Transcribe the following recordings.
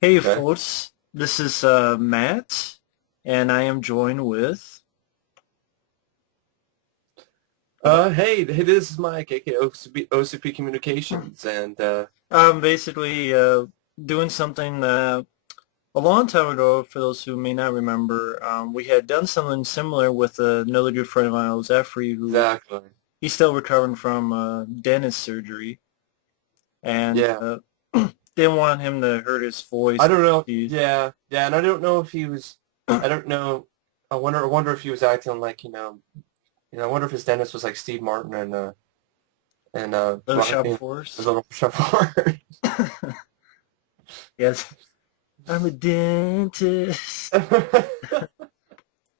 Hey Okay. folks, this is Matt, and I am joined with Hey, this is Mike, aka OCP Communications, and basically doing something a long time ago. For those who may not remember, we had done something similar with another good friend of mine, Zeffrey, who exactly, he's still recovering from dentist surgery, and yeah. didn't want him to hurt his voice. I don't know, He's yeah, and I don't know if he was, I don't know. I wonder if he was acting like I wonder if his dentist was like Steve Martin and Little Shop of the Horrors. Little Shop of Horrors. Yes, I'm a dentist.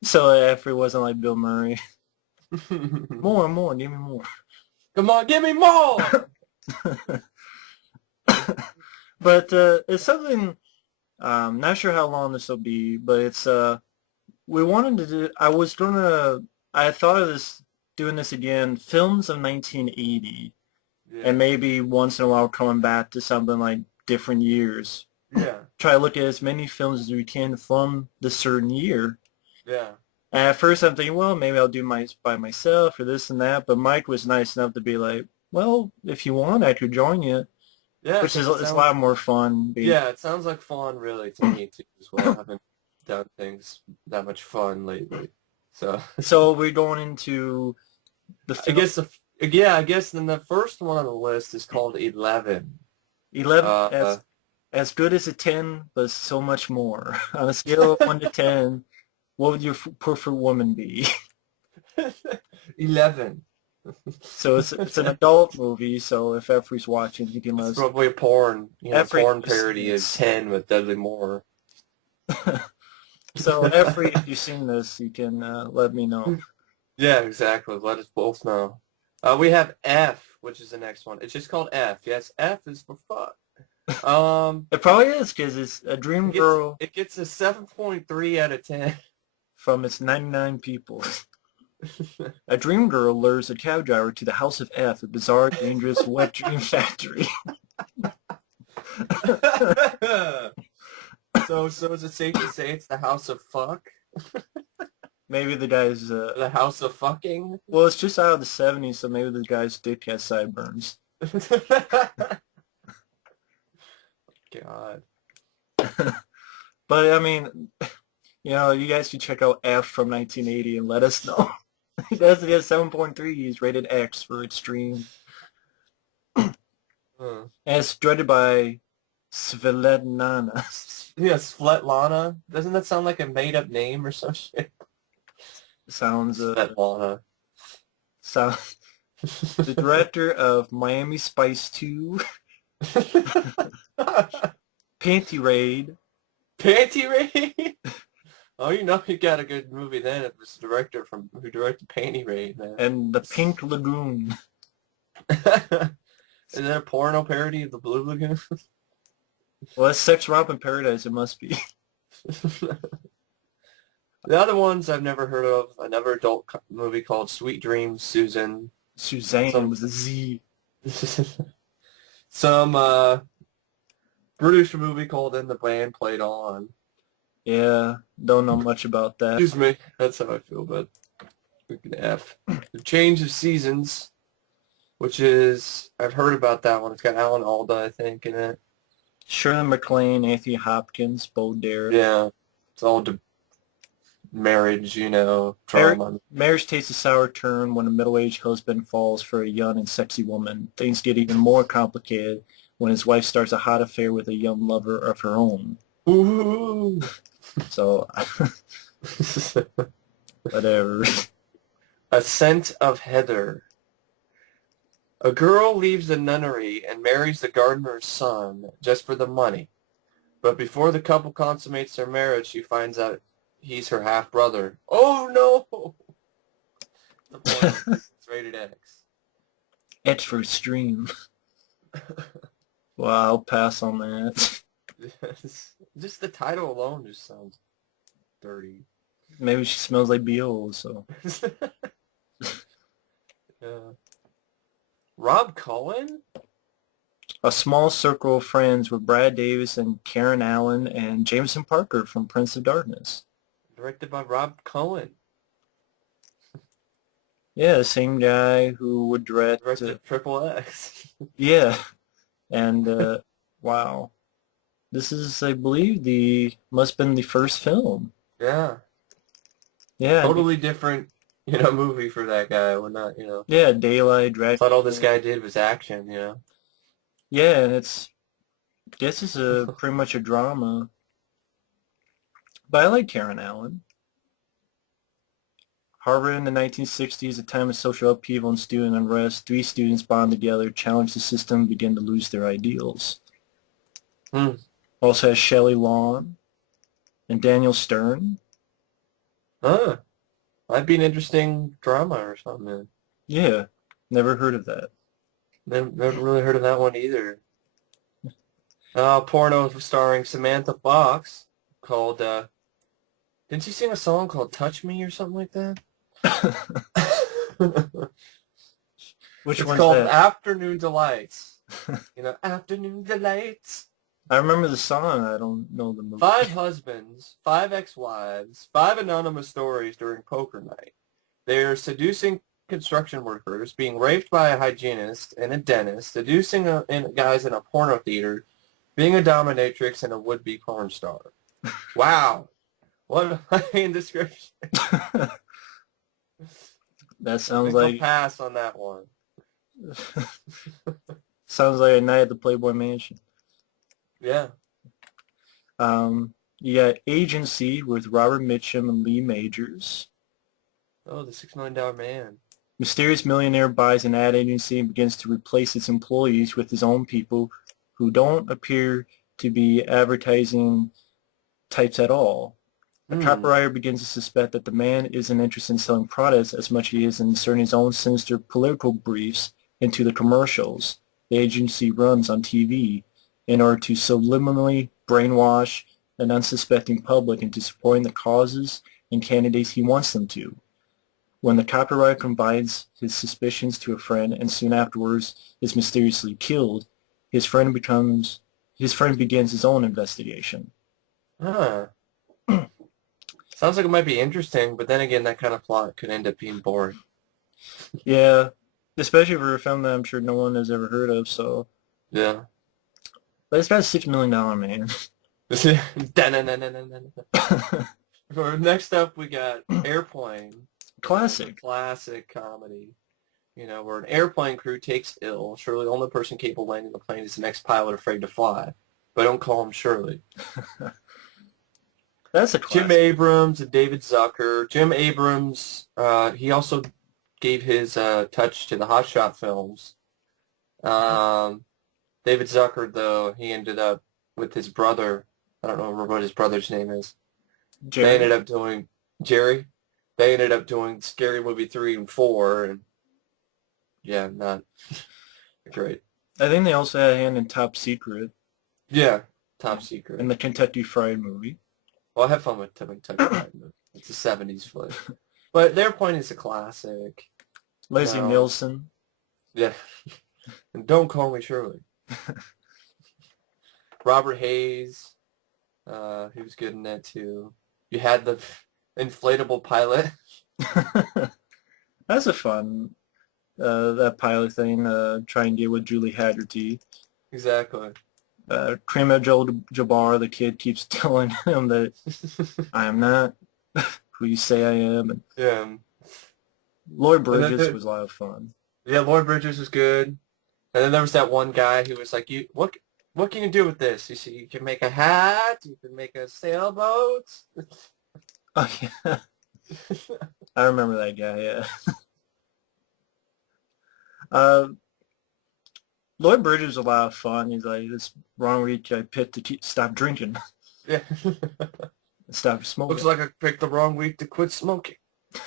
So Zeffrey wasn't like Bill Murray. More, more, give me more. Come on, give me more. But it's something. Not sure how long this will be, but it's we wanted to do. I thought of this doing this again. Films of 1980, and Yeah, maybe once in a while coming back to something like different years. yeah, Try to look at as many films as we can from the certain year. yeah, And at first, I'm thinking, well, maybe I'll do my by myself or this and that. But Mike was nice enough to be like, well, if you want, I could join you, yeah. which is Because it it's a sounds lot more fun. Being Yeah, it sounds like fun really to me too as well. I haven't done things that much fun lately. So so we're going into the I film guess yeah, I guess then the first one on the list is called 11. 11 Uh as good as a 10, but so much more. On a scale of 1 to 10, what would your perfect woman be? 11. So it's an adult movie, so if Effrey's watching, he can let It's us. probably a Effrey, porn if you've seen parody of this. 10 with Dudley Moore. So Effrey, if you've seen this, you can let me know. Yeah, exactly. Let us both know. We have F, which is the next one. It's just called F. Yes, F is for fuck. Um, It probably is because it's a dream It gets girl it gets a 7.3 out of 10. from its 99 people. A dream girl lures a cab driver to the House of F, a bizarre, dangerous, wet dream factory. So is it safe to say it's the House of Fuck? Maybe the guy's The House of Fucking? well, it's just out of the 70s, so maybe the guy's dick has sideburns. God. But I mean, you guys should check out F from 1980 and let us know. It does get 7.3. He's rated X for extreme. Huh. And it's directed by Svetlana. Yeah, Svetlana. Doesn't that sound like a made-up name or some shit? Sounds Svetlana. sound the director of Miami Spice 2, Panty Raid, Panty Raid? Oh, you got a good movie then if it's the director from who directed Panty Raid, man. and The Pink Lagoon. Is that a porno parody of the Blue Lagoon? Well, that's Sex Romp in Paradise. It must be. The other ones I've never heard of. Another adult movie called Sweet Dreams, Susan. Suzanne Some was a Z. some British movie called In the Band Played On. Yeah, don't know much about that. Excuse me. That's how I feel about freaking F. The Change of Seasons, which is I've heard about that one. It's got Alan Alda, I think, in it. Shirley MacLaine, Anthony Hopkins, Bo Derek. Yeah, it's all marriage, Mar- drama. Marriage takes a sour turn when a middle-aged husband falls for a young and sexy woman. Things get even more complicated when his wife starts a hot affair with a young lover of her own. Ooh. So, whatever. A Scent of Heather. A girl leaves the nunnery and marries the gardener's son just for the money. But before the couple consummates their marriage, she finds out he's her half-brother. Oh no! The porno. It's rated X. It's for stream. Well, I'll pass on that. Just the title alone just sounds dirty. Maybe she smells like BO, so. Yeah. Rob Cohen? A Small Circle of Friends with Brad Davis and Karen Allen and Jameson Parker from Prince of Darkness. Directed by Rob Cohen. Yeah, the same guy who would direct. Directed Triple X. Yeah, and wow, this is, I believe, the must have been the first film. Yeah. Yeah, Totally different, movie for that guy. We're not. yeah, Daylight, Thought all this Dracula. guy did was action. Yeah, and this is a pretty much a drama, but I like Karen Allen. Harvard in the 1960s, a time of social upheaval and student unrest. Three students bond together, challenge the system, and begin to lose their ideals. Hmm. Also has Shelley Long and Daniel Stern. Huh. Might be an interesting drama or something. Yeah, never heard of that. Never really heard of that one either. Porno starring Samantha Fox called, didn't she sing a song called Touch Me or something like that? Which It's one's called that? Afternoon Delights. Afternoon Delights. I remember the song. I don't know the movie. 5 husbands, 5 ex-wives, 5 anonymous stories during poker night. They're seducing construction workers, being raped by a hygienist and a dentist, seducing guys in a porno theater, being a dominatrix, and a would-be porn star. Wow. What a fucking description. That I sounds think I'll like pass on that one. sounds like a night at the Playboy Mansion. Yeah. You got Agency with Robert Mitchum and Lee Majors. Oh, the $6 Million Man. Mysterious millionaire buys an ad agency and begins to replace its employees with his own people who don't appear to be advertising types at all. A copywriter begins to suspect that the man isn't interested in selling products as much as he is in inserting his own sinister political briefs into the commercials the agency runs on TV in order to subliminally brainwash an unsuspecting public into supporting the causes and candidates he wants them to. When the copywriter confides his suspicions to a friend and soon afterwards is mysteriously killed, his friend begins his own investigation. Huh. Sounds like it might be interesting, but then again, that kind of plot could end up being boring. Yeah, especially for a film that I'm sure no one has ever heard of. So, Yeah. but it's got a $6 million man. Next up, we got Airplane. Classic. Classic comedy. Where an airplane crew takes ill. Surely the only person capable of landing the plane is the next pilot afraid to fly. But don't call him Shirley. That's a classic. Jim Abrams and David Zucker. Jim Abrams, he also gave his touch to the Hot Shot films. David Zucker, though, he ended up with his brother. I don't remember what his brother's name is. Jerry. They ended up doing Jerry. They ended up doing Scary Movie 3 and 4, and yeah, not great. I think they also had a hand in Top Secret. Yeah, Top Secret. And the Kentucky Fried Movie. Well, I have fun with Kentucky Fried Movie. It's a 70s flick. But their point is a classic. Leslie Nielsen. Yeah. And don't call me Shirley. Robert Hayes. He was good in that too. You had the inflatable pilot. That's a fun, that pilot thing, try and get with Julie Haggerty. Exactly. Kareem Abdul-Jabbar, the kid keeps telling him that I am not who you say I am. And Yeah. Lloyd Bridges was a lot of fun. Yeah, Lloyd Bridges was good. And then there was that one guy who was like, what can you do with this? You see, you can make a hat, you can make a sailboat. Oh, yeah. I remember that guy, yeah. Lloyd Bridges was a lot of fun. He's like, this wrong week I picked to stop drinking. Yeah. Stop smoking. Looks like I picked the wrong week to quit smoking.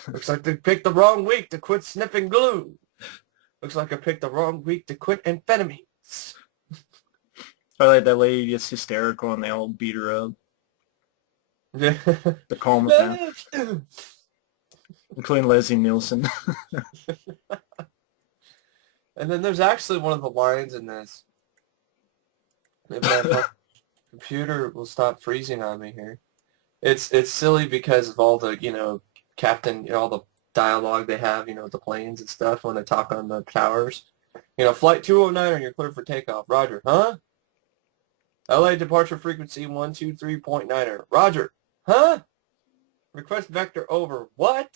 Looks like I picked the wrong week to quit sniffing glue. Looks like I picked the wrong week to quit amphetamines. I like that lady gets hysterical and they all beat her up. Yeah. To calm her down. Including Leslie Nielsen. And then there's actually one of the lines in this If that fucking computer will stop freezing on me here. It's silly because of all the, captain, all the dialogue they have, with the planes and stuff when they talk on the towers. Flight 209 and you're clear for takeoff. Roger. Huh? LA departure frequency 123.9er. Roger. Huh? Request vector over. What?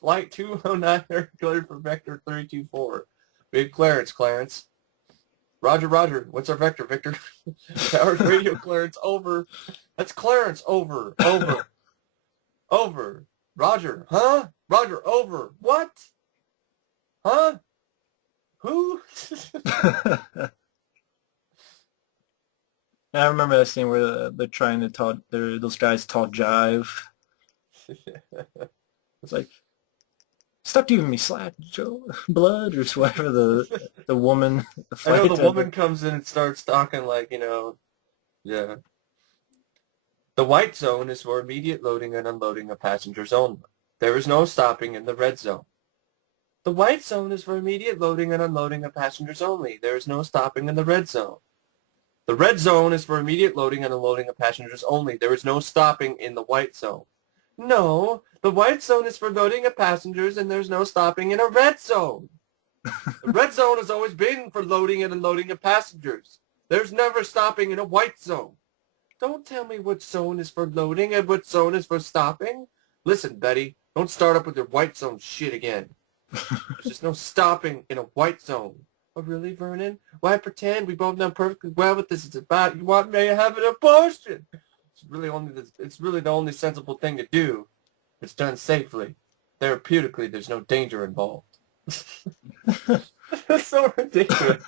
Flight 209 cleared for vector 324. Big clearance, Clarence. Roger, Roger. What's our vector, Victor? Towers radio clearance over. That's Clarence. Over. Over. Over. Roger. Huh? Roger. Over. What? Huh? Who? I remember that scene where they're trying to talk, those guys talk jive. It's like, stop giving me slack, Joe. Blood, or whatever the woman, the I know flight the attendant. woman comes in and starts talking like, yeah. The white zone is for immediate loading and unloading of passengers only. There is no stopping in the red zone. The white zone is for immediate loading and unloading of passengers only. There is no stopping in the red zone. The red zone is for immediate loading and unloading of passengers only. There is no stopping in the white zone. No, the white zone is for loading of passengers and there's no stopping in a red zone. The red zone has always been for loading and unloading of passengers. There's never stopping in a white zone. Don't tell me what zone is for loading and what zone is for stopping. Listen, Betty, don't start up with your white zone shit again. There's just no stopping in a white zone. Oh, really, Vernon? Why pretend? We both know perfectly well what this is about. You want me to have an abortion? It's really the only sensible thing to do. It's done safely. Therapeutically, there's no danger involved. That's so ridiculous.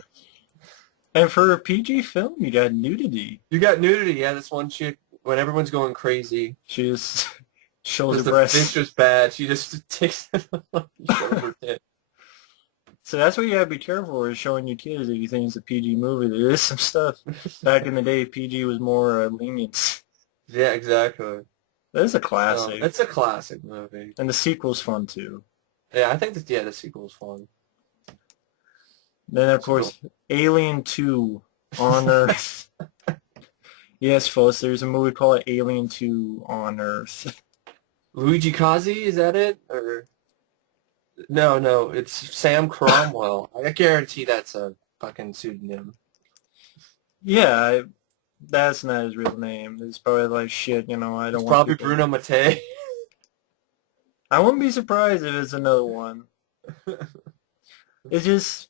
And for a PG film, you got nudity. You got nudity, yeah. This one chick, when everyone's going crazy, She just shows her because the breasts. fish was bad, she just takes it shows her tit. So that's what you gotta be careful with showing your kids if you think it's a PG movie. There is some stuff. Back in the day, PG was more lenient. Yeah, exactly. That's a So classic. it's a classic movie. And the sequel's fun too. Yeah, I think the sequel's fun. Then, of So course, Alien 2 on Earth. Yes, folks, there's a movie called Alien 2 on Earth. Luigi Cozzi, is that it? Or no, it's Sam Cromwell. I guarantee that's a fucking pseudonym. Yeah, that's not his real name. It's probably like, shit, I It's don't want probably people. Bruno Mattei. I wouldn't be surprised if it's another one. It's just,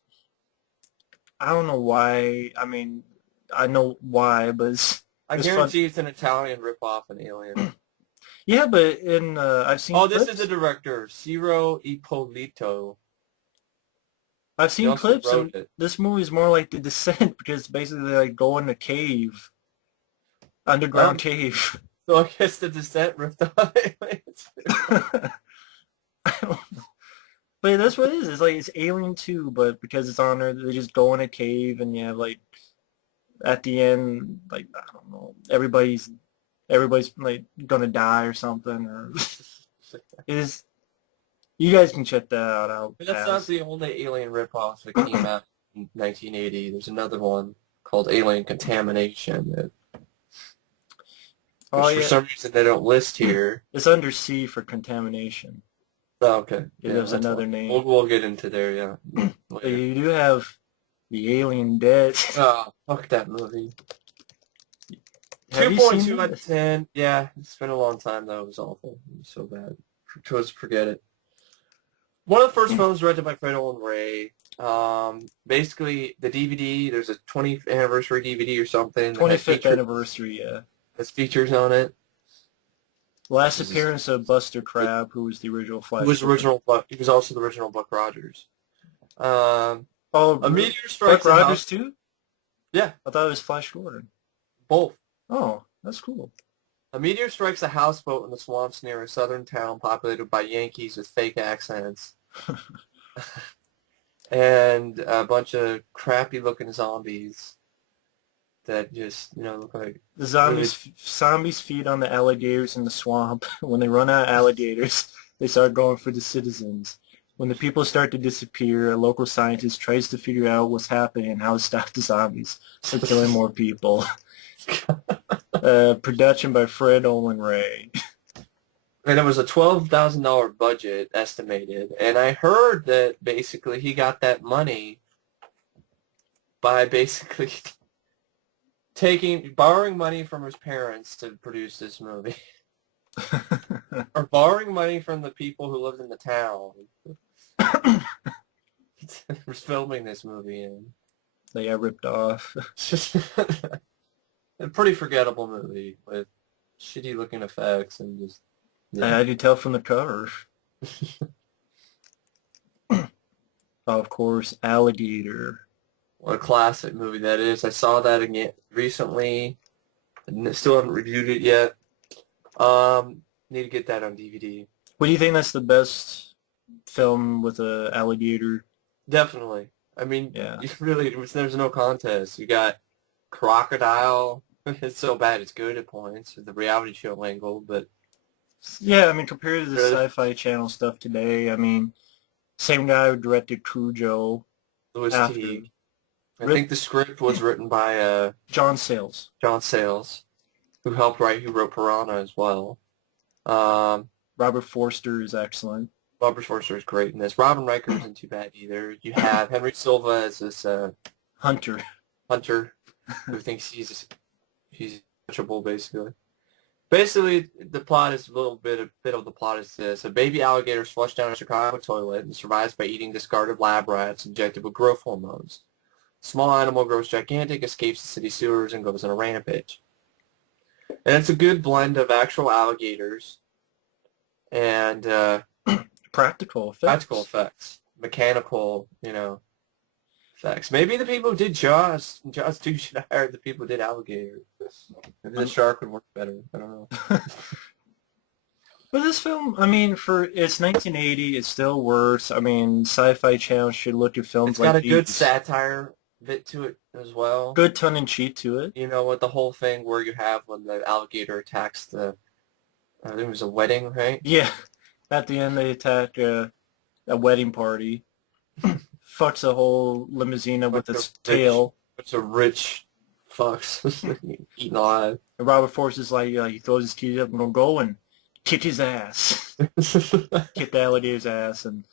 I don't know why. I mean, I know why, but I it's fun. guarantee it's an Italian ripoff of Alien. Yeah, but I've seen Oh, this is the clips. director, Ciro Ippolito. I've He seen also clips, wrote and it. this movie is more like The Descent because basically they like go in a cave, underground Um, cave. so I guess the Descent ripped on Aliens. I don't know. But that's what it is. It's like it's Alien 2, but because it's on Earth, they just go in a cave, and you have like at the end, like I don't know, everybody's like gonna die or something, or it is. You guys can check that out. I'll But that's not pass. the only Alien ripoff that came out in 1980. There's another one called Alien Contamination that, Oh which for yeah, some reason they don't list here. it's under C for contamination. Oh, okay. It Yeah, has that's another one. We'll, name. we'll get into there, yeah, But later. you do have the Alien Dead. Oh, fuck that movie. Have you seen 2.2 out that? of 10. Yeah, it's been a long time though. It was awful. It was so bad. Just forget it. One of the first films directed by Fredo and Ray. Basically, the DVD, there's a 20th anniversary DVD or something that 25th anniversary, yeah. has features on it. Last This is, appearance of Buster Crabbe, who was the original who Flash was Gordon. original Buck. He was also the original Buck Rogers. Um, Oh, a meteor Buck strikes a Rogers house. too? Yeah, I thought it was Flash Gordon. both. Oh, that's cool. A meteor strikes a houseboat in the swamps near a southern town populated by Yankees with fake accents. And a bunch of crappy-looking zombies that just, look like The really... zombies feed on the alligators in the swamp. When they run out of alligators, they start going for the citizens. When the people start to disappear, a local scientist tries to figure out what's happening and how to stop the zombies from killing more people. Production by Fred Olin Ray. And it was a $12,000 budget estimated, and I heard that basically he got that money by basically borrowing money from his parents to produce this movie, or borrowing money from the people who lived in the town he was filming this movie in. They got ripped off. A pretty forgettable movie with shitty looking effects and just I could tell from the cover. Of course, Alligator. What a classic movie that is. I saw that again recently. Still haven't reviewed it yet. Need to get that on DVD. What do you think that's the best film with a alligator? Definitely. I mean, Yeah. really, there's no contest. You got Crocodile. It's so bad it's good at points. The reality show angle, but Yeah, I mean, compared to the Sci-Fi Channel stuff today, I mean, same guy who directed Cujo. Louis after. Teague. I think the script was written by John Sayles. John Sayles, who wrote Piranha as well. Robert Forster is excellent. Robert Forster is great in this. Robin Riker isn't too bad either. You have Henry Silva as this Hunter who thinks he's untouchable, basically. Basically, the plot is a bit of the plot is this. A baby alligator is flushed down a Chicago toilet and survives by eating discarded lab rats injected with growth hormones. Small animal grows gigantic, escapes the city sewers, and goes on a rampage. And it's a good blend of actual alligators and practical effects, mechanical, effects. Maybe the people who did Jaws 2 should have hired the people who did Alligator. Maybe the shark would work better. I don't know. But this film, I mean, it's 1980, it still works. I mean, Sci-Fi Channel should look at films like these. It's got a good satire bit to it as well. Good tongue-in-cheek to it. With the whole thing where you have when the alligator attacks I think it was a wedding, right? Yeah. At the end, they attack a wedding party. Fucks a whole limousine up with its tail. It's a rich fucks eaten alive. And Robert Forster's like, he throws his keys up and gonna go and kick his ass. Kick the alligator's ass. And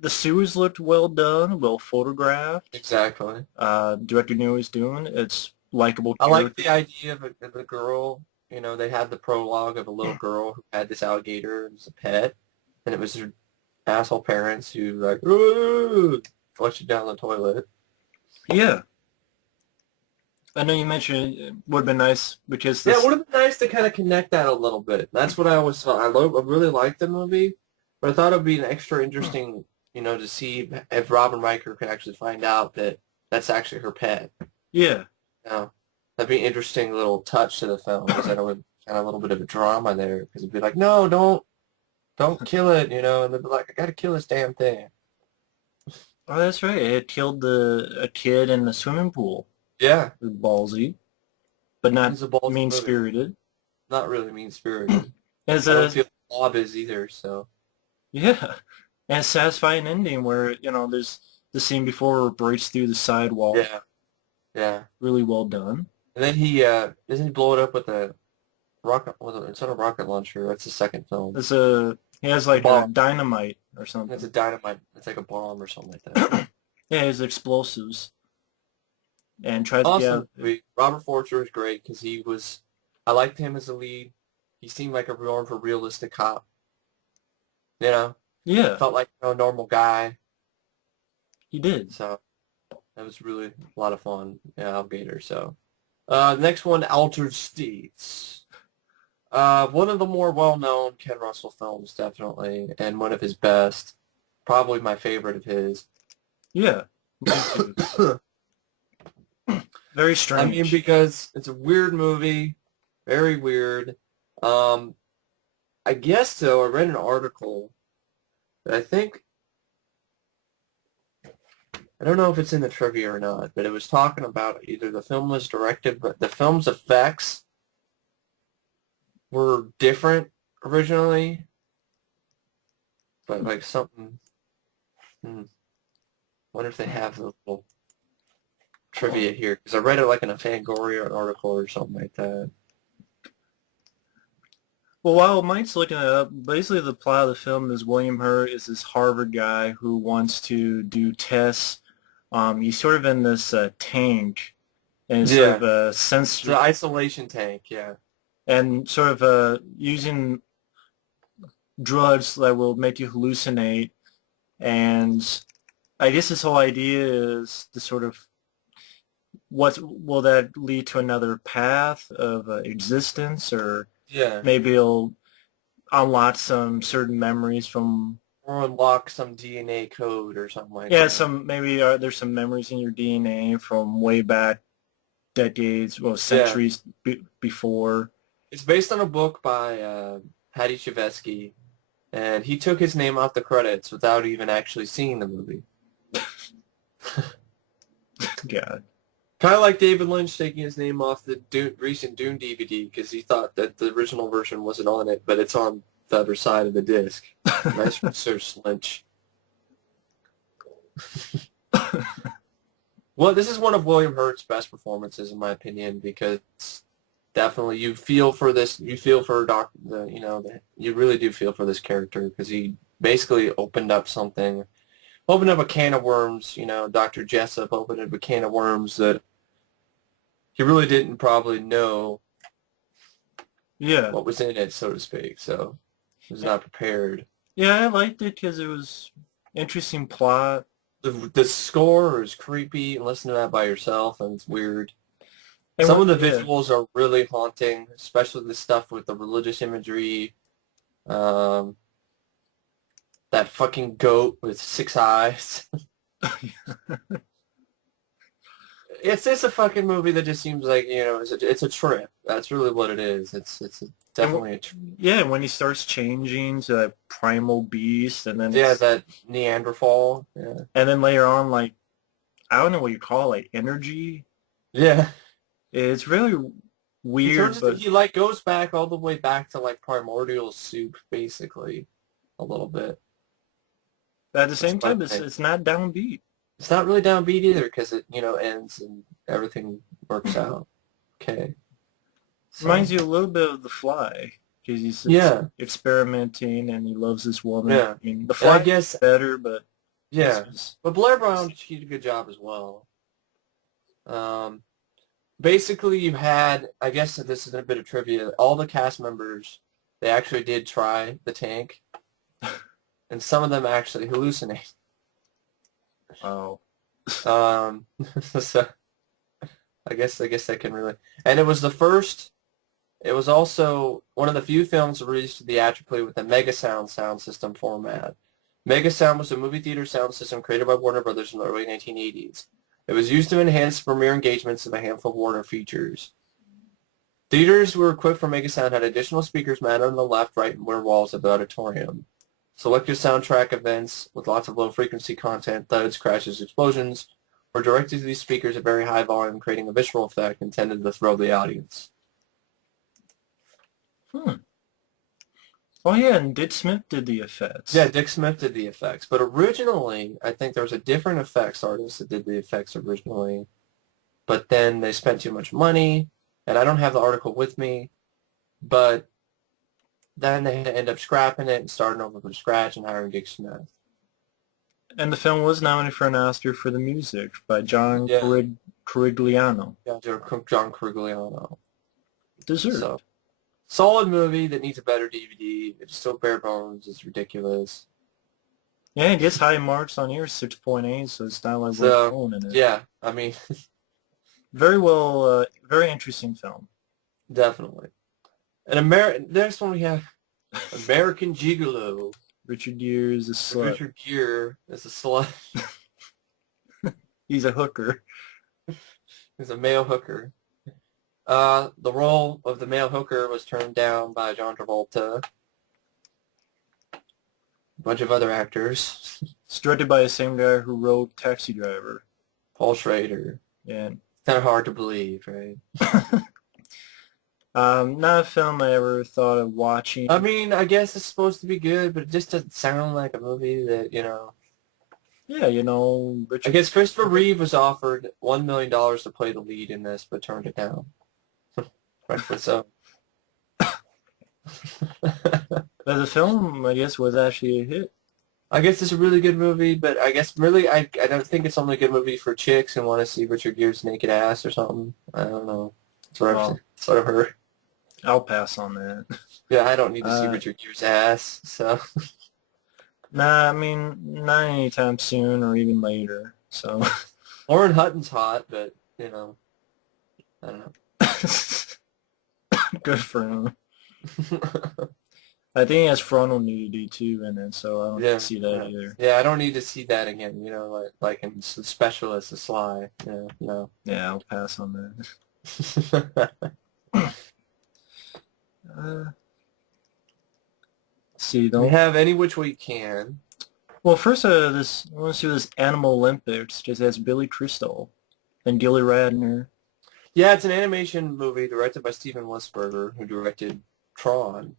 the sewers looked well done, well photographed. Exactly. Director knew what he was doing. It's likable. I like the idea of the girl. They had the prologue of a little girl who had this alligator as a pet, and it was her asshole parents who flushed it down the toilet. Yeah. I know you mentioned it would have been nice because it would have been nice to kind of connect that a little bit. That's what I always thought. I really liked the movie, but I thought it would be an extra interesting, to see if Robin Riker could actually find out that that's actually her pet. Yeah. That'd be an interesting little touch to the film because it would kind of a little bit of a drama there because it'd be like, no, don't kill it, and they'd be like, I gotta kill this damn thing. Oh, that's right. It killed a kid in the swimming pool. Yeah. It was ballsy, but not mean-spirited. Not really mean-spirited. I I don't feel Bob is either, so. Yeah. And a satisfying ending where, there's the scene before where it breaks through the sidewall. Yeah. Yeah. Really well done. And then he doesn't he blow it up with a rocket? It's not a rocket launcher. That's the second film. He has like a dynamite or something. It's a dynamite. It's like a bomb or something like that. Yeah, he has explosives. And tries to get. Robert Forster is great because I liked him as a lead. He seemed like a realistic cop. Yeah. Felt like a normal guy. He did. So that was really a lot of fun. Yeah, Alligator. So next one, Altered States. One of the more well-known Ken Russell films, definitely, and one of his best. Probably my favorite of his. Yeah. Very strange. I mean, because it's a weird movie, very weird. I guess, though, I read an article that I don't know if it's in the trivia or not, but it was talking about either the film was directed, but the film's effects were different originally. But like something, hmm, wonder if they have the little trivia here because I read it like in a Fangoria article or something like that. Well, while Mike's looking it up, basically the plot of the film is William Hurt is this Harvard guy who wants to do tests. He's sort of in this tank, and it's sort Yeah, of a it's an sensor, isolation tank. Yeah, and sort of using drugs that will make you hallucinate. And I guess this whole idea is to sort of what will that lead to another path of existence, or yeah, maybe it'll unlock some certain memories from or unlock some DNA code or something like yeah, that. some maybe there's some memories in your DNA from way back decades, well, Yeah, centuries before. it's based on a book by Paddy Chevesky, and he took his name off the credits without even actually seeing the movie. God. Kind of like David Lynch taking his name off the recent Dune DVD because he thought that the original version wasn't on it, but it's on the other side of the disc. Nice research, Lynch. Well, this is one of William Hurt's best performances, in my opinion, because definitely you feel for this. You feel for you really do feel for this character because he basically opened up a can of worms. You know, Dr. Jessup opened up a can of worms that he really didn't probably know Yeah. what was in it, so to speak. So he was not prepared. Yeah, I liked it because it was interesting plot. The score is creepy. Listen to that by yourself, and it's weird. And Some what, of the yeah. visuals are really haunting, especially the stuff with the religious imagery. Um, that fucking goat with 6 eyes. It's just a fucking movie that just seems like, it's a trip. That's really what it is. And Definitely a trip. yeah, when he starts changing to that primal beast, and then Yeah, that Neanderthal. Yeah. later on, like I don't know what you call it, like energy. Yeah. It's really He weird, turns it, but he like goes back all the way back to like primordial soup, basically, a little bit. at the That's same my time, it's thing. it's not downbeat. It's not really downbeat either because it, ends and everything works out. Okay. Reminds So, you a little bit of The Fly because he's yeah, experimenting and he loves this woman. yeah. I mean, The And I Fly is guess, better, but this yeah. is But Blair Brown, she did a good job as well. Um, Basically, you had, I guess this is a bit of trivia, all the cast members, they actually did try the tank, and some of them actually hallucinate. wow. So I guess that can really, and it was the first. It was also one of the few films released theatrically with a Megasound sound system format. Megasound was a movie theater sound system created by Warner Brothers in the early 1980s. It was used to enhance premiere engagements of a handful of Warner features. Theaters were equipped for Megasound had additional speakers mounted on the left, right, and rear walls of the auditorium. Selected soundtrack events with lots of low-frequency content, thuds, crashes, explosions, were directed to these speakers at very high volume, creating a visceral effect intended to thrill the audience. Hmm. Oh yeah, and Dick Smith did the Yeah, effects. Dick Smith did the effects, but originally, I think there was a different effects artist that did the effects originally, but then they spent too much money, and I don't have the article with me, but then they had to end up scrapping it and starting over from scratch and hiring Dick Smith. And the film was nominated for an Oscar for the music by John Yeah, Corigliano. yeah, John Corigliano. So, Deserved. solid movie that needs a better DVD. It's still bare bones. It's ridiculous. Yeah, it gets high marks on here, 6.8, so it's not like we're So, alone in it. yeah, I mean, Very well, very interesting film. definitely. Next one we have American Gigolo. Richard Gere is a slut. Richard Gere is a slut. He's a hooker. He's a male hooker. The role of the male hooker was turned down by John Travolta, a bunch of other actors, It's directed by the same guy who wrote Taxi Driver. Paul Schrader. And It's kind of hard to believe, right? Not a film I ever thought of I watching. mean, I guess it's supposed to be good, but it just doesn't sound like a movie that. Yeah, I Richard. guess Christopher Reeve was offered $1 million to play the lead in this, but turned it down. Rightfully so. But the film, I guess, was actually a hit. I guess it's a really good movie, but I guess really I don't think it's only a good movie for chicks and want to see Richard Gere's naked ass or something. I don't know. That's what I've Well, sort of heard. I'll pass on that. Yeah, I don't need to see Uh, Richard Gere's ass, so. nah, I mean, not anytime soon or even later. So, Lauren Hutton's hot, but, I don't good for him. know. I think he has frontal nudity too in it, so I don't need to Yeah, see that yeah. either. Yeah, I don't need to see that again, like in Specialist, the Sly. Yeah, no. Yeah, I'll pass on that. Uh, see, We don't. have Any Which Way You Can. Well, first, I want to see this Animal Olympics. Just has Billy Crystal and Gilly Radner. Yeah, it's an animation movie directed by Steven Lisberger, who directed Tron.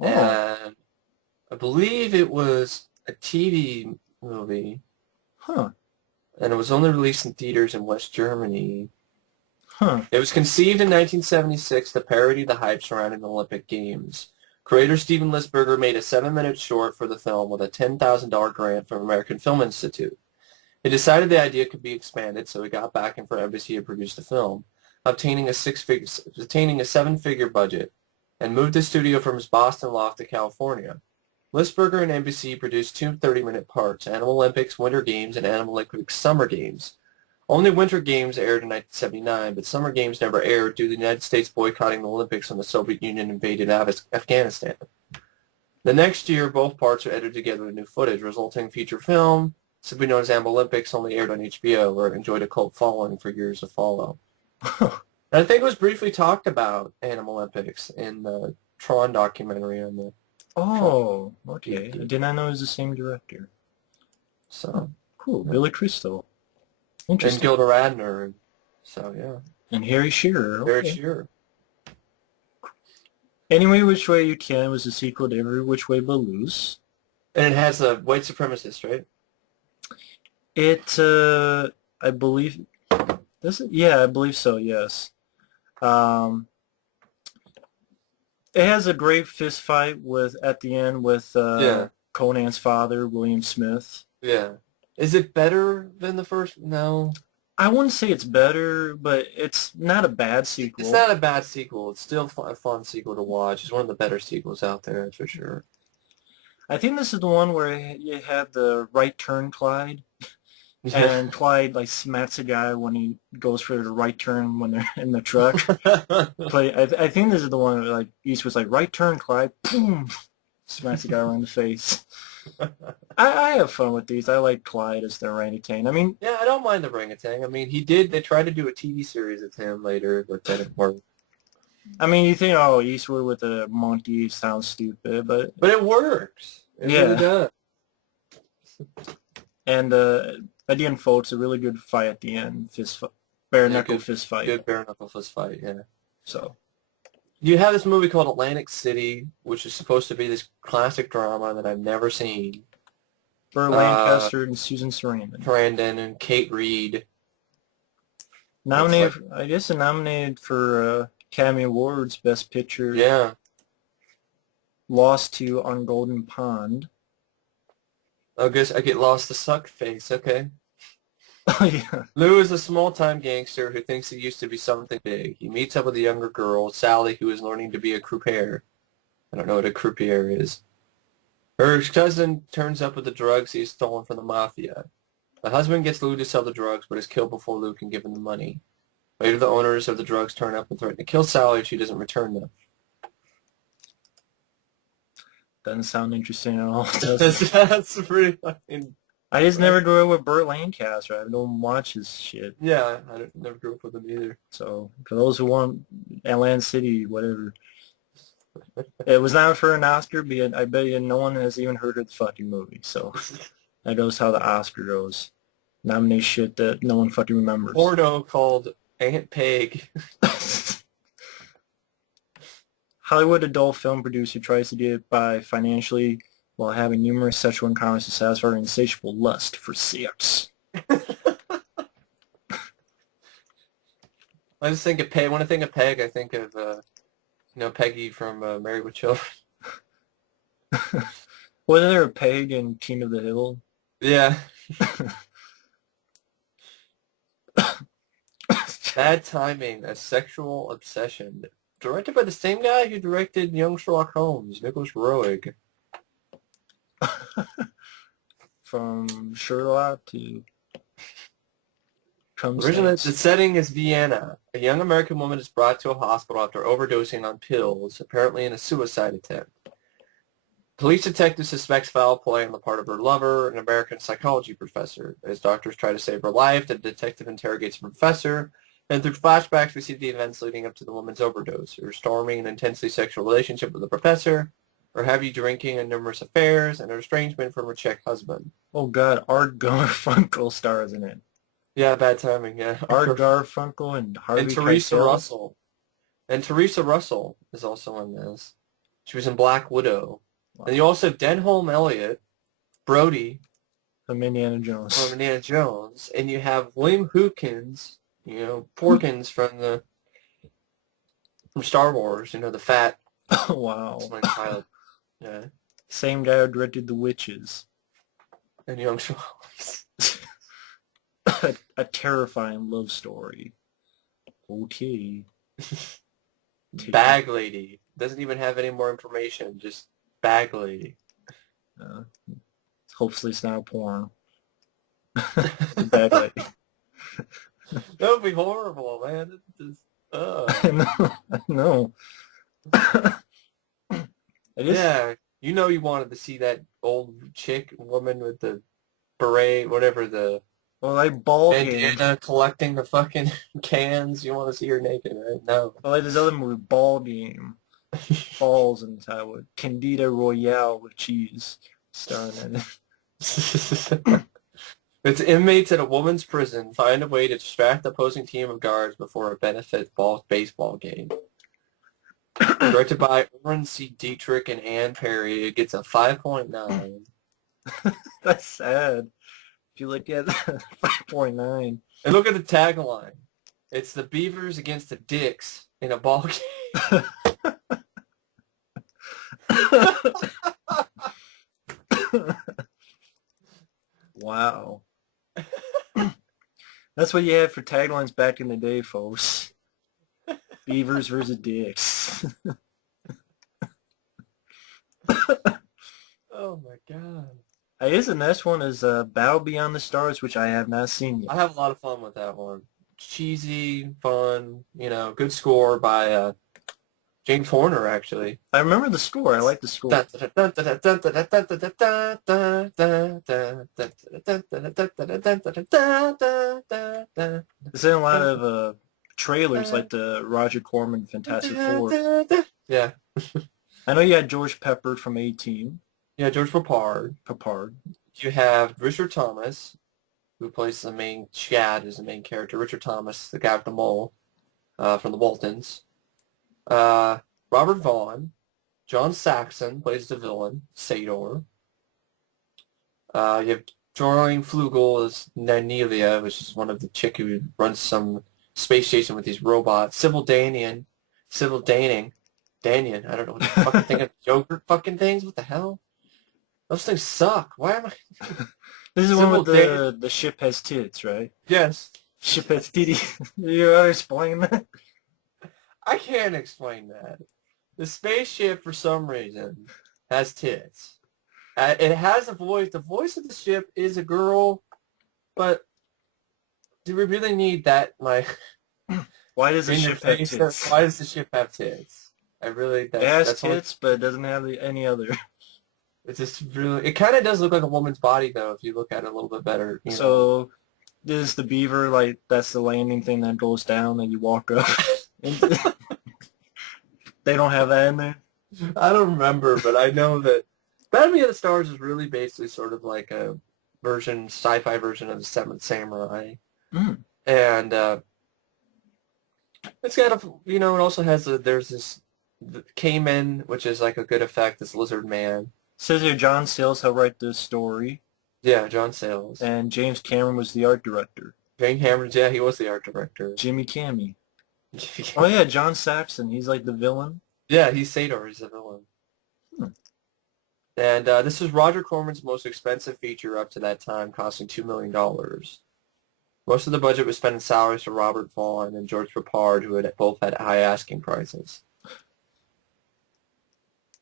Oh, And I believe it was a TV movie, huh, and it was only released in theaters in West Germany. huh. It was conceived in 1976 to parody the hype surrounding the Olympic Games. Creator Steven Lisberger made a 7-minute short for the film with a $10,000 grant from American Film Institute. He decided the idea could be expanded, so he got backing from Embassy to produce the film, obtaining a seven-figure budget, and moved the studio from his Boston loft to California. Lisberger and Embassy produced two 30-minute parts, Animal Olympics Winter Games and Animal Olympics Summer Games. Only Winter Games aired in 1979, but Summer Games never aired due to the United States boycotting the Olympics when the Soviet Union invaded Afghanistan. The next year, both parts were edited together with new footage, resulting in feature film, simply known as Animal Olympics, only aired on HBO, where it enjoyed a cult following for years to follow. And I think it was briefly talked about, Animal Olympics, in the Tron documentary on the Tron Oh, okay. I DVD. did not know it was the same director. Huh, So, cool. yeah. Billy Crystal. And Interesting. Gilda Radner. So, yeah. And Harry Shearer. Very Okay. sure. Anyway, Which Way You Can was a sequel to Every Which Way But Loose. And it has a white supremacist, right? It, I believe, does it? Yeah, I believe so, yes. Um, it has a great fist fight at the end with Yeah. Conan's father, William Smith. Yeah. Is it better than the first? No. I wouldn't say it's better, but it's not a bad It's sequel. not a bad sequel. It's still a fun sequel to watch. It's one of the better sequels out there, that's for sure. I think this is the one where you had the right turn Clyde, Yeah. and Clyde like smacks a guy when he goes for the right turn when they're in the truck. But I think this is the one where like Eastwood's like right turn Clyde, boom, smacks the guy around the face. I have fun with these. I like Clyde as the orangutan. I mean, Yeah, I don't mind the orangutan. I mean, they tried to do a TV series with him later, but that didn't work. you think, oh, Eastwood with a monkey sounds stupid, but But it works. It really yeah. does. And at the end, folks, a really good fight at the end, bare Yeah, knuckle fist fight. good bare knuckle fist fight, yeah. So You have this movie called Atlantic City, which is supposed to be this classic drama that I've never seen. Burt Uh, Lancaster and Susan Sarandon Brandon and Kate Reed. It's nominated. like, I guess they're nominated for Academy Awards, Best Picture. yeah. Lost to On Golden Pond. I guess I get lost to suck face. Okay. Oh yeah. Lou is a small-time gangster who thinks he used to be something big. He meets up with a younger girl, Sally, who is learning to be a croupier. I don't know what a croupier is. Her cousin turns up with the drugs he has stolen from the mafia. The husband gets Lou to sell the drugs, but is killed before Lou can give him the money. Later, the owners of the drugs turn up and threaten to kill Sally if she doesn't return them. Doesn't sound interesting at all, does it? That's pretty fucking... I just Right? never grew up with Burt Lancaster. I don't watch his shit. Yeah, never grew up with him either. So for those who want Atlantic City, whatever. It was not for an Oscar, but I bet you no one has even heard of the fucking movie. So that goes how the Oscar goes. Nominate shit that no one fucking remembers. Porno called Aunt Peg. Hollywood adult film producer tries to get by financially while having numerous sexual encounters to satisfy her insatiable lust for sex. I just think of Peg. When I think of Peg, I think of Peggy from Married with Children. Wasn't there a peg in King of the Hill? Yeah. Bad Timing, A Sexual Obsession. Directed by the same guy who directed Young Sherlock Holmes, Nicholas Roeg. From Sherlock to Come Originally, the Saints. setting is Vienna. A young American woman is brought to a hospital after overdosing on pills, apparently in a suicide attempt. Police detective suspects foul play on the part of her lover, an American psychology professor. As doctors try to save her life, the detective interrogates the professor, and through flashbacks we see the events leading up to the woman's overdose, her storming an intensely sexual relationship with the professor, her heavy drinking and numerous affairs, and her estrangement from her Czech husband. Oh God, Art Garfunkel stars in it. Yeah, Bad Timing, yeah. Art Garfunkel and And Harvey Teresa Keitel. Russell. And Teresa Russell is also in this. She was in Black Widow. Wow. And you also have Denholm Elliott, Brody From Indiana Jones. from Indiana Jones, and you have William Hookins, Porkins from Star Wars, the fat Wow. pilot. Yeah. Same guy who directed The Witches. And Young Sherlock. A terrifying love story. Okay. Bag Lady. Doesn't even have any more information, just Bag Lady. Hopefully it's not a porn. Bag Lady. That would be horrible, man. It's just, I know. Yeah, you wanted to see that old woman with the beret, whatever Well, like ball bandana game. collecting the fucking cans. You want to see her naked, right? No. Well, like this other movie, Ball Game. Balls in the title. Candida Royale with cheese. Starring in it. It's inmates at a woman's prison find a way to distract the opposing team of guards before a benefit baseball game. Directed by Oren C. Dietrich and Ann Perry, it gets a 5.9. That's sad. If you look at 5.9. And look at the tagline. It's the Beavers against the Dicks in a ball game. Wow. That's what you had for taglines back in the day, folks. Beavers versus Dicks. Oh my god. I guess the next one is Battle Beyond the Stars, which I have not seen yet. I have a lot of fun with that one. Cheesy, fun, good score by James Horner, actually. I remember the score. I like the score. There's in a lot of trailers like the Roger Corman Fantastic Four. Yeah. I know you had George Pepper from 18. Yeah, George Papard. Papard. You have Richard Thomas, who plays the main Chad, is the main character. Richard Thomas, the guy with the mole, from the Waltons. Robert Vaughn. John Saxon plays the villain, Sador. You have Doreen Flugel as Nynelia, which is one of the chick who runs some space station with these robots. Sybil Danian, Danian, I don't know what the fucking thing of yogurt fucking things. What the hell? Those things suck. Why am I? This is one with the ship has tits, right? Yes. Ship has titties. You want to explain that? I can't explain that. The spaceship, for some reason, has tits. It has a voice. The voice of the ship is a girl, but do we really need that? Why does the ship have tits? Why does the ship have tits? It has tits, but it doesn't have any other. It's just really. It kind of does look like a woman's body, though, if you look at it a little bit better. So, is the beaver like that's the landing thing that goes down and you walk up? They don't have that in there? I don't remember, but I know that Battle of the Stars is really basically sort of like a sci-fi version of the Seventh Samurai. Mm. And it's got it also has there's this The Cayman, which is like a good effect, this lizard man. Says here John Sayles helped write this story, Yeah, John Sayles. and James Cameron was the art director. Jane Hammond, yeah, he was the art director. Jimmy Cammy. Oh yeah, John Saxon. He's like the villain. Yeah, he's Sador, he's the villain. Hmm. And this was Roger Corman's most expensive feature up to that time, costing $2 million. Most of the budget was spent in salaries for Robert Vaughn and George Peppard, who had both had high asking prices.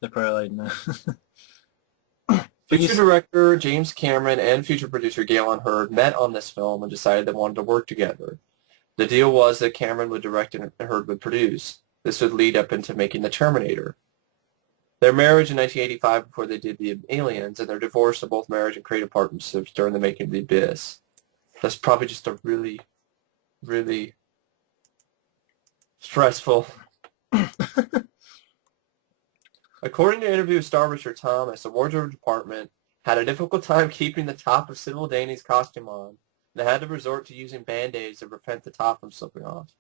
They're probably like, no. Future director James Cameron and future producer Galen Hurd met on this film and decided they wanted to work together. The deal was that Cameron would direct and Hurd would produce. This would lead up into making The Terminator. Their marriage in 1985 before they did The Aliens, and their divorce of both marriage and creative partnerships during the making of The Abyss. That's probably just a really, really stressful. According to an interview with Star Richard Thomas, the wardrobe department had a difficult time keeping the top of Sybil Daney's costume on. They had to resort to using Band-Aids to prevent the top from slipping off.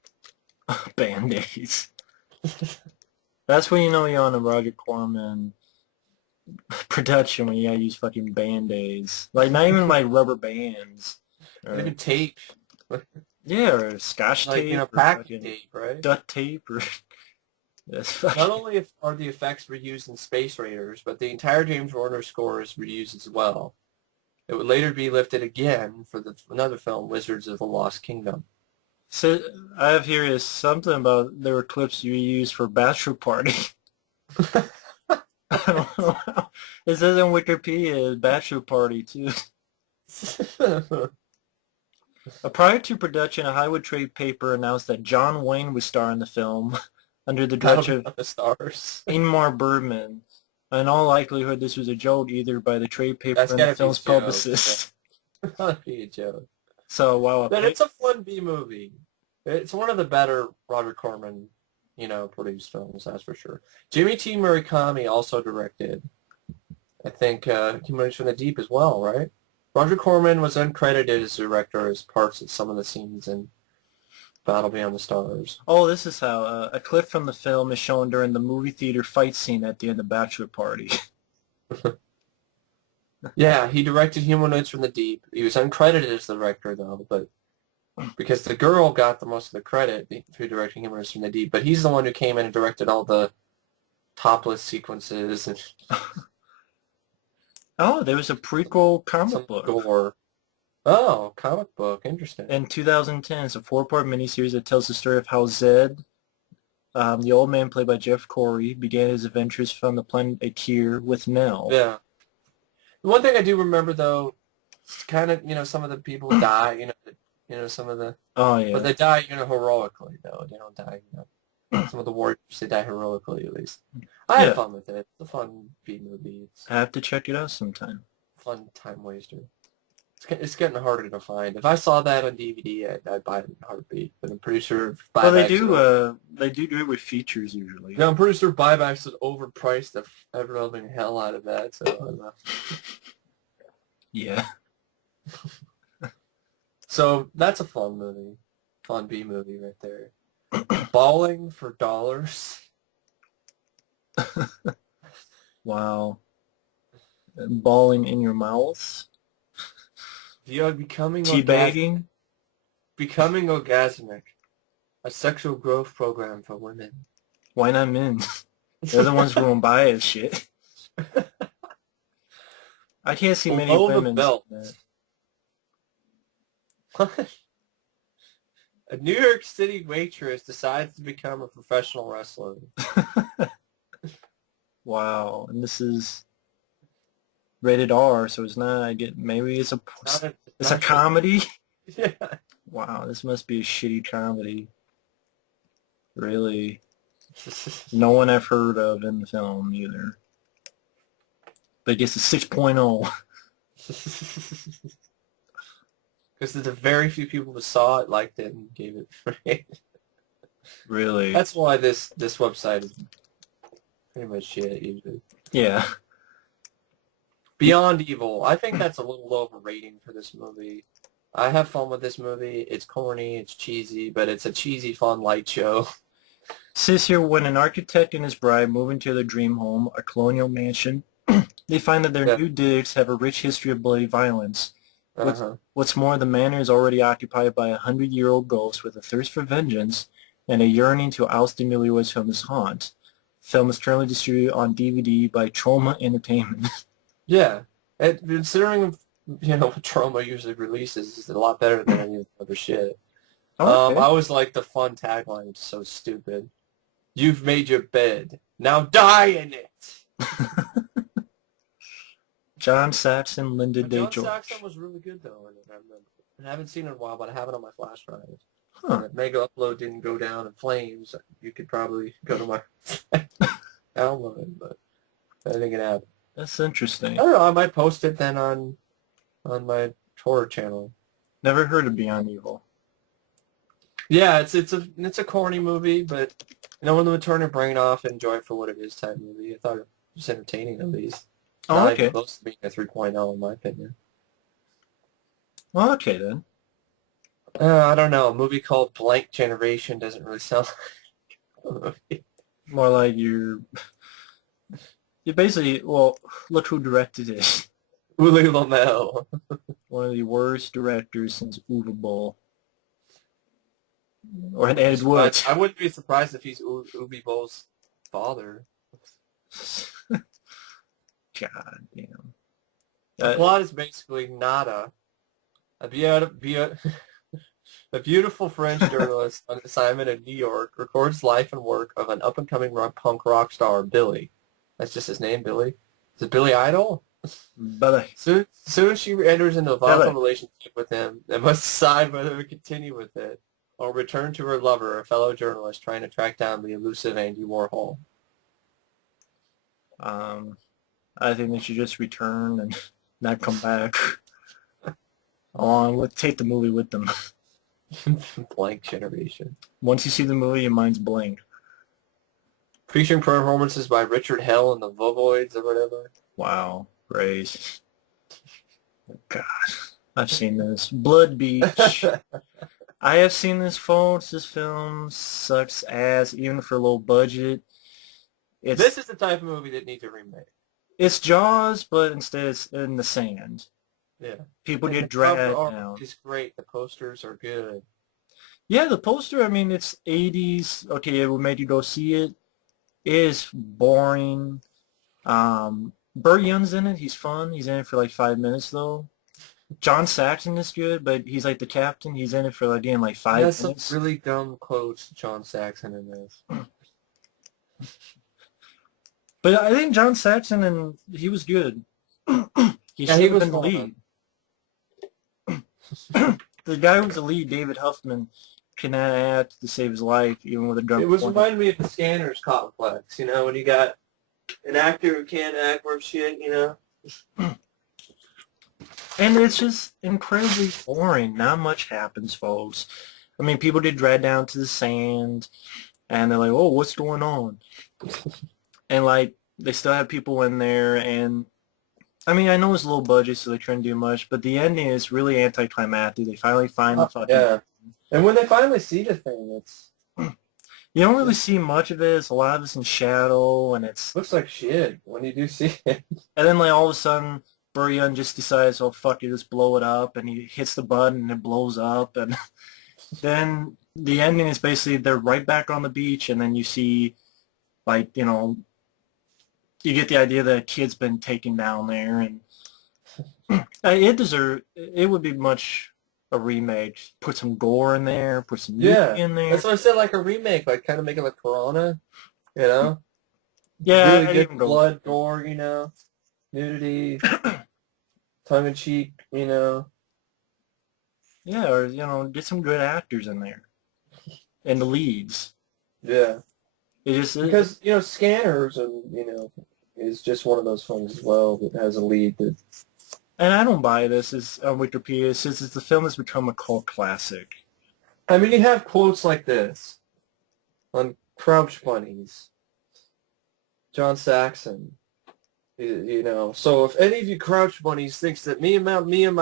Band-Aids. That's when you know you're on a Roger Corman production, when you gotta use fucking Band-Aids. Like, not even like rubber bands. Or even tape. Yeah, or Scotch like, tape. packing tape, right? Duct tape, or... Not only are the effects reused in Space Raiders, but the entire James Horner score is reused as well. It would later be lifted again for another film, Wizards of the Lost Kingdom. So I have here is something about there were clips you used for Bachelor Party. I don't know how. It says in Wikipedia, Bachelor Party too. Prior to production, a Hollywood trade paper announced that John Wayne would star in the film under the direction of the stars. Ingmar Bergman. In all likelihood, this was a joke either by the trade paper That's and the film's publicist. That's gotta be a joke. So, wow. But it's a fun B-movie. It's one of the better Roger Corman, produced films, that's for sure. Jimmy T. Murakami also directed, I think, Humanoids from the Deep as well, right? Roger Corman was uncredited as director as parts of some of the scenes in Battle Beyond the Stars. Oh, this is how a clip from the film is shown during the movie theater fight scene at the end of Bachelor Party. Yeah, he directed Humanoids from the Deep. He was uncredited as the director, though, but because the girl got the most of the credit for directing Humanoids from the Deep, but he's the one who came in and directed all the topless sequences and Oh, there was a prequel comic book. Gore. Oh, comic book. Interesting. In 2010, it's a 4-part miniseries that tells the story of how Zed, the old man played by Jeff Corey, began his adventures from the planet Akir with Nell. Yeah. The one thing I do remember, though, it's kind of, some of the people die, some of the... Oh, yeah. But they die, heroically, though. They don't die, Some of the warriors, they die heroically, at least. I had fun with it. It's a fun B-movie. I have to check it out sometime. Fun time waster. It's getting harder to find. If I saw that on DVD, I'd buy it in a heartbeat. But I'm pretty sure buybacks... Well, they do it with features, usually. Yeah, I'm pretty sure buybacks would overprice the ever-loving hell out of that, so I don't know. Yeah. So, that's a fun movie. Fun B-movie right there. Balling for dollars. Wow. Balling in your mouth. Yeah, becoming teabagging. Becoming orgasmic. A sexual growth program for women. Why not men? They're the ones who won't buy it shit. I can't see many women. Belt. A New York City waitress decides to become a professional wrestler. Wow, and this is rated R, so it's not. Maybe it's a comedy. Yeah. Wow, this must be a shitty comedy. Really, no one I've heard of in the film either. But I guess it's 6.0. Because the very few people who saw it liked it and gave it free. Really? That's why this website is pretty much shit usually. Yeah. Beyond Evil. I think that's a little low of a rating for this movie. I have fun with this movie. It's corny, it's cheesy, but it's a cheesy, fun, light show. Says here, when an architect and his bride move into their dream home, a colonial mansion, they find that their Yeah. new digs have a rich history of bloody violence. What's, Uh-huh. what's more, the manor is already occupied by a 100-year-old ghost with a thirst for vengeance and a yearning to oust the newlyweds from his haunt. Film is currently distributed on DVD by Trauma Entertainment. Yeah. And considering, what Trauma usually releases is a lot better than any other shit. I Okay. always like the fun tagline. It's so stupid. You've made your bed. Now die in it. John Saxon, Linda But Day John Saxon George. was really good though in it. I remember. I haven't seen it in a while, but I have it on my flash drive. Huh. And if Mega Upload didn't go down in flames, you could probably go to my download it. But I think it happened. That's I interesting. don't know. I might post it then on my horror channel. Never heard of Beyond Evil. Yeah, it's a corny movie, but when they would turn your brain off and enjoy it for what it is type movie. I thought it was entertaining at least. Oh, Not even okay. close to being a 3.0 in my opinion. Well, okay then. I don't know. A movie called Blank Generation doesn't really sound like a movie. More like you basically, well, look who directed it. Uli Lamel. One of the worst directors since Uwe Boll. Or had Ed Wood. I wouldn't be surprised if he's Uwe Boll's father. God damn. The plot is basically nada. A, a beautiful French journalist on assignment in New York records life and work of an up-and-coming punk rock star, Billy. That's just his name, Billy. Is it Billy Idol? Bye-bye. Soon she enters into a volatile Bye-bye. relationship with him and must decide whether to continue with it or return to her lover, a fellow journalist trying to track down the elusive Andy Warhol. I think they should just return and not come back. Along with take the movie with them. Blank Generation. Once you see the movie, your mind's blank. Featuring performances by Richard Hell and the Vovoids or whatever. Wow, Grace. God, I've seen this. Blood Beach. I have seen this, folks. This film sucks ass, even for low budget. This It's is the type of movie that needs a remake. it's Jaws, but instead it's in the sand. Yeah. People And the get cover dragged art down. is great. The posters are good. Yeah, the poster, I mean, it's 80s. Okay, it would make you go see it. It is boring. Burt Young's in it. He's fun. He's in it for like 5 minutes, though. John Saxon is good, but he's like the captain. He's in it for like, again, like He five has some minutes. really dumb quotes, John Saxon, in this. But I think John Saxon, and he was good. He Yeah, should he have was been the fun. lead. The guy who was the lead, David Huffman, cannot act to save his life, even with a gun It was pointed. reminding me of the Scanners complex, when you got an actor who can't act worth shit, And it's just incredibly boring. Not much happens, folks. I mean, people get dragged down to the sand, and they're like, "Oh, what's going on?" And like, they still have people in there, and I mean, I know it's low budget, so they couldn't do much, but the ending is really anticlimactic. They finally find the fucking. Yeah. And when they finally see the thing, You don't really see much of it. It's a lot of it's in shadow, and it's looks like shit when you do see it. and then like all of a sudden, Buryan just decides, "Oh fuck it, just blow it up," and he hits the button and it blows up, and then the ending is basically they're right back on the beach, and then you see, like you get the idea that a kid's been taken down there, and it would be much a remake. Put some gore in there, put some nudity Yeah. in there. That's what I said, like a remake, like kind of make it like Piranha, you know? Yeah, Really I'd good even go. blood, gore, nudity, tongue-in-cheek, Yeah, or get some good actors in there, and the leads. Yeah. It just Because, Scanners, and, is just one of those films as well that has a lead that... and I don't buy this as on Wikipedia. It says it's the film has become a cult classic. I mean, you have quotes like this on Crouch Bunnies, John Saxon, So if any of you Crouch Bunnies thinks that me and my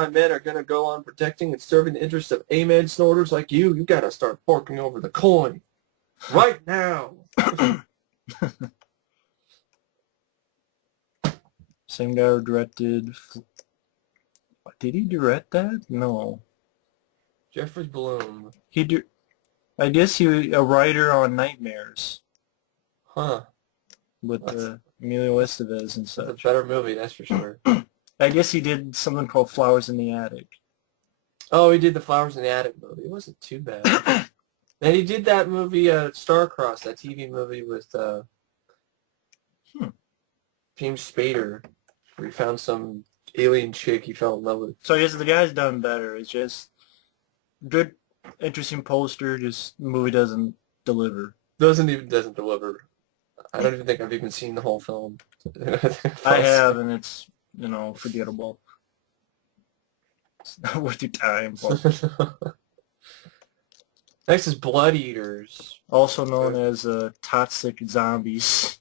men are going to go on protecting and serving the interests of Amen snorters like you got to start forking over the coin. Right now. Same guy who directed. Did he direct that? No. Jeffrey Bloom. He. I guess he was a writer on Nightmares Huh. with That's, Emilio Estevez and that's a such. better movie, that's for sure. I guess he did something called Flowers in the Attic. Oh, he did the Flowers in the Attic movie. It wasn't too bad. And he did that movie, Starcrossed, that TV movie with Hmm. James Spader, where he found some alien chick he fell in love with. So I guess the guy's done better. It's just good, interesting poster. Just the movie doesn't deliver. Doesn't deliver. I don't even think I've even seen the whole film. I have, and it's forgettable. It's not worth your time. But Next is Blood Eaters. also known as toxic zombies.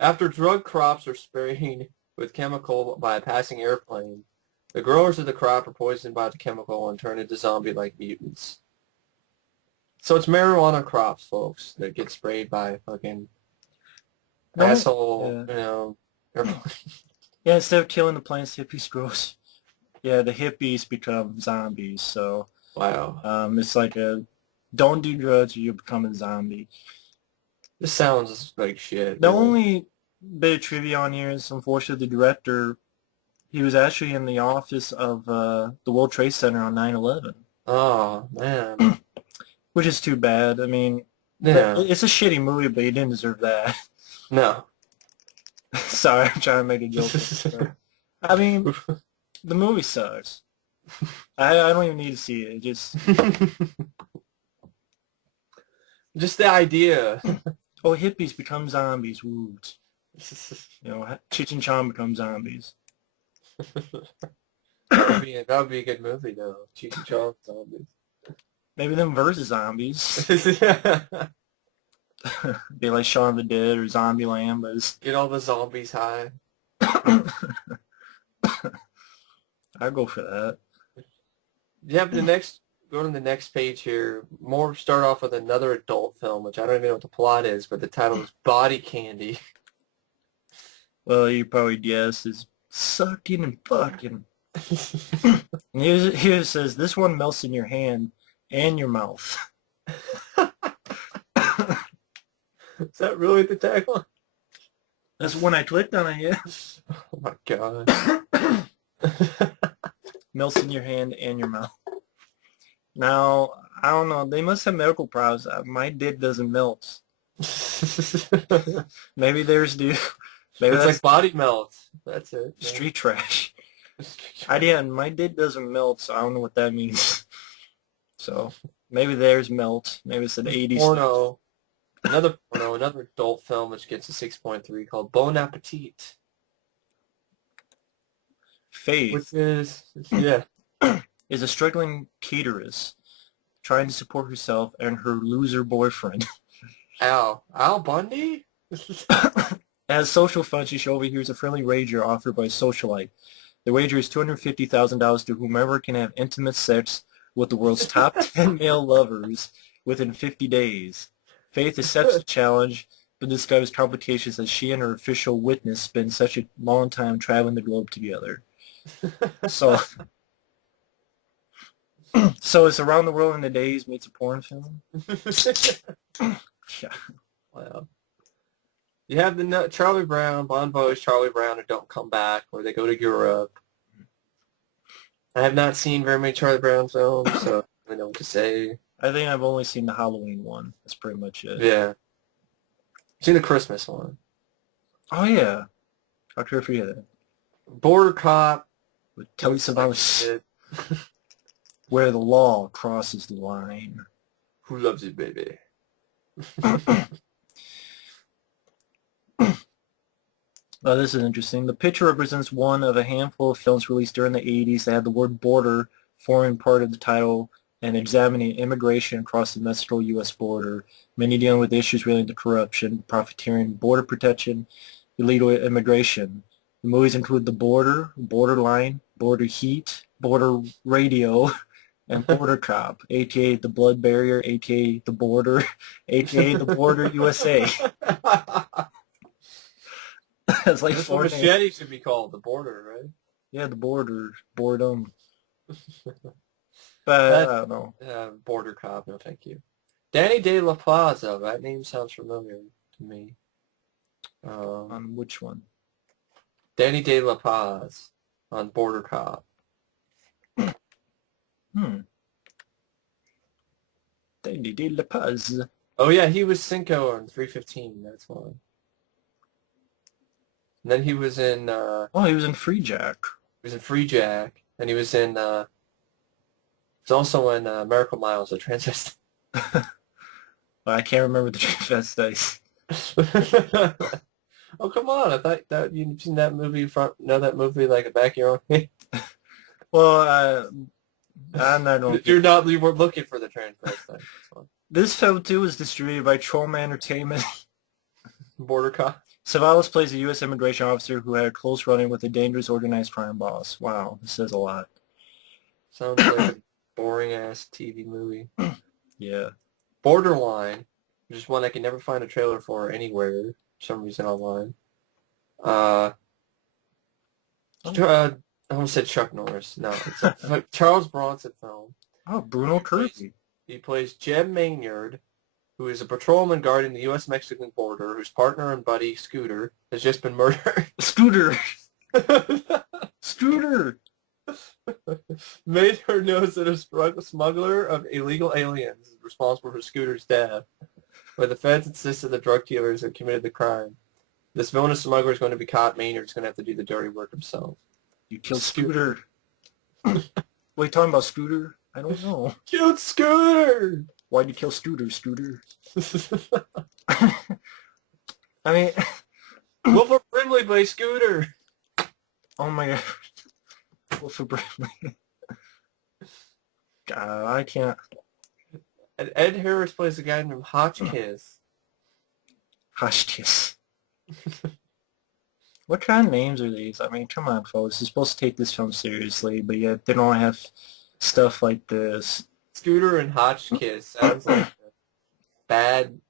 After drug crops are sprayed with chemical by a passing airplane, the growers of the crop are poisoned by the chemical and turn into zombie-like mutants. So it's marijuana crops, folks, that get sprayed by fucking asshole, airplane. Yeah, instead of killing the plants, hippies grows. Yeah, the hippies become zombies. So Wow. it's like don't do drugs or you'll become a zombie. This sounds like shit. The Really. only bit of trivia on here is, unfortunately, the director, he was actually in the office of the World Trade Center on 9/11, Oh, man. which is too bad. I mean, Yeah. it's a shitty movie, but he didn't deserve that. No. Sorry, I'm trying to make a joke. I mean, the movie sucks. I don't even need to see it. Just the idea. Oh, hippies become zombies. Woo. Cheech and Chong become zombies. That would be a good movie, though. Cheech and Chong zombies. Maybe them versus zombies. Be like Shaun of the Dead or Zombieland, but it's... Get all the zombies high. I'd go for that. You have go to the next page here. Start off with another adult film, which I don't even know what the plot is, but the title is Body Candy. Well, you probably guessed is sucking and fucking. And here it says, this one melts in your hand and your mouth. Is that really the tagline? That's when I clicked on it, yeah. Oh my god. Melts in your hand and your mouth. Now, I don't know. They must have medical problems. My dick doesn't melt. Maybe theirs do. Maybe It's that's like body melt. That's it. street trash. My dick doesn't melt, so I don't know what that means. So maybe theirs melt. Maybe it's an 80s Porno. Another adult film which gets a 6.3 called Bon Appetit. Faith. Which is, yeah. Is a struggling cateress trying to support herself and her loser boyfriend. Al Bundy? As social fun, she overhears a friendly wager offered by a socialite. The wager is $250,000 to whomever can have intimate sex with the world's top 10 male lovers within 50 days. Faith accepts the challenge, but discovers complications as she and her official witness spend such a long time traveling the globe together. So it's Around the World in a Days meets a porn film? Yeah. Wow. You have the Charlie Brown, Bon Voyage, Charlie Brown, and Don't Come Back, where they go to Europe. I have not seen very many Charlie Brown films, so I don't know what to say. I think I've only seen the Halloween one. That's pretty much it. Yeah. I've seen the Christmas one. Oh, yeah. How could I forget that? Border Cop. With Kelly Savalas. Where the law crosses the line. Who loves it, baby? Oh, this is interesting. The picture represents one of a handful of films released during the 80s that had the word border forming part of the title and examining immigration across the Mexico-U.S. border, many dealing with issues related to corruption, profiteering, border protection, illegal immigration. The movies include The Border, Borderline, Border Heat, Border Radio, and Border Cop, aka the Blood Barrier, aka the Border, aka the Border USA. It's like That's what four names. Machete should be called, the Border, right? Yeah, the Border, boredom. But That I don't know. Border Cop, no thank you. Danny De La Plaza, that name sounds familiar to me. On which one? Danny De La Paz on Border Cop. Danny De La Paz. Oh yeah, he was Cinco on 315, that's why. And then he was in Oh, he was in Free Jack. Free Jack, and he was also in Miracle Miles, the transvestite. I can't remember the transvestites. Oh come on! I thought that you'd seen that movie know that movie like the back of your own hand. Well, I'm not going You weren't looking for the transvestite. This film too was distributed by Trauma Entertainment. Border Cop. Savalas plays a U.S. immigration officer who had a close run-in with a dangerous organized crime boss. Wow, this says a lot. Sounds like a boring ass TV movie. Yeah. Borderline, which is one I can never find a trailer for anywhere for some reason online. I almost said Chuck Norris. No, it's a Charles Bronson film. Oh, Bruno Kirby. He plays Jeb Maynard, who is a patrolman guarding the U.S.-Mexican border, whose partner and buddy, Scooter, has just been murdered. Scooter! Scooter! Maynard knows that a smuggler of illegal aliens is responsible for Scooter's death, but the feds insist that the drug dealers have committed the crime. This villainous smuggler is going to be caught. Maynard's going to have to do the dirty work himself. You killed Scooter. What are you talking about, Scooter? I don't know. Killed Scooter! Why'd you kill Scooter? I mean... Wilford Brimley plays Scooter! Oh my god. Wilford Brimley. God, I can't... And Ed Harris plays a guy named Hotchkiss. Hotchkiss. What kind of names are these? I mean, come on, folks. You're supposed to take this film seriously, but yet they don't have stuff like this. Scooter and Hotchkiss sounds like a bad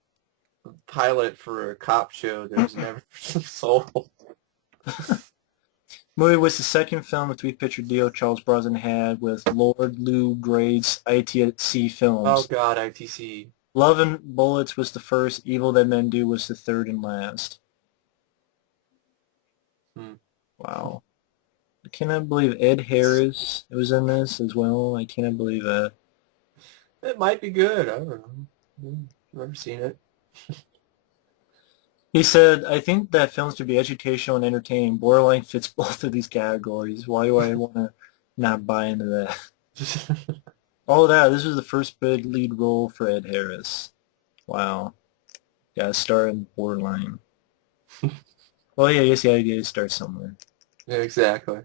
pilot for a cop show that was never sold. Movie was the second film a three-picture deal Charles Bronson had with Lord Lou Grade's ITC Films. Oh God, ITC. Love and Bullets was the first. Evil That Men Do was the third and last. Wow. I cannot believe Ed Harris was in this as well. I cannot believe that. It might be good. I don't know. I've never seen it. He said, I think that films should be educational and entertaining. Borderline fits both of these categories. Why do I want to not buy into that? All of that. This was the first big lead role for Ed Harris. Wow. Got to start in Borderline. Well, yeah, I guess the idea is start somewhere. Yeah, exactly.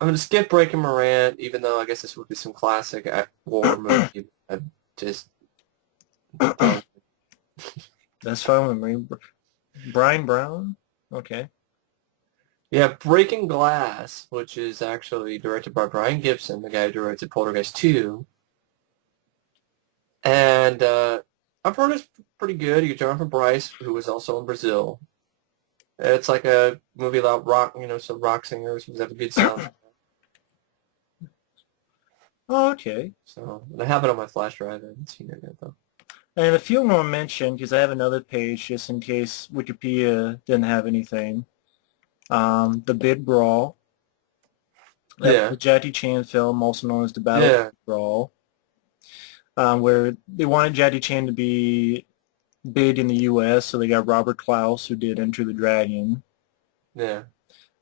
I'm going to skip Breaking Moran, even though I guess this would be some classic war movie. I just... That's fine with me. Brian Brown? Okay. Yeah, Breaking Glass, which is actually directed by Brian Gibson, the guy who directed Poltergeist 2. And I've heard it's pretty good. You got Jonathan Bryce, who was also in Brazil. It's like a movie about rock, some rock singers who have a good sound. Oh, okay. So I have it on my flash drive. I haven't seen it yet, though. And a few more mentioned, because I have another page just in case Wikipedia didn't have anything. The Big Brawl. Yeah. The Jackie Chan film, also known as The Battle of the Brawl, where they wanted Jackie Chan to be big in the U.S., so they got Robert Klaus, who did Enter the Dragon. Yeah.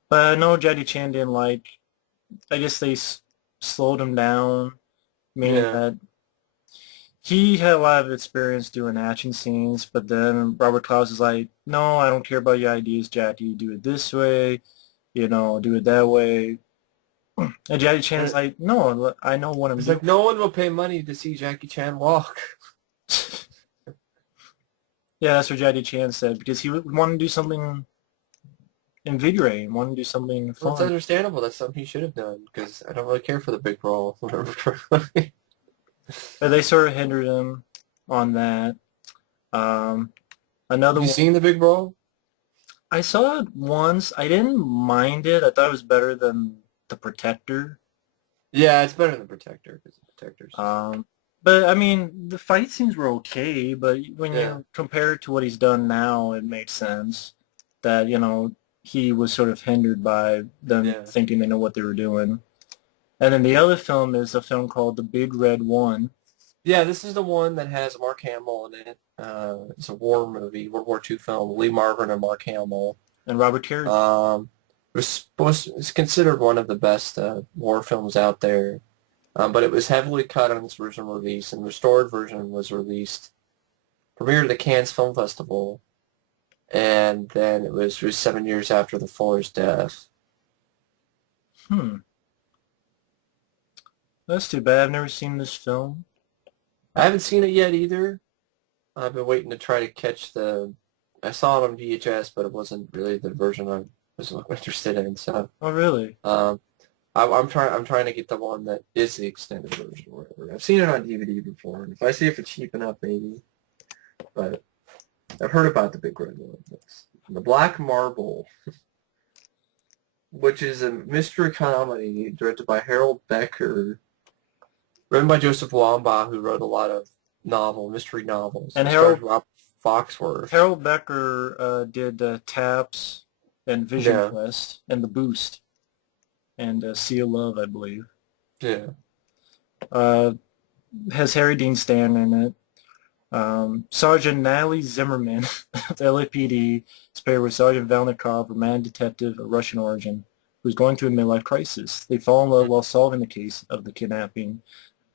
But I know Jackie Chan didn't like... I guess they slowed him down, meaning that he had a lot of experience doing action scenes, but then Robert Klaus is like, no, I don't care about your ideas, Jackie. Do it this way, do it that way. And Jackie Chan is like, no, I know what I'm doing. It's like, no one will pay money to see Jackie Chan walk. Yeah, that's what Jackie Chan said, because he would want to do something, invigorating, want to do something Well, it's fun. understandable. That's something he should have done because I don't really care for the big brawl. Whatever. But they sort of hindered him on that. Um, Have another you one, seen the big brawl? I saw it once. I didn't mind it. I thought it was better than The Protector. Yeah, it's better than Protector because Protector's just Um, but I mean, the fight scenes were okay, but when yeah, you compare it to what he's done now, it makes sense that, he was sort of hindered by them yeah. thinking they know what they were doing. And then the other film is a film called The Big Red One, Yeah, this is the one that has Mark Hamill in it. It's a war movie, World War II film. Lee Marvin and Mark Hamill. and Robert Carey. It's considered one of the best war films out there. But it was heavily cut on its original release, and the restored version was released, premiered at the Cannes Film Festival, and then it was released 7 years after the Fuller's death. Hmm, that's too bad. I've never seen this film. I haven't seen it yet either. I've been waiting to try to catch the. I saw it on VHS, but it wasn't really the version I was interested in. So Oh, really? um, I'm trying to get the one that is the extended version or whatever. I've seen it on DVD before, and if I see it for cheap enough, maybe. But I've heard about the Big Red One. The Black Marble, which is a mystery comedy directed by Harold Becker, written by Joseph Wambaugh, who wrote a lot of mystery novels. And It stars Rob Foxworth. Harold Becker did Taps and Vision Yeah, Quest and The Boost and Sea of Love, I believe. yeah. Uh, has Harry Dean Stanton in it. Sergeant Natalie Zimmerman of the LAPD is paired with Sergeant Valnikov, a man detective of Russian origin, who's going through a midlife crisis. They fall in love while solving the case of the kidnapping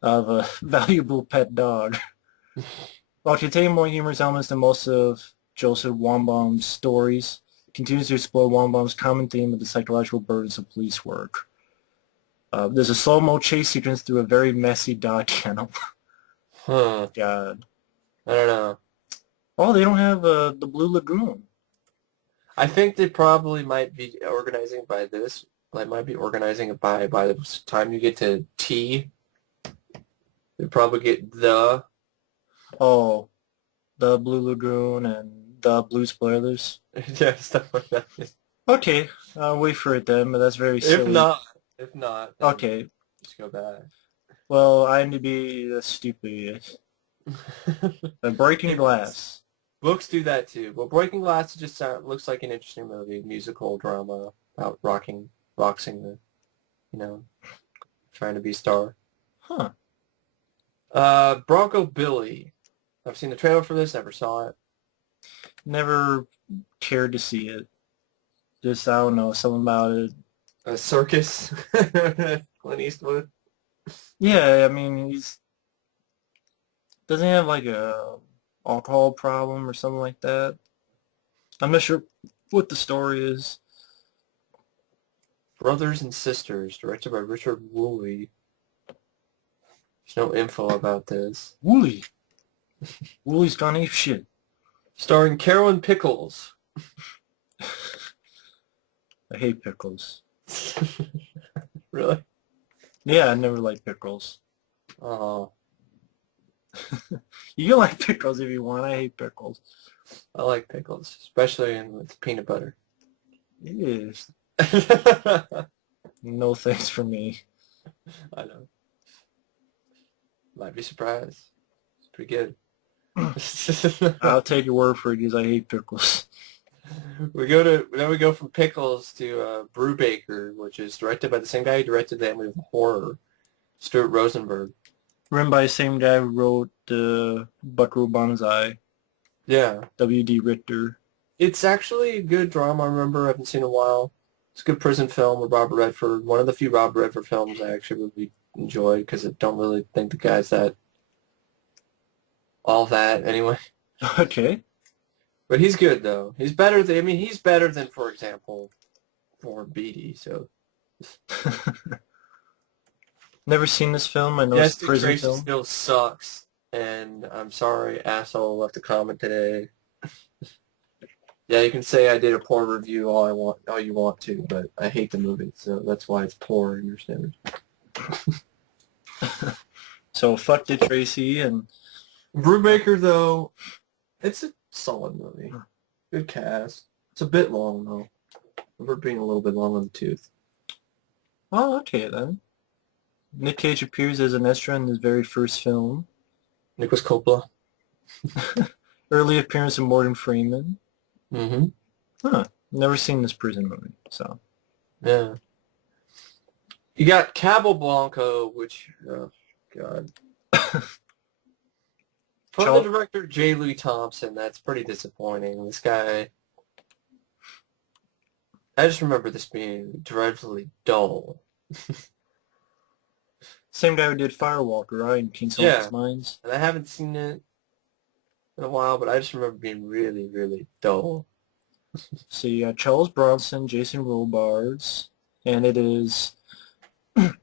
of a valuable pet dog. While containing more humorous elements than most of Joseph Wambaum's stories, it continues to explore Wambaum's common theme of the psychological burdens of police work. There's a slow-mo chase sequence through a very messy dog kennel. Huh. God. I don't know. Oh, they don't have the Blue Lagoon. I think they probably might be organizing by this. They might be organizing it by the time you get to T. They probably get the. Oh, the Blue Lagoon and the Blues Brothers. Yeah, stuff like that. Okay, I'll wait for it then, but that's very If silly. not, if not, then Okay, just go back. well, IMDb, that's stupid. Breaking Hey, Glass. books do that too. Well, Breaking Glass just looks like an interesting movie, musical drama about boxing the, you know, trying to be a star. Huh. Bronco Billy. I've seen the trailer for this, never saw it. Never cared to see it. Just, I don't know, something about it. A circus. Clint Eastwood. Yeah, I mean, doesn't he have like a alcohol problem or something like that? I'm not sure what the story is. Brothers and Sisters, directed by Richard Woolley. There's no info about this. Wooly. Wooly's gone ape shit. Starring Carolyn Pickles. I hate pickles. Really? Yeah, I never liked pickles. Oh, You can like pickles if you want. I hate pickles. I like pickles, especially with peanut butter. Yes. I No thanks for me. know. Might be surprised. It's pretty good. I'll take your word for it because I hate pickles. We go from pickles to Brubaker, which is directed by the same guy who directed that movie Horror, Stuart Rosenberg. Written by the same guy who wrote Buckaroo Banzai, Yeah, W.D. Richter. it's actually a good drama. I remember I haven't seen in a while. It's a good prison film with Robert Redford. One of the few Robert Redford films I actually really enjoyed because I don't really think the guy's that all that anyway. Okay. But he's good though. He's better than, for example, Warren Beatty. So Never seen this film. I know it's yes, a the prison Tracy film. still sucks. And I'm sorry, asshole left a comment today. Yeah, you can say I did a poor review all you want to, but I hate the movie, so that's why it's poor in your standards. So fuck Dick Tracy and Brubaker, though, it's a solid movie. Good cast. It's a bit long, though. We're being a little bit long on the tooth. oh, okay then. Nick Cage appears as an extra in his very first film. Nicholas Coppola. Early appearance of Morgan Freeman. Mm-hmm. Huh. Never seen this prison movie, so. Yeah. You got Cabo Blanco, which, oh, God. From the director J. Louis Thompson, that's pretty disappointing. This guy, I just remember this being dreadfully dull. Same guy who did Firewalker, right? And King Yeah, Solomon Mines. and I haven't seen it in a while, but I just remember being really, really dull. So you got Charles Bronson, Jason Robards, and it is an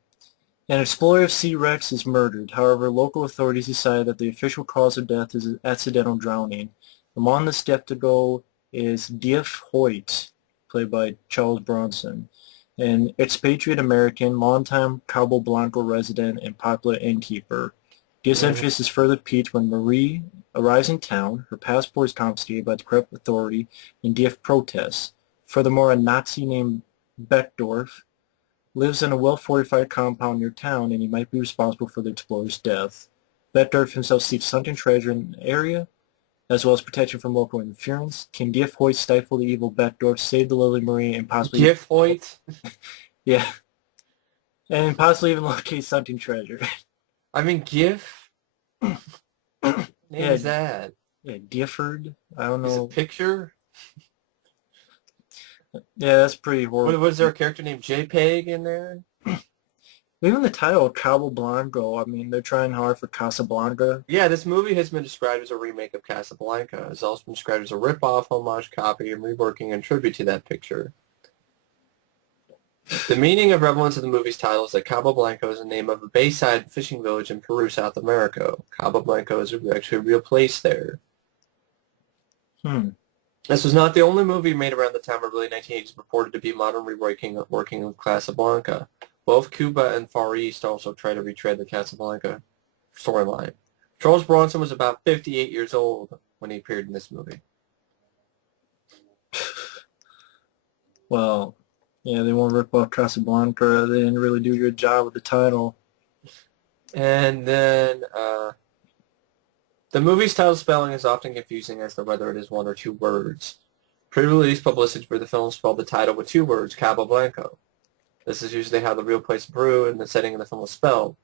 explorer of Sea Rex is murdered. However, local authorities decide that the official cause of death is accidental drowning. Among the skeptical is Dief Hoyt, played by Charles Bronson, an expatriate American, longtime Cabo Blanco resident and popular innkeeper. Dief's Mm-hmm. interest is further piqued when Marie arrives in town. Her passport is confiscated by the corrupt authority, and Dief protests. Furthermore, a Nazi named Beckdorf lives in a well-fortified compound near town, and he might be responsible for the explorer's death. Beckdorf himself seeks hunting treasure in the area, as well as protection from local interference. Can Dief Hoyt stifle the evil Beckdorf, save the Lily Marie, and possibly... Gift Hoyt? Yeah, and possibly even locate hunting treasure. I mean, GIF? Name Yeah, is that? yeah, Gifford. I don't Is a know. picture? Yeah, that's pretty horrible. Was there a character named JPEG in there? Even the title, Cabo Blanco, I mean, they're trying hard for Casablanca. Yeah, this movie has been described as a remake of Casablanca. It's also been described as a rip-off, homage, copy, and reworking and tribute to that picture. The meaning of relevance of the movie's title is that Cabo Blanco is the name of a bayside fishing village in Peru, South America. Cabo Blanco is actually a real place there. Hmm. This was not the only movie made around the time of early 1980s purported to be modern reworking of Casablanca. Both Cuba and Far East also try to retread the Casablanca storyline. Charles Bronson was about 58 years old when he appeared in this movie. Well, yeah, they want to rip off Casablanca. They didn't really do a good job with the title. And then the movie's title spelling is often confusing as to whether it is one or two words. Pre-release publicity for the film spelled the title with two words, Cabo Blanco. This is usually how the real place in Peru and the setting of the film was spelled.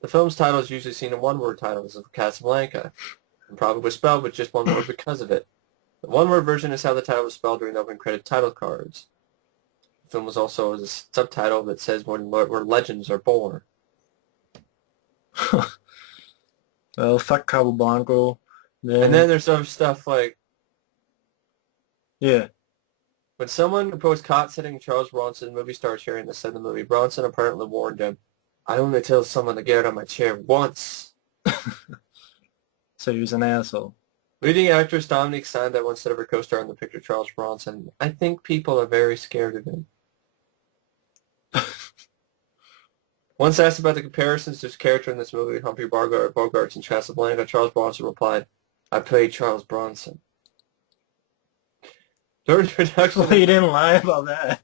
The film's title is usually seen in one-word titles of Casablanca, and probably was spelled with just one word because of it. The one-word version is how the title was spelled during the opening credit title cards. The film was also a subtitle that says where legends are born. Well, fuck Cabo Blanco. And then there's other stuff like, yeah. when someone proposed caught sitting Charles Bronson, movie star sharing the set of the movie, Bronson apparently warned him, "I only tell someone to get out of my chair once." So he was an asshole. Leading actress Dominique signed that once said of her co-star in the picture, Charles Bronson, "I think people are very scared of him." Once asked about the comparisons to his character in this movie, Humphrey Bogart's in Casablanca, Charles Bronson replied, "I played Charles Bronson." During the production Well, you didn't lie about that.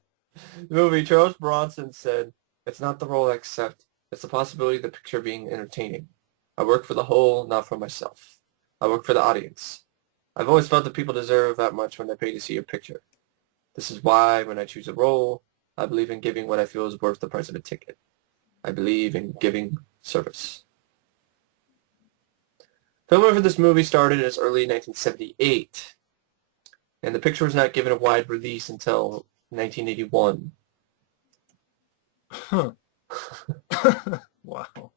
the movie, Charles Bronson said, "It's not the role I accept. It's the possibility of the picture being entertaining. I work for the whole, not for myself. I work for the audience. I've always felt that people deserve that much when they pay to see a picture. This is why, when I choose a role, I believe in giving what I feel is worth the price of a ticket. I believe in giving service." Filming for this movie started as early 1978, and the picture was not given a wide release until 1981. Huh. Wow.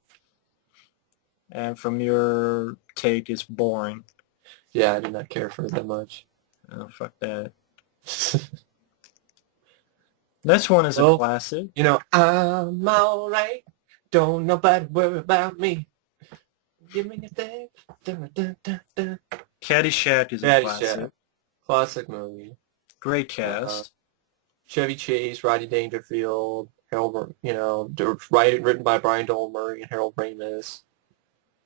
And from your take, it's boring. Yeah, I did not care for it that much. Oh, fuck that. Next one is a Well, classic. you know, I'm alright. Don't nobody worry about me. Give me a thing. Dun, dun, dun, dun. Caddyshack is a Caddyshack. classic. Classic movie. Great Uh, cast. Chevy Chase, Rodney Dangerfield, Harold, written by Brian Doyle Murray and Harold Ramis.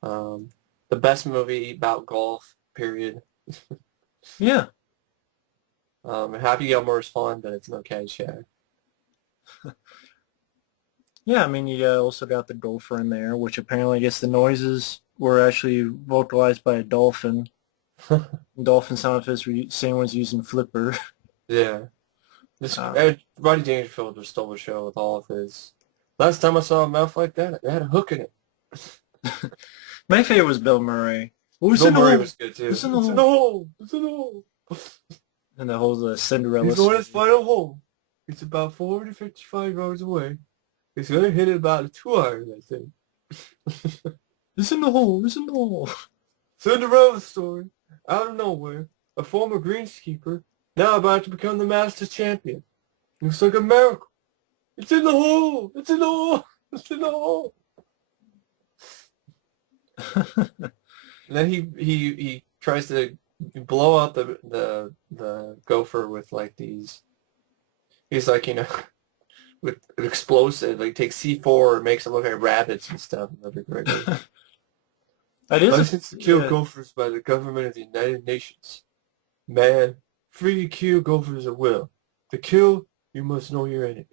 Um, the best movie about golf, period. Yeah. Happy Gilmore is fun, but it's no Caddyshack. Yeah, I mean, you also got the gopher in there, which apparently, I guess the noises were actually vocalized by a dolphin. Dolphin sound effects were same ones using Flipper. Yeah. This Um, Rodney Dangerfield just stole the show with all of his. Last time I saw a mouth like that, it had a hook in it. my favorite was Bill Murray. Who's Bill in the Murray hole? was good too. Who's in the It's in the hole? hole. It's in the hole. And the whole Cinderella He's going to his story. final hole. It's about 455 yards away. He's going to hit it about a 2-iron, I think. It's in the hole. It's in the hole. Cinderella story. Out of nowhere, a former greenskeeper, now about to become the Masters champion. Looks like a miracle. It's in the hole. It's in the hole. It's in the hole. And then he tries to blow out the gopher with like these. He's like, with an explosive, like takes C4 and makes them look like rabbits and stuff. Another great movie. That is License to kill yeah. gophers by the government of the United Nations. Man, free to kill gophers at will. To kill, you must know your enemy.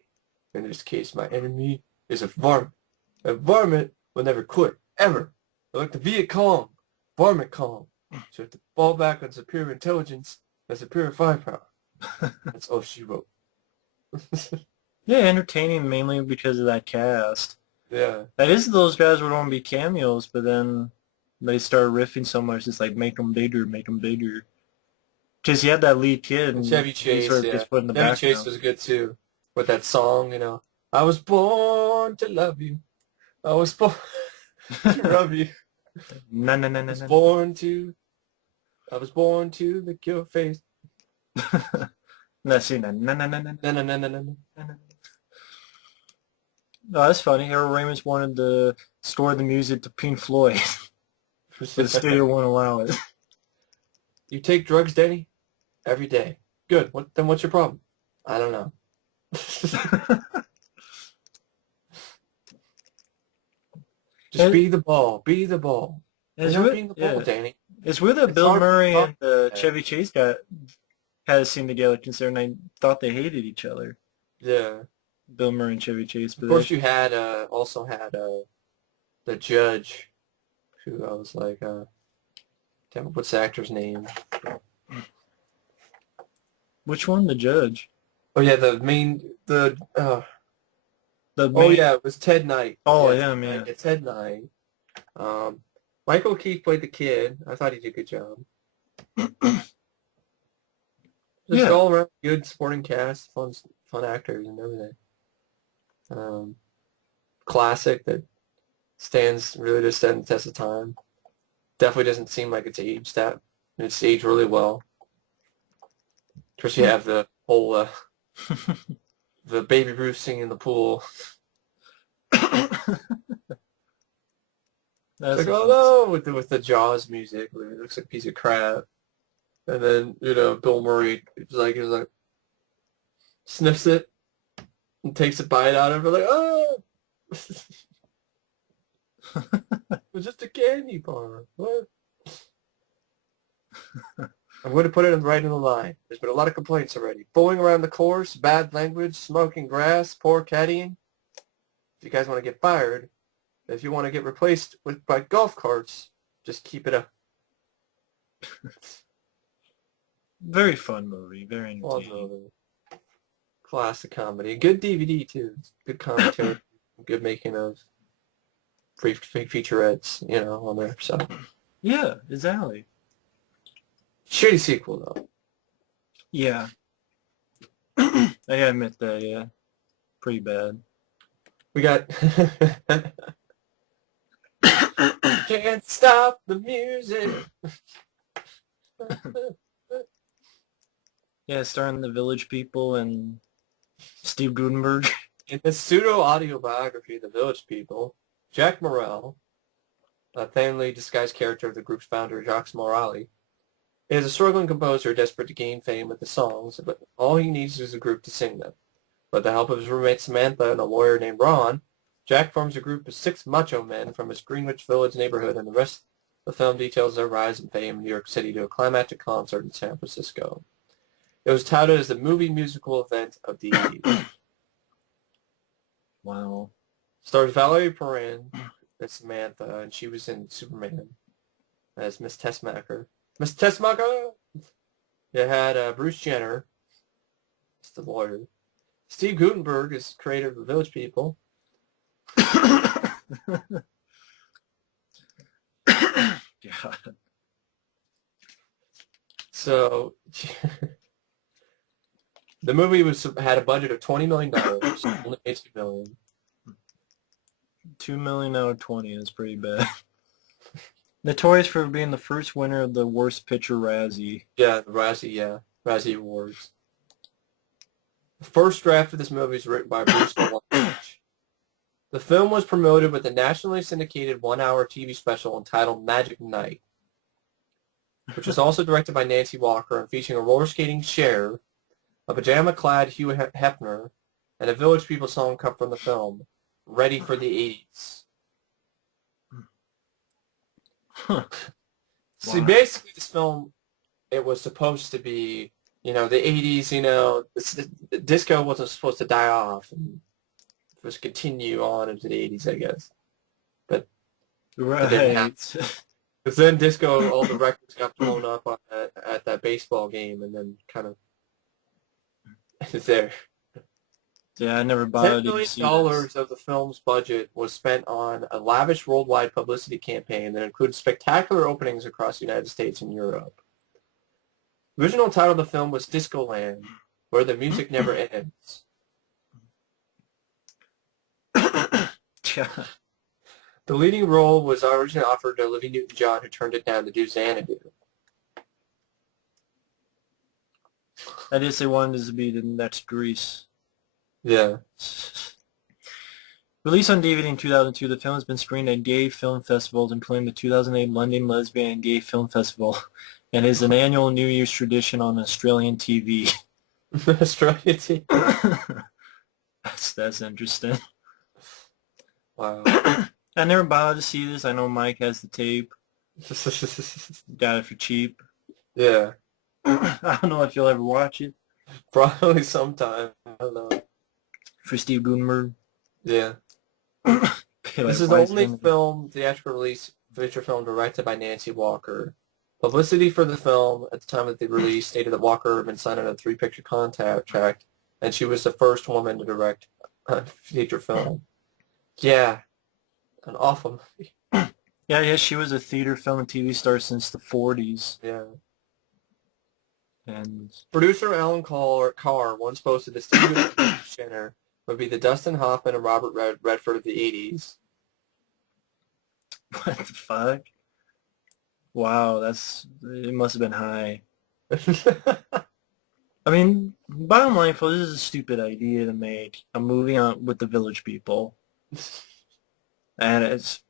In this case, my enemy is a varmint. A varmint will never quit, ever. Like the Viet Cong, varmint Kong. So you have to fall back on superior intelligence and superior firepower. That's all she wrote. Yeah, entertaining mainly because of that cast. Yeah. That is, those guys would only be cameos, but then they started riffing so much, it's like make them bigger, make them bigger. Because you had that lead kid, And and Chevy he Chase, sort of yeah. gets put in the Chevy Chase background. was good too. With that song, I was born to love you. I was born to love you. Na na na I na was na. born to I was born to lick your face. That's see na na na na na Na na na na na. na. No, that's funny. Harold Ramis wanted to score the music to Pink Floyd, but the studio won't allow it. You take drugs, Danny? Every day. Good. Then what's your problem? I don't know. Just be the ball. Be the ball. It's You're not weird, being the ball, yeah. Danny. It's weird that It's Bill hard to Murray talk and about that. Chevy Chase had a scene together, considering they thought they hated each other. Yeah. Bill Murray and Chevy Chase, Of but course, you had also had the judge, who I was like, damn, what's the actor's name? which one? The judge. Oh yeah, the main The oh main. yeah, it was Ted Knight. Oh, Yeah, yeah, Ted Knight. man. Yeah, Ted Knight. Michael Keith played the kid. I thought he did a good job. Just Yeah. all around good supporting cast, fun actors and everything. Classic that really just stand the test of time. Definitely doesn't seem like it's aged that. It's aged really well. Of course, you have the whole the Baby Ruth singing in the pool. That's It's like, oh no, with the Jaws music, where it looks like a piece of crap. And then, Bill Murray is like sniffs it and takes a bite out of it, like, oh, it's just a candy bar. What? I'm going to put it right in the line. There's been a lot of complaints already. Bowling around the course, bad language, smoking grass, poor caddying. If you guys want to get fired, if you want to get replaced by golf carts, just keep it up. very fun movie. Very Love entertaining. movie. Classic comedy. Good DVD too. Good commentary. Good making of brief featurettes, on there. So Yeah, exactly. shitty sequel though. Yeah. I gotta admit that, yeah. Pretty bad. We got Can't Stop the Music. Yeah, starring the Village People and Steve Gutenberg. In the pseudo-autobiography of the Village People, Jack Morrell, a thinly disguised character of the group's founder, Jacques Morali, He is a struggling composer desperate to gain fame with his songs, but all he needs is a group to sing them. With the help of his roommate Samantha and a lawyer named Ron, Jack forms a group of 6 macho men from his Greenwich Village neighborhood, and the rest of the film details their rise and fame in New York City to a climactic concert in San Francisco. It was touted as the movie musical event of the 80s. Wow. Stars Valerie Perrin as Samantha, and she was in Superman as Miss Tessmacher. Miss Tessmacher! It had Bruce Jenner, as the lawyer. Steve Guttenberg is creator of The Village People. God. So, the movie had a budget of $20 million, only made $2 million. 2 million out of 20 is pretty bad. Notorious for being the first winner of the Worst Picture Razzie. Yeah, the Razzie Awards. The first draft of this movie is written by Bruce Willis. The film was promoted with a nationally syndicated 1-hour TV special entitled Magic Night, which was also directed by Nancy Walker and featuring a roller skating Cher, a pajama-clad Hugh Hefner, and a Village People song cut from the film, Ready for the 80s. Huh. See, Wow. basically this film, it was supposed to be, the 80s, the disco wasn't supposed to die off and was to continue on into the 80s, I guess. But it didn't happen. Right. Because then disco, all the records got blown up at that baseball game, and then kind of it's there. Yeah, I never $10 bothered to million see dollars this. of the film's budget was spent on a lavish worldwide publicity campaign that included spectacular openings across the United States and Europe. The original title of the film was Discoland, where the music never ends. Yeah. The leading role was originally offered to Olivia Newton-John, who turned it down to do Xanadu. I did say wanted this to be the next Grease. Yeah. Released on DVD in 2002, the film has been screened at gay film festivals, including the 2008 London Lesbian and Gay Film Festival, and is an annual New Year's tradition on Australian TV. Australian TV. That's interesting. Wow. I never bothered to see this. I know Mike has the tape. Got it for cheap. Yeah. I don't know if you'll ever watch it. Probably sometime. I don't know. For Steve Gutenberg. Yeah. This is the only theatrical release, feature film directed by Nancy Walker. Publicity for the film at the time of the release stated that Walker had been signed on a 3-picture contract, and she was the first woman to direct a feature film. Yeah. An awful movie. Yeah, she was a theater, film, and TV star since the 40s. Yeah. And Producer Alan Carr once posted that Steve Jenner would be the Dustin Hoffman and Robert Redford of the 80s. what the fuck? Wow, it must have been high. I mean, bottom line, folks, this is a stupid idea to make a movie with the Village People. And it's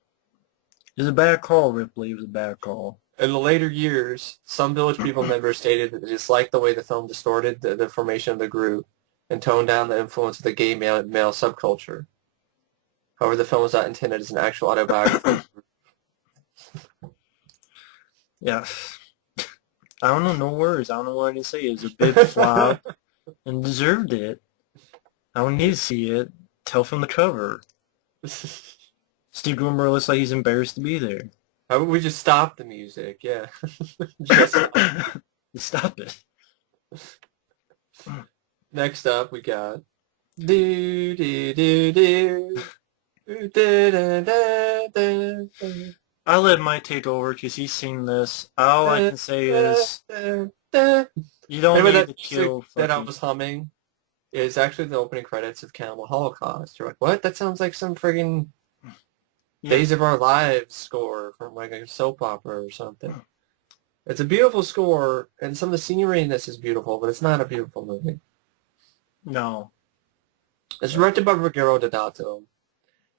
a bad call, Ripley. It was a bad call. In the later years, some Village People members stated that they disliked the way the film distorted the formation of the group and toned down the influence of the gay male subculture. However, the film was not intended as an actual autobiography. Yeah. I don't know, no words. I don't know what to say. It was a big flop and deserved it. I don't need to see it. Tell from the cover. Steve Gutenberg looks like he's embarrassed to be there. How about we just stop the music? Yeah. Just Stop it. Next up, we got do do do do. Da, da, da, da, da. I'll let Mike take over because he's seen this. All I can say is you don't Remember need that to kill that I fucking... was humming is actually the opening credits of Cannibal Holocaust. You're like, what? That sounds like some friggin' Days of Our Lives score from like a soap opera or something. It's a beautiful score, and some of the scenery in this is beautiful, but it's not a beautiful movie. No. It's directed by Ruggero Deodato,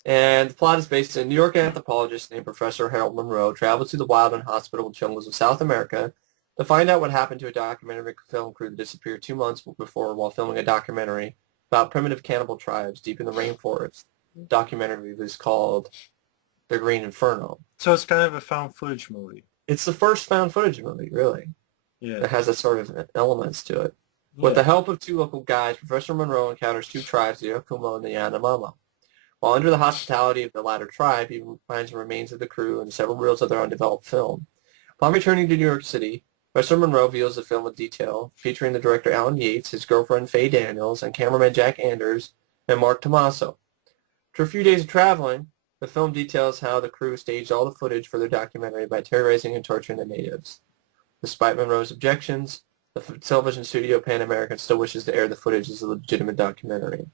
and the plot is based on a New York anthropologist named Professor Harold Monroe travels to the wild and hospitable jungles of South America To find out what happened to a documentary film crew that disappeared 2 months before while filming a documentary about primitive cannibal tribes deep in the rainforest. The documentary was called The Green Inferno. So it's kind of a found footage movie. It's the first found footage movie, really, Yeah. that has that sort of elements to it. With Yeah. the help of two local guides, Professor Monroe encounters two tribes, the Yakumo and the Yanomamo. While under the hospitality of the latter tribe, he finds the remains of the crew and several reels of their undeveloped film. Upon returning to New York City, Professor Monroe reveals the film in detail, featuring the director Alan Yates, his girlfriend Faye Daniels, and cameraman Jack Anders and Mark Tomaso. After a few days of traveling, the film details how the crew staged all the footage for their documentary by terrorizing and torturing the natives. Despite Monroe's objections, the television studio Pan American still wishes to air the footage as a legitimate documentary.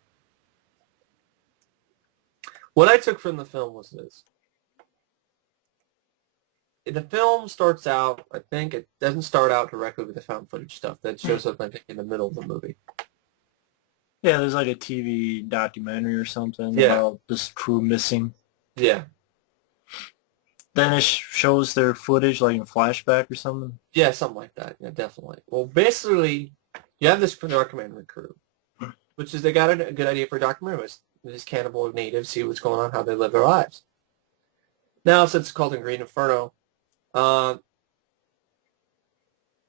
What I took from the film was this. The film starts out, I think it doesn't start out directly with the found footage stuff. That shows up, I think, in the middle of the movie. Yeah, there's like a TV documentary or something Yeah. about this crew missing. Yeah. Then it shows their footage like in flashback or something. Yeah, something like that. Yeah, definitely. Well, basically, you have this documentary crew, which is they got a good idea for a documentary. It was this cannibal natives, see what's going on, how they live their lives. Now, since it's called The Green Inferno,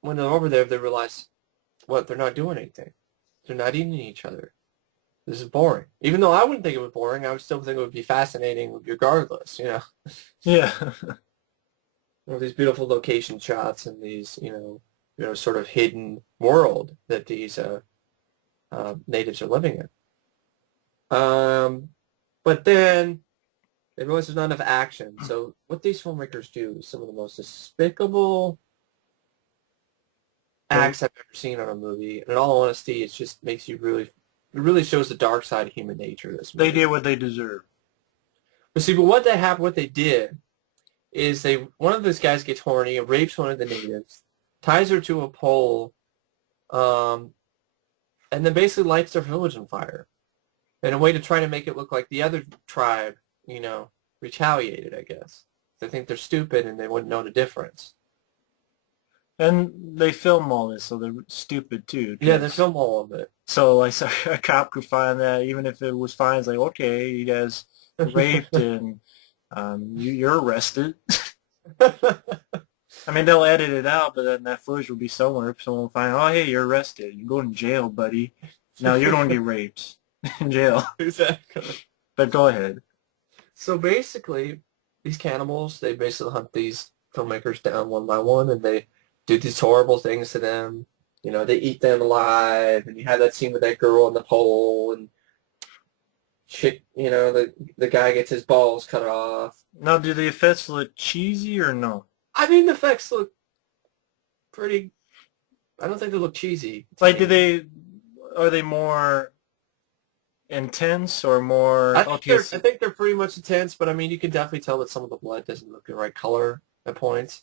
when they're over there, they realize, what, they're not doing anything. They're not eating each other. This is boring. Even though I wouldn't think it was boring, I would still think it would be fascinating regardless, you know. Yeah. These beautiful location shots and these, sort of hidden world that these natives are living in. But then they realize there's not enough action. So what these filmmakers do is some of the most despicable acts I've ever seen on a movie. And in all honesty, it just makes you it really shows the dark side of human nature. This movie. They did what they deserve. But see, what they did is one of those guys gets horny and rapes one of the natives, ties her to a pole, and then basically lights their village on fire in a way to try to make it look like the other tribe, retaliated, I guess. They think they're stupid and they wouldn't know the difference. And they film all this, so they're stupid too. Yeah, they film all of it. So like a cop could find that, even if it was fine, it's like, okay, you guys raped and you're arrested. I mean, they'll edit it out, but then that footage will be somewhere. Someone will find, oh, hey, you're arrested. You're going to jail, buddy. Now you're going to get raped in jail. Exactly. But go ahead. So basically, these cannibals, they basically hunt these filmmakers down one by one, and they do these horrible things to them. They eat them alive, and you have that scene with that girl on the pole, and shit, the guy gets his balls cut off. Now, do the effects look cheesy or no? I mean, the effects look pretty, I don't think they look cheesy. Like, are they more intense or more... I think they're pretty much intense, but I mean, you can definitely tell that some of the blood doesn't look the right color at points.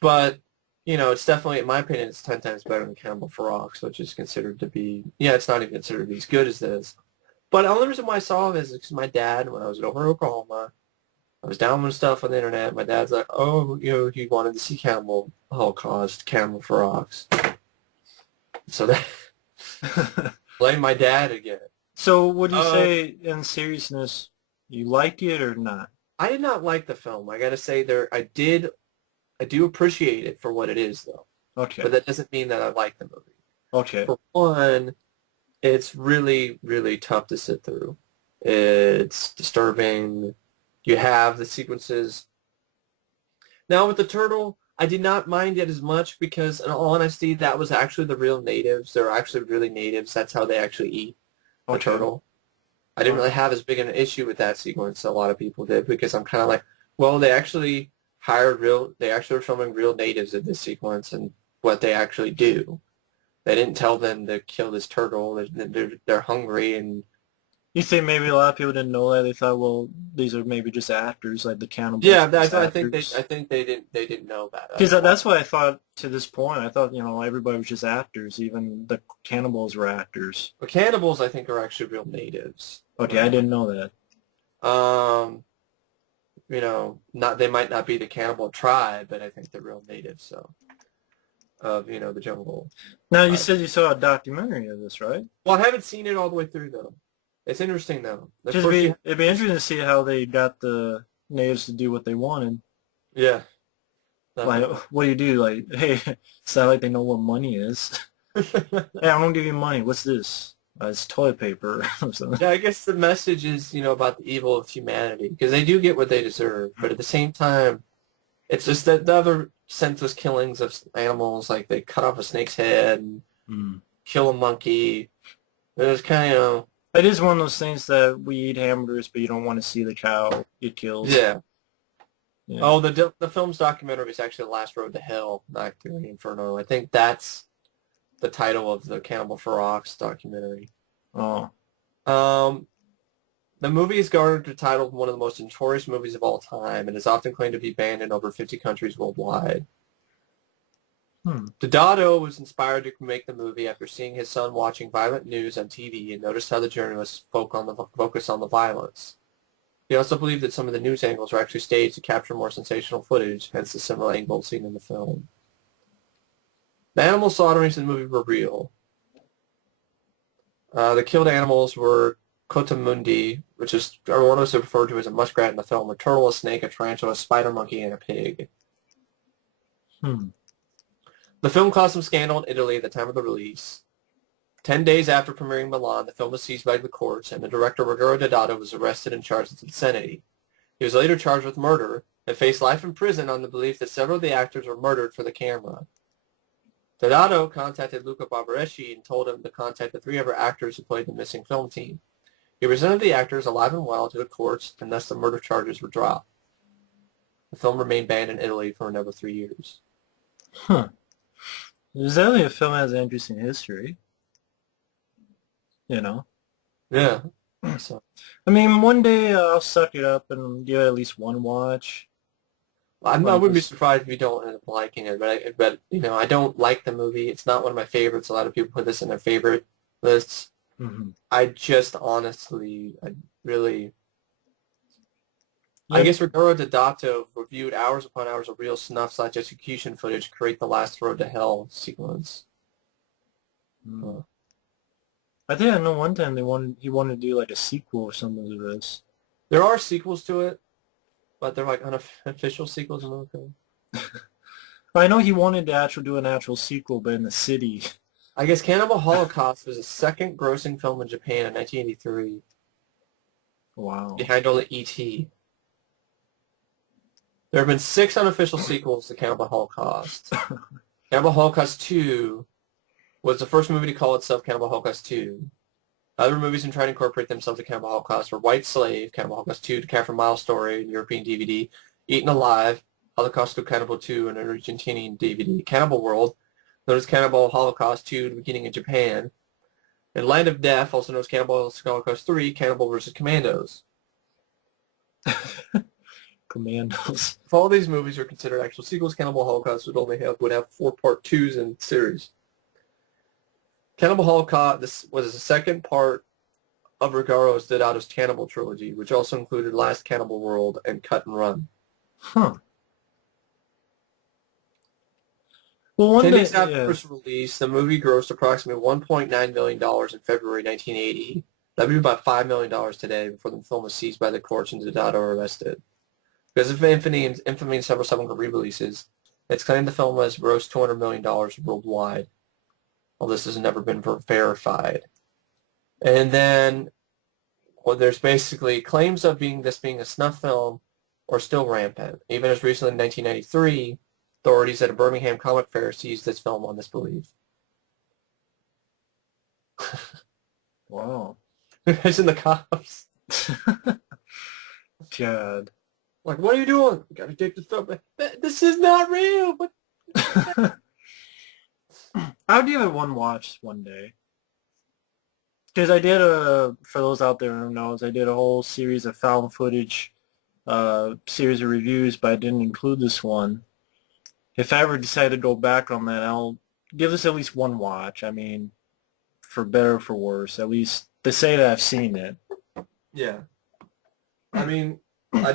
But, it's definitely, in my opinion, it's 10 times better than Cannibal Ferox, which is considered to be, it's not even considered to be as good as this. But the only reason why I saw it is because my dad, when I was over in Oklahoma, I was downloading stuff on the internet. My dad's like, oh, he wanted to see Cannibal Holocaust, Cannibal Ferox. So that, blame my dad again. So would you say, in seriousness, you like it or not? I did not like the film. I got to say, I do appreciate it for what it is, though. Okay. But that doesn't mean that I like the movie. Okay. For one, it's really, really tough to sit through. It's disturbing. You have the sequences. Now, with the turtle, I did not mind it as much because, in all honesty, that was actually the real natives. They're actually really natives. That's how they actually eat the turtle. I didn't really have as big an issue with that sequence as a lot of people did because I'm kind of like, well, they actually were filming real natives in this sequence and what they actually do. They didn't tell them to kill this turtle. They're hungry and... You think maybe a lot of people didn't know that? They thought, well, these are maybe just actors, like the cannibals. Yeah, I think they didn't know that. Because that's what I thought to this point. I thought, everybody was just actors. Even the cannibals were actors. The cannibals, I think, are actually real natives. Okay, I didn't know that. They might not be the cannibal tribe, but I think they're real natives. So, of, the jungle. Now you Uh, said you saw a documentary of this, right? well, I haven't seen it all the way through though. It's interesting though. Of Just course, be it'd be interesting to see how they got the natives to do what they wanted. yeah, Like, definitely. what do you do? Like, hey, it's not like they know what money is. Hey, I'm gonna give you money. What's this? It's toilet paper or something. Yeah, I guess the message is, about the evil of humanity because they do get what they deserve, but at the same time, it's just that the other senseless killings of animals, like they cut off a snake's head and Mm. kill a monkey. It's kind of, It is one of those things that we eat hamburgers, but you don't want to see the cow get killed. yeah. Yeah. Oh, the film's documentary is actually The Last Road to Hell, not Green Inferno. I think that's the title of the Cannibal Ferox documentary. Oh. Um, the movie has garnered the title of one of the most notorious movies of all time and is often claimed to be banned in over 50 countries worldwide. Hmm. Deodato was inspired to make the movie after seeing his son watching violent news on TV and noticed how the journalists focus on the violence. He also believed that some of the news angles were actually staged to capture more sensational footage, hence the similar angles seen in the film. The animal slaughterings in the movie were real. The killed animals were coatimundi, which is what was referred to as a muskrat in the film, a turtle, a snake, a tarantula, a spider monkey, and a pig. Hmm. The film caused some scandal in Italy at the time of the release. 10 days after premiering in Milan, the film was seized by the courts, and the director Ruggero Deodato was arrested and charged with obscenity. He was later charged with murder and faced life in prison on the belief that several of the actors were murdered for the camera. Deodato contacted Luca Barbareschi and told him to contact the three other actors who played the missing film team. He presented the actors alive and well to the courts, and thus the murder charges were dropped. The film remained banned in Italy for another 3 years. Huh. There's definitely a film that has an interesting history, you know. Yeah. So I mean, one day I'll suck it up and give it at least one watch. I Like wouldn't be this. surprised if you don't end up liking it, but I don't like the movie. It's not one of my favorites. A lot of people put this in their favorite lists. Hmm. I just honestly, I really, I Yep. guess Ruggero Deodato reviewed hours upon hours of real snuff/execution footage to create the Last Road to Hell sequence. Mm. Uh, I think I know one time he wanted to do like a sequel or something to this. there are sequels to it, but they're like unofficial sequels. I know he wanted to actually do an actual sequel, but in the city. I guess Cannibal Holocaust was the second grossing film in Japan in 1983, Wow. behind only E.T. There have been 6 unofficial sequels to Cannibal Holocaust. Cannibal Holocaust 2 was the first movie to call itself Cannibal Holocaust 2. Other movies in trying to incorporate themselves to Cannibal Holocaust were White Slave, Cannibal Holocaust 2, Decapher Mile Story, European DVD, Eaten Alive, Holocaust to Cannibal 2, and an Argentinian DVD, Cannibal World, known as Cannibal Holocaust 2, beginning in Japan, and Land of Death, also known as Cannibal Holocaust 3, Cannibal vs. Commandos. Commandos. If all these movies are considered actual sequels, Cannibal Holocaust would have 4 part 2s in series. Cannibal Holocaust, this was the second part of Ruggero Deodato's Cannibal trilogy, which also included Last Cannibal World and Cut and Run. Huh. Well, one 10 day, days after yeah. its release, the movie grossed approximately $1.9 million in February 1980. That would be about $5 million today before the film was seized by the courts and Deodato arrested. Because of infamy and several subsequent re-releases, it's claimed the film has grossed $200 million worldwide. Well, this has never been verified. And then, there's basically claims of this being a snuff film are still rampant. Even as recently in 1993, authorities at a Birmingham comic fair seized this film on this belief. Wow. Imagine the cops. God. Like, what are you doing? You gotta take the film. This is not real. But I'll give it one watch one day. Because I did for those out there who knows, I did a whole series of found footage, series of reviews, but I didn't include this one. If I ever decide to go back on that, I'll give this at least one watch. I mean, for better or for worse, at least to say that I've seen it. yeah, I mean, I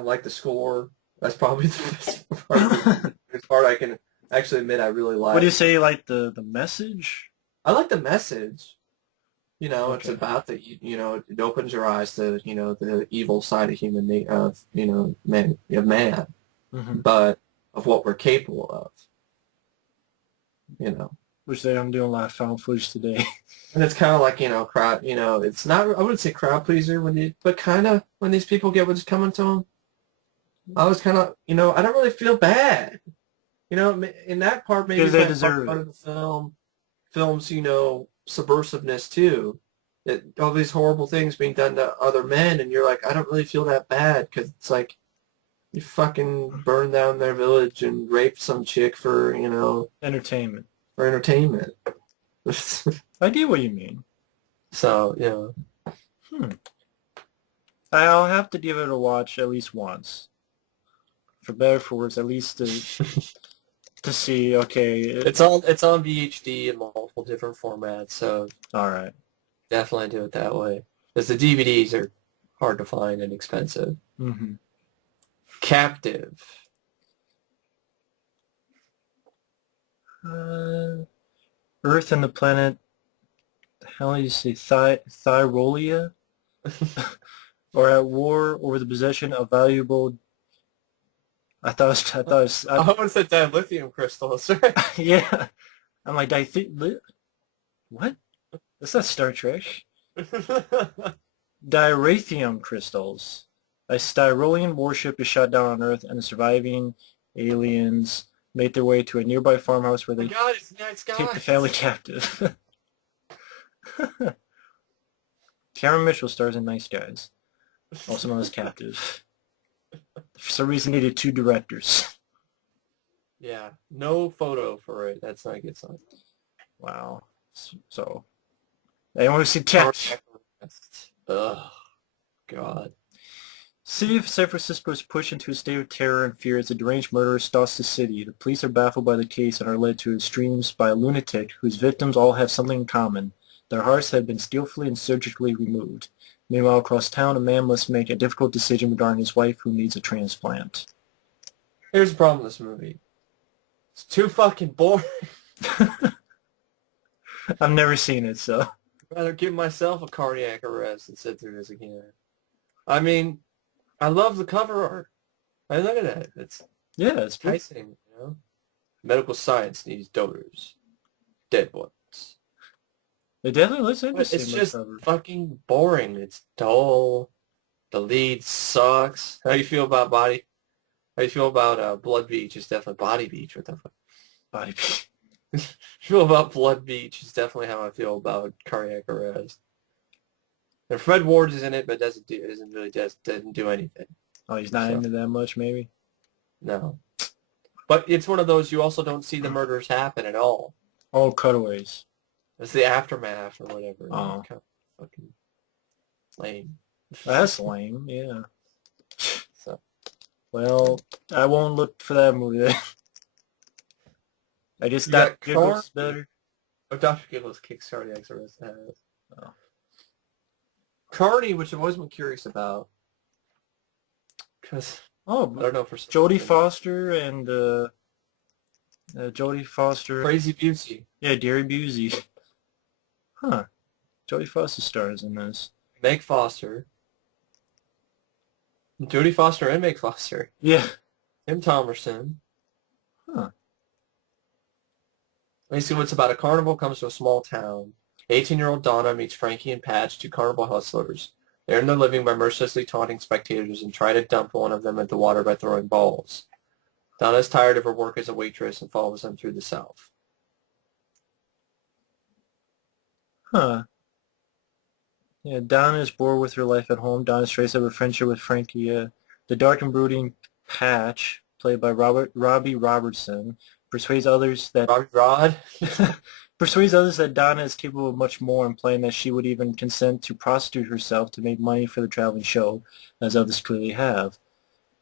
like the score. That's probably the best part. The best part I can I actually admit I really What do you like. say, like the message? I like the message. It's Okay. about that. It opens your eyes to the evil side of of man, Hmm. but of what we're capable of. You know, Which they I'm doing a lot of found footage today. and it's kind of like crowd. It's not. I wouldn't say crowd pleaser but kind of when these people get what's coming to them. I was kind of I don't really feel bad. In that part maybe Because is they my part deserve it. of the film's subversiveness too. That all these horrible things being done to other men, and you're like, I don't really feel that bad because it's like you fucking burned down their village and raped some chick Entertainment. for entertainment. I get what you mean. So Hmm. I'll have to give it a watch at least once. For better or for worse, at least to see, okay, it's on VHD in multiple different formats, so all right. definitely do it that way. Because the DVDs are hard to find and expensive. Mm-hmm. Captive. Earth and the planet, how do you say, Thyrolia? Or at war over the possession of valuable. I almost said dilithium crystals, right? Yeah. I'm like, what? That's not Star Trek. Dirathium crystals. A Styrolian warship is shot down on Earth, and the surviving aliens make their way to a nearby farmhouse where My they God, it's nice take the family guys. captive. Cameron Mitchell stars in Nice Guys, also known as Captive. For some reason, needed two directors. Yeah, no photo for it. That's not a good sign. Wow. So, anyone who's seen Captive? Cardiac arrest. Ugh, God. City of San Francisco is pushed into a state of terror and fear as a deranged murderer stalks the city. The police are baffled by the case and are led to extremes by a lunatic whose victims all have something in common. Their hearts have been skillfully and surgically removed. Meanwhile, across town, a man must make a difficult decision regarding his wife who needs a transplant. Here's the problem with this movie. It's too fucking boring. I've never seen it, so. I'd rather give myself a cardiac arrest than sit through this again. I mean, I love the cover art. I look at that. It's Yeah, it's pretty. enticing. Medical science needs donors. Dead ones. It definitely looks But interesting it's on the just cover. fucking boring. It's dull. The lead sucks. How you feel about Blood Beach? It's definitely Body Beach. What the fuck? Body. Feel about Blood Beach is definitely how I feel about Cardiac Arrest. And Fred Ward is in it, but doesn't do anything. Oh, he's not So into that much, maybe? no. But it's one of those you also don't see the murders happen at all. Oh, cutaways. It's the aftermath or whatever. Oh, Kind of fucking lame. that's lame, yeah. So Well, I won't look for that movie then. I guess you Dr. got Giggles Carney. better. Oh, Dr. Giggles kicks Cardiac Arrest ass. Oh. Carney, which I've always been curious about, because I Oh, don't know for some Jodie reason. Foster and Jodie Foster. Crazy Busey. Yeah, Gary Busey. Huh. Jodie Foster stars in this. Meg Foster. Jodie Foster and Meg Foster. Yeah. Tim Thomerson. Huh. Basically, what's about a carnival comes to a small town. 18-year-old Donna meets Frankie and Patch, two carnival hustlers. They earn their living by mercilessly taunting spectators and try to dump one of them into the water by throwing balls. Donna is tired of her work as a waitress and follows them through the South. Huh. Yeah, Donna is bored with her life at home. Donna strays up her friendship with Frankie. The dark and brooding Patch, played by Robbie Robertson, persuades others that Robbie Rod. persuades others that Donna is capable of much more, implying that she would even consent to prostitute herself to make money for the traveling show, as others clearly have.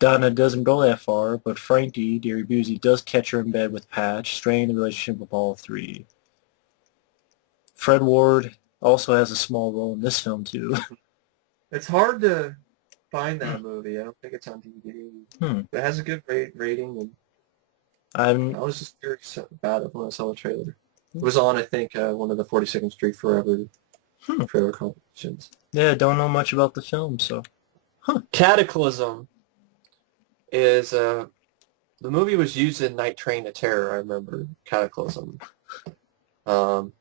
Donna doesn't go that far, but Frankie, Gary Busey, does catch her in bed with Patch, straining the relationship of all three. Fred Ward also has a small role in this film, too. It's hard to find that movie. I don't think it's on DVD. Hmm. It has a good rating, and I'm I was just very bad when I saw the trailer. It was on, I think, one of the 42nd Street hmm, trailer competitions. yeah, don't know much about the film, so huh. Cataclysm is the movie was used in Night Train to Terror. I remember Cataclysm. Um,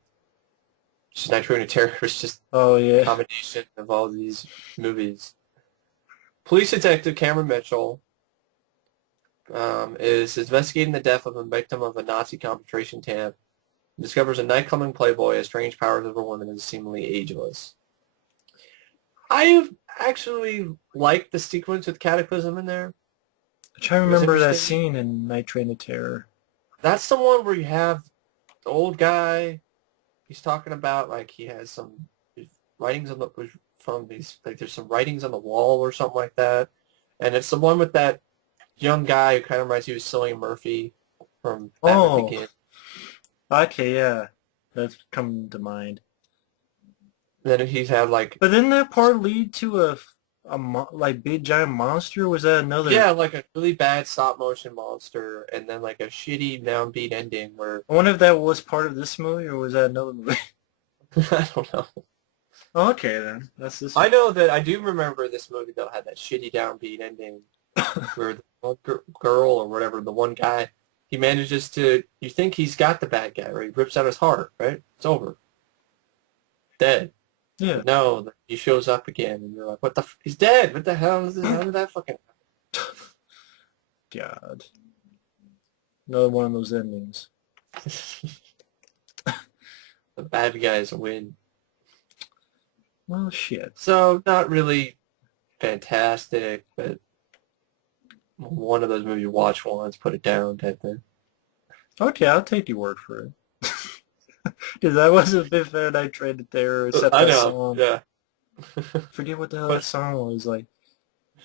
Night Train to Terror was just Oh a yeah. combination of all these movies. Police detective Cameron Mitchell is investigating the death of a victim of a Nazi concentration camp. Discovers a night-coming playboy has strange powers over women and is seemingly ageless. I actually liked the sequence with Cataclysm in there. I try to It was remember that interesting. scene in Night Train to Terror. That's the one where you have the old guy. He's talking about like he has some writings on the from these like there's some writings on the wall or something like that, and it's the one with that young guy who kind of reminds you of Cillian Murphy from Batman Oh, Begins. okay, yeah, that's coming to mind. Then he's had like But didn't that part lead to like big giant monster? Or was that another? yeah, like a really bad stop motion monster, and then like a shitty downbeat ending where I wonder if that was part of this movie or was that another movie? I don't know. Oh, okay, then that's this I one. know that I do remember this movie though had that shitty downbeat ending where the one girl or whatever, the one guy, he manages to, you think he's got the bad guy, right? He rips out his heart, right? It's over. Dead. Yeah. But no, he shows up again, and you're like, what the, he's dead. What the hell is this? How did that fucking God, another one of those endings. happen? The bad guys win. Well, shit. So, not really fantastic, but one of those movies you watch once, put it down type thing. Okay, I'll take your word for it. Because I wasn't a big fan of Night Train to Terror except I that know, song. yeah. Forget what the hell that But song was. Like,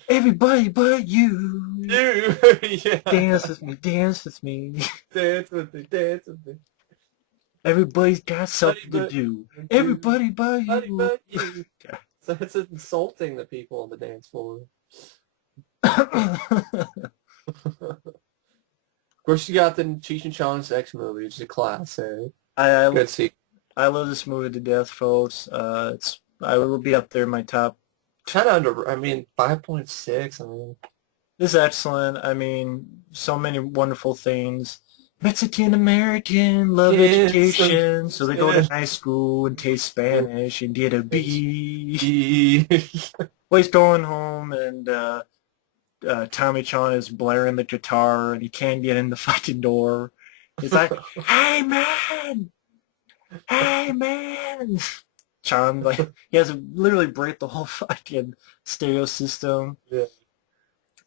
everybody but you. you, yeah. Dance with me, dance with me. Dance with me, dance with me. Everybody's got Buddy something to but do. you, Everybody but buddy you. but you. So it's insulting the people on the dance floor. Of course, you got the Cheech and Chong sex movie, which is a classic. I Good see. I love this movie to death, folks. It's I will be up there in my top. Kind of under, I mean, 5.6. I mean, It's excellent. I mean, so many wonderful things. Mexican American love kids, so, education, so they go to yeah. high school and take Spanish and get a It's B. E. Well, he's going home and Tommy Chong is blaring the guitar and he can't get in the fucking door. He's like, "Hey man, hey man!" Chong like he has to literally break the whole fucking stereo system. Yeah.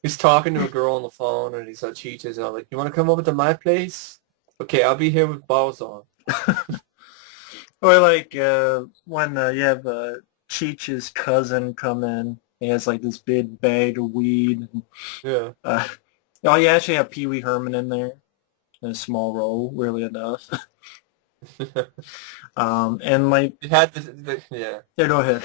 He's talking to a girl on the phone, and he's like, Cheech is like, you want to come over to my place? Okay, I'll be here with balls on. Or like when you have Cheech's cousin come in, he has like this big bag of weed. And, Yeah. uh, oh, you actually have Pee Wee Herman in there in a small role, weirdly enough. And like, You had yeah. yeah, go ahead.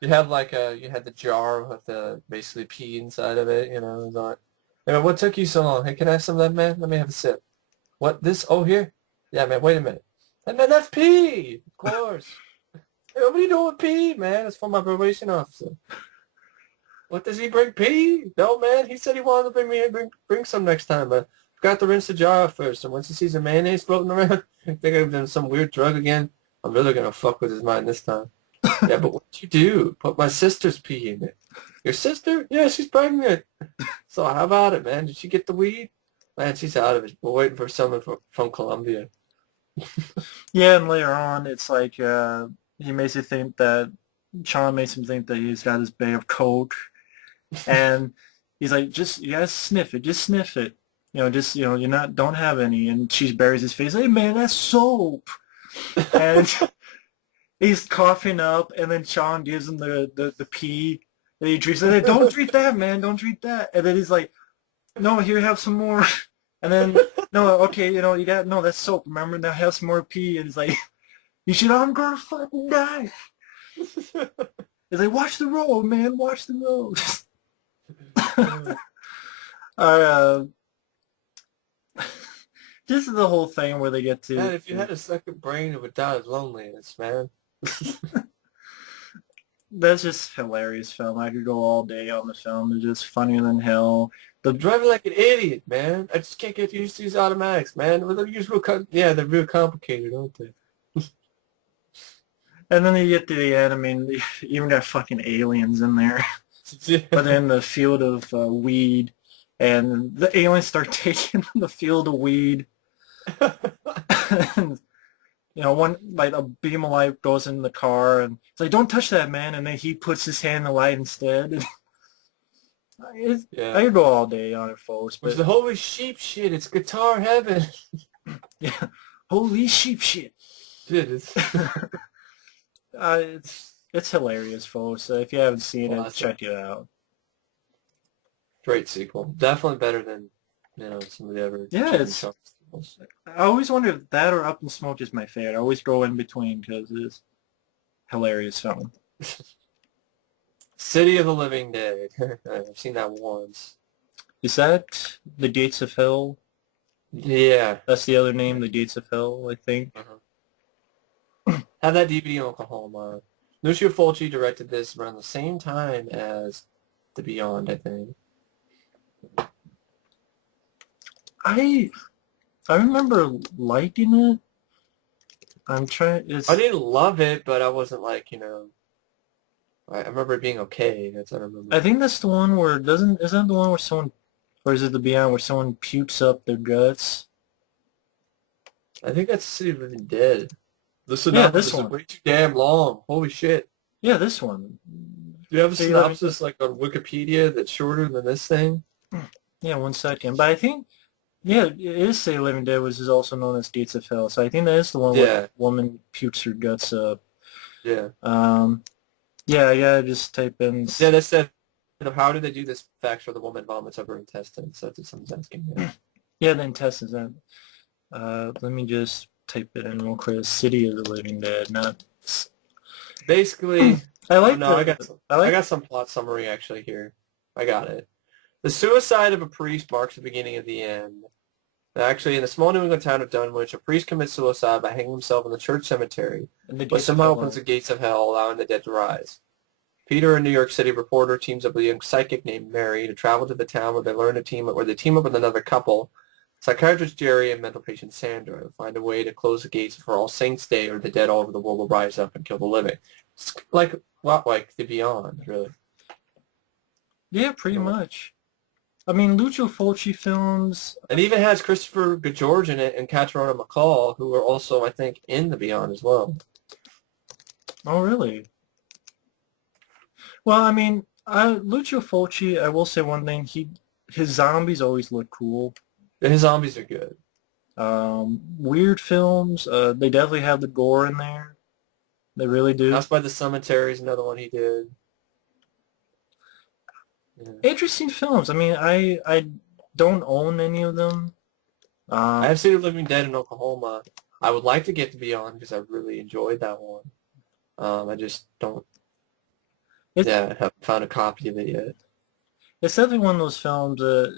You had like you had the jar with the basically pee inside of it, you know. It was like, hey, man, what took you so long? Hey, can I have some of that, man? Let me have a sip. What, this? Oh, here? Yeah, man, wait a minute. Hey, man, that's pee! Of course. Hey, what are you doing with pee, man? It's for my probation officer. What, does he bring pee? No, man, he said he wanted to bring some next time, but forgot to rinse the jar off first. And once he sees the mayonnaise floating around, I think I've done some weird drug again. I'm really going to fuck with his mind this time. Yeah, but what'd you do? Put my sister's pee in it. Your sister? Yeah, she's pregnant. So how about it, man? Did she get the weed? Man, she's out of it. We're waiting for someone from Colombia. Yeah, and later on, it's like he makes you think that Sean makes him think that he's got his bag of coke, and he's like, just you gotta sniff it, just sniff it, just you're not don't have any, and she buries his face. Hey man, that's soap, and he's coughing up, and then Sean gives him the pee that he drinks. And then, don't drink that, man, don't drink that, and then he's like, no, here, have some more. And then, no, okay, you got, no, that's soap. Remember, now have some more pee. And he's like, you should, I'm gonna fucking die. He's like, watch the road, man, watch the road. uh, This is the whole thing where they get Man, if you had a second brain, it would die of loneliness, man. that's just hilarious film. I could go all day on the film. It's just funnier than hell. You're The driving like an idiot, man. I just can't get used to these automatics, man. Well, they're just yeah, they're real complicated, aren't they? and then you get to the end. I mean, they even got fucking aliens in there, but Yeah. in the field of weed, and the aliens start taking the field of weed. And, one like a beam of light goes in the car, and it's like, "Don't touch that, man!" And then he puts his hand in the light instead. It's, Yeah. I could go all day on it, folks, Was but the holy sheep shit? It's guitar heaven. yeah, holy sheep shit. Dude, it's It's hilarious, folks. If you haven't seen it, classic. check it out. Great sequel. Definitely better than, some of the other Yeah, Jimmy it's. Shark sequels. I always wonder if that or Up in Smoke is my favorite. I always go in between because it's hilarious film. City of the Living Dead. I've seen that once. Is that The Gates of Hell? Yeah. That's the other name, The Gates of Hell, I think. Uh-huh. Had that DVD in Oklahoma. Lucio Fulci directed this around the same time as The Beyond, I think. I I remember liking it. I'm trying. I It's. didn't love it, but I wasn't like, I remember it being okay. That's what I remember. I think that's the one where doesn't. Isn't that the one where someone, or is it The Beyond where someone pukes up their guts? I think that's City of the Living Dead. The Yeah, this synopsis is one. way too damn long. Holy shit. Yeah, this one. Do you have a See, like, synopsis like on Wikipedia that's shorter than this thing? yeah, 1 second. But I think, yeah, it is Say Living Dead, which is also known as Gates of Hell. So I think that is the one where the Yeah, woman pukes her guts up. yeah. Um, yeah, I gotta just type in. Yeah, that's that. How do they do this fact where the woman vomits up her intestines? That's what someone's asking me. Yeah, the intestines. Let me just type it in real quick. City of the Living Dead. Not. Basically, I oh like no, the. I I like. got some plot summary actually here. I got it. The suicide of a priest marks the beginning of the end. Actually, in the small New England town of Dunwich, a priest commits suicide by hanging himself in the church cemetery, The which Gates of somehow Hell opens the one. gates of hell, allowing the dead to rise. Peter, a New York City reporter, teams up with a young psychic named Mary to travel to the town where they team up with another couple, psychiatrist Jerry and mental patient Sandra, to find a way to close the gates for All Saints' Day, or the dead all over the world will rise up and kill the living. It's like a lot like The Beyond, really. Yeah, pretty much. I mean, Lucio Fulci films. It even has Christopher George in it and Catriona McCall, who are also, I think, in The Beyond as well. Oh, really? Well, I mean, Lucio Fulci. I will say one thing. His zombies always look cool. His zombies are good. Weird films. They definitely have the gore in there. They really do. House by the Cemetery is another one he did. Yeah. Interesting films. I mean, I don't own any of them. I Um, have seen Living Dead in Oklahoma. I would like to get to Beyond because I really enjoyed that one. I just don't, it's yeah, haven't found a copy of it yet. it's definitely one of those films that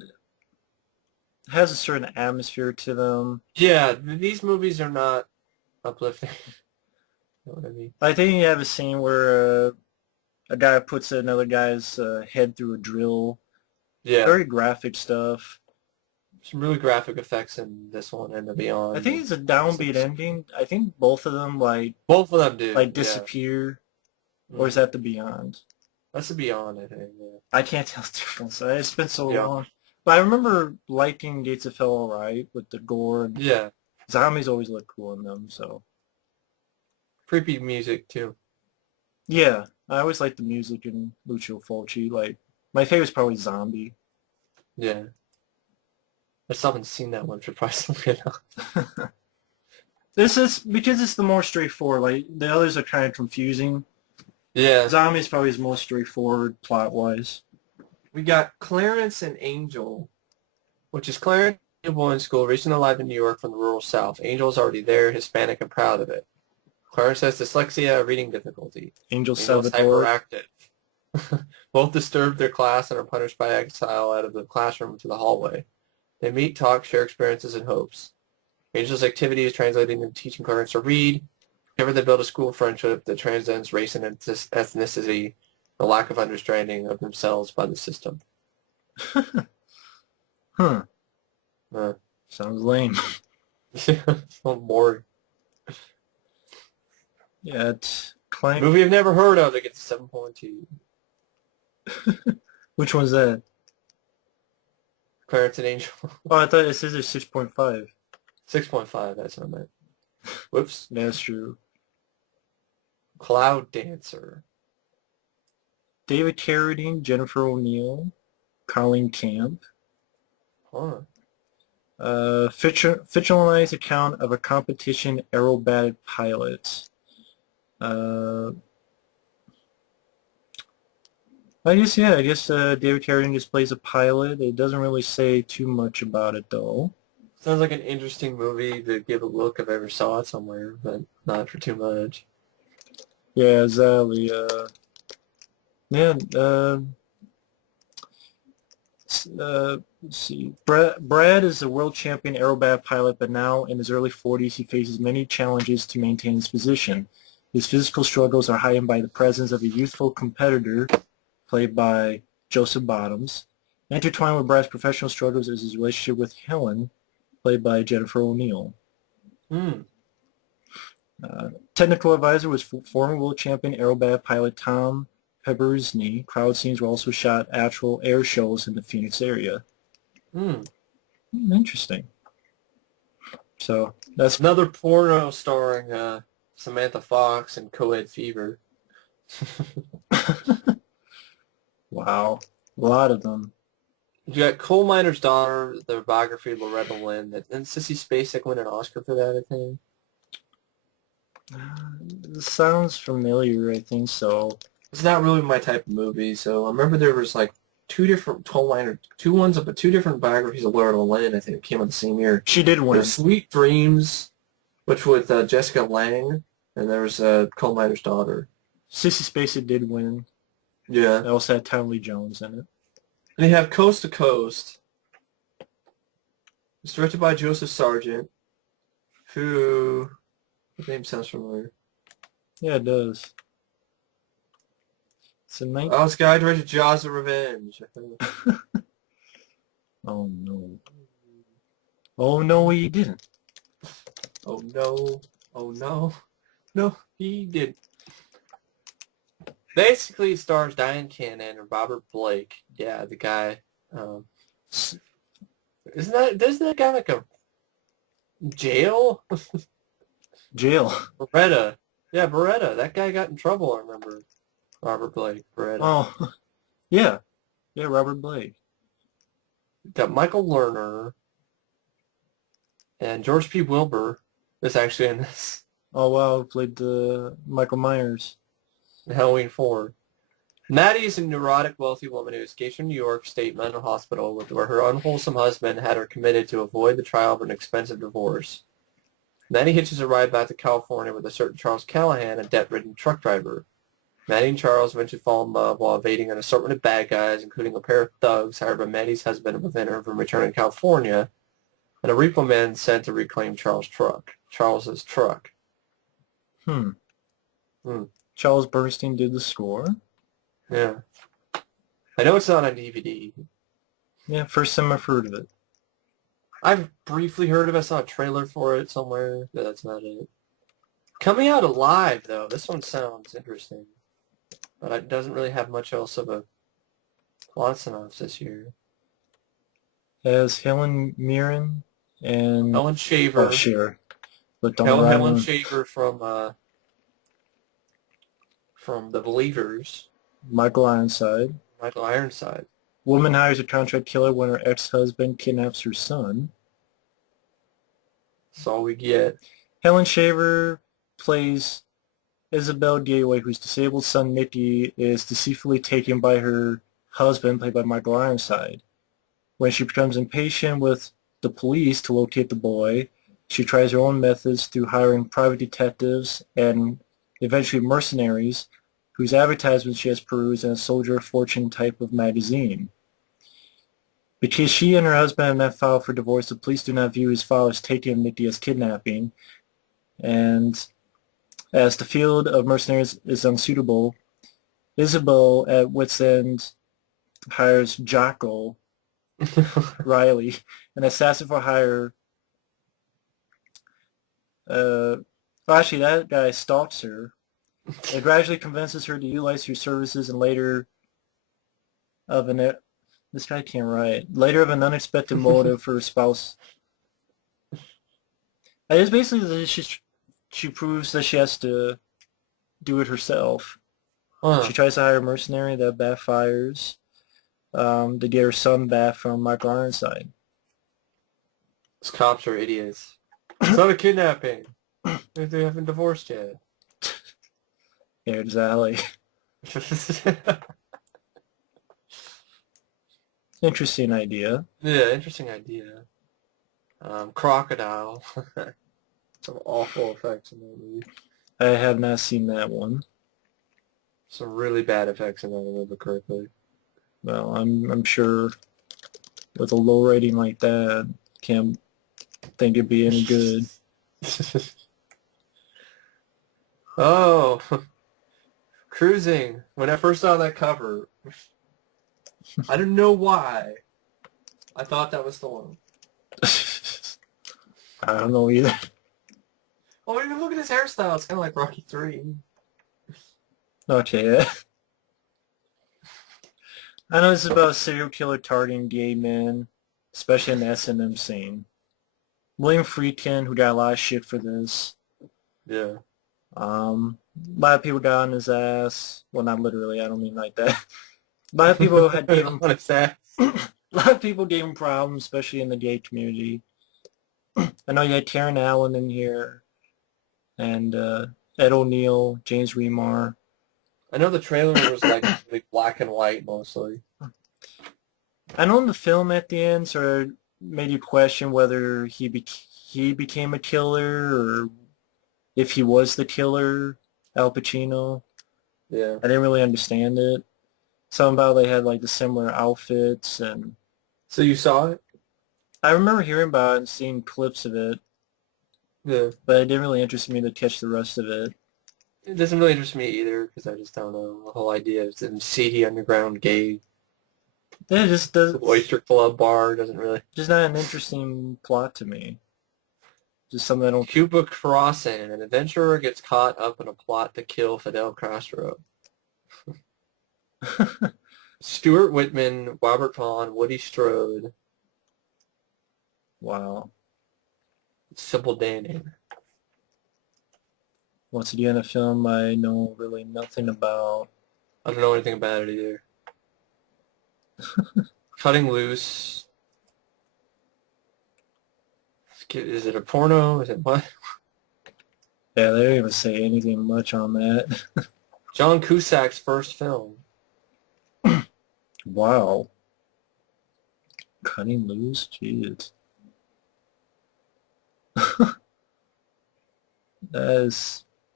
has a certain atmosphere to them. Yeah, these movies are not uplifting. You know what I mean? I think you have a scene where a guy puts another guy's head through a drill. Yeah, Very graphic stuff. some really graphic effects in this one and the I Beyond. think it's a downbeat ending. I think both of them Both of them do. like Yeah. disappear, or is Mhm. that the Beyond? That's the Beyond, I think. Yeah. I can't tell the difference. It's been so Yeah. long. But I remember liking Gates of Hell alright with the gore, and Yeah. zombies always look cool in them. So Creepy music too. yeah, I always like the music in Lucio Fulci. Like my favorite's probably Zombie. Yeah. I still haven't seen that one, surprisingly enough. This is because it's the more straightforward. Like the others are kind of confusing. Yeah. Zombie's probably is most straightforward plot wise. We got Clarence and Angel, which is Clarence, a boy in school, recently arrived in New York from the rural South. Angel is already there, Hispanic and proud of it. Clarence has dyslexia, reading difficulty. Angel Angel is Salvatore. hyperactive. Both disturb their class and are punished by exile out of the classroom to the hallway. They meet, talk, share experiences and hopes. Angel's activities translating into teaching Clarence to read. Together they build a school friendship that transcends race and ethnicity, the lack of understanding of themselves by the system. Huh. Uh, Sounds lame. so boring. Yeah, it's climb. Movie I've never heard of that gets a 7.2. Which one's that? Clarence and Angel. Oh, I thought it says it's 6.5. 6.5, that's what I meant. Whoops. That's true. Cloud Dancer. David Carradine, Jennifer O'Neill, Colleen Camp. Huh. Fictionalized account of a competition aerobatic pilot. I guess David Carradine just plays a pilot. It doesn't really say too much about it though. Sounds like an interesting movie to give a look if I ever saw it somewhere, but not for too much. Yeah, exactly. Yeah. Let's see. Brad is a world champion aerobatic pilot, but now in his early 40s, he faces many challenges to maintain his position. His physical struggles are heightened by the presence of a youthful competitor, played by Joseph Bottoms. Intertwined with Brad's professional struggles is his relationship with Helen, played by Jennifer O'Neill. Hmm. Technical advisor was former world champion aerobatic pilot Tom Pebersny. Crowd scenes were also shot at actual air shows in the Phoenix area. Hmm. Interesting. So that's Another porno starring Samantha Fox and Co-Ed Fever. wow, a lot of them. You got Coal Miner's Daughter, the biography of Loretta Lynn. Didn't Sissy Spacek win an Oscar for that, I think? This sounds familiar. I think so. It's not really my type of movie, so I remember there was like two different two different biographies of Loretta Lynn, I think, came out the same year. She did win. There's Sweet Dreams, which with Jessica Lange, and there's Coal Miner's Daughter. Sissy Spacek did win. Yeah. It also had Tommy Lee Jones in it. And you have Coast to Coast. It's directed by Joseph Sargent, who... The name sounds familiar. Yeah, it does. It's a night. Oh, this guy directed Jaws of Revenge. Oh no. Oh no, he didn't. Oh no. Oh no. No, he didn't. Basically, it stars Diane Cannon and Robert Blake. Yeah, the guy. Doesn't that guy like a jail? Jail. Beretta. Yeah, Beretta. That guy got in trouble, I remember. Robert Blake, Beretta. Oh, yeah. Yeah, Robert Blake. Got Michael Lerner and George P. Wilbur is actually in this. Oh, wow. Played Michael Myers. Halloween 4. Maddie is a neurotic, wealthy woman who escapes from New York State Mental Hospital where her unwholesome husband had her committed to avoid the trial of an expensive divorce. Maddie hitches a ride back to California with a certain Charles Callahan, a debt-ridden truck driver. Maddie and Charles eventually fall in love while evading an assortment of bad guys, including a pair of thugs hired by Maddie's husband to prevent her from returning to California, and a repo man sent to reclaim Charles's truck. Hmm. Charles Bernstein did the score. Yeah. I know it's not on DVD. Yeah, first time I've heard of it. I've briefly heard of it. I saw a trailer for it somewhere, but that's not it. Coming out alive, though. This one sounds interesting. But it doesn't really have much else of a plot synopsis here. Has Helen Mirren and... Helen Shaver. Oh, sure. But Helen Shaver from The Believers. Michael Ironside. Michael Ironside. Woman hires a contract killer when her ex-husband kidnaps her son. That's all we get. Helen Shaver plays Isabel Gateway, whose disabled son Mickey is deceitfully taken by her husband, played by Michael Ironside. When she becomes impatient with the police to locate the boy, she tries her own methods through hiring private detectives and eventually mercenaries whose advertisements she has perused in a Soldier of Fortune type of magazine. Because she and her husband have not filed for divorce, the police do not view his file as taking amnesty as kidnapping. And as the field of mercenaries is unsuitable, Isabel at wit's end hires Jocko Riley, an assassin for hire. Well, actually, that guy stalks her and gradually convinces her to utilize her services and later of an this guy can't write. Later of an unexpected motive for her spouse. It's basically that she proves that she has to do it herself. Huh. She tries to hire a mercenary that backfires to get her son back from Michael Ironside. These cops are idiots. It's not a kidnapping. They haven't divorced yet. Yeah, exactly. Interesting idea. Yeah, interesting idea. Crocodile. Some awful effects in that movie. I have not seen that one. Some really bad effects in that, if I remember correctly. Well, I'm sure with a low rating like that, can't think it'd be any good. Oh, Cruising. When I first saw that cover, I didn't know why. I thought that was the one. I don't know either. Oh, even look at his hairstyle. It's kind of like Rocky 3. Okay, yeah. I know this is about a serial killer targeting gay men, especially in the S&M scene. William Friedkin, who got a lot of shit for this. Yeah. A lot of people got on his ass. Well, not literally. I don't mean like that. A lot of people had gave him. On his ass. A lot of people gave him problems, especially in the gay community. I know you had Karen Allen in here, and Ed O'Neill, James Remar. I know the trailer was like black and white mostly. I know in the film at the end sort of made you question whether he became a killer or if he was the killer, Al Pacino. Yeah. I didn't really understand it. Something about they had like the similar outfits, and So you saw it? I remember hearing about it and seeing clips of it, Yeah. but it didn't really interest me to catch the rest of it. It doesn't really interest me either because I just don't know the whole idea of some seedy underground gay It just does. oyster club bar doesn't really. Just not an interesting plot to me. Just something I don't. Cuba Crossing, an adventurer gets caught up in a plot to kill Fidel Castro. Stuart Whitman, Robert Vaughn, Woody Strode, Wow. Sybil Danning. Once again, a film I know really nothing about. I don't know anything about it either. Cutting Loose. Is it a porno? Is it what? Yeah, they didn't even say anything much on that. John Cusack's first film. Wow. Cutting Loose? Jeez.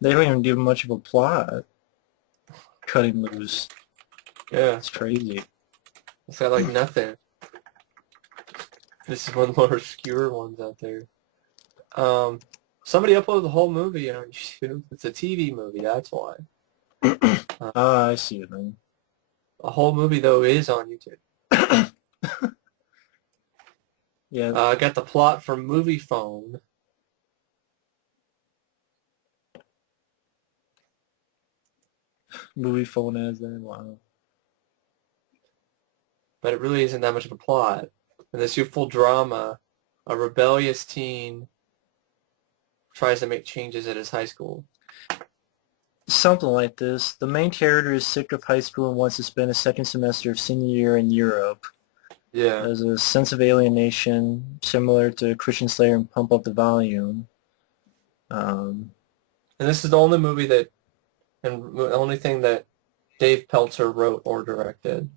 They don't even give much of a plot. Cutting Loose. Yeah, It's crazy. it's got like nothing. This is one of the more obscure ones out there. Somebody uploaded the whole movie on YouTube. It's a TV movie, that's why. Ah, I see it then. The whole movie, though, is on YouTube. Yeah, I got the plot from Movie Phone. movie phone as that. Wow. But it really isn't that much of a plot. In this youthful drama, a rebellious teen tries to make changes at his high school. Something like this. The main character is sick of high school and wants to spend a second semester of senior year in Europe. Yeah. There's a sense of alienation similar to Christian Slayer and Pump Up the Volume. And this is the only movie that, and the only thing that Dave Pelzer wrote or directed.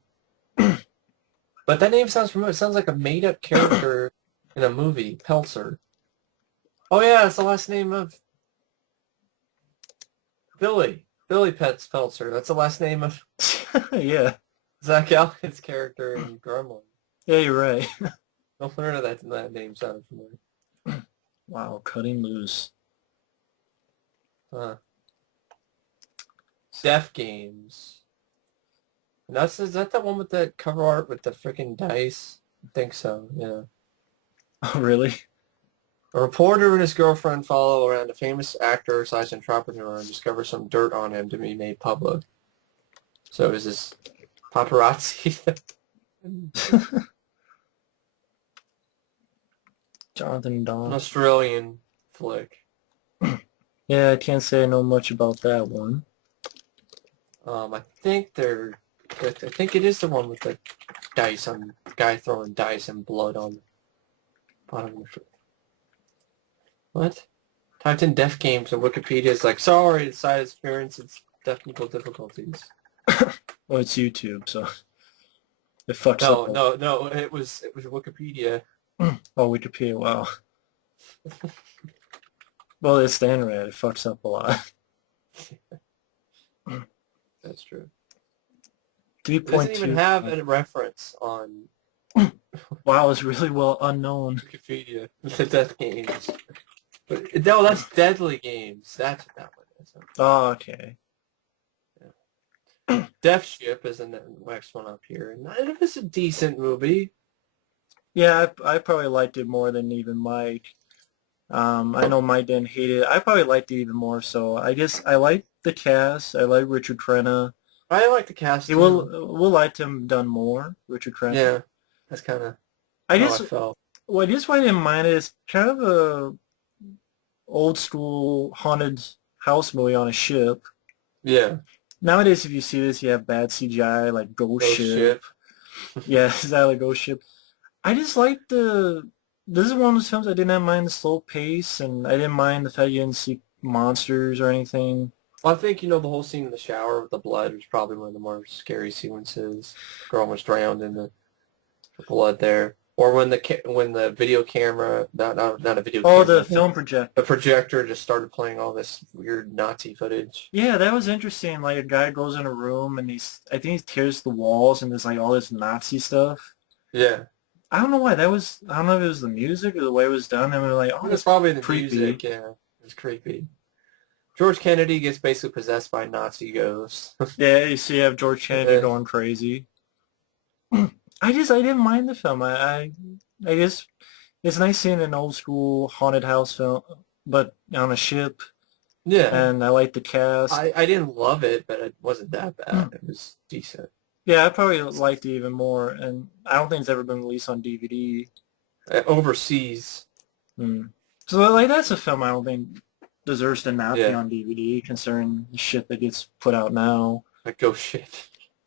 But that name sounds familiar. It sounds like a made-up character in a movie, Pelzer. Oh yeah, it's the last name of Billy. Billy Pets Pelzer. That's the last name of yeah. Zach Galligan's character in Gremlin. Yeah, you're right. No wonder that name sounded familiar. Wow, cutting loose. Huh. Deaf Games. And is that the one with that cover art with the freaking dice? I think so, yeah. Oh, really? A reporter and his girlfriend follow around a famous actor slash entrepreneur and discover some dirt on him to be made public. So is this paparazzi? Jonathan An Dawn. Australian flick. Yeah, I can't say I know much about that one. I think I think it is the one with the dice on the guy throwing dice and blood on the bottom of the what? Typed in deaf games and Wikipedia is like, sorry, the site experiences technical difficulties. Well, it's YouTube, so it fucks up. No, it was Wikipedia. Oh, Wikipedia, wow. Well, it's the internet. It fucks up a lot. That's true. It doesn't even 3.2. have a reference on Wow, it's really well unknown. Wikipedia. The death games. But no, that's Deadly Games. That's what that one is. Oh, okay. Yeah. Death Ship is the next one up here, and it was a decent movie. Yeah, I probably liked it more than even Mike. I know Mike didn't hate it. I probably liked it even more so. I guess I like the cast. I like Richard Crenna. I like the cast He too. will like him done more, Richard Crenna. Yeah, that's kind of I how I guess felt. what I just why I didn't mind it is kind of a old school haunted house movie on a ship. Yeah. Nowadays, if you see this, you have bad CGI like Ghost Ghost Ship. Ship. Yeah, exactly, Ghost Ship. I just like the. This is one of those films I didn't mind the slow pace, and I didn't mind the fact you didn't see monsters or anything. Well, I think, the whole scene in the shower with the blood was probably one of the more scary sequences. Girl almost drowned in the blood there. Or when the video camera, not a video Oh, the camera, film the projector. projector just started playing all this weird Nazi footage. Yeah, that was interesting. Like a guy goes in a room and I think he tears the walls and there's like all this Nazi stuff. Yeah. I don't know why that was. I don't know if it was the music or the way it was done. And we were like, oh, It's that's probably the creepy. music, yeah. It's creepy. George Kennedy gets basically possessed by Nazi ghosts. Yeah, you see, you have George Kennedy Yeah. going crazy. I didn't mind the film. I guess it's nice seeing an old school haunted house film, but on a ship. Yeah. And I like the cast. I didn't love it, but it wasn't that bad. It was decent. Yeah, I probably liked it even more, and I don't think it's ever been released on DVD. Overseas. Hmm. So like that's a film I don't think deserves to not be Yeah. on DVD, considering the shit that gets put out now. Like Ghost Ship.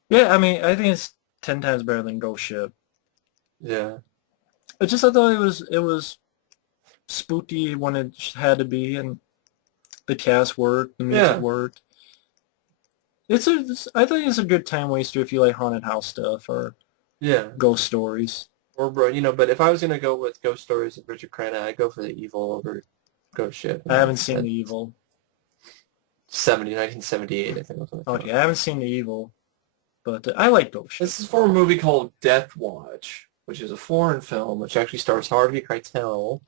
Yeah, I mean, I think it's 10 times better than Ghost Ship. Yeah. It's just I thought it was spooky when it had to be, and the cast worked, the music Yeah. worked. I think it's a good time waster if you like haunted house stuff or Yeah. ghost stories. Or, but if I was going to go with Ghost Stories of Richard Crenna, I'd go for the Evil over Ghost Ship. I haven't seen The Evil. 1978, I think. Okay, I haven't seen The Evil, but I like Ghost Ship. This is for a movie called Death Watch, which is a foreign film, which actually stars Harvey Keitel,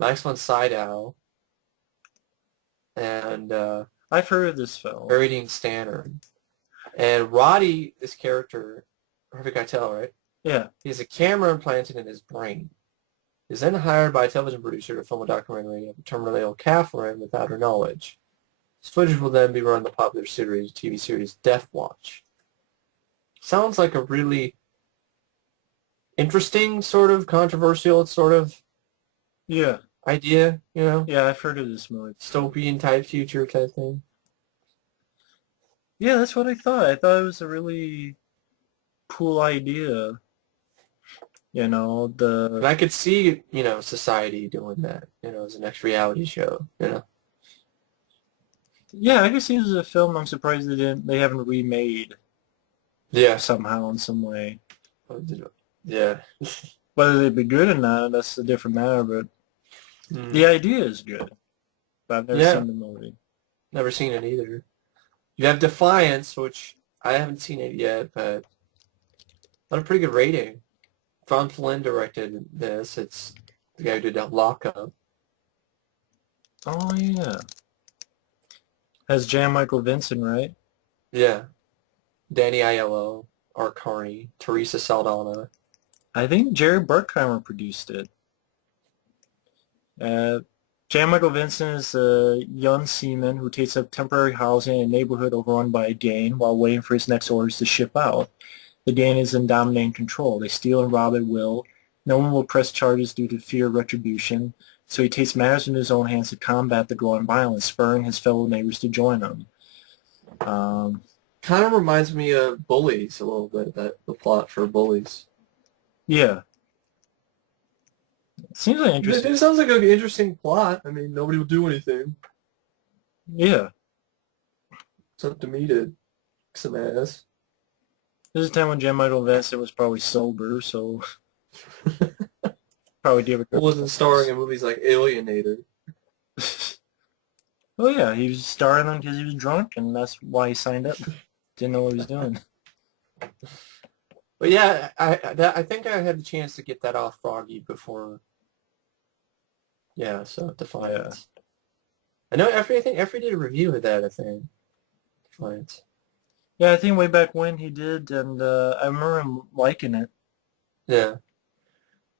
Max von Sydow, and I've heard of this film. Barry Dean Stanner. And Roddy, this character, Harvey Keitel, right? Yeah. He has a camera implanted in his brain. He's then hired by a television producer to film a documentary of a terminally ill Catherine without her knowledge. This footage will then be run in the popular TV series Death Watch. Sounds like a really interesting, sort of controversial sort of Yeah. idea, Yeah, I've heard of this movie. dystopian type future type thing. Yeah, that's what I thought. I thought it was a really cool idea. And I could see, society doing that, as the next reality show, Yeah, I guess this is a film I'm surprised they haven't remade Yeah. somehow in some way. Yeah. Whether they'd be good or not, that's a different matter, but Mm. the idea is good. But I've never Yeah. seen the movie. Never seen it either. You have Defiance, which I haven't seen it yet, but Got a pretty good rating. Von Flynn directed this. It's the guy who did Lockup. Oh yeah. Has Jan Michael Vincent, right? Yeah. Danny Aiello, Art Carney, Teresa Saldana. I think Jerry Bruckheimer produced it. Uh, Jan Michael Vincent is a young seaman who takes up temporary housing in a neighborhood overrun by a gang while waiting for his next orders to ship out. The gang is in dominating control. They steal and rob at will. No one will press charges due to fear of retribution, so he takes matters into his own hands to combat the growing violence, spurring his fellow neighbors to join him. Um, Kind of reminds me of Bullies a little bit, the plot for Bullies. yeah, seems like interesting. It sounds like an interesting plot. I mean, nobody will do anything. Yeah, It's up to me to kick some ass. this is a time when Jan Michael Vincent was probably sober, so probably did it. It wasn't starring in movies like Alienator. Oh yeah, he was starring them because he was drunk, and that's why he signed up. Didn't know what he was doing. But yeah, I think I had the chance to get that off Froggy before. Yeah, so Defiance. Yeah. I know Effie did a review of that, I think. Defiance. Yeah, I think way back when he did, and I remember him liking it. Yeah.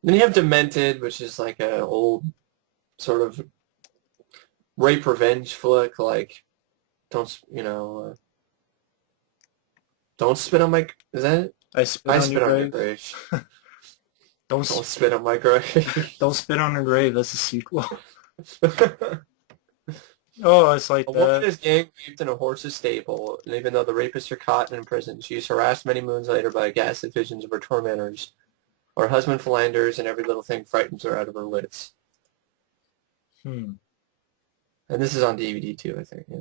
Then you have Demented, which is like an old sort of rape revenge flick, like don't spit on my. Is that it? I spit on your grave. Don't spit on my grave. Don't spit on her grave. That's a sequel. Oh, it's like a that. woman is gang raped in a horse's stable, and even though the rapists are caught and imprisoned, she is harassed many moons later by ghastly visions of her tormentors. Her husband philanders, and every little thing frightens her out of her wits. And this is on DVD too, I think. Yeah.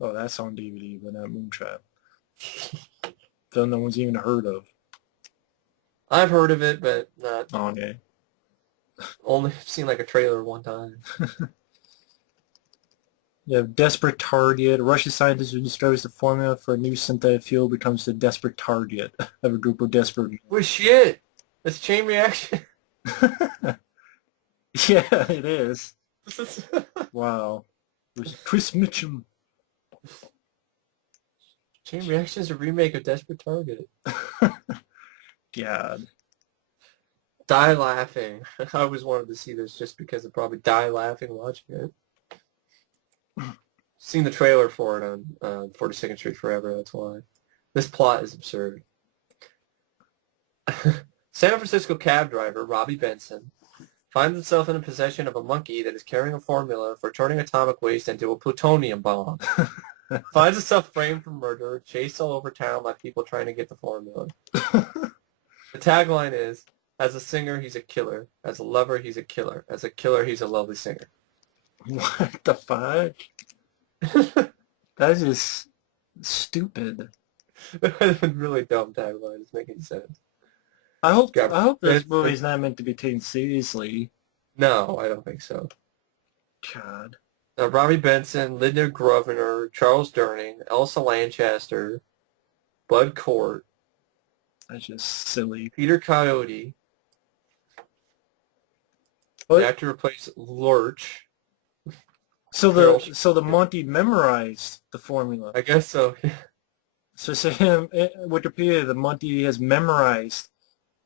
Oh, that's on DVD, but not Moontrap. Film no one's even heard of. I've heard of it, but not. Oh, okay. Only seen like a trailer one time. You have Desperate Target. A Russian scientist who discovers the formula for a new synthetic fuel becomes the desperate target of a group of desperate. Well, shit. It's Chain Reaction. Yeah, it is. Wow. There's Chris Mitchum. Chain Reaction is a remake of Desperate Target. God. Die laughing. I always wanted to see this just because I'd probably die laughing watching it. Seen the trailer for it on 42nd Street Forever, that's why. This plot is absurd. San Francisco cab driver Robbie Benson finds himself in the possession of a monkey that is carrying a formula for turning atomic waste into a plutonium bomb. Finds himself framed for murder, chased all over town by people trying to get the formula. The tagline is, as a singer, he's a killer. As a lover, he's a killer. As a killer, he's a lovely singer. What the fuck? That's just stupid. That's a really dumb tagline. It's making sense. I hope this movie's not meant to be taken seriously. No, I don't think so. God. Robbie Benson, Linda Grosvenor, Charles Durning, Elsa Lanchester, Bud Cort. That's just silly. Peter Coyote. What? The actor replaced Lurch. So the monkey memorized the formula. I guess so. So Wikipedia, the monkey has memorized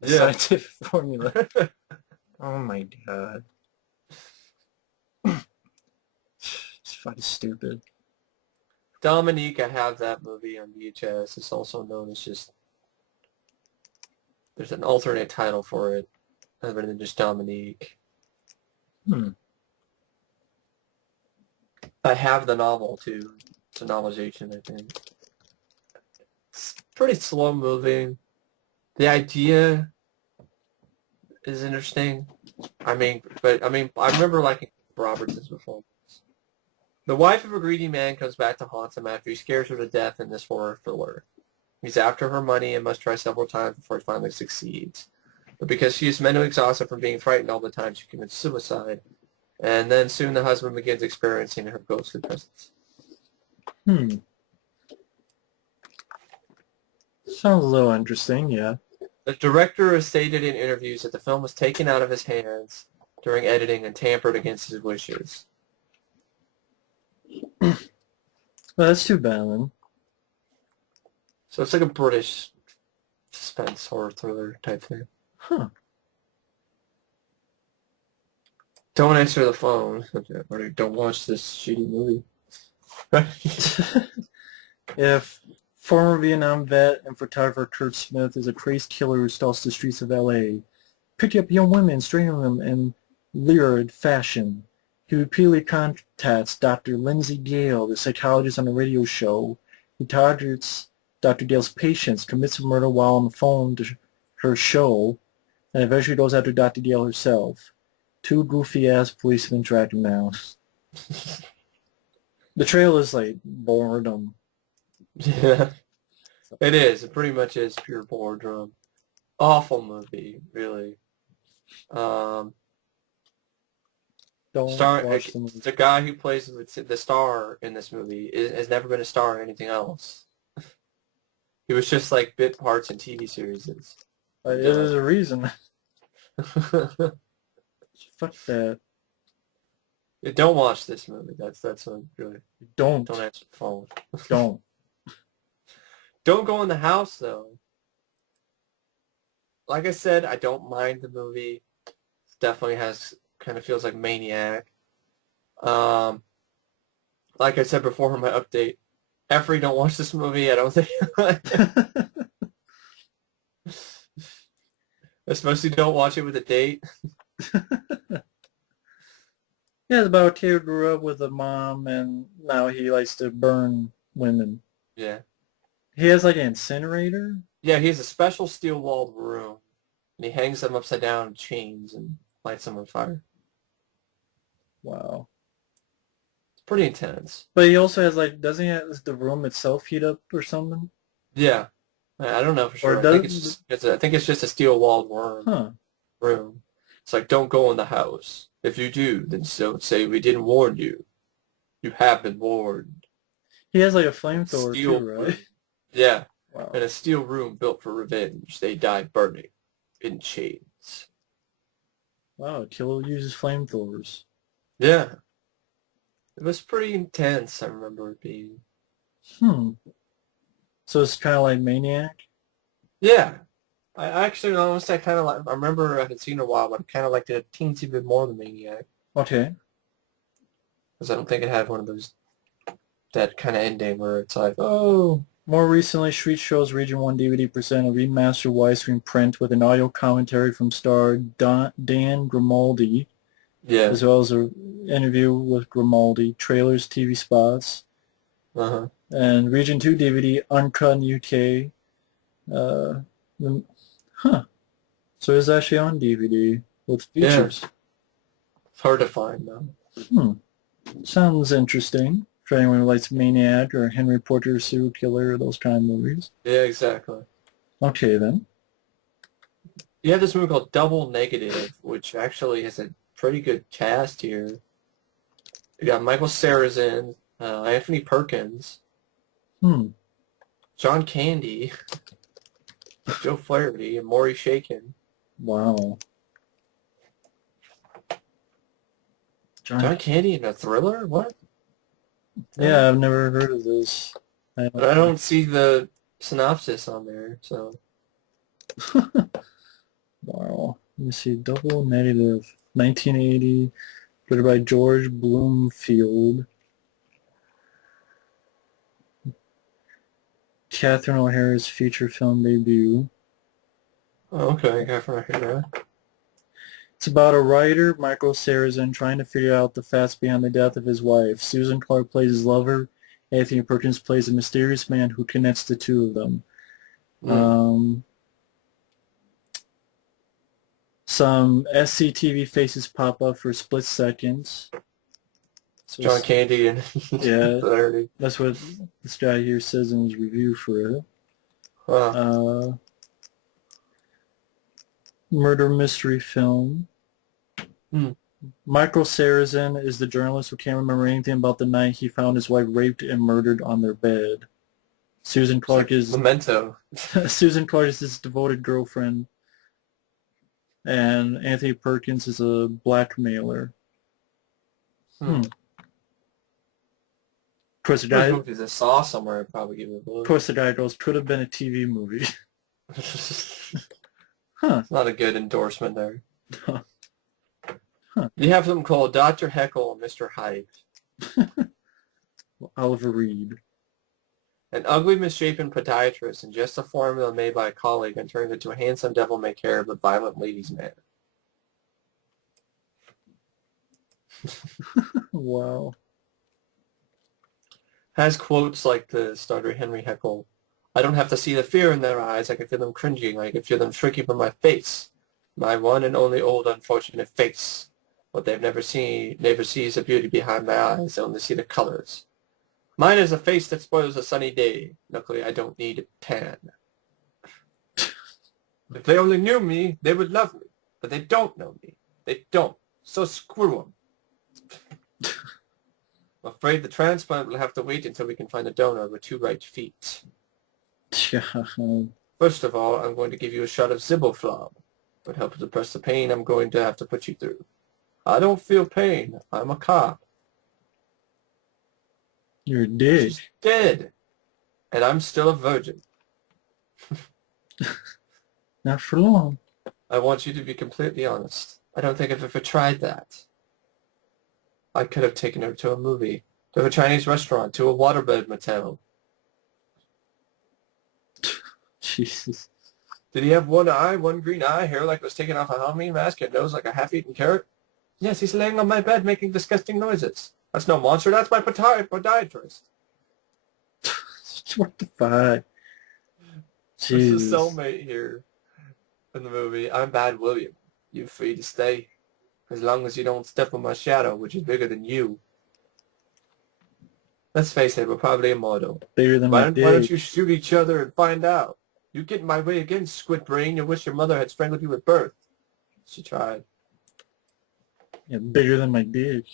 the scientific formula. Oh my god. It's fucking stupid. Dominique, I have that movie on VHS. It's also known as just... There's an alternate title for it other than just Dominique. I have the novel, too. It's a novelization, I think. It's pretty slow moving. The idea is interesting. I remember liking Robertson's performance. The wife of a greedy man comes back to haunt him after he scares her to death in this horror thriller. He's after her money and must try several times before he finally succeeds. But because she is mentally exhausted from being frightened all the time, she commits suicide. And then soon the husband begins experiencing her ghostly presence. Sounds a little interesting, yeah. The director has stated in interviews that the film was taken out of his hands during editing and tampered against his wishes. Well, that's too bad then. So it's like a British suspense horror thriller type thing. Huh. Don't answer the phone. Or don't watch this shitty movie. If former Vietnam vet and photographer Kurt Smith is a crazed killer who stalks the streets of L.A., picking up young women, strangling them in lurid fashion. He repeatedly contacts Dr. Lindsay Gale, the psychologist on the radio show. He targets Dr. Gale's patients, commits a murder while on the phone to her show, and eventually goes after Dr. Gale herself. Two goofy-ass policemen track him down. The trail is like boredom. Yeah, it is. It pretty much is pure boredom. Awful movie, really. Don't Star watch the movie. the guy who plays the star in this movie has never been a star in anything else. He was just like bit parts in TV series. There's a reason. Fuck that. Don't watch this movie. That's what really. Don't. Don't answer the phone. Don't. Don't go in the house though. Like I said, I don't mind the movie. It definitely kind of feels like Maniac. Like I said before in my update, Effrey, don't watch this movie. I don't think. Especially don't watch it with a date. Yeah, it's about a kid who grew up with a mom and now he likes to burn women. Yeah. He has like an incinerator? Yeah, he has a special steel-walled room, and he hangs them upside down in chains and lights them on fire. Wow. It's pretty intense. But he also has like, doesn't he have the room itself heat up or something? Yeah. I don't know for Or sure. does I think it's just a steel-walled Huh. room. It's like, don't go in the house. If you do, then don't say we didn't warn you. You have been warned. He has like a flamethrower Steel too, room. right? Yeah. Wow. In a steel room built for revenge, they die burning in chains. Wow, killer uses flamethrowers. Yeah. It was pretty intense, I remember it being. Hmm. So it's kind of like Maniac? Yeah. I actually, honestly, I remember I haven't seen it in a while, but I kind of liked it a teensy bit more than Maniac. Okay. Because I don't think it had one of that kind of ending where it's like, Oh, more recently, Street Shows Region 1 DVD present a remastered widescreen print with an audio commentary from star Dan Grimaldi, yeah, as well as an interview with Grimaldi, trailers, TV spots, uh-huh. and Region 2 DVD uncut in UK. Huh. So it's actually on DVD with Yeah. features. It's hard to find, though. Hmm. Sounds interesting. For anyone who likes Maniac or Henry Portrait of Serial Killer or those kind of movies. Yeah, exactly. Okay, then. You have this movie called Double Negative, which actually has a pretty good cast here. You got Michael Cera's in, Anthony Perkins, Hmm. John Candy, Joe Flaherty, and Maury Shaken. Wow. John Candy in a thriller? What? Yeah, I've never heard of this. But I don't see the synopsis on there, so. Wow. Let me see. Double Negative. 1980. Written by George Bloomfield. Catherine O'Hara's feature film debut. Oh, okay, I got from here. It's about a writer, Michael Sarrazin, trying to figure out the facts behind the death of his wife. Susan Clark plays his lover. Anthony Perkins plays a mysterious man who connects the two of them. Some SCTV faces pop up for split seconds. So John Candy and yeah, Flaherty. that's what this guy here says in his review for it. Huh. Murder mystery film. Michael Sarrazin is the journalist who can't remember anything about the night he found his wife raped and murdered on their bed. Susan It's Clark like is Memento. Susan Clark is his devoted girlfriend, and Anthony Perkins is a blackmailer. Hmm. Of course, the Those guy. Of movies I saw somewhere, I'd probably give it a blue. course, the guy goes, could have been a TV movie. Huh. Not a good endorsement there. Huh. You have something called Dr. Heckle and Mr. Hyde. Oliver Reed. An ugly, misshapen podiatrist ingests a formula made by a colleague and turns into a handsome devil-may-care but violent ladies' man. Wow. Has quotes like the starter Henry Heckle. I don't have to see the fear in their eyes. I can feel them cringing. I can feel them shrinking from my face. My one and only old unfortunate face. What they've never sees the beauty behind my eyes. They only see the colors. Mine is a face that spoils a sunny day. Luckily, I don't need a tan. If they only knew me, they would love me. But they don't know me. They don't. So screw them. I'm afraid the transplant will have to wait until we can find a donor with 2 right feet. First of all, I'm going to give you a shot of Ziboflob. But help suppress the pain I'm going to have to put you through. I don't feel pain. I'm a cop. You're dead. She's dead. And I'm still a virgin. Not for long. I want you to be completely honest. I don't think I've ever tried that. I could have taken her to a movie, to a Chinese restaurant, to a waterbed motel. Jesus. Did he have one eye, one green eye, hair like it was taken off a Halloween mask, and nose like a half-eaten carrot? Yes, he's laying on my bed making disgusting noises. That's no monster, that's my podiatrist. What the fuck? There's a Jesus. cellmate here in the movie. I'm Bad William. You're free to stay. As long as you don't step on my shadow, which is bigger than you. Let's face it, we're probably immortal. Bigger than my Why dick. don't you shoot each other and find out? You get in my way again, squid brain. You wish your mother had strangled you at birth. She tried. Yeah, bigger than my dick.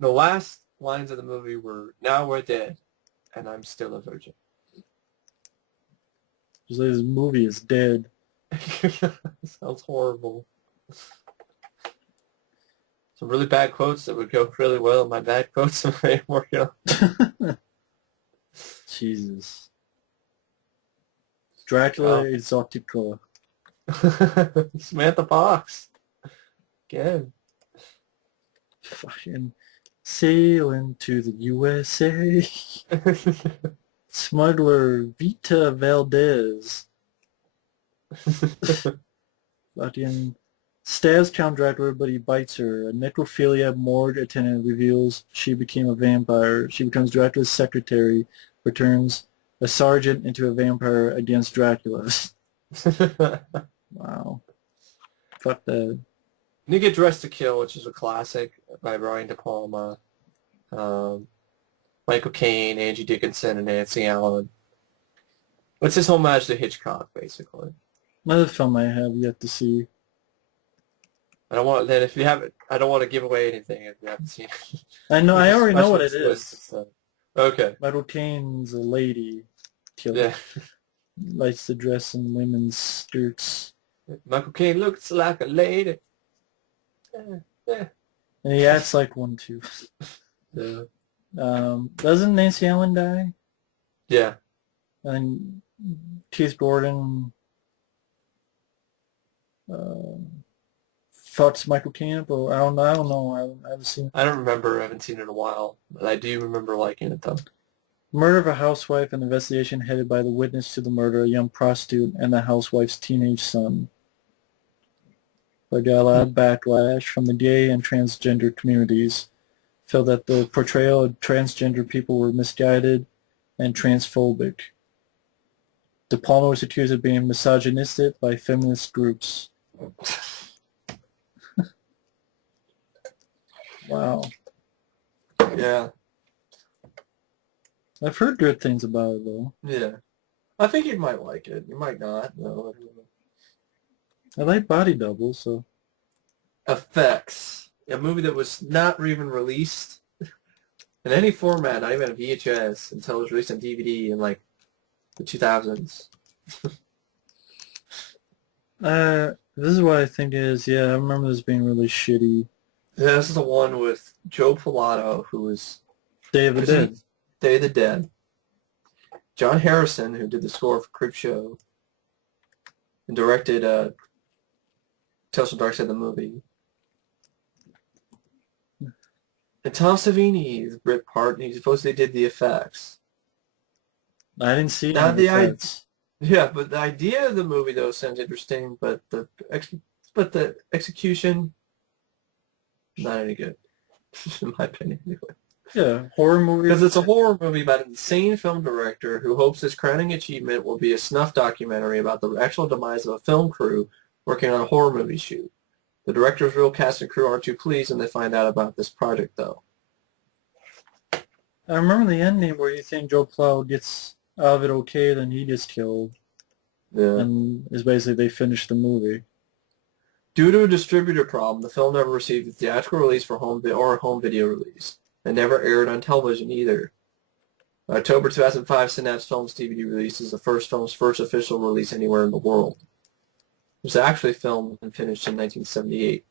The last lines of the movie were, now we're dead, and I'm still a virgin. Just like this movie is dead. Sounds horrible. Some really bad quotes that would go really well in my bad quotes if they work out. Jesus. Dracula Exotica. Samantha Fox. Again. Fucking sailing to the USA. Smuggler Vita Valdez. Fucking stabs Count Dracula, but he bites her. A necrophilia morgue attendant reveals she became a vampire. She becomes Dracula's secretary, returns a sergeant into a vampire against Dracula. Wow. Fuck that. You get Dressed to Kill, which is a classic by Brian De Palma, Michael Caine, Angie Dickinson, and Nancy Allen. It's his homage to Hitchcock, basically. Another film I have yet to see. I don't want then if you haven't. I don't want to give away anything if you haven't seen it. I know. I already know what it Especially is. so. Okay. Michael Caine's a lady killer. Yeah. Likes to dress in women's skirts. Michael Caine looks like a lady. Yeah. And he acts like one too. Yeah. Doesn't Nancy Allen die? Yeah. And Keith Gordon fucks Michael Caine, or I don't know. I haven't seen it. I don't remember. I haven't seen it in a while, but I do remember liking it though. Murder of a housewife, an investigation headed by the witness to the murder, a young prostitute, and the housewife's teenage son. But got a lot of backlash from the gay and transgender communities. Felt that the portrayal of transgender people were misguided and transphobic. De Palma was accused of being misogynistic by feminist groups. Wow. Yeah. I've heard good things about it, though. Yeah. I think you might like it. You might not. No. I like Body Double, so... Effects. A movie that was not even released in any format, not even a VHS, until it was released on DVD in like the 2000s. This is what I think it is. Yeah, I remember this being really shitty. Yeah, this is the one with Joe Pilato, who was Day of the isn't Dead. Day of the Dead. John Harrison, who did the score for Creepshow and directed Tales from Dark Side the movie. And Tom Savini is Brit part, and he supposedly did the effects. I didn't see any Now of the the I effects. Yeah, but the idea of the movie though sounds interesting, but the execution not any good, in my opinion, anyway. Yeah, horror Because movie. it's a horror movie about an insane film director who hopes his crowning achievement will be a snuff documentary about the actual demise of a film crew working on a horror movie shoot. The director's real cast and crew aren't too pleased when they find out about this project, though. I remember the ending where you think Joe Plow gets out of it okay, then he gets killed, Yeah. and is basically they finish the movie. Due to a distributor problem, the film never received a theatrical release for home video release. It never aired on television either. October 2005, Synapse Films DVD release is the film's first official release anywhere in the world. It was actually filmed and finished in 1978.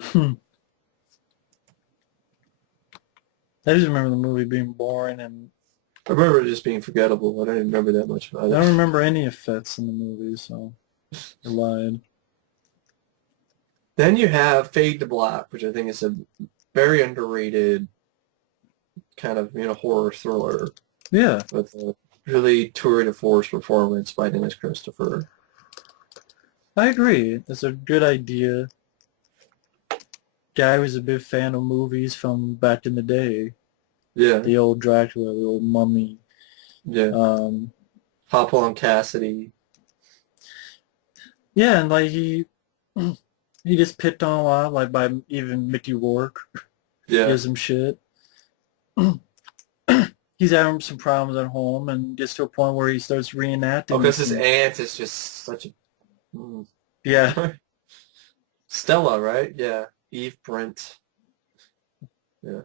Hmm. I just remember the movie being boring, and I remember it just being forgettable. I don't even remember that much I about don't it. remember any effects in the movie, so I lied. Then you have Fade to Black, which I think is a very underrated kind of horror thriller Yeah, with a really tour de force performance by Dennis Christopher. I agree. It's a good idea. Guy was a big fan of movies from back in the day. Yeah, The old Dracula, the old Mummy. yeah. Um, Hopalong Cassidy. yeah, and like he just picked on a lot, like by even Mickey Rourke Yeah. gives him shit. He's having some problems at home and gets to a point where he starts Oh, reenacting because this. his And, aunt is just such a... Mm. yeah, Stella, right? Yeah. Eve Brent. Yeah.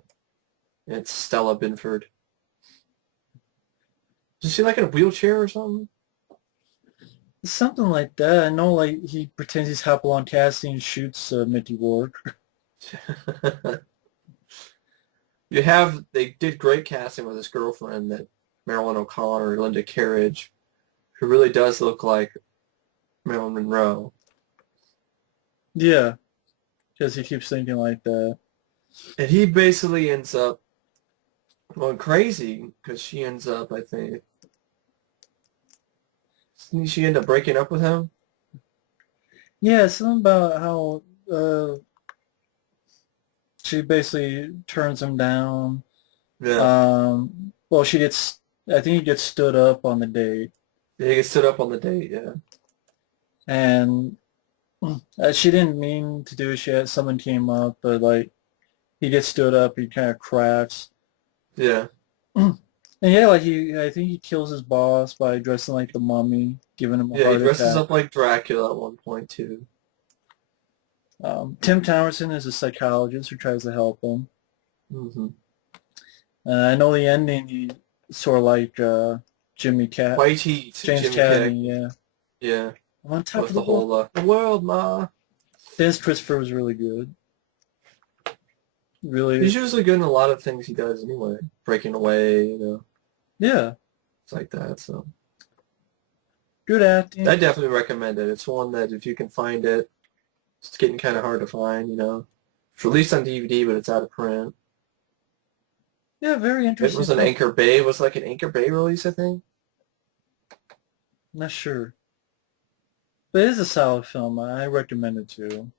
It's Stella Binford. Is she like in a wheelchair or something? something like that. I know, like he pretends he's Hopalong Cassidy and shoots Mickey Rourke. They did great casting with his girlfriend, that Marilyn O'Connor, Linda Carriage, who really does look like Marilyn Monroe. Yeah, because he keeps thinking like that. And he basically ends up going crazy because she ends up, I think, didn't she end up breaking up with him? Yeah, something about how she basically turns him down. Yeah. Well, I think he gets stood up on the date, Yeah, he gets stood up on the date, yeah. and she didn't mean to do it. Someone came up, but like he gets stood up, he kind of cracks. Yeah. And yeah, like I think he kills his boss by dressing like the mummy, giving him a Yeah, he heart dresses attack. up like Dracula at one point, too. Tim Towerson is a psychologist who tries to help him. Mm-hmm. I know the ending, he sort of like White Heat, James Jimmy Cagney. Cagney, yeah. Yeah. I'm on top With of the whole, the world, ma. Dennis Christopher was really good. Really, He's usually good in a lot of things he does anyway. Breaking Away, yeah, it's like that, so. good acting. I definitely recommend it. It's one that if you can find it, it's getting kind of hard to find. It's released on DVD, but it's out of print. Yeah, very It interesting was an film. Anchor Bay. It was like an Anchor Bay release, I think. Not sure, but it is a solid film. I recommend it too.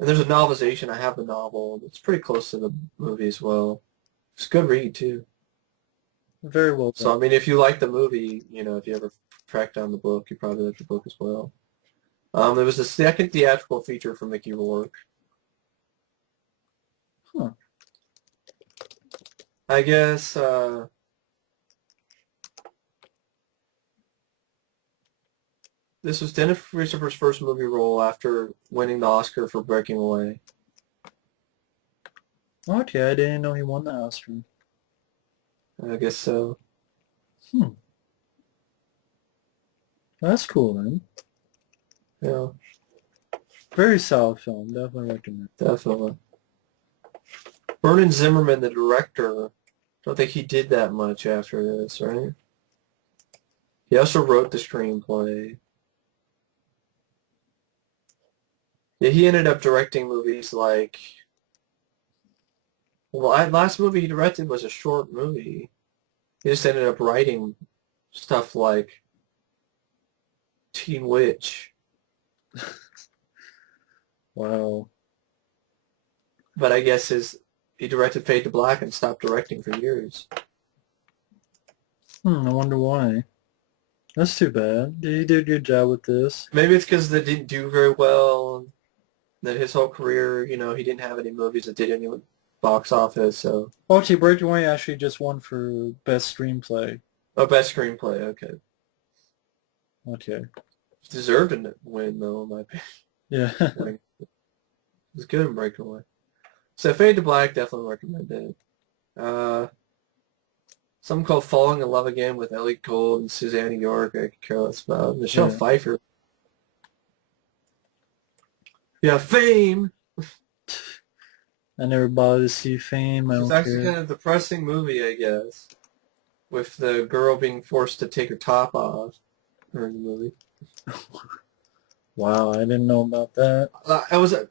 And there's a novelization. I have the novel. It's pretty close to the movie as well. It's a good read, too. Very well So, done. I mean, if you like the movie, if you ever track down the book, you probably like the book as well. There was a second theatrical feature for Mickey Rourke. Huh. I guess, this was Dennis Christopher's first movie role after winning the Oscar for Breaking Away. Okay, I didn't know he won the Oscar. I guess so. Hmm. That's cool, man. Yeah, Very solid film. Definitely recommend. definitely. Vernon Zimmerman, the director, don't think he did that much after this, right? He also wrote the screenplay. Yeah, he ended up directing movies like, well, last movie he directed was a short movie. He just ended up writing stuff like Teen Witch, Wow. but I guess he directed Fade to Black and stopped directing for years. I wonder why. That's too bad. He did a good job with this. Maybe it's because they didn't do very well. That his whole career, he didn't have any movies that did any box office. So, Okay, Breakaway actually just won for best screenplay. oh, best screenplay. Okay, Okay. deserved to win though, in my opinion. Yeah. Like, it was good in Breakaway. So Fade to Black, definitely recommend it. Something called Falling in Love Again with Ellie Gold and Susanna York. I could care less about. Michelle Yeah. Pfeiffer. Yeah, Fame. I never bothered to see Fame. I Which is don't actually care. kind of a depressing movie, I guess, with the girl being forced to take her top off during the movie. Wow, I didn't know about that.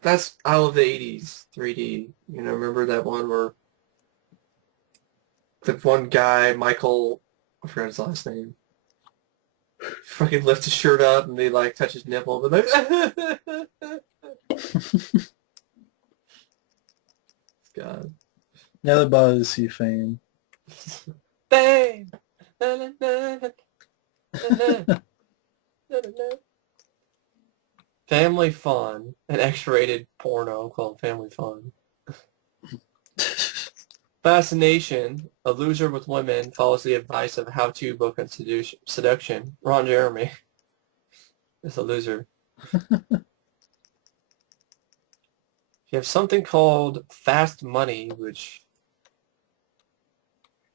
That's out of the 80s, 3D. Remember that one where the one guy, Michael, I forgot his last name, fucking lifts his shirt up and they like touch his nipple, but like, God. Never bothered to see Fame. Bang! Na, na, na, na, na, na, na. Family Fun, an X-rated porno called Family Fun. Fascination, a loser with women follows the advice of how-to book on seduction. Ron Jeremy is a loser. You have something called Fast Money, which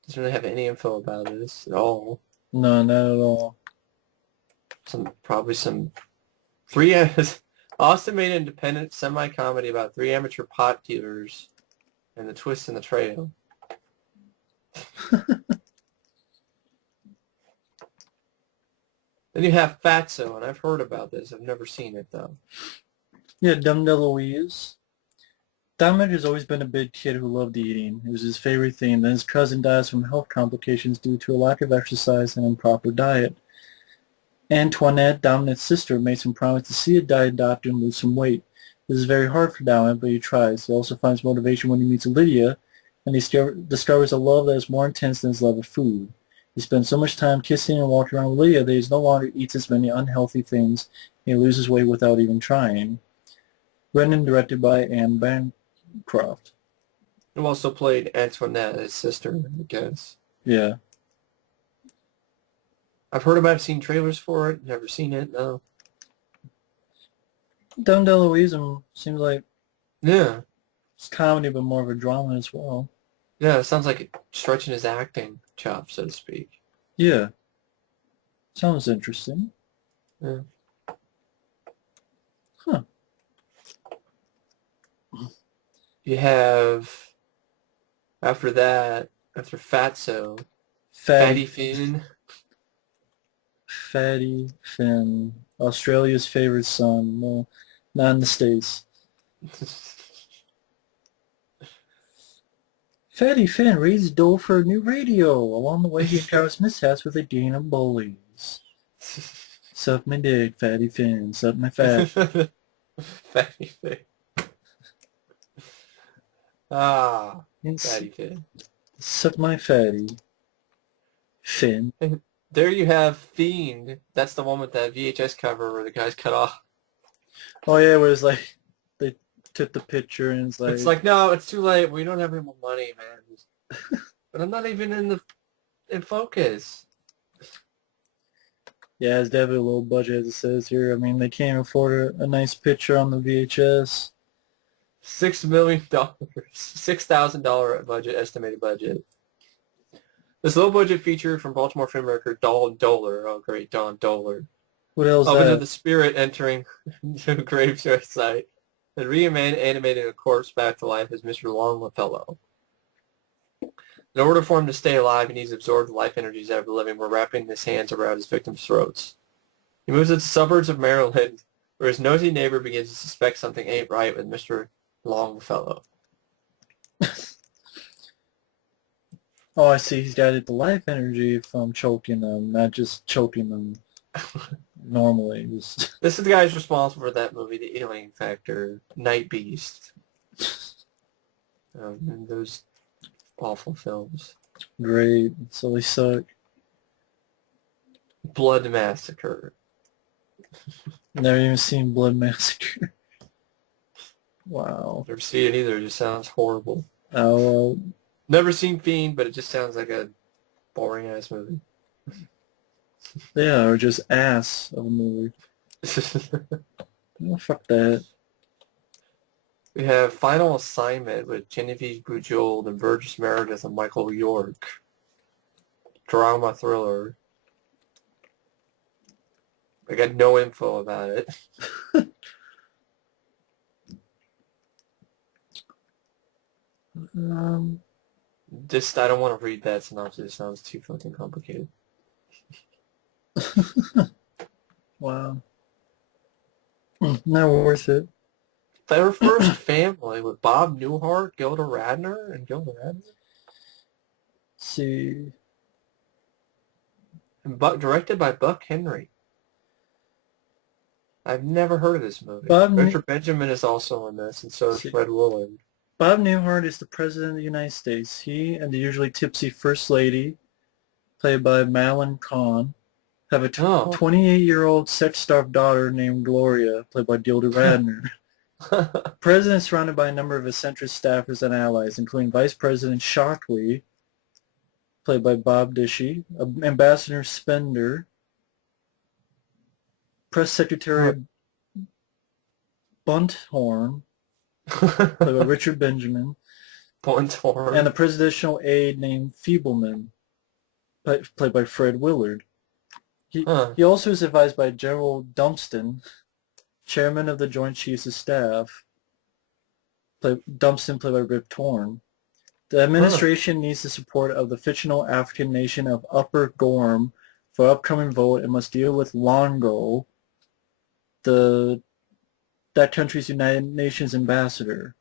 doesn't really have any info about this at all. No, not at all. Probably some three Austin-made independent semi-comedy about three amateur pot dealers and the twist in the trail. Then you have Fatso, and I've heard about this. I've never seen it, though. Yeah, Dum DeLuise. Dominic has always been a big kid who loved eating. It was his favorite thing. Then his cousin dies from health complications due to a lack of exercise and improper diet. Antoinette, Dominic's sister, makes him promise to see a diet doctor and lose some weight. This is very hard for Dominic, but he tries. He also finds motivation when he meets Lydia, and he discovers a love that is more intense than his love of food. He spends so much time kissing and walking around with Lydia that he no longer eats as many unhealthy things, and he loses weight without even trying. Written and directed by Anne Bancroft. Who also played Antoinette, his sister, I guess. Yeah. I've heard about it, seen trailers for it, never seen it, no. Dum DeLuise seems like Yeah. it's comedy, but more of a drama as well. Yeah, it sounds like stretching his acting chops, so to speak. Yeah. Sounds interesting. Yeah. Huh. You have, after Fatso, Fatty Finn. Fatty Finn. Australia's favorite son. Well, not in the States. Fatty Finn reads the door for a new radio. Along the way, he encounters mishaps with a dean of bullies. Suck my dick, Fatty Finn. Suck my fat. Fatty Finn. Ah, It's, Fatty Finn. suck my fatty. Finn. And there you have Fiend. That's the one with that VHS cover where the guy's cut off. Oh yeah, where it's like they took the picture and it's It's like, no, it's too late. We don't have any more money, man. But I'm not even in focus. yeah, it's definitely a low budget as it says here. I mean, they can't afford a nice picture on the VHS. $6 million, $6,000 estimated budget. This low budget feature from Baltimore filmmaker Don Doler. Oh, great, Don Doler. What else is Oh, visit that? the spirit entering the graveyard site and reanimating a corpse back to life as Mr. Longfellow. In order for him to stay alive, he needs to absorb the life energies out of the living while wrapping his hands around his victims' throats. He moves to the suburbs of Maryland, where his nosy neighbor begins to suspect something ain't right with Mr. Longfellow. Oh, I see. He's got it the life energy from choking them, not just choking them normally. Just This is the guy who's responsible for that movie, The Alien Factor, Night Beast, and those awful films. great. So they suck. Blood Massacre. Never even seen Blood Massacre. Wow. Never seen it either. It just sounds horrible. Oh, Never seen Fiend, but it just sounds like a boring-ass movie. yeah, or just ass of a movie. Oh, fuck that. We have Final Assignment with Genevieve Bujold and Burgess Meredith and Michael York. Drama thriller. I got no info about it. Um, I don't want to read that synopsis. It sounds too fucking complicated. wow. Not worth it. Their First Family with Bob Newhart, Gilda Radner, and Gilda Radner. See. And directed by Buck Henry. I've never heard of this movie. Bob, Richard Benjamin is also in this, and so is see. Fred Willard. Bob Newhart is the President of the United States. He and the usually tipsy First Lady, played by Madeline Kahn, have a 28-year-old sex-starved daughter named Gloria, played by Gilda Radner. The President is surrounded by a number of eccentric staffers and allies, including Vice President Shockley, played by Bob Dishy, Ambassador Spender, Press Secretary Bunthorn, played by Richard Benjamin, Bunthorn. and the presidential aide named Feebleman, played by Fred Willard. He also is advised by General Dumpston, chairman of the Joint Chiefs of Staff, Dumpston played by Rip Torn. The administration needs the support of the fictional African nation of Upper Gorm for upcoming vote and must deal with Longo, that country's United Nations ambassador.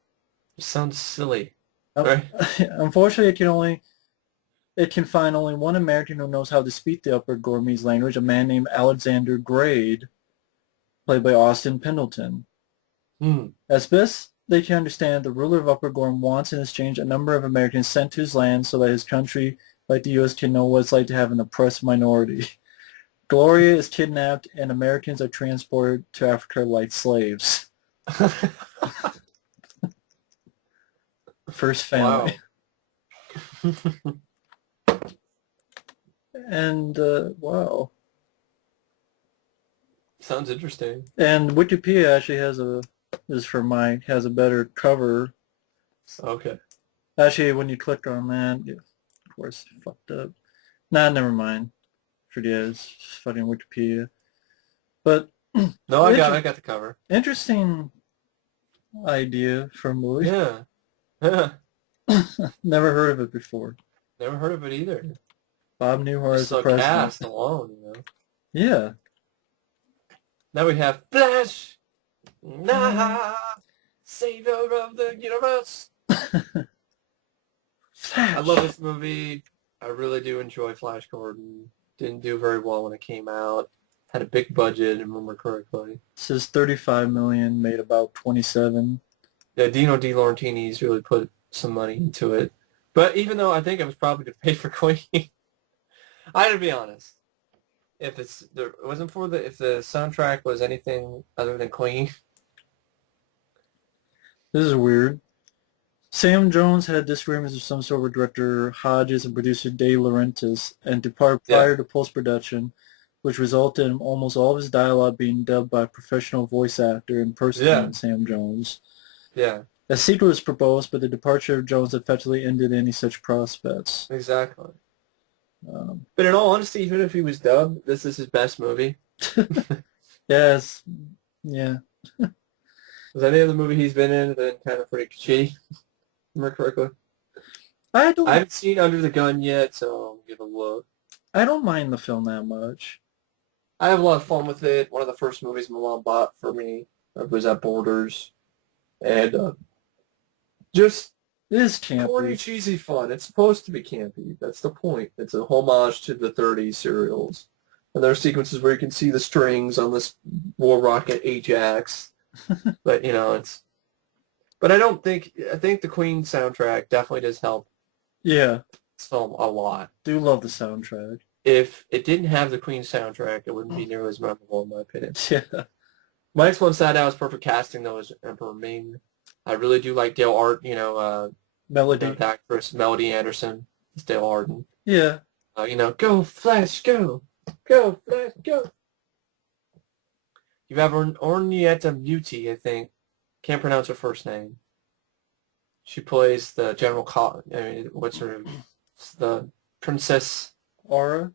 It sounds silly. Right? Unfortunately, it can find only one American who knows how to speak the Upper Gormese language, a man named Alexander Grade, played by Austin Pendleton. As best they can understand, the ruler of Upper Gorm wants in exchange a number of Americans sent to his land so that his country, like the U.S., can know what it's like to have an oppressed minority. Gloria is kidnapped and Americans are transported to Africa like slaves. First Family. Wow. And, wow. Sounds interesting. And Wikipedia actually has has a better cover. Okay. Actually, when you click on that, of course, fucked up. Nah, never mind. Forget it. It's just fucking Wikipedia. But no, I got the cover. Interesting idea for a movie. Yeah. Never heard of it before. Never heard of it either. Bob Newhart is the president. Cast alone, Yeah. Now we have Flash, savior of the universe. I love this movie. I really do enjoy Flash Gordon. Didn't do very well when it came out. Had a big budget, if I remember correctly. It says 35 million, made about 27. Yeah, Dino De Laurentiis really put some money into it. But even though I think it was probably to pay for Queen, I had to be honest. If if the soundtrack was anything other than Queen. This is weird. Sam Jones had disagreements with some sort with director Hodges and producer De Laurentiis and departed prior to post-production, which resulted in almost all of his dialogue being dubbed by a professional voice actor impersonating Sam Jones. Yeah. A sequel was proposed, but the departure of Jones effectively ended any such prospects. Exactly. But in all honesty, even if he was dubbed, this is his best movie. Yes. Yeah. Was any other movie he's been in been kind of pretty shitty? Remember correctly? I I don't haven't seen Under the Gun yet, so I'll give it a look. I don't mind the film that much. I have a lot of fun with it. One of the first movies my mom bought for me was at Borders, and just It is corny, campy. cheesy fun. It's supposed to be campy. That's the point. It's a homage to the '30s serials. And there are sequences where you can see the strings on this war rocket Ajax. But, it's... But I think the Queen soundtrack definitely does help Yeah. this film a lot. Do love the soundtrack. If it didn't have the Queen soundtrack, it wouldn't be nearly as memorable in my opinion. Yeah. My next one sat out as perfect casting, though, is Emperor Ming. I really do like Dale Art, Melody. the actress Melody Anderson is Dale Arden. Yeah. Go Flash, go! Go Flash, go! You have Ornietta Muti, I think. Can't pronounce her first name. She plays the General what's her name? It's the Princess... Aura.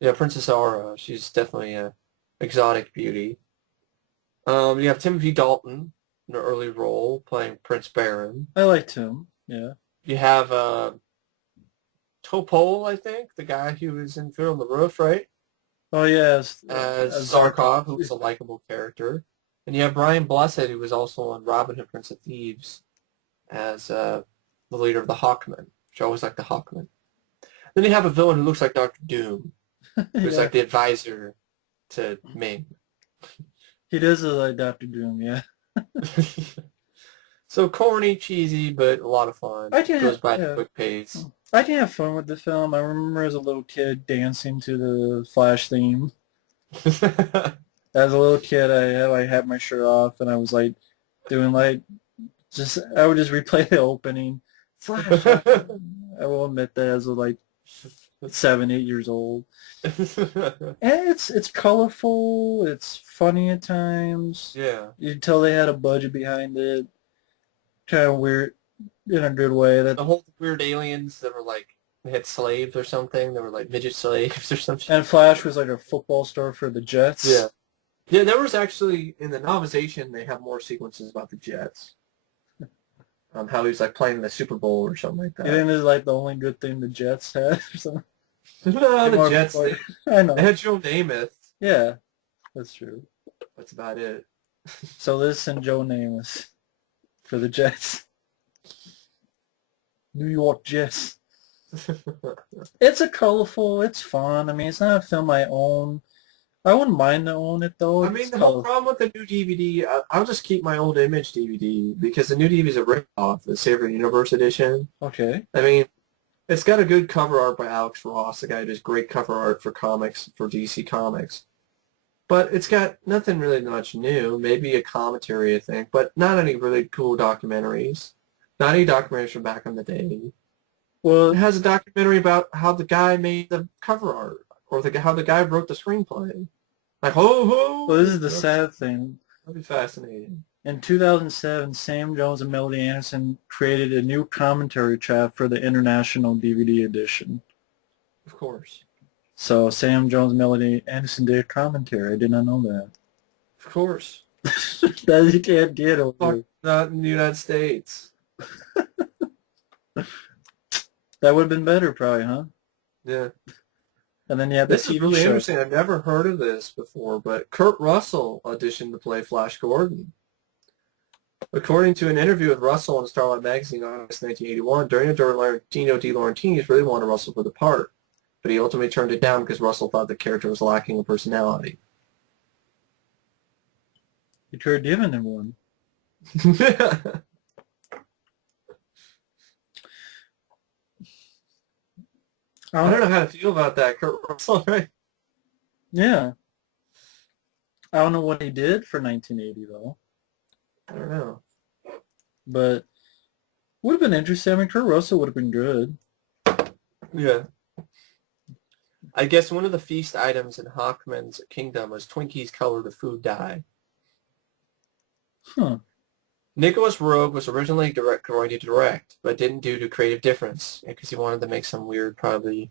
Yeah, Princess Aura. She's definitely a exotic beauty. You have Timothy Dalton in an early role playing Prince Baron. I liked him. Yeah. You have Topol, I think, the guy who was in Fiddler on the Roof, right? Oh yeah. As As Zarkov, who was a likable character. And you have Brian Blessed, who was also on Robin Hood, Prince of Thieves, as the leader of the Hawkmen, which I always like the Hawkmen. Then you have a villain who looks like Dr. Doom, who's Yeah. like the advisor to Ming. He does look like Dr. Doom. Yeah. So corny, cheesy, but a lot of fun. I can Goes have, by at a yeah. quick pace. I can have fun with the film. I remember as a little kid dancing to the Flash theme. As a little kid, I had my shirt off and I was like doing like I would just replay the opening. Flash. I will admit that as a like 7, 8 years old. And it's colorful. It's funny at times. Yeah. You can tell they had a budget behind it. Kind of weird in a good way. That The whole weird aliens that were like, they had slaves or something. They were like midget slaves or something. and Flash was like a football star for the Jets. Yeah. Yeah, there was actually, in the novelization, they have more sequences about the Jets. How he was like playing the Super Bowl or something like You that. think this is like the only good thing the Jets had or something? No, the More Jets, like- they I know. had Joe Namath. Yeah, that's true. That's about it. So listen, Joe Namath for the Jets. New York Jets. It's a colorful, it's fun. I mean, it's not a film I own. I wouldn't mind to own it though. I mean, It's the whole colorful. problem with the new DVD, I'll just keep my old Image DVD because the new DVD is a rip-off, the Savior Universe edition. Okay. I mean, it's got a good cover art by Alex Ross, the guy who does great cover art for comics, for DC Comics. But it's got nothing really much new, maybe a commentary, I think, but not any really cool documentaries. Not any documentaries from back in the day. Well, It has a documentary about how the guy made the cover art, or how the guy wrote the screenplay. Like, ho, ho! this is the sad thing. That'd be fascinating. In 2007, Sam Jones and Melody Anderson created a new commentary track for the international DVD edition. Of course. So Sam Jones and Melody Anderson did a commentary. I did not know that. Of course. That you can't get over Fuck, here. not in the United States. That would have been better probably, huh? Yeah. And then you had the This is TV really show. interesting. I've never heard of this before, but Kurt Russell auditioned to play Flash Gordon. According to an interview with Russell in Starlight Magazine in August 1981, during it, Dino De Laurentiis really wanted Russell for the part, but he ultimately turned it down because Russell thought the character was lacking in personality. You could have given him one. I don't know how to feel about that, Kurt Russell, right? Yeah. I don't know what he did for 1980 though, I don't know. but would have been interesting. I mean, Kurt Russell would have been good. Yeah. I guess one of the feast items in Hawkman's kingdom was Twinkies colored with food dye. Huh. Nicholas Roeg was originally going to direct, but didn't due to creative difference because he wanted to make some weird, probably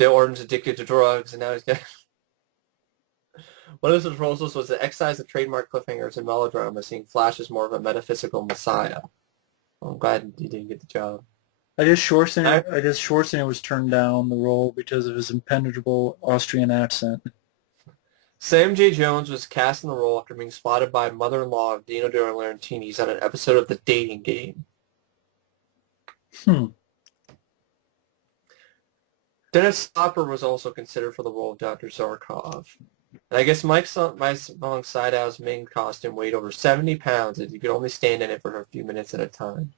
Dale Arden's addicted to drugs, and now he's got... One of his proposals was to excise the trademark cliffhangers in melodrama, seeing Flash as more of a metaphysical messiah. Well, I'm glad he didn't get the job. I guess Schwarzenegger was turned down the role because of his impenetrable Austrian accent. Sam J. Jones was cast in the role after being spotted by mother-in-law of Dino De Laurentiis on an episode of The Dating Game. Dennis Hopper was also considered for the role of Dr. Zarkov. And I guess Mike Wong Sydow's Ming costume weighed over 70 pounds, and you could only stand in it for a few minutes at a time.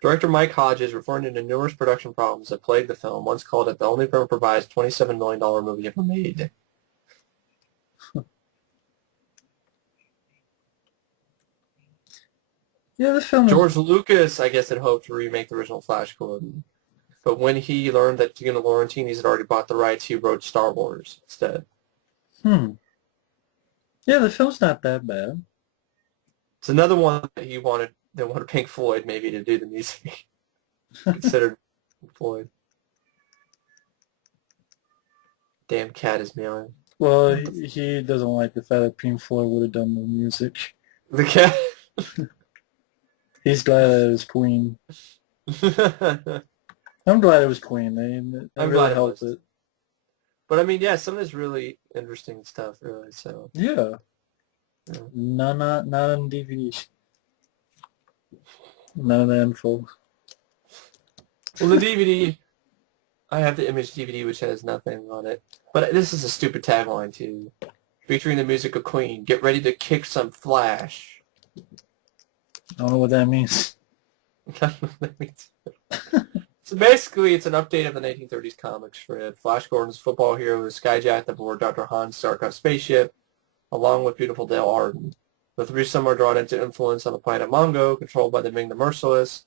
Director Mike Hodges, referring to numerous production problems that plagued the film, once called it the only improvised $27 million movie ever made. Yeah, the film... George Lucas, I guess, had hoped to remake the original Flash Gordon. But when he learned that Dino Laurentiis had already bought the rights, he wrote Star Wars instead. Yeah, the film's not that bad. It's another one that they wanted Pink Floyd maybe to do the music. Considered Pink Floyd. Damn cat is meowing. Well, he doesn't like the fact that Pink Floyd would have done the music. The cat? He's glad it was Queen. I'm glad it was Queen. They really helped it. But I mean, yeah, some of this really interesting stuff, really. So yeah. Not on DVD. None of that info. Well, the DVD, I have the Image DVD, which has nothing on it. But this is a stupid tagline too, featuring the music of Queen. Get ready to kick some Flash. I don't know what that means. So basically, it's an update of the 1930s comic strip. Flash Gordon's football hero is skyjacked aboard Dr. Hans Starkov's spaceship, along with beautiful Dale Arden. The threesome are drawn into influence on the planet Mongo, controlled by the Ming the Merciless.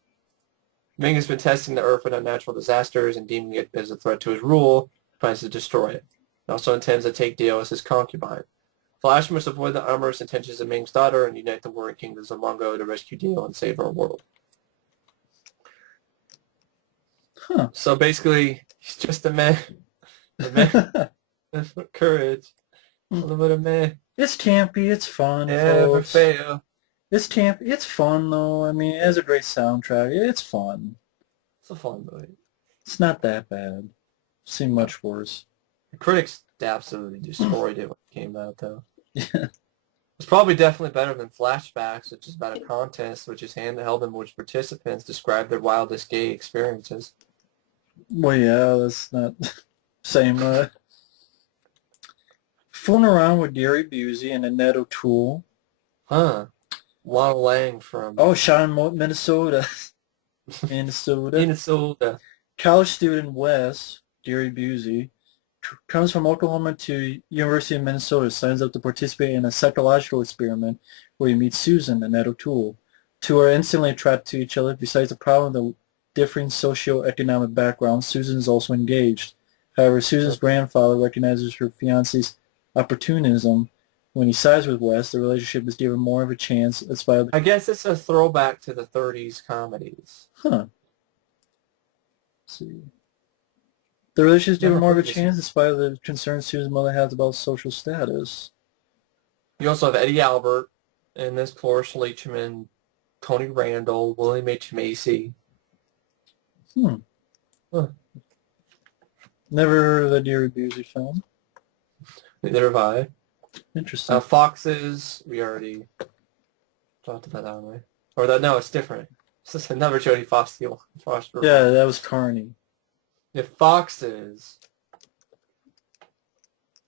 Ming has been testing the Earth with unnatural disasters and deeming it as a threat to his rule, plans to destroy it. He also intends to take Dale as his concubine. Flash must avoid the amorous intentions of Ming's daughter and unite the warring kingdoms of Mongo to rescue Dale and save our world. So basically, he's just a man. A man. Courage. A little bit of man. It's campy. It's fun. Never fail. It's campy. It's fun, though. I mean, it has a great soundtrack. It's fun. It's a fun movie. It's not that bad. I've seen much worse. The critics absolutely destroyed it when it came out, though. Yeah. It's probably definitely better than Flashbacks, which is about a contest which is handheld in which participants describe their wildest gay experiences. Well, yeah, that's not same. Fooling around with Gary Busey and Annette O'Toole. Huh. Lana Lang from... Oh, shot in Minnesota. Minnesota. College student Wes, Gary Busey, comes from Oklahoma to University of Minnesota, signs up to participate in a psychological experiment where he meets Susan and Annette O'Toole. Two are instantly attracted to each other. Besides the problem of the differing socioeconomic backgrounds, Susan is also engaged. However, Susan's grandfather recognizes her fiancé's opportunism. When he sides with Wes, the relationship is given more of a chance. I guess it's a throwback to the 30s comedies. Huh. Let's see. The relationship is given more of a chance in spite of the concerns Susan's mother has about social status. You also have Eddie Albert, and this Cloris Leachman, Tony Randall, William H. Macy. Huh. Never heard of the Gary Busey film. Neither have I. Interesting. Foxes, we already talked about that, haven't we? Or that, no, it's different. This is another Jodie Foster. Yeah, that was Carney. The Foxes,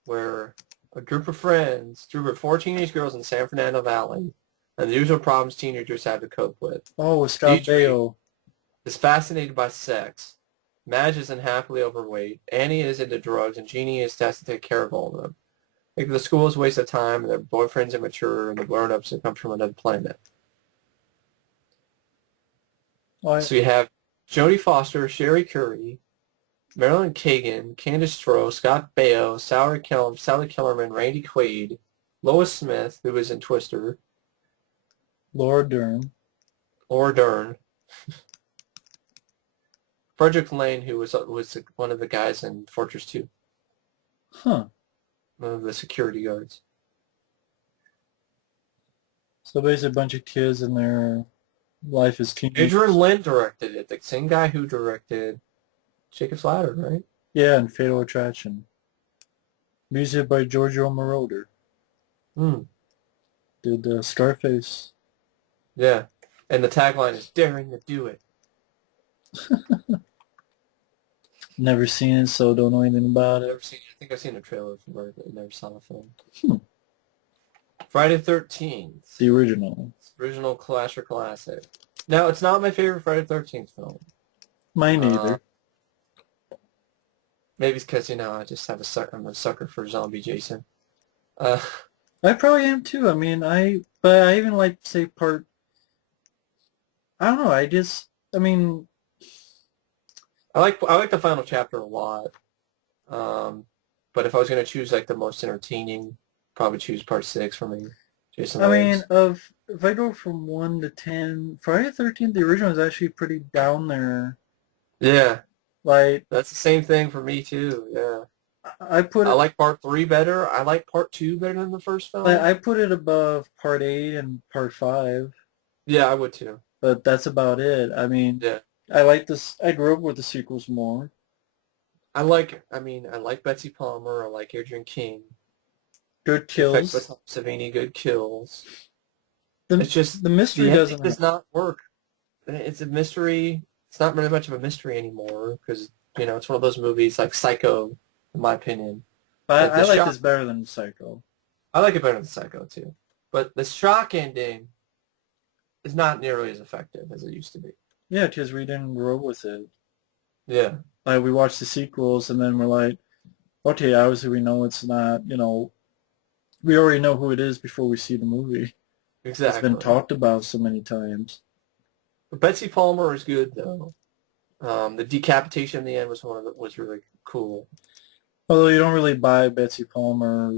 where a group of friends, four teenage girls in San Fernando Valley, and the usual problems teenagers have to cope with. Oh, with Scott Baio. Is fascinated by sex. Madge is unhappily overweight. Annie is into drugs, and Jeannie is tasked to take care of all of them. Like the school is a waste of time, and their boyfriends are immature, and the grown-ups have come from another planet. So you have Jodie Foster, Sherry Curry, Marilyn Kagan, Candace Stroh, Scott Baio, Sally Kellerman, Randy Quaid, Lois Smith, who is in Twister. Laura Dern. Frederick Lane, who was one of the guys in Fortress 2, Huh. one of the security guards. So basically a bunch of kids and their life is Adrian teenagers. Lyne directed it, the same guy who directed Jacob's Ladder, right? Yeah, and Fatal Attraction. Music by Giorgio Moroder. Hmm. Did Scarface. Yeah. And the tagline is "Daring to Do It." Never seen it, so don't know anything about it. Never seen. I think I've seen a trailer for it, but never saw the film. Hmm. Friday the 13th. The original. Original classic. Now, it's not my favorite Friday the 13th film. Mine Uh, either. maybe it's because, I just I'm a sucker for zombie Jason. Uh, I probably am too. I mean, but I even like, say, I don't know, I mean, I like the final chapter a lot. But if I was going to choose like the most entertaining, probably choose part 6 for me. Jason Lives. if I go from 1 to 10, Friday the 13th, the original is actually pretty down there. Yeah, Like, that's the same thing for me too. Yeah. I put I it, like part 3 better. I like part 2 better than the first like, film. I put it above part 8 and part 5, Yeah, I would too. but that's about it. I mean, Yeah. I grew up with the sequels more. I like Betsy Palmer. I like Adrian King. Good The effects by kills. Tom Savini, good kills. The, It's just the mystery the ending doesn't have, does not work. It's a mystery. It's not really much of a mystery anymore because, it's one of those movies like Psycho, in my opinion. That I the like shock, this better than Psycho. I like it better than Psycho too. But the shock ending is not nearly as effective as it used to be. Yeah, because we didn't grow up with it. Yeah, Like, we watched the sequels and then we're like, okay, obviously we know it's not, we already know who it is before we see the movie. It's been exactly. talked about so many times. But Betsy Palmer is good though. The decapitation in the end was really cool. Although you don't really buy Betsy Palmer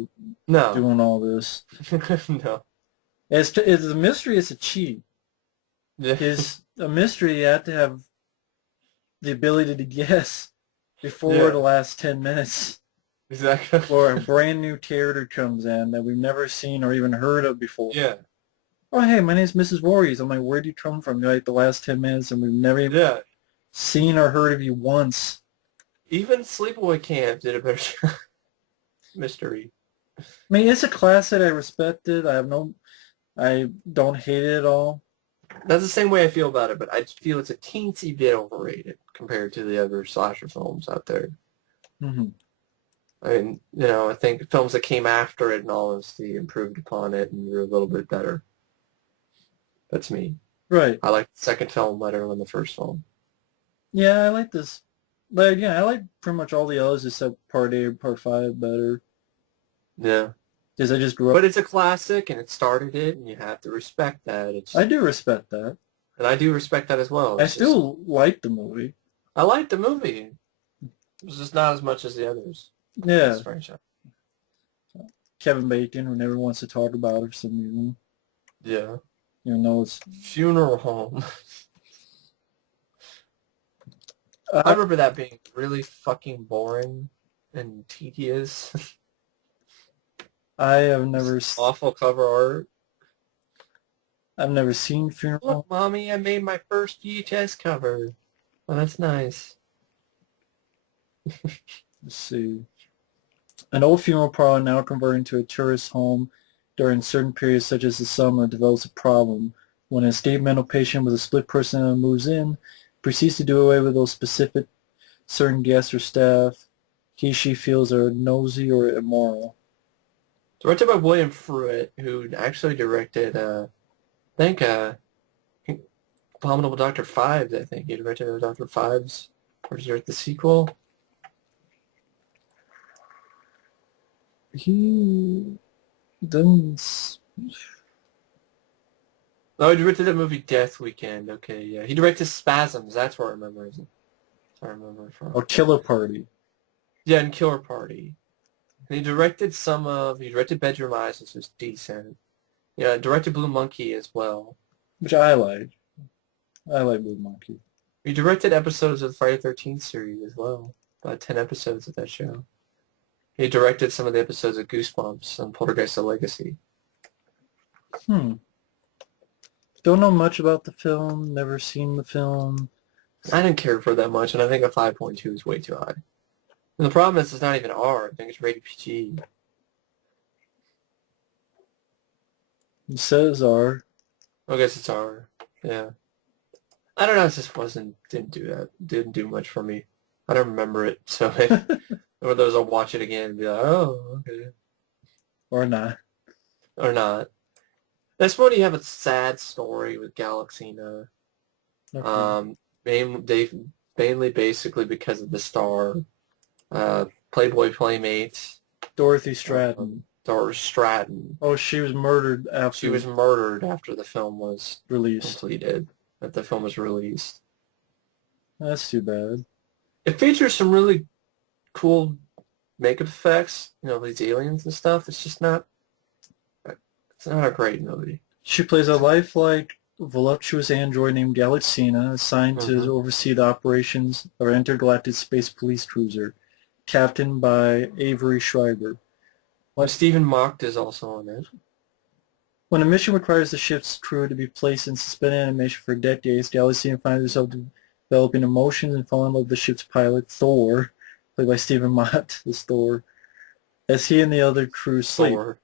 No, doing all this. no. It's a mystery. It's a cheat. Yeah, It's a mystery. You have to have the ability to guess before the yeah, last 10 minutes exactly. before a brand new character comes in that we've never seen or even heard of before. Yeah, Oh, hey, my name's Mrs. Voorhees. I'm like, where do you come from? You're like the last 10 minutes and we've never even yeah. seen or heard of you once. Even Sleepaway Camp did a better job. Mystery. I mean, it's a classic. I respect it. I don't hate it at all. That's the same way I feel about it, but I feel it's a teensy bit overrated compared to the other slasher films out there. Hmm. I mean, I think films that came after it, in all honesty, improved upon it and were a little bit better. That's me. Right. I like the second film better than the first film. Yeah, I like this. But again, I like pretty much all the others except Part 8 and Part 5 better. Yeah. Because I just grew up. But it's a classic, and it started it, and you have to respect that. I do respect that. And I do respect that as well. I still like the movie. I liked the movie. It's just not as much as the others. Yeah. This franchise. Kevin Bacon, who never wants to talk about it for some reason. Yeah. Even though it's... Funeral Home. I I, remember that being really fucking boring and tedious. I have never... Awful cover art. I've never seen Funeral Home. Look, Mommy, I made my first VHS cover. Oh, that's nice. Let's see. An old funeral parlor now converted into a tourist home during certain periods such as the summer develops a problem. When an estate mental patient with a split personality moves in, proceeds to do away with those specific certain guests or staff she feels are nosy or immoral. Directed by William Fruitt, who actually directed, I think, Abominable Dr. Fives, I think. He directed Dr. Fives. Or did he direct the sequel? He doesn't... Oh, he directed the movie Death Weekend. Okay, yeah. He directed Spasms. That's where I remember it. I remember it from. Or Killer Party. Yeah, and Killer Party. And he directed he directed Bedroom Eyes, which was decent. Yeah, directed Blue Monkey as well. Which I like. I like Blue Monkey. He directed episodes of the Friday the 13th series as well. About 10 episodes of that show. He directed some of the episodes of Goosebumps and Poltergeist: The Legacy. Hmm. Don't know much about the film. Never seen the film. I didn't care for it that much, and I think a 5.2 is way too high. And the problem is it's not even R. I think it's rated PG. It says R. I guess it's R. Yeah. I don't know. It just didn't do much for me. I don't remember it, so if or those I'll watch it again and be like, oh, okay, Or not. or not. That's when you have a sad story with Galaxina. Okay. Mainly basically because of the star, Playboy Playmate, Dorothy Stratton. Doris Stratton. Oh, she was murdered She after was murdered after the film was released. completed, that the film was released. That's too bad. It features some really cool makeup effects, these aliens and stuff. It's not a great movie. She plays a lifelike, voluptuous android named Galaxina, assigned to Mm-hmm. oversee the operations of our intergalactic space police cruiser, captained by Avery Schreiber. Well, Stephen Mocht is also on it. When a mission requires the ship's crew to be placed in suspended animation for decades, Galaxina finds herself developing emotions and falling in love with the ship's pilot, Thor, played by Stephen Mott, as Thor, as he and the other crew sleep. Thor.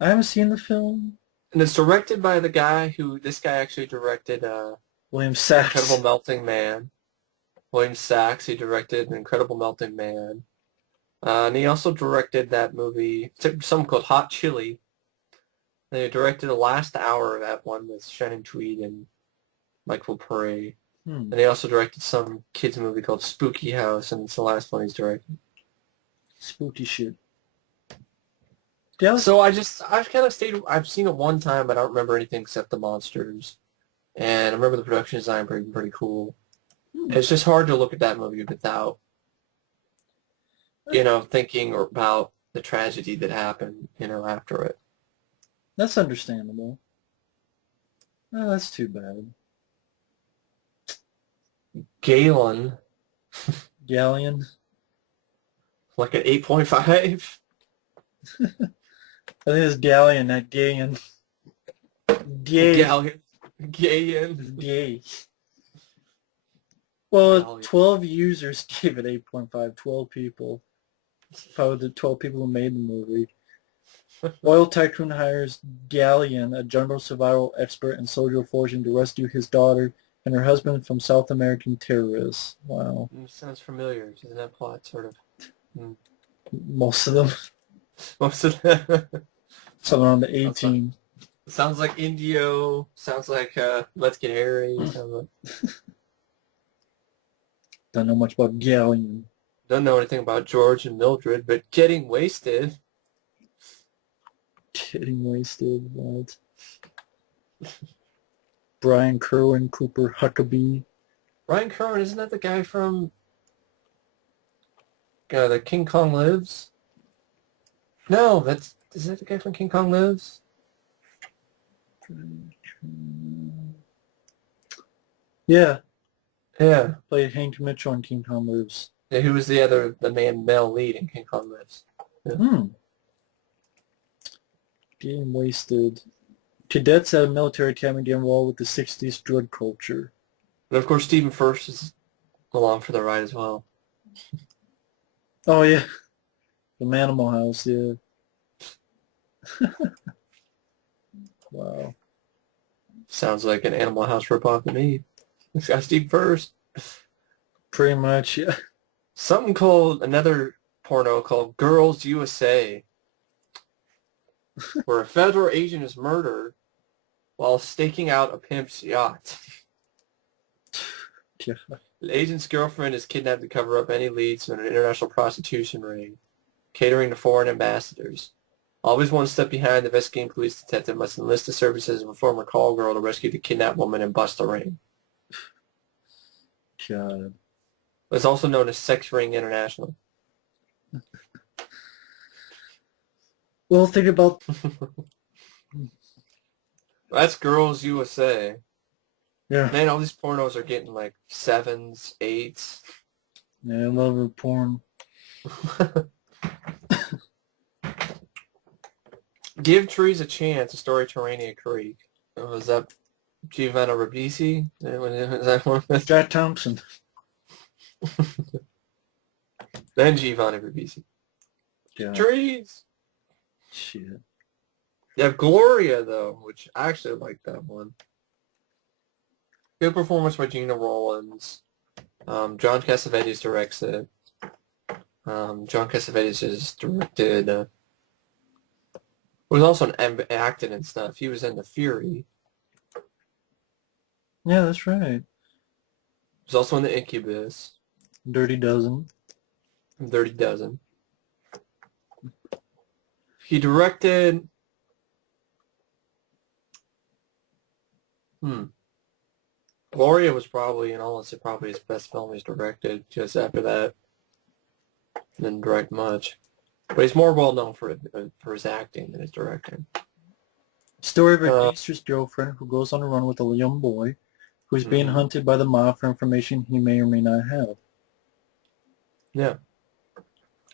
I haven't seen the film. And it's directed by this guy actually directed William Sachs. Incredible Melting Man. William Sachs, he directed Incredible Melting Man. And he also directed that movie, something called Hot Chili. And he directed the last hour of that one with Shannon Tweed and Michael Pare. And he also directed some kids movie called Spooky House, and it's the last one he's directed. Spooky shit. So I've kind of I've seen it one time, but I don't remember anything except the monsters. And I remember the production design pretty cool. It's just hard to look at that movie without, thinking about the tragedy that happened, after it. That's understandable. Oh, that's too bad. Galen, Galleon. like an 8.5. I think it's Galleon, not Gayan. Gay. Galen. Gay. Well, Galleon. 12 users gave it 8.5. 12 people. Probably the 12 people who made the movie. Oil tycoon hires Galleon, a jungle survival expert and soldier of fortune, to rescue his daughter and her husband from South American terrorists. Wow. Sounds familiar. Isn't that plot sort of? Most of them. Most of them. Somewhere around the 18. Sounds like Indio. Sounds like Let's Get Harry. Don't know much about Galleon. Don't know anything about George and Mildred, but getting wasted. Getting wasted. What? Brian Kerwin, Cooper Huckabee. Brian Kerwin, isn't that the guy from the King Kong Lives? No, is that the guy from King Kong Lives? Yeah. Yeah. Played Hank Mitchell in King Kong Lives. Yeah, who was the male lead in King Kong Lives? Yeah. Getting wasted. Cadets at a military academy get involved with the 60s drug culture. And of course, Stephen First is along for the ride as well. Oh, yeah. The Animal House, yeah. Wow. Sounds like an Animal House ripoff to me. It's got Stephen First. Pretty much, yeah. Another porno called Girls USA, where a federal agent is murdered while staking out a pimp's yacht. Yeah. The agent's girlfriend is kidnapped to cover up any leads in an international prostitution ring, catering to foreign ambassadors. Always one step behind, the investigating police detective must enlist the services of a former call girl to rescue the kidnapped woman and bust the ring. God. It's also known as Sex Ring International. Well, think about... That's Girls USA. Yeah. Man, all these pornos are getting like 7s, 8s. Yeah, I love her porn. Give Trees a Chance, a story Terrania Creek. Was that Giovanna Ribisi? Is that one? Jack Thompson. Then Giovanna Ribisi. Yeah. Trees! Shit. You have Gloria, though, which I actually like that one. Good performance by Gina Rollins. John Cassavetes directs it. John Cassavetes has directed... was also an acting and stuff. He was in The Fury. Yeah, that's right. He was also in The Incubus. Dirty Dozen. And Dirty Dozen. He directed... Gloria was probably, in all honesty, probably his best film he's directed. Just after that, didn't direct much. But he's more well known for his acting than his directing. Story of a gangster's girlfriend who goes on a run with a young boy who's being hunted by the mob for information he may or may not have. Yeah.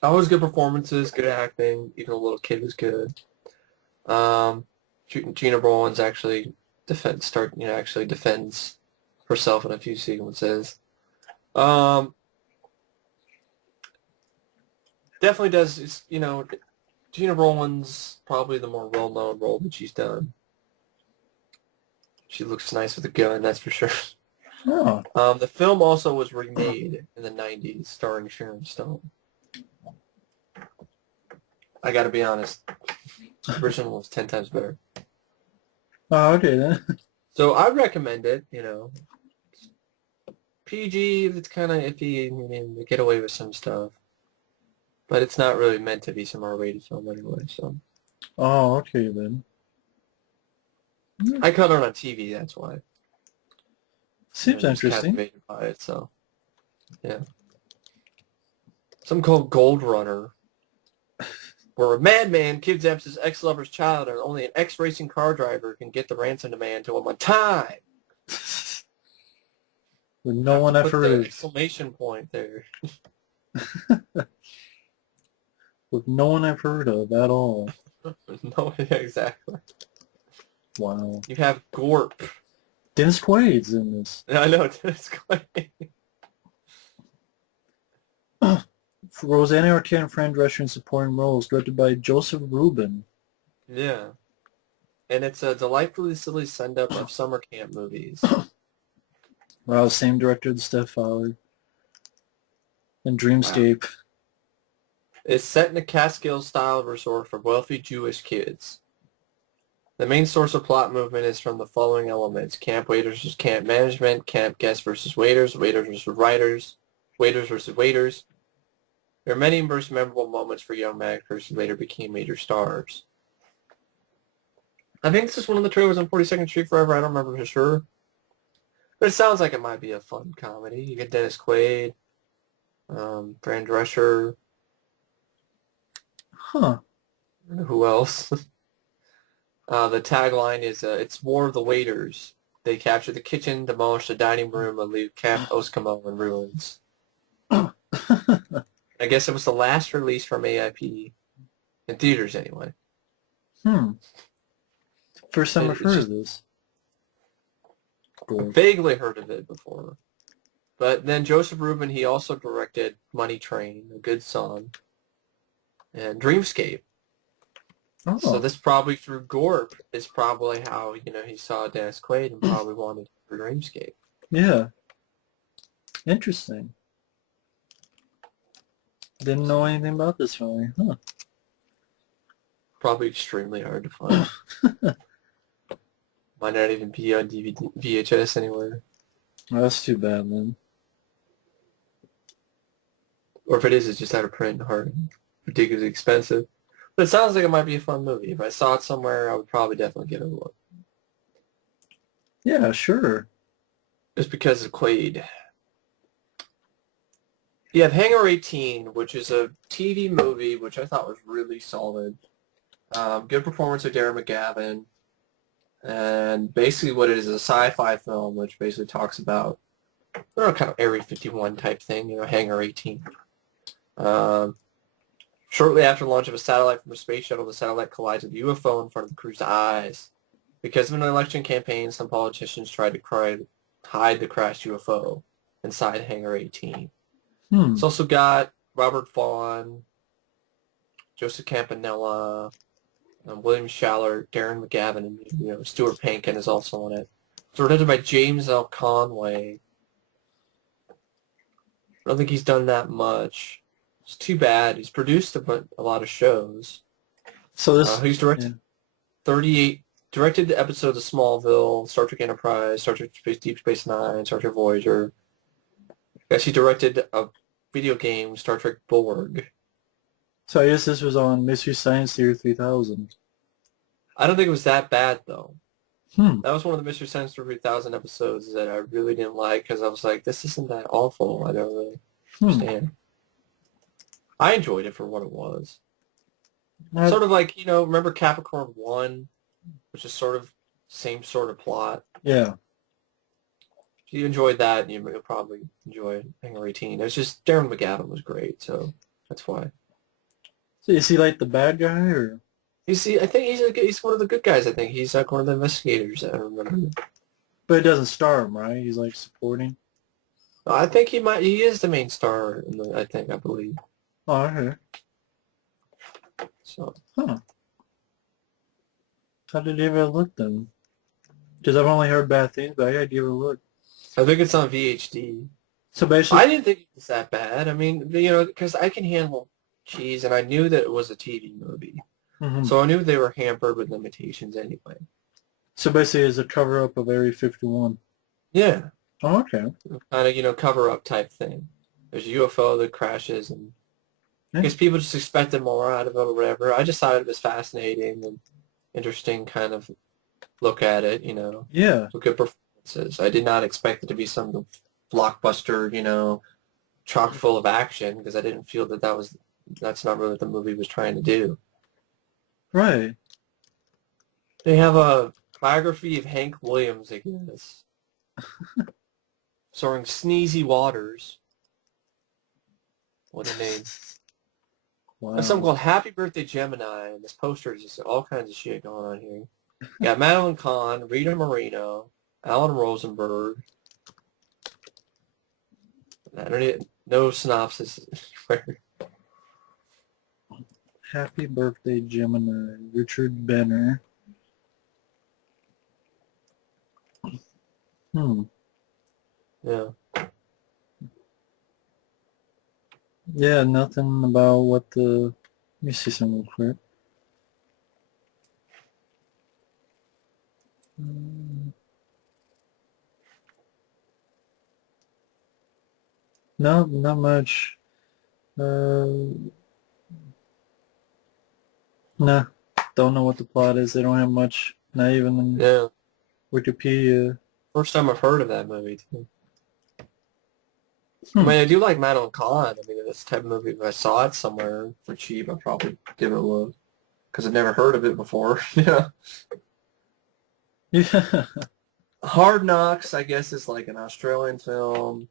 Always good performances, good acting. Even the little kid was good. Gina Rollins actually defends herself in a few sequences. Definitely does, Gina Rollins, probably the more well-known role that she's done. She looks nice with a gun, that's for sure. Oh. The film also was remade in the 90s, starring Sharon Stone. I gotta be honest, the original was 10 times better. Oh, okay then. So I recommend it, PG, it's kind of iffy, they get away with some stuff. But it's not really meant to be some R-rated film anyway, so. Oh, okay then. I caught it on TV, that's why. Seems interesting. Captivated by it, so. Yeah. Something called Gold Runner, where a madman kidnaps his ex-lover's child and only an ex-racing car driver can get the ransom demand to him on time. With no one I've heard of. Exclamation point there. With no one I've heard of at all. No, exactly. Wow. You have Gorp. Dennis Quaid's in this. I know, Dennis Quaid. Rosanna Arquette and Fran Drescher in supporting roles, directed by Joseph Rubin. Yeah. And it's a delightfully silly send-up of summer camp movies. Wow, same director as The Stepfather. And Dreamscape. Wow. It's set in a Catskill-style resort for wealthy Jewish kids. The main source of plot movement is from the following elements: camp waiters versus camp management, camp guests versus waiters, waiters versus writers, waiters versus waiters. There are many most memorable moments for young actors who later became major stars. I think this is one of the trailers on 42nd Street Forever. I don't remember for sure. But it sounds like it might be a fun comedy. You get Dennis Quaid, Fran Drescher. Huh. Who else? The tagline is, it's War of the Waiters. They capture the kitchen, demolish the dining room, and leave Camp Oskimo in ruins. I guess it was the last release from AIP. In theaters, anyway. First time I've heard of this. Cool. Vaguely heard of it before. But then Joseph Rubin, he also directed Money Train, A Good Son, and Dreamscape. Oh. So this probably through Gorp is probably how, he saw Dennis Quaid and probably wanted for Dreamscape. Yeah. Interesting. Didn't know anything about this movie. Huh. Probably extremely hard to find. Might not even be on DVD, VHS anywhere. Oh, that's too bad, man. Or if it is, it's just out of print and hard, ridiculously expensive. But it sounds like it might be a fun movie. If I saw it somewhere, I would probably definitely give it a look. Yeah, sure. Just because of Quaid. You have Hangar 18, which is a TV movie, which I thought was really solid. Good performance of Darren McGavin. And basically what it is a sci-fi film, which basically talks about, kind of Area 51 type thing, Hangar 18. Um, Shortly after the launch of a satellite from a space shuttle, the satellite collides with a UFO in front of the crew's eyes. Because of an election campaign, some politicians tried to hide the crashed UFO inside Hangar 18. Hmm. It's also got Robert Vaughn, Joseph Campanella, William Schaller, Darren McGavin, and Stuart Pankin is also in it. It's directed by James L. Conway. I don't think he's done that much. It's too bad. He's produced a lot of shows. So this, He's directed yeah. 38, directed the episodes of Smallville, Star Trek Enterprise, Star Trek Deep Space Nine, Star Trek Voyager. He actually directed a video game, Star Trek Borg. So I guess this was on Mystery Science Theater 3000. I don't think it was that bad, though. Hmm. That was one of the Mystery Science Theater 3000 episodes that I really didn't like because I was like, this isn't that awful. I don't really understand. I enjoyed it for what it was. Sort of like, remember Capricorn 1, which is sort of same sort of plot. Yeah. If you enjoyed that, you'll probably enjoy Hangar 18. It's just Darren McGavin was great, so that's why. So is he like the bad guy, or? You see, I think he's one of the good guys. I think he's like one of the investigators. I remember. But it doesn't star him, right? He's like supporting. I think he is the main star in I believe. Oh, okay. So. Huh. How did you ever look then? Because I've only heard bad things, but how did you ever look? I think it's on VHD. So basically, I didn't think it was that bad. I mean, because I can handle cheese, and I knew that it was a TV movie. mm-hmm. So I knew they were hampered with limitations anyway. So basically, it's a cover-up of Area 51. Yeah. Oh, okay. Kind of, cover-up type thing. There's a UFO that crashes, and I guess people just expected more out of it or whatever. I just thought it was fascinating and interesting kind of look at it, Yeah. Good performances. I did not expect it to be some blockbuster, chock full of action because I didn't feel that's not really what the movie was trying to do. Right. They have a biography of Hank Williams, I guess. Starring Sneezy Waters. What a name. Wow. There's something called Happy Birthday Gemini, and this poster is just all kinds of shit going on here. You got Madeline Kahn, Rita Moreno, Alan Rosenberg. I don't need no synopsis. Happy Birthday, Gemini. Richard Benner. Yeah. Yeah, nothing about what the... Let me see some real quick. No, not much. Nah, don't know what the plot is. They don't have much, not even in Wikipedia. First time I've heard of that movie, too. I mean, I do like Madeline Kahn. I mean, this type of movie, if I saw it somewhere for cheap, I'd probably give it a look. Because I've never heard of it before. Yeah. Yeah. Hard Knocks, I guess, is like an Australian film,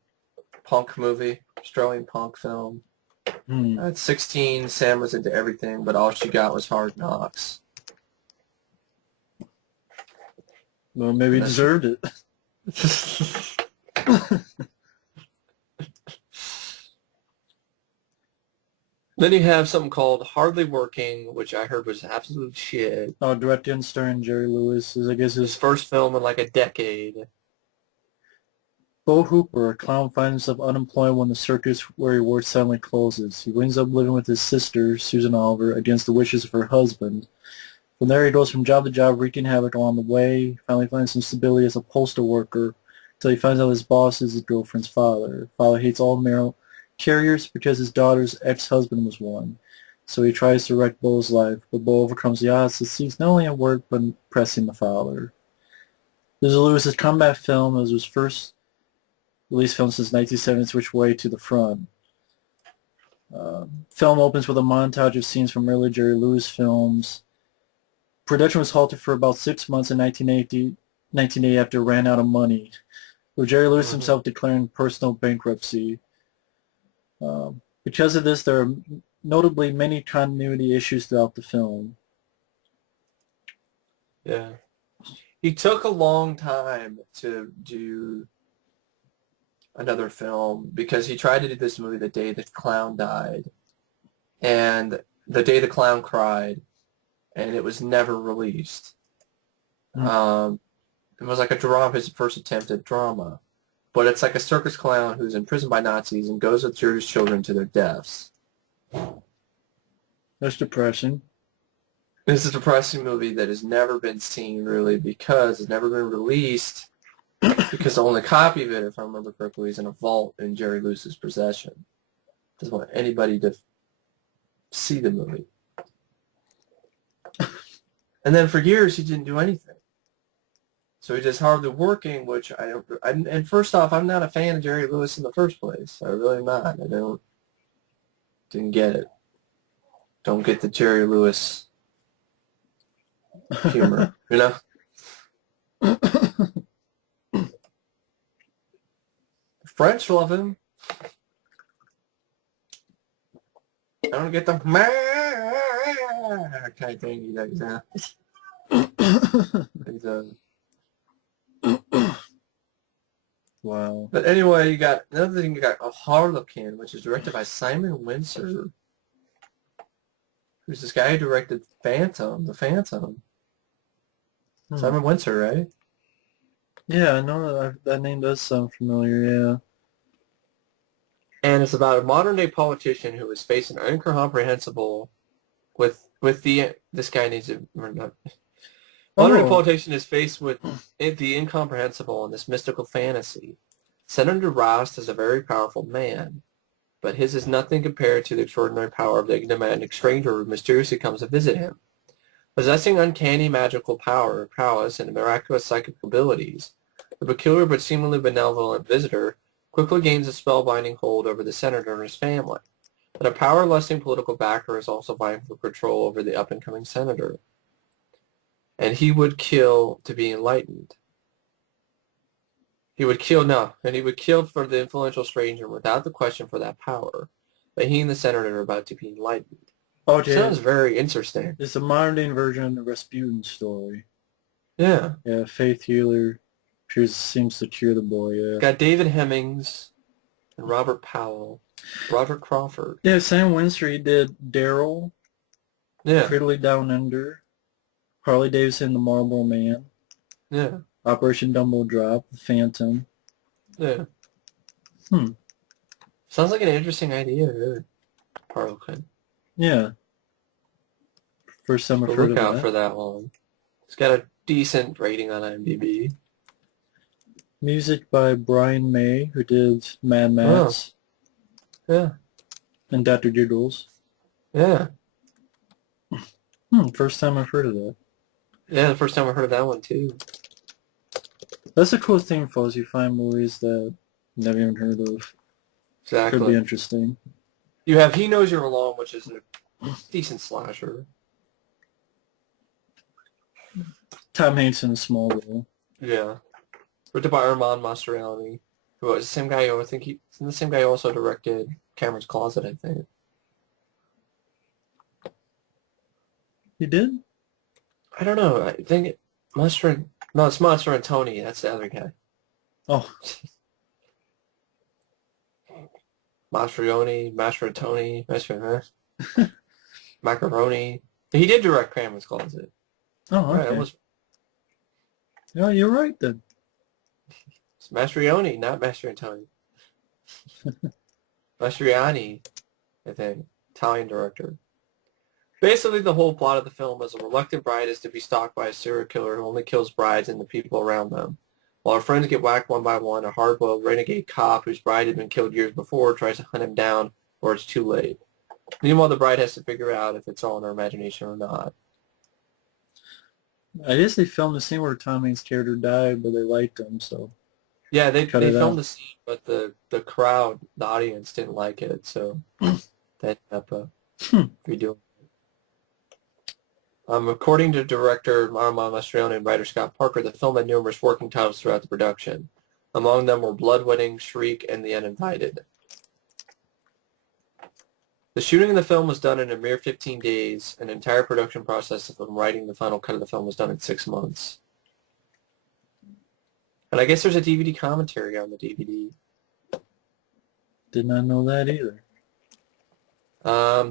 punk movie, Australian punk film. At 16, Sam was into everything, but all she got was Hard Knocks. Well, maybe he deserved it. Then you have something called Hardly Working, which I heard was absolute shit. Oh, directed and starring Jerry Lewis is, I guess, his first film in like a decade. Bo Hooper, a clown, finds himself unemployed when the circus where he works suddenly closes. He winds up living with his sister, Susan Oliver, against the wishes of her husband. From there, he goes from job to job, wreaking havoc along the way. He finally finds some stability as a postal worker until he finds out his boss is his girlfriend's father. Father hates all mail carriers because his daughter's ex-husband was one. So he tries to wreck Bo's life, but Bo overcomes the odds and succeeds not only at work, but in impressing the father. This is Lewis's comeback film. It was his first release film since 1970's Which Way to the Front. Film opens with a montage of scenes from early Jerry Lewis films. Production was halted for about 6 months in 1980 after it ran out of money, with Jerry Lewis Hmm. himself declaring personal bankruptcy. Because of this, there are notably many continuity issues throughout the film. Yeah. He took a long time to do another film because he tried to do this movie the day the clown died and the day the clown cried, and it was never released. Hmm. It was like a drama, his first attempt at drama. But it's like a circus clown who's imprisoned by Nazis and goes with Jewish children to their deaths. That's depressing. It's a depressing movie that has never been seen, really, because it's never been released, because the only copy of it, if I remember correctly, is in a vault in Jerry Lewis's possession. Doesn't want anybody to see the movie. And then for years, he didn't do anything. So he just hardly working, which I don't. And first off, I'm not a fan of Jerry Lewis in the first place. I really am not. Didn't get it. Don't get the Jerry Lewis humor, you know? French love him. I don't get the kind of thing he does. Wow. But anyway, you got another thing. You got a Harlequin, which is directed by Simon Windsor, who's this guy who directed Phantom, The Phantom. Hmm. Simon Windsor, right? Yeah, I know that name does sound familiar, yeah. And it's about a modern-day politician who is facing incomprehensible with this guy needs to. Modern-day Oh, politician is faced with the incomprehensible in this mystical fantasy. Senator Roust is a very powerful man, but his is nothing compared to the extraordinary power of the enigmatic stranger who mysteriously comes to visit him. Possessing uncanny magical prowess, and miraculous psychic abilities, the peculiar but seemingly benevolent visitor quickly gains a spellbinding hold over the senator and his family. But a power-lusting political backer is also vying for control over the up-and-coming senator. And he would kill to be enlightened. He would kill for the influential stranger without the question for that power. But he and the senator are about to be enlightened. okay. Sounds very interesting. It's a modern-day version of the Rasputin story. Yeah. Yeah, Faith Healer seems to cure the boy, yeah. Got David Hemmings and Robert Powell. Robert Crawford. Yeah, Sam Windsor, he did Daryl, Yeah. Cradley Down Under, Harley Davidson, The Marlboro Man, Yeah. Operation Dumbo Drop, The Phantom. Yeah. Hmm. Sounds like an interesting idea, really. Harlequin. Yeah. First time I've So heard look of out that. for that one. It's got a decent rating on IMDb. Music by Brian May, who did Mad Oh. Max Yeah. and Dr. Giggles. Yeah. First time I've heard of that. Yeah, the first time I heard of that one, too. That's the cool thing, folks. You find movies that you never even heard of. Exactly. Could be interesting. You have He Knows You're Alone, which is a decent slasher. Tom Hanks in a small role. Yeah. Written by Armand Mastroianni, who was the same guy who he's the same guy who also directed Cameron's Closet, I think. He did? I don't know. I think no, it's Monster and Tony. That's the other guy. Oh. Mastroianni, Macaroni. He did direct Cameron's Closet. Oh, okay. Right, Yeah, you're right then. it's Mastroianni, not Master and Tony. Mastroianni, I think, Italian director. Basically, the whole plot of the film is a reluctant bride is to be stalked by a serial killer who only kills brides and the people around them. While her friends get whacked one by one, a hard-boiled renegade cop whose bride had been killed years before tries to hunt him down, or it's too late. Meanwhile, the bride has to figure out if it's all in her imagination or not. I guess they filmed the scene where Tom Hanks' character died, but they liked him, so... Yeah, they it filmed out. the scene, but the crowd, the audience, didn't like it, so they ended up redoing it. According to director Australian writer Scott Parker, the film had numerous working titles throughout the production. Among them were Bloodwedding, Shriek, and The Uninvited. The shooting of the film was done in a mere 15 days. An entire production process from writing the final cut of the film was done in 6 months. And I guess there's a DVD commentary on the DVD. Did not know that either.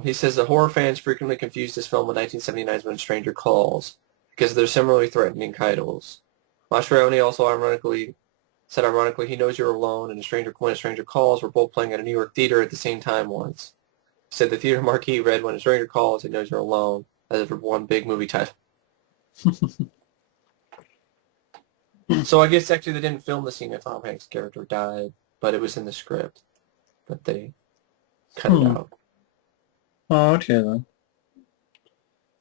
He says the horror fans frequently confuse this film with 1979's When a Stranger Calls because they're similarly threatening titles. Mastroianni also ironically He Knows You're Alone and When a Stranger Calls were both playing at a New York theater at the same time once. He said the theater marquee read When a Stranger Calls, He Knows You're Alone, as if it were one big movie title. So I guess actually they didn't film the scene that Tom Hanks' character died, but it was in the script. But they cut it out. Oh, okay then.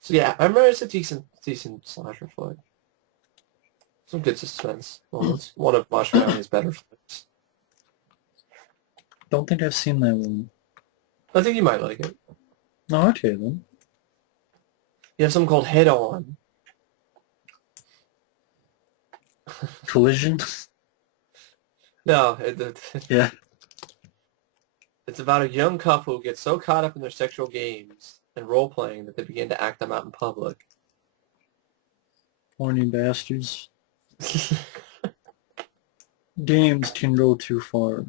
So yeah, I remember it's a decent slasher flick. Some good suspense moments. One of Mastroianni's better flicks. Don't think I've seen that one. I think you might like it. Oh, okay then. You have something called Head On. Collision? No, Yeah. It's about a young couple who gets so caught up in their sexual games and role-playing that they begin to act them out in public. Horny bastards. Games can go too far.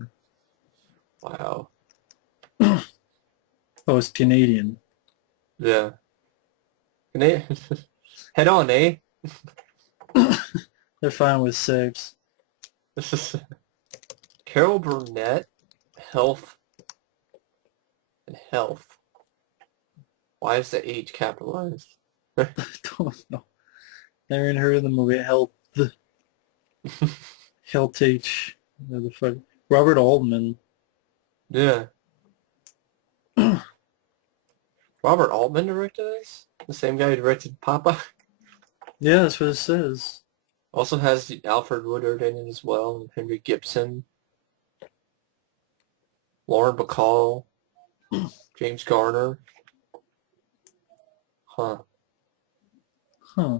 Wow. Oh, it's Canadian. Yeah. Head on, eh? They're fine with sex. Carol Burnett, Health. Why is the H capitalized? I don't know. Never even heard of the movie Health. Health H. The fuck. Robert Altman. Yeah. Robert Altman directed this? The same guy who directed Papa? Yeah, that's what it says. Also has Alfred Woodard in it as well, and Henry Gibson, Lauren Bacall, James Garner. Huh. Huh.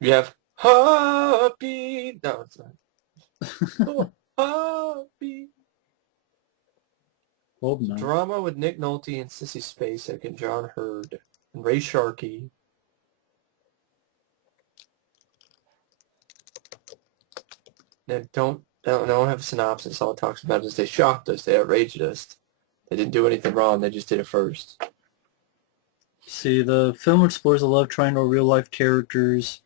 You have Heartbeat. No, it's not. Heartbeat. Well, no. Drama with Nick Nolte and Sissy Spacek and John Hurd and Ray Sharkey. Now, don't have a synopsis. All it talks about is they shocked us, they outraged us. They didn't do anything wrong, they just did it first. See, the film explores the love triangle of real-life characters.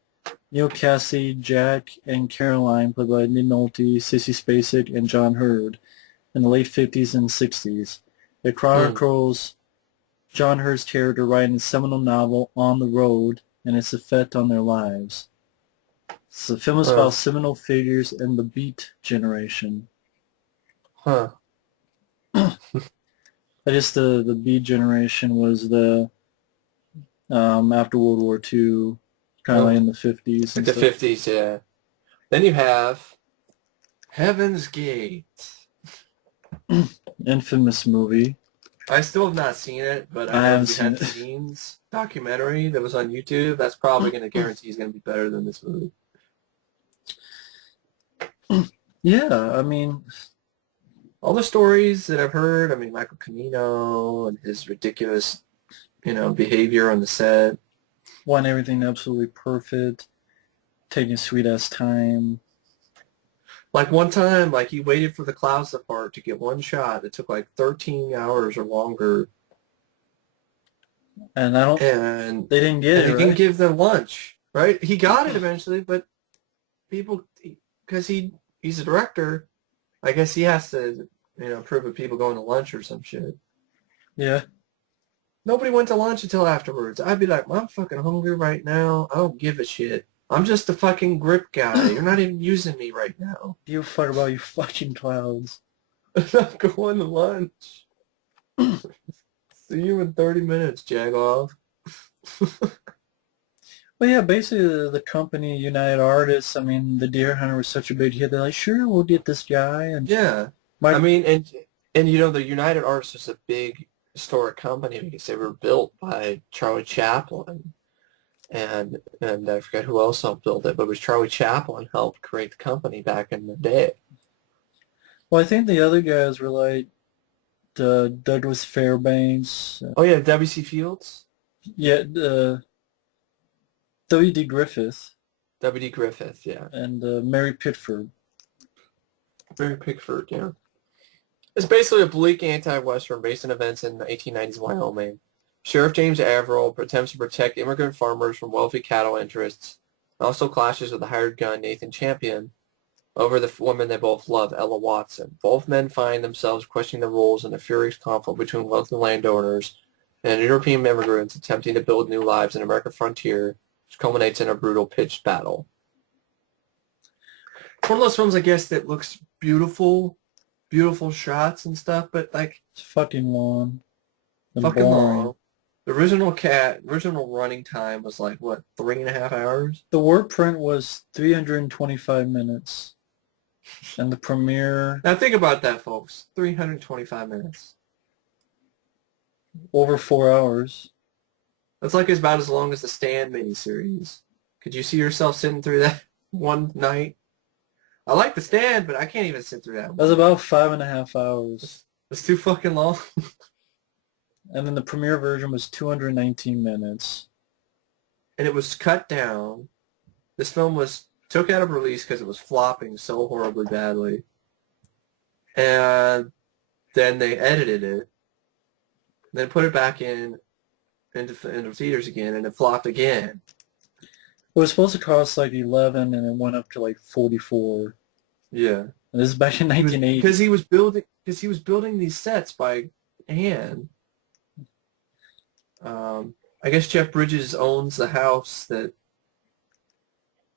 Neil Cassie, Jack, and Caroline, played by Nick Nolte, Sissy Spacek, and John Hurd, in the late 50s and 60s. It chronicles John Hurd's character writing a seminal novel, On the Road, and its effect on their lives. So the film is about seminal figures in the Beat generation. Huh. I guess the Beat generation was the after World War II, kind of like in the 50s. Like the 50s, yeah. Then you have Heaven's Gate. Infamous movie. I still have not seen it, but I haven't seen the scenes documentary that was on YouTube. That's probably going to guarantee is going to be better than this movie. Yeah, I mean, all the stories that I've heard, I mean, Michael Cimino and his ridiculous, behavior on the set. Want everything absolutely perfect, taking sweet-ass time. Like one time, he waited for the clouds to part to get one shot. It took 13 hours or longer. And they didn't get it, He right? didn't give them lunch, right? He got it eventually, but people, because he's a director, I guess he has to, approve of people going to lunch or some shit. Yeah. Nobody went to lunch until afterwards. I'd be like, I'm fucking hungry right now. I don't give a shit. I'm just a fucking grip guy. You're not even using me right now. Give a fuck about you fucking clouds. I'm not going to lunch. See you in 30 minutes, Jagoff. Well, yeah, basically the company, United Artists, I mean, the Deer Hunter was such a big hit. They're like, sure, we'll get this guy. And yeah. I mean, and the United Artists was a big historic company because they were built by Charlie Chaplin. And I forget who else helped build it, but it was Charlie Chaplin helped create the company back in the day. Well, I think the other guys were like Douglas Fairbanks. Oh yeah, W.C. Fields? Yeah, W.D. Griffith W.D. Griffith, yeah. and Mary Pickford. Mary Pickford, yeah. It's basically a bleak anti-Western based on events in the 1890s Wyoming. Sheriff James Averill attempts to protect immigrant farmers from wealthy cattle interests and also clashes with the hired gun Nathan Champion over the woman they both love, Ella Watson. Both men find themselves questioning the roles in a furious conflict between wealthy landowners and European immigrants attempting to build new lives in the American frontier, which culminates in a brutal pitched battle. One of those films, I guess, that looks beautiful, beautiful shots and stuff, but like It's fucking long and fucking boring. long. The original running time was like what, 3.5 hours? The word print was 325 minutes, and the premiere Now think about that, folks. 325 minutes. over 4 hours. That's like about as long as the Stand miniseries. Could you see yourself sitting through that one night? I like the Stand, but I can't even sit through that. That's about 5.5 hours. It's too fucking long. And then the premiere version was 219 minutes. And it was cut down. This film was took out of release because it was flopping so horribly badly. And then they edited it. Then put it back into theaters again, and it flopped again. It was supposed to cost like 11, and it went up to like 44. Yeah. And this is back in 1980. Because he was building these sets by hand. I guess Jeff Bridges owns the house that.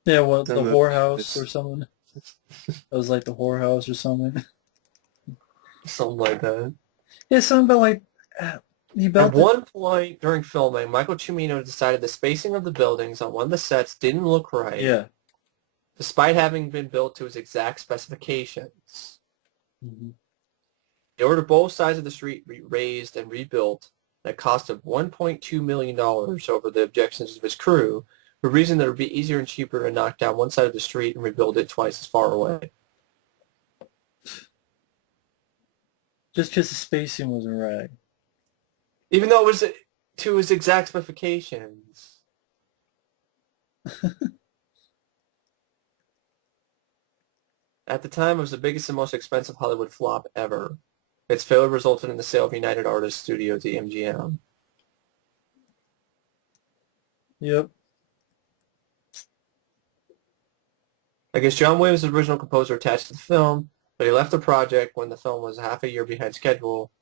Yeah, well, the whorehouse or something. It was like the whorehouse or something. Something like that. Yeah, something about like he built. At one point during filming, Michael Cimino decided the spacing of the buildings on one of the sets didn't look right. Yeah. Despite having been built to his exact specifications. Mm-hmm. He ordered both sides of the street raised and rebuilt at a cost of $1.2 million over the objections of his crew, for a reason that it would be easier and cheaper to knock down one side of the street and rebuild it twice as far away. Just because the spacing wasn't right. Even though it was to his exact specifications. At the time, it was the biggest and most expensive Hollywood flop ever. Its failure resulted in the sale of United Artists Studio to MGM. Yep. I guess John Williams was the original composer attached to the film, but he left the project when the film was half a year behind schedule,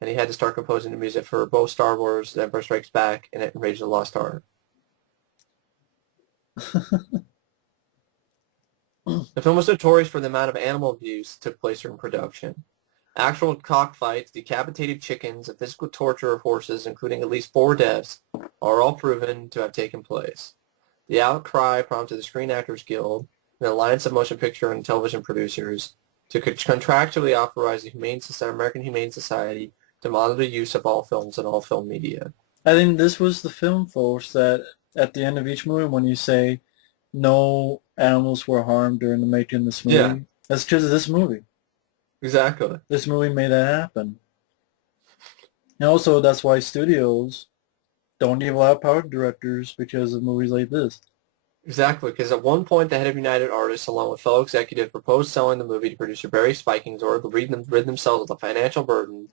and he had to start composing the music for both Star Wars, The Empire Strikes Back, and Rage of the Lost Ark. The film was notorious for the amount of animal abuse that took place during production. Actual cockfights, decapitated chickens, and physical torture of horses, including at least 4 deaths, are all proven to have taken place. The outcry prompted the Screen Actors Guild, an alliance of motion picture and television producers, to contractually authorize the American Humane Society to monitor the use of all films and all film media. I think this was the film, folks, that at the end of each movie, when you say no animals were harmed during the making of this movie, that's because of this movie. Exactly. This movie made that happen. And also, that's why studios don't give a lot of power to directors because of movies like this. Exactly, because at one point the head of United Artists, along with fellow executives, proposed selling the movie to producer Barry Spikings or to rid themselves of the financial burden,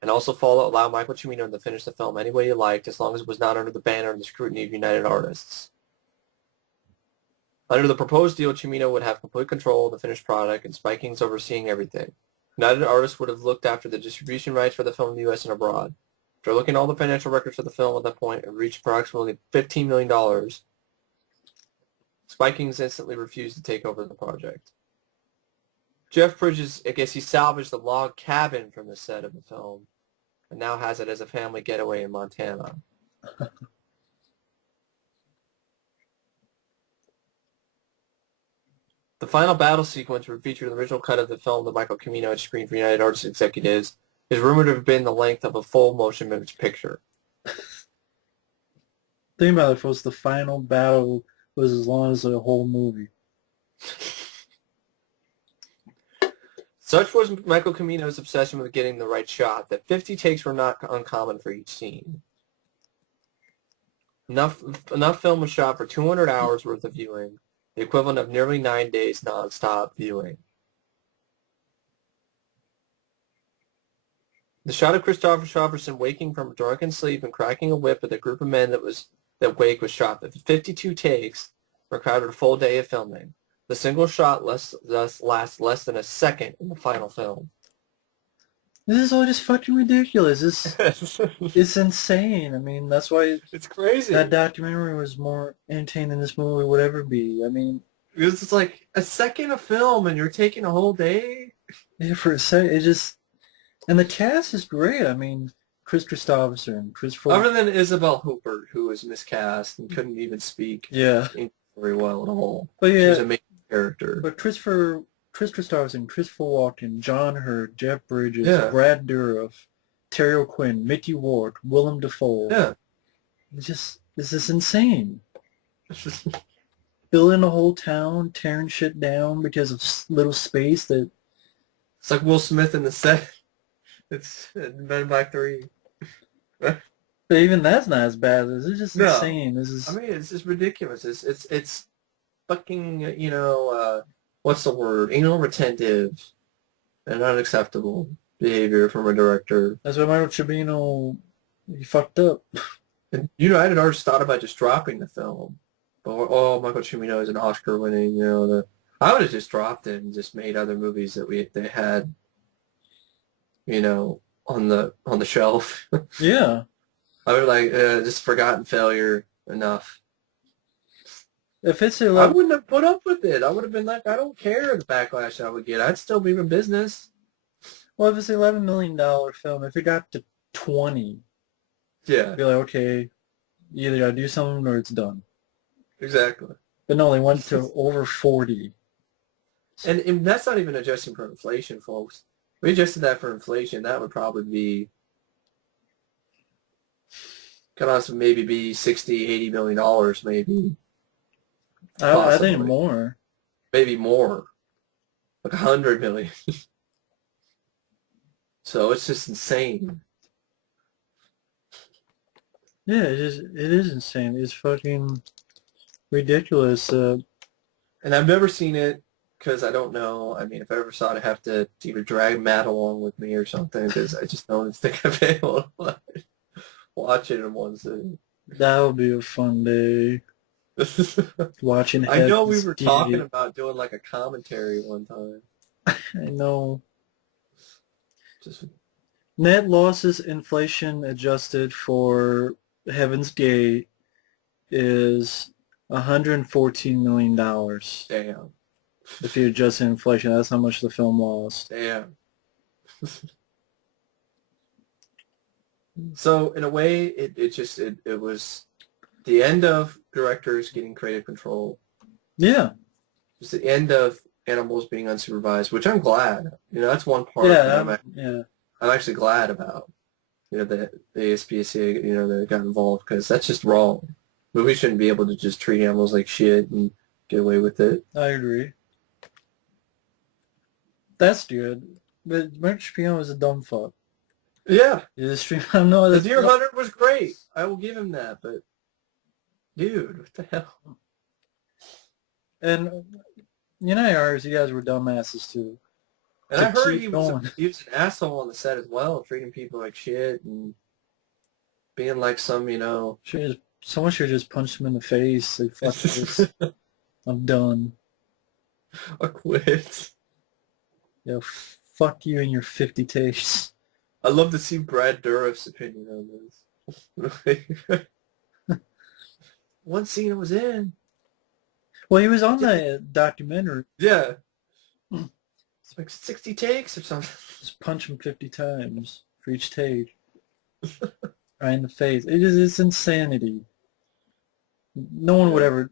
and also allow Michael Cimino to finish the film any way he liked, as long as it was not under the banner and the scrutiny of United Artists. Under the proposed deal, Cimino would have complete control of the finished product, and Spikings overseeing everything. United Artists would have looked after the distribution rights for the film in the U.S. and abroad. After looking at all the financial records for the film at that point, it reached approximately $15 million. Spikings instantly refused to take over the project. Jeff Bridges, I guess he salvaged the log cabin from the set of the film and now has it as a family getaway in Montana. The final battle sequence would feature the original cut of the film that Michael Cimino had screened for United Artists executives is rumored to have been the length of a full motion picture. Think about it, folks. The final battle was as long as the whole movie. Such was Michael Cimino's obsession with getting the right shot that 50 takes were not uncommon for each scene. Enough film was shot for 200 hours worth of viewing, the equivalent of nearly 9 days non-stop viewing. The shot of Christopher Shofferson waking from a drunken sleep and cracking a whip at a group of men that wake was shot. The 52 takes required a full day of filming. The single shot lasts less than a second in the final film. This is all just fucking ridiculous. It's insane. I mean, that's why It's crazy. that documentary was more entertaining than this movie would ever be. I mean, It's like a second of film and you're taking a whole day? yeah, for a second, it just... And the cast is great. I mean, Chris Christopherson, Christopher... Other than Isabel Huppert, who was miscast and couldn't even speak Yeah. very well at all. But She yeah, was a main character. but Chris Christopherson, Christopher Walken, John Hurt, Jeff Bridges, Yeah. Brad Dourif, Terry O'Quinn, Mickey Rourke, Willem Dafoe. Yeah. This is insane. Building a whole town, tearing shit down because of little space that... It's like Will Smith in the set. It's Men in Black 3. But even that's not as bad. This is just insane. This is... I mean, it's just ridiculous. It's fucking, what's the word? Anal retentive and unacceptable behavior from a director. That's why Michael Cimino, he fucked up. And, I had already thought about just dropping the film. But, Michael Cimino is an Oscar-winning, I would have just dropped it and just made other movies that they had, on the shelf. Yeah. I would just forgotten failure enough. If it's I wouldn't have put up with it. I would have been like, I don't care the backlash I would get. I'd still be in business. Well, if it's an $11 million film, if it got to 20, Yeah, I'd be like, okay, you either gotta do something or it's done. exactly. But no, they went to over 40. And that's not even adjusting for inflation, folks. If we adjusted that for inflation, that would probably be, could also maybe be $60, $80 million, maybe. I think more. Maybe more. Like $100 million. So it's just insane. Yeah, it is insane. It's fucking ridiculous. And I've never seen it because I don't know. I mean, if I ever saw it, I'd have to either drag Matt along with me or something because I just don't think I'd be able to watch it in one sitting. That would be a fun day. Watching. I know we were talking about doing like a commentary one time. I know. Just Net losses, inflation adjusted for Heaven's Gate, is $114 million. damn. If you adjust in inflation, that's how much the film lost. Damn. So in a way, it was the end of directors getting creative control. Yeah. It's the end of animals being unsupervised, which I'm glad. That's one part Yeah. that I'm actually glad about. The ASPCA, that got involved because that's just wrong. Movies shouldn't be able to just treat animals like shit and get away with it. I agree. That's good. But Mark Shapiro is a dumb fuck. Yeah. I know The Deer Hunter was great. I will give him that, but dude, what the hell? And you guys were dumbasses too. And I heard he keep was going. an asshole on the set as well, treating people like shit and being like some, Someone should just punch him in the face. Like, fuck this. I'm done. I quit. Yeah, fuck you and your 50 takes. I'd love to see Brad Dourif's opinion on this. One scene I was in. Well, he was on the documentary. Yeah. It's like 60 takes or something. Just punch him 50 times for each take. Right in the face. It's insanity. No one would ever...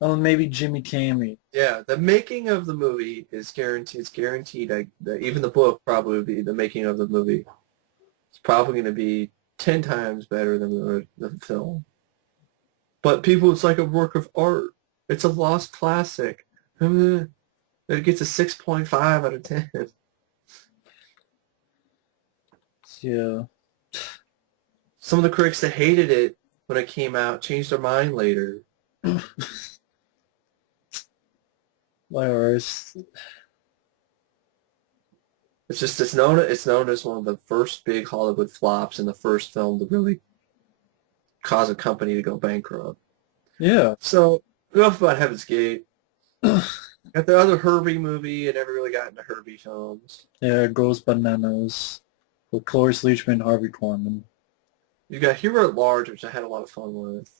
Oh, maybe Jimmy Tammy. Yeah, the making of the movie is guaranteed. It's guaranteed. Even the book probably would be the making of the movie. It's probably going to be 10 times better than the film. But people, it's like a work of art. It's a lost classic. It gets a 6.5 out of 10. Yeah. Some of the critics that hated it when it came out changed their mind later. Whatever. It's known as one of the first big Hollywood flops and the first film to really cause a company to go bankrupt. Yeah. So enough about Heaven's Gate. Got the other Herbie movie. I never really got into Herbie films. Yeah, it goes bananas with Cloris Leachman and Harvey Korman. You got Hero at Large, which I had a lot of fun with.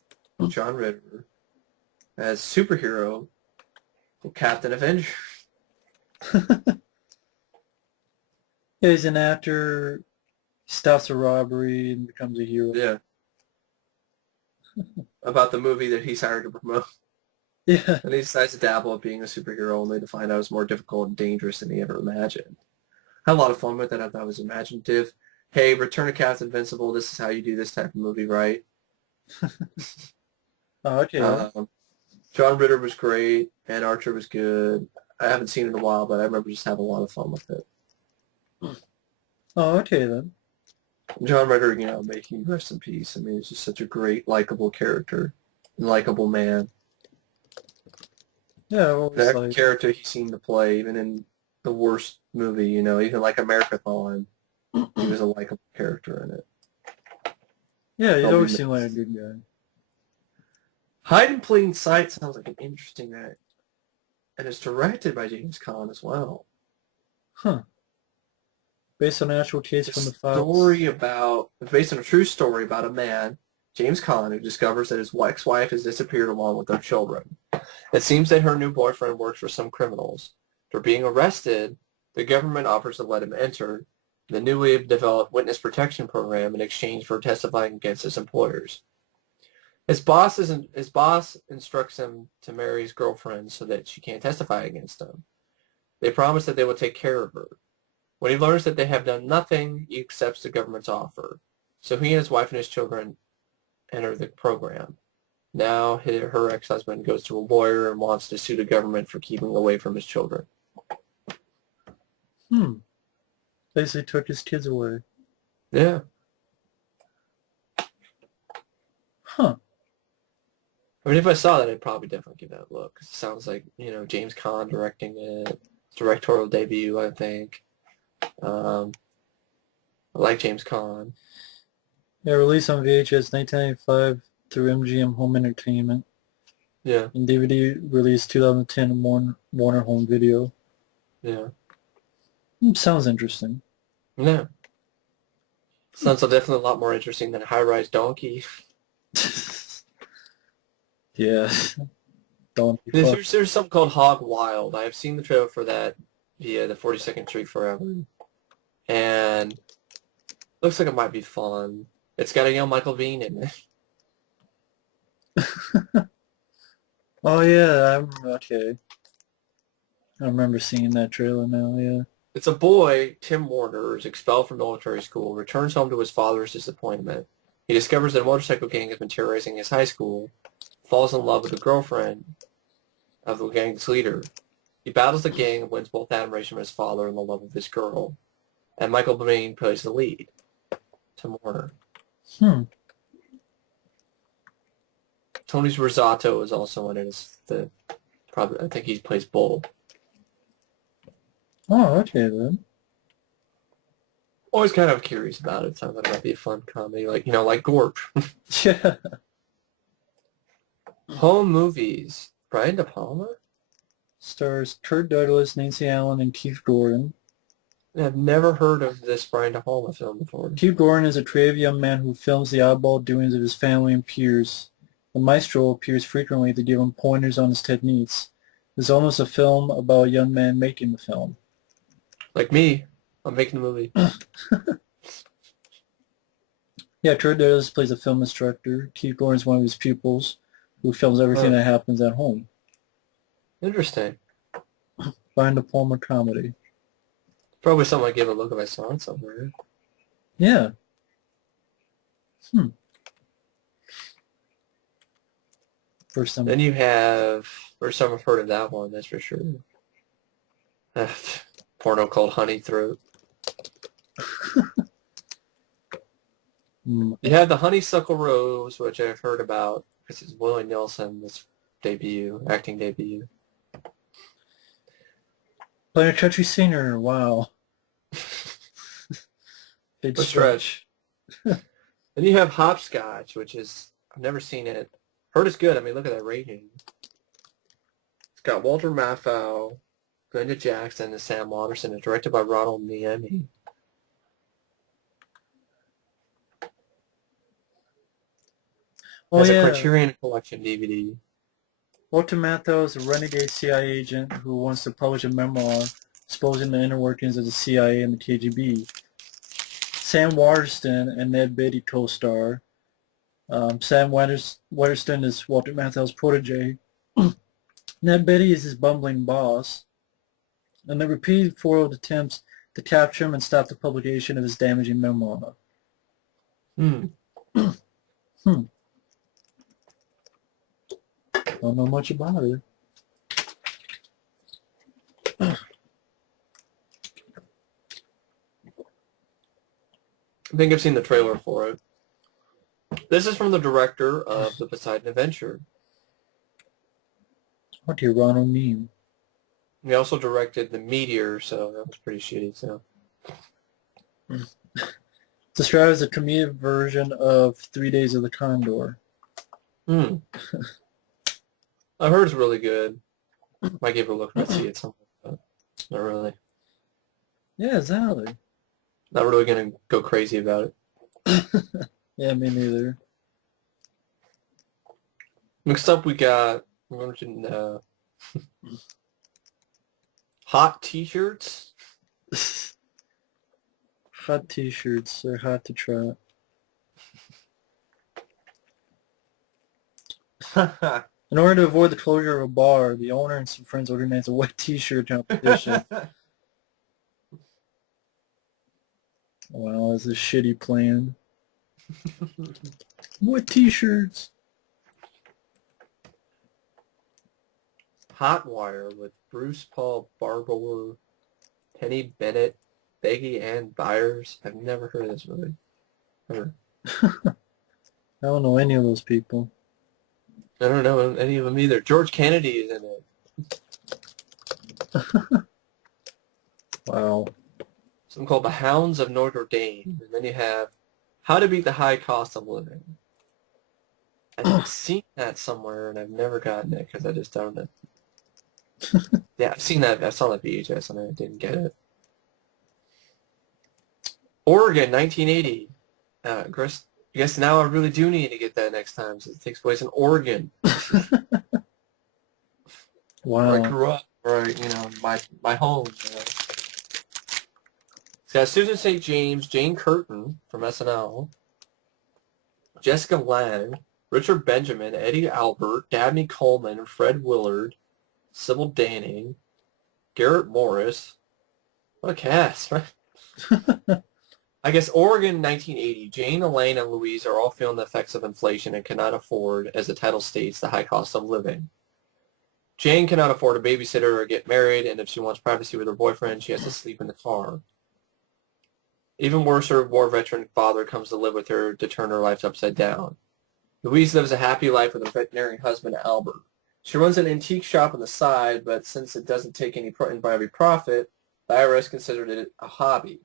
John Ritter as superhero, Captain Avenger. Yeah, he's an actor, stops a robbery and becomes a hero. Yeah. About the movie that he's hired to promote. Yeah. And he decides to dabble at being a superhero only to find out it's more difficult and dangerous than he ever imagined. Had a lot of fun with it. I thought it was imaginative. Hey, Return of Captain Invincible, this is how you do this type of movie, right? Oh, okay. John Ritter was great, and Archer was good. I haven't seen it in a while, but I remember just having a lot of fun with it. Oh, okay then. John Ritter, making rest in peace. I mean, he's just such a great, likable character, and likable man. Yeah, well, That character he seemed to play, even in the worst movie, even like Americathon, he was a likable character in it. Yeah, he's always seemed like a good guy. Hide in Plain Sight sounds like an interesting act, and it's directed by James Caan as well. Huh. Based on an actual case from the files. It's based on a true story about a man, James Caan, who discovers that his ex-wife has disappeared along with their children. It seems that her new boyfriend works for some criminals. For being arrested, the government offers to let him enter the newly developed witness protection program in exchange for testifying against his employers. His boss instructs him to marry his girlfriend so that she can't testify against him. They promise that they will take care of her. When he learns that they have done nothing, he accepts the government's offer. So he and his wife and his children enter the program. Now her ex-husband goes to a lawyer and wants to sue the government for keeping away from his children. Basically took his kids away. Yeah. Huh. I mean, if I saw that, I'd probably definitely give that a look. 'Cause it sounds like, James Caan directing it. Directorial debut, I think. I like James Caan. Yeah, released on VHS 1995 through MGM Home Entertainment. Yeah. And DVD released 2010 Warner Home Video. Yeah. Sounds interesting. Yeah. Sounds definitely a lot more interesting than High Rise Donkey. Yeah. Donkey. There's something called Hog Wild. I have seen the trailer for that via the 42nd Street Forever. And looks like it might be fun. It's got a young Michael Biehn in it. Oh yeah, okay. I remember seeing that trailer now, yeah. It's a boy, Tim Warner, is expelled from military school, returns home to his father's disappointment. He discovers that a motorcycle gang has been terrorizing his high school, falls in love with the girlfriend of the gang's leader. He battles the gang and wins both admiration of his father and the love of his girl. And Michael Biehn plays the lead, Tim Warner. Tony Rosato is also in it. I think he plays Bull. Oh, okay then. Always kind of curious about it. Sounds like it might be a fun comedy, like Gorp. Yeah. Home movies. Brian De Palma? Stars Kurt Douglas, Nancy Allen, and Keith Gordon. I've never heard of this Brian De Palma film before. Keith Gordon is a creative young man who films the oddball doings of his family and peers. The maestro appears frequently to give him pointers on his techniques. It's almost a film about a young man making the film. Like me. I'm making the movie. Yeah, Kurt Douglas plays a film instructor. Keith Gordon is one of his pupils. who films everything Huh. that happens at home. Interesting. Find a Palmer comedy. Probably something I give a look if I saw it somewhere. Yeah. Hmm. First time. Then you have, or some have heard of that one, that's for sure. Porno called Honey Throat. You have the Honeysuckle Rose, which I've heard about because it's Willie Nelson's acting debut. Playing a country singer. Wow. Big A stretch. stretch. Then you have Hopscotch, which is, I've never seen it. Heard it's good. I mean, look at that rating. It's got Walter Matthau, Glenda Jackson, and Sam Waterston. It's directed by Ronald Niemi. Oh Has a yeah. Criterion Collection DVD. Walter Matthau is a renegade CIA agent who wants to publish a memoir exposing the inner workings of the CIA and the KGB. Sam Waterston and Ned Beatty co-star. Sam Waterston is Walter Matthau's protege. Ned Beatty is his bumbling boss. And the repeated foiled attempts to capture him and stop the publication of his damaging memoir. Hmm. Hmm. Don't know much about it. I think I've seen the trailer for it. This is from the director of The Poseidon Adventure. What do you Ronald mean? He also directed The Meteor, so that was pretty shitty. So Described as a comedic version of 3 Days of the Condor. I heard it's really good. Might give it a look and see it somewhere, but not really. Yeah, exactly. Not really gonna go crazy about it. Yeah, me neither. Next up, we got hot T-shirts. Hot t-shirts are hot to try. In order to avoid the closure of a bar, the owner and some friends organized a wet t-shirt competition. Wow, that's a shitty plan. Wet t-shirts. Hot Wire with Bruce Paul Barbour, Penny Bennett, Peggy Ann Byers. I've never heard of this movie. Ever. I don't know any of those people. I don't know any of them either. George Kennedy is in it. Wow. Something called The Hounds of Notre Dame. And then you have How to Beat the High Cost of Living. I've seen that somewhere, and I've never gotten it because I just don't know. Yeah, I've seen that. I saw that VHS, and I didn't get it. Oregon, 1980. Chris, I guess now I really do need to get that next time, since it takes place in Oregon. Wow. Where I grew up, where my home. It's got Susan St. James, Jane Curtin from SNL, Jessica Lange, Richard Benjamin, Eddie Albert, Dabney Coleman, Fred Willard, Sybil Danning, Garrett Morris. What a cast, right? I guess Oregon, 1980. Jane, Elaine, and Louise are all feeling the effects of inflation and cannot afford, as the title states, the high cost of living. Jane cannot afford a babysitter or get married, and if she wants privacy with her boyfriend, she has to sleep in the car. Even worse, her war veteran father comes to live with her to turn her life upside down. Louise lives a happy life with her veterinarian husband, Albert. She runs an antique shop on the side, but since it doesn't take any profit, the IRS considered it a hobby.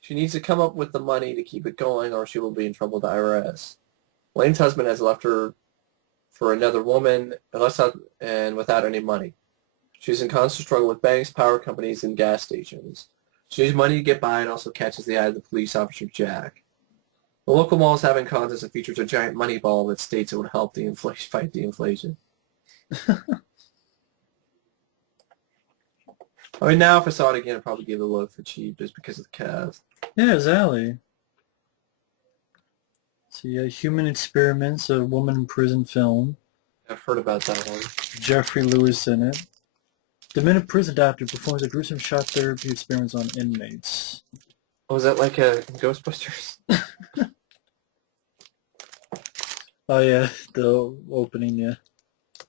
She needs to come up with the money to keep it going, or she will be in trouble with the IRS. Lane's husband has left her for another woman, and without any money. She's in constant struggle with banks, power companies, and gas stations. She needs money to get by and also catches the eye of the police officer, Jack. The local mall is having a contest that features a giant money ball that states it would help fight the inflation. I mean, now if I saw it again, I'd probably give it a look for cheap just because of the cast. Yeah, exactly. So yeah, Human Experiments, a woman in prison film. I've heard about that one. Jeffrey Lewis in it. Demented prison doctor performs a gruesome shock therapy experiments on inmates. Oh, was that like a Ghostbusters? Oh yeah, the opening, yeah.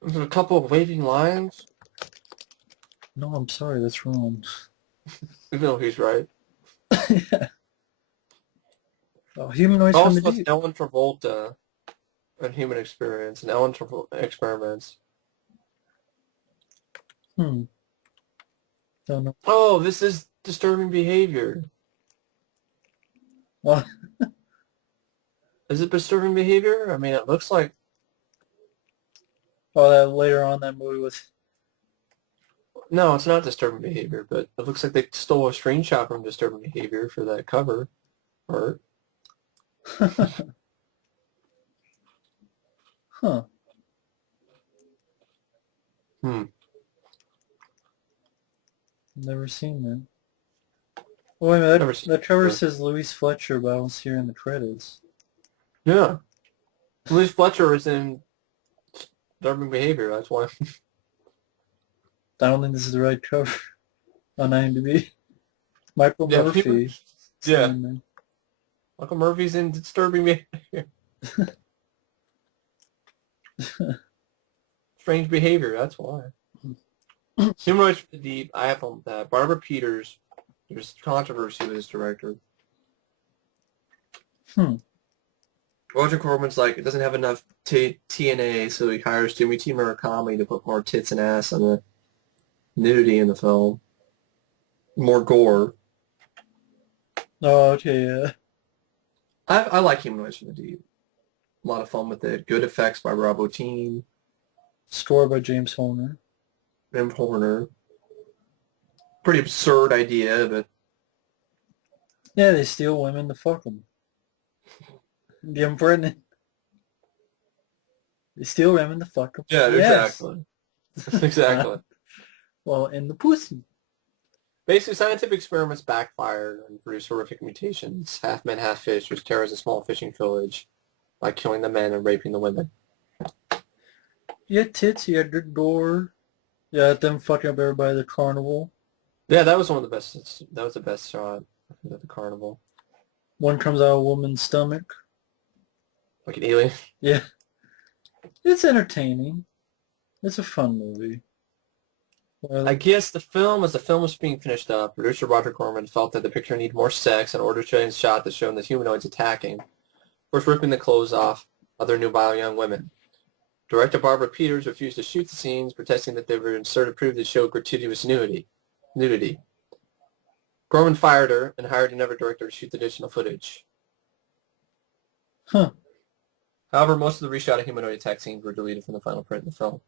There's a couple of waving lines. No, I'm sorry, that's wrong. You know he's right. Yeah. Oh, humanoids from the Also, with deep. Ellen Travolta and Human Experience and Ellen Travolta Experiments. Hmm. Don't know. Oh, this is disturbing behavior. Oh, Is it disturbing behavior? I mean, it looks like... oh, that later on that movie was. No, it's not disturbing behavior, but it looks like they stole a screenshot from disturbing behavior for that cover art. Huh. Hmm. Never seen that. Oh, wait a minute. Never seen That it cover before. says Louise Fletcher, but I don't see her in the credits. Yeah. Louise Fletcher is in disturbing behavior. That's why. I don't think this is the right cover on IMDb. Michael Yeah, Murphy. yeah. In there. Michael Murphy's in disturbing behavior. Strange behavior. That's why. Humanoids from the Deep. I have that. Barbara Peters. There's controversy with this director. Hmm. Roger Corman's like, it doesn't have enough TNA, so he hires Jimmy T. Murakami to put more tits and ass on the nudity in the film. More gore. Oh, okay, yeah. I like Humanoids from the Deep. A lot of fun with it. Good effects by Rob Bottin, Score by James Horner. Jim Horner. Pretty absurd idea, but Yeah, they steal women to fuck them. Get them pregnant. They steal women to fuck them. yeah, Yes. exactly. Exactly. Well, in the pussy. Basically, scientific experiments backfire and produce horrific mutations. Half men, half fish, which terrorize a small fishing village by killing the men and raping the women. You had tits, you had good gore. You had them fucking up everybody at the carnival. Yeah, that was one of the best. That was the best shot at the carnival. One comes out of a woman's stomach. Like an alien. Yeah. It's entertaining. It's a fun movie. I guess as the film was being finished up, producer Roger Corman felt that the picture needed more sex in order to change the shot that showed the humanoids attacking, first ripping the clothes off of their nubile young women. Director Barbara Peters refused to shoot the scenes, protesting that they were inserted to prove to show gratuitous nudity. Corman fired her and hired another director to shoot the additional footage. Huh. However, most of the reshot of humanoid attack scenes were deleted from the final print of the film.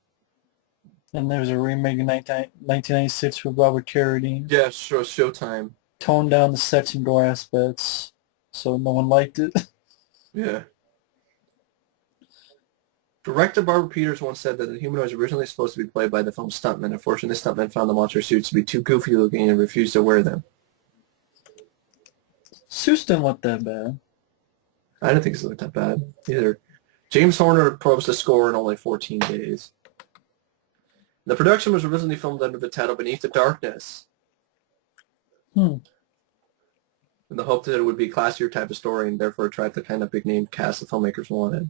And there's a remake in 1996 with Robert Carradine. Yeah, Showtime. Toned down the sex and gore aspects, so no one liked it. Yeah. Director Barbara Peters once said that the humanoids were originally supposed to be played by the film's stuntmen. Unfortunately, the stuntmen found the monster suits to be too goofy looking and refused to wear them. Suits didn't look that bad. I didn't think it looked that bad either. James Horner composed the score in only 14 days. The production was originally filmed under the title Beneath the Darkness, in the hope that it would be a classier type of story and therefore attract the kind of big-name cast the filmmakers wanted.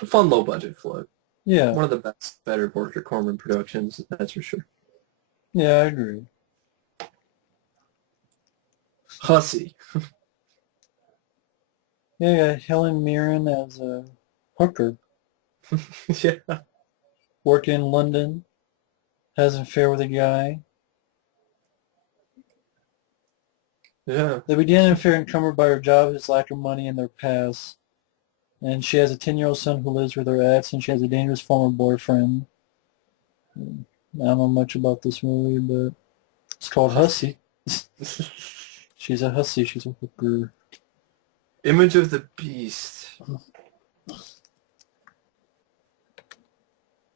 A fun low-budget flick. Yeah. One of the better Roger Corman productions, that's for sure. Yeah, I agree. Hussy. Yeah, Helen Mirren as a hooker. Yeah. Working in London. Has an affair with a guy. Yeah. They begin an affair encumbered by her job, his lack of money, and their past. And she has a 10-year-old son who lives with her ex, and she has a dangerous former boyfriend. I don't know much about this movie, but it's called Hussy. She's a hussy. She's a hooker. Image of the Beast.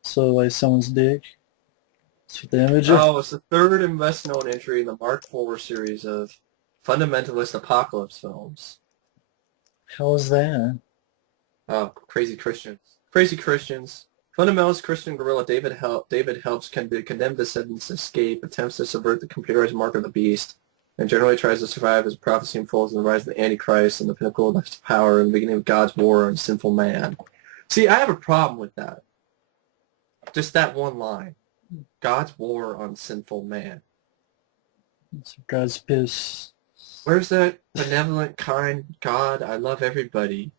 So, like, someone's dick. That's what the image of. Oh, it's the third and best-known entry in the Mark IV series of fundamentalist apocalypse films. How was that? Oh, crazy Christians. Crazy Christians. Fundamentalist Christian guerrilla David helps condemned descendants escape, attempts to subvert the computerized mark of the beast, and generally tries to survive as prophecy unfolds in the rise of the Antichrist and the pinnacle of power and the beginning of God's war on sinful man. See, I have a problem with that. Just that one line. God's war on sinful man. It's God's piss. Where's that benevolent, kind God? I love everybody.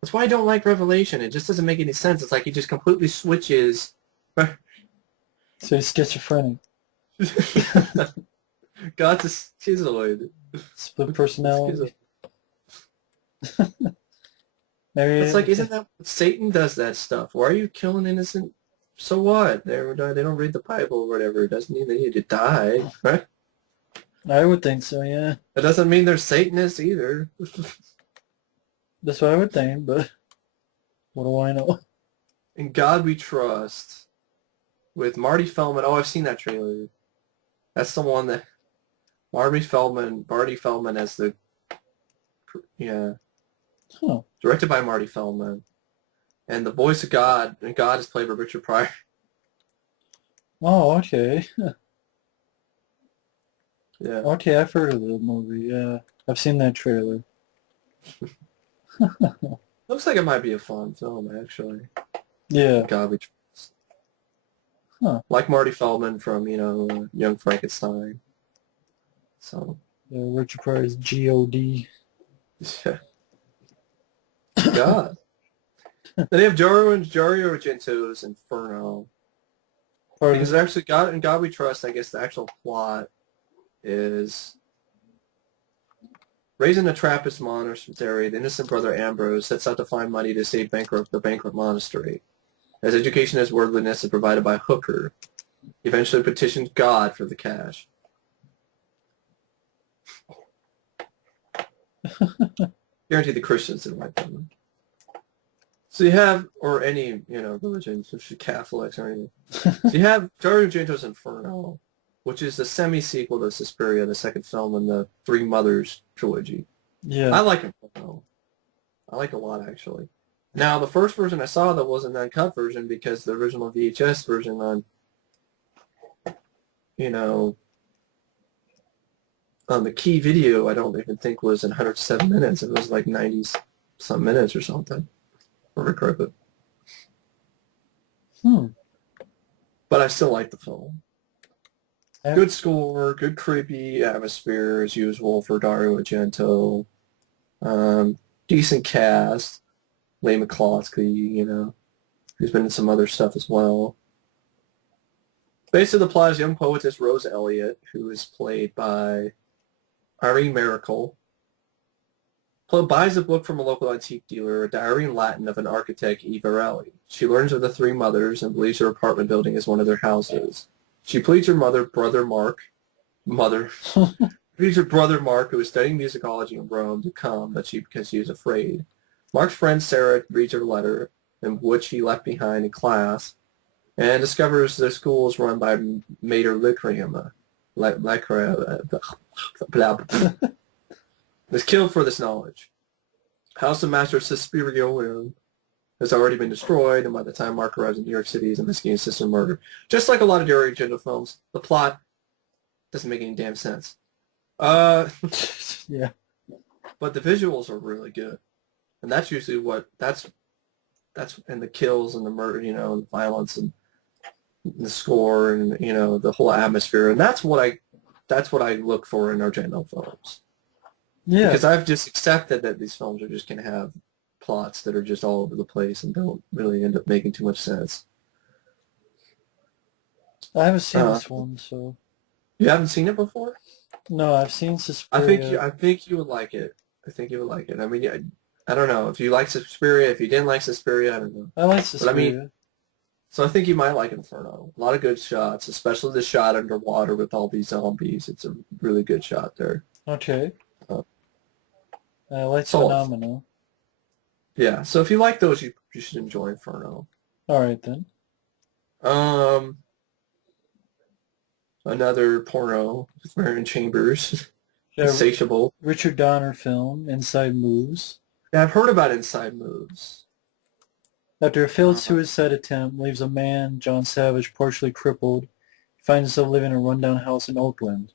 That's why I don't like Revelation. It just doesn't make any sense. It's like he just completely switches. So he's schizophrenic. God's a schizoid. Split personality. Maybe It's like, isn't that Satan does that stuff? Why are you killing innocent? So what? They don't read the Bible or whatever. It doesn't mean they need to die, right? I would think so, yeah. It doesn't mean they're Satanists either. That's what I would think, but what do I know? In God We Trust with Marty Feldman. Oh, I've seen that trailer. That's the one that Marty Feldman as the, yeah, Huh. directed by Marty Feldman. And the voice of God, and God is played by Richard Pryor. Oh, okay. Yeah. Okay, I've heard of the movie, yeah. I've seen that trailer. Looks like it might be a fun film, actually. Yeah. God We Trust. Huh. Like Marty Feldman from, Young Frankenstein. So, Yeah, Richard Pryor's G.O.D. yeah. God. Then they have Dario Argento's Inferno. Pardon? Because actually, God We Trust, I guess the actual plot is raised in a Trappist monastery, the innocent brother Ambrose sets out to find money to save the bankrupt monastery. As education as worldliness is provided by Hooker, he eventually petitions God for the cash. Guarantee the Christians didn't like that one. So you have, or any, religion, such as Catholics or anything. So you have Dario Argento's Inferno, which is the semi-sequel to Suspiria, the second film in the Three Mothers trilogy. Yeah. I like Inferno. I like it a lot, actually. Now, the first version I saw that wasn't an uncut version because the original VHS version on, on the key video, I don't even think was in 107 minutes. It was like 90-some minutes or something. Remember correctly. But I still like the film. Good score, good creepy atmosphere as usual for Dario Argento. Decent cast. Leigh McCloskey, who's been in some other stuff as well. Based on the plot is young poetess Rose Elliott, who is played by Irene Miracle, buys a book from a local antique dealer, a diary in Latin of an architect, Varelli. She learns of the three mothers and believes her apartment building is one of their houses. She pleads her pleads her brother Mark, who is studying musicology in Rome, to come, because she is afraid. Mark's friend Sarah reads her letter, in which he left behind in class, and discovers the school is run by Mater Licorium, is killed for this knowledge. House of Master Suspirium has already been destroyed, and by the time Mark arrives in New York City, he's investigating sister murder. Just like a lot of Dario Argento films, the plot doesn't make any damn sense. Yeah. But the visuals are really good. And that's usually that's and the kills and the murder, and the violence and the score and, the whole atmosphere. And that's what I look for in Argento films. Yeah. Because I've just accepted that these films are just going to have plots that are just all over the place and don't really end up making too much sense. I haven't seen this one, so. You haven't seen it before? No, I've seen Suspiria. I think you would like it. I mean, I don't know if you like Suspiria. If you didn't like Suspiria, I don't know. I like Suspiria. But I mean, so I think you might like Inferno. A lot of good shots, especially the shot underwater with all these zombies. It's a really good shot there. Okay. I like Phenomena. Yeah, so if you like those, you should enjoy Inferno. All right, then. Another porno with Marion Chambers. Yeah, Insatiable. Richard Donner film, Inside Moves. Yeah, I've heard about Inside Moves. After a failed Uh, suicide attempt leaves a man, John Savage, partially crippled, he finds himself living in a rundown house in Oakland.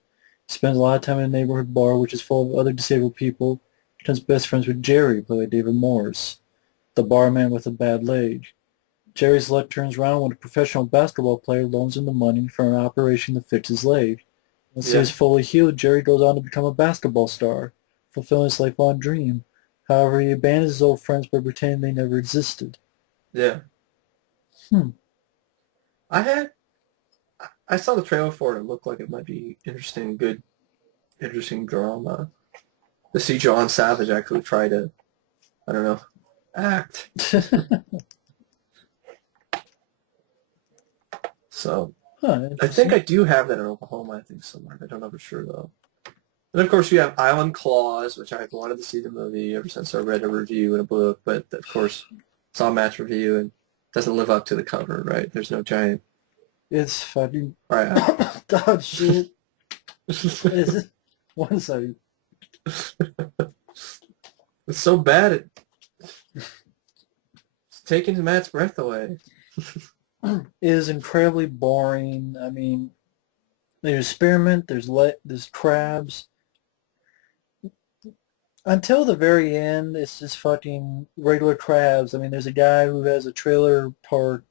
He spends a lot of time in a neighborhood bar, which is full of other disabled people. He becomes best friends with Jerry, played by David Morse, the barman with a bad leg. Jerry's luck turns around when a professional basketball player loans him the money for an operation to fix his leg. Once he yeah, is fully healed, Jerry goes on to become a basketball star, fulfilling his lifelong dream. However, he abandons his old friends by pretending they never existed. yeah. Hmm. I had I saw the trailer for it. It looked like it might be interesting, good, interesting drama. To see John Savage actually try to, I don't know, act. So I think I Interesting. do have that in Oklahoma. I think somewhere. I don't know for sure though. And of course, you have Island Claws, which I've wanted to see the movie ever since I read a review in a book. But of course, saw Matt's review and doesn't live up to the cover. Right? There's no giant. It's fucking Right. dog shit. Is it? One second. It's so bad it's taking Matt's breath away. It is incredibly boring. I mean, there's spearmint, there's crabs. Until the very end, it's just fucking regular crabs. I mean, there's a guy who has a trailer home.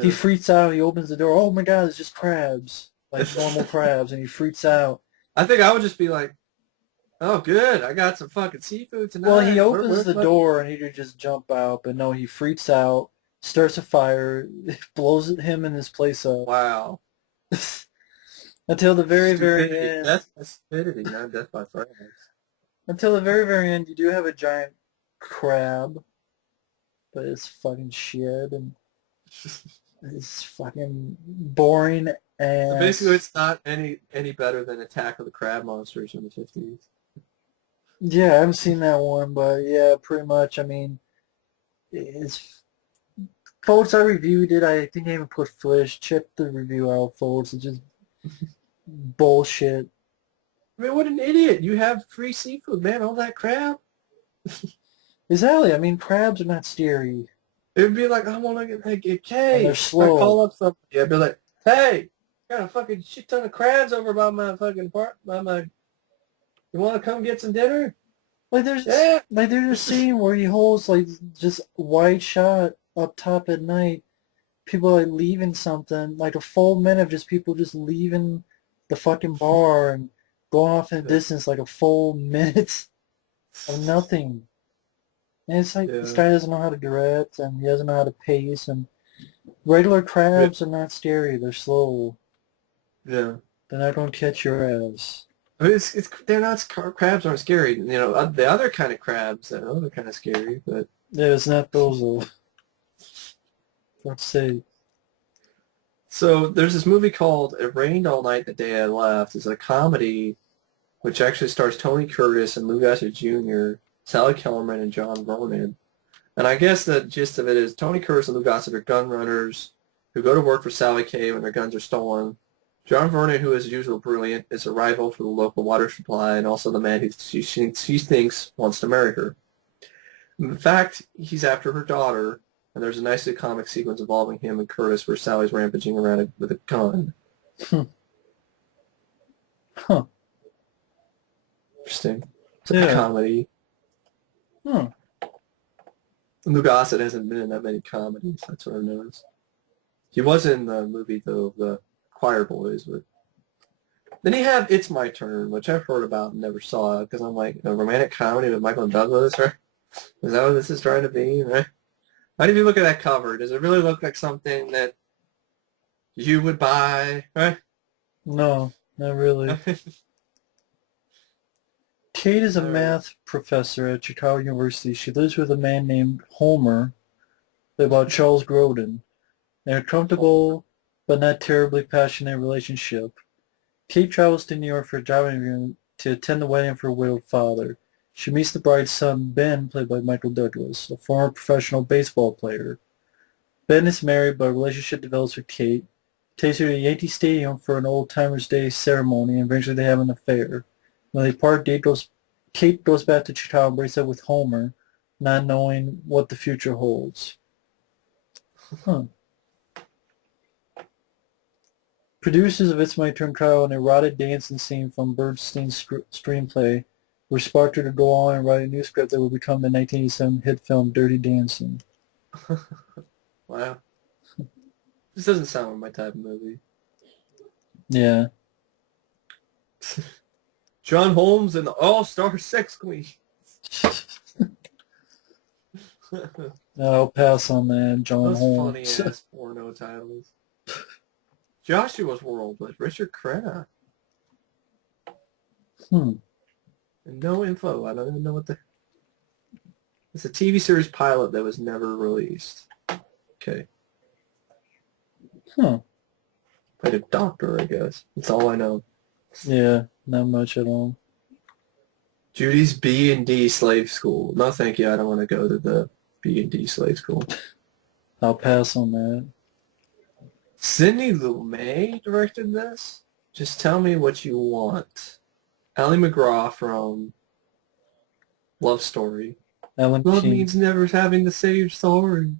He Yeah. freaks out. He opens the door. Oh my God, it's just crabs, like normal crabs, and he freaks out. I think I would just be like, "Oh, good, I got some fucking seafood Well, he tonight." opens Where's the my? door and he could just jump out, but no, he freaks out, starts a fire, blows him and his place up. Wow. Until the very, very Stupidity. end. Death by stupidity, not death by friends. Until the very, very end, you do have a giant crab, but it's fucking shit and it's fucking boring So basically, ass. it's not any better than Attack of the Crab Monsters in the 50s. Yeah, I haven't seen that one, but yeah, pretty much. I mean, it's folks. I reviewed it. I think I even put footage. Check the review out, folks. It's just bullshit. I mean, what an idiot! You have free seafood, man. All that crab. Exactly. I mean, crabs are not scary, It would be like, I want to get like, and they're hey, I slow. call up somebody. I'd be like, hey, got a fucking shit ton of crabs over by my fucking part, by my. You want to come get some dinner? Yeah. There's a scene where he holds like just wide shot up top at night. People like leaving something, like a full minute of just people just leaving the fucking bar and going off in the distance, like a full minute of nothing. And it's like this Yeah. guy doesn't know how to direct and he doesn't know how to pace. And regular crabs are not scary. They're slow. Yeah. They're not going to catch your ass. I mean, it's they're not crabs aren't scary. You know, the other kind of crabs, those are kind of scary. But Yeah, it's not those though. Let's see. so there's this movie called "It Rained All Night the Day I Left." It's a comedy which actually stars Tony Curtis and Lou Gossett Jr., Sally Kellerman, and John Vernon. And I guess the gist of it is Tony Curtis and Lou Gossett are gun runners who go to work for Sally Kay when their guns are stolen. John Vernon, who is as usual brilliant, is a rival for the local water supply and also the man who she thinks wants to marry her. In fact, he's after her daughter, and there's a nicely comic sequence involving him and Curtis where Sally's rampaging around with a gun. Huh. Interesting. It's a Yeah. comedy. Huh. Lou Gossett hasn't been in that many comedies. That's what I've noticed. He was in the movie, though, The Choir Boys. But then he had It's My Turn, which I've heard about and never saw because I'm like, a romantic comedy with Michael Douglas, right? Is that what this is trying to be, right? How do you look at that cover? Does it really look like something that you would buy, right? No, not really. Kate is a All right. math professor at Chicago University. She lives with a man named Homer, played by Charles Grodin. They're a comfortable but not terribly passionate relationship. Kate travels to New York for a job interview to attend the wedding of her widowed father. She meets the bride's son, Ben, played by Michael Douglas, a former professional baseball player. Ben is married, but a relationship develops with Kate. takes her to Yankee Stadium for an old-timers day ceremony, and eventually they have an affair. When they part, Kate goes back to Chicago and breaks up with Homer, not knowing what the future holds. Huh. Producers of It's My Turn trial an erotic dancing scene from Bernstein's screenplay, which sparked her to go on and write a new script that would become the 1987 hit film Dirty Dancing. Wow. This doesn't sound like my type of movie. Yeah. John Holmes and the All-Star Sex Queen. I'll pass on that, John Those Holmes. funny-ass porno titles. Joshua's World with Richard Crenna. Hmm. And no info. I don't even know what the... It's a TV series pilot that was never released. Okay. Huh. Played a doctor, I guess. That's all I know. Yeah, not much at all. Judy's B&D Slave School. No, thank you. I don't want to go to the B&D Slave School. I'll pass on that. Sidney Lumet directed this? Just tell me what you want. Ally McGraw from Love Story. Alan Love King. means never having the same story.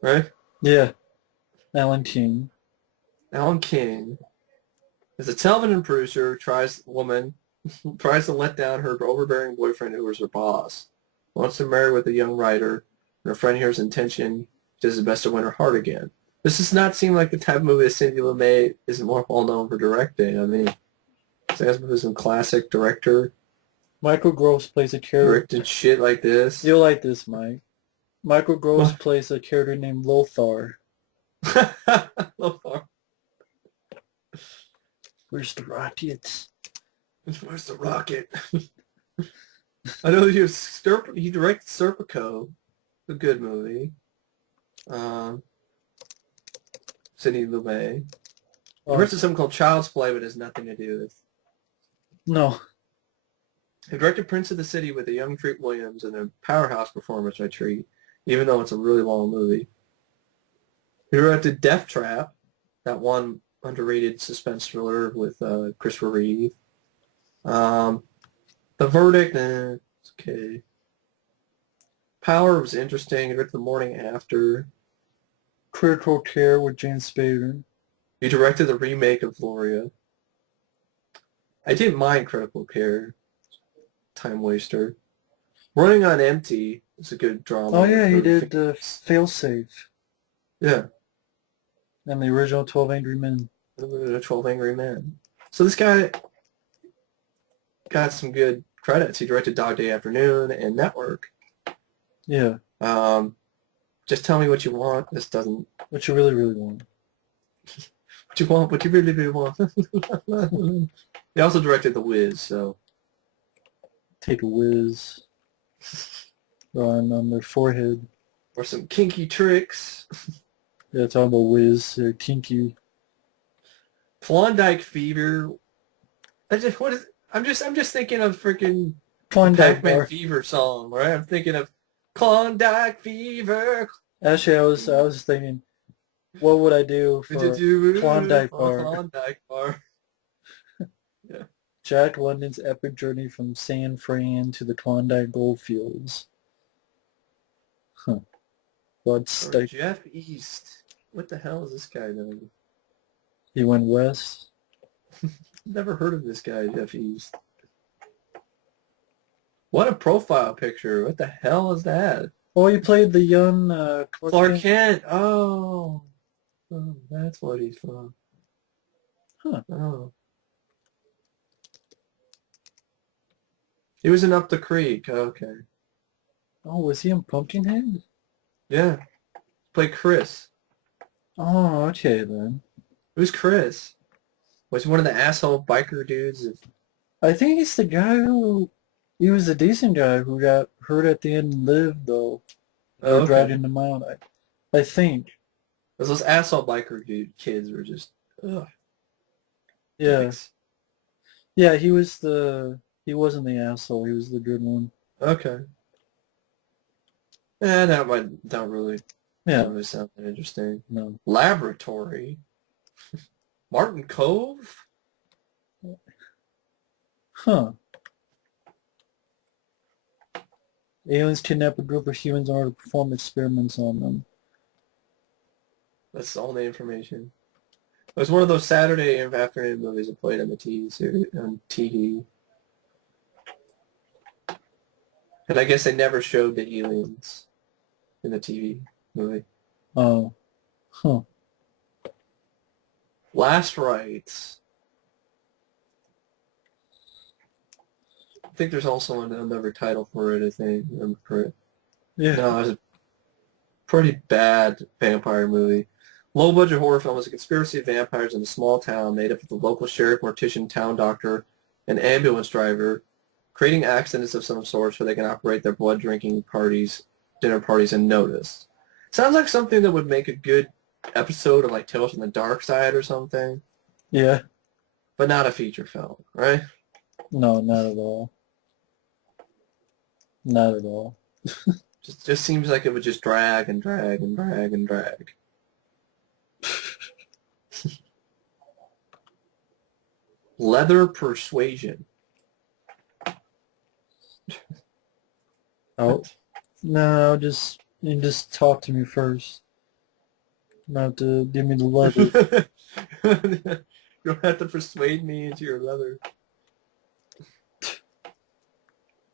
Right? Yeah, Alan King. Alan King is a television producer, tries to let down her overbearing boyfriend who was her boss. Wants to marry with a young writer, and her friend hears intention, does his best to win her heart again. This does not seem like the type of movie that Sidney Lumet is more well known for directing. I mean, this was some classic director. Michael Gross plays a character. Directed shit like this. You'll like this, Mike. Michael Gross plays a character named Lothar. Lothar. Where's the rockets? Where's the rocket? I know he directed Serpico, a good movie. Sidney Lumet. He directed something called Child's Play, but has nothing to do with. No. He directed Prince of the City with a young Treat Williams and a powerhouse performance by Treat, even though it's a really long movie. He directed Death Trap, that one underrated suspense thriller with Christopher Reeve. The Verdict, it's okay. Power was interesting. He directed The Morning After. Critical Care with James Spader. He directed the remake of Gloria. I didn't mind Critical Care. Time waster. Running on Empty is a good drama. Oh yeah, he did Failsafe. Yeah. And the original 12 Angry Men. 12 Angry Men. So this guy got some good credits. He directed Dog Day Afternoon and Network. Yeah. Just tell me what you want. This doesn't... What you really, really want. What you want, what you really, really want. He also directed The Wiz, so... Take a whiz. On their forehead. Or some kinky tricks. Yeah, talking about whiz. They're kinky. Klondike Fever. I'm just thinking of freaking Klondike Pac-Man Bar. Fever song, right? I'm thinking of Klondike Fever. Actually, I was thinking, what would I do for Klondike Bar? Klondike Bar. Yeah. Jack London's epic journey from San Fran to the Klondike Goldfields. Huh. Or Jeff East. What the hell is this guy doing? He went west. Never heard of this guy, Jeff East. What a profile picture. What the hell is that? Oh, he played the young Clark Kent. Oh, that's what he's from. Huh. Oh. He was in Up the Creek. Okay. Oh, was he in Pumpkinhead? Yeah. Played Chris. Oh, okay then. Who's Chris? Was he one of the asshole biker dudes? I think he's the guy who... He was a decent guy who got hurt at the end and lived, though. Oh, okay. Dragging him out, I think. Because those asshole biker kids were just... Ugh. Yeah. Dicks. Yeah, he wasn't the asshole. He was the good one. Okay. That might not really Yeah. sound that interesting. No. Laboratory. Martin Cove? Huh. Aliens kidnap a group of humans in order to perform experiments on them. That's all the information. It was one of those Saturday afternoon movies that played on the TV series, on TV. And I guess they never showed the aliens in the TV movie. Oh. Huh. Last Rites. I think there's also another title for it, I think. I'm correct. Yeah. No, it was a pretty bad vampire movie. Low-budget horror film is a conspiracy of vampires in a small town made up of the local sheriff, mortician, town doctor, and ambulance driver, creating accidents of some sort so they can operate their blood-drinking parties, dinner parties, unnoticed. Sounds like something that would make a good episode of like Tales from the Dark Side or something, Yeah. but not a feature film, right? No, not at all. Not at all. Just seems like it would just drag and drag and drag and drag. Leather Persuasion. Oh. No, you just talk to me first. Not to give me the leather. You'll have to persuade me into your leather.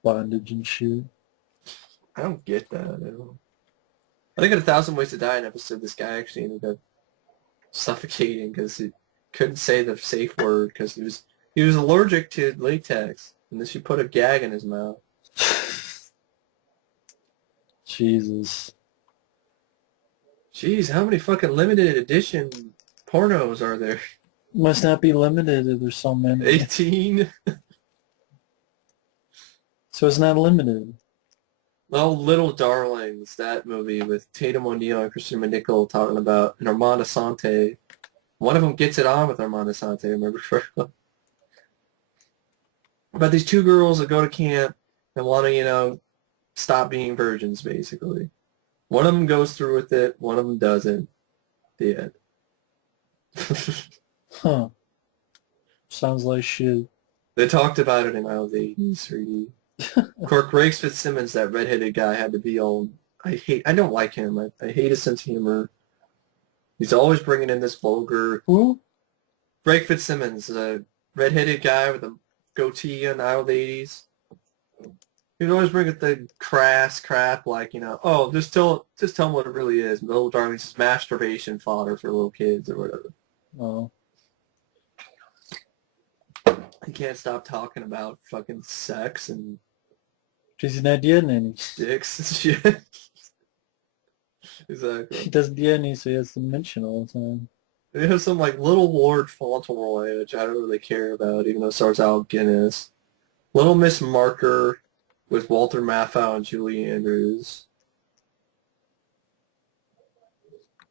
Bondage and shit. I don't get that. I think in 1,000 Ways to Die, an episode, this guy actually ended up suffocating because he couldn't say the safe word because he was allergic to latex, and then she put a gag in his mouth. Jesus. Jeez, how many fucking limited edition pornos are there? Must not be limited if there's so many. 18? So it's not limited. Oh, Little Darlings, that movie with Tatum O'Neal and Christina McNichol talking about an Armand Assante. One of them gets it on with Armand Assante, remember? About these two girls that go to camp and want to, stop being virgins, basically. One of them goes through with it, one of them doesn't. The end. Huh. Sounds like shit. They talked about it in Isle 3D. Cork Rakes Fitzsimmons, that redheaded guy, had to be all... I don't like him. I hate his sense of humor. He's always bringing in this vulgar... Who? Rake Fitzsimmons, a redheaded guy with a goatee in the Isle of the 80s. He'd always bring up the crass crap like, oh, just tell them what it really is. Little Darlings is masturbation fodder for little kids or whatever. Oh. He can't stop talking about fucking sex and She's not getting any. dicks and shit. Exactly. He doesn't get any, so he has to mention all the time. They have some like Little Lord Fauntleroy, which I don't really care about, even though it stars Al Guinness. Little Miss Marker with Walter Matthau and Julie Andrews.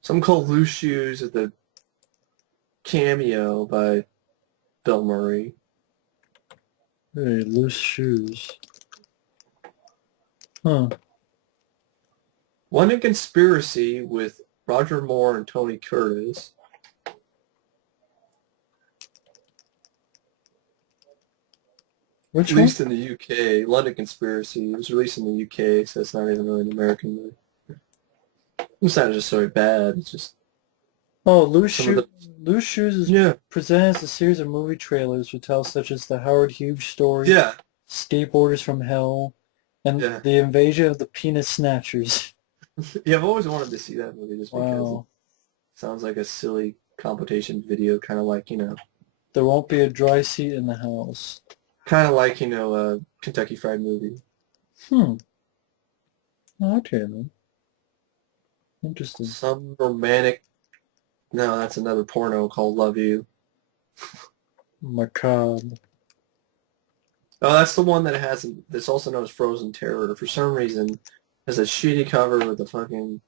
Some called Loose Shoes at the cameo by Bill Murray. Hey, loose shoes. Huh. London Conspiracy with Roger Moore and Tony Curtis. Which Released one? in the UK. London Conspiracy. It was released in the UK, so it's not even really an American movie. It's not just so bad. It's just Oh, Loose some of Shoes. the... Loose Shoes is Yeah. presented as a series of movie trailers which tell such as the Howard Hughes story, Yeah. Skateboarders from Hell, and Yeah. the Invasion of the Penis Snatchers. Yeah, I've always wanted to see that movie just because Wow. it sounds like a silly competition video, kind of like, There won't be a dry seat in the house. Kentucky Fried Movie. Oh, okay, man. Interesting. Some romantic... No, that's another porno called Love You. Macabre. Oh, that's the one that's also known as Frozen Terror. For some reason, has a shitty cover with a fucking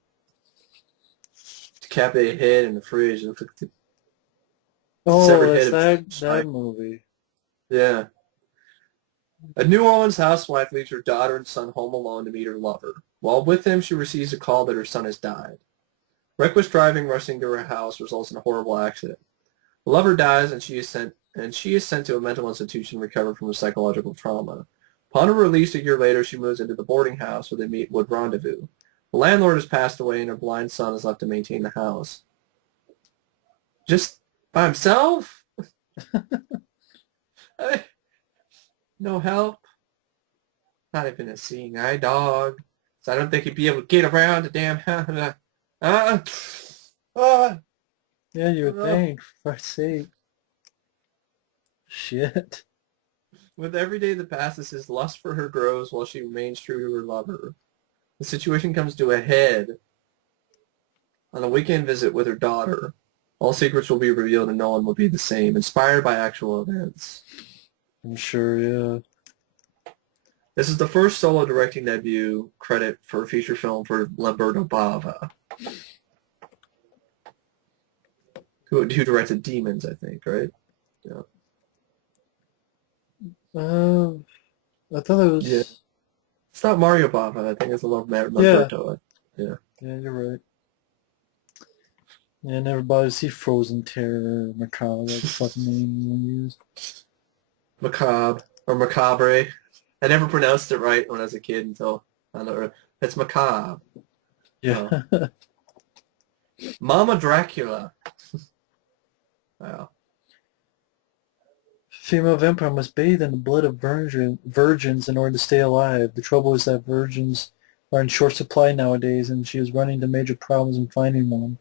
decapitated head in the fridge. It looks like the Oh, severed that's head of that Frankenstein. movie. Yeah. A New Orleans housewife leaves her daughter and son home alone to meet her lover. While with him, she receives a call that her son has died. Reckless driving rushing to her house results in a horrible accident. A lover dies, and she is sent to a mental institution to recover from a psychological trauma. Upon her release a year later, she moves into the boarding house where they meet would rendezvous. The landlord has passed away, and her blind son is left to maintain the house. Just by himself? No help? Not even a seeing eye dog. So I don't think he'd be able to get around the damn house. Yeah, you would think, for Christ's sake. Shit. With every day that passes, his lust for her grows while she remains true to her lover. The situation comes to a head on a weekend visit with her daughter. All secrets will be revealed and no one will be the same, inspired by actual events. I'm sure, yeah. This is the first solo directing debut credit for a feature film for Lamberto Bava, who directed Demons, I think, right? Yeah. I thought it was... Yeah. It's not Mario Bava. I think it's Lamberto. Yeah. Yeah, you're right. Yeah, I never bothered to see Frozen Terror, Macabre, that's the fucking name you want to use. Macabre or Macabre. I never pronounced it right when I was a kid until I know it's Macabre. Yeah. Mama Dracula. Wow. Female vampire must bathe in the blood of virgins in order to stay alive. The trouble is that virgins are in short supply nowadays, and she is running into major problems in finding one.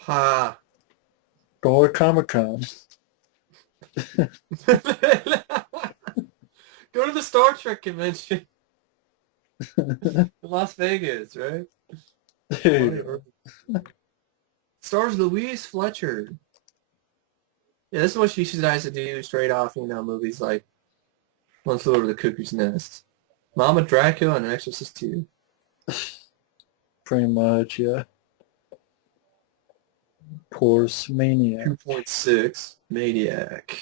Ha. Go to Comic-Con. Go to the Star Trek convention. Las Vegas, right? Stars Louise Fletcher. Yeah, this is what she decides to do straight off, movies like One Flew Over the Cuckoo's Nest, Mama Dracula, and An Exorcist 2. Pretty much, yeah. Of course, Maniac. 2.6, Maniac.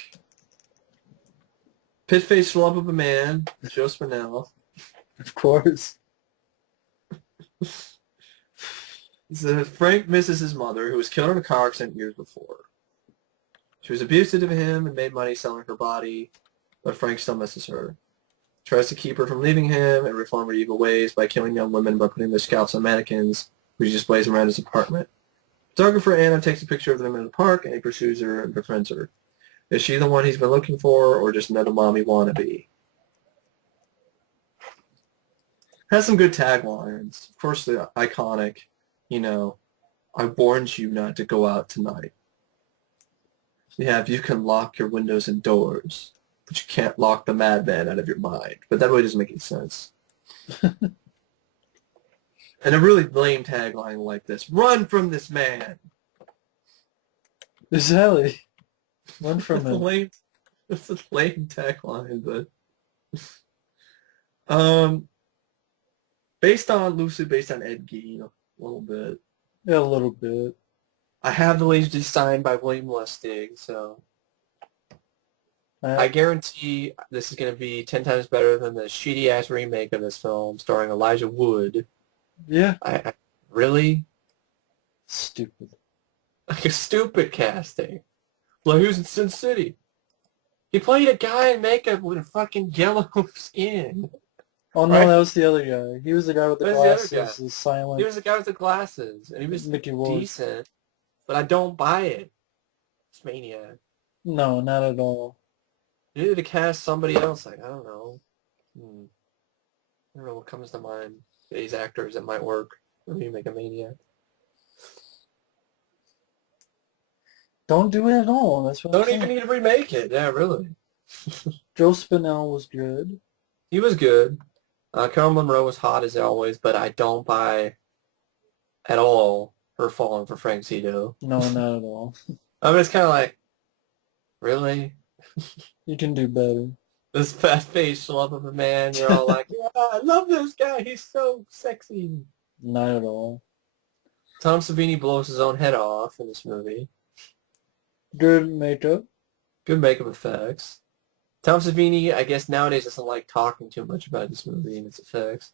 Pit-faced lump of a man, Joe Spinell. Of course. Frank misses his mother, who was killed in a car accident years before. She was abusive to him and made money selling her body, but Frank still misses her. Tries to keep her from leaving him and reform her evil ways by killing young women by putting their scalps on mannequins, which he displays around his apartment. Photographer Anna takes a picture of them in the park, and he pursues her and befriends her. Is she the one he's been looking for, or just another mommy wannabe? Has some good taglines. Of course, the iconic, I warned you not to go out tonight. Yeah, you can lock your windows and doors, but you can't lock the madman out of your mind. But that really doesn't make any sense. And a really lame tagline like this: "Run from this man." Exactly. Run from him. It's a lame tagline, but loosely based on Ed Gein, a little bit. Yeah, a little bit. I have the laser designed by William Lustig, so I guarantee this is going to be 10 times better than the shitty-ass remake of this film starring Elijah Wood. Yeah. I really? Stupid. Like a stupid casting. Well, he was in Sin City. He played a guy in makeup with fucking yellow skin. Oh, no, that was the other guy. He was the guy with the glasses, the silent... He was the guy with the glasses, and he was Mickey decent, but I don't buy it. It's Maniac. No, not at all. You needed to cast somebody else, like, I don't know. I don't know what comes to mind. These actors that might work when you make a Maniac. Don't do it at all. That's what Don't even need to remake it. Yeah, really. Joe Spinell was good. He was good. Carol Monroe was hot as always, but I don't buy at all her falling for Frank Zito. No, not at all. I mean, it's kind of like, really? You can do better. This fat-faced lump of a man, you're all like, yeah, I love this guy. He's so sexy. Not at all. Tom Savini blows his own head off in this movie. Good makeup. Good makeup effects. Tom Savini, I guess nowadays doesn't like talking too much about this movie and its effects.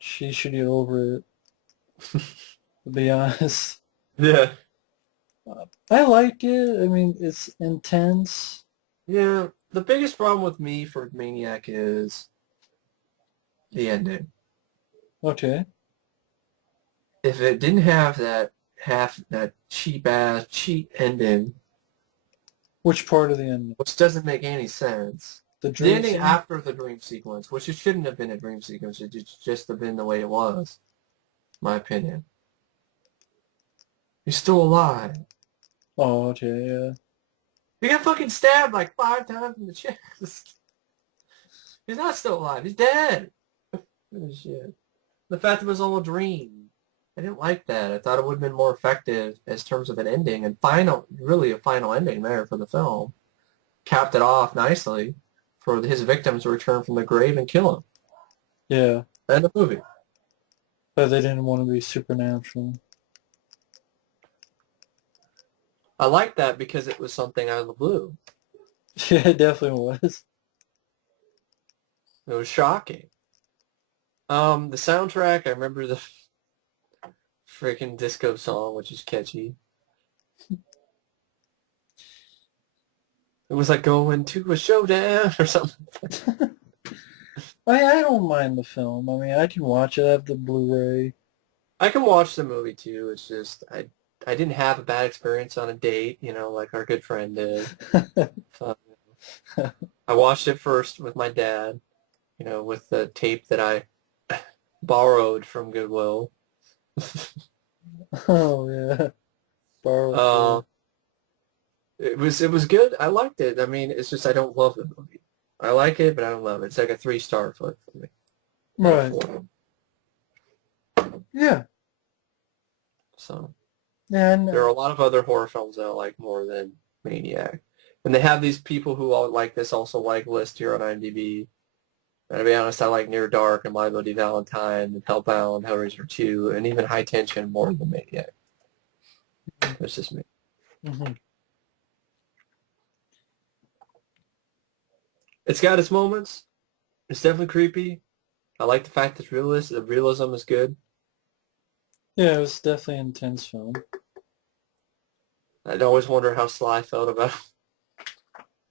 She should get over it. To be honest. Yeah. I like it. I mean, it's intense. Yeah. The biggest problem with me for Maniac is the ending. Okay. If it didn't have that cheap ass cheap ending, Which part of the end? which doesn't make any sense. The The dream ending scene? after the dream sequence, which it shouldn't have been a dream sequence, it should just have been the way it was, my opinion. He's still alive. Oh, okay, yeah. He got fucking stabbed like 5 times in the chest. He's not still alive. He's dead. Oh, shit. The fact that it was all a dream. I didn't like that. I thought it would have been more effective as terms of an ending and really a final ending there for the film. Capped it off nicely for his victims to return from the grave and kill him. Yeah. End of the movie. But they didn't want to be supernatural. I liked that because it was something out of the blue. Yeah, it definitely was. It was shocking. The soundtrack, I remember the freaking disco song, which is catchy. It was like going to a showdown or something. I don't mind the film. I mean, I can watch it. I have the Blu-ray. I can watch the movie too. It's just I didn't have a bad experience on a date, like our good friend did. So I watched it first with my dad, with the tape that I borrowed from Goodwill. Oh, yeah. Borrowed Uh, tape. it was good. I liked it. I mean, it's just I don't love the movie. I like it, but I don't love it. It's like a 3-star flick for me. Not a Right. 4. Yeah. So And there are a lot of other horror films that I like more than Maniac. And they have these people who all like this also like list here on IMDb. And to be honest, I like Near Dark and My Bloody Valentine and Hellbound, Hellraiser 2, and even High Tension more than Maniac. That's just me. mhm. It's got its moments. It's definitely creepy. I like the fact that the realism is good. Yeah, it was definitely an intense film. I'd always wonder how Sly felt about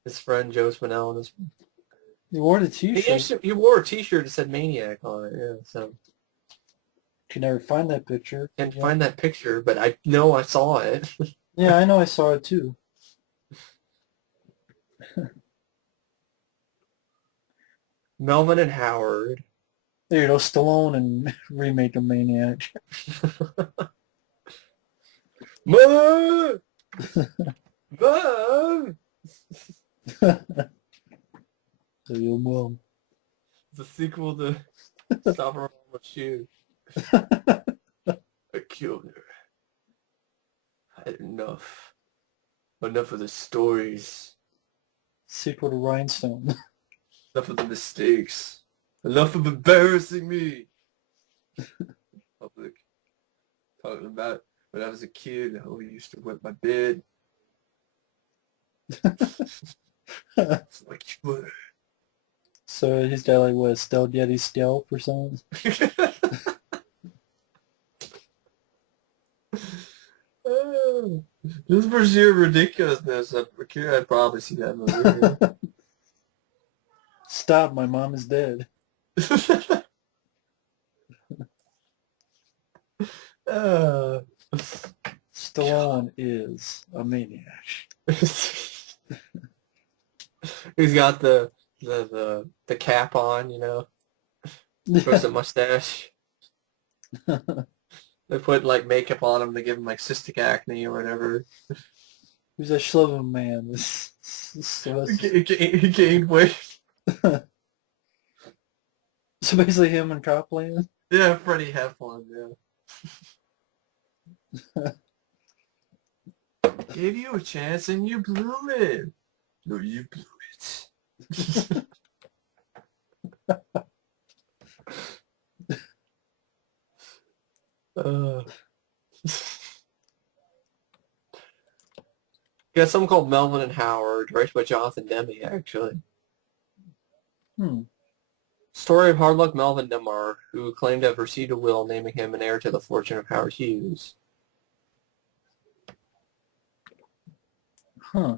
his friend Joe Spinell and his. You wore the He T-shirt. actually he wore a T-shirt that said Maniac on it. Yeah, so Can never find that picture. can't Yeah. find that picture, but I know I saw it. Yeah, I know. I saw it too. Melvin and Howard. There you go, Stallone and remake of Maniac. Mom! Mom! So your mom. The sequel to Stop Her Mama Shoot. I killed her. I had enough. Enough of the stories. Sequel to Rhinestone. Enough of the mistakes. Enough of embarrassing me. Public. Talking about when I was a kid, how we used to wet my bed. It's like you were. So he's got like what, Stealth Yeti scalp or something? Just for sheer ridiculousness, I'd probably see that movie. Stop, my mom is dead. uh, Stallone is a maniac. He's got the cap on, grows a mustache. They put like makeup on him to give him like cystic acne or whatever. Who's a Schliven man? He gained weight. So basically him and Copland? Yeah, Freddie Heflin, yeah. Gave you a chance and you blew it. No, you blew it. uh, got something called Melvin and Howard, directed by Jonathan Demme, actually. Hmm. Story of hard luck Melvin Demar, who claimed to have received a will naming him an heir to the fortune of Howard Hughes. Huh.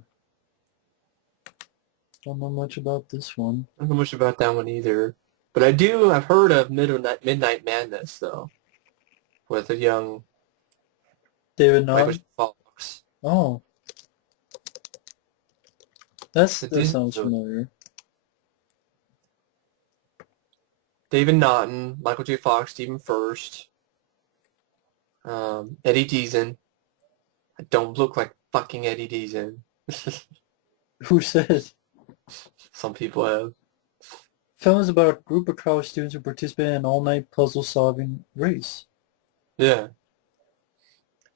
Don't know much about this one. I don't know much about that one either. But I've heard of Midnight Madness, though, with a young David Michael Nod? J. Fox. Oh, The that Disney sounds movie. familiar. David Naughton, Michael J. Fox, Stephen Furst, Eddie Deason. I don't look like fucking Eddie Deason. Who said? Some people have. Film is about a group of college students who participate in an all-night puzzle-solving race. Yeah.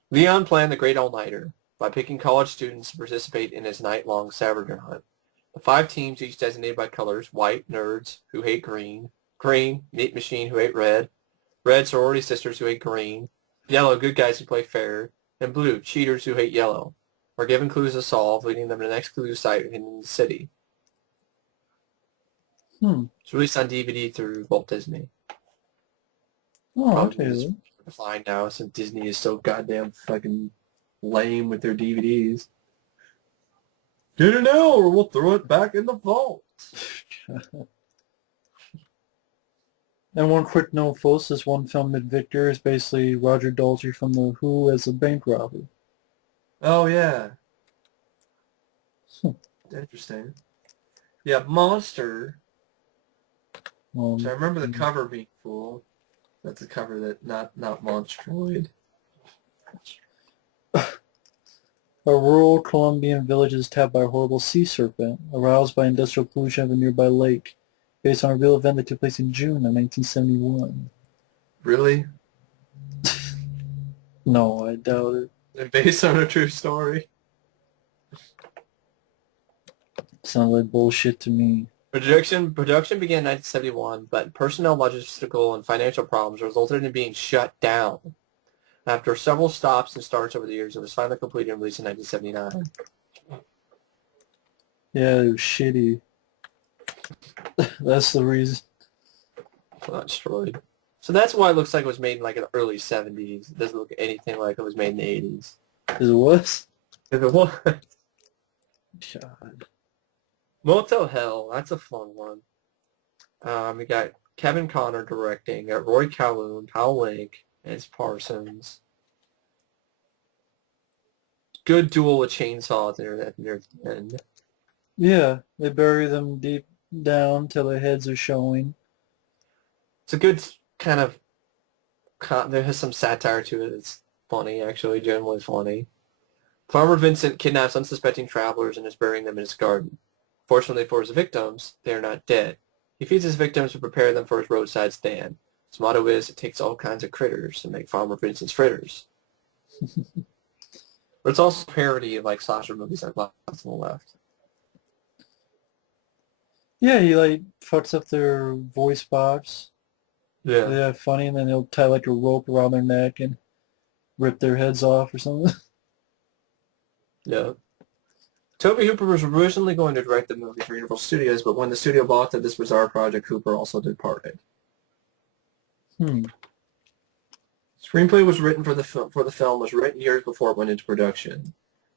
Leon planned the Great All-Nighter by picking college students to participate in his night-long scavenger hunt. The 5 teams, each designated by colors: white, nerds who hate green; green, meat machine who hate red; red, sorority sisters who hate green; yellow, good guys who play fair; and blue, cheaters who hate yellow, are given clues to solve, leading them to the next clue site in the city. Hmm. It's released on DVD through Walt Disney. Oh, Probably okay. just fine now since Disney is so goddamn fucking lame with their DVDs. Get it now or we'll throw it back in the vault. And one quick note, folks, this one film, Victor, is basically Roger Daltrey from The Who as a bank robber. Oh, yeah. Hmm. Interesting. Yeah, Monster. Um, So I remember the cover being cool. That's a cover that not Monstroid. a rural Colombian village is tapped by a horrible sea serpent, aroused by industrial pollution of a nearby lake, based on a real event that took place in June of 1971. Really? No, I doubt it. And based on a true story? Sounds like bullshit to me. Production began in 1971, but personnel, logistical, and financial problems resulted in it being shut down. After several stops and starts over the years, it was finally completed and released in 1979. Yeah, it was shitty. That's the reason. Not destroyed. So that's why it looks like it was made in like the early 70s. It doesn't look anything like it was made in the 80s. Is it was? If it was. God. Motel Hell, that's a fun one. We got Kevin Connor directing, got Roy Calhoun, Hal Link, and Parsons. Good duel with chainsaws there at the end. Yeah, they bury them deep down till their heads are showing. It's a good kind of, there has some satire to it. It's funny, actually, genuinely funny. Farmer Vincent kidnaps unsuspecting travelers and is burying them in his garden. Fortunately for his victims, they are not dead. He feeds his victims to prepare them for his roadside stand. His motto is, it takes all kinds of critters to make Farmer Vincent's fritters. But it's also a parody of like slasher movies like Last on the Left. Yeah, he like fucks up their voice box. Yeah. They're funny, and then they'll tie like a rope around their neck and rip their heads off or something. Yeah. Tobe Hooper was originally going to direct the movie for Universal Studios, but when the studio balked this bizarre project, Hooper also departed. Screenplay was written for the film was written years before it went into production.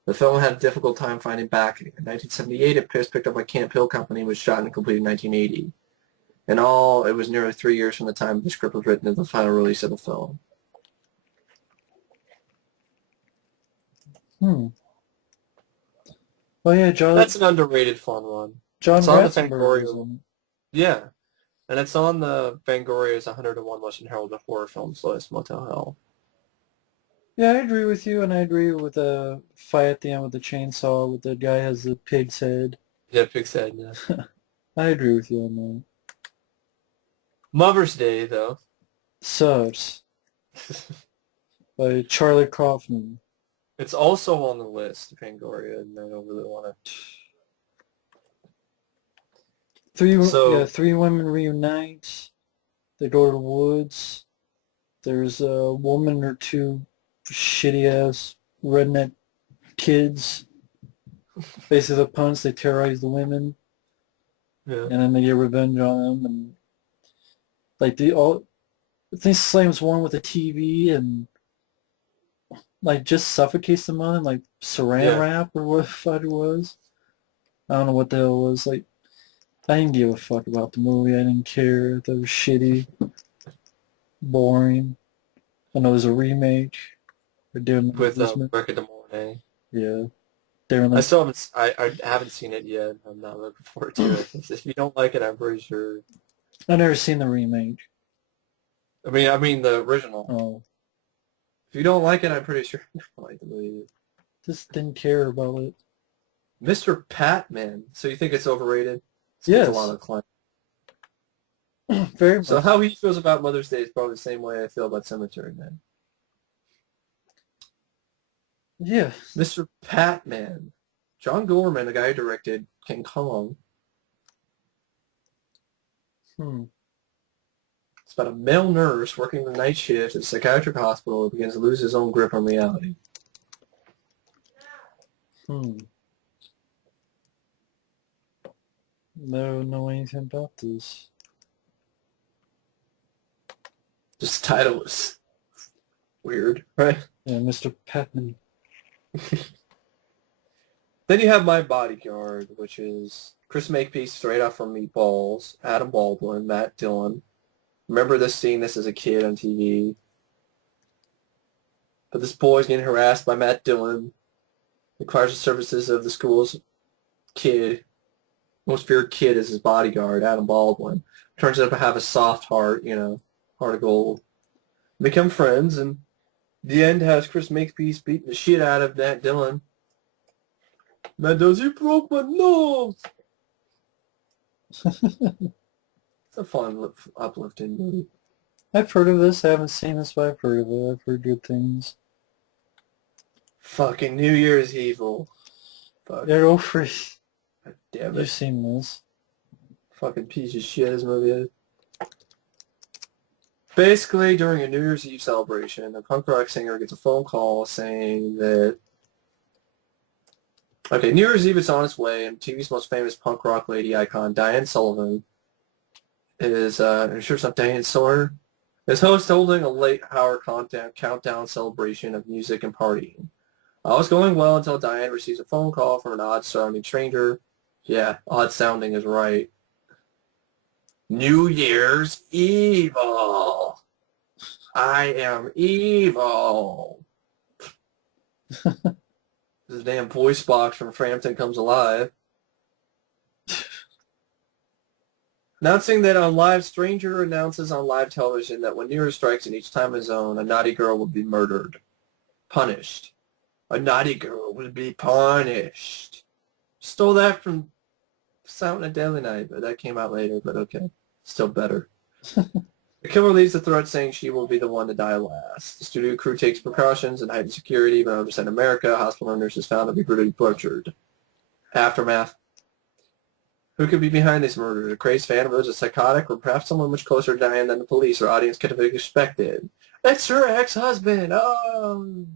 The film had a difficult time finding backing. In 1978, it was picked up by Camp Hill Company and was shot and completed in 1980. In all, it was nearly 3 years from the time the script was written to the final release of the film. Oh yeah, John. That's an underrated fun one. John It's on the Ratzenberger was Fangoria. in Yeah. And it's on the Fangoria's 101 Most Heralded Horror Films list, Motel Hell. it. Yeah, I agree with you, and I agree with the fight at the end with the chainsaw with the guy has the pig's head. Yeah, Pig's Head, yeah. I agree with you on that. Mother's Day, though. Sucks by Charlie Kaufman. It's also on the list, Fangoria, and I don't really want to... Three women reunite. They go to the woods. There's a woman or two shitty-ass redneck kids. Basically, the punks, they terrorize the women, Yeah. and then they get revenge on them. And like they slams one with a TV, and like just suffocates them on it, like saran Yeah. wrap or what the fuck it was. I don't know what the hell it was. Like I didn't give a fuck about the movie. I didn't care. That was shitty, boring. I know it was a remake. They're doing With this. Break of the Morning. Yeah, they're I like still haven't. I haven't seen it yet. I'm not looking forward to it. If you don't like it, I'm pretty sure. I've never seen the remake. I mean the original. Oh, If you don't like it, I'm pretty sure you don't like the movie. just didn't care about it. Mr. Patman. So you think it's overrated? This gets a lot Yes, of acclaim. very So much. how he feels about Mother's Day is probably the same way I feel about Cemetery Man. Yeah. Mr. Patman. John Gorman, the guy who directed King Kong. Hmm. It's about a male nurse working the night shift at a psychiatric hospital who begins to lose his own grip on reality. Hmm. Never know anything about this. Just the title is weird, right? Yeah, Mr. Patman. Then you have My Bodyguard, which is Chris Makepeace straight off from Meatballs, Adam Baldwin, Matt Dillon. Remember this seeing this as a kid on TV. But this boy's getting harassed by Matt Dillon, requires the services of the school's kid, most feared kid as his bodyguard, Adam Baldwin. Turns out to have a soft heart, heart of gold. Become friends, and the end has Chris Makepeace beating the shit out of Matt Dillon. Matt does, he broke my nose! It's a fun, uplifting movie. I've heard of this. I haven't seen this, but I've heard of it. I've heard good things. Fucking New Year's Evil. Fuck. Yeah, go for it. God damn You've it. seen this. Fucking piece of shit this movie is. Basically, during a New Year's Eve celebration, a punk rock singer gets a phone call saying that, okay, New Year's Eve is on its way, and TV's most famous punk rock lady icon, Diane Sullivan, is, are you sure it's not Diane Sawyer? Is host holding a late hour countdown celebration of music and partying. All was going well until Diane receives a phone call from an odd-sounding stranger. Yeah, odd-sounding is right. New Year's Evil. I am evil. This damn voice box from Frampton comes alive. Announcing that on live, stranger announces on live television that when New Year strikes in each time zone, a naughty girl will be murdered. Punished. A naughty girl will be punished. Stole that from Silent Night Deadly Night, but that came out later, but okay. Still better. The killer leaves the threat saying she will be the one to die last. The studio crew takes precautions and heightened security, but over in America, a hospital nurse is found to be brutally butchered. Aftermath. Who could be behind these murders? A crazed fan of a psychotic, or perhaps someone much closer to Diane than the police or audience could have expected? It's her ex-husband! Oh!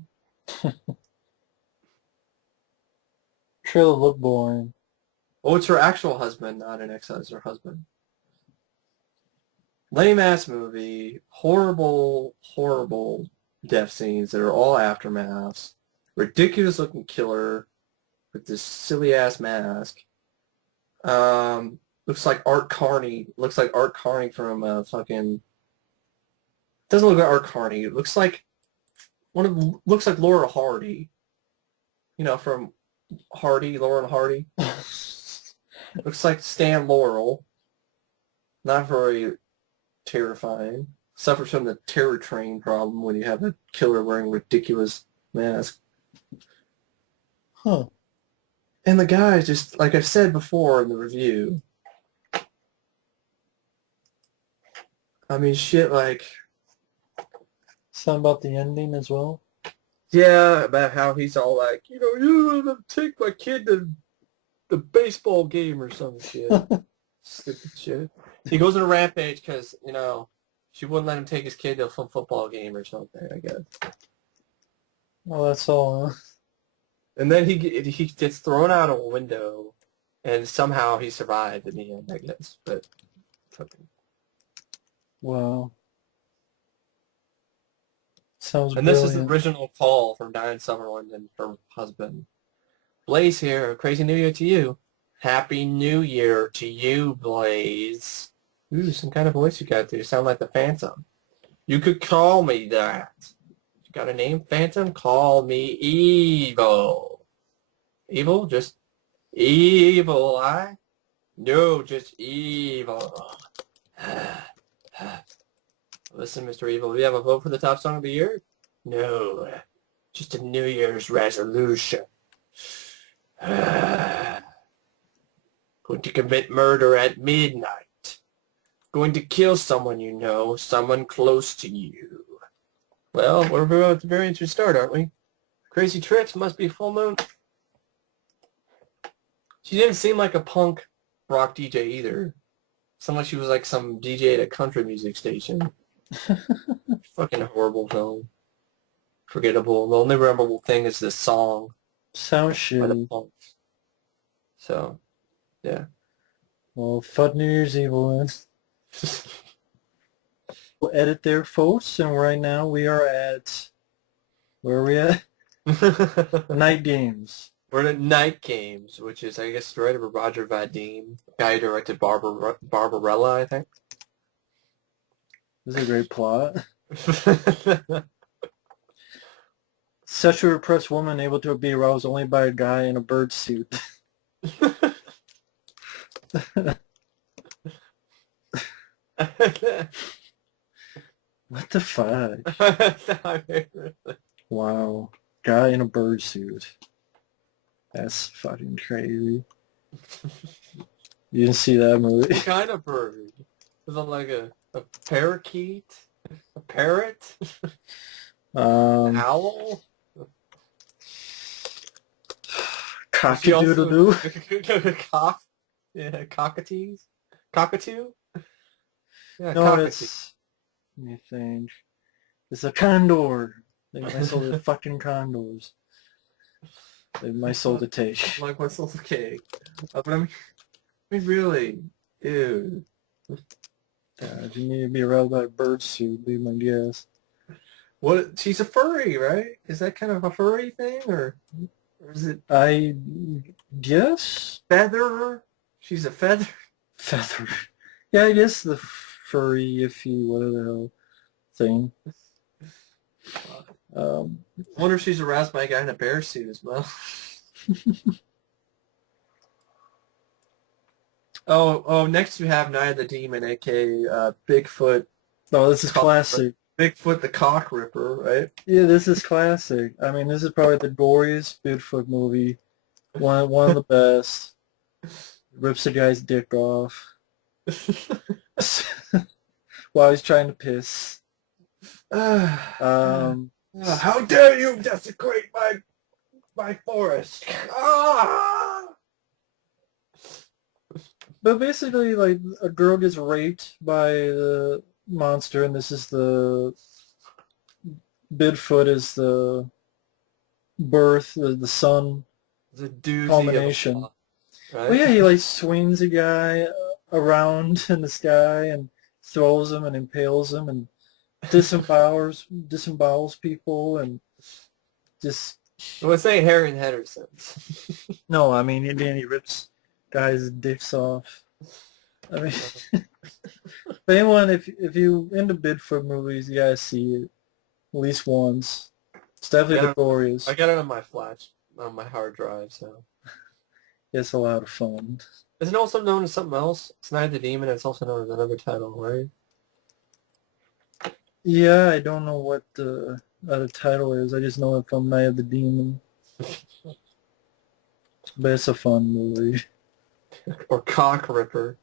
Trailer looked boring. Oh, it's her actual husband, not an ex-husband. Her husband. Lame-ass movie. Horrible, horrible death scenes that are all aftermaths. Ridiculous-looking killer with this silly-ass mask. Looks like Art Carney. Looks like Art Carney from fucking... Doesn't look like Art Carney. It looks like looks like Laura Hardy. From Hardy, Laura and Hardy. Looks like Stan Laurel. Not very terrifying. Suffers from the terror train problem when you have a killer wearing a ridiculous mask. Huh. And the guy, just like I've said before in the review, I mean, shit like... Something about the ending as well? Yeah, about how he's all like, you want to take my kid to the baseball game or some shit. Stupid shit. He goes on a rampage because, she wouldn't let him take his kid to a football game or something, I guess. Oh, that's all, huh? And then he gets thrown out of a window, and somehow he survived in the end, I guess. But fucking... Wow. Sounds And this is the brilliant. original call from Diane Sutherland and her husband. Blaze here. Crazy New Year to you. Happy New Year to you, Blaze. Ooh, some kind of voice you got there. You sound like the Phantom. You could call me that. You got a name, Phantom? Call me Evil. Evil? Just evil, I? No, just evil. Listen, Mr. Evil, do you have a vote for the top song of the year? No, just a New Year's resolution. Going to commit murder at midnight. Going to kill someone you know, someone close to you. Well, we're at the very interesting start, aren't we? Crazy Tricks, must be full moon. She didn't seem like a punk rock DJ either. Sounded like she was like some DJ at a country music station. Fucking horrible film. Forgettable. The only memorable thing is this song Sounds by the shitty. Punks. So, yeah. Well, fuck New Year's Evil then. We'll edit there, folks, and right now we are at, where are we at? Night Games. We're at Night Games, which is, I guess, right over Roger Vadim. Guy who directed Barbarella, I think. This is a great plot. Sexually repressed woman able to be aroused only by a guy in a bird suit. What the fuck? Wow. Guy in a bird suit. That's fucking crazy. You didn't see that movie? What kind of bird? Was it like a parakeet? A parrot? An owl? Cock-a-doodle-doo. Cock? Yeah, cockatoos? Cockatoo? Yeah, No, cockatoo. it's... Let me think. It's a condor. They might sold the fucking condors. They might sold the take. Like my soul's cake. But I mean, really, dude. Yeah, if you need to be aroused by a bird suit, be my guess. What? She's a furry, right? Is that kind of a furry thing, or is it I guess? feather? She's a feather. Feather. Yeah, I guess the furry, iffy, whatever the hell thing. I wonder if she's aroused by a guy in a bear suit as well. Oh, next we have Night of the Demon, aka Bigfoot. Oh, this is classic. Bigfoot the Cock Ripper, right? Yeah, this is classic. I mean, this is probably the goriest Bigfoot movie. One of the best. Rips the guy's dick off while he's trying to piss. How dare you desecrate my forest? Ah! But basically, like, a girl gets raped by the monster, and this is the Bigfoot is the birth, the son The doozy culmination. of a right? Well, yeah, he like swings a guy around in the sky and throws him and impales him and disembowels people and just Well, it's saying Harry and Henderson. no. I mean, then he rips guys' dicks off. I mean, but anyone, if you into Bigfoot movies, you gotta see it at least once. It's definitely the glorious. I got it on my flash, on my hard drive, so. It's a lot of fun. Is it also known as something else? It's Night of the Demon, it's also known as another title, right? Yeah, I don't know what the other title is. I just know it from Night of the Demon. But it's a fun movie. Or Cock Ripper.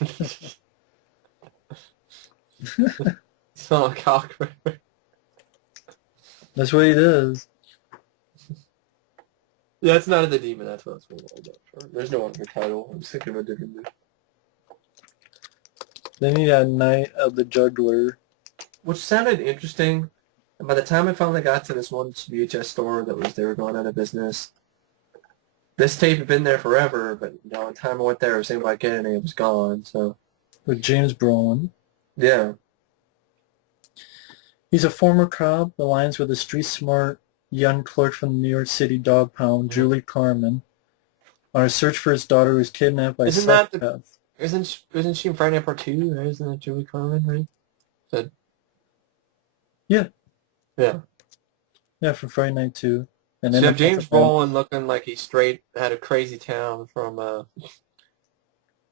It's not a Cock Ripper. That's what he does. Yeah, it's Night of the Demon, that's what it's called. There's no other title. I'm just thinking of a different movie. Then you got Night of the Juggler. Which sounded interesting. And by the time I finally got to this one VHS store they were going out of business, this tape had been there forever, but by the time I went there, I was thinking about getting it, it was gone, so. With James Brolin. Yeah. He's a former cop, aligns with a street-smart young clerk from the New York City dog pound, Mhm. Julie Carmen, on a search for his daughter who was kidnapped by a Isn't that the psychopath. isn't she in Friday Night Part 2? Right? Isn't that Julie Carmen, right? That Yeah, yeah. yeah, from Friday Night 2. And So then you the have James Peppermint. Brolin looking like he's straight out of Crazy Town from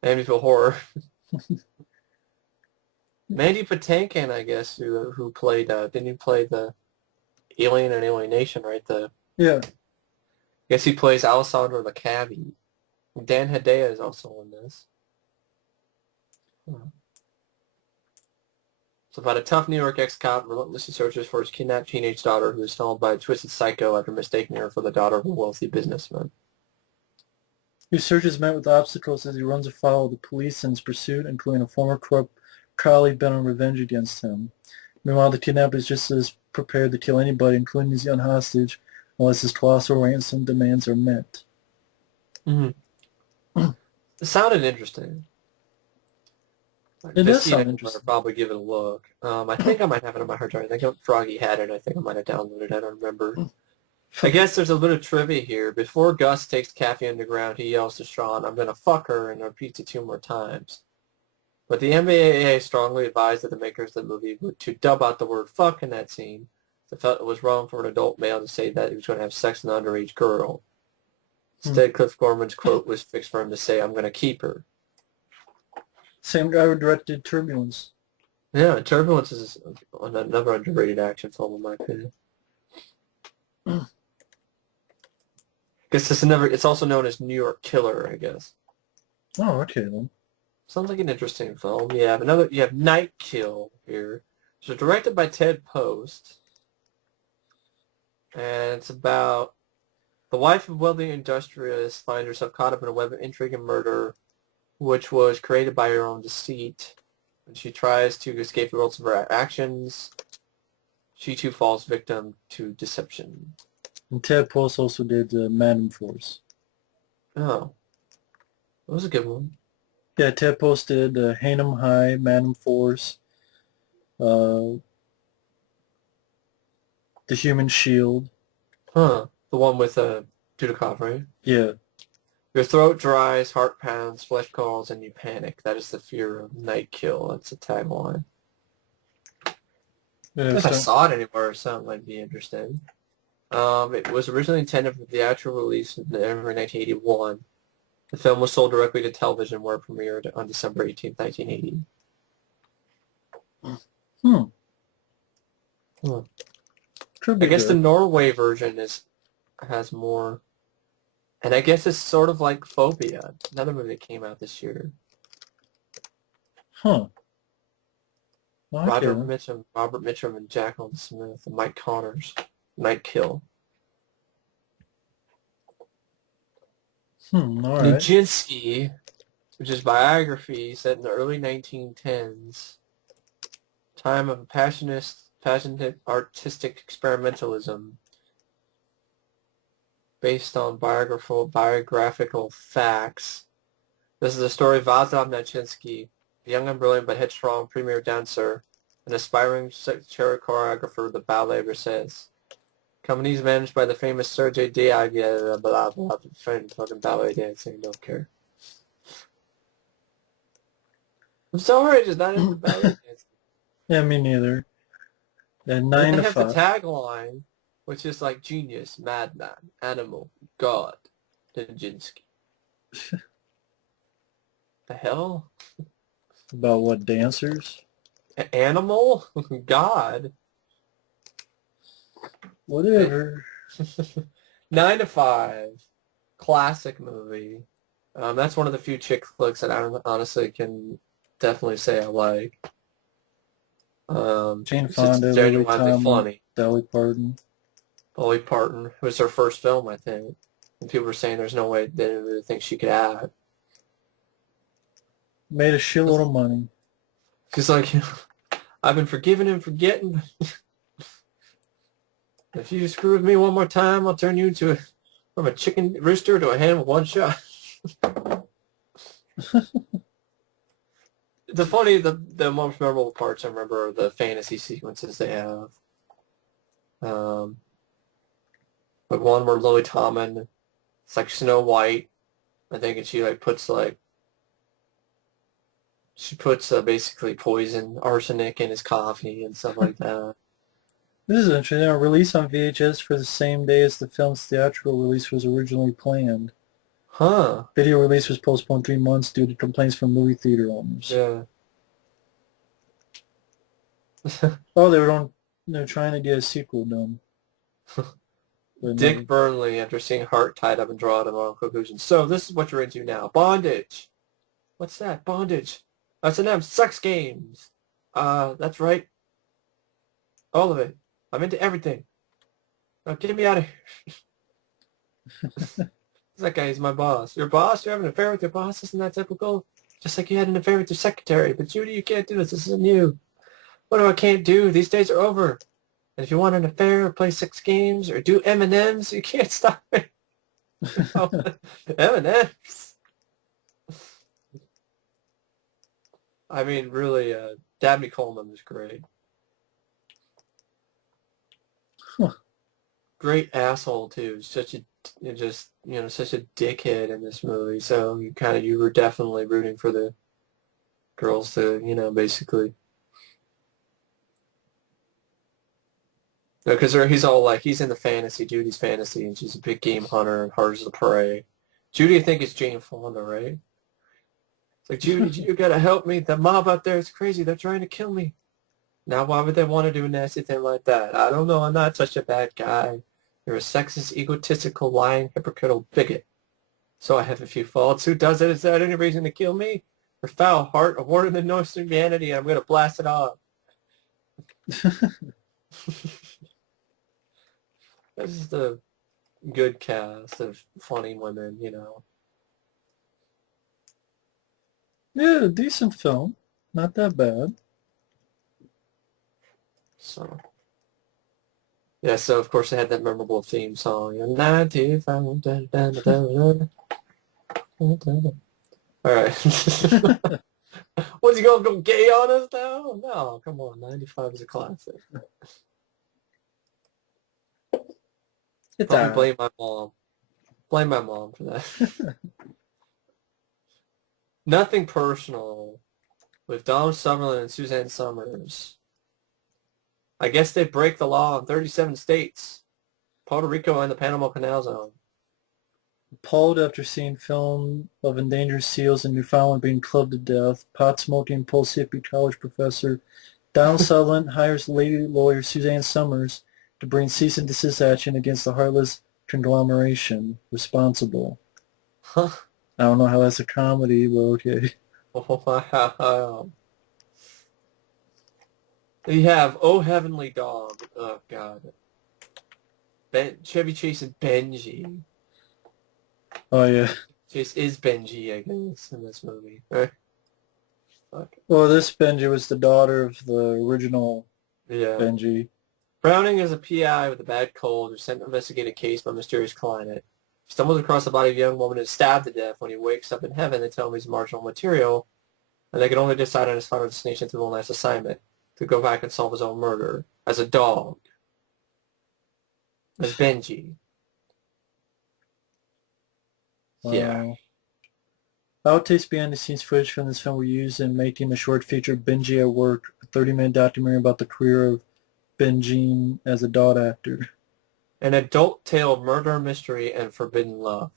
Amityville Horror. Mandy Patinkin, I guess, who played didn't he play the alien in Alienation, right? Yeah. I guess he plays Alessandro the cabbie. Dan Hedaya is also in this. Hmm. It's about a tough New York ex-cop relentlessly searches for his kidnapped teenage daughter who is followed by a twisted psycho after mistaking her for the daughter of a wealthy businessman. His search is met with obstacles as he runs afoul of the police in his pursuit, including a former corrupt colleague bent on revenge against him. Meanwhile, the kidnapper is just as prepared to kill anybody, including his young hostage, unless his colossal ransom demands are met. Mm-hmm. It sounded interesting. It If I does see it sound anywhere, I'll interesting. probably give it a look. I think I might have it on my hard drive. I think Froggy had it. I think I might have downloaded it. I don't remember. I guess there's a bit of trivia here. Before Gus takes Kathy underground, he yells to Sean, "I'm gonna fuck her," and repeats it 2 more times. But the MAA strongly advised that the makers of the movie to dub out the word fuck in that scene. They felt it was wrong for an adult male to say that he was going to have sex with an underage girl. Hmm. Instead, Cliff Gorman's quote was fixed for him to say, "I'm going to keep her." Same guy who directed Turbulence. Yeah, Turbulence is another underrated action film in my opinion. Guess it's also known as New York Killer, I guess. Oh, okay then. Sounds like an interesting film. You have Night Kill here. So directed by Ted Post. And it's about the wife of a wealthy industrialist finds herself caught up in a web of intrigue and murder, which was created by her own deceit. And she tries to escape the results of her actions. She too falls victim to deception. And Ted Post also did Madam Force. Oh, that was a good one. Yeah, Ted Post did Hanum High, Madam Force, uh, The Human Shield. Huh. The one with Dudikoff, right? Yeah. Your throat dries, heart pounds, flesh crawls, and you panic. That is the fear of Night Kill. That's a tagline. Yeah, If I so, saw it anywhere, something might be interesting. It was originally intended for theatrical release in 1981. The film was sold directly to television, where it premiered on December 18th, 1980. hmm, Hmm. could I be guess the good. Norway version has more, and I guess it's sort of like Phobia, another movie that came out this year. Huh. Okay then. Robert Mitchum, and Jacqueline Smith, and Mike Connors. Night Kill. All right. Nijinsky, which is biography set in the early 1910s, time of passionate artistic experimentalism based on biographical facts. This is the story of Vaslav Nijinsky, a young and brilliant but headstrong premier dancer, an aspiring choreographer of the Ballet Russes. Companies managed by the famous Sergei Diaghilev, blah, blah, blah, friend fucking ballet dancing, don't care. I'm sorry, just not into ballet dancing. Yeah, me neither. And And then 9 they to have the 5. tagline, which is like genius, madman, animal, god, Nijinsky. The hell? About what, dancers? Animal? God? Whatever. 9 to 5. Classic movie. That's one of the few chick flicks that I honestly can definitely say I like. Jane It's just Fonda, Lily genuinely Tomlin, funny. Dolly Parton. Dolly Parton. It was her first film, I think. And people were saying there's no way they didn't really think she could act. Made a shitload of money. Because, like, I've been forgiven and forgetting. If you screw with me one more time, I'll turn you from a chicken rooster to a hen with one shot. the most memorable parts I remember are the fantasy sequences they have. Um, like one where Lily Tomlin, it's like Snow White, I think, and she puts basically poison, arsenic in his coffee and stuff like that. This is interesting. A release on VHS for the same day as the film's theatrical release was originally planned. Huh. Video release was postponed 3 months due to complaints from movie theater owners. Yeah. Oh, they're trying to get a sequel done. But Dick never. Burnley, after seeing Hart tied up and drawn to wrong conclusions. So this is what you're into now. Bondage. What's that? Bondage. S&M. Sex games. That's right. All of it. I'm into everything. Now get me out of here. That guy is my boss. Your boss? You're having an affair with your boss? Isn't that typical? Just like you had an affair with your secretary. But Judy, you can't do this. This isn't you. What do I can't do? These days are over. And if you want an affair or play sex games or do M&Ms, you can't stop me. M&Ms. I mean, really, Dabney Coleman was great. Huh. Great asshole too. Such a such a dickhead in this movie. So you were definitely rooting for the girls to, basically. Because he's all like, he's in the fantasy, Judy's fantasy, and she's a big game hunter and hard as the prey. Judy, I think, is Jane Fonda, right? It's like, Judy, you gotta help me. The mob out there is crazy. They're trying to kill me. Now, why would they want to do a nasty thing like that? I don't know. I'm not such a bad guy. You're a sexist, egotistical, lying, hypocritical bigot. So I have a few faults. Who does it? Is that any reason to kill me? Your foul heart, a word in the noise of humanity, and I'm going to blast it off. This is the good cast of funny women, Yeah, decent film. Not that bad. So, yeah, so of course they had that memorable theme song. 95. All right. What's he going to go gay on us now? No, come on. 95 is a classic. It's Probably alright. blame my mom. Blame my mom for that. Nothing Personal with Donald Sutherland and Suzanne Summers. I guess they break the law in 37 states, Puerto Rico and the Panama Canal Zone. Appalled after seeing film of endangered seals in Newfoundland being clubbed to death, pot-smoking post-hippie college professor Donald Sutherland hires lady lawyer Suzanne Summers to bring cease and desist action against the heartless conglomeration responsible. Huh. I don't know how that's a comedy, but okay. Wow. You have Oh Heavenly Dog. Oh, God. Chevy Chase and Benji. Oh, yeah. Chase is Benji, I guess, in this movie. Right? Fuck. Well, this Benji was the daughter of the original Yeah. Benji. Browning is a PI with a bad cold who's sent to investigate a case by a mysterious client. He stumbles across the body of a young woman and is stabbed to death. When he wakes up in heaven, they tell him he's marginal material, and they can only decide on his final destination through one last assignment, to go back and solve his own murder, as a dog. As Benji. Yeah. Outtakes behind-the-scenes footage from this film were used in making the short feature Benji at Work, a 30-minute documentary about the career of Benji as a dot actor. An adult tale of murder, mystery, and forbidden love.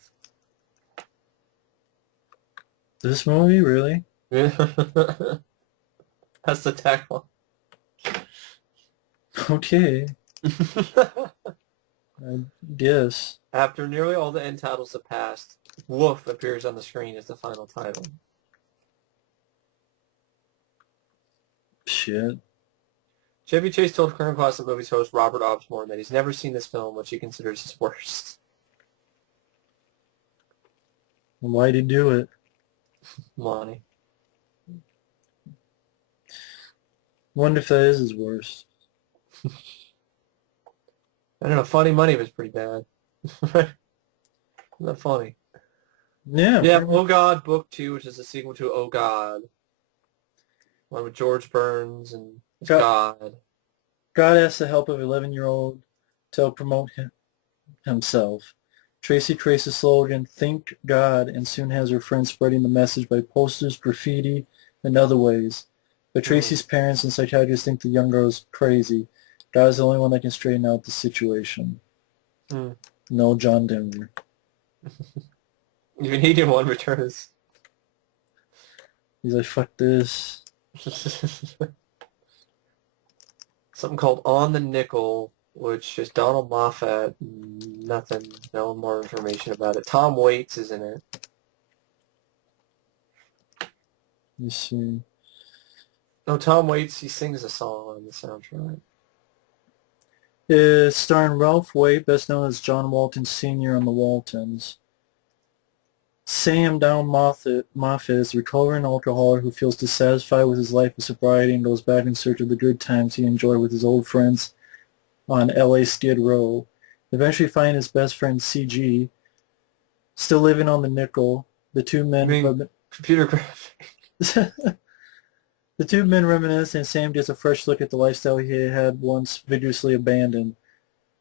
This movie, really? That's the tagline. Okay, I guess. After nearly all the end titles have passed, Woof appears on the screen as the final title. Shit. Chevy Chase told Current Classic Movies host Robert Osborne that he's never seen this film, which he considers his worst. Why'd he do it? Money. Wonder if that is his worst. I don't know, Funny Money was pretty bad. Not funny. Yeah. Yeah, Oh God, Book 2, which is a sequel to Oh God. One with George Burns and God, God. God asks the help of an 11-year-old to help promote himself. Tracy creates the slogan, Think God, and soon has her friends spreading the message by posters, graffiti, and other ways. But Hmm. Tracy's parents and psychiatrists think the young girl is crazy. God is the only one that can straighten out the situation. Hmm. No John Denver. Even he didn't want to return his. He's like, fuck this. Something called On the Nickel, which is Donald Moffat. Nothing, no more information about it. Tom Waits is in it. Let me see. No, Tom Waits, he sings a song on the soundtrack. It's starring Ralph Waite, best known as John Walton Sr. on The Waltons. Sam Down Moffat is a recovering alcoholic who feels dissatisfied with his life of sobriety and goes back in search of the good times he enjoyed with his old friends on LA Skid Row. Eventually finding his best friend CG, still living on the nickel, the two You mean men computer graphics? the two men reminisce and Sam gets a fresh look at the lifestyle he had once vigorously abandoned.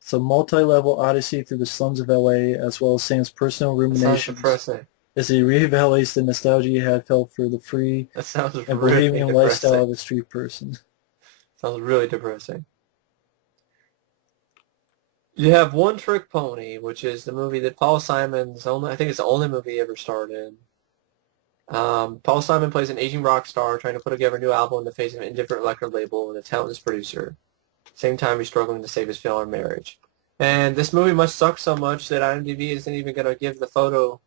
It's a multi-level odyssey through the slums of LA as well as Sam's personal That sounds ruminations depressing. as he reevaluates the nostalgia he had felt for the free That sounds and really bohemian lifestyle depressing. of a street person. Sounds really depressing. You have One Trick Pony, which is the movie that Paul Simon's only, I think it's the only movie he ever starred in. Paul Simon plays an aging rock star trying to put together a new album in the face of an indifferent record label and a talentless producer. Same time, he's struggling to save his failing marriage. And this movie must suck so much that IMDb isn't even going to give the photo,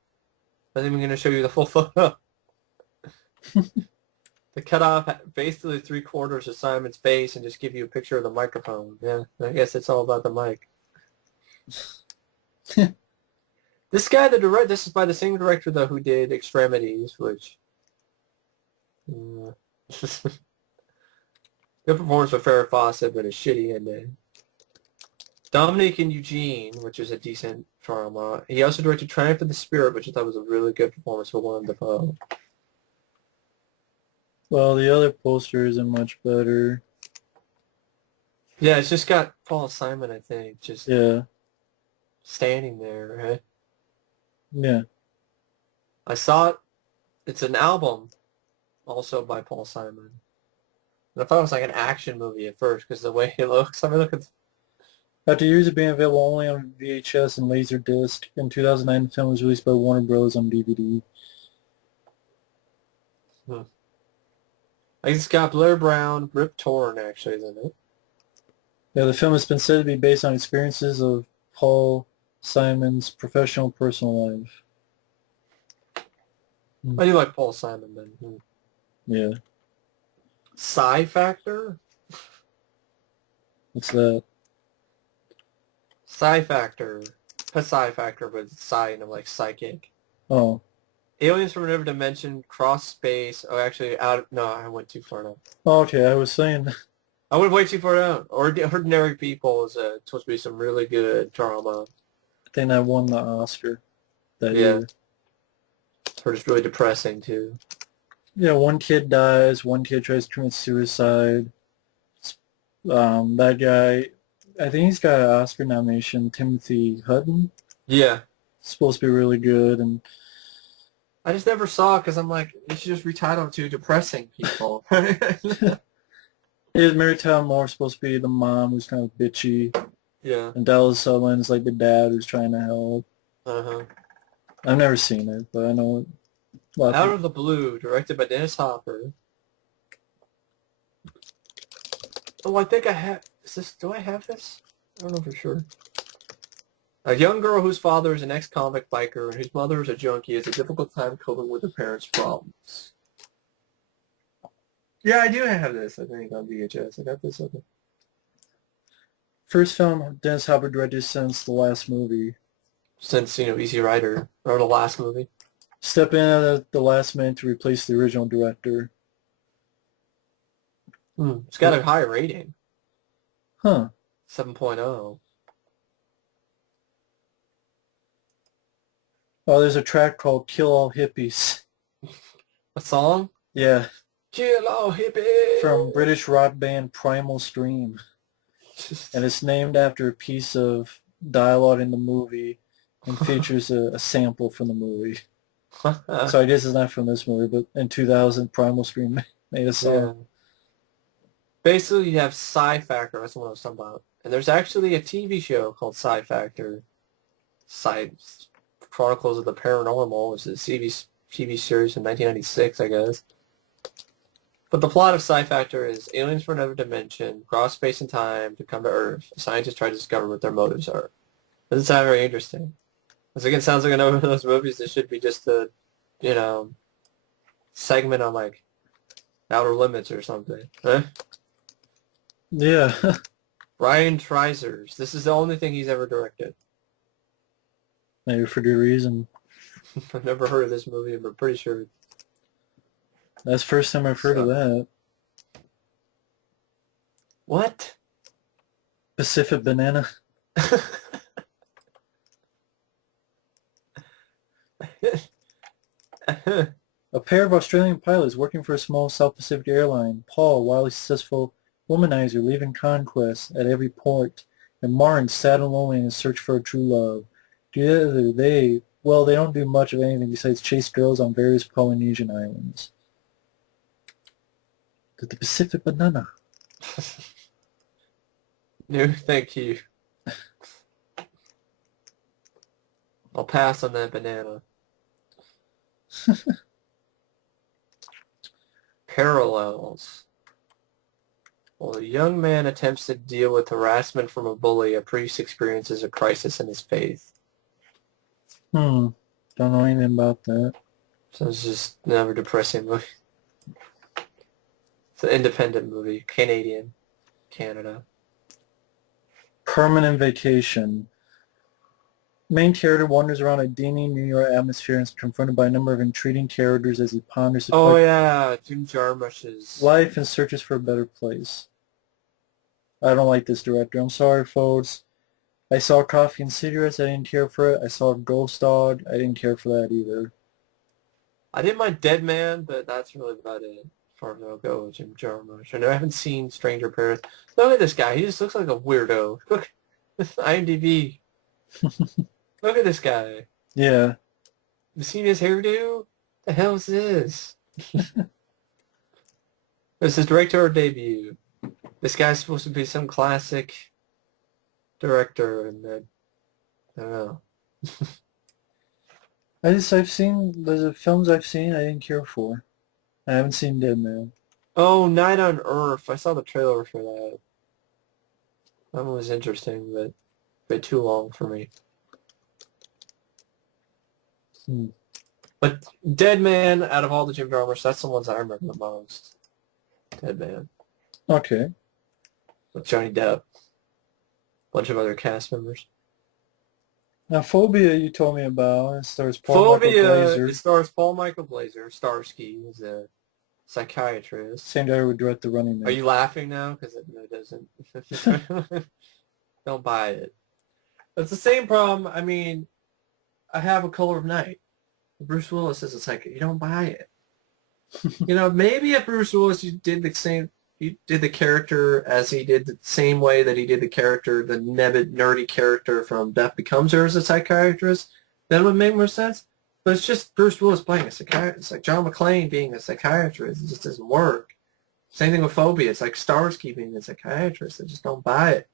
isn't even going to show you the full photo. They cut off basically 3/4 of Simon's face and just give you a picture of the microphone. Yeah, I guess it's all about the mic. This guy, this is by the same director though who did Extremities, which good performance by Farrah Fawcett, but a shitty ending. Dominic and Eugene, which is a decent drama. He also directed Triumph of the Spirit, which I thought was a really good performance for Willem Dafoe. Well, the other poster isn't much better. Yeah, it's just got Paul Simon, I think, just Yeah, standing there, right? yeah. I saw it. It's an album, also by Paul Simon. And I thought it was like an action movie at first because the way he looks. I mean, look at. After years of being available only on VHS and Laserdisc, in 2009 the film was released by Warner Bros. On DVD. Like it's got Blair Brown, Rip Torn actually is in it. Yeah, the film has been said to be based on experiences of Paul Simon's professional and personal life. I do like Paul Simon, then. Yeah. Psy Factor? What's that? Psy Factor. A Psy Factor, but Psy, like psychic. Oh. Aliens from another dimension, cross space. Oh, actually, no, I went too far now. Okay, I was saying. I went way too far down. Ordinary People is supposed to be some really good drama. I think I won the Oscar that Yeah. year. Heard it's really depressing, too. Yeah, one kid dies, one kid tries to commit suicide. That guy, I think he's got an Oscar nomination, Timothy Hutton. Yeah. It's supposed to be really good, and I just never saw it because I'm like, you should just retitle it to Depressing People. his Mary Tyler Moore is supposed to be the mom who's kind of bitchy, Yeah. and Dallas Sutherland is like the dad who's trying to help. Uh-huh. I've never seen it, but I know a lot of Out people. of the Blue, directed by Dennis Hopper. Oh, I think I have... Do I have this? I don't know for sure. A young girl whose father is an ex-convict biker and whose mother is a junkie has a difficult time coping with her parents' problems. Yeah, I do have this, I think, on VHS. I got this on the... First film Dennis Hopper directed since the last movie. Since, Easy Rider, or the last movie. Step in at the last minute to replace the original director. It's got a high rating. Huh. 7.0. Oh, there's a track called Kill All Hippies. A song? Yeah. Kill all hippies! from British rock band Primal Scream. And it's named after a piece of dialogue in the movie and features a sample from the movie. So I guess it's not from this movie, but in 2000, Primal Scream made a Yeah. song. Basically, you have Psy Factor. That's what I was talking about. And there's actually a TV show called Psy Factor. Psy Chronicles of the Paranormal, which is a TV series from 1996, I guess. But the plot of Psy Factor is aliens from another dimension cross space and time to come to Earth. Scientists try to discover what their motives are. Doesn't sound very interesting. This again sounds like another one of those movies that should be just a, segment on like Outer Limits or something. Huh? Yeah. Brian Trizers. This is the only thing he's ever directed. Maybe for good reason. I've never heard of this movie, but I'm pretty sure. That's the first time I've heard of that. What? Pacific Banana. A pair of Australian pilots working for a small South Pacific airline, Paul, a wildly successful womanizer, leaving conquests at every port, and Martin, sad and lonely in his search for a true love. Together they don't do much of anything besides chase girls on various Polynesian islands. The Pacific Banana. No, thank you. I'll pass on that banana. Parallels. While a young man attempts to deal with harassment from a bully, a priest experiences a crisis in his faith. Don't know anything about that. So it's just another depressing movie. It's an independent movie. Canadian. Canada. Permanent Vacation. Main character wanders around a dingy New York atmosphere and is confronted by a number of intriguing characters as he ponders the Oh yeah, Jim Jarmusch's life and searches for a better place. I don't like this director. I'm sorry, folks. I saw Coffee and Cigarettes. I didn't care for it. I saw Ghost Dog. I didn't care for that either. I didn't mind Dead Man, but that's really about it. As far as I'll go with Jim Jarmusch. And I haven't seen Stranger Paris. Look at this guy. He just looks like a weirdo. Look, this IMDb. Look at this guy. Yeah. You seen his hairdo? What the hell is this? This is director debut. This guy's supposed to be some classic director, and then I don't know. I've seen the films I've seen. I didn't care for. I haven't seen Dead Man. Oh, Night on Earth. I saw the trailer for that. That one was interesting, but a bit too long for me. But Dead Man, out of all the Jim Jarmusch, that's the ones I remember the most. Dead Man. Okay. With Johnny Depp. Bunch of other cast members. Now, Phobia you told me about. It stars Paul Michael Phobia, Glaser. it stars Paul Michael Glaser. Starsky is a psychiatrist. Same guy who would direct The Running Man. Are you laughing now? Because it doesn't. Don't buy it. It's the same problem. I mean, I have A Color of Night. Bruce Willis is a psychic. You don't buy it. Maybe if Bruce Willis you did the character as he did the same way that he did the character, the nerdy character from Death Becomes Her as a psychiatrist, then it would make more sense. But it's just Bruce Willis playing a psychiatrist. It's like John McClane being a psychiatrist. It just doesn't work. Same thing with Phobia. It's like Starsky being a psychiatrist. I just don't buy it.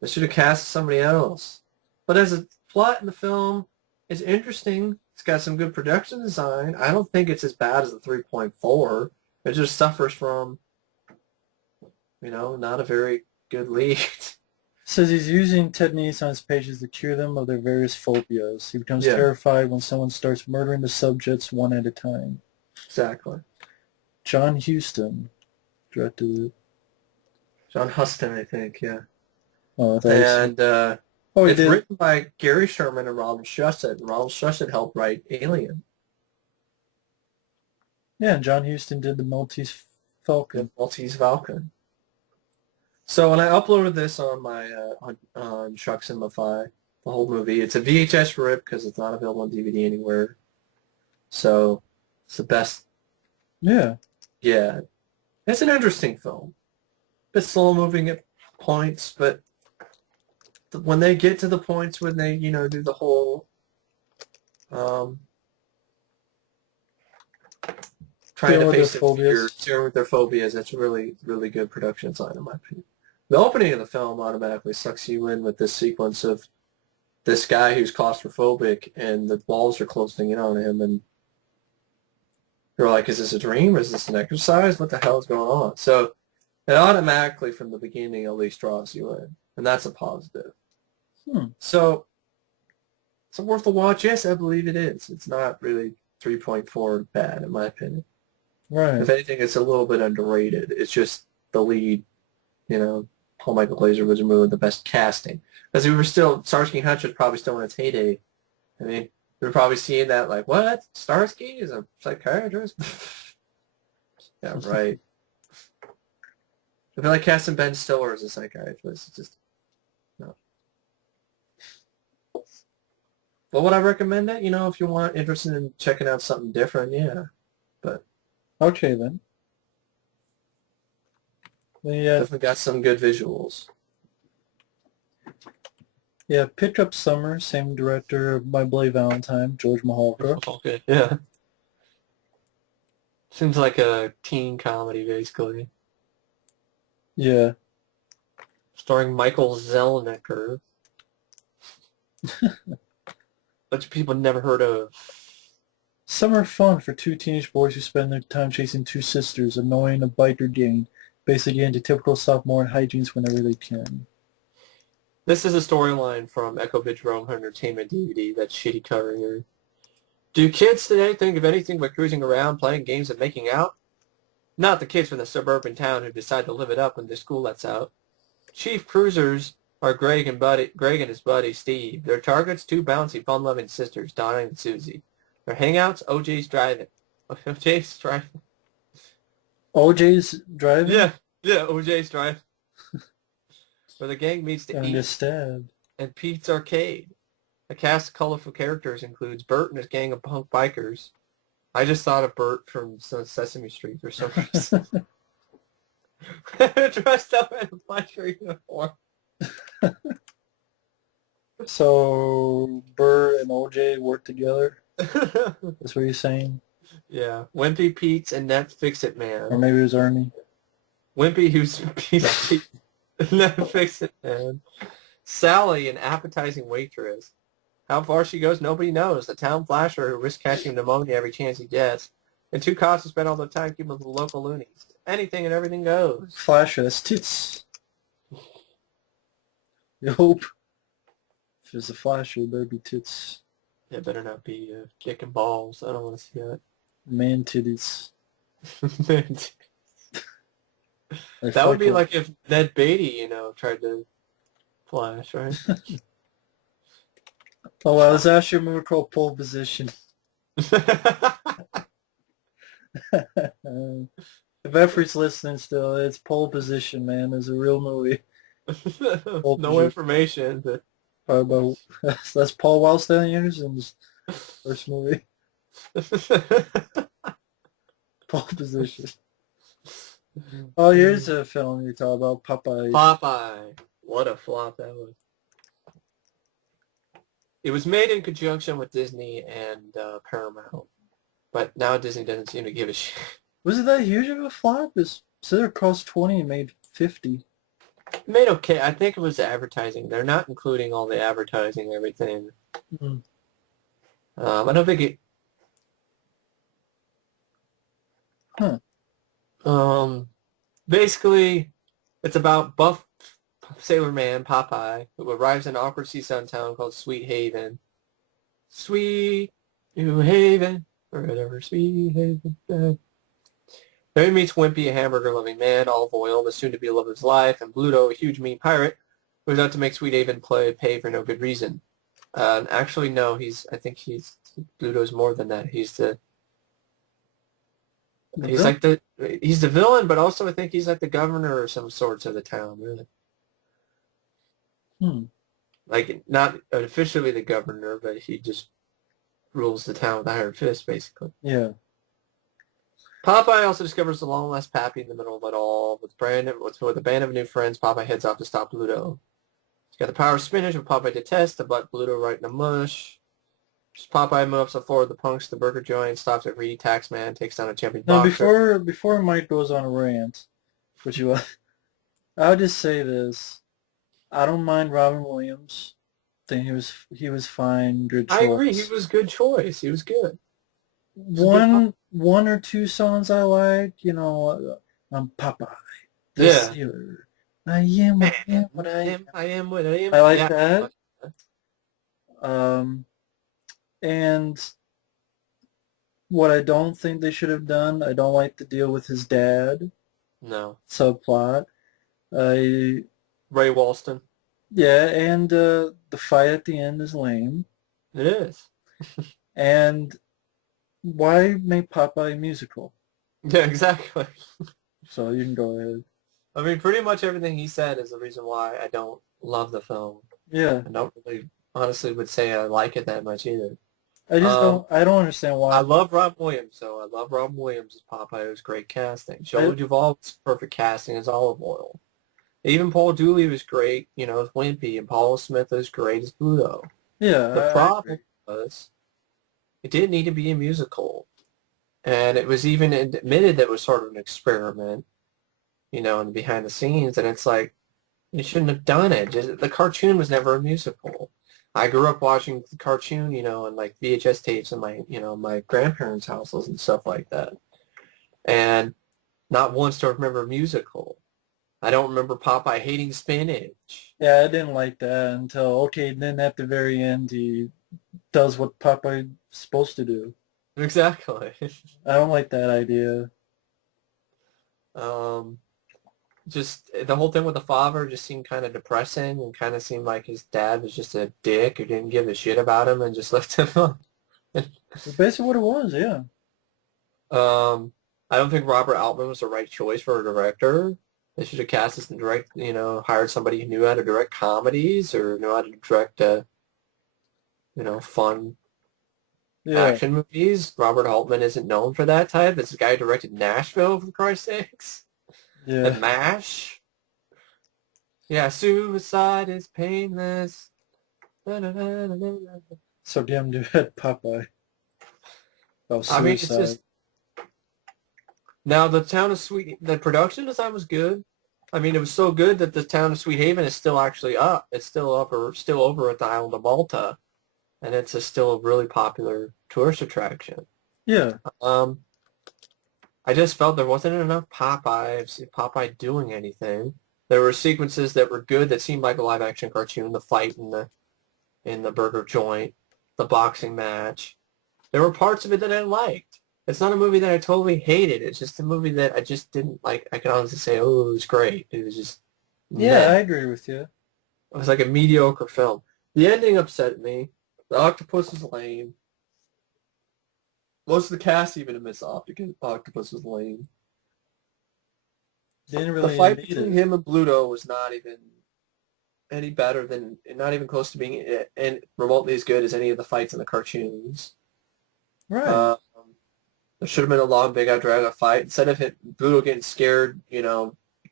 They should have cast somebody else. But as a plot in the film, it's interesting. It's got some good production design. I don't think it's as bad as the 3.4. It just suffers from, not a very good lead. Says he's using techniques on his pages to cure them of their various phobias. He becomes terrified when someone starts murdering the subjects one at a time. Exactly. John Huston directed it. John Huston, I think, yeah. Oh, It's written by Gary Sherman and Ronald Shusett, and Ronald Shusett helped write Alien. Yeah, and John Huston did the Maltese Falcon. So when I uploaded this on my on Shuck Cinema 5, the whole movie, it's a VHS rip because it's not available on DVD anywhere. So it's the best. Yeah. Yeah, it's an interesting film. Bit slow moving at points, but when they get to the points when they, do the whole um, trying to Dealing with their face their fears, phobias. dealing with their phobias, that's a really, really good production design in my opinion. The opening of the film automatically sucks you in with this sequence of this guy who's claustrophobic and the walls are closing in on him and you're like, is this a dream? Is this an exercise? What the hell is going on? So it automatically from the beginning at least draws you in. And that's a positive. Hmm. So it's worth a watch. Yes, I believe it is. It's not really 3.4 bad in my opinion. If Right. anything, it's a little bit underrated. It's just the lead, Paul Michael Glaser was really the best casting. Because we were still, Starsky and Hutch was probably still in its heyday. I mean, we were probably seeing that like, what? Starsky is a psychiatrist? Yeah, right. I feel like casting Ben Stiller as a psychiatrist. It's just, no. But would I recommend it? If you want interested in checking out something different, yeah. But Okay then. Yeah, definitely got some good visuals. yeah. Pick Up Summer, same director of My Bloody Valentine, George Mahalka. Okay, yeah. Seems like a teen comedy, basically. Yeah. Starring Michael Zelnicker. Bunch of people never heard of. Summer fun for two teenage boys who spend their time chasing two sisters, annoying a biker gang, basically getting into typical sophomore hijinks whenever they can. This is a storyline from Echo Vidrome Entertainment DVD, that shitty cover here. Do kids today think of anything but cruising around, playing games, and making out? Not the kids from the suburban town who decide to live it up when their school lets out. Chief cruisers are Greg and his buddy Steve. Their targets, two bouncy, fun-loving sisters, Donna and Susie. Their hangouts, OJ's driving. OJ's driving. OJ's driving? Yeah, yeah, OJ's driving. Where the gang meets to Gonna get eat, stabbed. and Pete's Arcade. The cast of colorful characters includes Bert and his gang of punk bikers. I just thought of Bert from Sesame Street for some reason. Dressed up in a biker uniform. So Burr and OJ work together? That's what you're saying? Yeah. Wimpy Pete's and Net Fix-It Or Man. maybe it was Ernie. Wimpy, who's Pete, Net Fix-It Man. Sally, an appetizing waitress. How far she goes, nobody knows. The town flasher who risks catching pneumonia every chance he gets. And two cops who spend all their time keeping with the local loonies. Anything and everything goes. Flasher, that's tits. You hope. If there's a flasher, there better be tits. It better not be dick and balls. I don't want to see Man titties. that. Like That would be Michael. like if Ned Beatty, tried to flash, right? Oh well, it's actually a movie called Pole Position. If Effort's listening still, it's Pole Position, man. It's a real movie. Pole No Position. information. But... About that's Paul Wildstone Anderson's first movie. Pole Position. Oh, here's a film you're talking about, Popeye. Popeye. What a flop that was. It was made in conjunction with Disney and Paramount, but now Disney doesn't seem to give a shit. Was it that huge of a flop? It said it cost 20 and made 50. It made okay. I think it was advertising. They're not including all the advertising and everything. Mm. I don't think it... Huh. Basically, it's about buff sailor man Popeye who arrives in an awkward seaside town called Sweet Haven. Sweet New Haven, or whatever, Sweet Haven. There he meets Wimpy, a hamburger-loving man, Olive Oil, the soon-to-be love of his life, and Bluto, a huge mean pirate who's out to make Sweet Haven pay for no good reason. Actually, no, I think Bluto's more than that. He's the villain, but also I think he's like the governor or some sorts of the town, really. Like, not officially the governor, but he just rules the town with a iron fist, basically. Yeah. Popeye also discovers the long lost Pappy in the middle of it all. With a band of new friends, Popeye heads off to stop Bluto. He's got the power of spinach, but Popeye detests to butt Bluto right in the mush. Popeye moves up forward the punks to the burger joint, stops at greedy taxman, takes down a champion Now, boxer. before Mike goes on a rant, which you, I'll just say this: I don't mind Robin Williams. Think he was fine, good I agree. He choice. was a good choice. He was good. He was a good One or two songs I like, I'm Popeye, the Yeah. sailor. I am what I am, what I am. I am what I am. I like Yeah. that. Um, and what I don't think they should have done, I don't like the deal with his dad No. subplot. I Ray Walston. Yeah, and the fight at the end is lame. It is. And why make Popeye a musical? Yeah, exactly. So you can go ahead. I mean, pretty much everything he said is the reason why I don't love the film. Yeah, I don't really, honestly, would say I like it that much either. I don't understand I why. love Rob Williams, so I love Rob Williams as Popeye. It was great casting. I, Shelley Duvall was perfect casting as Olive Oil. Even Paul Dooley was great, as Wimpy, and Paul Smith was great as Pluto. yeah, The I agree. problem was it didn't need to be a musical. And it was even admitted that it was sort of an experiment, in the behind the scenes. And it's like, you shouldn't have done it. The cartoon was never a musical. I grew up watching the cartoon, and like VHS tapes in my grandparents' houses and stuff like that. And not once do I remember a musical. I don't remember Popeye hating spinach. Yeah, I didn't like that until, okay, then at the very end he does what Popeye's supposed to do. Exactly. I don't like that idea. um, just the whole thing with the father just seemed kind of depressing and kind of seemed like his dad was just a dick who didn't give a shit about him and just left him alone. That's basically what it was, yeah. I don't think Robert Altman was the right choice for a director. They should have cast us and hired somebody who knew how to direct comedies or knew how to direct, fun Yeah, action movies. Robert Altman isn't known for that type. This guy who directed Nashville, for Christ's sakes, yeah. and MASH. Yeah, suicide is painless. So damn dude, Popeye. Oh, I mean, it's suicide. just now the production design was good. I mean, it was so good that the town of Sweet Haven is still actually up. It's still up or still over at the island of Malta, and it's still a really popular tourist attraction. Yeah. Um, I just felt there wasn't enough Popeye doing anything. There were sequences that were good that seemed like a live action cartoon. The fight in the burger joint, the boxing match. There were parts of it that I liked. It's not a movie that I totally hated. It's just a movie that I just didn't like. I can honestly say, oh, it was great. It was just Yeah, meh. I agree with you. It was like a mediocre film. The ending upset me. The octopus was lame. Most of the cast even admits the octopus was lame. Didn't The really fight need between it. him and Bluto was not even any better than, not even close to being and remotely as good as any of the fights in the cartoons. Right. Um, there should have been a long, big out drag out fight instead of Bluto getting scared,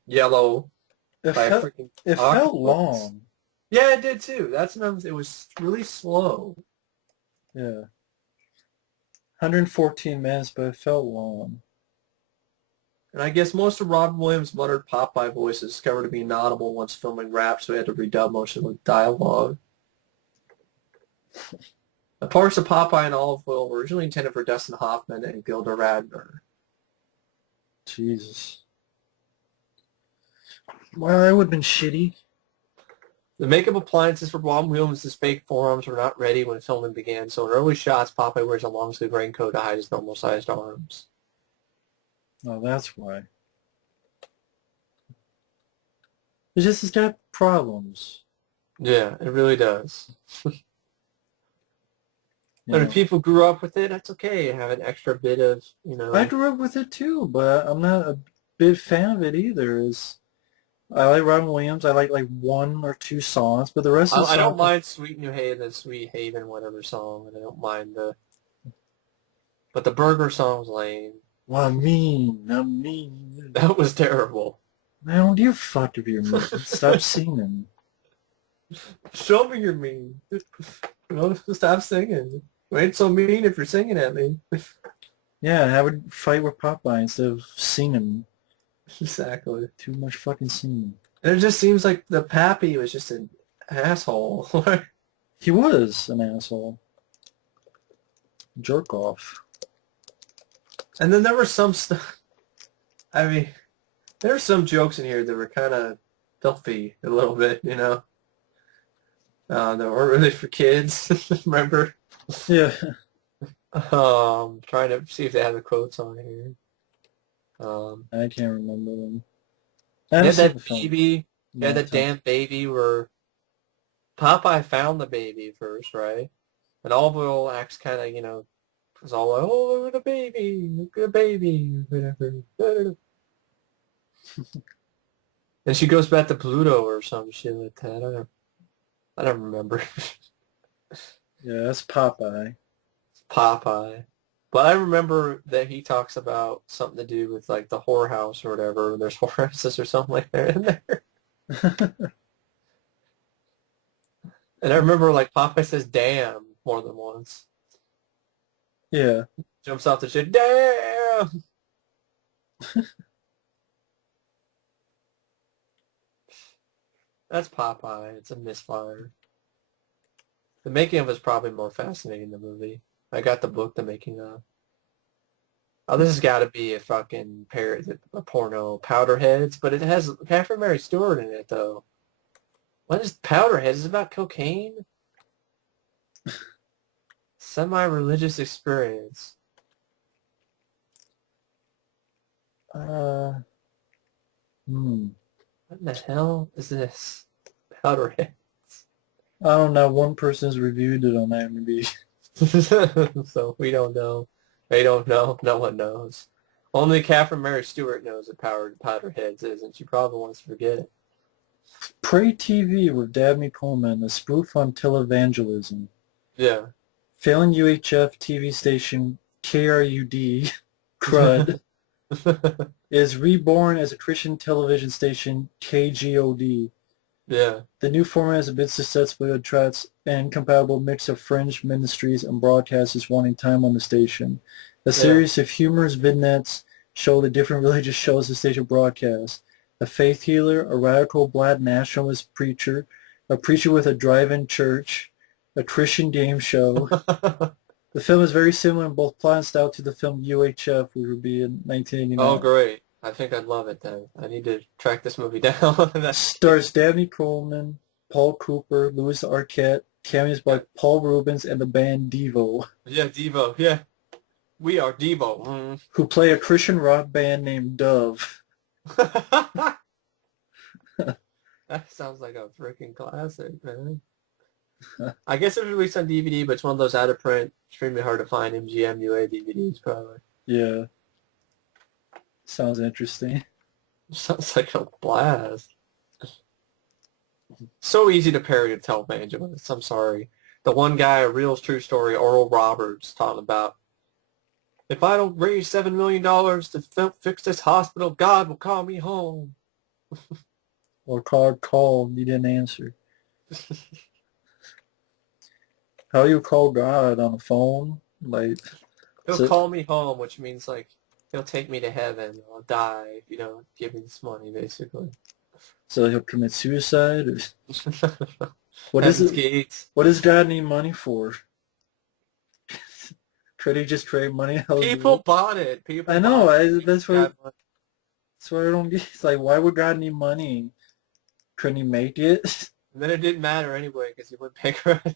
yellow It by a felt freaking it felt octopus. long. Yeah, it did too. It was really slow. Yeah. 114 minutes, but it felt long. And I guess most of Robin Williams' muttered Popeye voice is discovered to be inaudible once filming rap, so he had to redub most of the dialogue. The parts of Popeye and Olive Oil were originally intended for Dustin Hoffman and Gilda Radner. Jesus. Well, that would have been shitty. The makeup appliances for Robin Williams' fake forearms were not ready when filming began, so in early shots, Popeye wears a long-sleeve raincoat to hide his normal-sized arms. Oh, that's why. It's just it's got problems. Yeah, it really does. But if Yeah. people grew up with it, that's okay. Have an extra bit of, I grew up with it too, but I'm not a big fan of it either. I like Robin Williams. I like one or two songs, but the rest of the I don't songs, mind Sweet New Haven, Sweet Haven, whatever song, and I don't mind but the burger song's lame. Well, I'm mean. That was terrible. I don't give a fuck if you're mean. Stop singing. Show me you're mean. No, stop singing. You ain't so mean if you're singing at me. Yeah, I would fight with Popeye instead of singing. Exactly. Too much fucking singing. And it just seems like the Pappy was just an asshole. He was an asshole. Jerk off. And then there were some stuff. I mean, there were some jokes in here that were kind of filthy a little bit, you know. That weren't really for kids. Remember? Yeah. Trying to see if they have the quotes on here. I can't remember them. I Yeah, haven't seen the that film baby. in a Yeah, long that time. damn baby where Popeye found the baby first, right? And Oliver acts kind of, you know, was all like, oh, look at a baby, look at a baby, whatever. And she goes back to Pluto or some shit like that. I don't remember. Yeah, that's Popeye. Popeye. But I remember that he talks about something to do with like the whorehouse or whatever. There's whorehouses or something like that in there. And I remember like Popeye says damn more than once. Yeah. Jumps off the shit, damn! That's Popeye. It's a misfire. The making of is probably more fascinating than the movie. I got the book, The Making of. Oh, this has got to be a fucking a porno, Powderheads, but it has Catherine Mary Stewart in it, though. What is Powderheads? Is it about cocaine? Semi-religious experience. Uh, hmm. What in the hell is this? Powderhead. I don't know. One person's reviewed it on IMDb. So we don't know. They don't know. No one knows. Only Catherine Mary Stewart knows what Powderheads is, and she probably wants to forget it. Pray TV with Dabney Coleman, a spoof on televangelism. Yeah. Failing UHF TV station KRUD, crud, is reborn as a Christian television station KGOD. Yeah. The new format has been successfully attracts an incompatible mix of fringe ministries and broadcasters wanting time on the station. A Yeah. series of humorous vignettes show the different religious shows the station broadcasts. A faith healer, a radical black nationalist preacher, a preacher with a drive-in church, a Christian game show. The film is very similar in both plot and style to the film UHF, which would be in Oh, 1989. great. I think I'd love it then. I need to track this movie down. Stars Dabney Coleman, Paul Cooper, Louis Arquette, cameos by Paul Rubens and the band Devo, Yeah, Devo. Yeah. We are Devo. who play a Christian rock band named Dove. That sounds like a freaking classic, man. I guess it was released on DVD, but it's one of those out of print, extremely hard to find MGM UA DVDs, probably. Yeah, sounds interesting. Sounds like a blast. So easy to parody a televangelist. I'm sorry. The one guy, a real true story, Oral Roberts, talking about, if I don't raise $7 million to fix this hospital, God will call me home. Or called, you didn't answer. How do you call God on a phone? Like, He'll so, call me home, which means like he'll take me to heaven. I'll die if you don't give me this money, basically. so he'll commit suicide? Or, what is Heaven's it? gates. What does God need money for? Could he just trade money? People bought it. People I know. bought it. That's what I don't get. It's like, why would God need money? Couldn't he make it? And then it didn't matter anyway because he went bankrupt.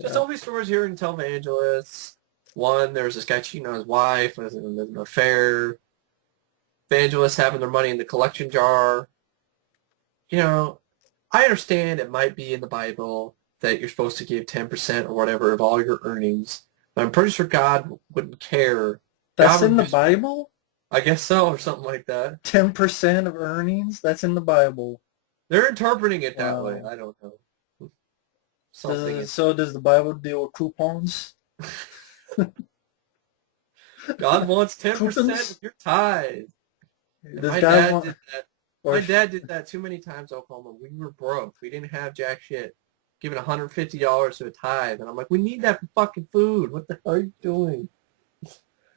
Just all these stories here in televangelists. One, there was this guy cheating on his wife. There's an affair. Evangelists having their money in the collection jar. You know, I understand it might be in the Bible that you're supposed to give 10% or whatever of all your earnings, but I'm pretty sure God wouldn't care. That's God in would the just, Bible? I guess so, or something like that. 10% of earnings? That's in the Bible. They're interpreting it that Wow. way. I don't know. Something. So does the Bible deal with coupons? God wants 10% Coupons? of your tithe. And Does my God dad want, did that. or My dad did that too many times, Oklahoma. We were broke. We didn't have jack shit. Giving $150 to a tithe. And I'm like, we need that for fucking food. What the hell are you doing?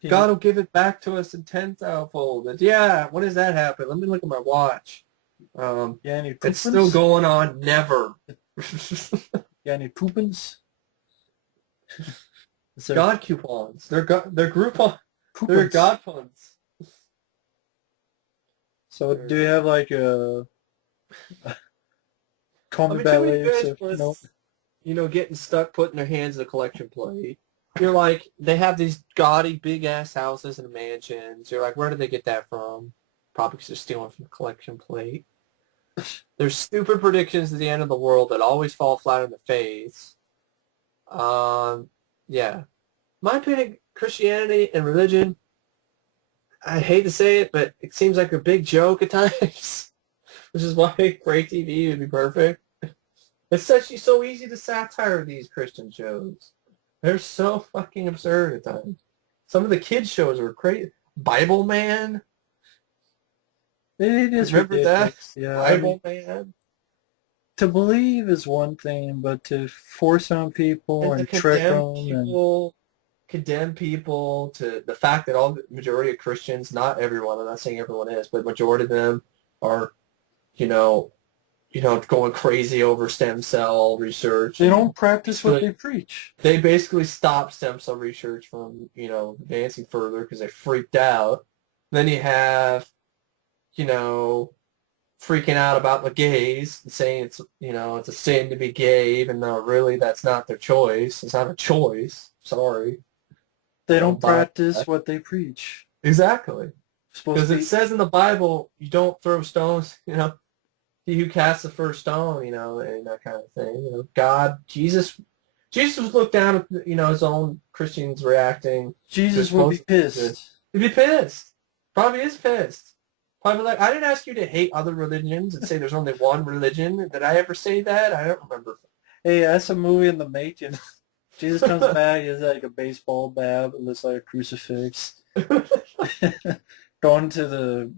yeah, God will give it back to us in tenfold. And yeah, when does that happen? Let me look at my watch. yeah, any It's still coupons? going on. Never. Yeah, any coupons? Is there God coupons. They're Groupon. They're coupons? God funds. So do you have like a call I me mean, back too many later? So no. evangelists, getting stuck putting their hands in the collection plate. You're like, they have these gaudy, big-ass houses and mansions. You're like, where did they get that from? Probably because they're stealing from the collection plate. There's stupid predictions at the end of the world that always fall flat on the face. Yeah. My opinion, Christianity and religion, I hate to say it, but it seems like a big joke at times, which is why great TV would be perfect. It's such so easy to satire these Christian shows. They're so fucking absurd at times. Some of the kids shows were crazy. Bible Man, It is remember that? ridiculous. Yeah, I mean, Bible Man, to believe is one thing, but to force on people and to and trick them and condemn people to the fact that all the majority of Christians, not everyone, I'm not saying everyone is, but majority of them are, you know, going crazy over stem cell research they and don't practice what like, they preach. they basically stopped stem cell research from, advancing further because they freaked out. Then you have, you know, freaking out about the gays and saying it's a sin to be gay, even though really that's not their choice. It's not a choice. Sorry. They Don't don't buy practice that. what they preach. Exactly. Supposed Because to it be, says in the Bible, you don't throw stones, he who casts the first stone, and that kind of thing. God, Jesus was looked down at, his own Christians reacting to Jesus would be explosive images. pissed. He'd be pissed. Probably is pissed. Probably like, I didn't ask you to hate other religions and say there's only one religion. Did I ever say that? I don't remember. Hey, that's a movie in the making. Jesus comes back, he has like a baseball bat, it looks like a crucifix. Going to the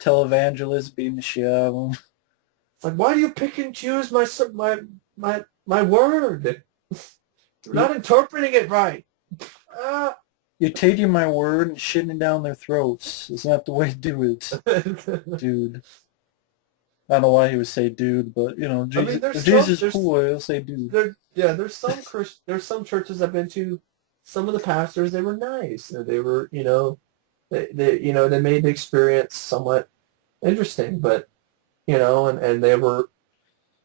televangelist beating the shit out of him. Like, why do you pick and choose my word? You're not interpreting it right. Ah. You're taking my word and shitting it down their throats. It's not the way to do it, dude. I don't know why he would say dude, but I mean, Jesus. If Jesus is cool, he'll say dude. there's some churches I've been to. Some of the pastors, they were nice. They were, they made the experience somewhat interesting, but and they were,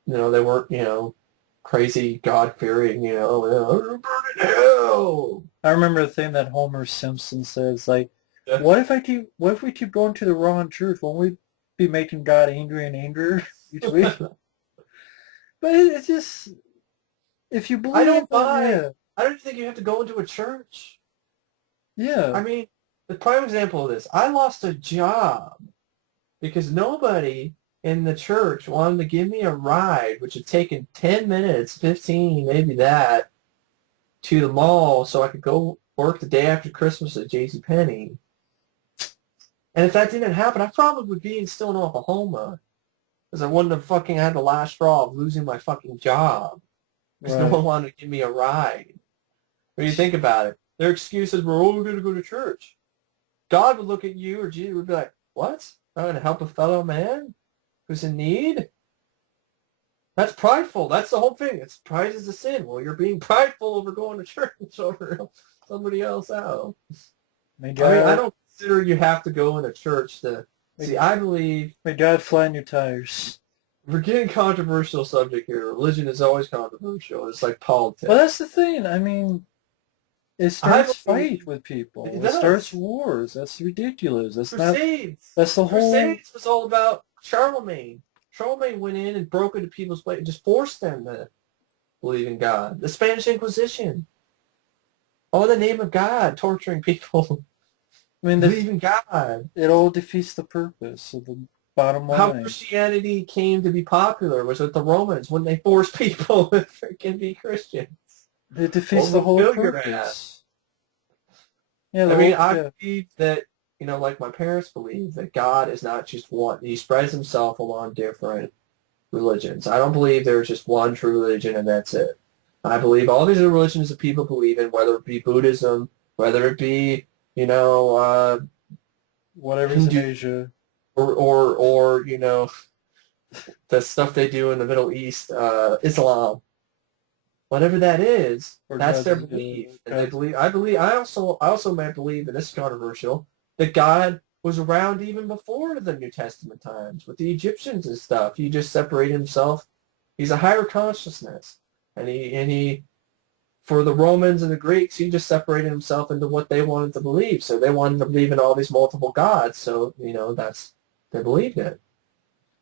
they weren't, crazy God fearing, burn in hell. I remember the thing that Homer Simpson says, like, Yeah. what if we keep going to the wrong church? Won't we be making God angry and angrier each week? But it's just, if you I believe don't them, buy. yeah, I don't think you have to go into a church. yeah. I mean, the prime example of this, I lost a job because nobody in the church wanted to give me a ride, which had taken 10 minutes, 15, maybe that, to the mall so I could go work the day after Christmas at JCPenney. And if that didn't happen, I probably would be still in Oklahoma because I wouldn't have fucking had the last straw of losing my fucking job because no Right. one wanted to give me a ride. When you think about it, their excuses were, oh, we're going to go to church. God would look at you or Jesus would be like, what? I'm going to help a fellow man who's in need? That's prideful. That's the whole thing. It's pride is a sin. Well, you're being prideful over going to church over somebody else out. May I mean, I God, don't consider you have to go in a church to see. I believe may God flatten your tires. we're getting controversial subject here. Religion is always controversial. It's like politics. Well, that's the thing. I mean, it I starts believe fight with people. it It starts does. wars. That's ridiculous. That's not. Crusades. That's the whole. Crusades was all about Charlemagne. Charlemagne went in and broke into people's place and just forced them to believe in God. The Spanish Inquisition. All in the name of God, torturing people. I mean, Believe in God. it all defeats the purpose of the bottom How line. Christianity came to be popular was with the Romans when they forced people to freaking be Christians. It defeats Or the we'll whole kill your purpose. ass. Yeah, I mean, the I yeah. believe that, like my parents believe, that God is not just one. He spreads himself along different religions. I don't believe there's just one true religion and that's it. I believe all these other religions that people believe in, whether it be Buddhism, whether it be, you know, Whatever's in Hindu, Asia. or the stuff they do in the Middle East, Islam, whatever that is, Or that's God's their yeah, belief. And they God's believe, I also might believe, and this is controversial, that God was around even before the New Testament times with the Egyptians and stuff. He just separated himself. He's a higher consciousness. And he for the Romans and the Greeks, he just separated himself into what they wanted to believe. So they wanted to believe in all these multiple gods. So, that's they believed in.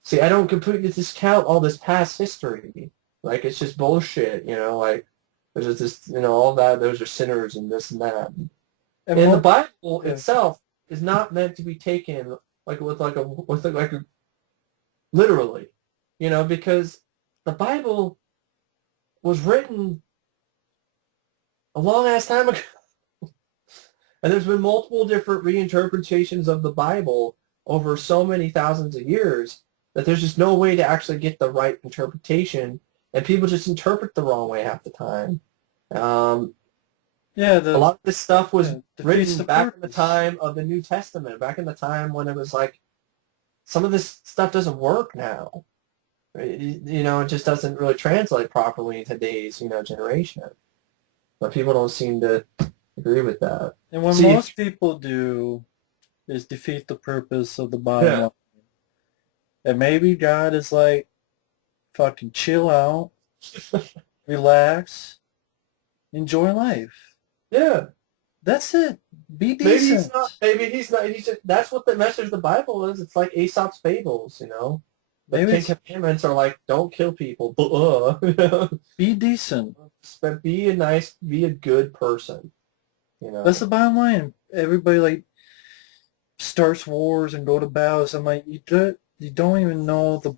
See, I don't completely discount all this past history. Like, it's just bullshit, like, there's just this, all that, those are sinners and this and that. and And the most Bible yeah. itself is not meant to be taken with literally, because the Bible was written a long ass time ago. And there's been multiple different reinterpretations of the Bible over so many thousands of years that there's just no way to actually get the right interpretation, and people just interpret the wrong way half the time. Um, Yeah, a lot of this stuff was defeats written the back in the purpose. time of the New Testament, back in the time when it was like, some of this stuff doesn't work now. It just doesn't really translate properly in today's, generation. But people don't seem to agree with that. And what See, most people do is defeat the purpose of the bottom yeah, line. And maybe God is like, fucking chill out, relax, enjoy life. yeah. That's it. Be Maybe he's decent. not. Maybe he's not. He's just. That's what the message of the Bible is. It's like Aesop's fables. The Maybe Ten it's Commandments are like, don't kill people. be decent. But be a good person. That's the bottom line. Everybody like starts wars and go to battles. I'm like, you don't even know the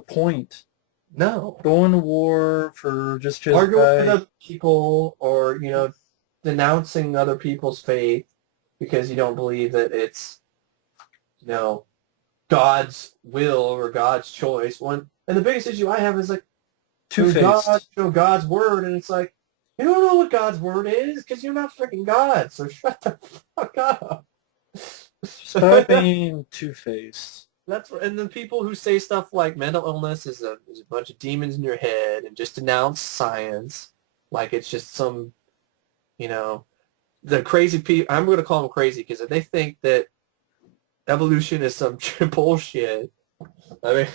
point. No. Going to war for just Arguing with right. other people, or denouncing other people's faith because you don't believe that it's you know God's will or God's choice. And the biggest issue I have is like, Two-faced. God's word, and it's like, you don't know what God's word is because you're not freaking God. So shut the fuck up. Stop being two-faced. And the people who say stuff like mental illness is a bunch of demons in your head and just denounce science like it's just some, you know, the crazy people. I'm going to call them crazy because if they think that evolution is some bullshit, I mean,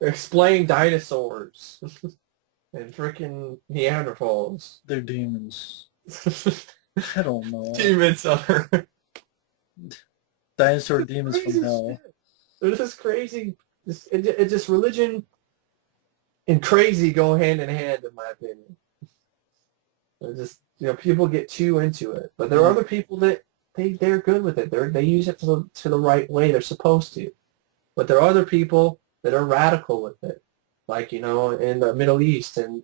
explain dinosaurs and freaking Neanderthals. They're demons. I don't know. Demons are Dinosaur demons from crazy hell. shit. They're just crazy. It just religion and crazy go hand in hand, in my opinion. They're just people get too into it, but there are other people that they're good with it. They use it to the right way they're supposed to. But there are other people that are radical with it, like in the Middle East, and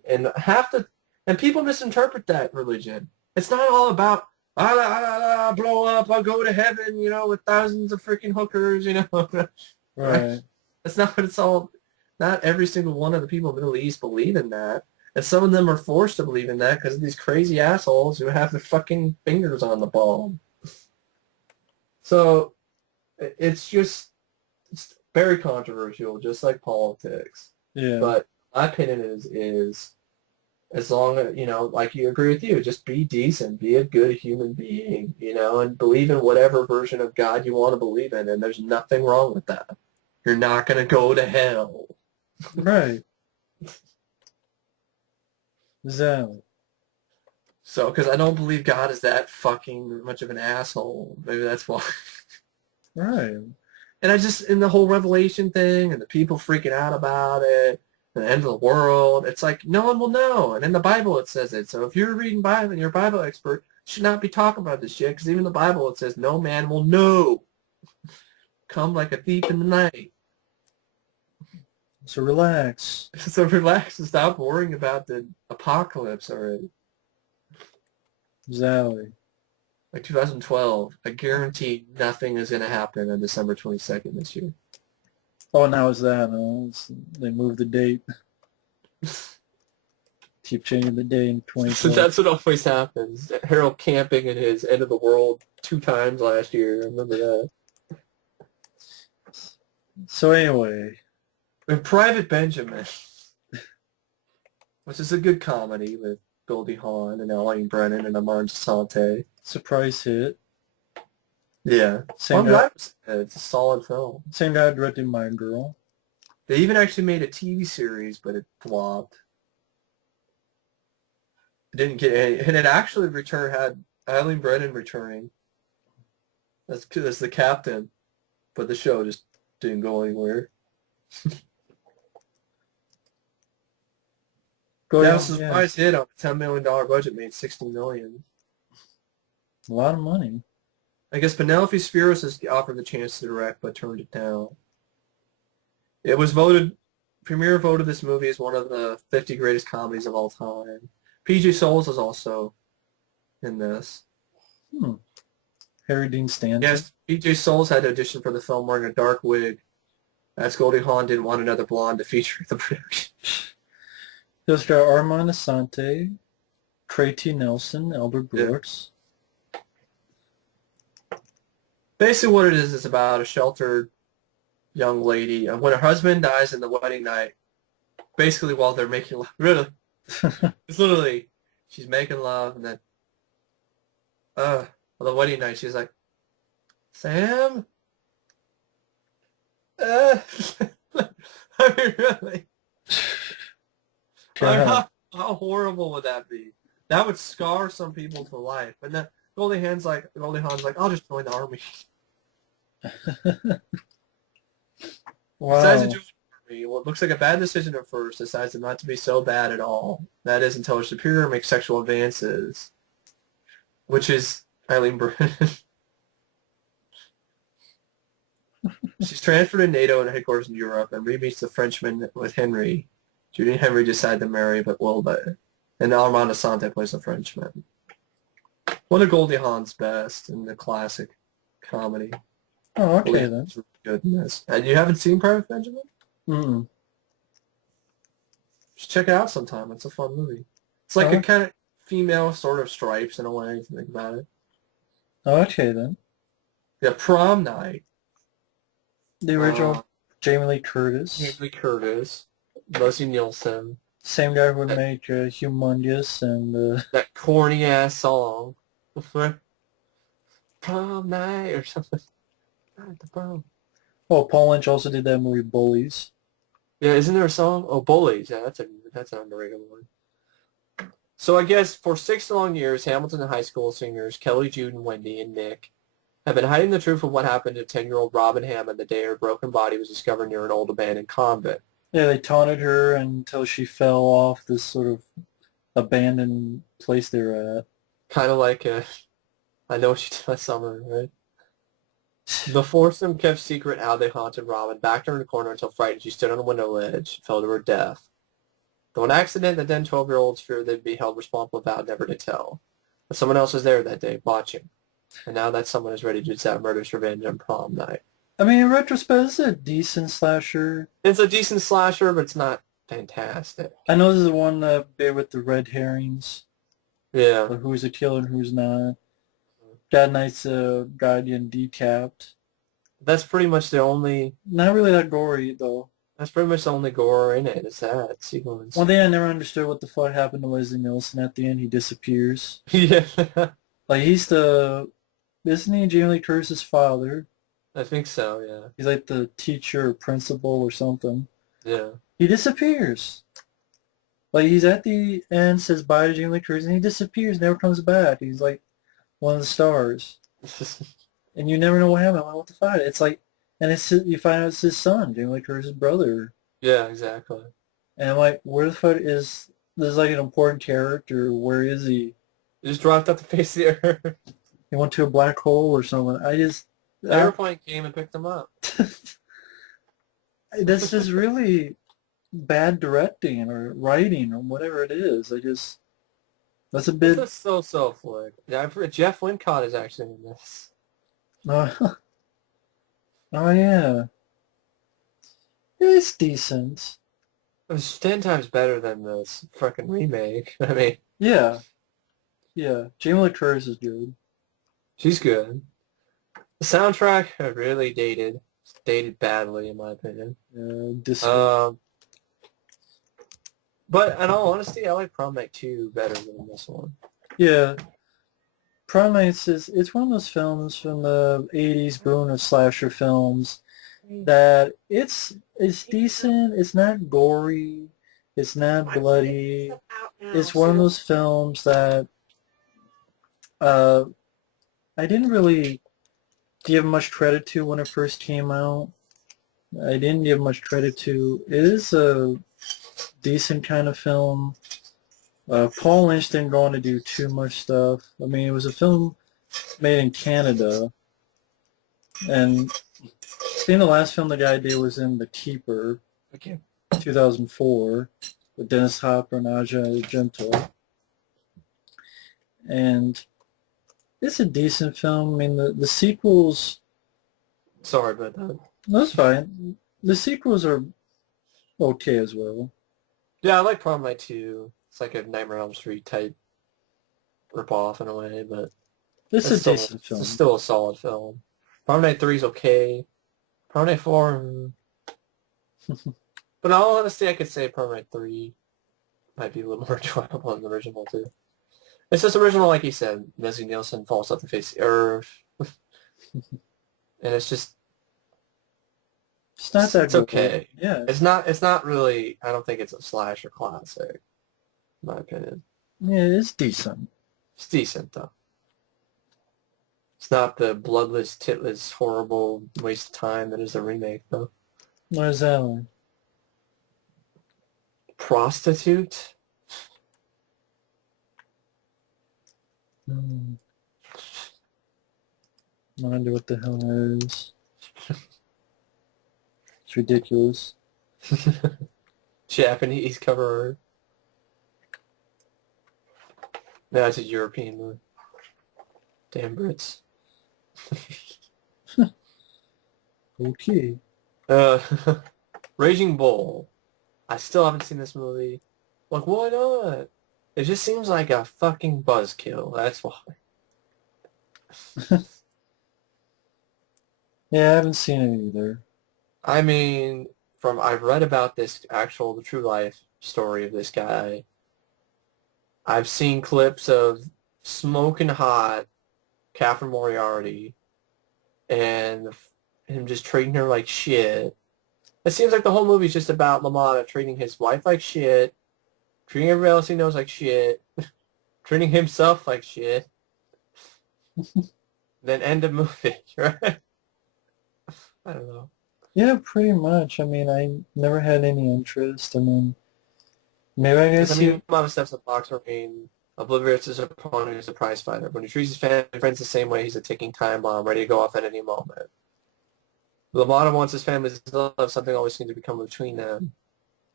people misinterpret that religion. It's not all about blow up, I'll go to heaven, with thousands of freaking hookers, Right. That's not what it's all. Not every single one of the people in the Middle East believe in that, and some of them are forced to believe in that because of these crazy assholes who have their fucking fingers on the ball. So it's just it's very controversial, just like politics. Yeah. But my opinion is as long as, like you agree with you, just be decent, be a good human being, and believe in whatever version of God you want to believe in, and there's nothing wrong with that. You're not going to go to hell. Right. Exactly. So, because I don't believe God is that fucking much of an asshole. Maybe that's why. Right. And in the whole Revelation thing and the people freaking out about it, and the end of the world, it's like, no one will know. And in the Bible it says it. So if you're reading Bible and you're a Bible expert, you should not be talking about this shit, because even the Bible it says no man will know. Come like a thief in the night. So relax. So relax and stop worrying about the apocalypse already. Exactly. like 2012, I guarantee nothing is going to happen on December 22nd this year. Oh, now it's that. They moved the date. Keep changing the date in So 2012. that's what always happens. Harold camping in his End of the World 2 times last year. I remember that. So anyway, And Private Benjamin, which is a good comedy with Goldie Hawn and Elaine Brennan and Amar Sante. surprise hit. Yeah. Same I'm guy. glad it's a solid film. Same guy directed My Girl. They even actually made a TV series, but it flopped. It didn't get any, and it actually had Eileen Brennan returning as the captain, but the show just didn't go anywhere. That was a surprise hit on a $10 million budget, made $60 million. A lot of money. I guess Penelope Spheris was offered the chance to direct, but turned it down. It was Premiere voted this movie as one of the 50 greatest comedies of all time. P.J. Souls was also in this. Harry Dean Stanton. Yes, P.J. Souls had to audition for the film wearing a dark wig, as Goldie Hawn didn't want another blonde to feature in the production. He'll star Armand Assante, Trey T. Nelson, Albert Brooks. Yeah. Basically what it is about a sheltered young lady. And when her husband dies in the wedding night, basically while they're making love, really, it's literally, she's making love, and then, on the wedding night, she's like, Sam? I mean, really? I mean, how horrible would that be? That would scar some people for life. And then Goldie Hawn's like, I'll just join the army. Wow. Decides to join the army. What looks like a bad decision at first, decides not to be so bad at all. That is until her superior makes sexual advances, which is Eileen Brennan. She's transferred to NATO and headquarters in Europe and re-meets the Frenchman with Henry. Judy and Henry decide to marry, but will they? And Armand Assante plays the Frenchman. One of Goldie Hawn's best in the classic comedy. Oh, okay then. It's really good in this. And you haven't seen Private Benjamin? Mm. Just check it out sometime. It's a fun movie. It's like a kind of female sort of Stripes in a way, if you think about it. Oh, okay then. Yeah, Prom Night. The original Jamie Lee Curtis. Jamie Lee Curtis. Leslie Nielsen. Same guy who would make Humongous and... that corny-ass song. Prom Night or something. God, the prom. Oh, Paul Lynch also did that movie Bullies. Yeah, isn't there a song? Oh, Bullies. Yeah, that's an underrated one. So I guess for 6 long years, Hamilton High School seniors Kelly, Jude, and Wendy, and Nick have been hiding the truth of what happened to 10-year-old Robin Hammond the day her broken body was discovered near an old abandoned convent. Yeah, they taunted her until she fell off this sort of abandoned place they were at. Kind of like I Know What You Did Last Summer, right? The foursome kept secret how they haunted Robin, backed her in a corner until frightened she stood on a window ledge, fell to her death. Though an accident that then 12-year-olds feared they'd be held responsible vowed never to tell. But someone else was there that day, watching. And now that someone is ready to exact murderous revenge on prom night. I mean, in retrospect, it's a decent slasher. It's a decent slasher, but it's not fantastic. I know this is the one bit with the red herrings. Yeah. Like who's a killer and who's not. That night's guardian decapped. That's pretty much the only... Not really that gory, though. That's pretty much the only gore in it. It's that sequence. One thing I never understood what the fuck happened to Leslie Nielsen. At the end, he disappears. Yeah. Like, he's the... Isn't he Jamie Lee Curtis's father? I think so, yeah. He's like the teacher or principal or something. Yeah. He disappears. Like, he's at the end, says bye to Jamie Lee Curtis, and he disappears, never comes back. He's like one of the stars. And you never know what happened. I'm like, what the fuck? It's like, and you find out it's his son, Jamie Lee Curtis's brother. Yeah, exactly. And I'm like, where the fuck is... This is like an important character. Where is he? He just dropped off the face of the earth. He went to a black hole or something. The airplane came and picked him up. That's just really bad directing or writing or whatever it is. That's a It's bit. a so-so flick. Yeah, I've heard Jeff Wincott is actually in this. Oh, oh yeah, it's decent. It's 10 times better than this fucking remake. I mean, Yeah, yeah. Jamie Lee Curtis is good. she's good. The soundtrack really dated. It's dated badly, in my opinion. Disco. Um, but in all honesty, I like Prom Night 2 better than this one. Yeah, Primates is it's one of those films from the '80s boom of slasher films that it's decent. It's not gory. It's not bloody. It's one of those films that uh, I didn't really give much credit to when it first came out. I didn't give much credit to. It is a decent kind of film. Paul Lynch didn't go on to do too much stuff. I mean, it was a film made in Canada, and I think the last film the guy did was in The Keeper, Okay. 2004, with Dennis Hopper and Aja Argento. And it's a decent film. I mean, the sequels, Sorry about that. that's fine. The sequels are okay as well. Yeah, I like Prom Night 2. It's like a Nightmare on Elm Street type ripoff in a way, but It's a decent it's film. still a solid film. Prom Night 3 is okay. Prom Night 4, but in all honesty, I could say Prom Night 3 might be a little more enjoyable than the original too. It's just original, like you said. Leslie Nielsen falls off the face of the earth, and it's just It's not that it's gory. okay. Yeah, It's not really. I don't think it's a slasher classic, in my opinion. yeah, it's decent. It's decent though. It's not the bloodless, titless, horrible waste of time that is the remake though. What is that one? Prostitute. Hmm. I wonder what the hell that is. It's ridiculous. Japanese cover. No, it's a European movie. Damn Brits. Okay. Uh, Raging Bull. I still haven't seen this movie. Like, why not? It just seems like a fucking buzzkill. That's why. Yeah, I haven't seen it either. I mean, I've read about the true life story of this guy. I've seen clips of smoking hot Catherine Moriarty and him just treating her like shit. It seems like the whole movie's just about LaMotta treating his wife like shit, treating everybody else he knows like shit, treating himself like shit, then end of movie, right? I don't know. Yeah, pretty much. I mean, I never had any interest. I mean, maybe I gotta Because, I see. mean, LaMotta steps in the boxer ring, oblivious to his opponent who's a prize fighter. When he treats his family and friends the same way, he's a ticking time bomb ready to go off at any moment. LaMotta wants his family to love, something always seems to become between them.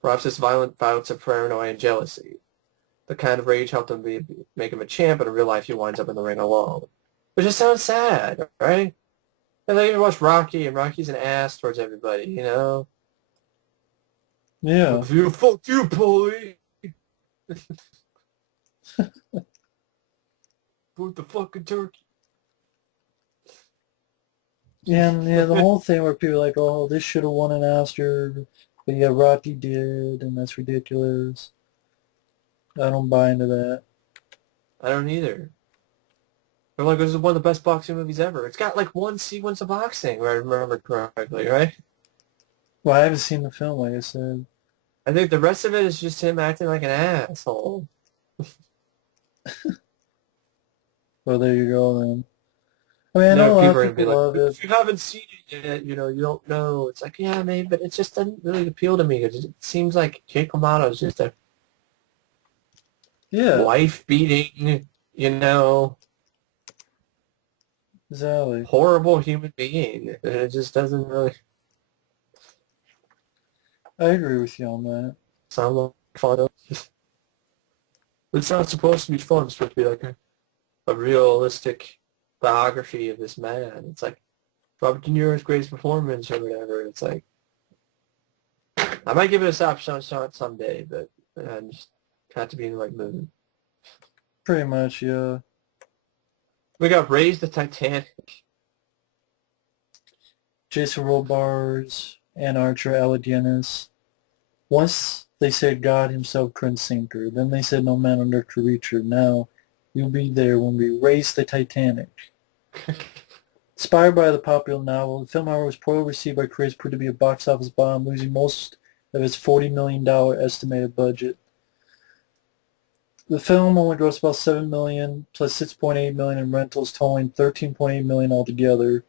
Perhaps this violent bouts of paranoia and jealousy. The kind of rage helped him make him a champ, but in real life he winds up in the ring alone. Which just sounds sad, right? And then you watch Rocky, and Rocky's an ass towards everybody, you know? Yeah, Like, you fuck you, Paulie! Put the fucking turkey. yeah, and yeah. The whole thing where people are like, oh, this should have won an Oscar, but yeah, Rocky did, and that's ridiculous. I don't buy into that. I don't either. They're like, this is one of the best boxing movies ever. It's got like one sequence of boxing, if I remember correctly, right? Well, I haven't seen the film, like I said. I think the rest of it is just him acting like an asshole. Well, there you go then. I mean, I You know know, a lot people of are gonna be people like, love it. if you haven't seen it yet, you know, you don't know. It's like, yeah, maybe, but it just doesn't really appeal to me because it seems like Jake LaMotta is just a Yeah, wife-beating, you know, exactly. horrible human being. And it just doesn't really I agree with you on that. sound like fun. It's not supposed to be fun. It's supposed to be like a realistic biography of this man. It's like Robert De Niro's greatest performance or whatever. It's like, I might give it a shot someday, but I just have to be in the right mood. Pretty much, yeah. We got Raise the Titanic. Jason Robards, Ann Archer, Alec Guinness. Once they said God himself couldn't sink her. Then they said no man on earth could reach her. Now you'll be there when we raise the Titanic. Inspired by the popular novel, the film, however, was poorly received by critics, proved to be a box office bomb, losing most of its $40 million estimated budget. The film only grossed about $7 million plus $6.8 million in rentals, totaling $13.8 million altogether.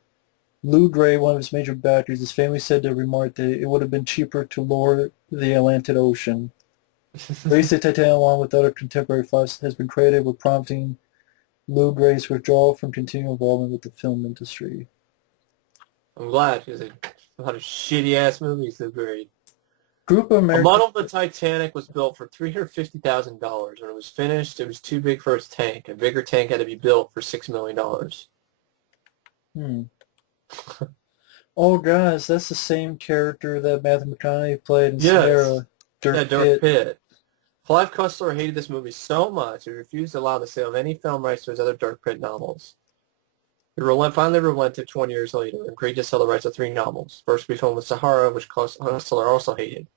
Lou Gray, one of its major backers, is famously said to have remarked that it would have been cheaper to lower the Atlantic Ocean. Race the Titanic, along with other contemporary flops, has been credited with prompting Lou Gray's withdrawal from continuing involvement with the film industry. I'm glad, because a lot of shitty-ass movies that great. Group of A American... model of the Titanic was built for $350,000. When it was finished, it was too big for its tank. A bigger tank had to be built for $6 million. Oh, guys, that's the same character that Matthew McConaughey played in Yes. Sierra, Dirk Pitt. Clive Cussler hated this movie so much he refused to allow the sale of any film rights to his other Dirk Pitt novels. He finally relented 20 years later and agreed to sell the rights to 3 novels. First to be filmed with Sahara, which Cussler also hated.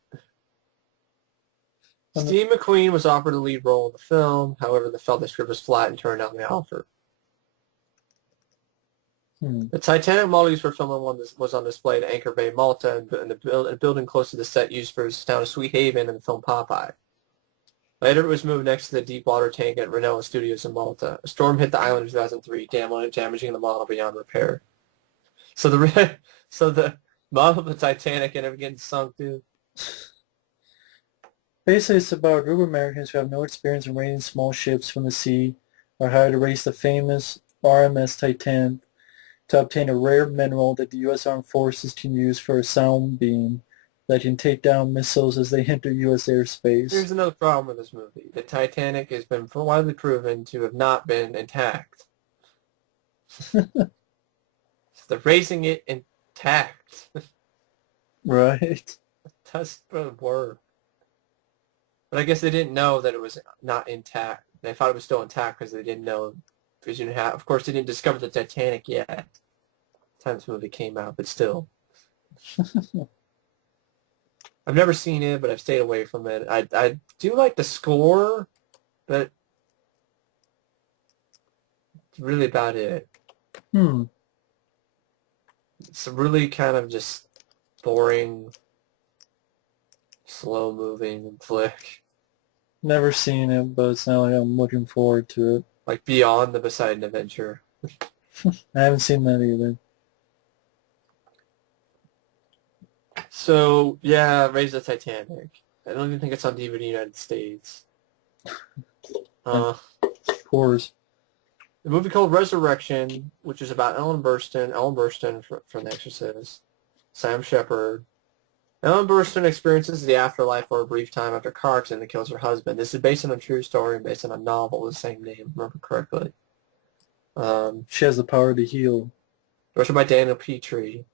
Steve McQueen was offered the lead role in the film. However, they felt the script was flat and turned down the offer. The Titanic model used for filming was on display at Anchor Bay, Malta, and a building close to the set used for his town of Sweet Haven in the film Popeye. Later, it was moved next to the deep-water tank at Renoa Studios in Malta. A storm hit the island in 2003, damaging the model beyond repair. So the model of the Titanic ended up getting sunk, dude. Basically, it's about a group of Americans who have no experience in raising small ships from the sea are hired to race the famous RMS Titan to obtain a rare mineral that the U.S. Armed Forces can use for a sound beam that can take down missiles as they enter U.S. airspace. Here's another problem with this movie. The Titanic has been widely proven to have not been intact. So they're raising it intact. Right. That's the word. But I guess they didn't know that it was not intact. They thought it was still intact because they didn't know. Of course, they didn't discover the Titanic yet. By the time this movie came out, but still. I've never seen it, but I've stayed away from it. I do like the score, but it's really about it. It's a really kind of just boring, slow-moving flick. Never seen it, but it's not like I'm looking forward to it. Like Beyond the Poseidon Adventure. I haven't seen that either. So, yeah, Raise the Titanic. I don't even think it's on DVD in the United States. Of course. The movie called Resurrection, which is about Ellen Burstyn from The Exorcist, Sam Shepard. Ellen Burstyn experiences the afterlife for a brief time after a car accident that kills her husband. This is based on a true story and based on a novel with the same name, if I remember correctly. She has the power to heal. Directed by Daniel Petrie.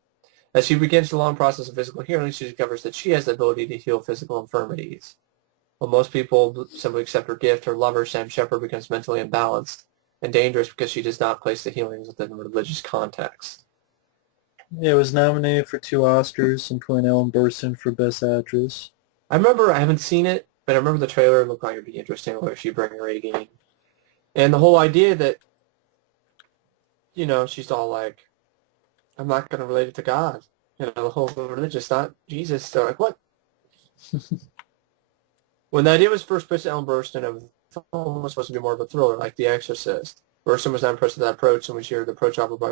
As she begins the long process of physical healing, she discovers that she has the ability to heal physical infirmities. While most people simply accept her gift, her lover, Sam Shepard, becomes mentally imbalanced and dangerous because she does not place the healings within a religious context. Yeah, it was nominated for 2 Oscars, including Ellen Burstyn for Best Actress. I haven't seen it, but I remember the trailer looked like it would be interesting where she bring her A game. And the whole idea that, she's all like, I'm not going to relate it to God. The whole religious, not Jesus. They're like, what? When the idea was first pitched to Ellen Burstyn, the film was supposed to be more of a thriller, like The Exorcist. Burstyn was not impressed with that approach, and when she heard the approach offered by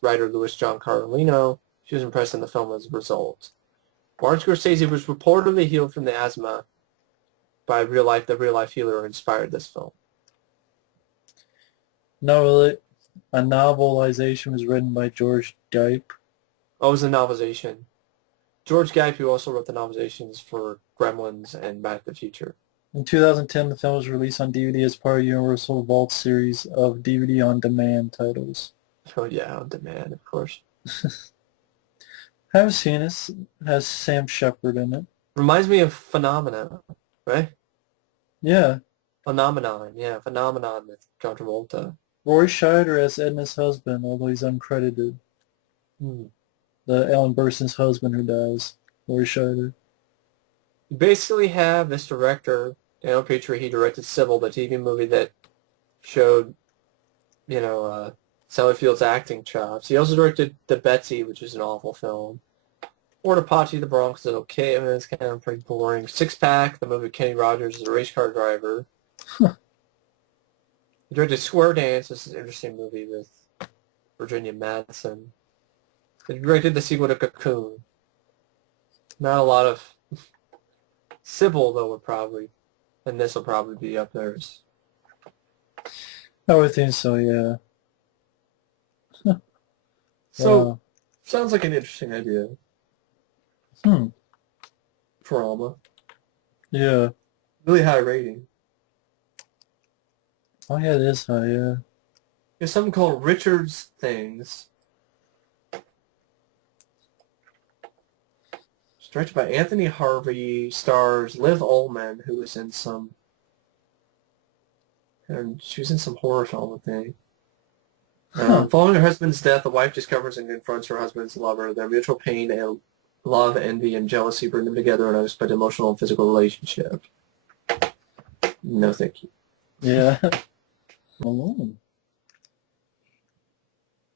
writer Louis John Carlino, she was impressed in the film as a result. Martin Scorsese was reportedly healed from the asthma by the real-life healer who inspired this film. No, a novelization was written by George Gipe. Oh, it was a novelization. George Gipe, who also wrote the novelizations for Gremlins and Back to the Future. In 2010, the film was released on DVD as part of Universal Vault series of DVD on demand titles. Oh yeah, on demand, of course. I've seen it. It has Sam Shepard in it. Reminds me of Phenomena, right? Yeah. Phenomenon, yeah, Phenomenon with John Travolta. Roy Scheider as Edna's husband, although he's uncredited. Hmm. The Ellen Burstyn's husband who dies. Roy Scheider. You basically have this director, Daniel Petrie. He directed Sybil, the TV movie that showed, Sally Field's acting chops. He also directed The Betsy, which is an awful film. Or Apache the Bronx is okay. I mean, it's kind of pretty boring. Six Pack, the movie Kenny Rogers is a race car driver. He directed Square Dance. This is an interesting movie with Virginia Madsen. He directed the sequel to Cocoon. Not a lot of Sybil, though, would probably, and this will probably be up there. I would think so, yeah. So, sounds like an interesting idea. Hmm. For Alma. Yeah. Really high rating. Oh yeah, it is high, yeah. There's something called Richard's Things. It's directed by Anthony Harvey, stars Liv Ullmann, who was in some, and she was in some horror film, I think. Following her husband's death, the wife discovers and confronts her husband's lover. Their mutual pain and love, envy, and jealousy bring them together in an unexpected emotional and physical relationship. No, thank you. Yeah. I'm alone.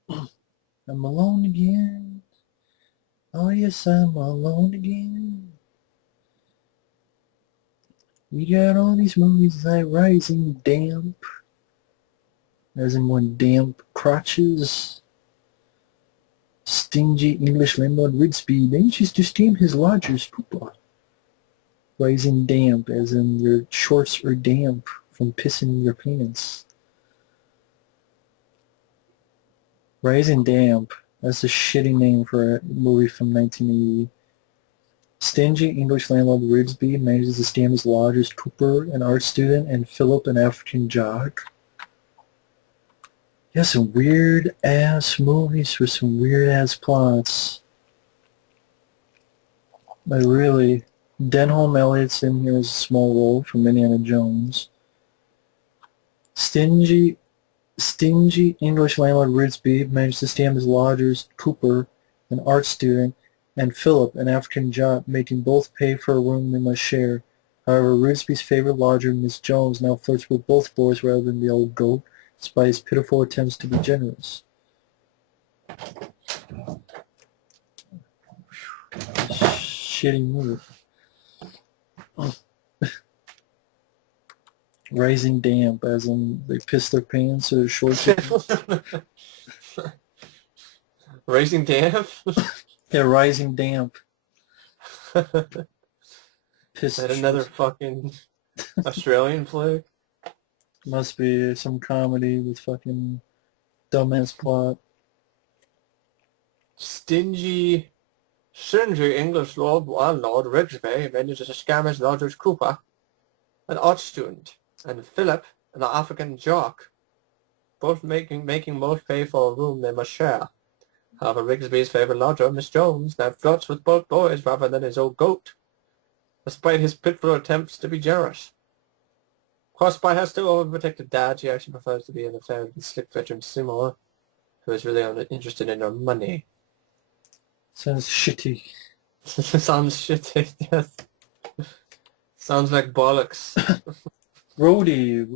I'm alone again. Oh yes, I'm alone again. We got all these movies like Rising Damp. As in one damp crotches. Stingy English landlord Ridsby manages to steam his lodger's poopa. Rising damp, as in your shorts are damp from pissing in your pants. Rising Damp, that's a shitty name for a movie from 1980. Stingy English landlord Ridsby manages to steam his lodger's Cooper, an art student, and Philip, an African jock. Yeah, some weird-ass movies with some weird-ass plots. But really, Denholm Elliott's in here as a small role from Indiana Jones. Stingy English landlord Ridsby managed to stand his lodgers, Cooper, an art student, and Philip, an African jock, making both pay for a room they must share. However, Ridsby's favorite lodger, Miss Jones, now flirts with both boys rather than the old goat, despite his pitiful attempts to be generous. Shitty movie. Rising Damp, as in they piss their pants or shorts. Raising Damp? Yeah, Rising Damp. Is that another fucking Australian flick? Must be some comedy with fucking dumbass plot. Stingy English landlord Rigsby manages to scam his lodger's Cooper, an art student, and Philip, an African jock, both making most pay for a room they must share. However, Rigsby's favorite lodger, Miss Jones, now flirts with both boys rather than his old goat, despite his pitiful attempts to be generous. Crossed by her still overprotective dad, she actually prefers to be in an affair with the slick veteran Seymour, who is really interested in her money. Sounds shitty. Sounds shitty, yes. Sounds like bollocks. Roadie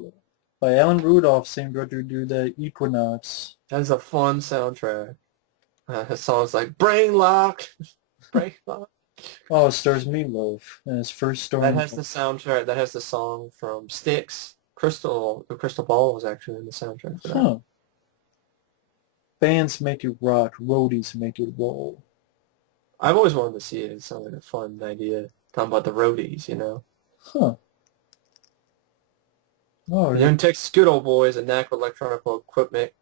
by Alan Rudolph, same director who did the Equinox. That's a fun soundtrack. It sounds like Brain Lock. Brain Lock. Oh, it stars Meatloaf and his first story. That has the soundtrack. That has the song from Styx. Crystal Ball was actually in the soundtrack for that. Huh. Bands make it rock, roadies make it roll. I've always wanted to see it. It sounds like a fun idea. Talking about the roadies, you know. Huh. Oh, The young Texas good old boy is a knack with electronic equipment,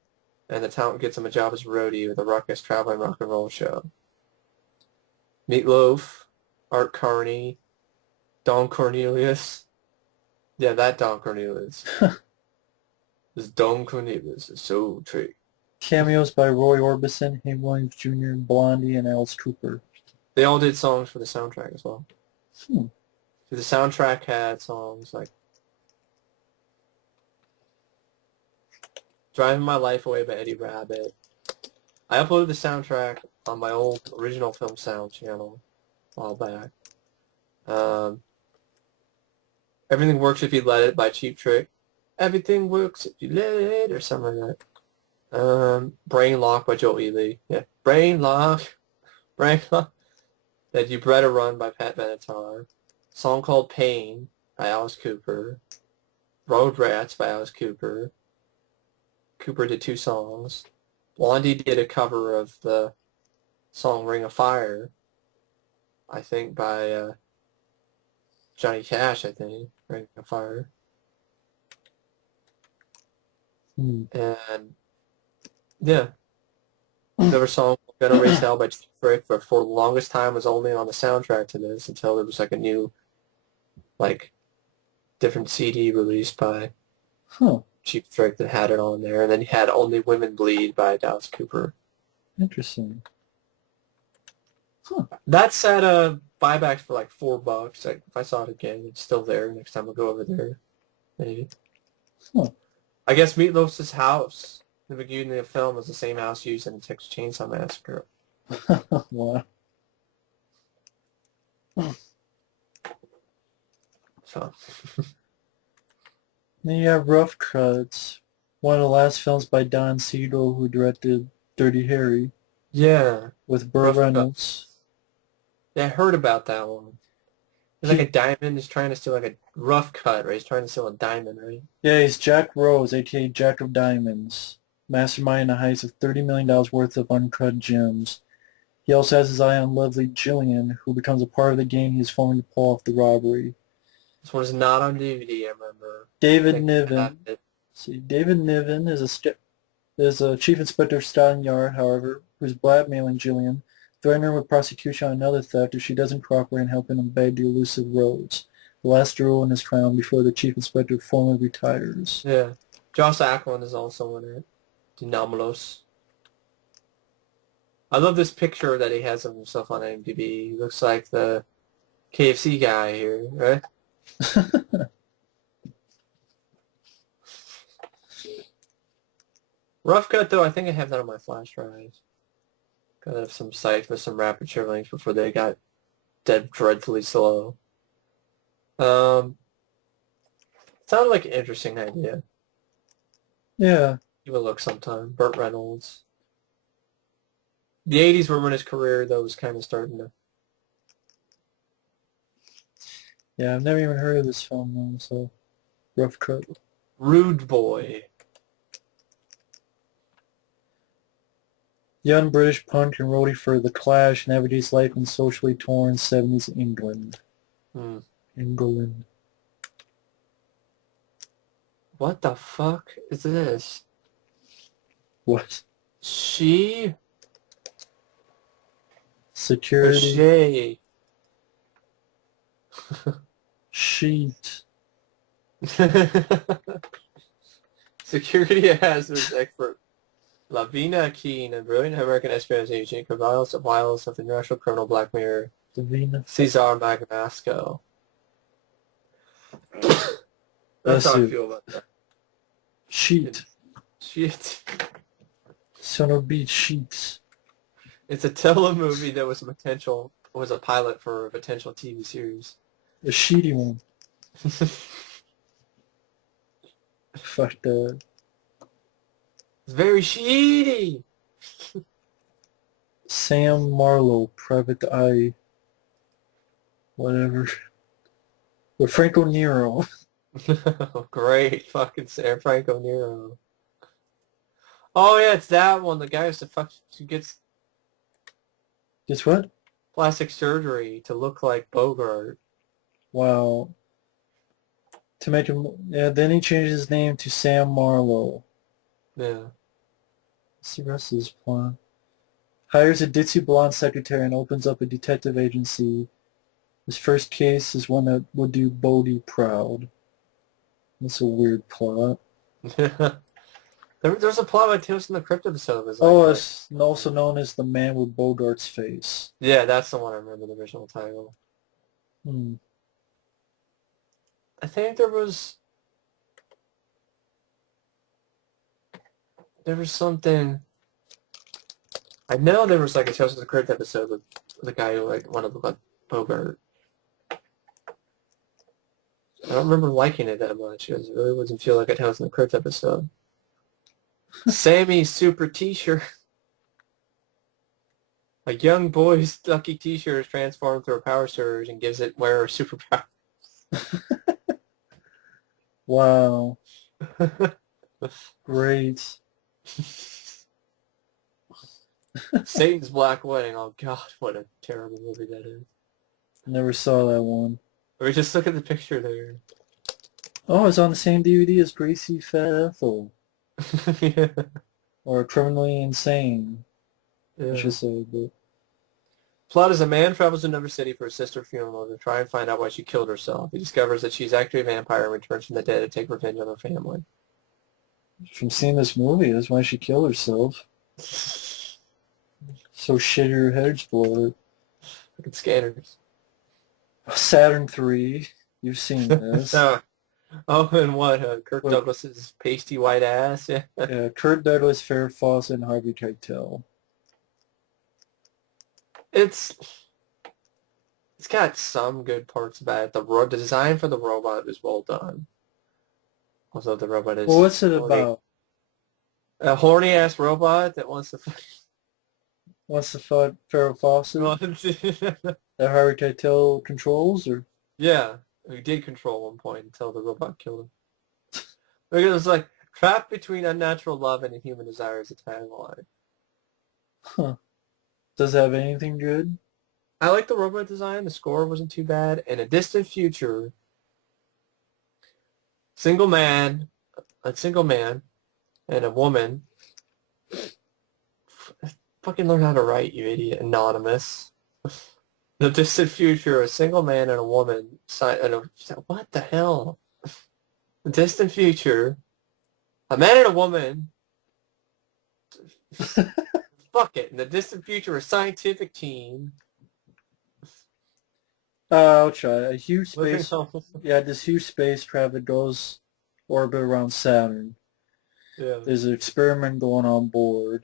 and the talent gets him a job as a roadie with a ruckus traveling rock and roll show. Meatloaf, Art Carney, Don Cornelius, Yeah, that Don Cornelius. This Don Cornelius is so trick. Cameos by Roy Orbison, Hank Williams Jr., Blondie, and Alice Cooper. They all did songs for the soundtrack as well. Hmm. So the soundtrack had songs like Driving My Life Away by Eddie Rabbitt. I uploaded the soundtrack on my old original film sound channel a while back. Everything Works If You Let It by Cheap Trick. Everything Works If You Let It, or something like that. Brain Lock by Joel Ely. Yeah, Brain Lock. Brain Lock. That You Better Run by Pat Benatar. Song Called Pain by Alice Cooper. Road Rats by Alice Cooper. Cooper did 2 songs. Blondie did a cover of the song Ring of Fire, I think by Johnny Cash, I think. Ring of Fire. And, yeah. Another song, Gonna Raise Hell by Cheap Trick, but for the longest time was only on the soundtrack to this until there was like a new, like, different CD released by Cheap Trick that had it on there. And then you had Only Women Bleed by Dallas Cooper. Interesting. That's at buybacks for like $4. Like, if I saw it again, it's still there. Next time I'll go over there, maybe. I guess Meatloaf's house in the beginning of the film was the same house used in the Texas Chainsaw Massacre. Wow. So. Then you have Rough Cuts, one of the last films by Don Cheadle, who directed Dirty Harry. Yeah. With Burt Reynolds. Yeah, I heard about that one. It's like a diamond. He's trying to steal like a rough cut, right? He's trying to steal a diamond, right? Yeah, he's Jack Rose, a.k.a. Jack of Diamonds, mastermind a heist of $30 million worth of uncut gems. He also has his eye on lovely Jillian, who becomes a part of the game he is forming to pull off the robbery. This one is not on DVD, I remember. David Niven. David Niven is a chief inspector of Scotland Yard, however, who's blackmailing Jillian, threatening her with prosecution on another theft if she doesn't cooperate in helping him bag the elusive Rhodes, the last jewel in his crown before the chief inspector formally retires. Yeah. Josh Ackland is also in it. Dinomalos. I love this picture that he has of himself on IMDb. He looks like the KFC guy here, right? Rough Cut, though, I think I have that on my flash drive. Gotta have some sites with some Rapture links before they got dead dreadfully slow. Sounded like an interesting idea. Yeah. Give a look sometime. Burt Reynolds. The 80s were when his career, though, was kind of starting to... Yeah, I've never even heard of this film, though, so... Rough Cut. Rude Boy. Young British punk and roadie for The Clash navigates life in socially torn 70s England. England. What the fuck is this? What? Security. Sheet. Security hazards expert Lavina Keene, a brilliant American espionage agent, reveals the violence of the international criminal blackmailer Cesar Magmasco. That's how I feel about that. Sheet. Son beach sheets. It's a telemovie that was a pilot for a potential TV series. A sheety one. Fuck that. It's very sheety. Sam Marlowe, Private Eye. Whatever. With Franco Nero. Great fucking Sam Franco Nero. Oh yeah, it's that one. The guy who gets what? Plastic surgery to look like Bogart. Wow. To make him, yeah. Then he changes his name to Sam Marlowe. Yeah. What's the rest of his plan? Hires a ditzy blonde secretary and opens up a detective agency. His first case is one that would do Bodie proud. That's a weird plot. There's a plot like Tales from the Crypt episode that was like Oh, that. it's also known as the man with Bogart's face. Yeah, that's the one I remember, the original title. Hmm. I think there was something. I know there was like a Tales from the Crypt episode with the guy who like wanted to look like Bogart. I don't remember liking it that much. It really doesn't feel like a Tales from the Crypt episode. Sammy's super T-shirt. A young boy's lucky T-shirt is transformed through a power surge and gives it wearer superpower. Wow. Great. Satan's Black Wedding. Oh God, what a terrible movie that is. Never saw that one. Or just look at the picture there. Oh, it's on the same DVD as Gracie Fat Ethel. Yeah. Or Criminally Insane, I Yeah. should say. But Plot is a man travels to another city for his sister's funeral to try and find out why she killed herself. He discovers that she's actually a vampire and returns from the dead to take revenge on her family. from seeing this movie, that's why she killed herself. So shit her head exploded. Look at scanners. Saturn 3, you've seen this. Oh, and what? Kirk What? Douglas's pasty white ass? Yeah. Yeah, Kurt Douglas, Farrah Fawcett, and Harvey Keitel. It's got some good parts about it. The design for the robot is well done. Although the robot is Well, what's it horny. about? A horny ass robot that wants to What's the fuck Farrah Fawcett that Harvey Keitel controls, or? Yeah, he did control one point until the robot killed him. Because it's like trapped between unnatural love and human desire is a tagline. Huh. Does it have anything good? I like the robot design. The score wasn't too bad. In a distant future, a single man and a woman. Fucking learn how to write, you idiot. Anonymous. The distant future, a single man and a woman what the hell? The distant future, a man and a woman. Fuck it. In the distant future, a scientific team. I'll try. A huge Living space. on- Yeah, this huge spacecraft that goes orbit around Saturn. Yeah. There's an experiment going on board.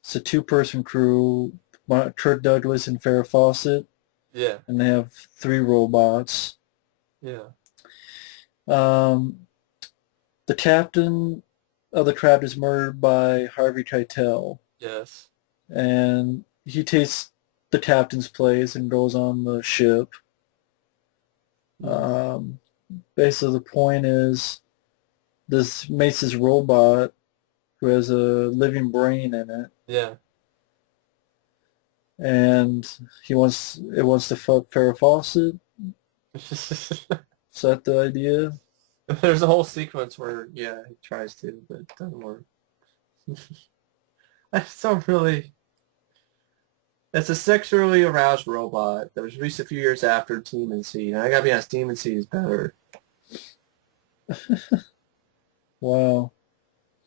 It's a two-person crew, Kurt Douglas and Farrah Fawcett, Yeah. and they have 3 robots. Yeah. The captain of the craft is murdered by Harvey Keitel, Yes. and he takes the captain's place and goes on the ship. Basically, the point is this makes this robot who has a living brain in it, Yeah. and it wants to fuck Farrah Fawcett. Is that the idea? There's a whole sequence where, yeah, he tries to, but it doesn't work. I just don't really... It's a sexually aroused robot that was released a few years after Demon Seed. And I gotta be honest, Demon Seed is better. Wow.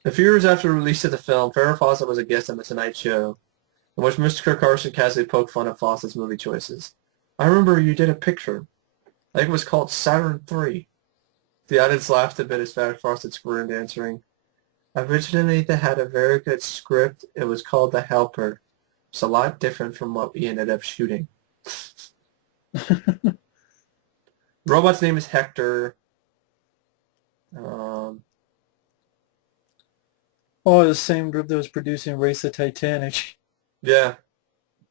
A few years after the release of the film, Farrah Fawcett was a guest on The Tonight Show, in which Mr. Carson casually poked fun at Fawcett's movie choices. I remember you did a picture. I think it was called Saturn III. The audience laughed a bit as Farrah Fawcett screamed, answering, originally they had a very good script. It was called The Helper. It's a lot different from what we ended up shooting. Robot's name is Hector. Oh, the same group that was producing Race the Titanic. Yeah.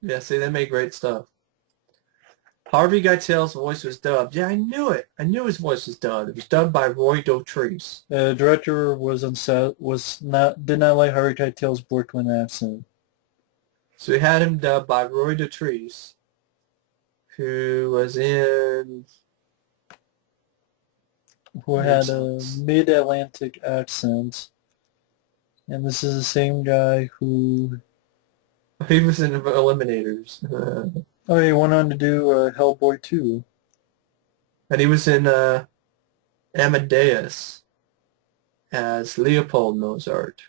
Yeah, see, they make great stuff. Harvey Keitel's voice was dubbed. Yeah, I knew it. I knew his voice was dubbed. It was dubbed by Roy Dotrice. The director did not like Harvey Keitel's Brooklyn accent. So we had him dubbed by Roy Dotrice, who was in... Who had a mid-Atlantic accent. And this is the same guy who... He was in Eliminators. Oh, he went on to do Hellboy 2. And he was in Amadeus. as Leopold Mozart.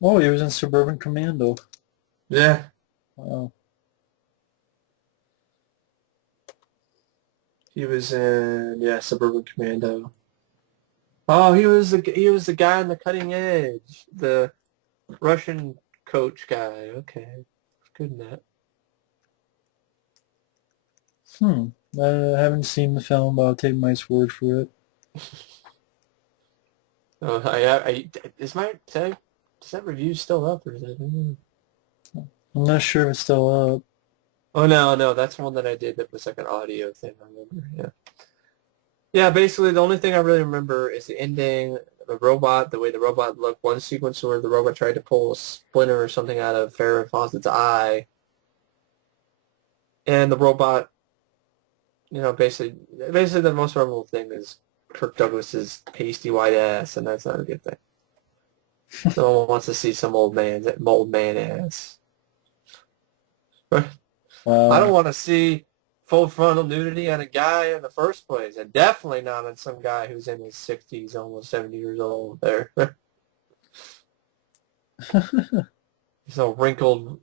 Oh, he was in Suburban Commando. Yeah, Wow. he was in Suburban Commando. Oh, he was the guy on the Cutting Edge, the Russian coach guy. Okay, good in that. Hmm. I haven't seen the film, but I'll take my word for it. Oh, is my is that review still up or is it? I'm not sure if it's still up. Oh no, that's one that I did that was like an audio thing. I remember. Yeah. Yeah, basically the only thing I really remember is the ending, the way the robot looked. One sequence where the robot tried to pull a splinter or something out of Farrah Fawcett's eye, and the robot, basically the most memorable thing is Kirk Douglas's pasty white ass, and that's not a good thing. No one wants to see some old man ass. I don't Wow. want to see full frontal nudity on a guy in the first place, and definitely not on some guy who's in his 60s, almost 70 years old there. He's a wrinkled,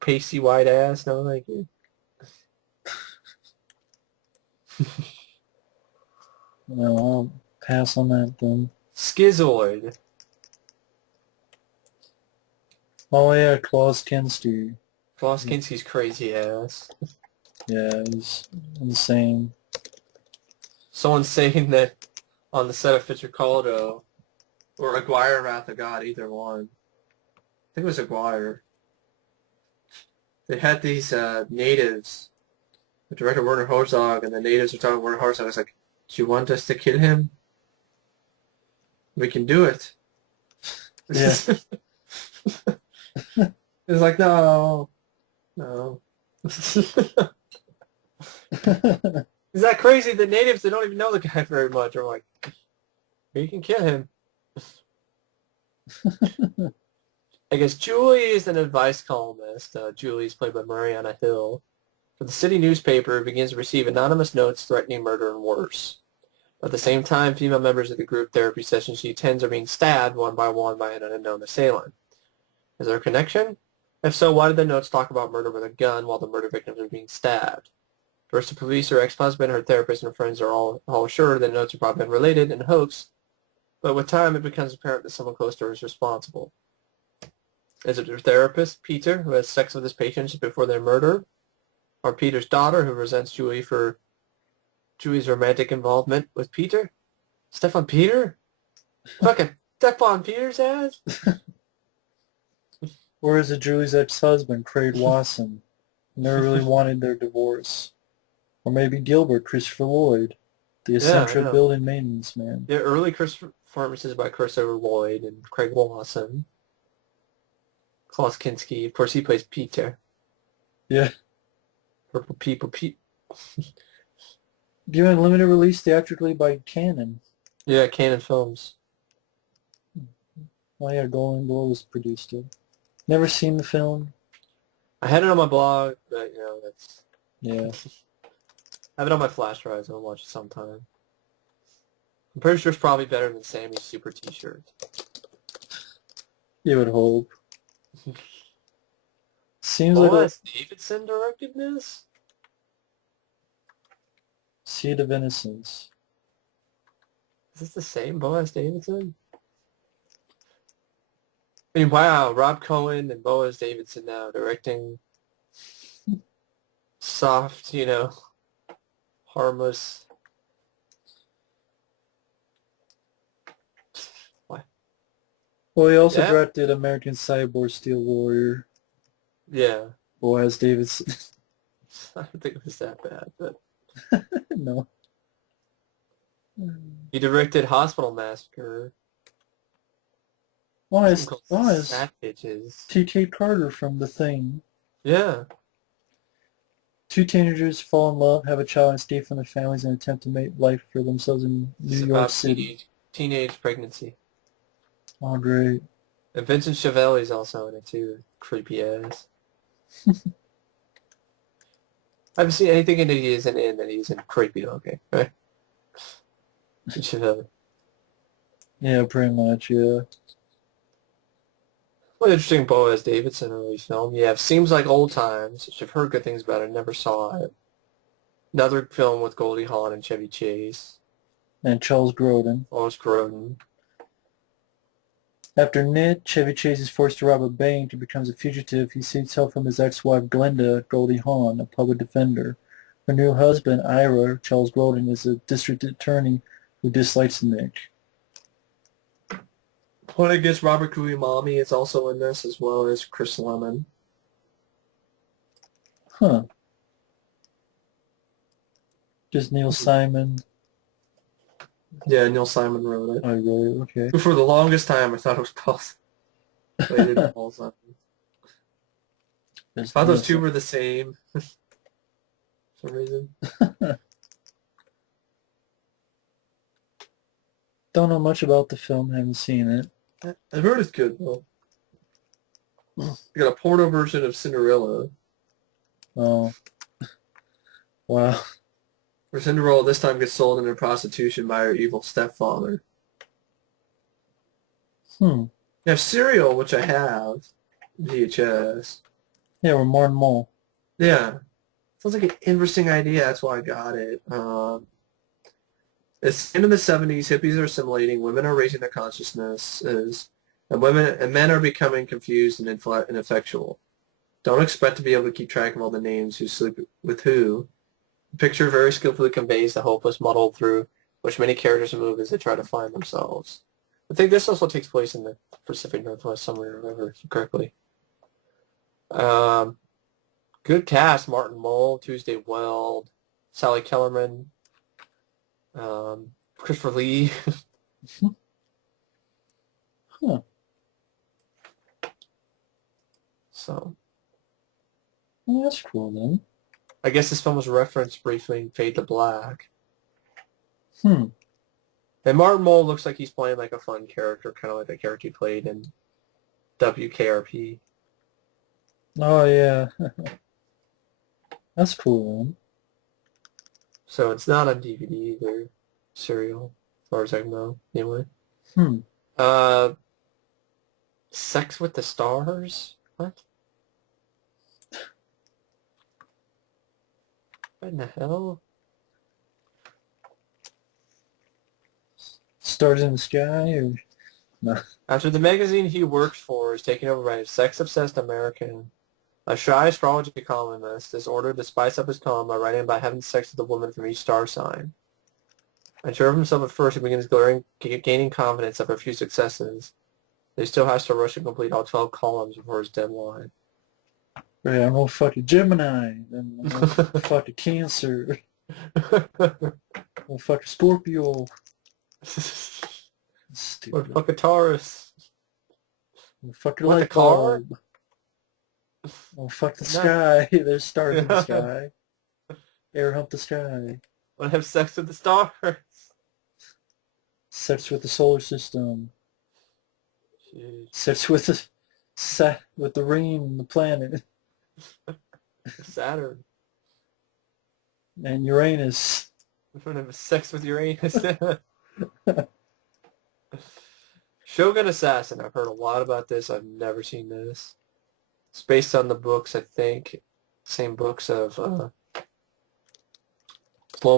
pasty white ass. No, thank you. No, I'll pass on that then. Schizoid. Oh yeah, Klaus Kinski. Klaus Kinski's crazy ass. Yeah, he's insane. Someone's saying that on the set of Fisher Caldo, or Aguirre Wrath of God, either one. I think it was Aguirre. They had these natives, the director Werner Herzog, and the natives were talking to Werner Herzog. I was like, do you want us to kill him? We can do it. Yeah. It's like, no, no. Is that crazy? The natives, they don't even know the guy very much. Are like, you can kill him. I guess Julie is an advice columnist. Julie is played by Mariana Hill. For the city newspaper, begins to receive anonymous notes threatening murder and worse. At the same time, female members of the group therapy session she attends are being stabbed one by an unknown assailant. Is there a connection? If so, why did the notes talk about murder with a gun while the murder victims are being stabbed? First, the police, her ex-husband, her therapist, and her friends are all sure that notes are probably unrelated and hoax, but with time it becomes apparent that someone close to her is responsible. Is it her therapist, Peter, who has sex with his patients before they're murdered? Or Peter's daughter, who resents Julie for Julie's romantic involvement with Peter? Stefan Peter? Fucking Stefan Peter's ass? Or is it Julie's ex-husband, Craig Wasson, who never really wanted their divorce? Or maybe Gilbert, Christopher Lloyd, the Yeah, I eccentric know. building maintenance man. Yeah, early performances by Christopher Lloyd and Craig Wasson. Klaus Kinski, of course, he plays Peter. Yeah. Purple People. Given limited release theatrically by Canon. Yeah, Canon Films. Oh yeah, Golden Globes produced it. Never seen the film. I had it on my blog, but that's. Yeah. I have it on my flash drive, so I'll watch it sometime. I'm pretty sure it's probably better than Sammy's Super T-shirt. You would hope. Seems like a Boaz Davidson directed this? Seed of Innocence. Is this the same Boaz Davidson? I mean, wow, Rob Cohen and Boaz Davidson now directing soft, harmless. What? Well, he also Yeah? directed American Cyborg Steel Warrior. Yeah. Boaz Davidson. I don't think it was that bad, but No. he directed Hospital Massacre. Oh, Something it's, called oh, it's Fat Bitches. T.K. Carter from The Thing. Yeah. Two teenagers fall in love, have a child, and escape from their families and attempt to make life for themselves in New It's York about City. teenage pregnancy. Oh, great. And Vincent Chiavelli's also in it too. Creepy ass. I haven't seen anything in it he isn't in that he's in creepy looking. Right? Yeah. Yeah, pretty much, yeah. What interesting Boaz Davidson early film. Yeah, it seems like old times, which I've heard good things about it, never saw it. Another film with Goldie Hawn and Chevy Chase. And Charles Grodin. Lois Grodin. After Nit, Chevy Chase is forced to rob a bank and becomes a fugitive. He seeks help from his ex-wife Glenda Goldie Hawn, a public defender. Her new husband, Ira, Charles Grodin, is a district attorney who dislikes Nick. Well, I guess Robert Guimami is also in this, as well as Chris Lemon. Huh. Just Neil Simon. Yeah, Neil Simon wrote it. Oh, really? Okay. For the longest time, I thought it was Paul. They did Paul Simon. I thought those two were the same. For some reason. Don't know much about the film. Haven't seen it. I've heard it's good though. You got a porno version of Cinderella. Oh. Wow. Where Cinderella this time gets sold into prostitution by her evil stepfather. You have Serial, which I have. VHS. Yeah, we're more and more. Yeah. Sounds like an interesting idea. That's why I got it. It's into the 70s. Hippies are assimilating. Women are raising their consciousnesses. And men are becoming confused and ineffectual. Don't expect to be able to keep track of all the names who sleep with who. The picture very skillfully conveys the hopeless muddle through which many characters move as they try to find themselves. I think this also takes place in the Pacific Northwest somewhere, if I remember correctly. Good cast: Martin Mull, Tuesday Weld, Sally Kellerman, Christopher Lee. Huh. So, Well, that's cool then. I guess this film was referenced briefly in Fade to Black. And Martin Mull looks like he's playing like a fun character, kind of like the character he played in WKRP. Oh, yeah. That's cool then. So it's not on DVD either. Serial, as far as I know, anyway. Sex with the Stars? What? What in the hell? Stars in the Sky? Or... No. After the magazine he works for is taken over by a sex-obsessed American, a shy astrology columnist is ordered to spice up his column by writing about having sex with a woman from each star sign. Unsure of himself at first, he begins gaining confidence after a few successes. He still has to rush and complete all 12 columns before his deadline. Right, I'm gonna fuck a Gemini, then I'm gonna fuck a Cancer, I'm gonna fuck a Scorpio. Stupid. Or fuck a Taurus. I'm gonna fuck a What, the light car? bulb. I'm gonna fuck the sky. There's stars in the sky. Air hump the sky. Want to have sex with the stars? Sex with the solar system. Jeez. Sex with the rain and the planet. Saturn. And Uranus. Want to have sex with Uranus? Shogun Assassin. I've heard a lot about this. I've never seen this. It's based on the books, I think. Same books of Lone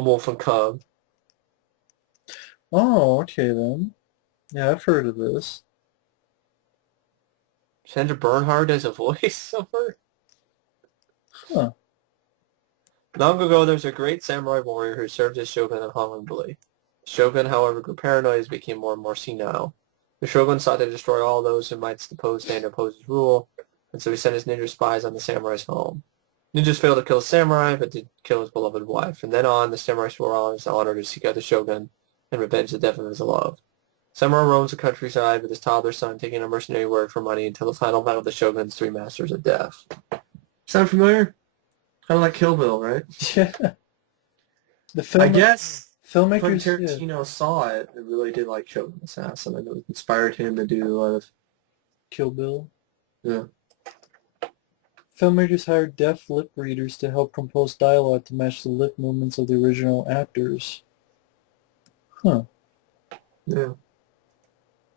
Wolf and Cub. Oh, okay then. Yeah, I've heard of this. Sandra Bernhard as a voiceover? Huh. Long ago, there was a great samurai warrior who served as shogun honorably. The shogun, however, grew paranoid as he became more and more senile. The shogun sought to destroy all those who might stand to oppose his rule, and so he sent his ninja spies on the samurai's home. Ninjas failed to kill the samurai, but did kill his beloved wife. From then on, the samurai swore on his honor to seek out the shogun and revenge the death of his love. Samurai roams the countryside with his toddler son, taking a mercenary work for money until the final battle of the shogun's three masters of death. Sound familiar? Kind of like Kill Bill, right? Yeah. The film. I guess filmmakers. Quentin Tarantino saw it and really did like Shogun Assassin, and it inspired him to do a lot of Kill Bill. Yeah. Filmmakers hired deaf lip readers to help compose dialogue to match the lip movements of the original actors. Huh. Yeah.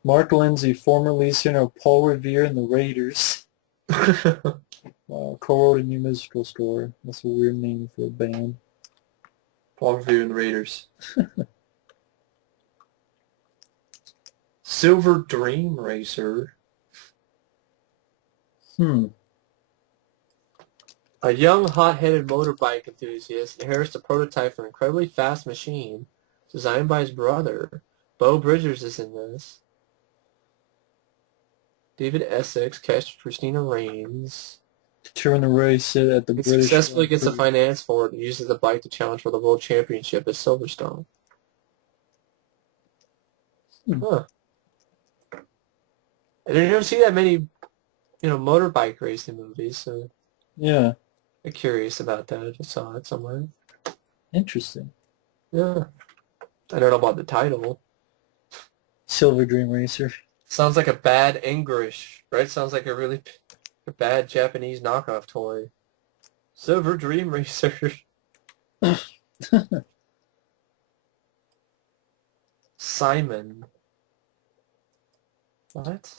Mark Lindsay, former lead singer of Paul Revere and the Raiders. Co-wrote a new musical score. That's a weird name for a band. Paul Revere and the Raiders. Silver Dream Racer. A young, hot-headed motorbike enthusiast inherits a prototype for an incredibly fast machine designed by his brother. Beau Bridgers is in this. David Essex, cast Christina Rains. To turn the race at the He British... successfully gets the finance for it and uses the bike to challenge for the World Championship at Silverstone. Huh. I didn't even see that many, motorbike racing movies, so... Yeah. I'm curious about that. I just saw it somewhere. Interesting. Yeah. I don't know about the title. Silver Dream Racer. Sounds like a bad English, right? Sounds like a really bad Japanese knockoff toy. Silver Dream Racer. Simon. What?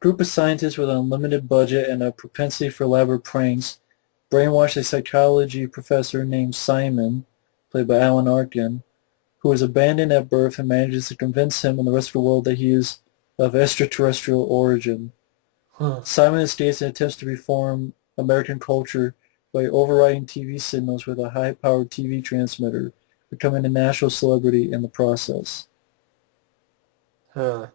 Group of scientists with an unlimited budget and a propensity for elaborate pranks brainwash a psychology professor named Simon, played by Alan Arkin, who is abandoned at birth and manages to convince him and the rest of the world that he is of extraterrestrial origin. Huh. Simon escapes and attempts to reform American culture by overriding TV signals with a high-powered TV transmitter, becoming a national celebrity in the process. Huh.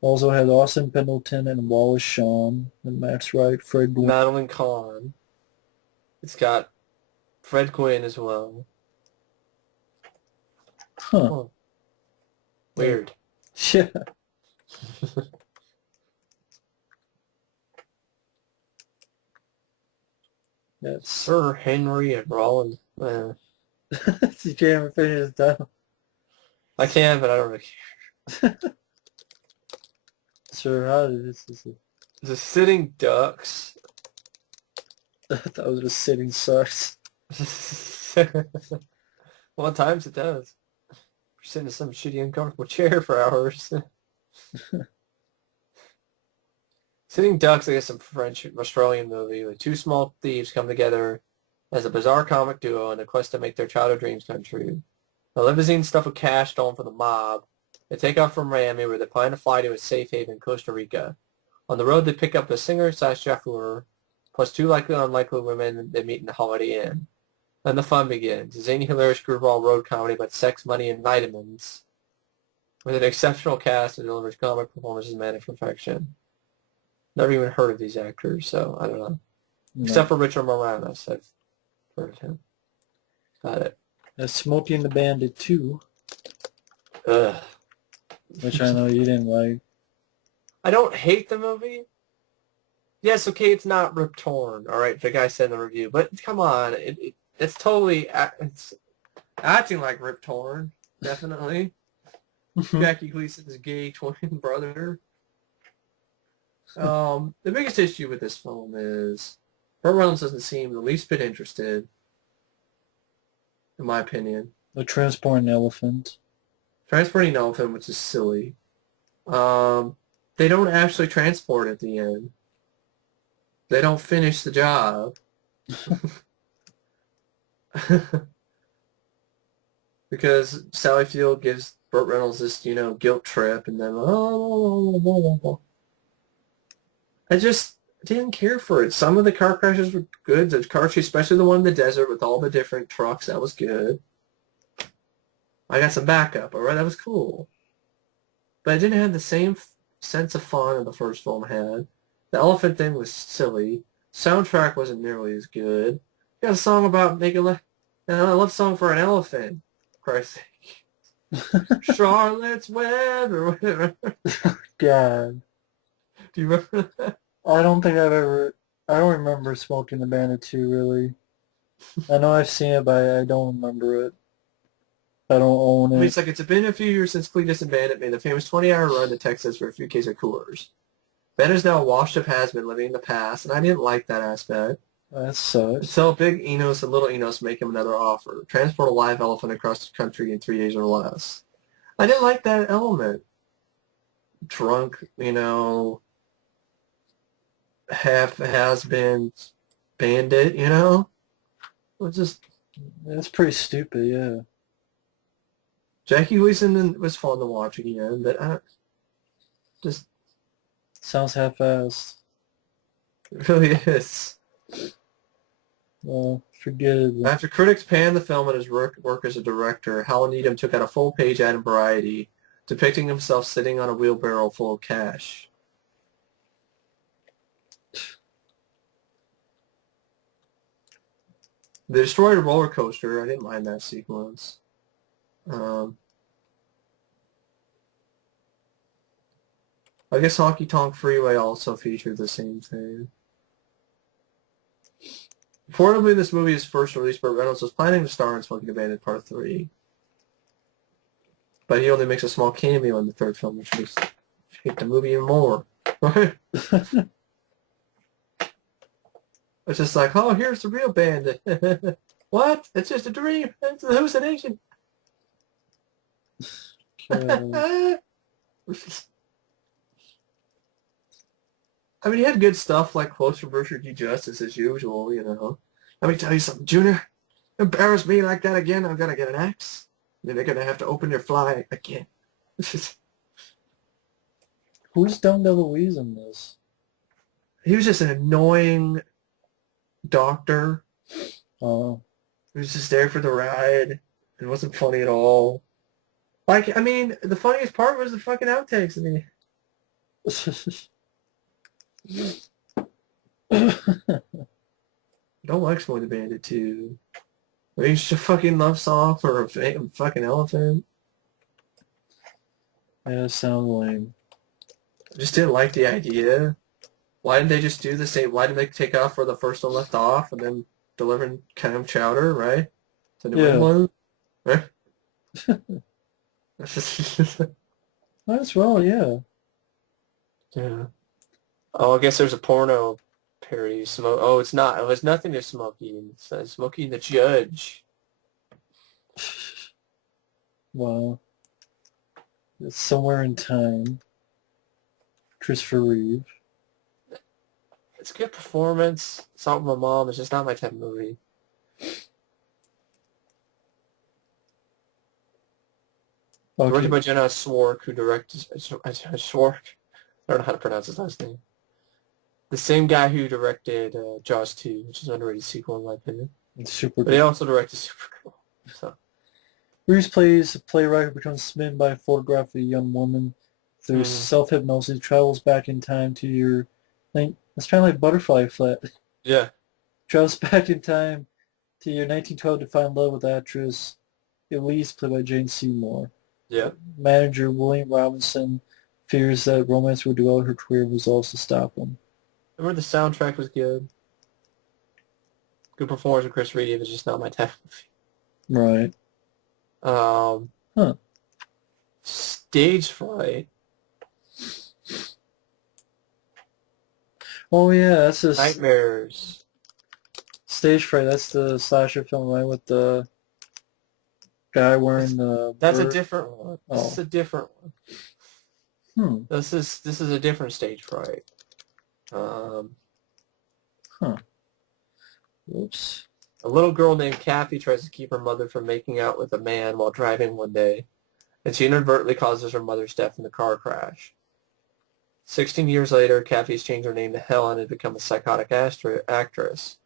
Also had Austin Pendleton and Wallace Shawn and Max Wright, Fred Gwynne. Madeline Kahn. It's got Fred Gwynne as well. Huh. Huh. Weird. Yeah. That's... Sir Henry and Roland. You can't even finish his title. I can, but I don't really care. Sir, how did this... The Sitting Ducks. I thought it was just sitting sucks. Well, at times it does. We're sitting in some shitty, uncomfortable chair for hours. Sitting Ducks, I guess, some French Australian movie where two small thieves come together as a bizarre comic duo in a quest to make their childhood dreams come true. A limousine stuffed with cash stolen from the mob. They take off from Miami where they plan to fly to a safe haven, Costa Rica. On the road, they pick up a singer/chauffeur, plus two likely and unlikely women they meet in the Holiday Inn. Then the fun begins. A zany, hilarious screwball road comedy about sex, money, and vitamins. With an exceptional cast that delivers comic performances managed perfection. Never even heard of these actors, so I don't know. No. Except for Richard Moranis, I've heard of him. Got it. Smokey and the Bandit II. Ugh. Which I know you didn't like. I don't hate the movie. Yes, okay, it's not Rip Torn, all right, the guy said in the review, but come on, it's totally it's acting like Rip Torn, definitely. Jackie Gleason's gay twin brother. The biggest issue with this film is Burt Reynolds doesn't seem the least bit interested, in my opinion. The transporting elephant. Transporting an elephant, which is silly. They don't actually transport at the end. They don't finish the job. Because Sally Field gives Burt Reynolds this, guilt trip, and then, I just didn't care for it. Some of the car crashes were good. The car chase, especially the one in the desert with all the different trucks, that was good. I got some backup, all right? That was cool. But it didn't have the same sense of fun that the first film had. The elephant thing was silly. Soundtrack wasn't nearly as good. You got a song about making a love song for an elephant. For Christ's sake. Charlotte's Web or whatever. God. Do you remember that? I don't remember Smoking the Bandit 2, really. I know I've seen it, but I don't remember it. I don't own it. It's like it's been a few years since Cletus and Bandit made the famous 20-hour run to Texas for a few cases of Coors. Bandit is now a washed-up has-been living in the past, and I didn't like that aspect. That sucks. So Big Enos and Little Enos make him another offer. Transport a live elephant across the country in 3 days or less. I didn't like that element. Drunk, half has been bandit, It was just That's pretty stupid, yeah. Jackie Gleason was fun to watch again, but just Sounds half-assed. it really is. Well, forget it. After critics panned the film and his work as a director, Hal Needham took out a full-page ad in Variety, depicting himself sitting on a wheelbarrow full of cash. They destroyed a roller coaster. I didn't mind that sequence. I guess Honky Tonk Freeway also featured the same thing. Reportedly, this movie is first released, but Reynolds was planning to star in Smokey the Bandit Part 3. But he only makes a small cameo in the third film, which makes hate the movie even more. It's just like, oh, here's the real bandit. What? It's just a dream. It's a hallucination. Okay. I mean, he had good stuff like Close from Richard D. Justice as usual, Let me tell you something, Junior. Embarrass me like that again, I'm going to get an axe. Then they're going to have to open your fly again. Who's Dumb Louise in this? He was just an annoying doctor. Oh. He was just there for the ride. It wasn't funny at all. Like, I mean, the funniest part was the fucking outtakes. I mean, I don't like Smokey the Bandit 2. I mean, it's just a fucking love song for a fucking elephant. Yeah, sound lame. I just didn't like the idea. Why didn't they just do the same? Why didn't they take off where the first one left off and then deliver clam chowder, right? To New England, right? That's well, yeah. Yeah. Oh, I guess there's a porno parody. Oh, it's not. It was nothing to Smokey. It's Smokey and the Judge. Wow. It's somewhere in time. Christopher Reeve. It's a good performance. Saw it with my mom. It's just not my type of movie. Okay. Directed by Jenna Swark, who directed Swark. I don't know how to pronounce his last name. The same guy who directed Jaws 2, which is an underrated sequel in my opinion. It's super But he also directed Supergirl. So. Reeves plays a playwright who becomes smitten by a photograph of a young woman. Through self-hypnosis, travels back in time to your... It's kind of like Butterfly Effect. Yeah. Travels back in time to your 1912 to find love with actress Elise, played by Jane Seymour. Yeah. Manager William Robinson fears that romance will derail her career and resolves to stop him. Remember the soundtrack was good. Good performance with Chris Reeve. It's just not my type of movie. Right. Stage Fright. Oh yeah, that's the Nightmares. Stage Fright. That's the slasher film, right? With the guy wearing the. That's a different one. Oh. This is a different one. This is a different Stage Fright. Oops. A little girl named Kathy tries to keep her mother from making out with a man while driving one day, and she inadvertently causes her mother's death in the car crash. 16 years later, Kathy's changed her name to Helen and become a psychotic actress.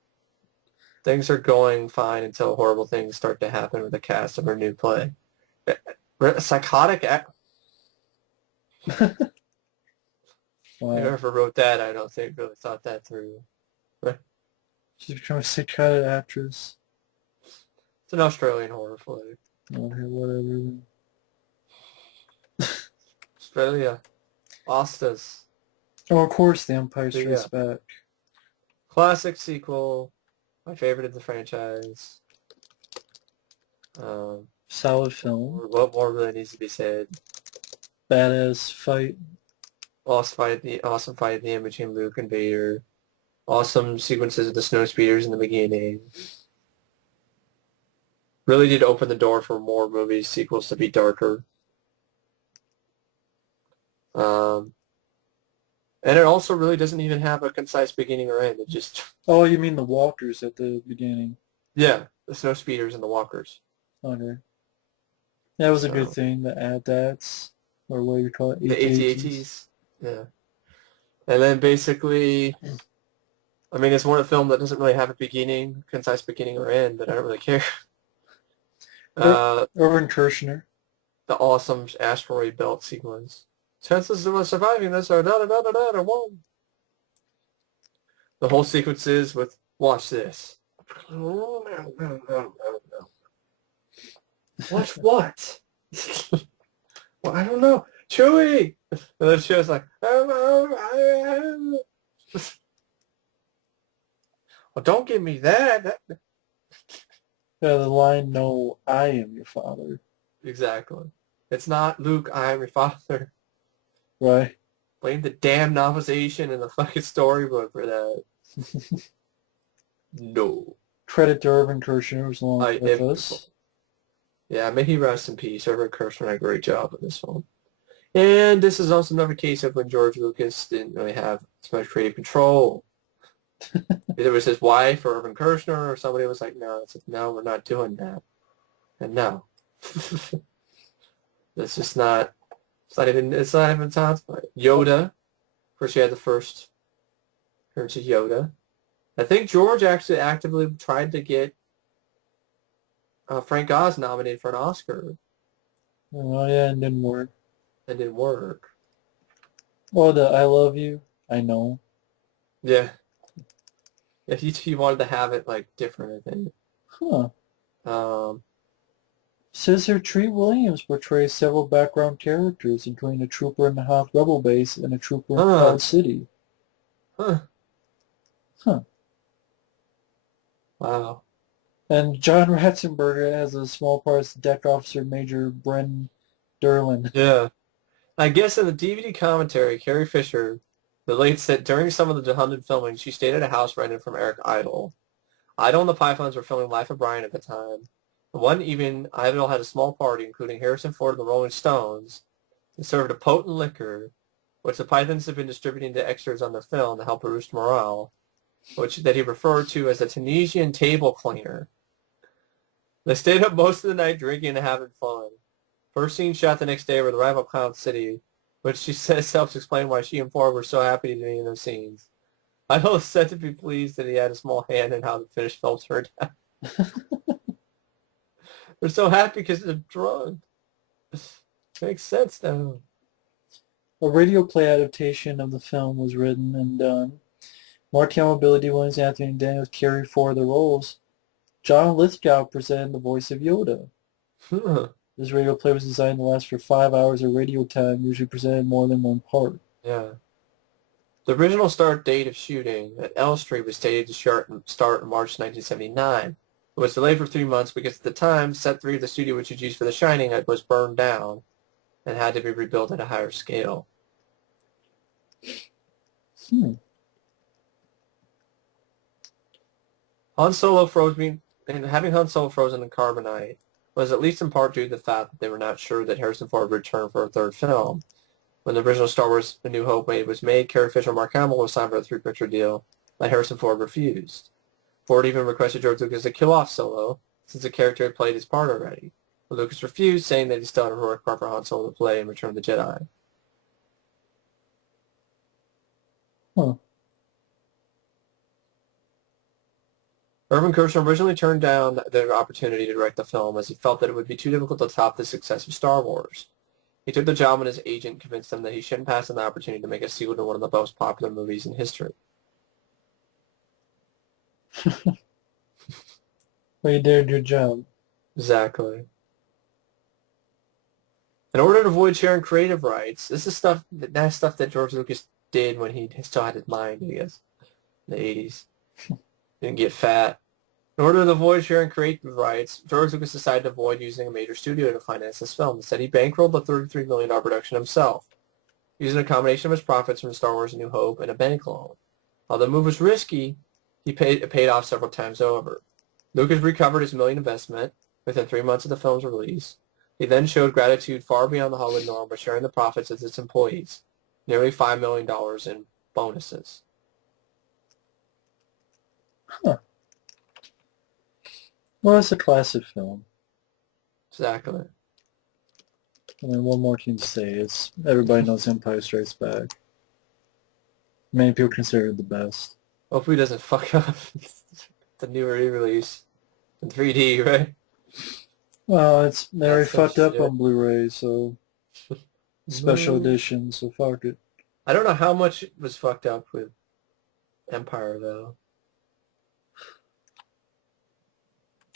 Things are going fine until horrible things start to happen with the cast of her new play. Psychotic Wow. Whoever wrote that, I don't think really thought that through. She's become a psychotic actress. It's an Australian horror flick. Okay, whatever. Australia. Ostas. Oh, of course, The Empire Strikes Back. Classic sequel. My favorite of the franchise. Solid film. What more really needs to be said? Badass fight. Awesome fight at the end between Luke and Vader. Awesome sequences of the snow speeders in the beginning. Really did open the door for more movies, sequels to be darker. Um, and it also really doesn't even have a concise beginning or end. It just, Oh, you mean the walkers at the beginning? yeah, the snow speeders and the walkers. Okay. That was a good So thing to add that, or what you call it, the AT-ATs. AT-ATs, yeah. And then basically, I mean, it's one of the film that doesn't really have a beginning, concise beginning or end, but I don't really care. Uh, Irvin Kershner. the awesome asteroid belt sequence. Chances of us surviving this are da-da-da-da-da one. The whole sequences with, watch this. Watch what? Well, I don't know. Chewie! And then she was like, well, don't give me that. Yeah, the line, "No, I am your father." Exactly. It's not, Luke, I am your father. Right. Blame the damn novelization and the fucking storybook for that. No. Credit to Irvin Kershner, who's along I with am your us. father. Yeah, may he rest in peace. Herbert Kirschner did a great job with this one. And this is also another case of when George Lucas didn't really have as much creative control. Either it was his wife or Irvin Kershner or somebody was like, no, it's like, no, we're not doing that. And no. That's just not, it's not even sounds like Yoda. Of course, you had the first appearance of Yoda. I think George actually actively tried to get Frank Oz nominated for an Oscar. Oh, yeah, it didn't work. It didn't work. Oh, the "I love you, I know." Yeah. If he wanted to have it like different, I think. Huh. Um, Says here Tree Williams portrays several background characters, including a trooper in the Hoth Rebel Base and a trooper in huh, Cloud City. huh, Huh. wow. And John Ratzenberger has a small part as Deck Officer Major Bren Derlin. Yeah. I guess in the DVD commentary, Carrie Fisher, the late said during some of the DeHunted filming, she stayed at a house rented from Eric Idle. Idle and the Pythons were filming Life of Brian at the time. One evening, Idle had a small party, including Harrison Ford and the Rolling Stones, and served a potent liquor, which the Pythons had been distributing to extras on the film to help boost morale, which that he referred to as a Tunisian table cleaner. They stayed up most of the night drinking and having fun. First scene shot the next day were the rival Cloud City, which she says helps explain why she and Ford were so happy to be in those scenes. Idol is said to be pleased that he had a small hand in how the finished film turned out. They're so happy because they're drunk. Makes sense now. A radio play adaptation of the film was written and done. Mark Hamill, Billy D. Williams, Anthony Daniels carried for the roles. John Lithgow presented the voice of Yoda. This radio play was designed to last for 5 hours of radio time, usually presented more than one part. Yeah. The original start date of shooting at Elstree was stated to start in March 1979. It was delayed for 3 months because at the time, set 3 of the studio which was used for The Shining was burned down and had to be rebuilt at a higher scale. Han Solo frozen, and having Han Solo frozen in carbonite was at least in part due to the fact that they were not sure that Harrison Ford would return for a third film. When the original Star Wars A New Hope was made, Carrie Fisher and Mark Hamill was signed for a 3-picture deal that Harrison Ford refused. Ford even requested George Lucas to kill off Solo, since the character had played his part already. But Lucas refused, saying that he still had a heroic part for Han Solo to play in Return of the Jedi. Huh. Irvin Kershner originally turned down the opportunity to direct the film as he felt that it would be too difficult to top the success of Star Wars. He took the job when his agent convinced him that he shouldn't pass on the opportunity to make a sequel to one of the most popular movies in history. Well, you did a good job. Exactly. In order to avoid sharing creative rights, this is stuff that George Lucas did when he still had his mind, I guess, in the 80s. Didn't get fat. In order to avoid sharing creative rights, George Lucas decided to avoid using a major studio to finance this film. Instead, he bankrolled the $33 million production himself, using a combination of his profits from Star Wars A New Hope and a bank loan. While the move was risky, it paid off several times over. Lucas recovered his million investment within 3 months of the film's release. He then showed gratitude far beyond the Hollywood norm by sharing the profits with his employees. nearly $5 million in bonuses. Huh. Well, it's a classic film. Exactly. And then one more thing to say, it's everybody knows Empire Strikes Back. Many people consider it the best. Hopefully he doesn't fuck up the new re-release in 3D, right? Well, they already That's some fucked up shit. on Blu-ray, so special edition, so fuck it. I don't know how much was fucked up with Empire, though.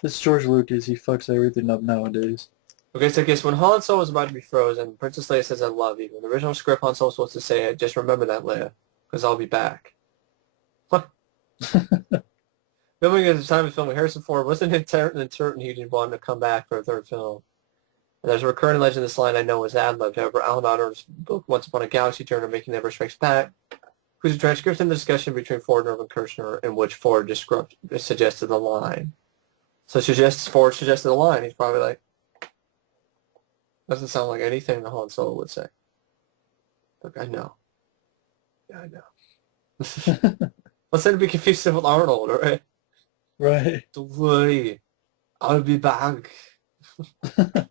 It's George Lucas, he fucks everything up nowadays. Okay, so I guess when Han Solo was about to be frozen, Princess Leia says, I love you. In the original script, Han Solo was supposed to say, just remember that, Leia, because I'll be back. What? Filming at the time of filming, Harrison Ford wasn't certain he didn't want to come back for a third film. And there's a recurring legend this line I know was ad-libbed. However, Alan Otter's book, Once Upon a Galaxy, turned to Making Never Strikes Back, whose transcript in the discussion between Ford and Irvin Kershner, in which Ford suggested the line. So Ford suggested the line. He's probably like, doesn't sound like anything the Han Solo would say. Look, I know. Yeah, I know. Let's say to be confused with Arnold, right? Right. Don't worry. I'll be back. That's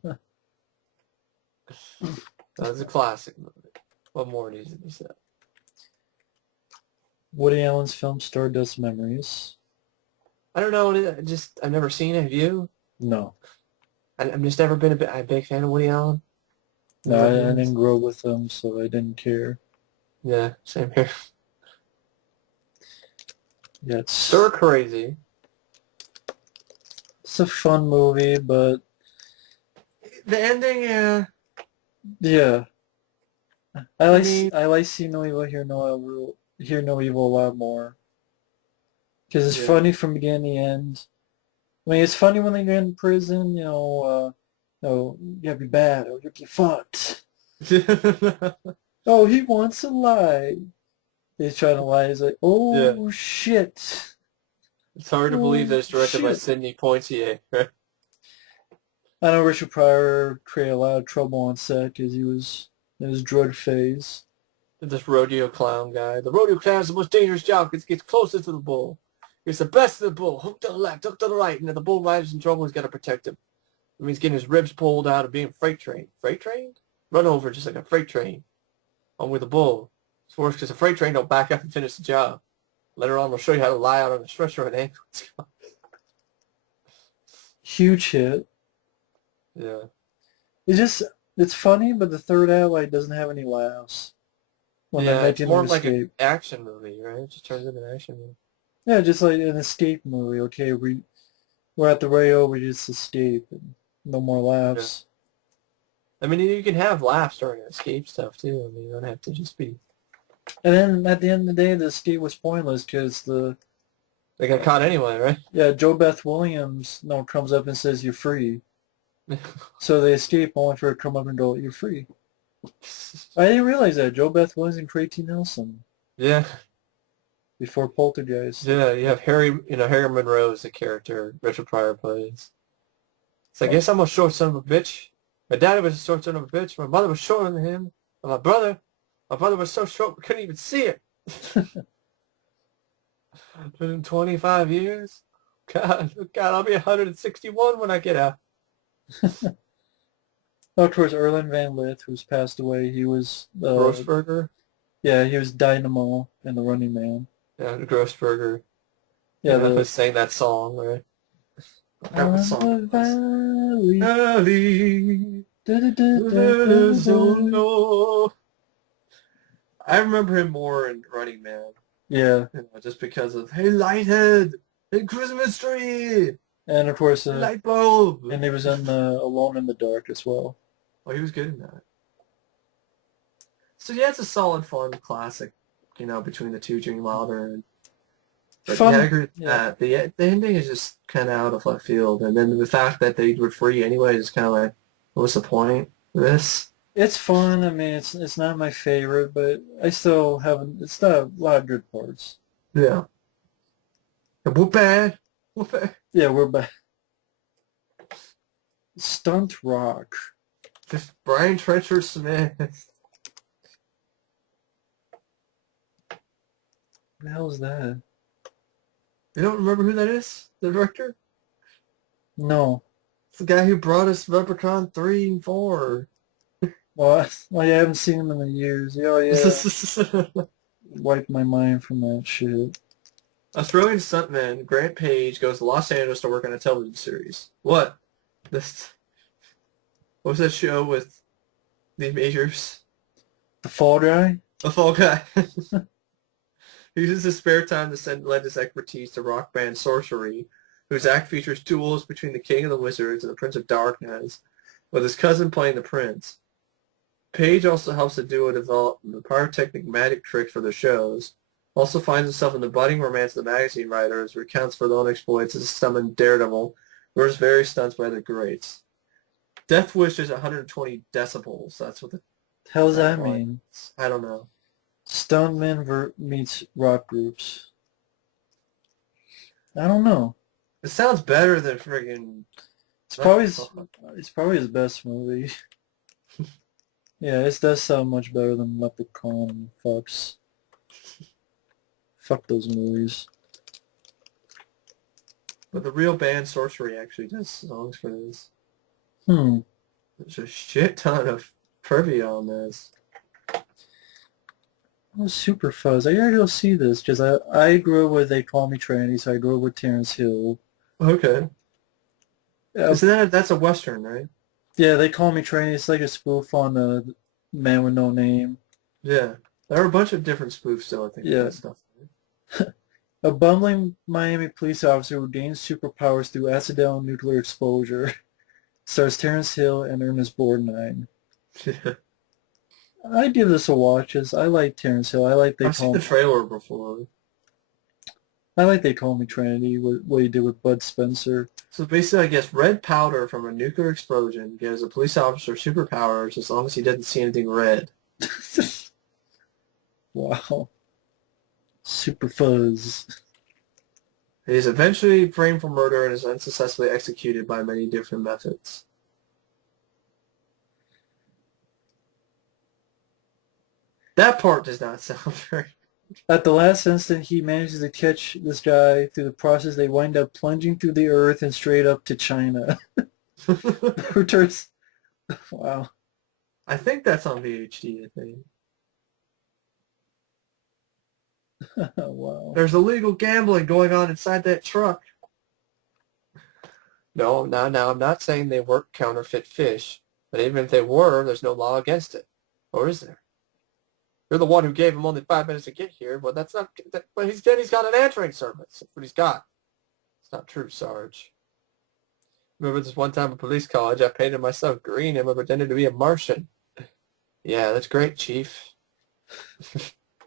a classic movie. What more needs to be said? Woody Allen's film Stardust Memories. I don't know. I've never seen it. Have you? No. I've just never been a big fan of Woody Allen. No, I didn't grow up with him, so I didn't care. Yeah, same here. Yeah, Stir Crazy. It's a fun movie, but The ending, yeah. yeah. I like See No Evil, Hear No Evil a lot more. Because it's funny from beginning to end. I mean, it's funny when they get in prison, you gotta be bad or you'll get fucked. Oh, he wants to lie. He's trying to lie. He's like, oh, shit. It's hard to believe that it's directed by Sidney Poitier. I know Richard Pryor created a lot of trouble on set because he was in his drug phase. This rodeo clown guy. The rodeo clown is the most dangerous job because it gets closest to the bull. He's the best of the bull. Hook to the left, hook to the right. And if the bull rider's in trouble, he's got to protect him. It means getting his ribs pulled out of being freight trained. Freight trained? Run over just like a freight train. On with the bull. It's worse because a freight train don't back up and finish the job. Later on, we'll show you how to lie out on the stretcher at ambulance. Huge hit. Yeah. It's funny, but the third act doesn't have any laughs. When they're It's making more an like an escape. action movie, right? It just turns into an action movie. Yeah, just like an escape movie. Okay, we're at the rail, we just escape. And no more laughs. Yeah. I mean, you can have laughs during escape stuff, too. I mean, you don't have to just be... And then at the end of the day, the escape was pointless because They got caught anyway, right? Yeah, Joe Beth Williams comes up and says, you're free. So they escape only for her to come up and go, you're free. I didn't realize that. Joe Beth Williams and Craig T. Nelson. Yeah. Before Poltergeist. Yeah, you have Harry Monroe as the character Richard Pryor plays. It's like, I guess I'm a short son of a bitch. My daddy was a short son of a bitch. My mother was shorter than him. And my brother was so short we couldn't even see it. Been 25 years. God, I'll be 161 when I get out. Of course, Erland Van Lith, who's passed away, he was... Grossberger? Yeah, he was Dynamo in The Running Man. Yeah, Grossberger. Yeah, I was saying that song, right? I forgot what song Valley. Valley. I remember him more in Running Man. Yeah. Just because of, hey, Lighthead! Hey, Christmas tree! And of course, light bulb! And he was in Alone in the Dark as well. Oh, he was good in that. So yeah, it's a solid, fun classic, between the two, Gene Wilder and... But Fun. Yeah, I agree with that. The ending is just kind of out of left field, and then the fact that they were free anyway is kind of like, what's the point of this? It's fun. I mean, it's not my favorite, but I still haven't. It's not a lot of good parts. Yeah. And we're bad. We're bad. Yeah, we're back. Stunt Rock. Brian Trencher Smith. the hell is that? You don't remember who that is? The director? No. It's the guy who brought us Leprechaun 3 and 4. Well, I haven't seen him in the years. Oh yeah. Wiped my mind from that shit. Australian stuntman Grant Page goes to Los Angeles to work on a television series. What? This. What was that show with the majors? The Fall Guy? The Fall Guy. He uses his spare time to lend his expertise to rock band Sorcery, whose act features duels between the King of the Wizards and the Prince of Darkness, with his cousin playing the Prince. Page also helps the duo develop the pyrotechnic magic tricks for their shows. Also finds himself in the budding romance of the magazine writers, recounts for their own exploits as a summoned daredevil, wears various stunts by other greats. Death Wish is 120 decibels. That's what the How's that tagline mean? is. I don't know. Stuntman meets rock groups. I don't know. It sounds better than friggin' It's probably his best movie. Yeah, it does sound much better than Leprechaun and Fox. Fuck those movies. But the real band Sorcery actually does songs for this. There's a shit ton of trivia on this. Oh, Super Fuzz. I gotta go see this because I grew up with They Call Me Tranny, so I grew up with Terrence Hill. Okay. That's a Western, right? Yeah, They Call Me Tranny. It's like a spoof on the Man with No Name. Yeah. There are a bunch of different spoofs still, I think, of Yeah. that stuff. A bumbling Miami police officer who gains superpowers through accidental nuclear exposure. Stars Terrence Hill and Ernest Borgnine. I'd give this a watch. As I like Terrence Hill. I've seen the trailer before. I like They Call Me Trinity, what he did with Bud Spencer. So basically, I guess red powder from a nuclear explosion gives a police officer superpowers as long as he doesn't see anything red. Wow. Super Fuzz. He is eventually framed for murder and is unsuccessfully executed by many different methods. That part does not sound very... At the last instant, he manages to catch this guy. Through the process, they wind up plunging through the earth and straight up to China. Returns. Wow. I think that's on VHD, I think. Wow. There's illegal gambling going on inside that truck. No, I'm not saying they weren't counterfeit fish, but even if they were, there's no law against it. Or is there? You're the one who gave him only 5 minutes to get here, but that's not. But he's got an answering service. That's what he's got. It's not true, Sarge. Remember this one time at police college, I painted myself green and I pretended to be a Martian. Yeah, that's great, Chief.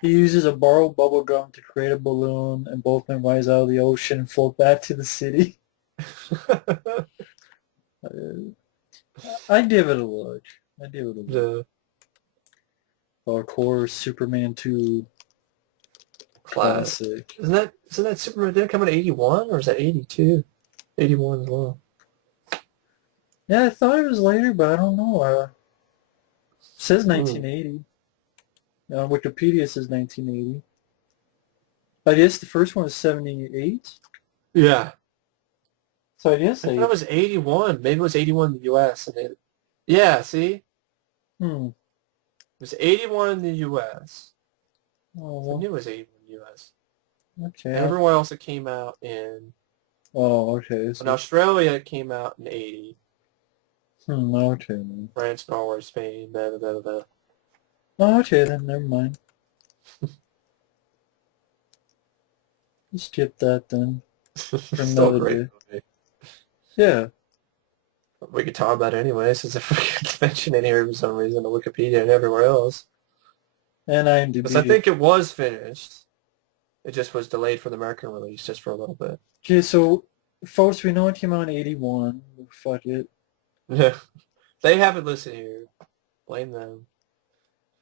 He uses a borrowed bubble gum to create a balloon, and both men rise out of the ocean and float back to the city. I'd give it a look. Yeah. Of course, Superman 2 classic. Isn't that Superman? Did it come in 81 or is that 82? 81 as well. Yeah, I thought it was later, but I don't know. It says 1980. Wikipedia says 1980. I guess the first one is 78. Yeah. So I guess I thought it was 81. Maybe it was 81 in the U.S. Yeah, see? It was 81 in the U.S. Oh, I knew it was 81 in the U.S. Okay. And everywhere else it came out in... Oh, okay. In Australia it came out in 80. Okay. France, Norway, Spain, blah, blah, blah, blah. Oh, okay, then never mind. Skip that then. For another day. Movie. Yeah. We could talk about it anyway, since it's freaking mentioned in here for some reason on Wikipedia and everywhere else. And IMDb. Because I think it was finished. It just was delayed for the American release just for a little bit. Okay, so, folks, we know it came out in 81. Fuck it. Yeah. They have it listed here. Blame them.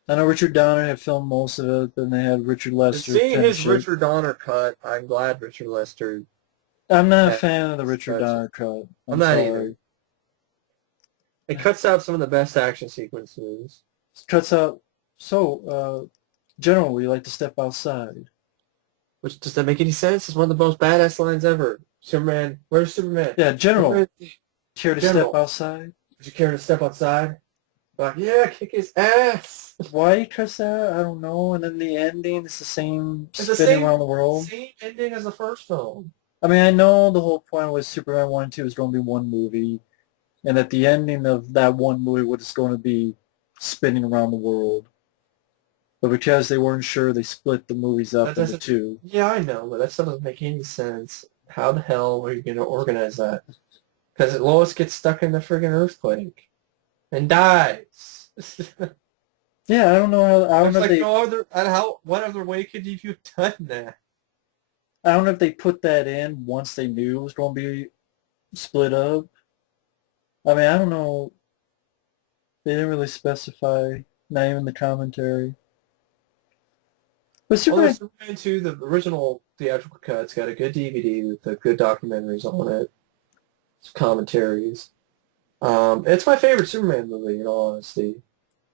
I know Richard Donner had filmed most of it, then they had Richard Lester Seeing his finish it. Richard Donner cut, I'm glad Richard Lester... I'm not a fan of the Richard Donner cut. I'm not either. It cuts out some of the best action sequences. Cuts out... So, generally, you like to step outside. Which, does that make any sense? It's one of the most badass lines ever. Superman, where's Superman? Yeah, General. Superman, Care to step General, outside? would you care to step outside? Like, yeah, kick his ass. Why he cuts that? I don't know. And then the ending, it's the same It's the spinning around the world. same ending as the first film. I mean, I know the whole point was Superman 1 and 2 is going to be one movie, and that the ending of that one movie was going to be spinning around the world. But because they weren't sure, they split the movies That up into doesn't. two. Yeah, I know, but that still doesn't make any sense. How the hell are you going to organize that? Because Lois gets stuck in the friggin' earthquake and dies. Yeah, I don't know how. I don't There's know if like they. no other. And how? What other way could you have done that? I don't know if they put that in once they knew it was going to be split up. I mean, I don't know. They didn't really specify. Not even the commentary. But Although Superman. Superman 2, the original theatrical cut's got a good DVD with the good documentaries on it, some commentaries. It's my favorite Superman movie, in all honesty.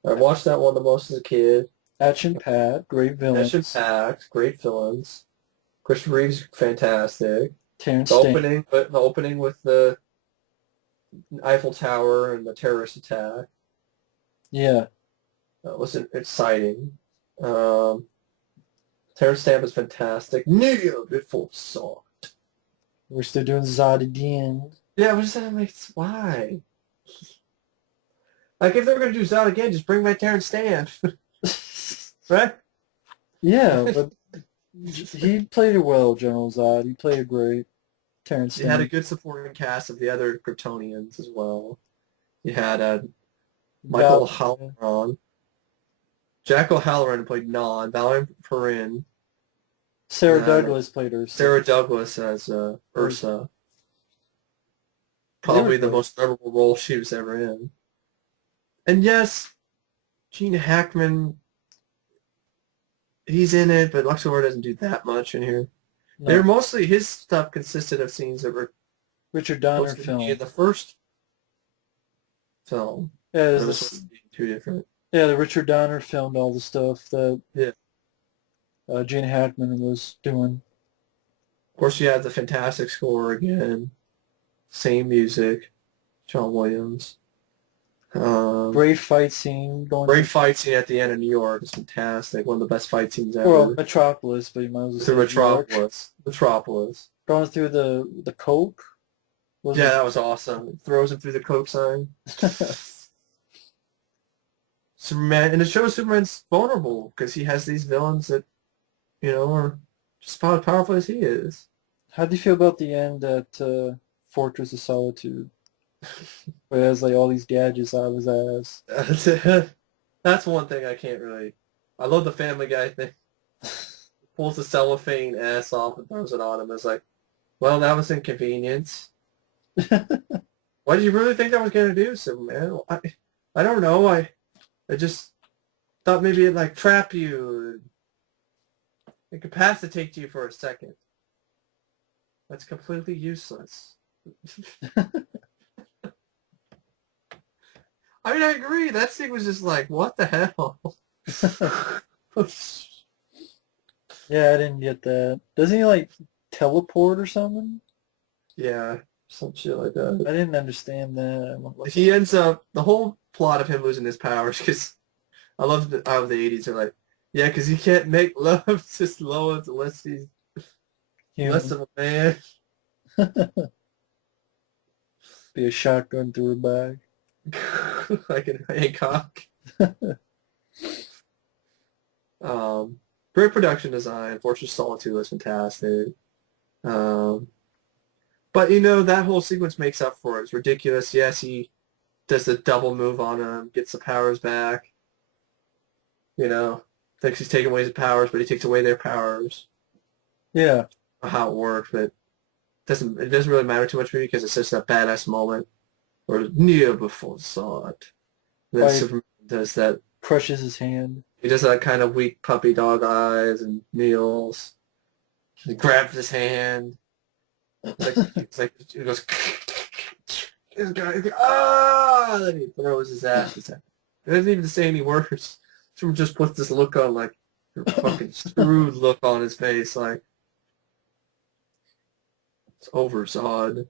I watched that one the most as a kid. Action-packed, great Action villains. packed, great villains. Christopher Reeve's fantastic. Terrence The Stamp. opening with the Eiffel Tower and the terrorist attack. Yeah. That was exciting. Um, Terrence Stamp is fantastic. Near before saw it. We're still doing Zod again. Yeah, but just like, why? Like, if they were going to do Zod again, just bring back Terrence Stamp. Right? Yeah, but he played it well, General Zod. He played it great. Terrence You had a Stamp. good supporting cast of the other Kryptonians as well. You had Michael Val, Halloran. Jack O'Halloran played Non. Valerie Perrin. Sarah And Douglas played her. Sarah Douglas as Ursa. They were Probably the great. most memorable role she was ever in. And yes, Gene Hackman, he's in it, but Luxor doesn't do that much in here. They're No. mostly, his stuff consisted of scenes that were Richard Donner supposed to be in film. the first film. Yeah, But it was supposed to be two different. the Richard Donner filmed all the stuff that Yeah. Gene Hackman was doing. Of course, you have the fantastic score again. Same music. John Williams. Great fight scene going Great fight scene at the end of New York. It's fantastic. One of the best fight scenes well, ever. Metropolis, but you might as well say Through New York. Metropolis. Metropolis. Going through the Coke. Was Yeah, it? that was awesome. It throws him through the Coke sign. Superman, and it shows Superman's vulnerable because he has these villains that, are just about as powerful as he is. How do you feel about the end at Fortress of Solitude? Where he has like all these gadgets out of his ass. That's one thing I can't really. I love the Family Guy thing. Pulls the cellophane ass off and throws it on him. It's like, well, that was inconvenience. What did you really think that was going to do, Superman? I don't know. I just thought maybe it'd like trap you, incapacitate you for a second. That's completely useless. I mean, I agree. That thing was just like, what the hell? Yeah, I didn't get that. Doesn't he like teleport or something? Yeah, some shit like that. I didn't understand that. He ends up, the whole plot of him losing his powers, because I love how the 80s are like, yeah, because he can't make love to Lois unless he's less of a man. Be a shotgun through her bag. Like in Hancock. Great production design. Fortress Solitude was fantastic. But that whole sequence makes up for it. It's ridiculous. Yes, he does the double move on him, gets the powers back. Thinks he's taking away his powers, but he takes away their powers. Yeah. How it works, but it doesn't really matter too much to me because it's just a badass moment. Or near before saw it. And then Superman does that. Crushes his hand. He does that kind of weak puppy dog eyes and kneels. He grabs his hand. It's like he goes. This guy, then he throws his ass. He doesn't even say any words. Superman just puts this look on, like fucking screwed look on his face, like, It's over Zod.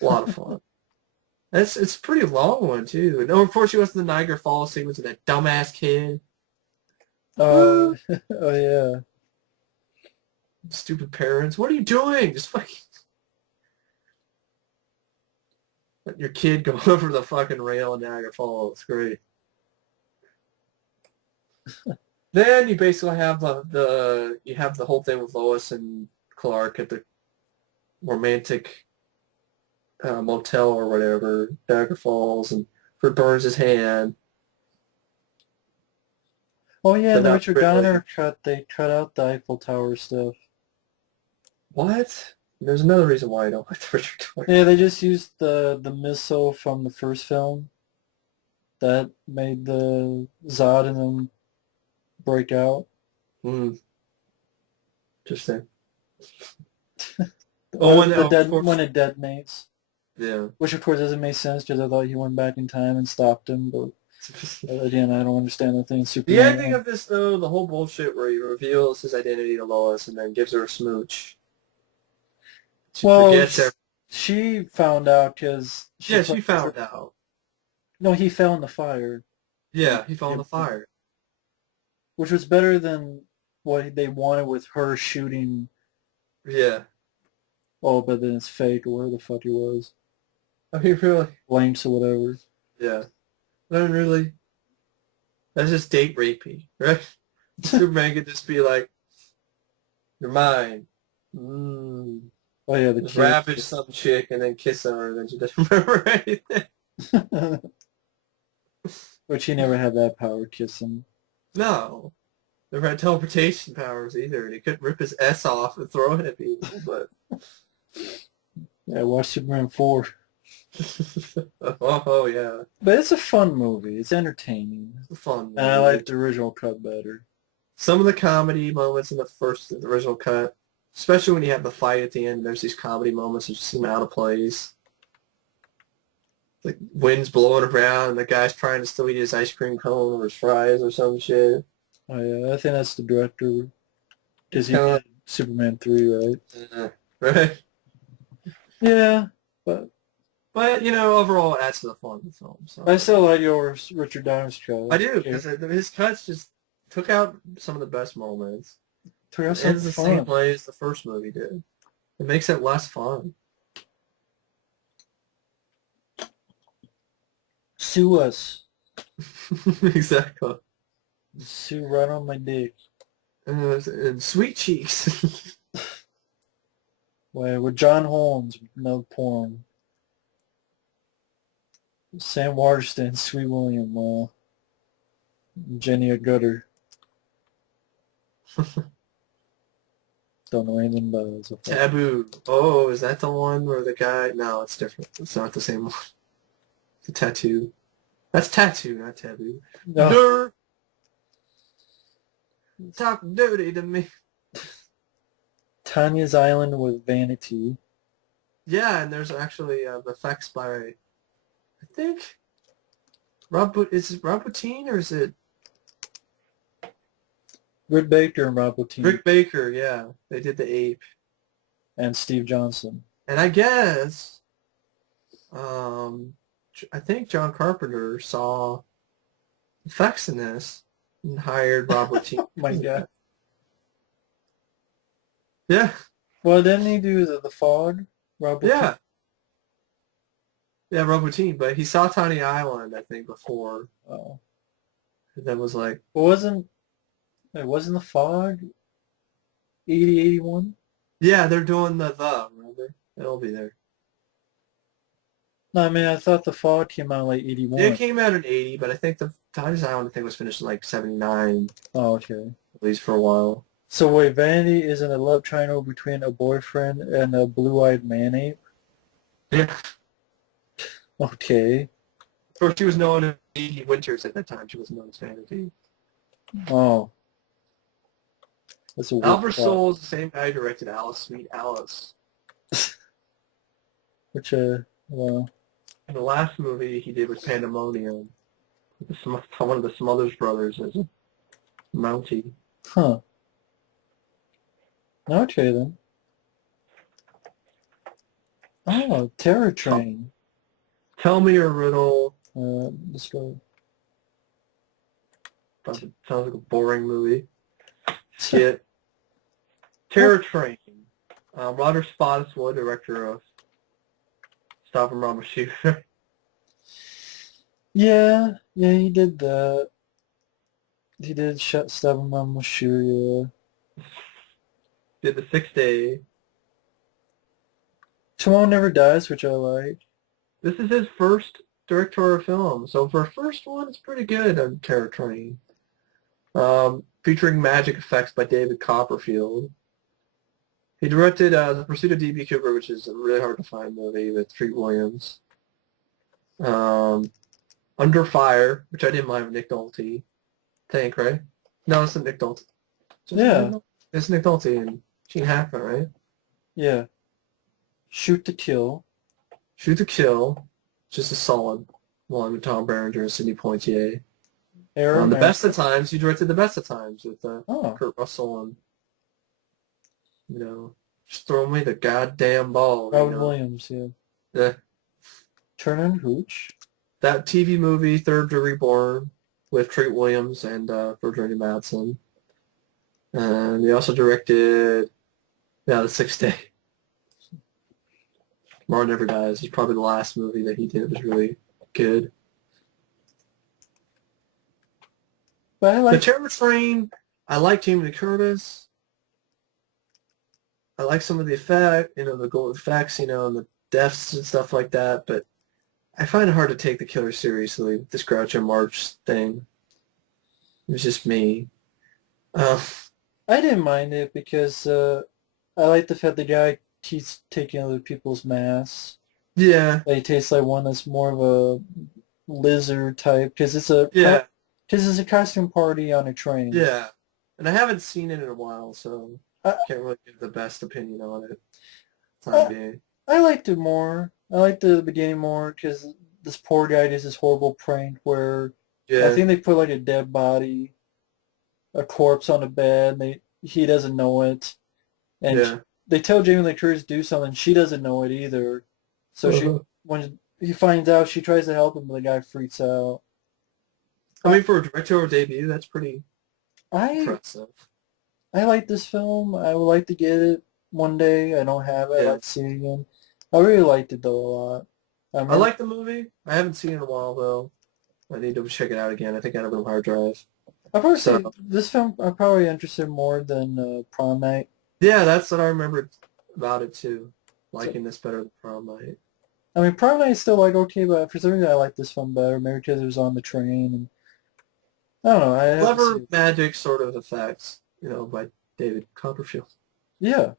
A lot of fun. It's a pretty long one too. And of course she was the Niagara Falls sequence with that dumbass kid. Oh, oh yeah. Stupid parents. What are you doing? Just fucking let your kid go over the fucking rail in Niagara Falls. It's great. Then you basically have the whole thing with Lois and Clark at the romantic motel or whatever, Niagara Falls, and Fred burns his hand. Oh yeah, But the not Richard really. Donner cut. They cut out the Eiffel Tower stuff. What? There's another reason why I don't like the Richard Donner. Yeah, they just used the missile from the first film that made the Zod and them break out. Hmm. Interesting. Oh, Or and the of dead course, when it detonates, yeah. which of course doesn't make sense because I thought he went back in time and stopped him. But again, I don't understand the thing in The Superman ending 1. of this, though, the whole bullshit where he reveals his identity to Lois and then gives her a smooch. She Well, forgets everything. she found out because she Yeah, she put found out. no, he fell in the fire, and Yeah, he fell in the fire. which was better than what they wanted with her shooting. Yeah. Oh, but then it's fake or where the fuck he was, I mean, really? blanks or whatever. Yeah. I mean, really? That's just date rapey, right? Superman could just be like, you're mine. Mm. Oh yeah, the Just kiss. ravish some chick and then kiss her and then she doesn't remember anything. Which he never had that power, kissing. No. Never had teleportation powers either, and he couldn't rip his S off and throw it at people, but... Yeah, watch Superman 4. Oh, yeah. But it's a fun movie. It's entertaining. It's a fun movie. And I like the original cut better. Some of the comedy moments in the original cut, especially when you have the fight at the end, there's these comedy moments that just seem out of place. The wind's blowing around and the guy's trying to still eat his ice cream cone or his fries or some shit. Oh yeah, I think that's the director. Because he Kinda did Superman 3, right? right? Yeah, but But, overall it adds to the fun of the film. So I still like yours, Richard Donner's cut. I do, because his cuts just took out some of the best moments. Took out It some ends the same fun. way as the first movie did. It makes it less fun. Sue us. Exactly. Sue right on my dick. And Sweet Cheeks. Wait, with John Holmes, no porn. Sam Waterston, Sweet William, Jenny Gutter. Don't know anything about it. So far. Taboo. Oh, is that the one where the guy... No, it's different. It's not the same one. The tattoo. That's tattoo, not taboo. No. Dirt. Talk dirty to me. Tanya's Island with Vanity. Yeah, and there's actually effects by, I think, is it Rob Bottin or is it Rick Baker and Rob Bottin. Rick Baker? Yeah, they did the ape. And Steve Johnson. And I guess, I think John Carpenter saw effects in this and hired Rob Bottin. My God. Yeah. Well, didn't he do the fog? Rob Bottin? Yeah. Yeah, Rob Bottin, but he saw Tiny Island, I think, before. Oh. And then was like... Wasn't the fog 80, 81? Yeah, they're doing remember? It'll be there. No, I mean, I thought the fog came out like 81. It came out in 80, but I think the Tiny Island, I think, was finished in like 79, Oh, okay. at least for a while. So wait, Vanity is in a love triangle between a boyfriend and a blue-eyed man-ape? Yeah. Okay. Of course, she was known as Edie Winters at that time. She wasn't known as Vanity. Oh. That's a weird Albert plot. Soule is the same guy who directed Alice, Sweet Alice. Which, well... And the last movie he did was Pandemonium. One of the Smothers Brothers as a Mountie. Huh. Okay, then. Oh, Terror Oh, Train. tell me a riddle. Let's go. Sounds like a boring movie. Skit. Terror Train. Roger Spottiswoode, director of Stop and Mama Shooter. Yeah, yeah, he did that. He did shut Stub him on Mashuria. Did The Sixth Day. Tomorrow Never Dies, which I like. This is his first directorial film, so for a first one, it's pretty good on Terror Train. Featuring magic effects by David Copperfield. He directed The Pursuit of D.B. Cooper, which is a really hard to find movie with Treat Williams. Um, Under Fire, which I didn't mind with Nick Nolte. Think, right? No, it's not Nick Nolte. Just Nick Yeah, Nolte. It's Nick Nolte and Gene Hackman, right? yeah. Shoot to Kill. Shoot to Kill, just a solid one with Tom Berenger and Sidney Poitier. The Air. Best of Times, he directed The Best of Times with Oh, Kurt Russell and, just throw me the goddamn ball, Robin Williams, yeah. Yeah. Turner and Hooch. That TV movie, Third to Reborn, with Treat Williams and Virginia Madsen. And he also directed, The Sixth Day. Tomorrow Never Dies is probably the last movie that he did was really good. But I The like, Terror Train, I like Jamie Lee Curtis. I like some of the the gold effects, and the deaths and stuff like that, but I find it hard to take the killer seriously, this Groucho Marx thing. It was just me. Uh, I didn't mind it because I like the fact the guy keeps taking other people's masks. yeah, Like, he tastes like one that's more of a lizard type because yeah, it's a costume party on a train. yeah. And I haven't seen it in a while, so I, can't really give the best opinion on it. Time I, being. I liked it more. I liked the beginning more because this poor guy does this horrible prank where I Yeah, think they put like a dead body, a corpse on a bed. He doesn't know it, and yeah. they tell Jamie Lee Curtis to do something. She doesn't know it either. So Uh-huh. when he finds out, she tries to help him, but the guy freaks out. I I mean, for a directorial debut, that's pretty I impressive. I like this film. I would like to get it one day. I don't have it. I'd Yeah. like to see it again. I really liked it though a lot. I I remember like the movie. I haven't seen it in a while, though. I need to check it out again. I think I have it on hard drive. I probably So, say this film I'm probably interested more than Prom Night. yeah, that's what I remembered about it, too. So, Liking this better than Prom Night. I mean, Prom Night is still like okay, but for some reason I like this film better. Maybe because it was on the train, and I don't know. I have to see Clever it. magic sort of effects, by David Copperfield. Yeah.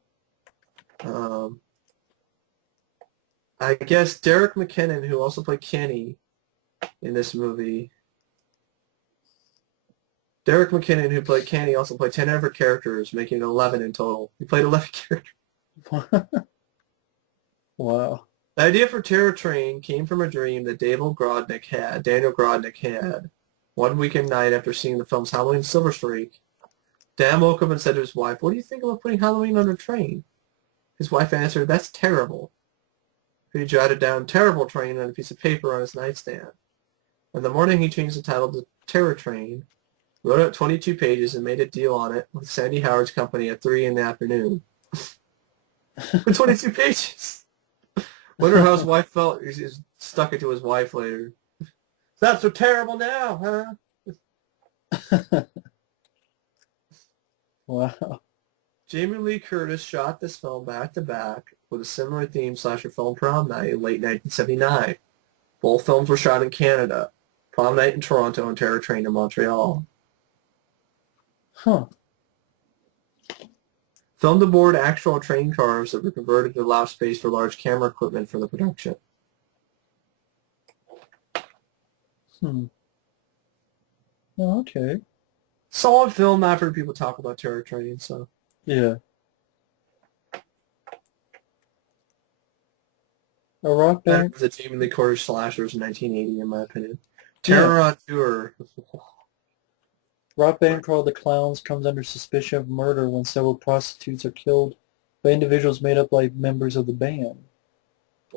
Um, I guess Derek McKinnon, who also played Kenny in this movie. Derek McKinnon, who played Kenny, also played 10 different characters, making it 11 in total. He played 11 characters. Wow. The idea for Terror Train came from a dream that Daniel Grodnick had, one weekend night after seeing the film's Halloween Silver Streak. Dan woke up and said to his wife, "What do you think about putting Halloween on a train?" His wife answered, "That's terrible." He jotted down "Terrible Train" on a piece of paper on his nightstand. In the morning, he changed the title to Terror Train, wrote out 22 pages, and made a deal on it with Sandy Howard's company at 3 in the afternoon. For 22 pages. Wonder how his wife felt. He stuck it to his wife later. It's not so terrible now, huh? Wow. Jamie Lee Curtis shot this film back-to-back with a similar theme slasher film, Prom Night, in late 1979. Both films were shot in Canada. Prom Night in Toronto and Terror Train in Montreal. Huh. Filmed aboard actual train cars that were converted to allow space for large camera equipment for the production. Hmm. Oh, okay. Solid film. I've heard people talk about Terror Train, so. Yeah. A rock Better band. than the Jamie Lee Curtis slashers in 1980, in my opinion. Yeah. Terror on Tour. Rock band called the Clowns comes under suspicion of murder when several prostitutes are killed by individuals made up like members of the band.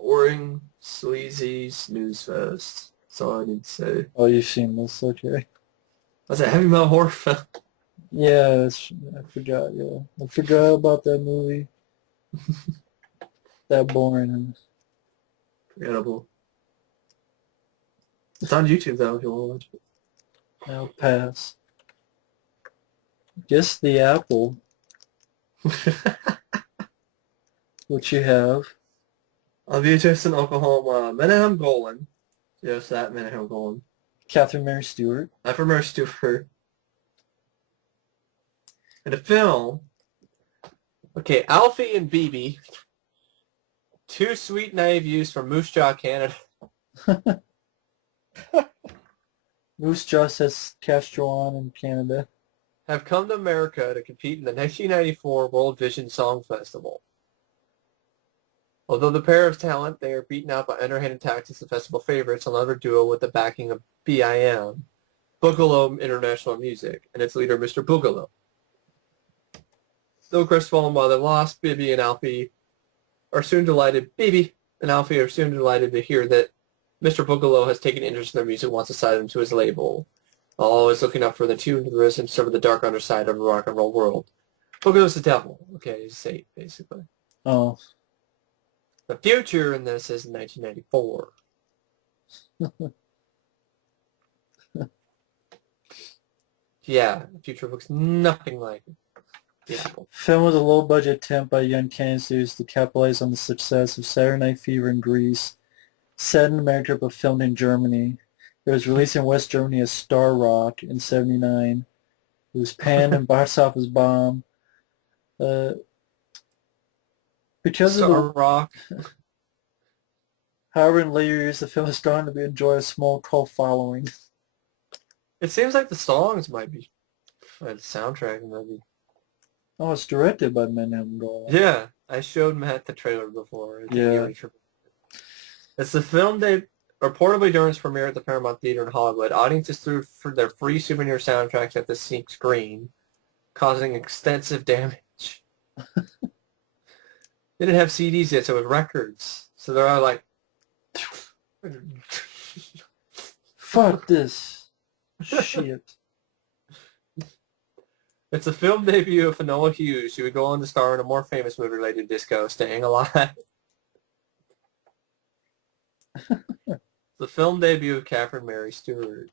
Boring, sleazy, snooze fest. That's all I need to say. Oh, you've seen this, okay. That's a heavy metal horror film. Yeah, I forgot, yeah. I forgot about that movie. That boring. Forgettable. It's on YouTube though if you want to watch I'll pass. Guess the apple, it. which you have. On VHS in Oklahoma, Menahem Golan. Yes, that Menahem Golan. Catherine Mary Stewart. I'm from Mary Stewart. In the film, okay, Alfie and BB, two sweet naive youths from Moose Jaw, Canada. Moose Jaw says Castro on in Canada. Have come to America to compete in the 1994 World Vision Song Festival. Although the pair of talent, they are beaten out by underhanded tactics of festival favorites, another duo with the backing of BIM, Boogaloo International Music, and its leader, Mr. Boogaloo. Though crestfallen by their loss, Bibi and Alfie are soon delighted. Bibi and Alfie are soon delighted to hear that Mr. Boogaloo has taken interest in their music and wants to sign them to his label, while always looking up for the tune to the rhythm and serve the dark underside of the rock and roll world. Boogaloo's the devil. Okay, he's Satan, basically. Oh. The future in this is 1994. Yeah, the future looks nothing like the Apple. Film was a low-budget attempt by young Canadian studios to capitalize on the success of Saturday Night Fever in Greece. Set in America but filmed in Germany. It was released in West Germany as Star Rock in '79. It was panned and box office bomb. Because of Star the Rock. However, in later years, the film has gone to enjoy a small cult following. It seems like the songs might be, the soundtrack might be. Oh, it's directed by Menahem Golan. Yeah, I showed Matt the trailer before. Yeah. It's the film they reportedly during its premiere at the Paramount Theater in Hollywood. Audiences threw for their free souvenir soundtracks at the sneak screen, causing extensive damage. They didn't have CDs yet, so it was records. So they're all like, Fuck this shit. It's a film debut of Finola Hughes. She would go on to star in a more famous movie related to disco, Staying Alive. The film debut of Catherine Mary Stewart.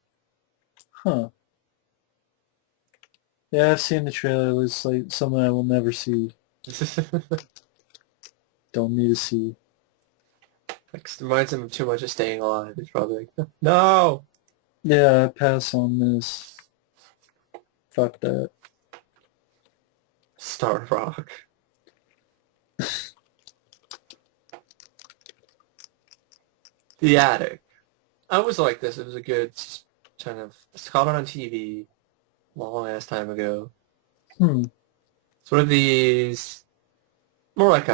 Huh. Yeah, I've seen the trailer. It looks like something I will never see. Don't need to see. Like, reminds him too much of Staying Alive. He's probably like, no! Yeah, I pass on this. Fuck that. Star Rock. The Attic. I always liked this. It was a good kind of... It's caught on TV long ass time ago. It's one of these... More like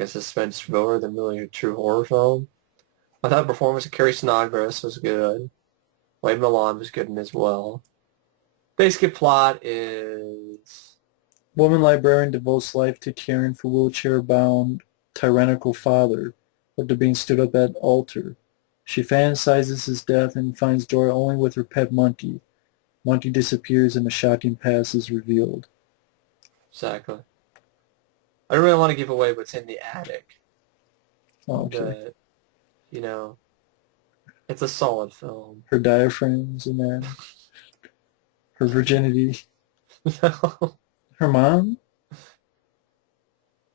a suspense thriller than really a true horror film. I thought the performance of Carrie Snodgrass was good. Wade Milan was good in as well. Basic plot is... Woman librarian devotes life to caring for wheelchair-bound tyrannical father after being stood up at altar. She fantasizes his death and finds joy only with her pet monkey. Monkey disappears and a shocking past is revealed. Exactly. I don't really want to give away what's in the attic. Oh, okay. But, you know, it's a solid film. Her diaphragms in there. Her virginity. No. Her mom?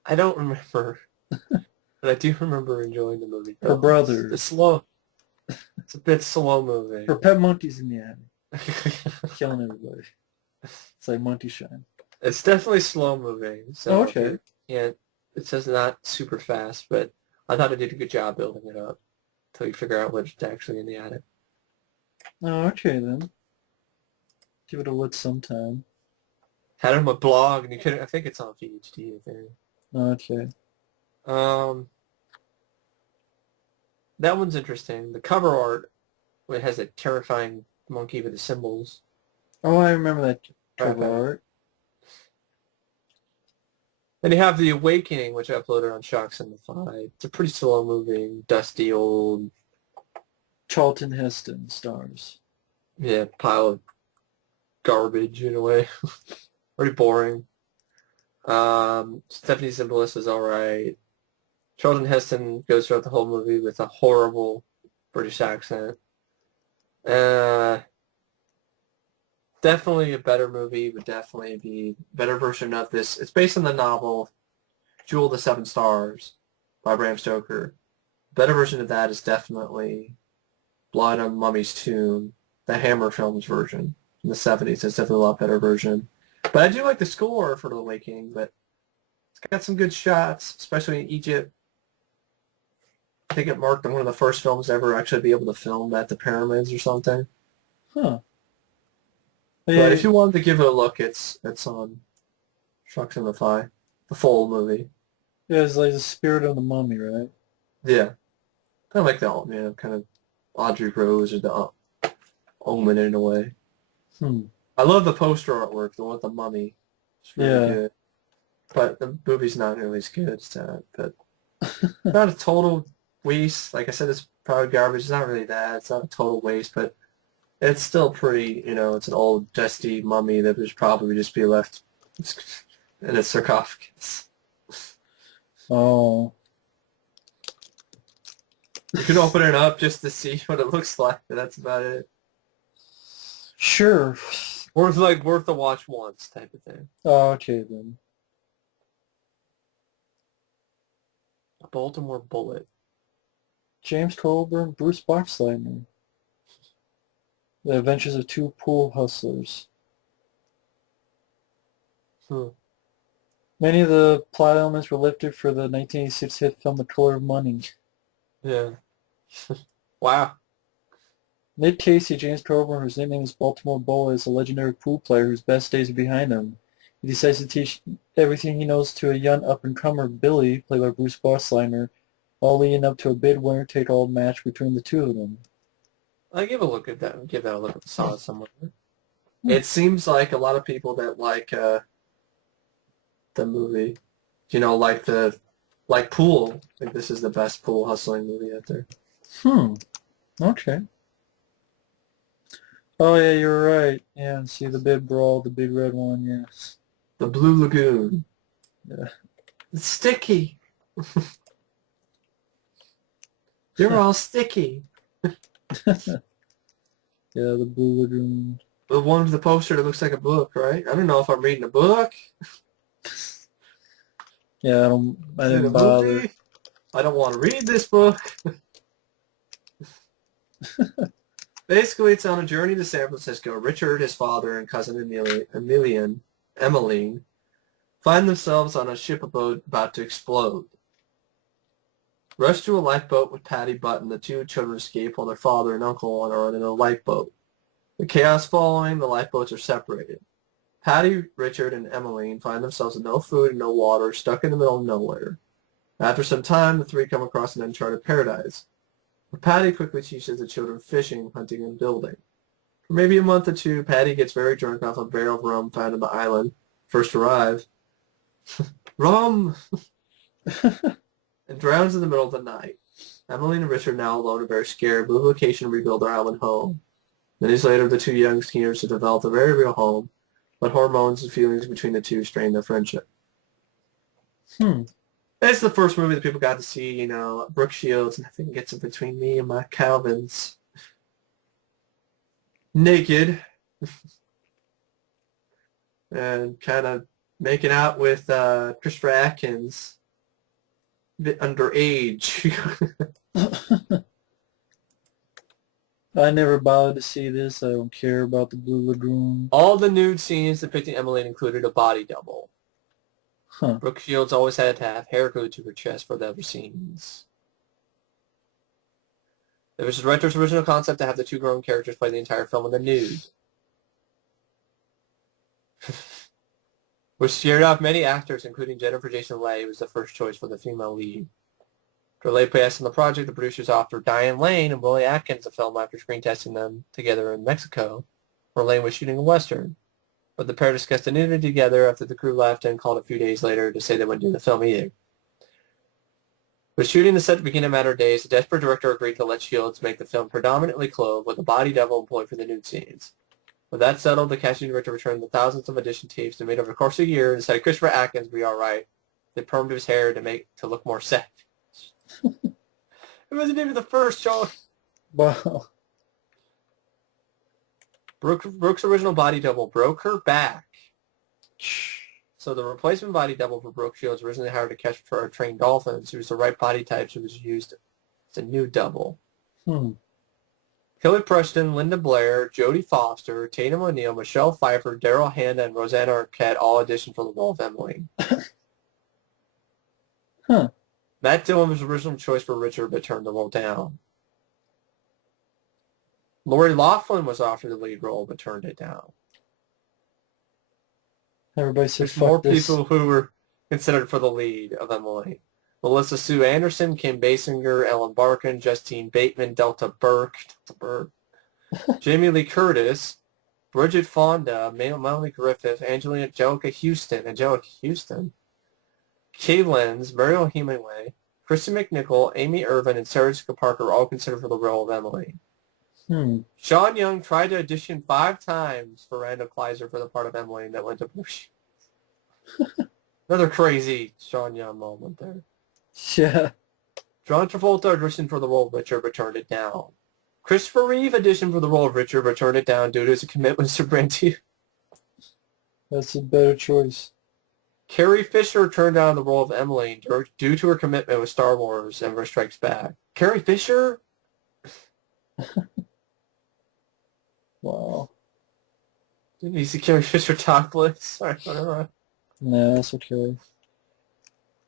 I don't remember. But I do remember enjoying the movie. Her brother. It's slow. It's a bit slow moving. Her pet monkey's in the attic. Killing everybody. It's like Monkey Shine. It's definitely slow moving. So okay. Yeah, it says not super fast, but I thought it did a good job building it up until you figure out what's actually in the attic. Oh, okay then. Give it a look sometime. Had it on my blog, and you could. I think it's on VHD. I think. Okay. That one's interesting. The cover art, it has a terrifying monkey with the symbols. Oh, I remember that cover art. And you have The Awakening, which I uploaded on Shocks in the Five. It's a pretty slow-moving, dusty old, Charlton Heston stars. yeah, pile of garbage in a way. Pretty boring. Stephanie Zimbalist is all right. Charlton Heston goes throughout the whole movie with a horrible British accent. Uh, Definitely a better movie, would definitely be a better version of this. It's based on the novel Jewel of the Seven Stars by Bram Stoker. Better version of that is definitely Blood on Mummy's Tomb, the Hammer Films version in the 70s. It's definitely a lot better version. But I do like the score for The Awakening, but it's got some good shots, especially in Egypt. I think it marked one of the first films ever actually be able to film at the pyramids or something. Huh. But if Yeah, you wanted to give it a look, it's on Shucks and the Thigh, the full movie. yeah, it's like the spirit of the mummy, right? Yeah, kind of like the kind of Audrey Rose or the Omen in a way. Hmm. I love the poster artwork, the one with the mummy. It's really Yeah. good. But the movie's not nearly as good as that. But it's not a total waste. Like I said, it's probably garbage. It's not really that. It's not a total waste, but it's still pretty, it's an old, dusty mummy that would probably just be left in a sarcophagus. Oh, You can open it up just to see what it looks like, but that's about it. sure. Worth the watch once type of thing. Oh, okay then. A Baltimore Bullet. James Coburn, Bruce Boxleitner. The Adventures of Two Pool Hustlers. Hmm. Many of the plot elements were lifted for the 1986 hit film The Color of Money. Yeah. Wow. Nick Casey, James Coburn, whose nickname is Baltimore Bullet, is a legendary pool player whose best days are behind him. He decides to teach everything he knows to a young up-and-comer, Billy, played by Bruce Boxleitner, all leading up to a bid winner-take-all match between the two of them. I give a look at that. Give that a look. I saw it somewhere. Hmm. It seems like a lot of people that like the movie, like pool. I think this is the best pool hustling movie out there. Okay. Oh, yeah, you're right. Yeah, see the big brawl, the big red one, yes. The Blue Lagoon. Yeah. It's sticky. You're all sticky. Yeah, the Blue Lagoon. The one with the poster that looks like a book, right? I don't know if I'm reading a book. Yeah, I Is it a didn't bother. movie? I don't want to read this book. Basically, it's on a journey to San Francisco. Richard, his father, and cousin Emmeline, find themselves on a ship about to explode. Rush to a lifeboat with Patty Button. The two children escape while their father and uncle are in a lifeboat. The chaos following, the lifeboats are separated. Patty, Richard, and Emmeline find themselves with no food and no water, stuck in the middle of nowhere. After some time, the three come across an uncharted paradise. Patty quickly teaches the children fishing, hunting, and building. For maybe a month or two, Patty gets very drunk off a barrel of rum found on the island. First arrive. Rum! And drowns in the middle of the night. Emmeline and Richard, now alone and very scared, move location to rebuild their island home. Days later, the two young skiers have developed a very real home, but hormones and feelings between the two strain their friendship. It's the first movie that people got to see, Brooke Shields, nothing gets in between me and my Calvins. Naked. And kind of making out with Christopher Atkins. A bit underage. I never bothered to see this. I don't care about the Blue Lagoon. All the nude scenes depicting Emmeline included a body double. Huh. Brooke Shields always had to have hair glued to her chest for the other scenes. It was the director's original concept to have the two grown characters play the entire film in the nude. Which scared off many actors, including Jennifer Jason Leigh, who was the first choice for the female lead. For late passed on the project, the producers offered Diane Lane and Willie Atkins a film after screen testing them together in Mexico, where Lane was shooting a Western. but the pair discussed a nudity together after the crew left and called a few days later to say they wouldn't do the film either. With shooting the set to begin a matter of days, the desperate director agreed to let Shields make the film predominantly clothed with a body double employed for the nude scenes. With that settled, the casting director returned the thousands of audition tapes and made over the course of a year and decided Christopher Atkins would be all right. They permed his hair to look more savage. It wasn't even the first, Sean. Wow. Brooke's original body double broke her back. So the replacement body double for Brooke Shields originally hired to catch for a trained dolphins, who was the right body type, so was used as a new double. Kelly Preston, Linda Blair, Jodie Foster, Tatum O'Neal, Michelle Pfeiffer, Daryl Hannah, and Rosanna Arquette all auditioned for the role of Emily. Matt Dillon was the original choice for Richard, but turned the role down. Lori Loughlin was offered the lead role, but turned it down. Everybody said There's fuck more this. people who were considered for the lead of Emily. Melissa Sue Anderson, Kim Basinger, Ellen Barkin, Justine Bateman, Delta Burke, Jamie Lee Curtis, Bridget Fonda, Melanie Griffith, Angelica Houston, Kay Lenz, Mariel Hemingway, Kristen McNichol, Amy Irvin, and Sarah Jessica Parker were all considered for the role of Emily. Sean Young tried to audition 5 times for Randall Kleiser for the part of Emily, and that went to Bush. Another crazy Sean Young moment there. Yeah. John Travolta auditioned for the role of Richard, but turned it down. Christopher Reeve auditioned for the role of Richard, but turned it down due to his commitment to Sabrina. That's a better choice. Carrie Fisher turned down the role of Emily due to her commitment with Star Wars: Empire Strikes Back. Carrie Fisher? Wow. Didn't you see Carrie Fisher topless? Sorry, whatever. No, that's okay.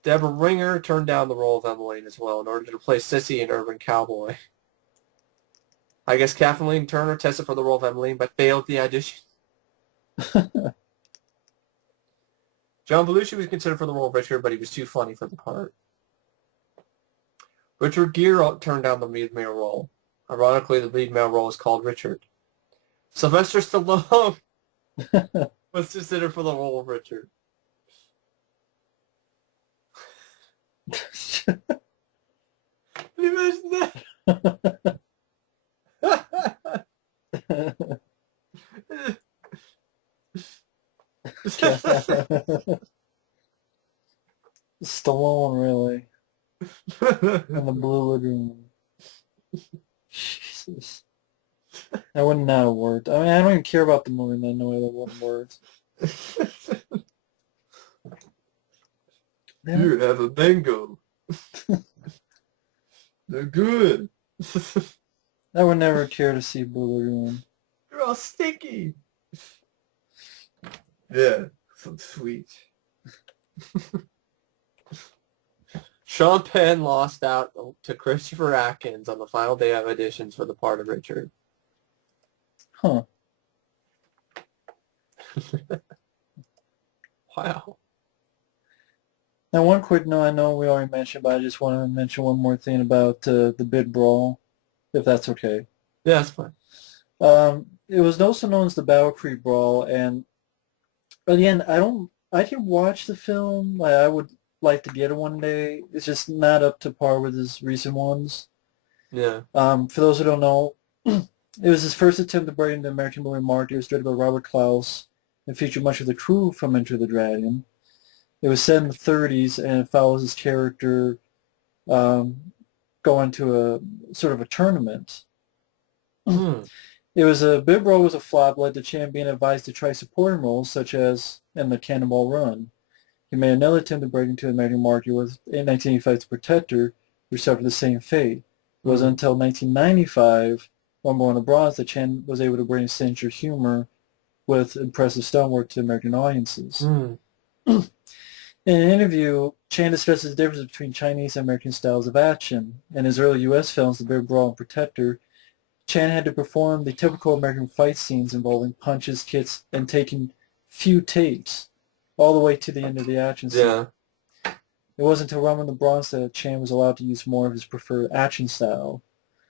Deborah Ringer turned down the role of Emmeline as well in order to play Sissy in Urban Cowboy. I guess Kathleen Turner tested for the role of Emmeline, but failed the audition. John Belushi was considered for the role of Richard, but he was too funny for the part. Richard Gere turned down the lead male role. Ironically, the lead male role is called Richard. Sylvester Stallone was considered for the role of Richard. Can you imagine that? Stallone, really. And the Blue Lagoon. Jesus. That would not have worked. I mean, I don't even care about the movie, and I know that wouldn't work. You have a mango. They're good. I would never care to see Blue Lagoon. You're all sticky. Yeah, so sweet. Sean Penn lost out to Christopher Atkins on the final day of auditions for the part of Richard. Huh. Wow. Now, one quick note, I know we already mentioned, but I just want to mention one more thing about the bid brawl, if that's okay. Yeah, that's fine. It was also known as the Battle Creek Brawl, and again, I can watch the film. I would like to get it one day. It's just not up to par with his recent ones. Yeah. For those who don't know, it was his first attempt to break into the American movie market. It was directed by Robert Klaus and featured much of the crew from Enter the Dragon. It was set in the 30s, and it follows his character going to a sort of a tournament. It was a bid brawl was a flop, led to Chan being advised to try supporting roles such as in the Cannonball Run. He made another attempt to break into the American market with in 1985 The Protector, who suffered the same fate. It was until 1995, when Born of Bronze, that Chan was able to bring signature humor with impressive stunt work to American audiences. In an interview, Chan discusses the difference between Chinese and American styles of action. In his early U.S. films, The Big Brawl and Protector, Chan had to perform the typical American fight scenes involving punches, kicks, and taking few takes all the way to the end of the action scene. Yeah. It wasn't until Rumble in the Bronx that Chan was allowed to use more of his preferred action style.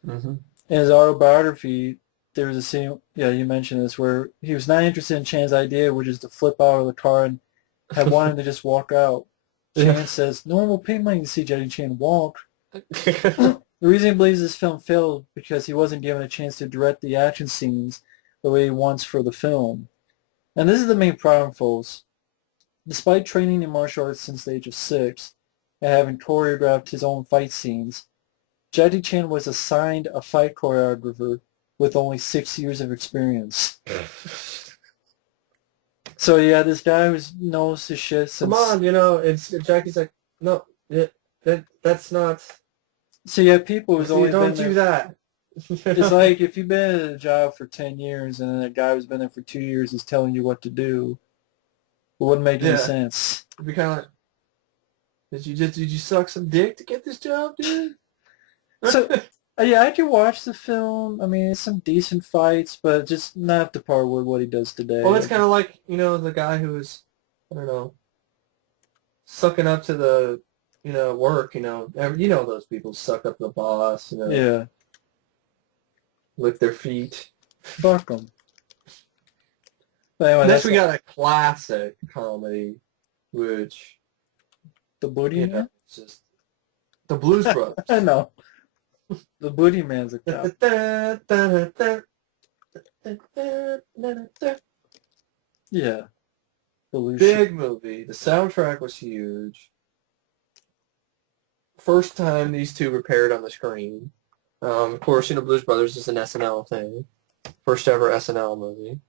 In his autobiography, there was a scene, yeah, you mentioned this, where he was not interested in Chan's idea, which is to flip out of the car and had wanted to just walk out. Yeah. Chan says, "No one will pay money to see Jackie Chan walk." The reason he believes this film failed because he wasn't given a chance to direct the action scenes the way he wants for the film. And this is the main problem, folks. Despite training in martial arts since the age of 6 and having choreographed his own fight scenes, Jackie Chan was assigned a fight choreographer with only 6 years of experience. So yeah, this guy who knows his shit Come since. on, it's Jackie's like, no, yeah, that's not. So yeah, people who's You only don't been do there. that. It's like if you've been at a job for 10 years and then a guy who's been there for 2 years is telling you what to do, it wouldn't make any Yeah, sense. it'd be kind of like, did you suck some dick to get this job, dude? So yeah, I could watch the film. I mean, it's some decent fights, but just not to par with what he does Well, today. it's kind of like the guy who's, I don't know, sucking up to the work. Those people suck up to the boss. Yeah, Lick their feet. fuck him. But anyway, Next, that's we got a classic comedy, which the Booty Man. it's just the Blues Brothers. I know. The Booty Man's a cop. Yeah. Big movie. The soundtrack was huge. First time these two were paired on the screen. Of course, Blues Brothers is an SNL thing. First ever SNL movie.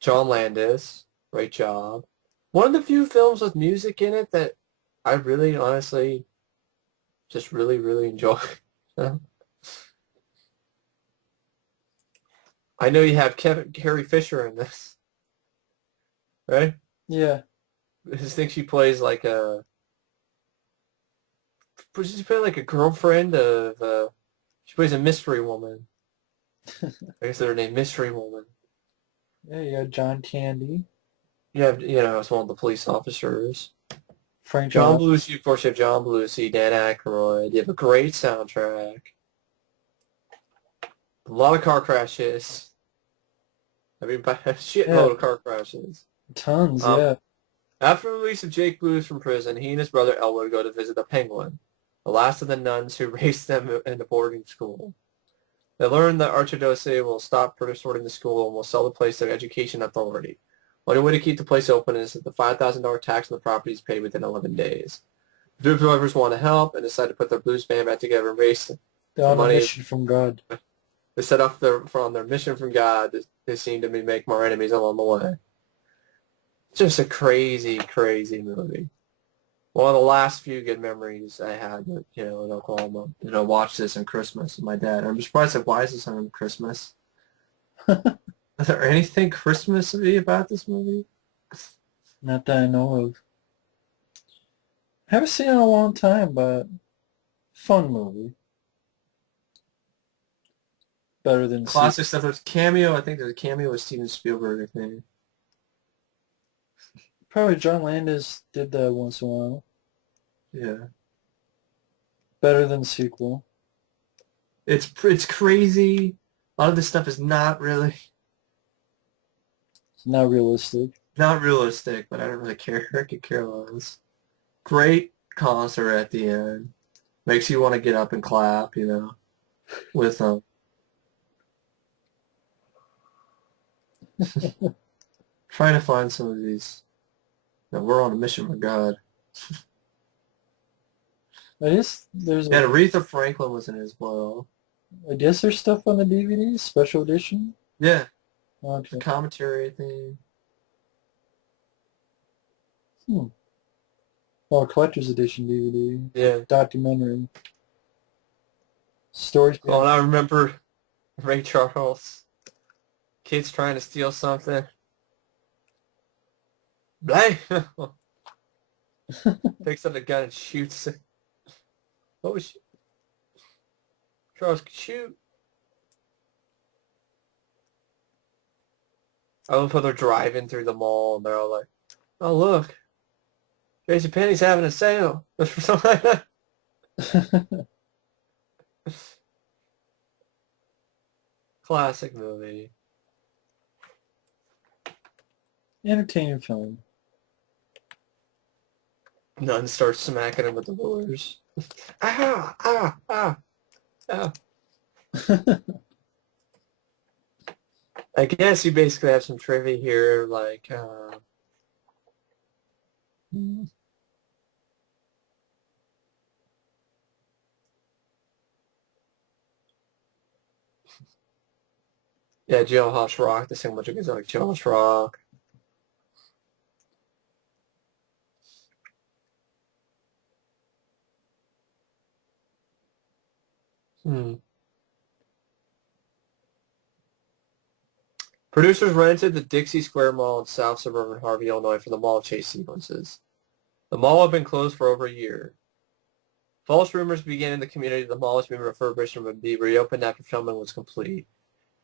John Landis, great job. One of the few films with music in it that I really, honestly, just really, really enjoy. I know you have Carrie Fisher in this, right? Yeah. I just think she plays like she plays like a girlfriend of, she plays a mystery woman. I guess they're named Mystery Woman. Yeah, you got John Candy. You have, as one of the police officers. Frank John Belushi, of course, you have John Belushi, Dan Aykroyd. You have a great soundtrack. A lot of car crashes. I mean, by a shitload of car crashes. Tons, yeah. After the release of Jake Blues from prison, he and his brother Elwood go to visit the Penguin, the last of the nuns who raised them in a boarding school. They learn that Archidose will stop restoring the school and will sell the place to Education Authority. Only way to keep the place open is that the $5,000 tax on the property is paid within 11 days. The group drivers want to help and decide to put their blues band back together and raise They're on a mission from God. They set off on their mission from God. They seem to make more enemies along the way. Just a crazy, crazy movie. One of the last few good memories I had, in Oklahoma. Watch this on Christmas with my dad. I'm surprised like, why is this on Christmas? Is there anything Christmassy about this movie? Not that I know of. Haven't seen it in a long time, but fun movie. Better than classic stuff. There's a cameo. I think there's a cameo with Steven Spielberg, I think. Probably John Landis did that once in a while. Yeah. Better than the sequel. It's crazy. A lot of this stuff is not really... It's not realistic. Not realistic, but I don't really care. I could care less. Great concert at the end. Makes you want to get up and clap, with them. Trying to find some of these. We're on a mission with God. I guess there's... Yeah, Aretha Franklin was in it as well. I guess there's stuff on the DVD? Special edition? Yeah. Okay. Commentary thing. Oh, collector's edition DVD. Yeah. Documentary. Stories. Oh, and I remember Ray Charles. Kids trying to steal something. Blank. Picks up the gun and shoots it. What was she? Charles could shoot. I love how they're driving through the mall and they're all like, "Oh look, JCPenney's having a sale." Or something like that. Classic movie. Entertaining film. Nun starts smacking him with the rulers. Ah, ah, ah, ah. I guess you basically have some trivia here, like, yeah, Jailhouse Rock. This thing much of like Jailhouse Rock. Hmm. Producers rented the Dixie Square Mall in South Suburban Harvey, Illinois for the mall chase sequences. The mall had been closed for over a year. False rumors began in the community that the mall was being refurbished and would be reopened after filming was complete.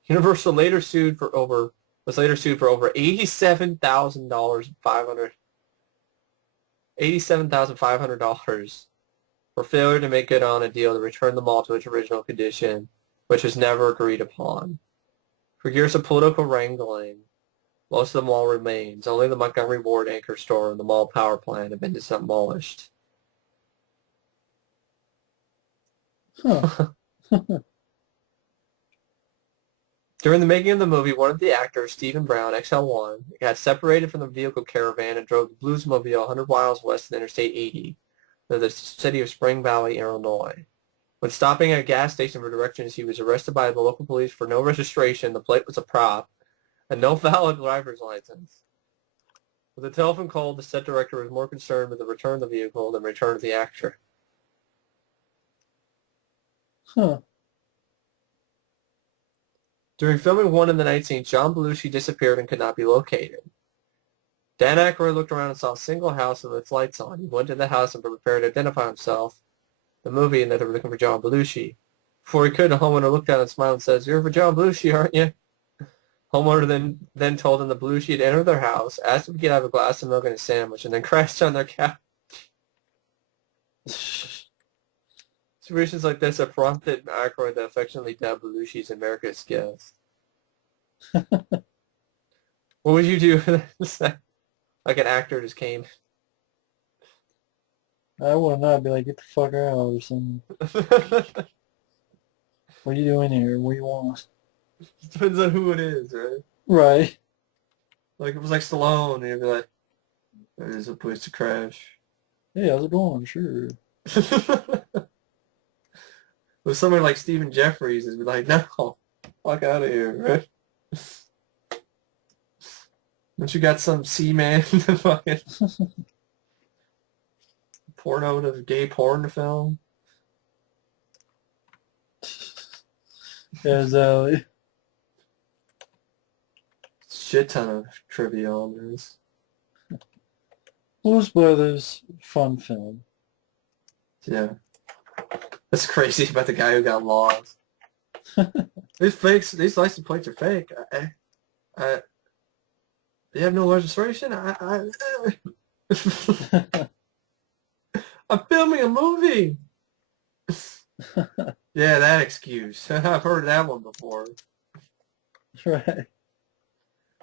Universal was later sued for over $87,500 for failure to make good on a deal to return the mall to its original condition, which was never agreed upon. For years of political wrangling, most of the mall remains. Only the Montgomery Ward anchor store and the mall power plant have been demolished. Huh. During the making of the movie, one of the actors, Stephen Brown, XL1, got separated from the vehicle caravan and drove the Bluesmobile 100 miles west of Interstate 80 to the city of Spring Valley, Illinois. When stopping at a gas station for directions, he was arrested by the local police for no registration, the plate was a prop, and no valid driver's license. With a telephone call, the set director was more concerned with the return of the vehicle than return of the actor. Huh. During filming One in the Night Scene, John Belushi disappeared and could not be located. Dan Aykroyd looked around and saw a single house with its lights on. He went to the house and prepared to identify himself, the movie, and that they were looking for John Belushi. Before he could, the homeowner looked down and smiled and says, "You're for John Belushi, aren't you?" Homeowner then told them that Belushi had entered their house, asked if he could have a glass of milk and a sandwich, and then crashed on their couch. Situations like this have prompted Aykroyd to affectionately dub Belushi's America's Guest. What would you do if like an actor just came? I would not be like, get the fuck out or something. What are you doing here? What do you want? Depends on who it is, right? Right. Like if it was like Stallone, and you'd be like, "There's a place to crash." Hey, how's it going? Sure. With somebody like Stephen Jeffries, it'd be like, "No, fuck out of here, right?" Don't you got some C-man fucking porno to gay porn to film? Yeah, exactly. Shit ton of trivia on this. Blues Brothers, fun film. Yeah. That's crazy about the guy who got lost. These license plates are fake. They have no registration? I'm filming a movie. Yeah, that excuse. I've heard that one before. Right.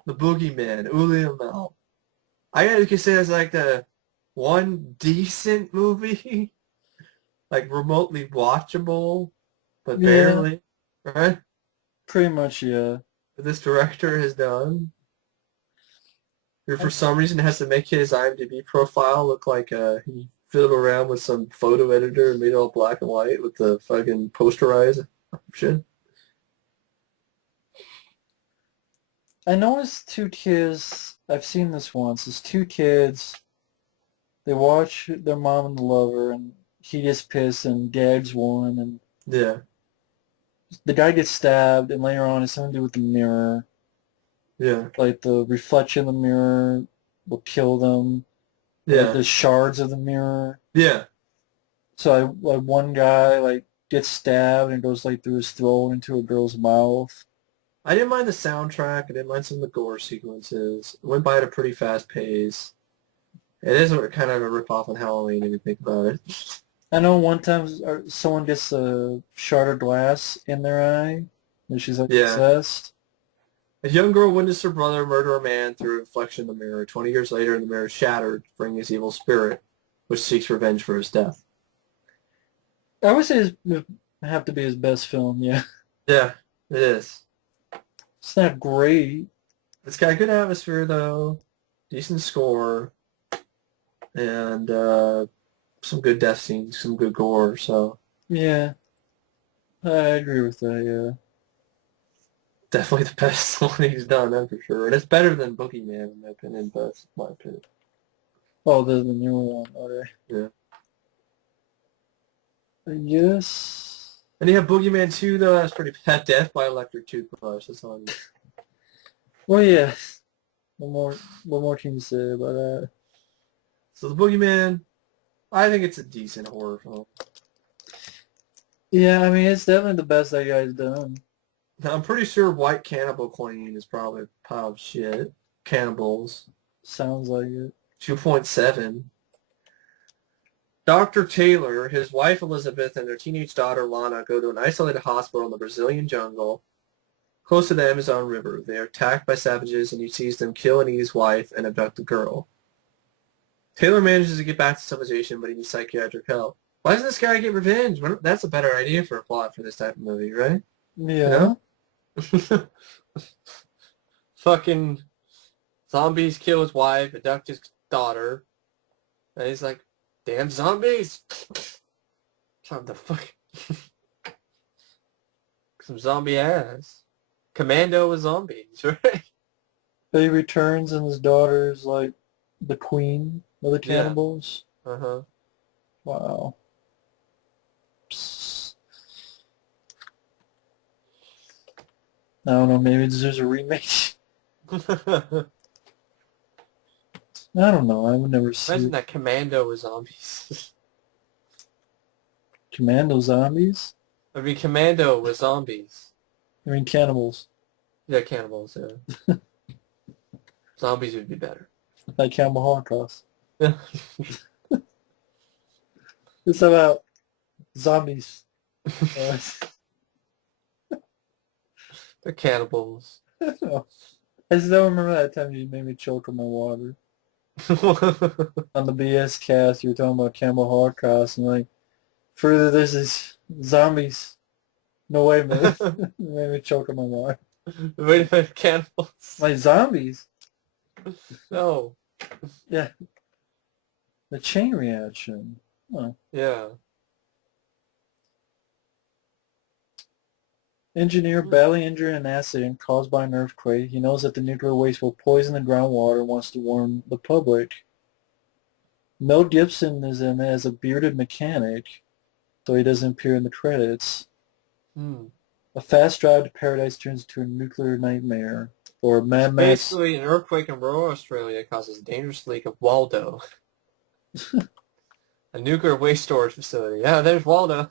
The Boogeyman, Uli Mel. I gotta consider it's like the one decent movie, like remotely watchable, but Yeah, barely, right? pretty much, yeah. That this director has done. Or for some reason has to make his IMDb profile look like he fiddled around with some photo editor and made it all black and white with the fucking posterized option. I noticed two kids, I've seen this once, it's two kids, they watch their mom and the lover, and he gets pissed, and gags one, and Yeah. the guy gets stabbed, and later on it's something to do with the mirror. Yeah. Like the reflection of the mirror will kill them. Yeah. The shards of the mirror. Yeah. So like one guy like gets stabbed and goes like through his throat into a girl's mouth. I didn't mind the soundtrack. I didn't mind some of the gore sequences. It went by at a pretty fast pace. It is kind of a rip-off on Halloween if you think about it. I know one time someone gets a shard of glass in their eye. And she's like Yeah. obsessed. A young girl witnessed her brother murder a man through a reflection in the mirror. 20 years later, the mirror is shattered, bringing his evil spirit, which seeks revenge for his death. I would say it would have to be his best film, yeah. Yeah, it is. It's not great. It's got good atmosphere, though. Decent score. And some good death scenes, some good gore, so Yeah, I agree with that, yeah. definitely the best one he's done, that's for sure. And it's better than Boogeyman, in my opinion, but it's my opinion. Oh, the newer one, okay. Yeah. I guess. And you have Boogeyman 2, though, that's pretty bad. Death by Electric Toothbrush, that's on. Well, yeah. What more can you say about that? So the Boogeyman, I think it's a decent horror film. Yeah, I mean, it's definitely the best that guy's done. Now, I'm pretty sure White Cannibal Queen is probably a pile of shit. Cannibals, Sounds like it. 2.7. Dr. Taylor, his wife Elizabeth, and their teenage daughter Lana go to an isolated hospital in the Brazilian jungle close to the Amazon River. They are attacked by savages, and he sees them kill and eat his wife and abduct the girl. Taylor manages to get back to civilization, but he needs psychiatric help. Why doesn't this guy get revenge? That's a better idea for a plot for this type of movie, right? Yeah. You know? Fucking zombies kill his wife, abduct his daughter, and he's like, damn zombies! Time to fuck some zombie ass. Commando with zombies, right? But he returns and his daughter's like the queen of the Yeah. cannibals. Uh-huh. Wow. Psst. I don't know, maybe there's a remake. I don't know, I would never see Imagine that Commando with zombies. Commando zombies. It'd be Commando with zombies. I mean cannibals. Yeah, cannibals, yeah. Zombies would be better. Like Cannibal Holocaust. Yeah. It's about zombies. Uh, They're cannibals. I still remember that time you made me choke on my water. On the BS cast, you were talking about Cannibal Holocaust, and like, further, this is zombies. No way, man. You made me choke on my water. Wait a minute, cannibals? Like, zombies? No. Yeah. The chain reaction. Huh. Yeah. Engineer badly injured in an accident caused by an earthquake. He knows that the nuclear waste will poison the groundwater and wants to warn the public. Mel Gibson is in it as a bearded mechanic, though he doesn't appear in the credits. A fast drive to paradise turns into a nuclear nightmare. Or Mad Max. Basically, an earthquake in rural Australia causes a dangerous leak of Waldo. A nuclear waste storage facility. Yeah, there's Waldo.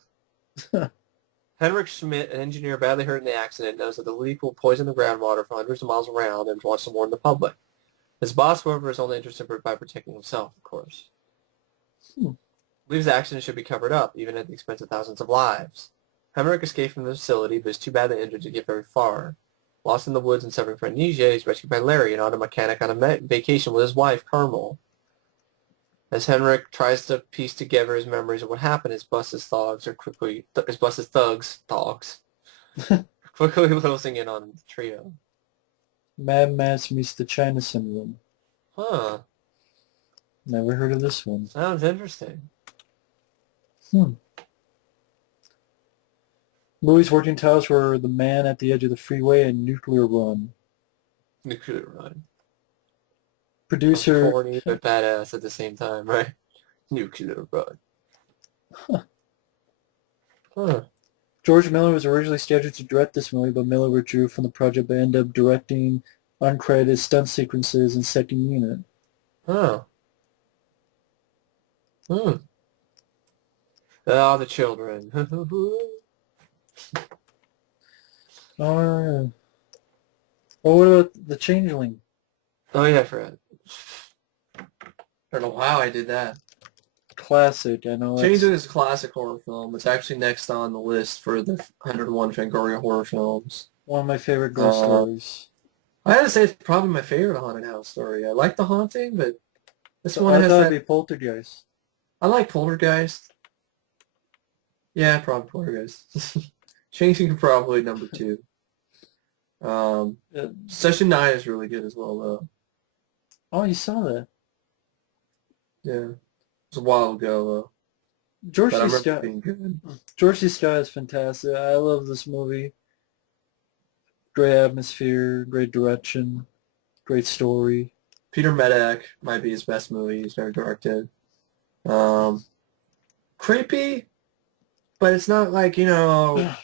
Henrik Schmidt, an engineer badly hurt in the accident, knows that the leak will poison the groundwater for hundreds of miles around and wants to warn the public. His boss, however, is only interested by protecting himself, of course. Believes the accident should be covered up, even at the expense of thousands of lives. Henrik escaped from the facility, but is too badly injured to get very far. Lost in the woods and suffering from amnesia, he's rescued by Larry, an auto mechanic on a vacation with his wife, Carmel. As Henrik tries to piece together his memories of what happened, his bus's thugs quickly closing in on the trio. Mad Max meets the China Syndrome. Huh. Never heard of this one. Sounds interesting. Movie's working titles were The Man at the Edge of the Freeway and Nuclear Run. Nuclear Run. Producer... Corny but badass at the same time, right? Nuclear Run. Huh. George Miller was originally scheduled to direct this movie, but Miller withdrew from the project but ended up directing uncredited stunt sequences and second unit. Huh. Ah, the children. Oh, what about The Changeling? Oh yeah, I forgot. I don't know how I did that. classic. I know Change it's It is a classic horror film. It's actually next on the list for the 101 Fangoria horror films. one of my favorite ghost Uh, stories. I had to say it's probably my favorite haunted house story. I like The Haunting, but this So one I has thought it'd that. be Poltergeist. I like Poltergeist. Yeah, probably Poltergeist. Changing probably number two. Uh, Session 9 is really good as well, though. oh, you saw that. Yeah, it was a while ago, though. George But I C. remember it Scott. being good. George C. Scott is fantastic. I love this movie. Great atmosphere, great direction, great story. Peter Medak might be his best movie he's ever directed. Um, Creepy, but it's not like, No,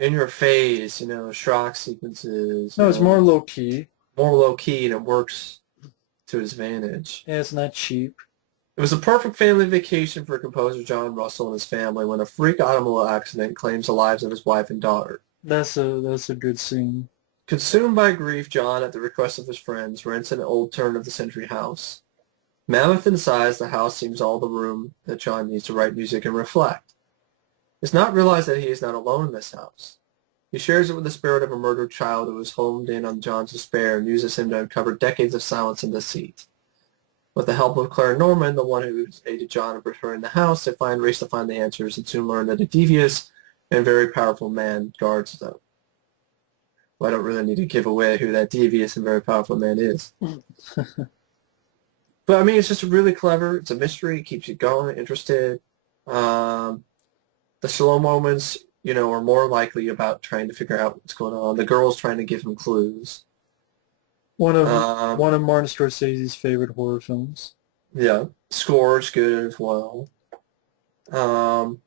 in your face, shock sequences, it's more low key. more low key, and it works to his advantage. Yeah, it's not cheap. It was a perfect family vacation for composer John Russell and his family when a freak automobile accident claims the lives of his wife and daughter. That's a good scene. Consumed by grief, John, at the request of his friends, rents an old turn-of-the-century house. Mammoth in size, the house seems all the room that John needs to write music and reflect. It's not realized that he is not alone in this house. He shares it with the spirit of a murdered child who has homed in on John's despair and uses him to uncover decades of silence and deceit. With the help of Claire Norman, the one who aided John in returning the house, they race to find the answers and soon learn that a devious and very powerful man guards them. Well, I don't really need to give away who that devious and very powerful man is. But, I mean, it's just really clever. It's a mystery. It keeps you going, interested. The slow moments, are more likely about trying to figure out what's going on. The girl's trying to give him clues. One of Um, one of Martin Scorsese's favorite horror films. yeah. Score's good as well. Um,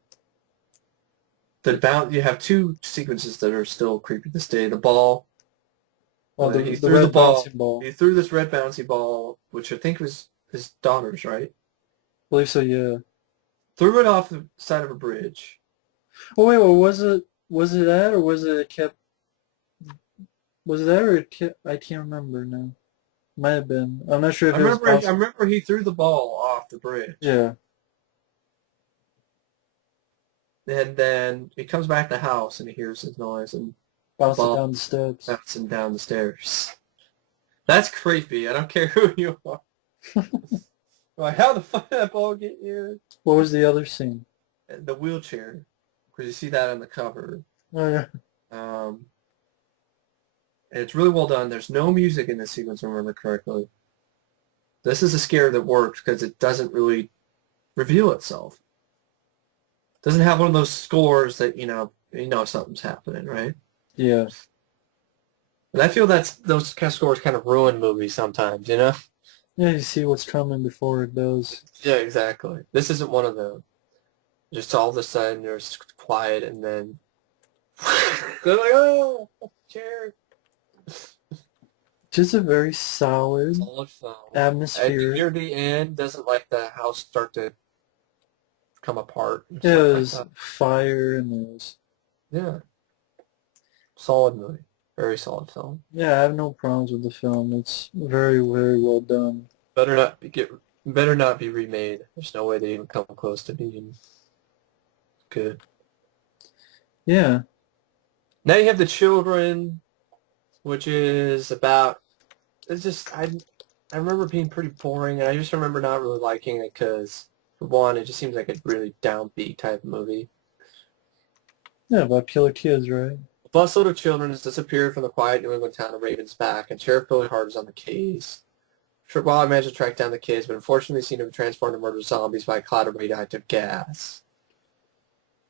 you have two sequences that are still creepy to this day. The ball. Oh, He the threw the red ball. bouncing ball. He threw this red bouncy ball, which I think was his daughter's, right? I believe so, yeah. Threw it off the side of a bridge. Oh wait, well, was it that or was it kept? Was it that or it kept? I can't remember now. Might have been. I'm not sure if I it was remember. I bouncing. remember he threw the ball off the bridge, Yeah, and then he comes back to the house and he hears his noise and the bounced it ball down the steps. bouncing down the stairs. That's creepy. I don't care who you are. Like, how the fuck did that ball get here? What was the other scene? The wheelchair, because you see that on the cover. Oh yeah. Um, and it's really well done. There's no music in this sequence, if I remember correctly. This is a scare that works because it doesn't really reveal itself. It doesn't have one of those scores that, something's happening, right? Yeah. And I feel those kind of scores kind of ruin movies sometimes, Yeah, you see what's coming before it does. Yeah, exactly. This isn't one of them. Just all of a sudden there's quiet and then they're like, oh, chair. Just a very solid Solid film. atmosphere. And near the end, doesn't like the house start to come apart and Yeah, stuff like there's that. fire and there's Yeah. Solid movie. Very solid film. yeah, I have no problems with the film. It's very, very well done. Better not be remade. There's no way they even come close to being good. Yeah. Now you have The Children, which is about I remember being pretty boring, and I just remember not really liking it because, for one, it just seems like a really downbeat type of movie. Yeah, about killer kids, right? A busload of children has disappeared from the quiet New England town of Ravensback, and Sheriff Billy Hart is on the case. While managed to track down the kids, but unfortunately seem to be transformed into murderous zombies by a cloud of radioactive gas.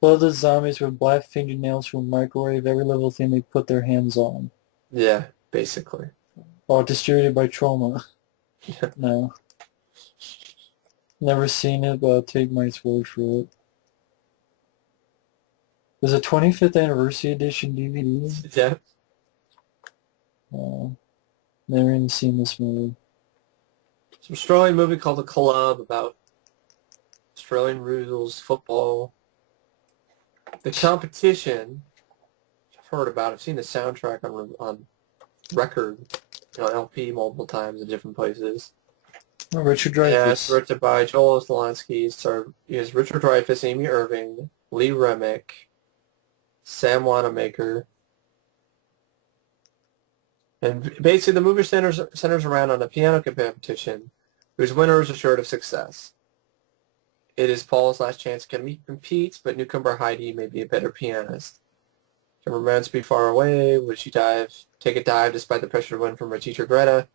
Bloodless zombies with black fingernails who microwave every little thing they put their hands on. Yeah, basically. While distributed by Trauma. No. Never seen it, but I'll take Mike's word for it. There's a 25th anniversary edition DVD. Yeah. Never even seen this movie. It's an Australian movie called The Club about Australian rules, football. The competition, I've heard about. I've seen the soundtrack on record, LP multiple times in different places. Oh, Richard Yeah, it's Dreyfuss. directed by Joel Slansky. He has Richard Dreyfuss, Amy Irving, Lee Remick, Sam Wanamaker. And basically the movie centers around on a piano competition whose winner is assured of success. It is Paul's last chance to compete, but newcomer Heidi may be a better pianist. Can romance be far away? Will she take a dive despite the pressure to win from her teacher Greta?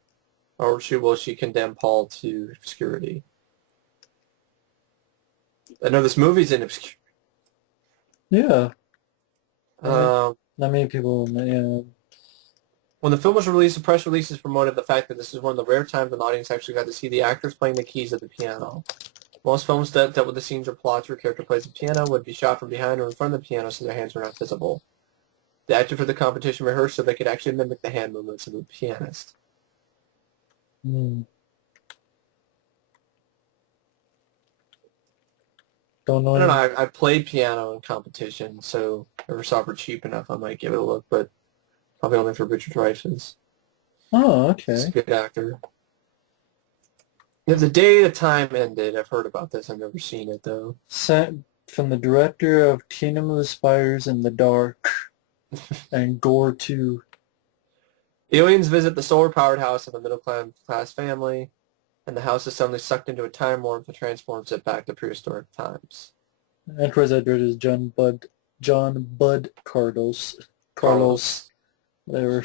Or will she condemn Paul to obscurity? I know this movie's in obscurity. Yeah. I mean, Um, not many people, yeah. when the film was released, the press releases promoted the fact that this is one of the rare times an audience actually got to see the actors playing the keys of the piano. Most films that dealt with the scenes or plots where a character plays the piano would be shot from behind or in front of the piano so their hands were not visible. The actors for the competition rehearsed so they could actually mimic the hand movements of the pianist. Hmm. Don't know I don't know. any. I played piano in competition, so if I ever saw it for cheap enough, I might give it a look, but probably only for Richard Dreyfuss. Oh, He's a okay. good actor. Yeah, The Day the Time Ended. I've heard about this. I've never seen it, though. Sent from the director of Kingdom of the Spiders in the Dark and Gore 2. Aliens visit the solar-powered house of a middle-class family, and the house is suddenly sucked into a time warp that transforms it back to prehistoric times. Enterprise editor is John Bud Carlos. Carlos. Carlos. Whatever.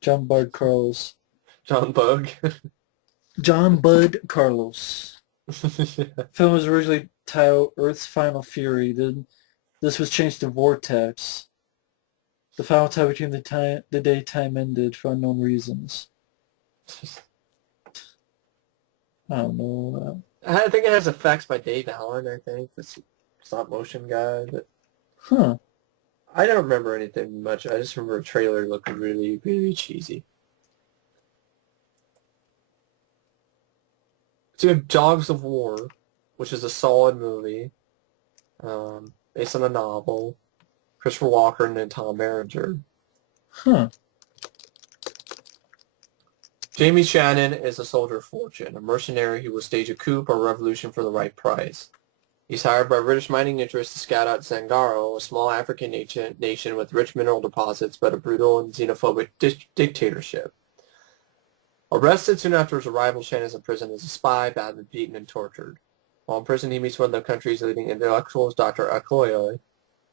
John Bud Carlos. John Bug. John Bud Carlos. Film was originally titled Earth's Final Fury. Then this was changed to Vortex. The final tie between the daytime ended for unknown reasons. I don't know. I think it has effects by Dave Allen, I think, the stop motion guy. But Huh. I don't remember anything much. I just remember a trailer looking really, really cheesy. So you have Dogs of War, which is a solid movie, based on a novel. Christopher Walker and then Tom Berenger. Huh. Jamie Shannon is a soldier of fortune, a mercenary who will stage a coup or revolution for the right price. He's hired by British mining interests to scout out Zangaro, a small African nation with rich mineral deposits but a brutal and xenophobic dictatorship. Arrested soon after his arrival, Shannon is imprisoned as a spy, badly beaten and tortured. While in prison, he meets one of the country's leading intellectuals, Dr. Akoyoy,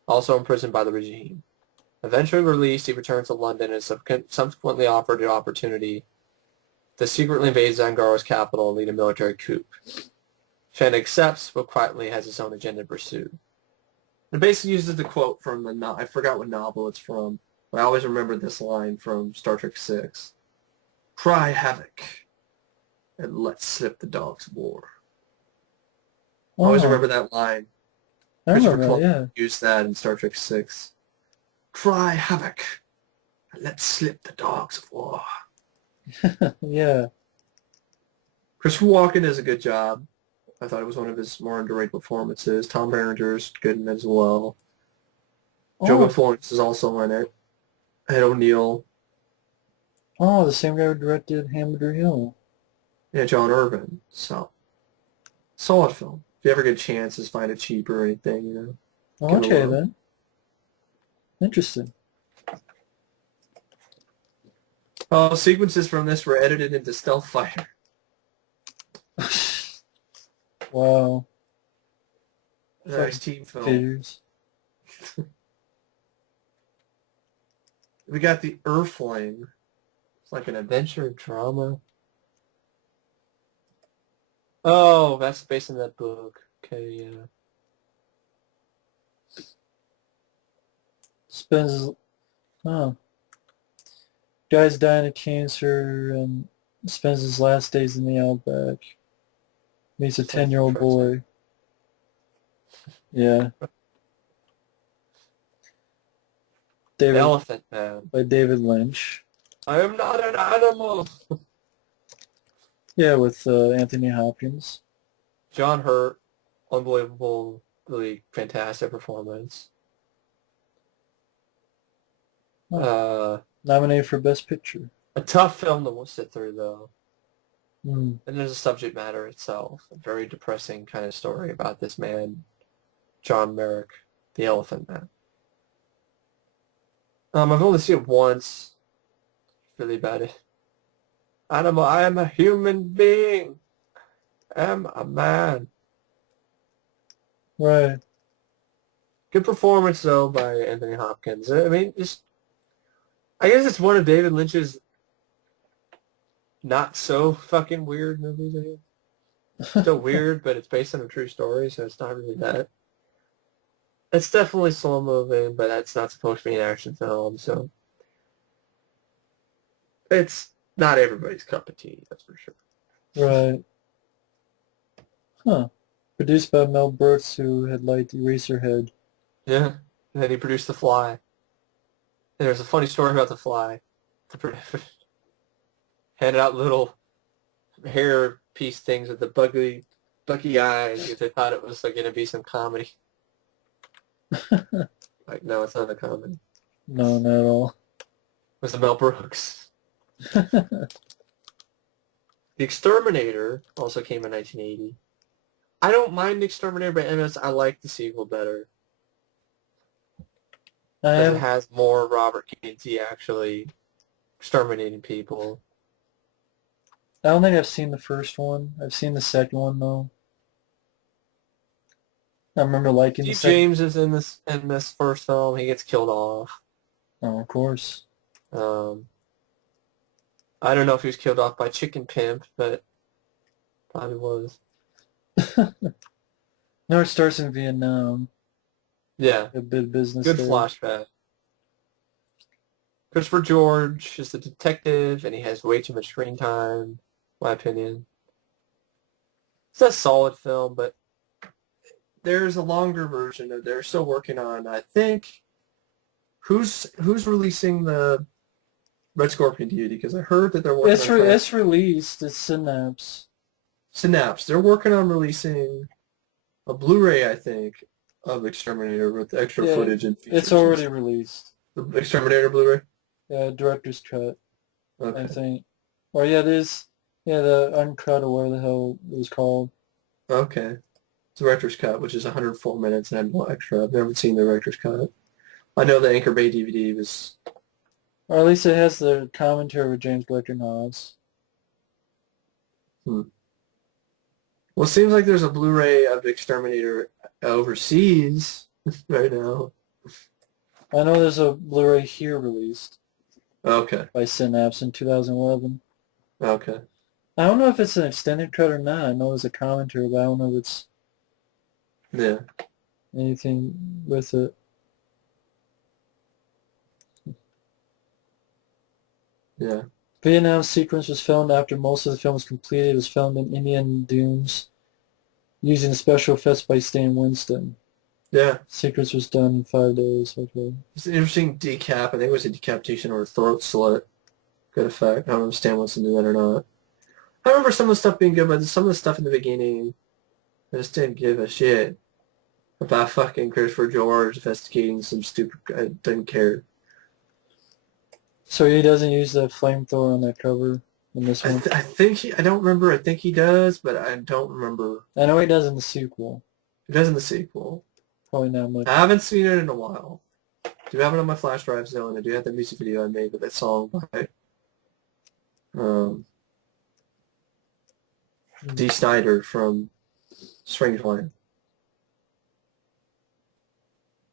also imprisoned by the regime. Eventually released, he returns to London and is subsequently offered the opportunity to secretly invade Zangaro's capital and lead a military coup. Shannon accepts, but quietly has his own agenda to pursue. It basically uses the quote from I forgot what novel it's from, but I always remember this line from Star Trek VI. Cry havoc, and let slip the dogs of war. I always Oh, remember that line. I Christopher remember Columbus that, used that in Star Trek VI. Cry havoc, and let slip the dogs of war. yeah. Yeah. Christopher Walken does a good job. I thought it was one of his more underrated performances. Tom Berenger's good in it as well. Joe Oh, Florence is also in it. Ed O'Neill. oh, the same guy who directed Hamburger Hill. Yeah, John Irvin. So, solid film. If you ever get a chance, just find it cheap or anything, Oh, give it a okay look. then. Interesting. Sequences from this were edited into Stealth Fighter. Wow. Nice team film. Figures. We got The Earthling. It's like an adventure drama. Oh, that's based on that book. Okay, yeah. Spends, oh, guy's dying of cancer and spends his last days in the outback. Meets a It's like 10-year-old depressing. boy. Yeah. David Elephant Man. by David Lynch. I am not an animal. Yeah, with Anthony Hopkins. John Hurt, unbelievable, really fantastic performance. Oh, Uh, nominated for Best Picture. a tough film to sit through, though. Mm. And there's a subject matter itself, a very depressing kind of story about this man, John Merrick, the Elephant Man. I've only seen it once. Really about it. I am a human being. I am a man. Right. Good performance though by Anthony Hopkins. I mean, I guess it's one of David Lynch's not so fucking weird movies. I guess. Still weird, but it's based on a true story, so it's not really that. It's definitely slow moving, but that's not supposed to be an action film, so it's not everybody's cup of tea, that's for sure. Right. Huh. Produced by Mel Brooks, who had liked Eraserhead. Yeah. And then he produced The Fly. And there's a funny story about The Fly. Handed out little hair piece things with the buggy eyes because they thought it was like going to be some comedy. Like, no, it's not a comedy. No, not at all. It was a Mel Brooks. The Exterminator also came in 1980. I don't mind The Exterminator, but I like the sequel better. Because it has more Robert Kinsey actually exterminating people. I don't think I've seen the first one. I've seen the second one though. I remember liking the Steve second. James is in this first film. He gets killed off. Oh, of course. I don't know if he was killed off by Chicken Pimp, but probably was. No, it starts in Vietnam. Yeah. A bit of business Good there. flashback. Christopher George is the detective, and he has way too much screen time, in my opinion. It's a solid film, but there's a longer version that they're still working on. I think who's releasing the Red Scorpion DVD? Because I heard that they're working on It's released. It's Synapse. Synapse. They're working on releasing a Blu-ray, I think, of Exterminator with extra footage and features. It's already released. The Exterminator Blu-ray? Yeah, director's cut, Okay. I think. Or yeah, there's the uncut or whatever the hell it was called. Okay. Director's cut, which is 104 minutes and had no extra. I've never seen the director's cut. I know the Anchor Bay DVD was... Or at least it has the commentary with James Blake Oz. Well, it seems like there's a Blu-ray of Exterminator overseas right now. I know there's a Blu-ray here released Okay. by Synapse in 2011. Okay. I don't know if it's an extended cut or not. I know there's a commentary, but I don't know if it's anything with it. Yeah. Vietnam sequence was filmed after most of the film was completed. It was filmed in Indian dunes using special effects by Stan Winston. Yeah. Sequence was done in 5 days. Okay. It's an interesting decap. I think it was a decapitation or a throat slit. Good effect. I don't know if Stan Winston did that or not. I remember some of the stuff being good, but some of the stuff in the beginning, I just didn't give a shit about fucking Christopher George investigating some stupid... I didn't care. So he doesn't use the flamethrower on that cover in this one? I think I don't remember. I think he does, but I don't remember. I know he does in the sequel. He does in the sequel. Probably not much. I haven't seen it in a while. I do have it on my flash drives though, and I do have the music video I made with that song by Dee Snider from Strangeland.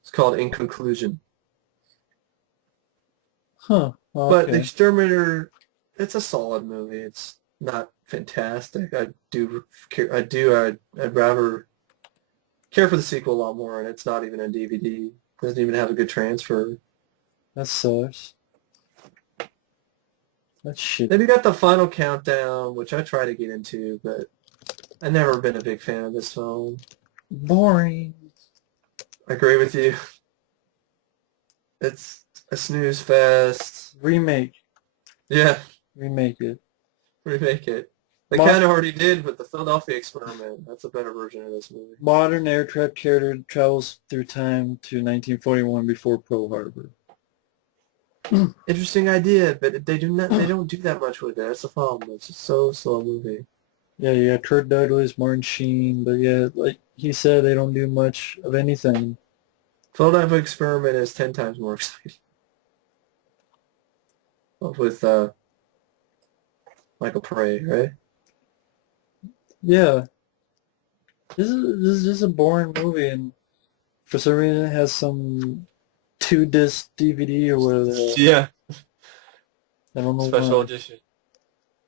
It's called In Conclusion. Huh. Okay. But The Exterminator, it's a solid movie. It's not fantastic. I'd rather care for the sequel a lot more, and it's not even on DVD. It doesn't even have a good transfer. That sucks. That's shit. Then you got The Final Countdown, which I try to get into, but I've never been a big fan of this film. Boring. I agree with you. It's a snooze fest. Remake. Yeah, Remake it. remake it. They kind of already did with the Philadelphia Experiment. That's a better version of this movie. Modern aircraft carrier travels through time to 1941 before Pearl Harbor. Interesting idea, but they don't do that much with it. That's the problem. It's just so slow movie. Yeah, yeah, Kurt Douglas, Martin Sheen, but yeah, like he said, they don't do much of anything. Philadelphia Experiment is 10 times more exciting. With Michael Prey, right? Yeah, this is just a boring movie, and for some reason it has some two-disc DVD or whatever the hell. Yeah. I don't know Special why. edition.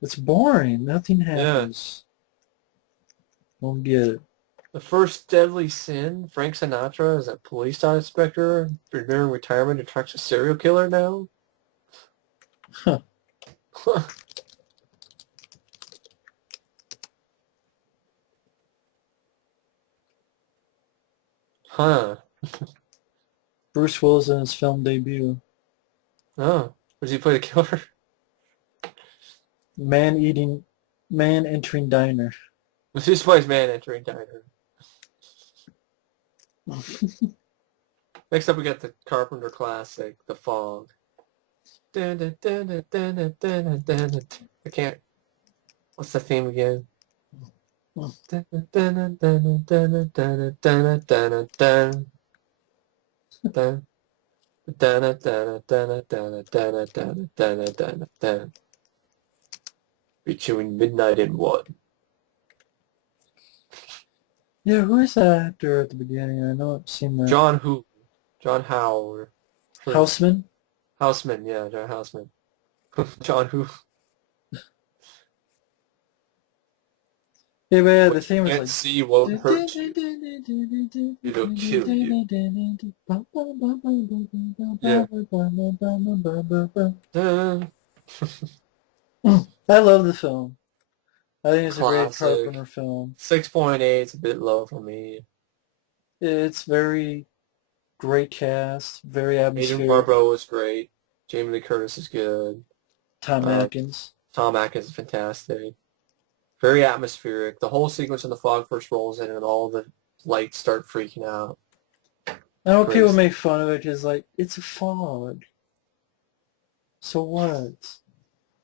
It's boring. Nothing Yeah. happens. Don't get it. The first deadly sin, Frank Sinatra is a police inspector preparing retirement attracts a serial killer now. Huh. Huh. Bruce Willis in his film debut. Oh. Does he play the killer? Man eating, man entering diner. This plays man entering diner. Next up we got the Carpenter classic, The Fog. Dun, dun, dun, dun, dun, dun, dun, dun, dun. I can't. What's the theme again? Dun, dun, dun, dun, dun, dun, dun, dun, dun, dun, dun. Dun, dun, dun, dun, dun, dun, dun, dun, dun, dun. Between midnight and one. Yeah, who is that actor at the beginning? I know I've seen that. John who? John Howe. Houseman? Houseman, yeah, John Houseman. John who? Yeah, but yeah, What the theme you was can't like. see won't hurt you. It'll kill you. Yeah. Dun. I love the film. I think it's a great Classic. Carpenter film. 6.8, it's a bit low for me. It's very great cast, very Adrian atmospheric. Barbeau was great. Jamie Lee Curtis is good. Tom Uh, Atkins. Tom Atkins is fantastic. Very atmospheric. The whole sequence when the fog first rolls in and all the lights start freaking out. I know people Crazy. make fun of it because, like, it's a fog. So what?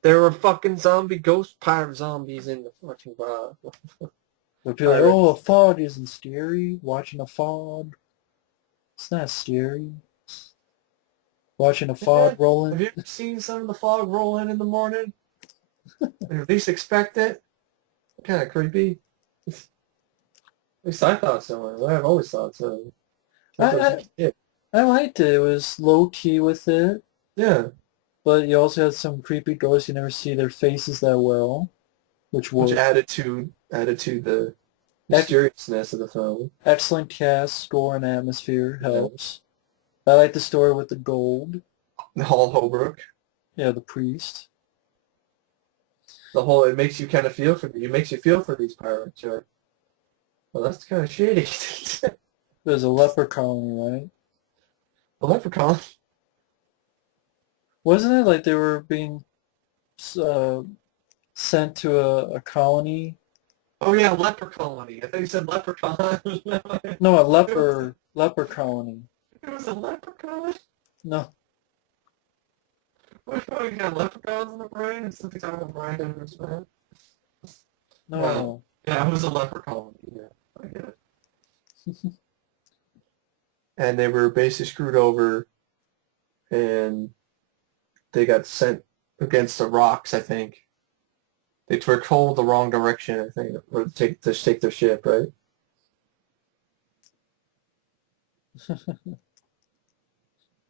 There were fucking zombie ghost pirate zombies in the fucking But people are like, oh, a fog isn't scary. Watching a fog. It's not scary. Watching a fog Have rolling. you ever seen some of the fog roll in the morning? Or at least expect it? Kind of creepy. At least I thought so. I've always thought so. I liked it. It was low key with it, Yeah, but you also had some creepy ghosts. You never see their faces that well, which which worked. added to the mysteriousness of the film. Excellent cast, score, and atmosphere Yeah. helps. I like the story with the gold. Hall Holbrook. Yeah, the priest. It makes you kind of feel for it makes you feel for these pirates. You're like, well, that's kind of shady. There's a leper colony, right? The leprechaun. Wasn't it like they were being uh, sent to a colony? Oh yeah, leper colony. I thought you said leprechaun. No, a leper colony. It was a leprechaun. No, What if we got leprechauns in the brain? It's something talking about brain damage, man. no. Yeah, it was a leper colony. Yeah, I get it. And they were basically screwed over, and they got sent against the rocks. I think they were told the wrong direction. I think, or to take their ship, right?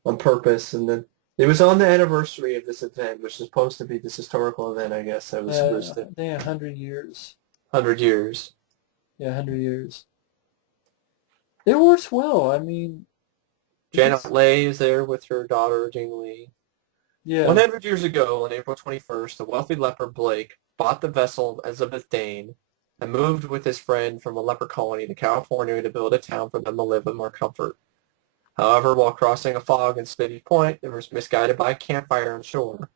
On purpose, and then it was on the anniversary of this event, which is supposed to be this historical event, I guess. That was supposed I to think 100 years. 100 years. Yeah, 100 years. It works well. I mean, Janet Leigh is there with her daughter, Jamie Lee. yeah. 100 years ago, on April 21st, the wealthy leper Blake bought the vessel Elizabeth Dane and moved with his friend from a leper colony to California to build a town for them to live in more comfort. However, while crossing a fog in Smitty Point, they were misguided by a campfire on shore,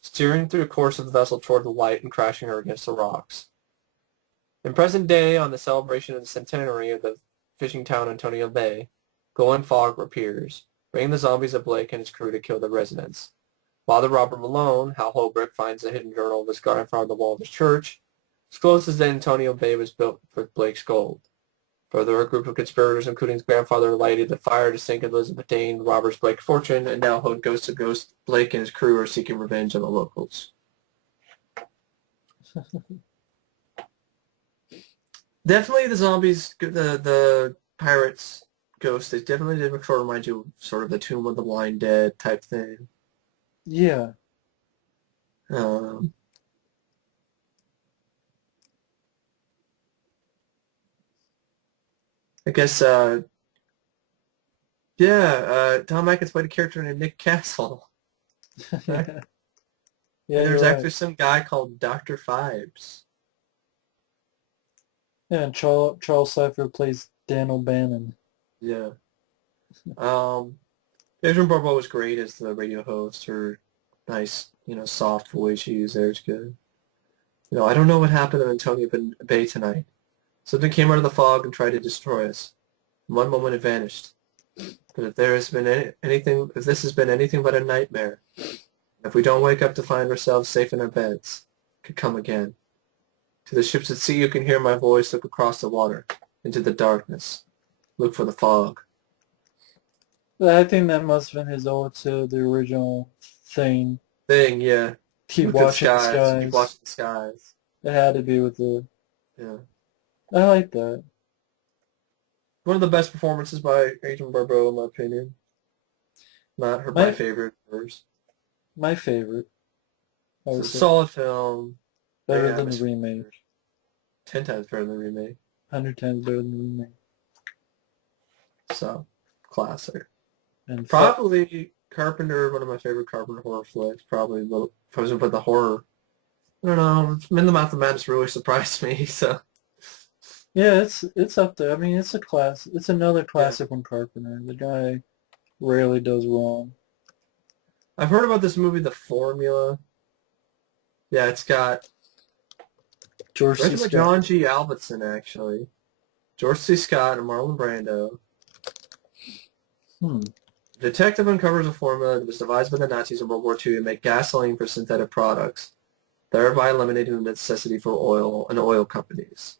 steering through the course of the vessel toward the light and crashing her against the rocks. In present day, on the celebration of the centenary of the fishing town Antonio Bay, glowing fog appears, bringing the zombies of Blake and his crew to kill the residents. Father Robert Malone, Hal Holbrook, finds a hidden journal of his grandfather on the wall of his church, discloses that Antonio Bay was built with Blake's gold. Further, a group of conspirators, including his grandfather, lighted the fire to sink Elizabeth Dane, Robert's Blake fortune, and now Ghost to Ghost Blake and his crew are seeking revenge on the locals. Definitely the zombies, the pirates, ghosts, they definitely did sort of remind you of sort of the Tomb of the Blind Dead type thing. Yeah. Um, I guess, Tom Atkins played a character named Nick Castle. Right? Yeah, And there's you're right. actually some guy called Dr. Phibes. Yeah, and Charles Cypher plays Dan O'Bannon. Yeah. Adrian Barbeau was great as the radio host. Her nice, soft voice she used there is good. I don't know what happened to Antonio Bay tonight. Something came out of the fog and tried to destroy us. In one moment it vanished. But if there has been if this has been anything but a nightmare, if we don't wake up to find ourselves safe in our beds, it could come again. To the ships at sea you can hear my voice, look across the water, into the darkness. Look for the fog. I think that must have been his ode to the original thing. Yeah. Keep Look at the watching the skies. Keep skies. watching the skies. It had to be with the... Yeah. I like that. One of the best performances by Adrian Barbeau, in my opinion. Not my My favorite of hers. my favorite, I It's would a say. solid film. Great Better than the atmosphere. remake. 10 times better than the remake. 100 times better than the remake. So, classic. And Probably Carpenter, one of my favorite Carpenter horror flicks. Probably, if I was going to put the horror, I don't know. In the Mouth of Madness really surprised me, so. yeah, it's up there. I mean, it's a class. It's another Yeah. classic one, Carpenter. The guy rarely does wrong. I've heard about this movie, The Formula. Yeah, it's got, George C. directed by Scott. John G. Alvinson, actually. George C. Scott and Marlon Brando. Hmm. The detective uncovers a formula that was devised by the Nazis in World War II to make gasoline for synthetic products, thereby eliminating the necessity for oil and oil companies.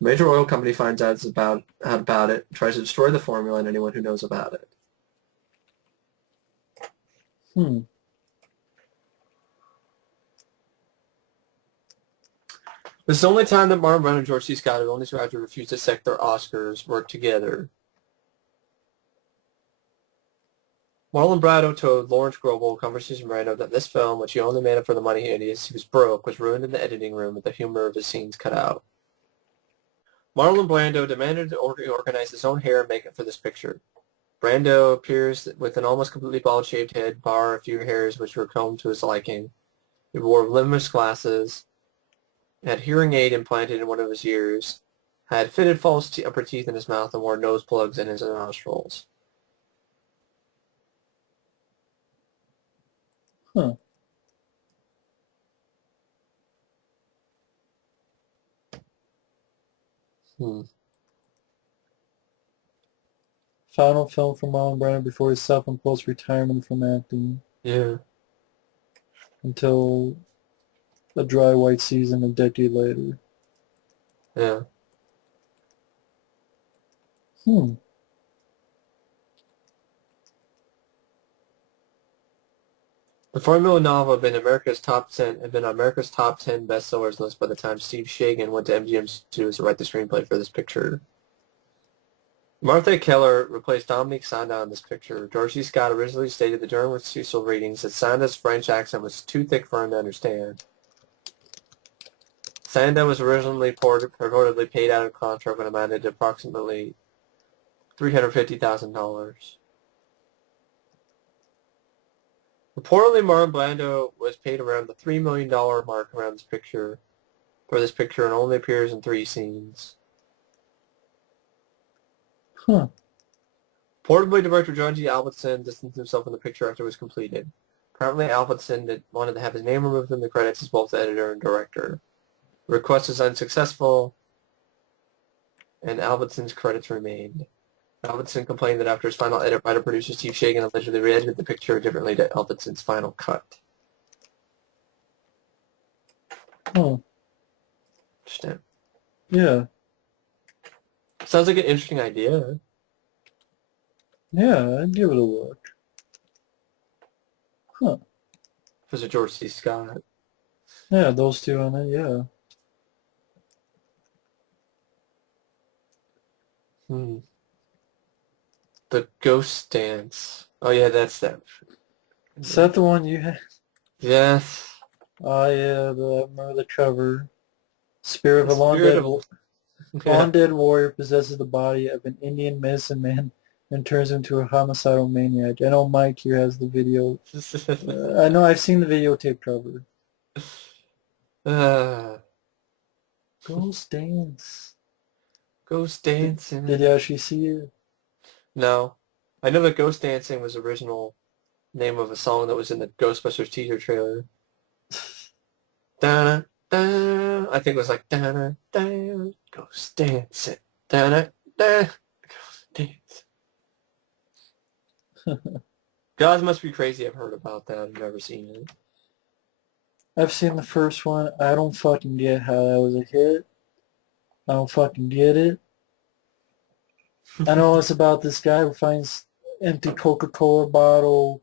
A major oil company finds out about it, tries to destroy the formula and anyone who knows about it. Hmm. This is the only time that Marlon Brando and George C. Scott, who only survived to refuse to accept their Oscars, worked together. Marlon Brando told Lawrence Grobel, Conversation Brando, that this film, which he only made up for the money he was broke, was ruined in the editing room with the humor of his scenes cut out. Marlon Brando demanded to organize his own hair and makeup for this picture. Brando appears with an almost completely bald-shaved head, bar a few hairs which were combed to his liking. He wore rimless glasses, had hearing aid implanted in one of his ears, had fitted false upper teeth in his mouth, and wore nose plugs in his nostrils. Huh. Hmm. Final film for Marlon Brando before his self-imposed retirement from acting Yeah. until a dry white season a decade later. Yeah. Hmm. The Formula novel had been on America's top 10 bestsellers list by the time Steve Shagan went to MGM Studios to write the screenplay for this picture. Martha Keller replaced Dominique Sanda in this picture. George C. Scott originally stated that during Cecil readings that Sanda's French accent was too thick for him to understand. Sanda was originally reportedly paid out of contract when amounted to approximately $350,000. Reportedly, Marlon Brando was paid around the $3 million mark for this picture, and only appears in 3 scenes. Huh. Reportedly, director John G. Alvinson distanced himself from the picture after it was completed. Apparently, Alvinson wanted to have his name removed from the credits as both editor and director. The request was unsuccessful, and Alvinson's credits remained. Alvinson complained that after his final edit, writer-producer Steve Shagan allegedly re-edited the picture differently to Alvinson's final cut. Oh, Interesting. yeah. Sounds like an interesting idea. Yeah, I'd give it a look. Huh. Professor George C. Scott. Yeah, those two on it, yeah. Hmm. The Ghost Dance. Oh yeah, that's that. Is that the one you had? Yes. Oh, yeah, I remember the cover. Spirit of The a spirit of yeah. long dead warrior possesses the body of an Indian medicine man and turns him into a homicidal maniac. I know Mike here has the video. I know I've seen the videotape cover. uh, Ghost Dance. Ghost Did Dancing. you actually see it? No. I know that Ghost Dancing was the original name of a song that was in the Ghostbusters teaser trailer. Da da. I think it was like da da da. Ghost Dancing. Da da da. Ghost Dancing. Gods Must Be Crazy. I've heard about that. I've never seen it. I've seen the first one. I don't fucking get how that was a hit. I don't fucking get it. I know it's about this guy who finds empty Coca-Cola bottle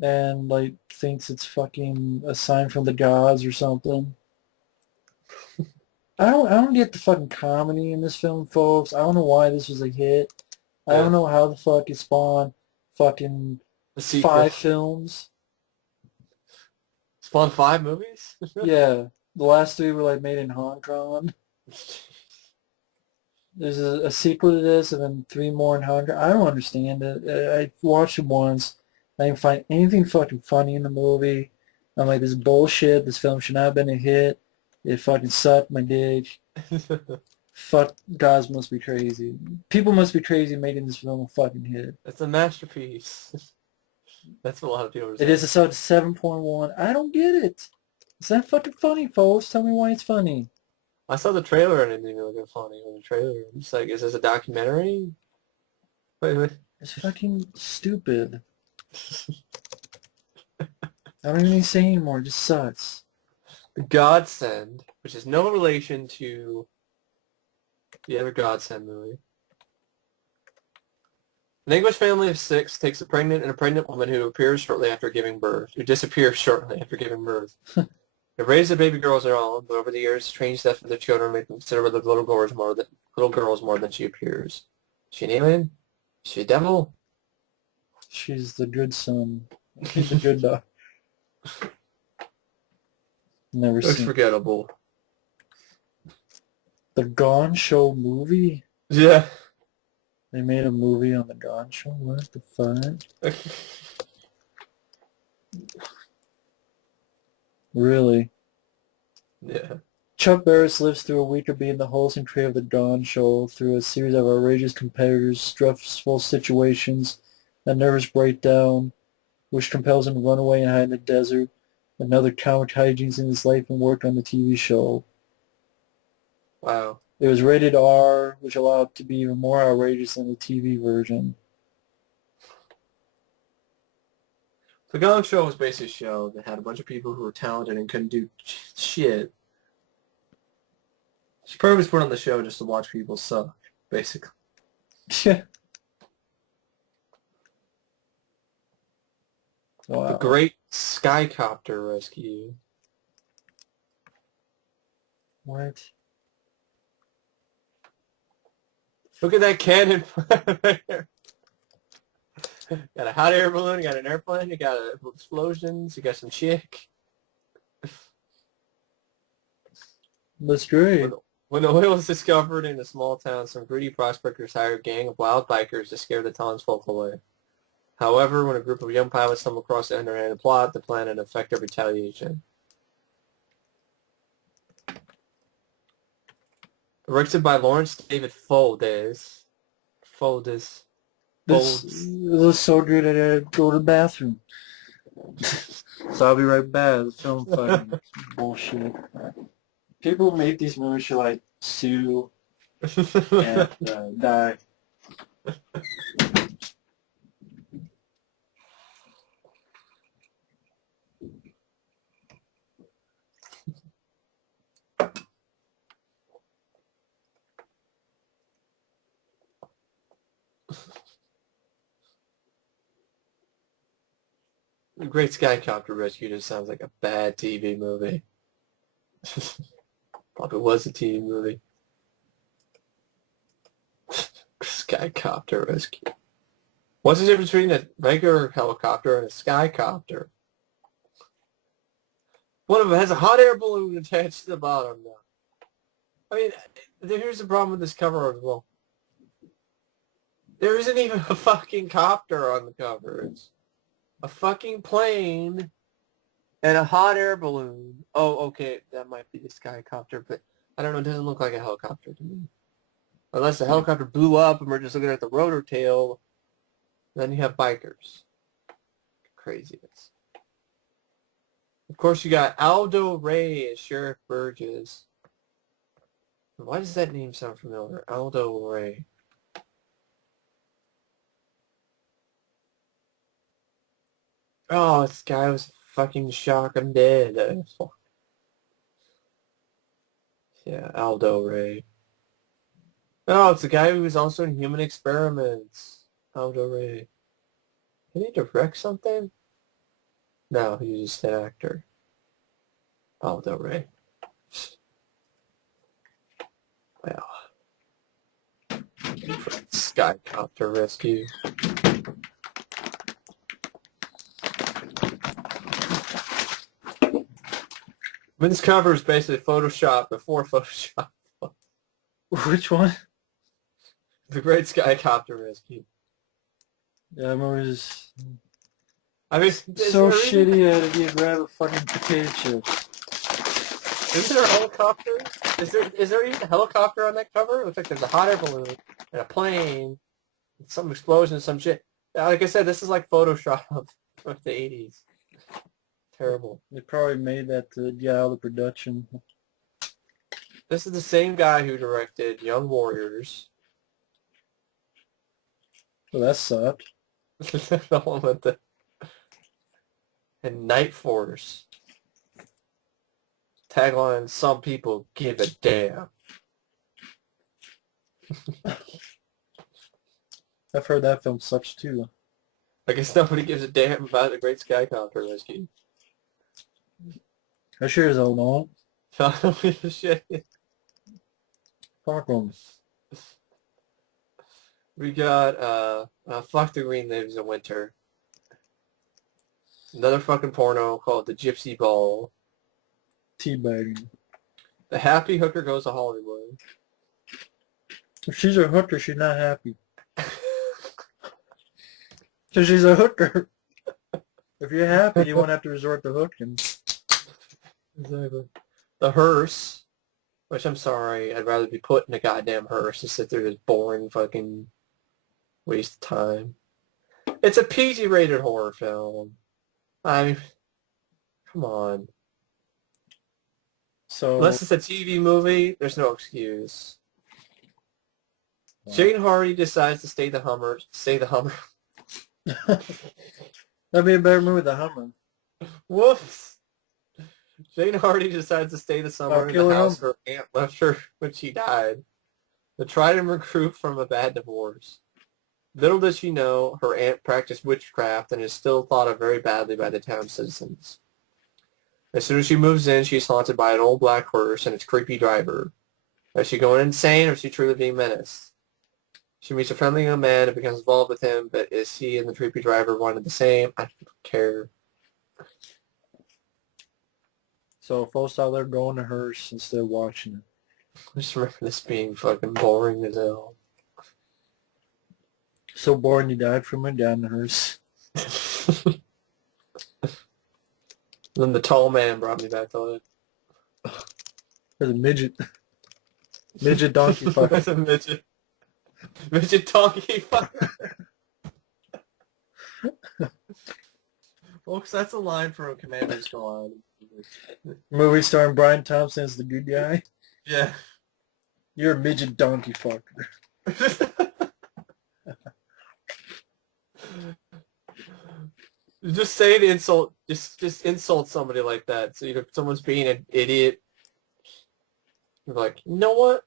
and like thinks it's fucking a sign from the gods or something. I don't get the fucking comedy in this film, folks. I don't know why this was a hit. I Yeah. don't know how the fuck it spawned fucking The sequel. 5 films. Spawn 5 movies? Yeah, the last 3 were like made in Hong Kong. There's a sequel to this and then 3 more in Hong Kong. I don't understand it. I watched it once. I didn't find anything fucking funny in the movie. I'm like, this is bullshit. This film should not have been a hit. It fucking sucked my dick. Fuck, guys must be crazy. People must be crazy making this film a fucking hit. It's a masterpiece. That's what a lot of people are It saying. is a 7.1. I don't get it. It's not fucking funny, folks. Tell me why it's funny. I saw the trailer and it didn't even look funny in the trailer. I'm just like, is this a documentary? Wait. It's fucking stupid. I don't even need to say anymore. It just sucks. The Godsend, which is no relation to the other Godsend movie. An English family of 6 takes a pregnant woman who disappears shortly after giving birth. They raise the baby girl as their own, but over the years, strange death of their children make them consider the little girls more than she appears. Is she an alien? Is she a devil? She's the good son. She's the good dog. Never Looks seen forgettable. The Gone Show movie. Yeah. They made a movie on The Gone Show. What the fuck? Really? Yeah. Chuck Barris lives through a week of being the host and creator of The Gone Show through a series of outrageous competitors, stressful situations, a nervous breakdown, which compels him to run away and hide in the desert, another comic hijinks in his life and work on the TV show. Wow. It was rated R, which allowed it to be even more outrageous than the TV version. The Gong Show was basically a show that had a bunch of people who were talented and couldn't do shit. She probably was put on the show just to watch people suck, basically. Yeah. The Wow. Great Skycopter Rescue. What? Look at that cannon there. Got a hot air balloon, you got an airplane, you got explosions, you got some chick. That's great. When the oil was discovered in a small town, some greedy prospectors hired a gang of wild bikers to scare the townsfolk away. However, when a group of young pilots stumbled across the underhanded plot, the plan had an effective retaliation. Directed by Lawrence David Foldes. Foldes. This looks so good I gotta go to the bathroom. So I'll be right back. The film fucking bullshit. People who make these movies should like sue and die. The Great Skycopter Rescue just sounds like a bad TV movie. Probably was a TV movie. Skycopter Rescue. What's the difference between a regular helicopter and a skycopter? One of them has a hot air balloon attached to the bottom now. I mean, here's the problem with this cover as well. There isn't even a fucking copter on the cover. It's a fucking plane and a hot air balloon. Oh, okay, that might be the skycopter, but I don't know, it doesn't look like a helicopter to me. Unless the helicopter blew up and we're just looking at the rotor tail, then you have bikers. Craziness. Of course, you got Aldo Ray as Sheriff Burgess. Why does that name sound familiar? Aldo Ray. Oh, this guy was fucking shocked. I'm dead. Yeah, Aldo Ray. Oh, it's the guy who was also in Human Experiments. Aldo Ray. Did he direct something? No, he was just an actor. Aldo Ray. Well. Skycopter Rescue. I mean, this cover is basically Photoshop before Photoshop. Which one? The Great Skycopter Rescue. Yeah, I remember this. I mean, So shitty at it, you grab a fucking potato chip. Is there a helicopter? Is there even a helicopter on that cover? It looks like there's a hot air balloon and a plane, and some explosion and some shit. Like I said, this is like Photoshop of the 80s. Terrible. They probably made that to get out of the production. This is the same guy who directed Young Warriors. Well, that sucked. The one with the... And Night Force. Tagline, some people give a damn. I've heard that film sucks too. I guess nobody gives a damn about the Great Skycopter Rescue. I sure as hell don't. I don't give a shit. Fuck 'em. We got, Fuck the Green Lives in Winter. Another fucking porno called The Gypsy Ball. Teabagging. The Happy Hooker Goes to Hollywood. If she's a hooker, she's not happy. So she's a hooker. If you're happy, you won't have to resort to hooking. Exactly. The Hearse, which I'm sorry, I'd rather be put in a goddamn hearse than sit there just boring fucking waste of time. It's a PG-rated horror film. I mean, come on. So Unless it's a TV movie, there's no excuse. Wow. Jane Hardy decides to stay the Hummer. That'd be a better movie than Hummer. Whoops. Jane Hardy decides to stay the summer in the house her aunt left her when she died. To try to recruit from a bad divorce. Little does she know, her aunt practiced witchcraft and is still thought of very badly by the town citizens. As soon as she moves in, she's haunted by an old black horse and its creepy driver. Is she going insane or is she truly being menaced? She meets a friendly young man and becomes involved with him, but is he and the creepy driver one and the same? I don't care. So folks out there going to hearse instead of watching it. I just remember this being fucking boring as hell. So boring you died from it down the hearse. Then the tall man brought me back to life. There's a midget. Midget donkey fucker. That's a midget. Midget donkey fucker. Folks, that's a line from Commander's Gone. Movie starring Brian Thompson as the good guy. Yeah. You're a midget donkey fucker. Just say an insult. Just insult somebody like that. So if someone's being an idiot, you're like, you know what?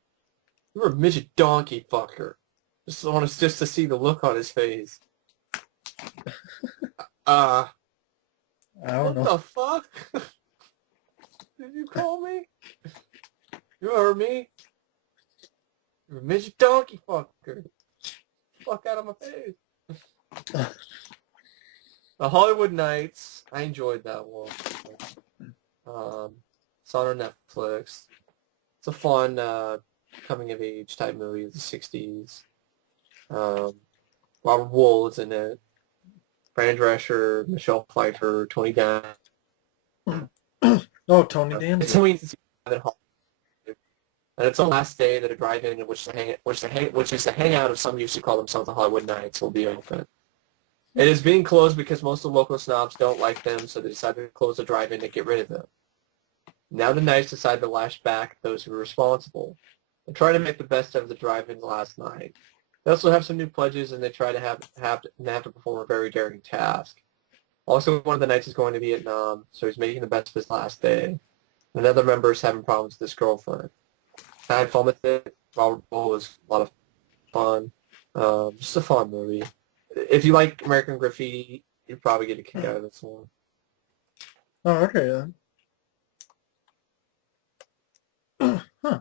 You're a midget donkey fucker. Just to see the look on his face. Uh, I don't what know. the fuck? Did you call me? You heard me? You're a midget donkey fucker. Fuck out of my face. The Hollywood Nights. I enjoyed that one. It's on Netflix. It's a fun coming of age type movie of the 60s. Robert Wool's in it. Fran Drescher, Michelle Pfeiffer, Tony Danza. Oh, Tony It's Danza. something to see in Hollywood. And it's the last day that a drive-in in which is the hangout of some used to call themselves the Hollywood Nights will be open. It is being closed because most of the local snobs don't like them, so they decided to close the drive-in to get rid of them. Now the Knights decide to lash back at those who are responsible and try to make the best of the drive-in's last night. They also have some new pledges, and they try to have to perform a very daring task. Also, one of the Knights is going to Vietnam, so he's making the best of his last day. Another member is having problems with his girlfriend. I had fun with it. Robert Bull was a lot of fun. Just a fun movie. If you like American Graffiti, you'd probably get a kick out of this one. Oh, okay then. Huh.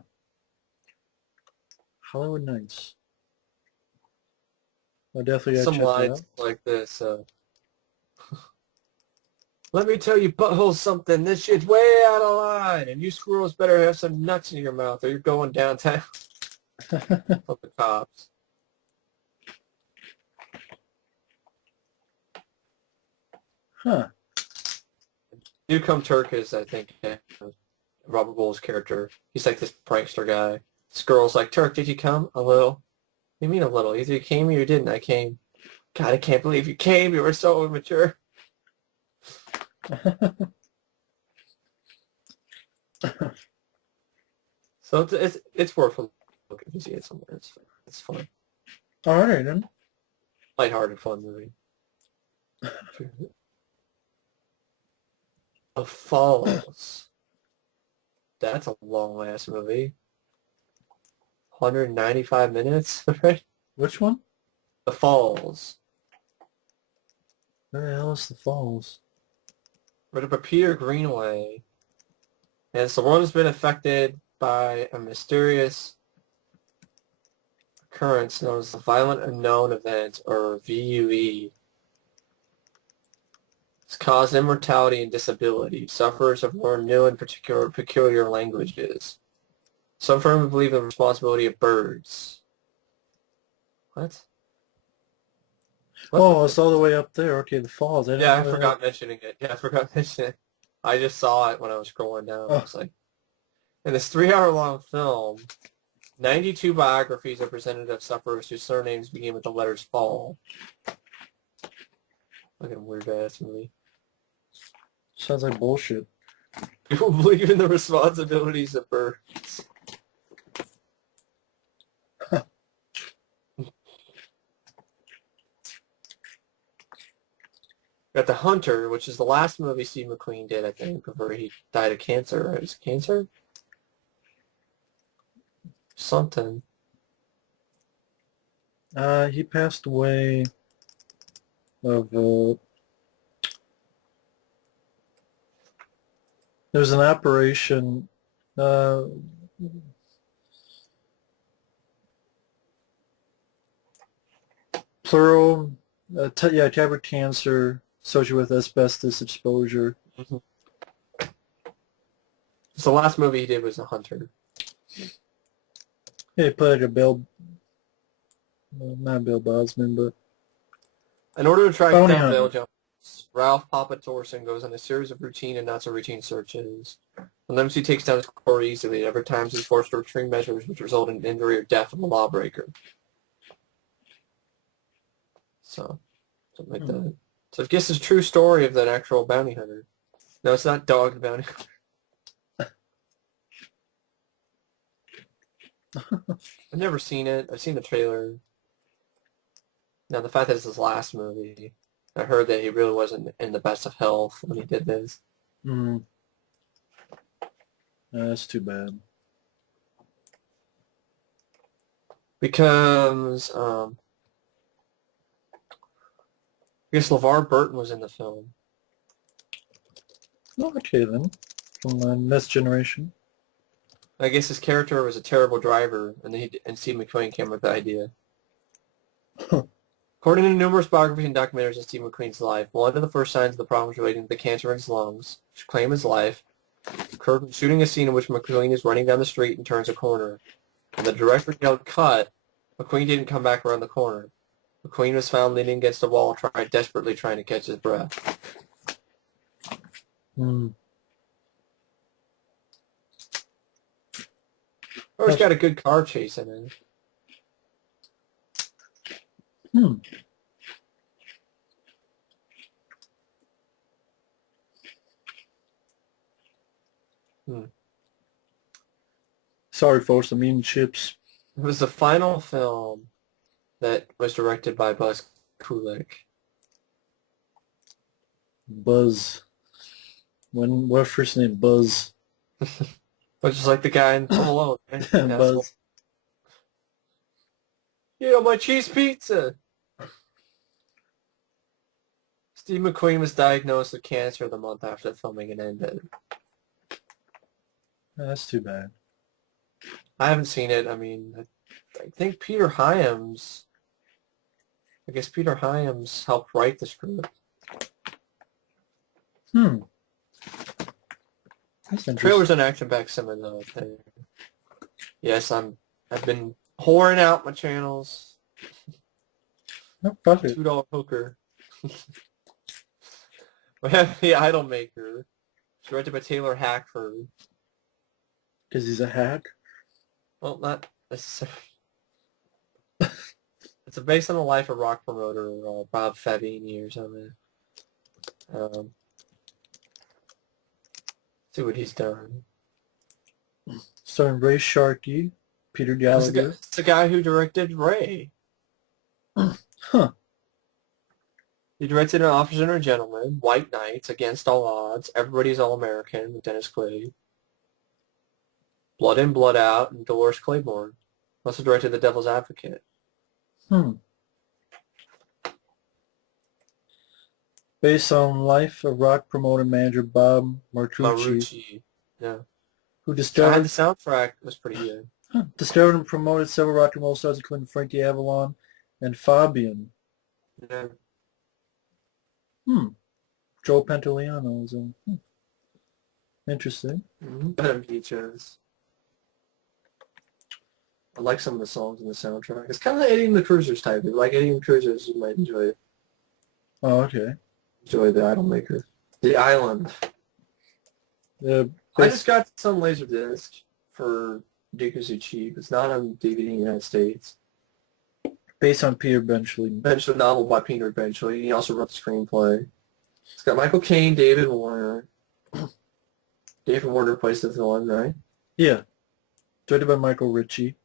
Hollywood Nights. I definitely gotta Some check that lines out. like this. Let me tell you, butthole, something. This shit's way out of line, and you squirrels better have some nuts in your mouth, or you're going downtown. Of the cops. Huh. You Come Turkish, I think, Robert Bull's character. He's like this prankster guy. This girl's like, Turk, did you come? A little. What do you mean a little? Either you came or you didn't. I came. God, I can't believe you came. You were so immature. So it's worth a look if you see it somewhere. It's fun. All right then. Lighthearted, fun movie. The Falls. That's a long ass movie. 195 minutes, right? Which one? The Falls. Where the hell is the Falls? Written by Peter Greenaway. And so the world has been affected by a mysterious occurrence known as the Violent Unknown Event, or VUE. It's caused immortality and disability. Sufferers have learned new and peculiar languages. Some firmly believe in the responsibility of birds. What? Oh, it's all the way up there. Okay, the Falls. I didn't Yeah, I know that. forgot mentioning it. Yeah, I forgot mentioning it. I just saw it when I was scrolling down. I Oh, was like, in this 3-hour-long film, 92 biographies are presented of sufferers whose surnames begin with the letters Fall. Fucking weird-ass movie. sounds like bullshit. People believe in the responsibilities of birds. Got The Hunter, which is the last movie Steve McQueen did, I think, before he died of cancer. Right? Is it cancer? Something. He passed away of there was an operation. Uh, Pleural, type cancer associated with asbestos exposure. Mm-hmm. So the last movie he did was The Hunter. Yeah, he played like a Bill, not Bill Bosman, but In order to track bounty down hunter. Bill Jones, Ralph Papa Torsen goes on a series of routine and not-so-routine searches. Sometimes he takes down his core easily, and other times he's forced to extreme measures which result in injury or death of a lawbreaker. So, something like that. So I guess it's a true story of that actual bounty hunter. No, it's not Dog the Bounty Hunter. I've never seen it. I've seen the trailer. Now, the fact that it's his last movie. I heard that he really wasn't in the best of health when he did this. Mm. That's too bad. Because, I guess LeVar Burton was in the film. Oh, okay then. From the next generation. I guess his character was a terrible driver, and Steve McQueen came up with the idea. According to numerous biographies and documentaries on Steve McQueen's life, one of the first signs of the problems relating to the cancer in his lungs, which claim his life, occurred when shooting a scene in which McQueen is running down the street and turns a corner. When the director yelled cut, McQueen didn't come back around the corner. McQueen was found leaning against a wall, desperately trying to catch his breath. Hmm. Or it's got a good car chase in it. Hmm. Sorry, folks, I'm eating chips. It was the final film that was directed by Buzz Kulik. Buzz. What first name? Buzz. Which is like the guy in Home Alone. Right? Buzz. Yeah, my cheese pizza. Steve McQueen was diagnosed with cancer the month after the filming had ended. That's too bad. I haven't seen it. I mean, I think Peter Hyams. I guess Peter Hyams helped write the script. Hmm. That's interesting. Trailer's an action-packed cinema though. Yes, I've been whoring out my channels. Oh, perfect. $2 hooker. We have The Idolmaker. It's directed by Taylor Hackford. Because he's a hack? Well, not necessarily. It's based on the life of rock promoter Bob Fabini or something. See what he's done. Starring Ray Sharkey, Peter Gallagher. It's the guy who directed Ray. Huh. He directed An Officer and a Gentleman, White Knights, Against All Odds, Everybody's All-American with Dennis Quaid, Blood In, Blood Out, and Dolores Claiborne. Also directed The Devil's Advocate. Hmm. Based on life of rock promoter manager Bob Martucci, Yeah. who And discovered the soundtrack was pretty good. discovered and promoted several rock and roll stars, including Frankie Avalon and Fabian. Yeah. Joe Pantoliano was in. Interesting. Beaches. I like some of the songs in the soundtrack. It's kind of like Eddie and the Cruisers type. If you like Eddie and the Cruisers, you might enjoy it. Oh, okay. Enjoy The Idolmaker. The Island. I just got some Laserdisc for Because It's Cheap. It's not on DVD in the United States. Based on Peter Benchley. Benchley novel by Peter Benchley. He also wrote the screenplay. It's got Michael Caine, David Warner. David Warner plays the villain, right? Yeah. Directed by Michael Ritchie.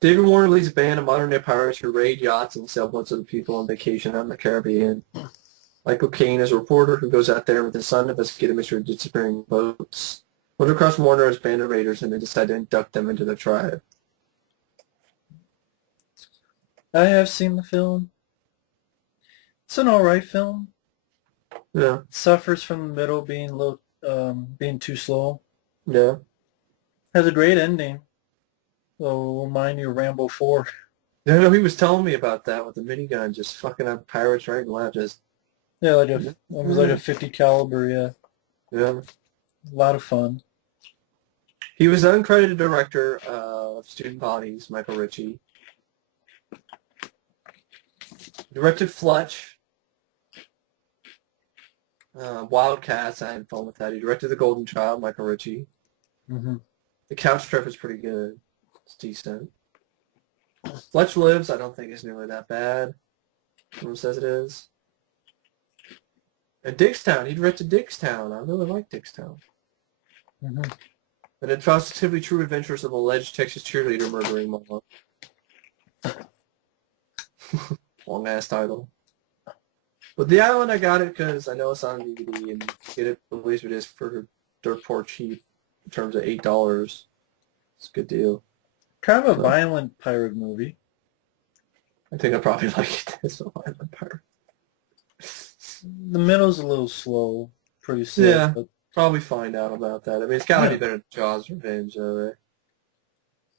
David Warner leads a band of modern-day pirates who raid yachts and sailboats of the people on vacation out in the Caribbean. Michael Caine is a reporter who goes out there with his son to investigate a mystery of disappearing boats. Motocross Warner is band of raiders, and they decide to induct them into their tribe. I have seen the film. It's an alright film. Yeah. It suffers from the middle being too slow. Yeah. Has a great ending. Will remind you of Rambo 4. Yeah, no, he was telling me about that with the minigun, just fucking up pirates right and left. Yeah, it was like a 50 caliber, yeah. Yeah. A lot of fun. He was the uncredited director of Student Bodies, Michael Ritchie. Directed Fletch. Wildcats, I had fun with that. He directed The Golden Child, Michael Ritchie. Mm-hmm. The Couch Trip is pretty good. It's decent. Fletch Lives, I don't think is nearly that bad. Everyone says it is. And Dickstown, he directed Dickstown. I really like Dickstown. Mm-hmm. And it follows the true adventures of alleged Texas cheerleader murdering mom. Long ass title. But The Island, I got it because I know it's on DVD and get it at least it is for dirt poor cheap in terms of $8. It's a good deal. Kind of a So violent pirate movie. I think I probably like it. It's a violent pirate. The middle's a little slow, pretty slow, Yeah, but probably find out about that. I mean, it's got to be yeah, better than Jaws Revenge, right?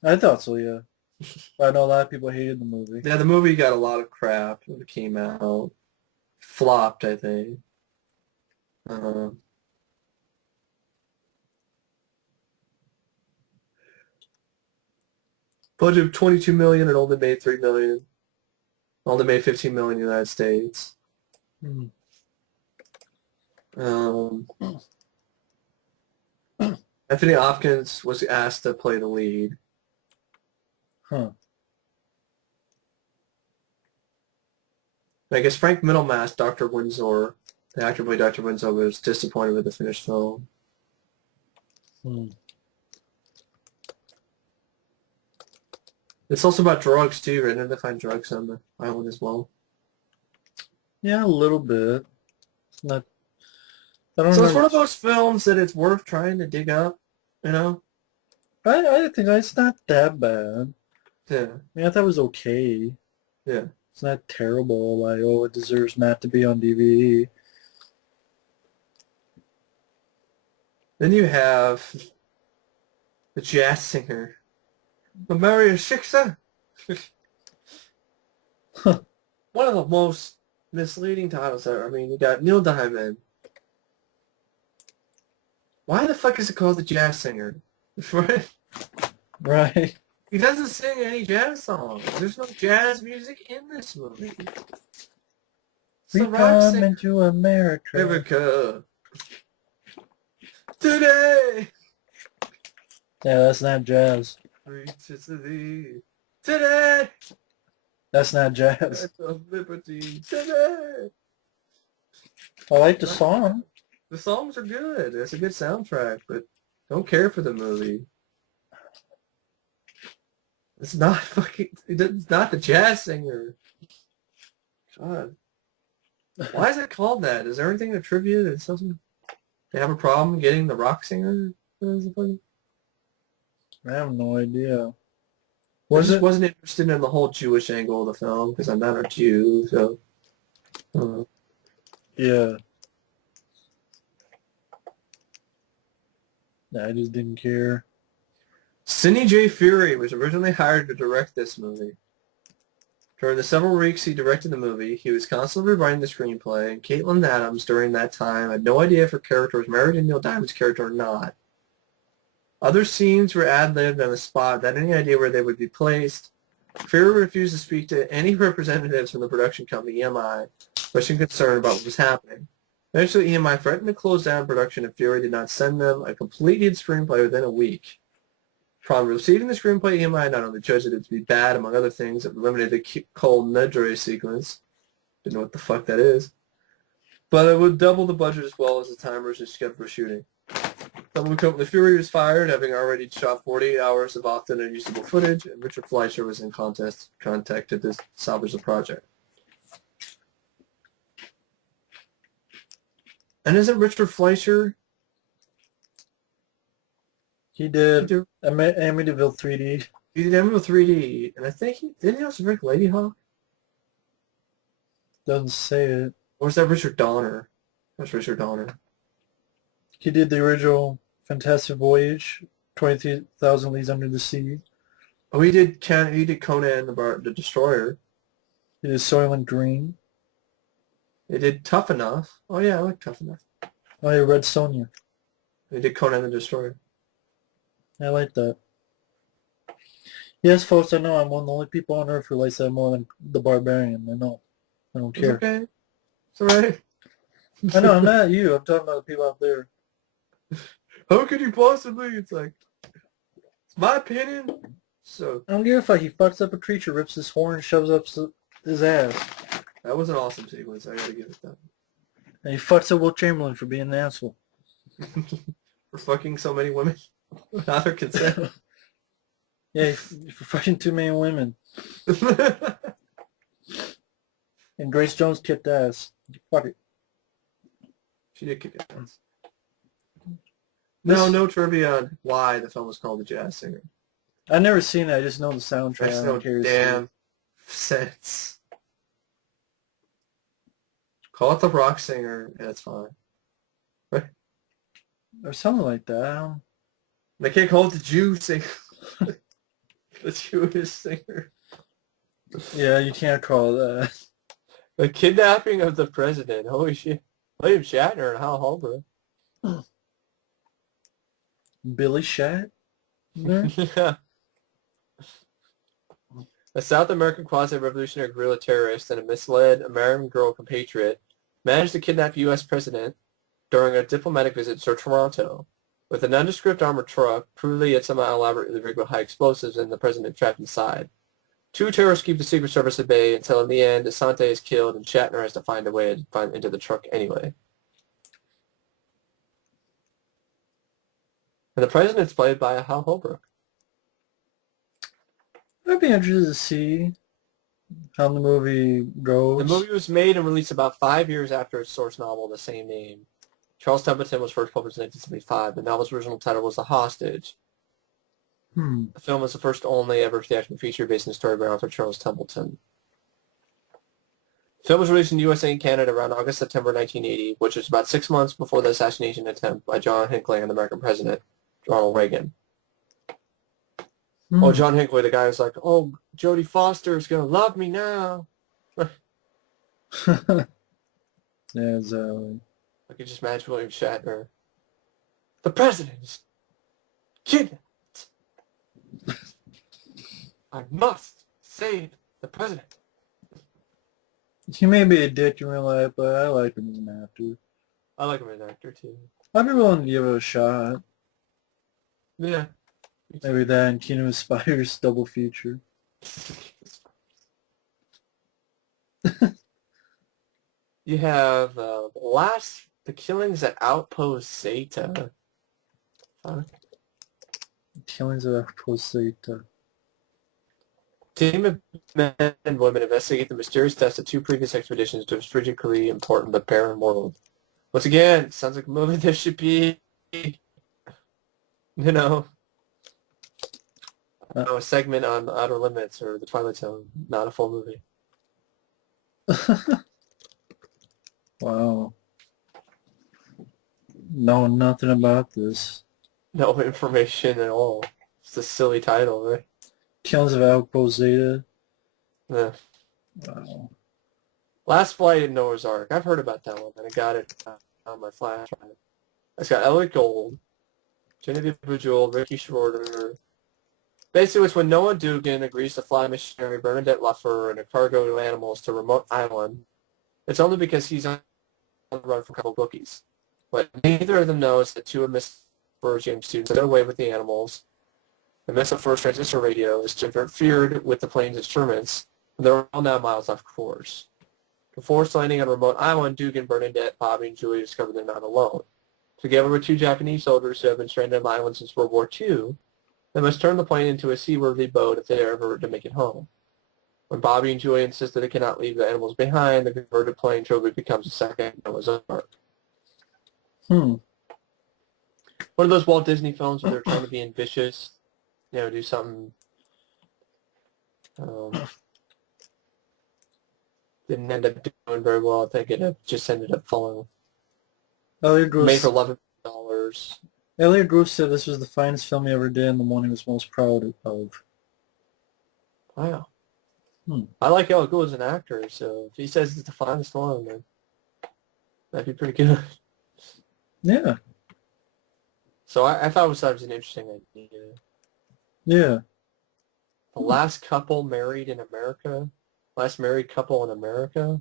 I thought so. Yeah, I know a lot of people hated the movie. Yeah, the movie got a lot of crap when it came out. Flopped, I think. Uh, budget of 22 million, it only made 3 million. Only made 15 million in the United States. Hmm. Um, Anthony Hopkins was asked to play the lead. Huh. I guess Frank Middlemass, Dr. Windsor, the actor who played Dr. Windsor, was disappointed with the finished film. Hmm. It's also about drugs too, right? And they find drugs on the island as well. Yeah, a little bit. It's not. I don't So it's remember. one of those films that it's worth trying to dig up, you know? I think it's not that bad. Yeah, I mean, I thought it was okay. yeah. It's not terrible. Like, oh, it deserves not to be on DVD. Then you have the jazz singer, Maria Shiksa. One of the most misleading titles ever. I mean, you got Neil Diamond. Why the fuck is it called the jazz singer? Right? Right. He doesn't sing any jazz songs. There's no jazz music in this movie. It's We the rock come singer. into America. America. Today. Yeah, that's not jazz. Reaches to thee. Today. That's not jazz. Life of liberty. Today. I like the song. The songs are good. It's a good soundtrack, but don't care for the movie. It's not fucking. It's not the jazz singer. God, why is it called that? Is there anything in the trivia that doesn't? They have a problem getting the rock singer? I I have no idea. Was just it? wasn't interested in the whole Jewish angle of the film because I'm not a Jew, so. Yeah. I just didn't care. Sidney J. Furie was originally hired to direct this movie. During the several weeks he directed the movie, he was constantly rewriting the screenplay, and Caitlin Adams during that time had no idea if her character was married to Neil Diamond's character or not. Other scenes were ad-libbed on the spot without any idea where they would be placed. Fury refused to speak to any representatives from the production company, EMI, expressing concern about what was happening. Eventually, EMI threatened to close down production if Fury did not send them a completed screenplay within a week. Upon receiving the screenplay, EMI not only judged it to be bad, among other things, it eliminated the Cole Nedry sequence. Didn't know what the fuck that is. But it would double the budget as well as the time originally scheduled for shooting. The Fury was fired, having already shot 48 hours of often unusable footage, and Richard Fleischer was in contact to salvage the project. And isn't Richard Fleischer? He did Amityville 3D. He did Emerald 3D, and I think didn't he also direct Lady Hawk? Doesn't say it. Or was that Richard Donner? That's Richard Donner. He did the original Fantastic Voyage, 23,000 Leagues Under the Sea. Oh, he did Conan the Destroyer. He did Soylent Green. He did Tough Enough. Oh yeah, I like Tough Enough. Oh, yeah, Red Sonja. He did Conan the Destroyer. I like that. Yes, folks, I know I'm one of the only people on Earth who likes that more than the Barbarian. I know. I don't care. It's okay. It's alright. I know, I'm not you. I'm talking about the people out there. How could you possibly? It's like, it's my opinion. So, I don't give a fuck. He fucks up a creature, rips his horn, shoves up his ass. that was an awesome sequence. I gotta give it that. And he fucks up Will Chamberlain for being an asshole. For fucking so many women without their consent. Yeah, for fucking too many women. And Grace Jones kicked ass. Fuck it. She did kick ass. This No trivia on why the film was called The Jazz Singer. I never seen it. I just know the Makes soundtrack. no I'm curious. damn sense. Call it the rock singer, and it's fine. Or something like that. I don't... They can't call it the Jew singer. The Jewish singer. Yeah, you can't call it that. The kidnapping of the president. Holy shit. William Shatner and Hal Holbrook. Billy Shat? There? Yeah. A South American quasi-revolutionary guerrilla terrorist and a misled American girl compatriot managed to kidnap U.S. president during a diplomatic visit to Toronto. With a nondescript armored truck, crudely yet somehow elaborately rigged with high explosives, and the president trapped inside. Two terrorists keep the Secret Service at bay until, in the end, Asante is killed and Shatner has to find a way to find into the truck anyway. And the president's played by Hal Holbrook. I'd be interested to see how the movie goes. The movie was made and released about 5 years after its source novel of the same name. Charles Templeton was first published in 1975. The novel's original title was The Hostage. The film was the first only ever theatrical feature based on the story by author Charles Templeton. The film was released in the USA and Canada around August-September 1980, which was about 6 months before the assassination attempt by John Hinckley on the American president, Ronald Reagan. Oh, John Hinckley, the guy was like, oh, Jodie Foster is going to love me now. Yeah, exactly. I could just imagine William Shatner. The president is kidnapped. I must save the president. He may be a dick in real life, but I like him as an actor. I like him as an actor, too. I'd be willing to give it a shot. Yeah. Maybe that and Kingdom of Spiders double feature. You have The Killings at Outpost Zeta. Killings of Poseta. Team of men and women investigate the mysterious deaths of two previous expeditions to a strategically important but barren world. Once again, sounds like a movie that should be, a segment on Outer Limits or The Twilight Zone, not a full movie. Wow. Know nothing about this. No information at all. It's a silly title, right? Killings of Outpost Zeta. Yeah. Wow. Last Flight in Noah's Ark. I've heard about that one, and I got it on my flash drive. It's got Elliot Gould, Genevieve Bujold, Ricky Schroeder. Basically, it's when Noah Dugan agrees to fly missionary Bernadette Luffer and a cargo of animals to a remote island. It's only because he's on the run from a couple bookies. But neither of them knows that two of Miss Furr's young students got away with the animals. The Miss Furr's transistor radio is interfered with the plane's instruments, and they're all now miles off course. Before landing on a remote island, Dugan, Bernadette, Bobby, and Julie discover they're not alone. Together with two Japanese soldiers who have been stranded on the island since World War II, they must turn the plane into a seaworthy boat if they are ever to make it home. When Bobby and Julie insist that they cannot leave the animals behind, the converted plane truly becomes a second Noah's Ark. One of those Walt Disney films where they're trying to be ambitious, do something. Didn't end up doing very well. I think it just ended up falling. Elliot Made for Gross. $11. Elliot Gross said this was the finest film he ever did and the one he was most proud of. Wow. I like Elliot Gould as an actor, so if he says it's the finest one, then that'd be pretty good. Yeah. So I thought that was an interesting idea. Yeah. The last couple married in America? Last married couple in America?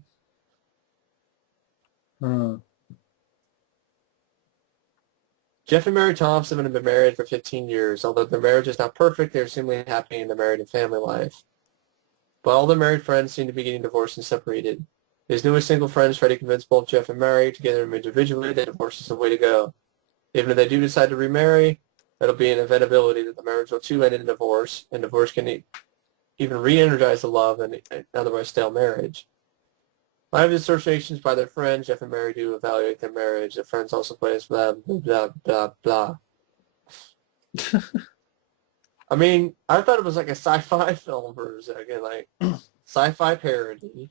Jeff and Mary Thompson have been married for 15 years. Although their marriage is not perfect, they are seemingly happy in their married and family life. But all their married friends seem to be getting divorced and separated. His newest single friends try to convince both Jeff and Mary, together and individually, that divorce is the way to go. Even if they do decide to remarry, it'll be an inevitability that the marriage will too end in divorce, and divorce can even re-energize the love and otherwise stale marriage. Line of associations by their friends, Jeff and Mary do evaluate their marriage. Their friends also plays blah, blah, blah, blah, blah. I mean, I thought it was like a sci-fi film for a second, like sci-fi parody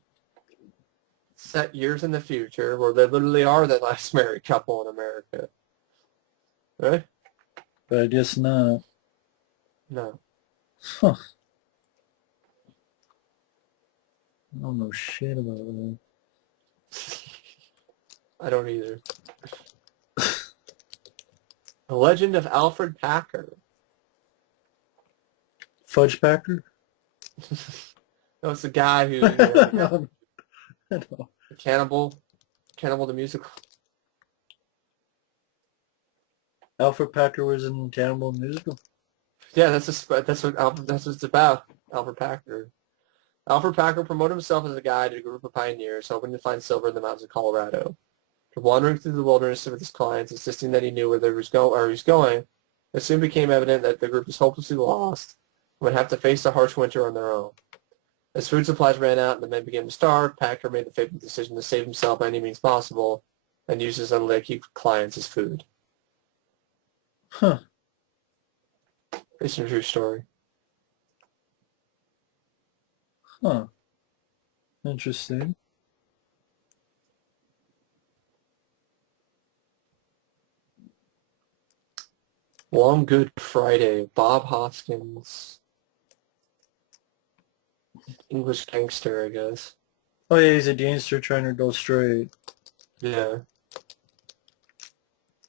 set years in the future where they literally are the last married couple in America. Right? But I guess not. No. Huh. I don't know shit about that. I don't either. The Legend of Alfred Packer. Fudge Packer? That was the guy who, No, no. Cannibal the musical. Alfred Packer was in Cannibal Musical. Yeah, that's what it's about. Alfred Packer. Alfred Packer promoted himself as a guide to a group of pioneers, hoping to find silver in the mountains of Colorado. After wandering through the wilderness with his clients, insisting that he knew where he was going, it soon became evident that the group was hopelessly lost and would have to face a harsh winter on their own. As food supplies ran out and the men began to starve, Packer made the fateful decision to save himself by any means possible and use his unlucky clients as food. Huh. It's a true story. Huh. Interesting. Long Good Friday, Bob Hoskins. English gangster, I guess. Oh yeah, he's a gangster trying to go straight. Yeah.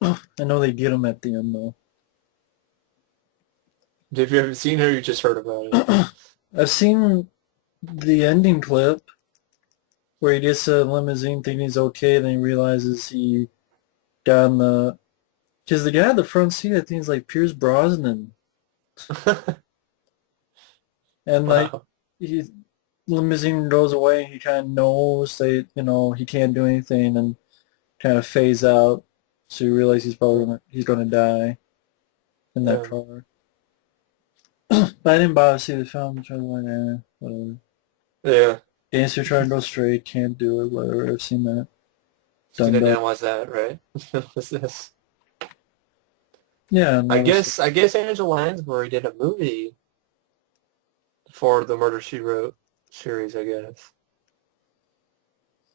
I know they get him at the end though. Have you ever seen it or you just heard about it? I've seen the ending clip where he gets a limousine thinking he's okay, then he realizes he got in the... Because the guy at the front seat, I think is like Pierce Brosnan. And like, Wow. he limousine goes away, he kind of knows that, he can't do anything and kind of phase out. So you realize he's gonna die in that Yeah. car. But I didn't bother to see the film, so I was like, whatever. Yeah. Gangster trying to go straight, can't do it, whatever. I've seen that. So Done then that. now what's that, right? What's this? Yeah, I no, guess Angela Lansbury did a movie for the Murder, She Wrote series, I guess.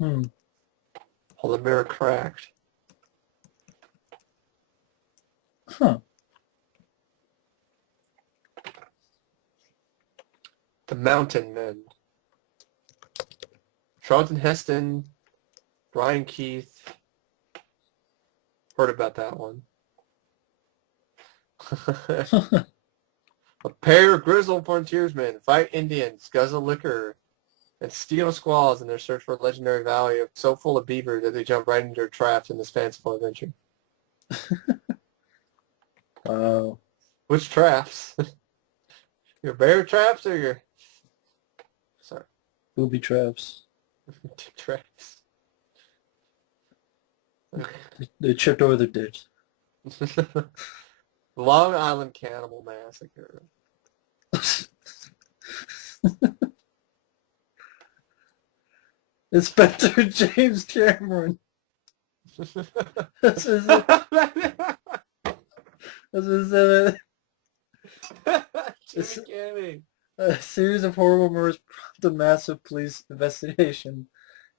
hmm. Called The Mirror Cracked. Huh. The Mountain Men. Charlton Heston, Brian Keith. Heard about that one. A pair of grizzled frontiersmen fight Indians, guzzle liquor, and steal squaws in their search for a legendary valley so full of beaver that they jump right into their traps in this fanciful adventure. Wow. Which traps? Your bear traps or your... Sorry. Booby traps. Traps. They tripped over the ditch. Long Island Cannibal Massacre. Inspector James Cameron. This is it. This is it. Jimmy Canning. A series of horrible murders prompt a massive police investigation.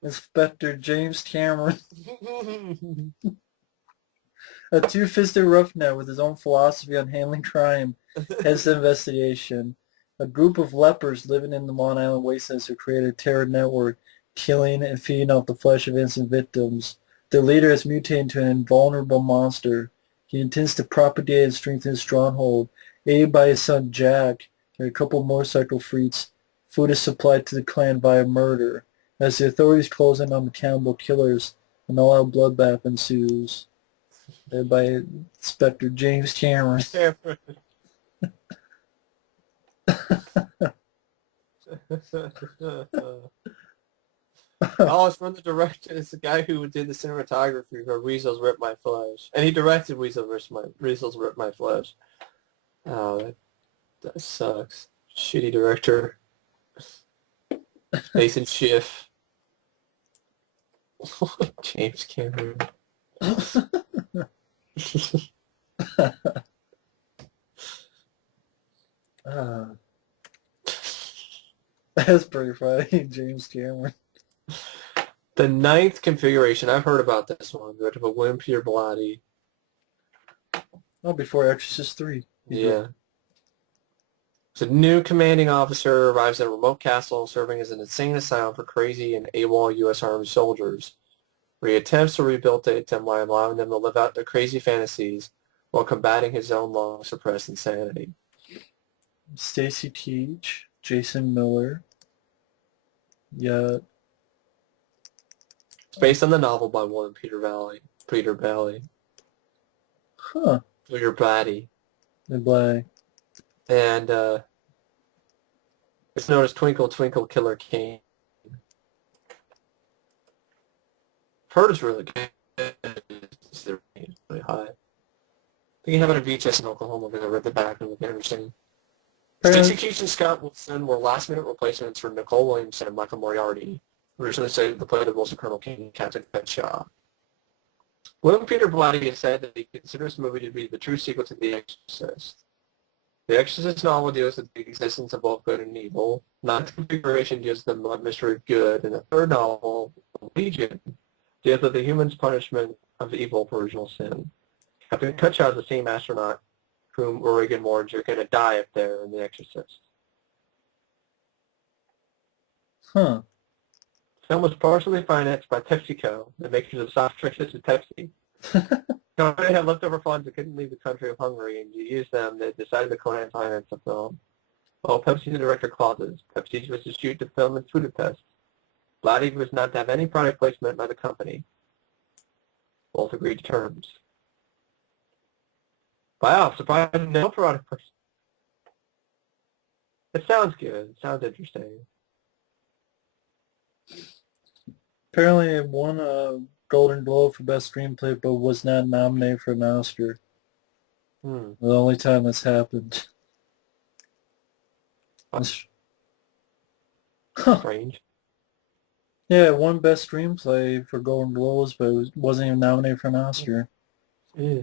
Inspector James Cameron, a two-fisted roughneck with his own philosophy on handling crime, heads the investigation. A group of lepers living in the Long Island wastelands have created a terror network, killing and feeding off the flesh of innocent victims. Their leader has mutated into an invulnerable monster. He intends to propagate and strengthen his stronghold. Aided by his son Jack and a couple motorcycle freaks, food is supplied to the clan via murder. As the authorities close in on the cannibal killers, an all-out bloodbath ensues. Led by Inspector James Cameron. Oh, it's from the director. It's the guy who did the cinematography for Weasels Rip My Flesh. And he directed Weasels Rip My Flesh. Oh, that sucks. Shitty director. Nathan Schiff. James Cameron. uh, that's pretty funny, James Cameron. The ninth configuration. I've heard about this one. Directed by William Peter Blatty. Oh, before Exorcist 3. Yeah. So, a new commanding officer arrives at a remote castle serving as an insane asylum for crazy and AWOL U.S. Army soldiers, where he attempts to rehabilitate them while allowing them to live out their crazy fantasies while combating his own long-suppressed insanity. Stacy Teach, Jason Miller. Yeah. It's based on the novel by William Peter Blatty. Huh. Peter Blatty. The Black. And it's known as Twinkle Twinkle Killer King. I've heard it's really good. It's really high. I think you have it at VHS in Oklahoma because I read the back and it looked interesting. Stacy Keach and Scott Wilson were last-minute replacements for Nicole Williamson and Michael Moriarty, originally slated to play the roles of Colonel King and Captain Shaw. William Peter Blatty has said that he considers the movie to be the true sequel to The Exorcist. The Exorcist novel deals with the existence of both good and evil. Ninth configuration deals with the mystery of good, and the third novel, Legion, deals with the human's punishment of evil for original sin. Captain Cutshaw is the same astronaut whom Regan warns are going to die up there in The Exorcist. Huh. The film was partially financed by PepsiCo, the makers of soft drinks such as Pepsi. The company had leftover funds and couldn't leave the country of Hungary, and to use them, they decided to co-finance the film. While Pepsi the director clauses, Pepsi was to shoot the film in Budapest. Blatty was not to have any product placement by the company. Both agreed to terms. Wow, surprising no product placement. It sounds good. It sounds interesting. Apparently it won a Golden Globe for Best Screenplay, but was not nominated for an Oscar. The only time that's happened. Strange. Yeah, it won Best Screenplay for Golden Globes, but it wasn't even nominated for an Oscar. Yeah.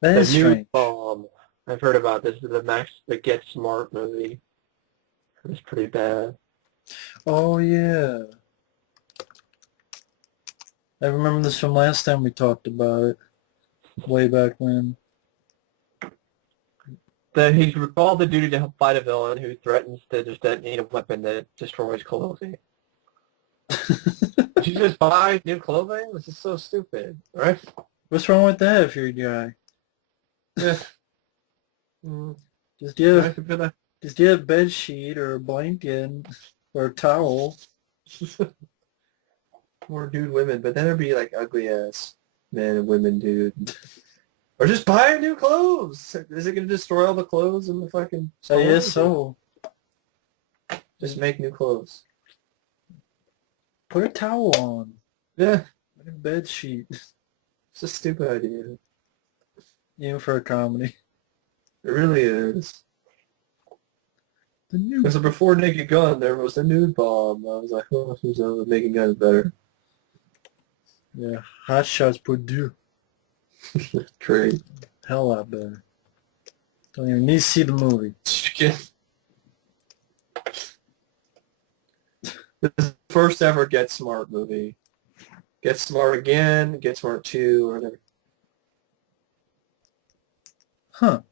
That is New strange. Bomb. I've heard about this. The Get Smart movie. It's pretty bad. Oh, yeah. I remember this from last time we talked about it. Way back when. He's recalled the duty to help fight a villain who threatens to just detonate a weapon that destroys clothing. Did you just buy new clothing? This is so stupid, right? What's wrong with that if you're a guy? Yeah. Just get a bed sheet or a blanket or a towel. More dude women, but then there'd be like ugly ass men and women dude. Or just buy new clothes. Is it going to destroy all the clothes in the fucking store? I guess so. Just make new clothes. Put a towel on. Yeah. A bed sheet. It's a stupid idea. Even for a comedy. It really is. Because before Naked Gun, there was the nude bomb. I was like, oh, who's Naked Gun is better. Yeah, Hot Shots Purdue. Great. Hell lot better. Don't even need to see the movie. This is the first ever Get Smart movie. Get Smart Again, Get Smart 2, or whatever. Huh.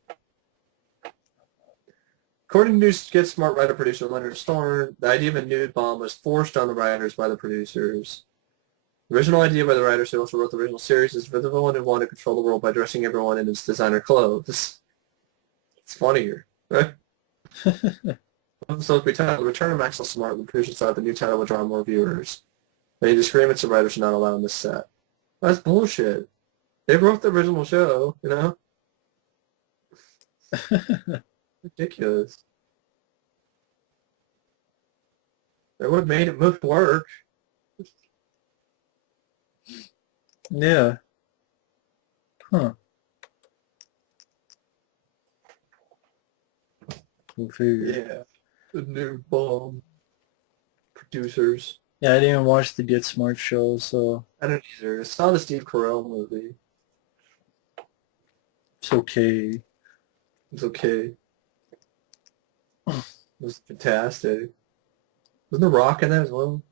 According to Get Smart writer-producer Leonard Storm, the idea of a nude bomb was forced on the writers by the producers. The original idea by the writers who also wrote the original series is for the villain who wanted to control the world by dressing everyone in his designer clothes. It's funnier, right? It's supposed to be titled Return of Maxwell Smart, and the producers thought the new title would draw more viewers. Many disagreements the writers should not allow in this set. That's bullshit. They wrote the original show, you know? Ridiculous. They would have made it work. Yeah. Huh. We'll figure. Yeah. The new bomb. Producers. Yeah, I didn't even watch the Get Smart show, so I don't either. I saw the Steve Carell movie. it's okay. It's okay. It was fantastic. Wasn't The Rock in that as well?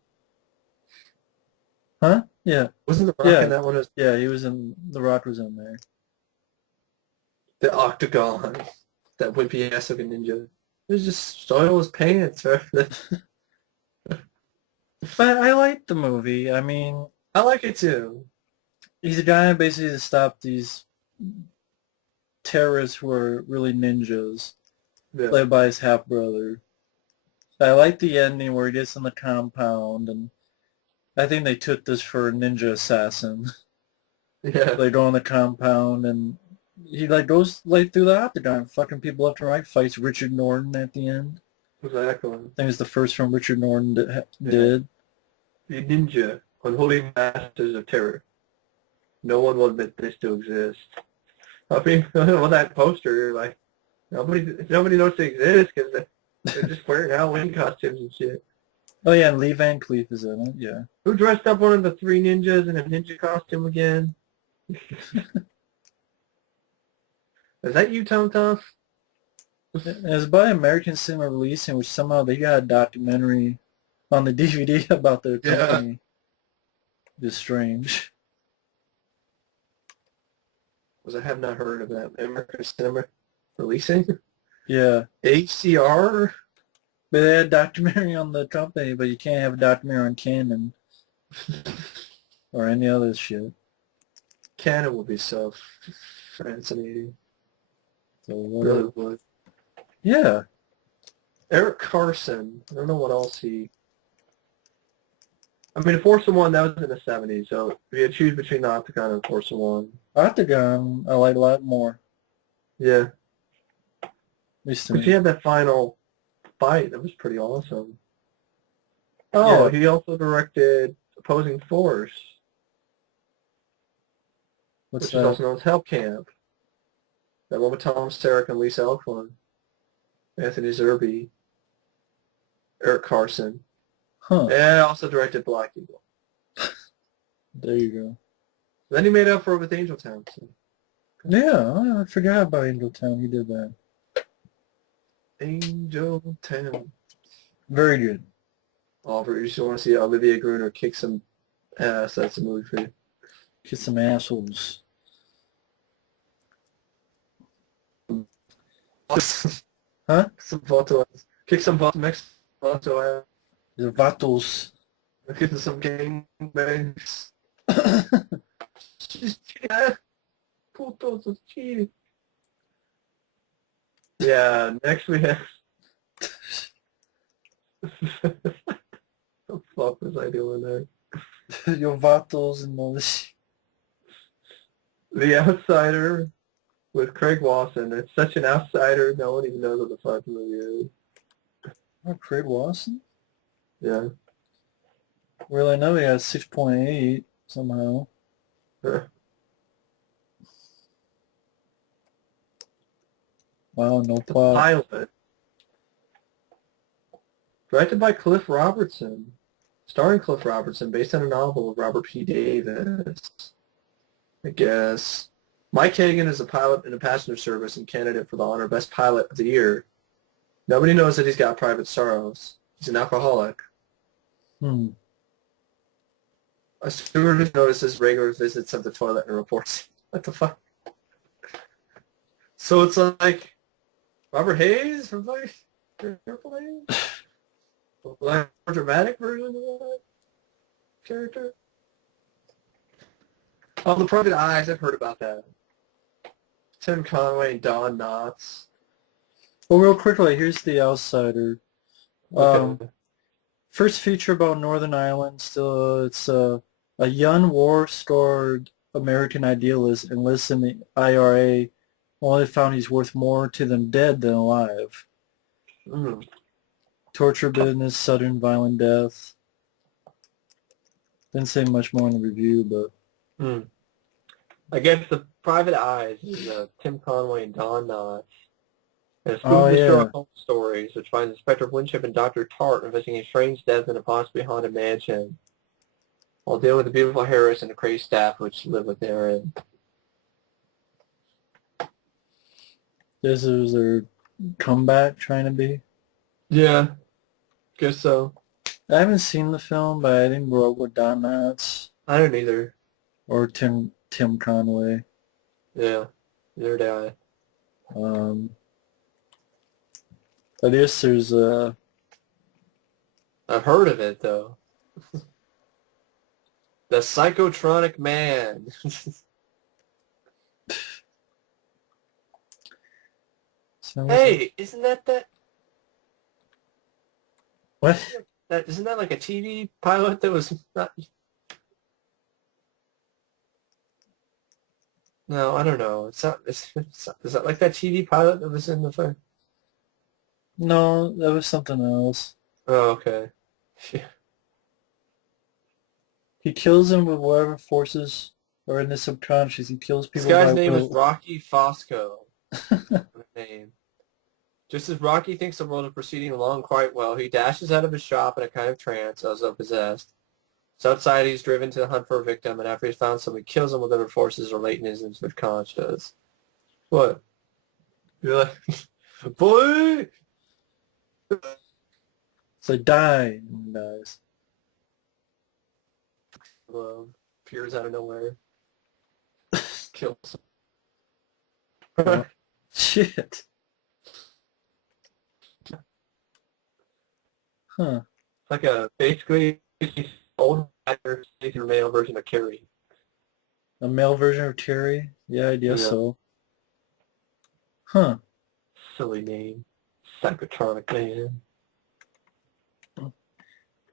Huh? Yeah. Wasn't The Rock in Yeah. that one as Yeah, he was in, The Rock was in there. the Octagon? That wimpy ass looking ninja. He was just soil his pants, right? But I liked the movie. I mean, I like it too. he's a guy basically to stop these terrorists who are really ninjas, Yeah. led by his half-brother. I like the ending where he gets in the compound, and I think they took this for a ninja assassin. Yeah. They go in the compound, and he like goes like through the octagon, fucking people left and right, fights Richard Norton at the end. Exactly. I think it's the first film Richard Norton Yeah. did. The ninja, unholy masters of terror. No one will admit they still exist. I mean, on that poster, like nobody knows they exist because they're just wearing Halloween costumes and shit. Oh yeah, and Lee Van Cleef is in it. Yeah. Who dressed up one of the three ninjas in a ninja costume again? Is that you, Tom Tom? It was by American Cinema Releasing, which somehow they got a documentary on the DVD about their Yeah. company. It's strange. I have not heard of that. American Cinema Releasing? Yeah. HCR? But they had a documentary on the company, but you can't have a documentary on Canon or any other shit. Canon would be so fascinating. So Really would. yeah. Eric Carson. I don't know what else he... I mean, Force One, that was in the 70s, so if you had to choose between the Octagon and Force One. Octagon, I like a lot more. Yeah. At least to But me. you had that final fight. That was pretty awesome. Oh, Yeah. he also directed Opposing Force, What's which is that? also known as Hell Camp. That one with Tom Selleck and Lisa Elfman, Anthony Zerbe, Eric Carson. Huh. And also directed Black Eagle. There you go. Then he made up for it with Angel Town. So. Yeah, I forgot about Angel Town. He did that. Angel Town. Very good. Oliver, you just want to see Olivia Gruner kick some ass. That's a movie for you. Kiss some assholes. Huh? Some vato ass. Kick some vato ass. The Vatos. Get some gang bangs. She's putos is cheating. Yeah, next we have... What the fuck was I doing there? Your Vatos and all this. The Outsider with Craig Wasson. It's such an outsider, no one even knows what the fuck the movie is. Oh, Craig Wasson? Yeah. Well, I know he has 6.8 somehow. Wow, no The plot. Pilot. Directed by Cliff Robertson. Starring Cliff Robertson, based on a novel of Robert P. Davis. I guess. Mike Hagan is a pilot in a passenger service and candidate for the honor of Best Pilot of the Year. Nobody knows that he's got private sorrows. He's an alcoholic. Hmm. A stewardess notices regular visits of the toilet and reports. What the fuck? So it's like Robert Hayes from like Airplane? Like a more dramatic version of that character? Oh, The Private Eyes. I've heard about that. Tim Conway and Don Knotts. Well, real quickly, here's The Outsider. Okay. First feature about Northern Ireland. Still, it's a young war-scarred American idealist enlists in the IRA. Only found he's worth more to them dead than alive. Mm. Torture business, sudden violent death. Didn't say much more in the review, but Mm. I guess The Private Eyes is Tim Conway and Don Knotts. And it's Oh proven Sherlock yeah. Holmes stories, which finds Inspector Winship and Dr. Tart investigating a strange death in a possibly haunted mansion, while dealing with the beautiful Harris and the crazy staff which live with therein. This is their comeback trying to be. Yeah, guess so. I haven't seen the film, but I didn't grow up with Don Knotts I don't either. or Tim Conway. Yeah, neither did I. Um, I guess there's I've heard of it, though. The Psychotronic Man. Hey, isn't that what? isn't that like a TV pilot that was not? No, I don't know. It's not. Is that like that TV pilot that was in the film? No, that was something else. Oh, okay. He kills him with whatever forces are in the subconscious. He kills This people guy's by name is will. Rocky Fosco. Name. Just as Rocky thinks the world is proceeding along quite well, he dashes out of his shop in a kind of trance, as though possessed. So outside, he's driven to hunt for a victim, and after he's found someone, he kills him with whatever forces are latent in his subconscious. What? You're like, boy! So die and he dies. Appears out of nowhere. Kills Oh, him. shit. Huh. Like a basically old actor, male version of Carrie. A male version of Terry? Yeah, I guess Yeah. so. Huh. Silly name. Psychotronic Man.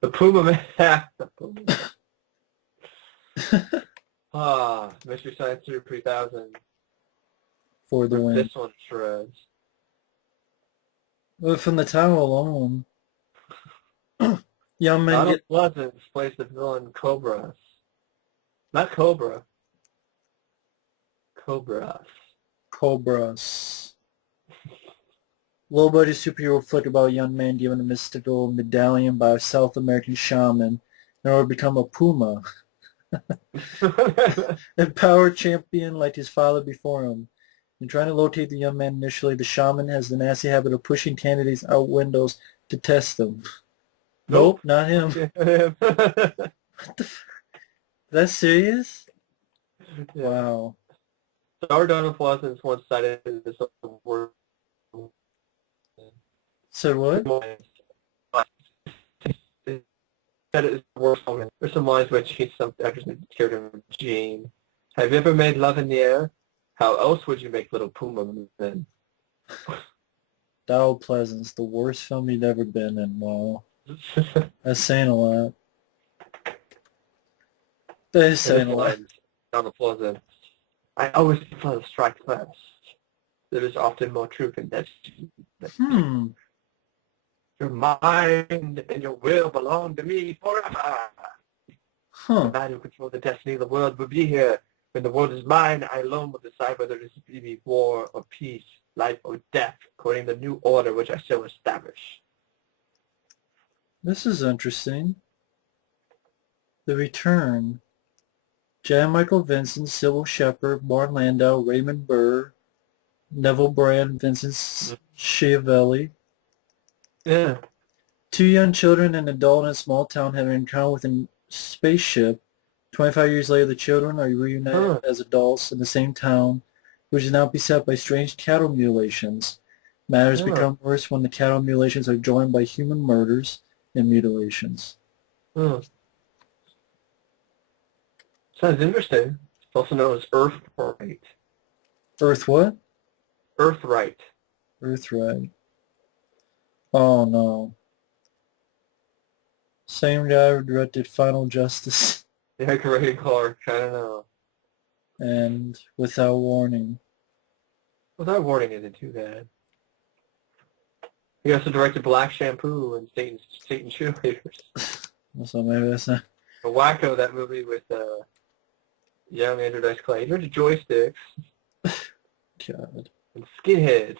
The Puma Man. The Puma Man. Mystery Science Theater 3000. For the win. This one shreds. Well, from the title alone, young men Donald get Pleasance plays the villain Cobras. Not Cobra. Cobras. cobras. Low-budget superhero flick about a young man given a mystical medallion by a South American shaman in order to become a puma. A power champion like his father before him. In trying to locate the young man initially, the shaman has the nasty habit of pushing candidates out windows to test them. Nope, not him. What the f- That's serious? Yeah. Wow. Star Donald Pleasance once cited this word. So what? That is the worst moment. There's some lines which he's some actors character Gene. Have you ever made love in the air? How else would you make Little Puma then? Donald Pleasance, the worst film he'd ever been in. Wow. That's saying a lot. That is saying a lot. Donald Pleasance. I always prefer to strike first. There is often more truth in that. Hmm. Your mind and your will belong to me forever. Huh. The man who controls the destiny of the world will be here. When the world is mine, I alone will decide whether this will be war or peace, life or death, according to the new order which I shall establish. This is interesting. The Return. Jan Michael Vincent, Sybil Shepherd, Martin Landau, Raymond Burr, Neville Brand, Vincent Schiavelli. Yeah. Two young children and an adult in a small town have an encounter with a spaceship. 25 years later, the children are reunited as adults in the same town, which is now beset by strange cattle mutilations. Matters become worse when the cattle mutilations are joined by human murders and mutilations. Sounds interesting. It's also known as Earthright. Earth what? Earthright. Earthright. Oh no. Same guy who directed Final Justice. Yeah, Grady Clark. I don't know. And Without Warning. Without Warning isn't too bad. He also directed Black Shampoo and Satan Cheerleaders. So maybe that's not... The Wacko, that movie with young Andrew Dice Clay. He directed Joysticks. God. And Skinheads.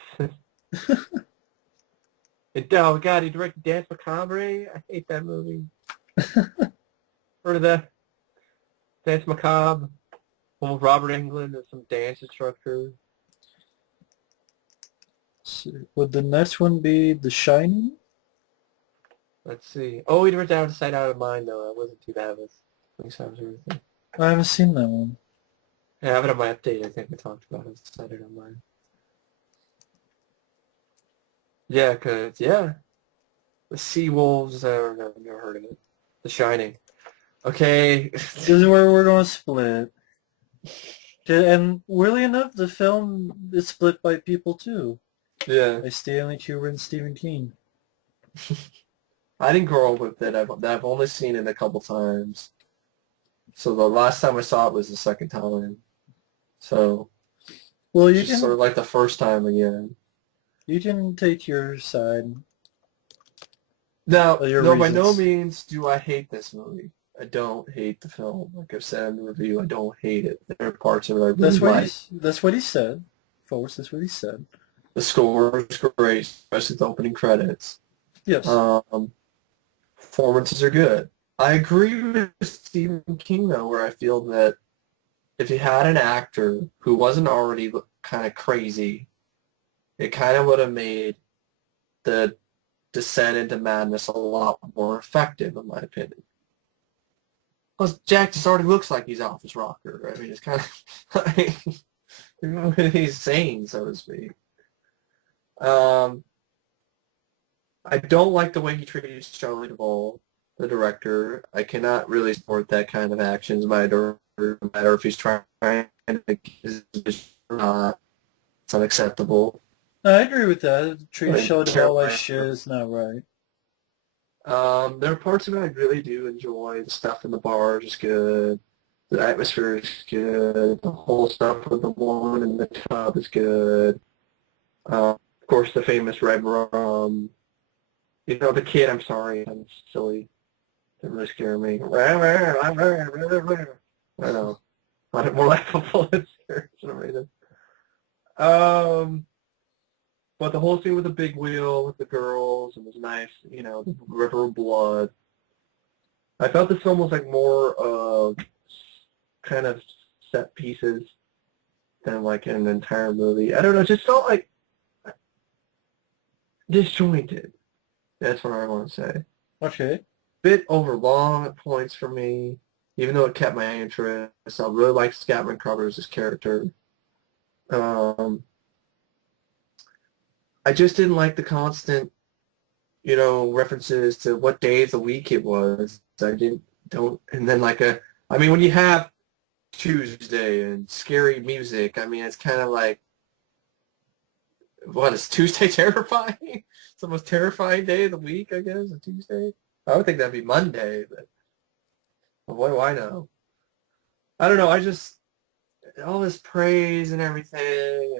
And, oh, God, he directed Dance Macabre. I hate that movie. Heard of that? Dance Macabre. One with Robert Englund and some dance instructor. Would the next one be The Shining? Let's see. Oh, he directed Out of Sight, Out of Mind, though. That wasn't too bad. I haven't seen that one. I have it on my update. I think we talked about it. Out of Mind. Yeah, yeah. The Sea Wolves. I've never heard of it. The Shining. Okay. This is where we're going to split. And weirdly enough, the film is split by people too. Yeah. By Stanley Kubrick and Stephen King. I didn't grow up with it. I've only seen it a couple times. So the last time I saw it was the second time. So well, it's just sort of like the first time again. You can take your side. Now, no, by no means do I hate this movie. I don't hate the film. Like I've said in the review, I don't hate it. There are parts of it I really like. That's what he said, folks. That's what he said. The score is great, especially the opening credits. Yes. Performances are good. I agree with Stephen King, though, where I feel that if you had an actor who wasn't already kind of crazy, it kind of would have made the descent into madness a lot more effective, in my opinion. Plus, Jack just already looks like he's off his rocker. I mean, it's kind of like he's sane, so to speak. I don't like the way he treated Shelley Duvall, the director. I cannot really support that kind of actions by a director, no matter if he's trying to make his vision or not. It's unacceptable. I agree with that. Treat Shelley Duvall like shit is not right. There are parts of it I really do enjoy. The stuff in the bars is good. The atmosphere is good. The whole stuff with the woman in the tub is good. Of course, the famous red rum. You know, the kid, I'm sorry, I'm silly. Didn't really scare me. I know. Not more laughable than scary for some reason. But the whole scene with the big wheel with the girls, it was nice, you know, the river of blood. I felt this film was like more of kind of set pieces than like an entire movie. I don't know, it just felt like disjointed. That's what I want to say. Okay. Bit overlong at points for me, even though it kept my interest. I really liked Scatman Crothers' character. I just didn't like the constant, you know, references to what day of the week it was. And then I mean, when you have Tuesday and scary music, I mean, it's kind of like, what, is Tuesday terrifying? It's the most terrifying day of the week, I guess, a Tuesday. I would think that'd be Monday, but what do I know? I don't know, all this praise and everything,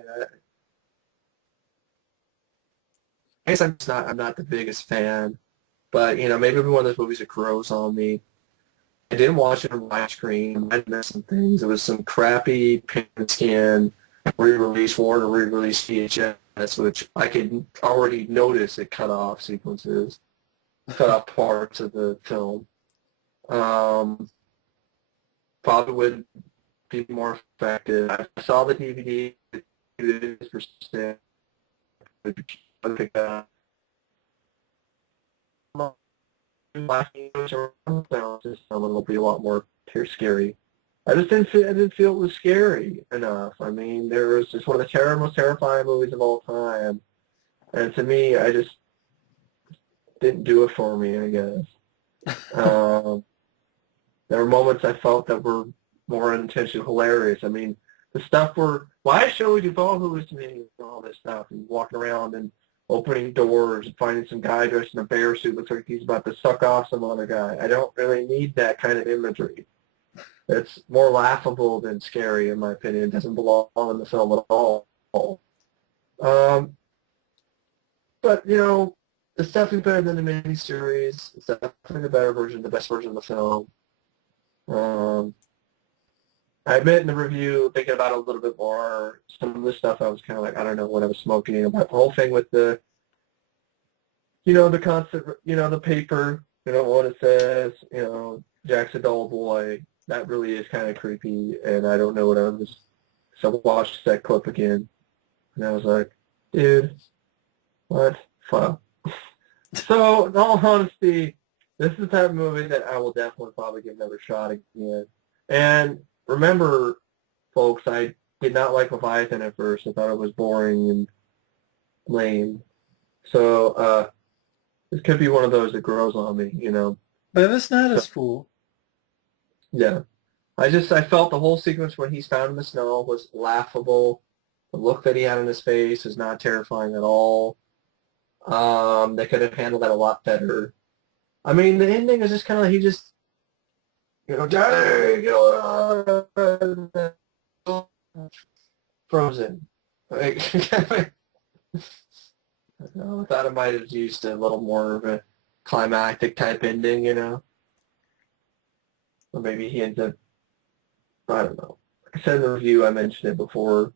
I guess I'm not the biggest fan, but, you know, maybe it'll be one of those movies that grows on me. I didn't watch it on widescreen. I missed some things. It was some crappy pin scan re-release, Warner re-release VHS, which I could already notice it cut off sequences, cut off parts of the film. Probably would be more effective. I saw the DVD. Percent. It'll be a lot more scary. I didn't feel it was scary enough. I mean, it's one of the most terrifying movies of all time, and to me, I just didn't do it for me, I guess. There were moments I felt that were more unintentionally hilarious. I mean, the stuff why show Duvall hallucinating and all this stuff and walking around and opening doors and finding some guy dressed in a bear suit looks like he's about to suck off some other guy. I don't really need that kind of imagery. It's more laughable than scary, in my opinion. It doesn't belong in the film at all. But, you know, it's definitely better than the miniseries. It's definitely the best version of the film. I admit in the review, thinking about it a little bit more, some of the stuff I was kind of like, I don't know what I was smoking about the whole thing with the, the constant, the paper, what it says, Jack's a dull boy. That really is kind of creepy, and I don't know what I was. So I watched that clip again, and I was like, dude, what? Fuck. So, in all honesty, this is that movie that I will definitely probably give another shot again. And remember, folks, I did not like Leviathan at first. I thought it was boring and lame. So, this could be one of those that grows on me. But it's not So, as cool. yeah. I felt the whole sequence when he's found in the snow was laughable. The look that he had on his face is not terrifying at all. They could have handled that a lot better. I mean, the ending is just kind of like he just, Daddy, frozen. Like, I thought it might have used a little more of a climactic type ending. Or maybe he ends up, I don't know. Like I said in the review, I mentioned it before.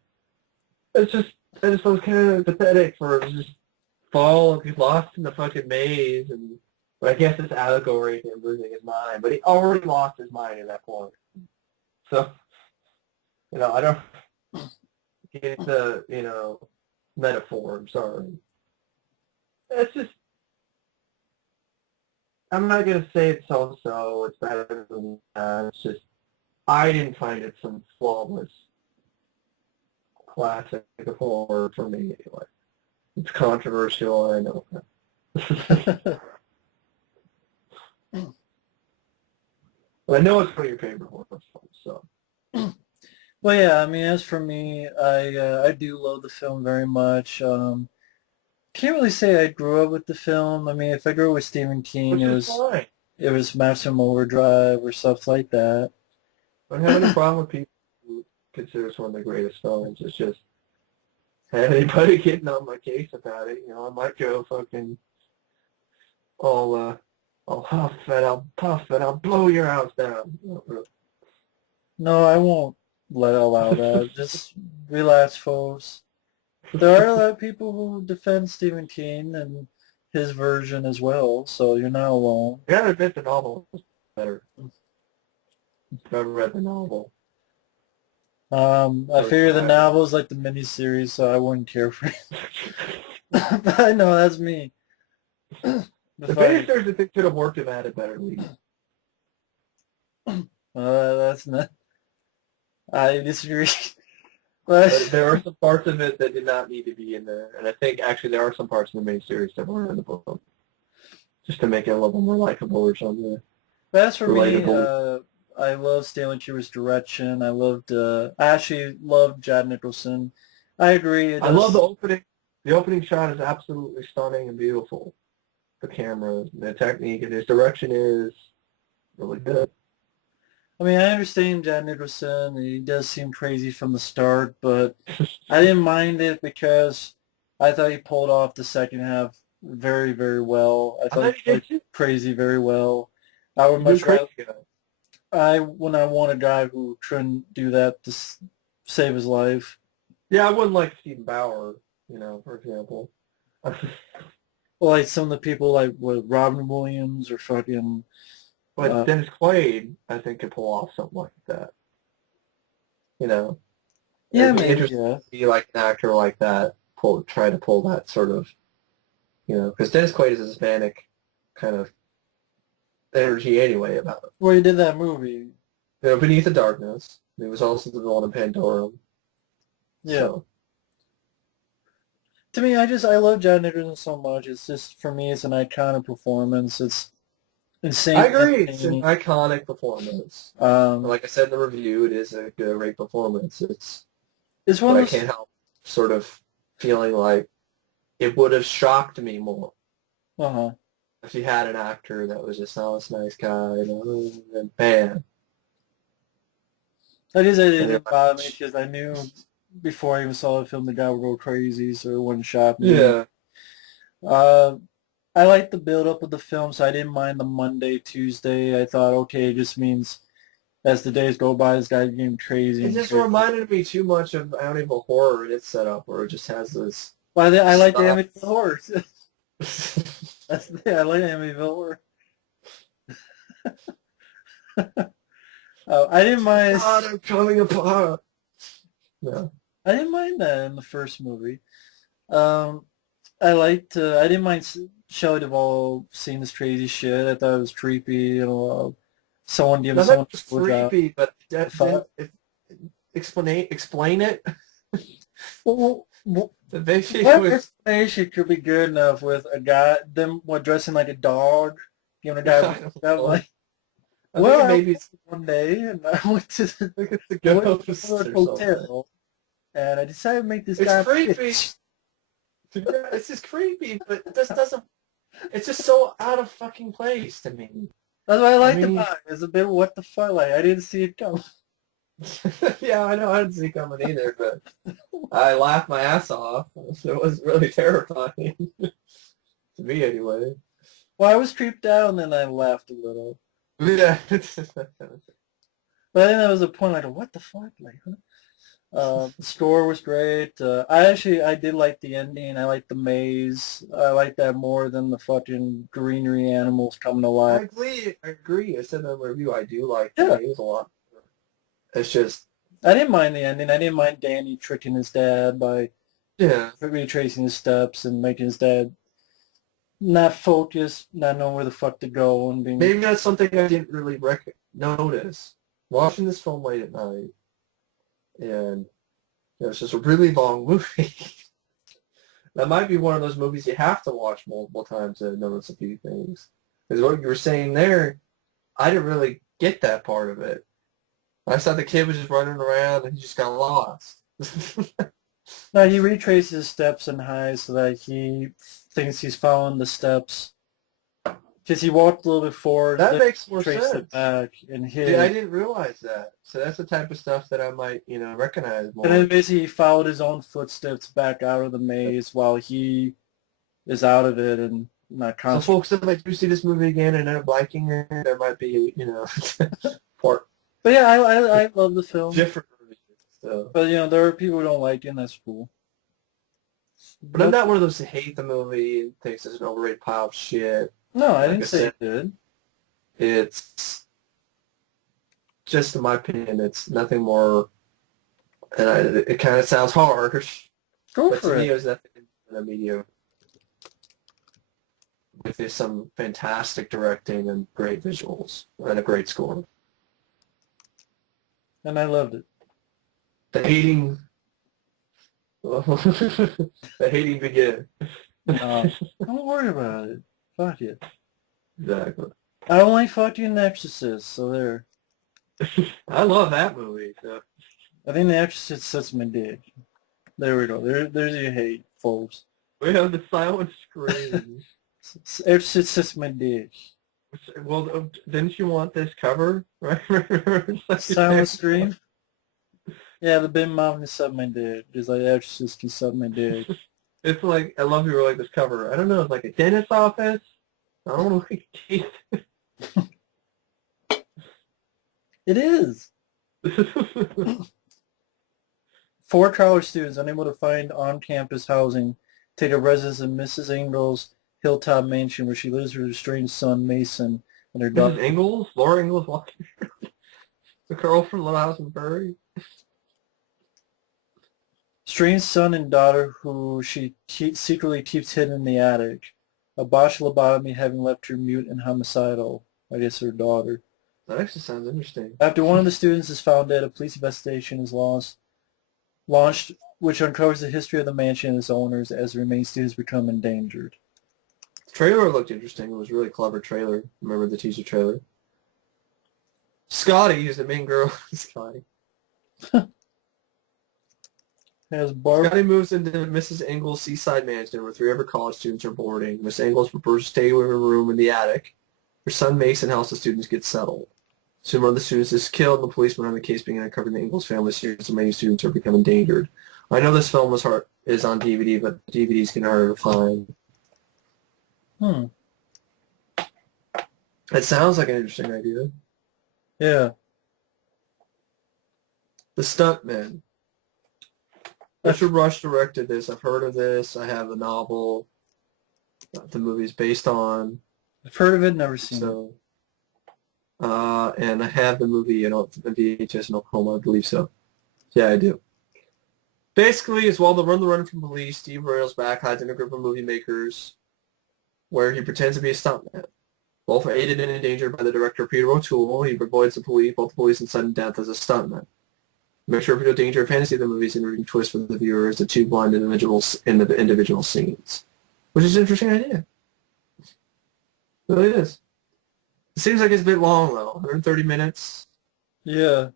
I just was kind of pathetic for just he's lost in the fucking maze, and but I guess it's allegory to him losing his mind. But he already lost his mind at that point. So, I don't get the, metaphor. I'm sorry. It's just, I'm not going to say it's so-so. It's better than that. It's just, I didn't find it some flawless classic of horror for me anyway. It's controversial, I know that. But I know it's one of your favorite horror films, so. Well, yeah, I mean, as for me, I do love the film very much. Can't really say I grew up with the film. I mean, if I grew up with Stephen King, Which it is was fine. it was Maximum Overdrive or stuff like that. I don't have any problem with people who consider this one of the greatest films. It's just, anybody getting on my case about it, I might go fucking I'll huff and I'll puff and I'll blow your house down. No, I won't allow that. Just relax, folks. There are a lot of people who defend Stephen King and his version as well, so you're not alone. I gotta admit the novel is better. I've never read the novel. I figure the novel's like the miniseries, so I wouldn't care for it. But I know that's me. The miniseries I think should have worked if it had a better lead. That's not. I disagree. But there are some parts of it that did not need to be in there, and I think actually there are some parts in the miniseries that weren't in the book, just to make it a little more likable or something. But as for relatable. me, I love Stanley Kubrick's direction. I actually loved Jack Nicholson. I agree. It I love the does. opening. The opening shot is absolutely stunning and beautiful. The camera, the technique, and his direction is really good. I mean, I understand Jack Nicholson. He does seem crazy from the start, but I didn't mind it because I thought he pulled off the second half very, very well. I I thought he thought he played did too. crazy very well. I would He's a much rather. crazy guy. When I want a guy who couldn't do that to save his life. Yeah, I wouldn't like Stephen Bauer, for example. Like some of the people like with Robin Williams or fucking. But Dennis Quaid, I think, could pull off something like that. Yeah, It'd be maybe. interesting Yeah. to see like an actor like that try to pull that sort of, because Dennis Quaid is a Hispanic kind of energy anyway about it. Well, he did that movie. Beneath the Darkness. He was also the villain in Pandorum. Yeah. So. To me, I love Jack Nicholson so much. It's just for me, it's an iconic performance. It's insane. I agree. It's an iconic performance. Like I said in the review, it is a great performance. It's one but of I can't help sort of feeling like it would have shocked me more if he had an actor that was just, oh, this nice guy, and bam. I guess it didn't bother me because I knew before I even saw the film the guy would go crazy, so it wouldn't shock me. Yeah. I liked the build-up of the film, so I didn't mind the Monday, Tuesday. I thought, okay, it just means as the days go by, this guy's getting crazy It and just crazy. reminded me too much of Amityville Horror. It's set up where it just has this I like the stop. Amityville Horror. I like Amityville Horror. I didn't mind. God, I'm coming apart. No. I didn't mind that in the first movie. Um, I liked. I didn't mind Shelley Duvall seeing this crazy shit. I thought it was creepy. Someone giving Now that someone was a blowjob. creepy, but I that thought, didn't explain it. well, The baby what was. explanation could be good enough with a guy them dressing like a dog, giving a guy a I don't blowjob? know. Like, I think well, it I maybe went one day and I went to I think it's the I went to ghost the or something. hotel and I decided to make this It's guy a creepy. bitch. Yeah, it's just creepy, but this doesn't. It's just so out of fucking place to me. That's what I I liked mean, about it. It's a bit what the fuck. Like I didn't see it coming. yeah, I know I didn't see it coming either, but I laughed my ass off. It was really terrifying to me, anyway. Well, I was creeped out and then I laughed a little. Yeah. But then there was a point like, what the fuck? Like, huh? The score was great. I did like the ending. I like the maze. I like that more than the fucking greenery animals coming to I life. agree. I agree. I said in the review I do like the Yeah, maze a lot. It's just, I didn't mind the ending. I didn't mind Danny tricking his dad by yeah. retracing his steps and making his dad not focus, not know where the fuck to go, and being Maybe that's something I didn't really notice. Watching this film late at night, and it's just a really long movie. That might be one of those movies you have to watch multiple times to notice a few things. Because what you were saying there, I didn't really get that part of it. I thought the kid was just running around and he just got lost. no, he retraces his steps and highs so that he thinks he's following the steps. Because he walked a little bit forward, That then makes more traced it sense. back, and See, I hid. didn't realize that. So that's the type of stuff that I might, recognize And then more. basically he followed his own footsteps back out of the maze while he is out of it and not So concentrating. folks, if I do see this movie again and end up liking it, there might be, part But yeah, I love the film. different movies. So. But there are people who don't like it, and that's cool. But I'm But not one of those that hate the movie and thinks it's an overrated pile of shit. no, I Like I didn't say said, it did. it's just, in my opinion, it's nothing more, and it kind of sounds harsh, Go but to for me it. it was nothing in a mediocre with some fantastic directing and great visuals and a great score. And I loved it. The hating, the hating begin. No, don't worry about it. Fuck it. Exactly. I don't like fucking The Exorcist, so there. I love that movie. So. I think The Exorcist sets my dick. There we go. There's your hate, folks. We have the silent scream. Exorcist sets my dick. Well, didn't you want this cover? Right? It's like Silent Scream? Yeah, the big mom can suck my dick. Just like The Exorcist can suck my dick. It's like, I love you were like this cover. I don't know, it's like a dentist's office. I don't know, like teeth. It is. 4 college students unable to find on-campus housing take up residence in Mrs. Ingalls' hilltop mansion where she lives with her strange son Mason and her Mrs. daughter. Ingalls? Laura Ingalls walking. The girl from Little House on the Prairie. Strange son and daughter who she secretly keeps hidden in the attic. A botched lobotomy having left her mute and homicidal. I guess her daughter. That actually sounds interesting. After one of the students is found dead, a police investigation is launched, which uncovers the history of the mansion and its owners as the remaining students become endangered. The trailer looked interesting. It was a really clever trailer. Remember the teaser trailer? Scotty is the main girl. Scotty. Has Barb Scotty moves into Mrs. Ingalls' seaside mansion where 3 other college students are boarding. Miss Ingalls prefers to stay in her room in the attic. Her son Mason helps the students get settled. Soon one of the students is killed, and the policemen on the case being uncovered. The Ingalls family series, the many students are becoming endangered. I know this film is on DVD, but DVDs can harder to find. It sounds like an interesting idea. Yeah. The Stuntman. Richard Rush directed this. I've heard of this. I have the novel that the movie's based on. I've heard of it, never seen it. So, and I have the movie, the VHS in Oklahoma, I believe so. Yeah, I do. Basically, it's while they run the run from police, Steve Rails back hides in a group of movie makers where he pretends to be a stuntman. Both are aided and endangered by the director Peter O'Toole. He avoids both the police and sudden death as a stuntman. Make sure the danger and fantasy of the movie is an interesting twist for the viewer as the two blind individuals in the individual scenes. Which is an interesting idea. It really is. It seems like it's a bit long, though. 130 minutes. Yeah.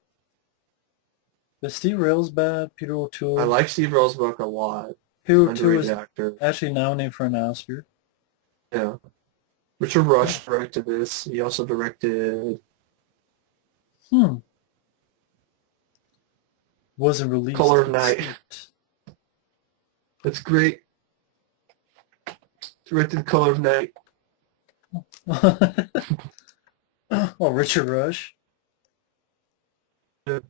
Is Steve Rails bad? Peter O'Toole? I like Steve Rails' book a lot. Peter O'Toole is actor. actually nominated for an Oscar. Yeah. Richard Rush directed this. He also directed... Wasn't released. Color of Night. That's great. Directed Color of Night. Oh, Richard Rush. Yeah.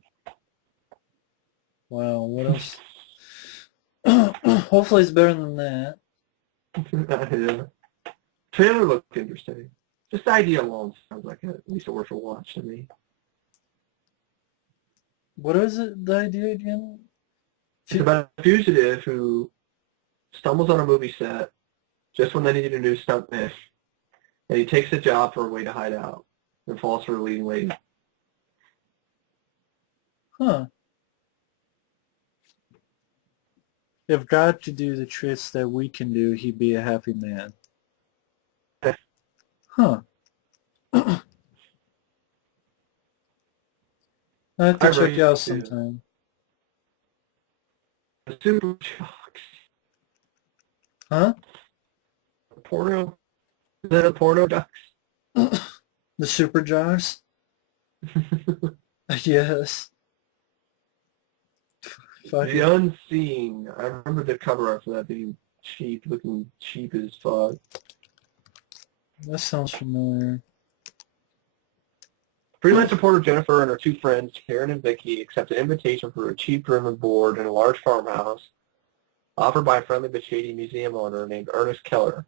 Wow, what else? Hopefully it's better than that. Yeah. Trailer looked interesting. Just the idea alone sounds like at least worth a watch to me. What is it, the idea again? It's about a fugitive who stumbles on a movie set just when they need a new stuntman, and he takes a job for a way to hide out and falls for a leading lady. Huh. If God could do the tricks that we can do, he'd be a happy man. Huh. I have to check it out sometime. The Super Jocks. Huh? Porno? Is that a porno ducks? The Super Jars? Yes. The Unseen. I remember the cover art for that being cheap, looking cheap as fuck. That sounds familiar. Freelance reporter Jennifer and her two friends, Karen and Vicky, accept an invitation for a cheap room and board in a large farmhouse offered by a friendly but shady museum owner named Ernest Keller.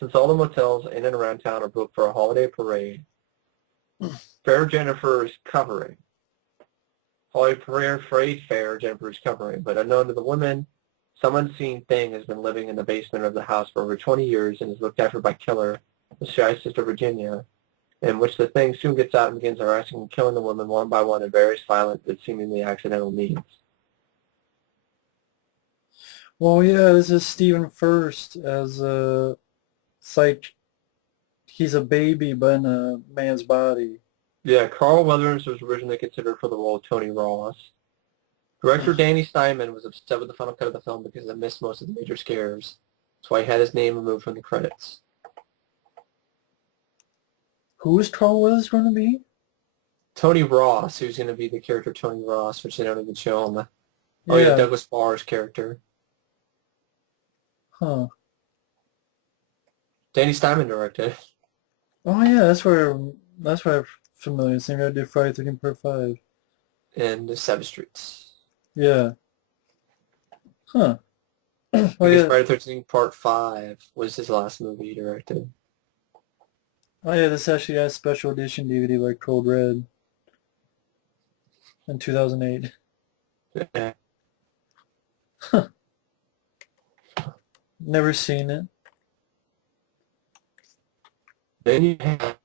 Since all the motels in and around town are booked for a holiday parade, Fair Jennifer is covering. Parade Fair Jennifer is covering, but unknown to the women, some unseen thing has been living in the basement of the house for over 20 years and is looked after by Keller, the shy sister Virginia, in which the thing soon gets out and begins harassing and killing the women one by one in various violent but seemingly accidental means. Well, yeah, this is Stephen First as a... It's like he's a baby but in a man's body. Yeah, Carl Weathers was originally considered for the role of Tony Ross. Director Danny Steinman was upset with the final cut of the film because it missed most of the major scares. That's why he had his name removed from the credits. Who is Carl Weathers going to be? Tony Ross, who's going to be the character Tony Ross, which they don't even show on the... Oh, yeah, Douglas Barr's character. Huh. Danny Steinman directed. Oh, yeah, that's where I'm familiar. Same guy did Friday 13th Part 5. And the 7th Streets. Yeah. Huh. Oh, yeah. Friday 13th Part 5 was his last movie he directed. Oh, yeah, this actually got a special edition DVD like Cold Red in 2008. Yeah. Huh. Never seen it. Then you have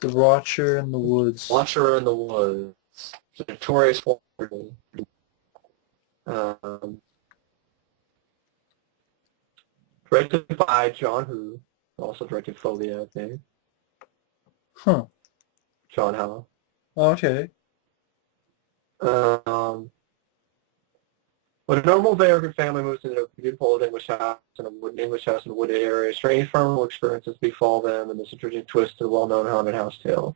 The Watcher in the Woods. Watcher in the Woods. Notorious Watcher. Directed by John Who, also directed Phobia, I think. Huh. John Howe. Okay. When a normal American family moves into a beautiful old English house in a wooded area, strange paranormal experiences befall them, and there's a tragic twist to the well-known haunted house tale.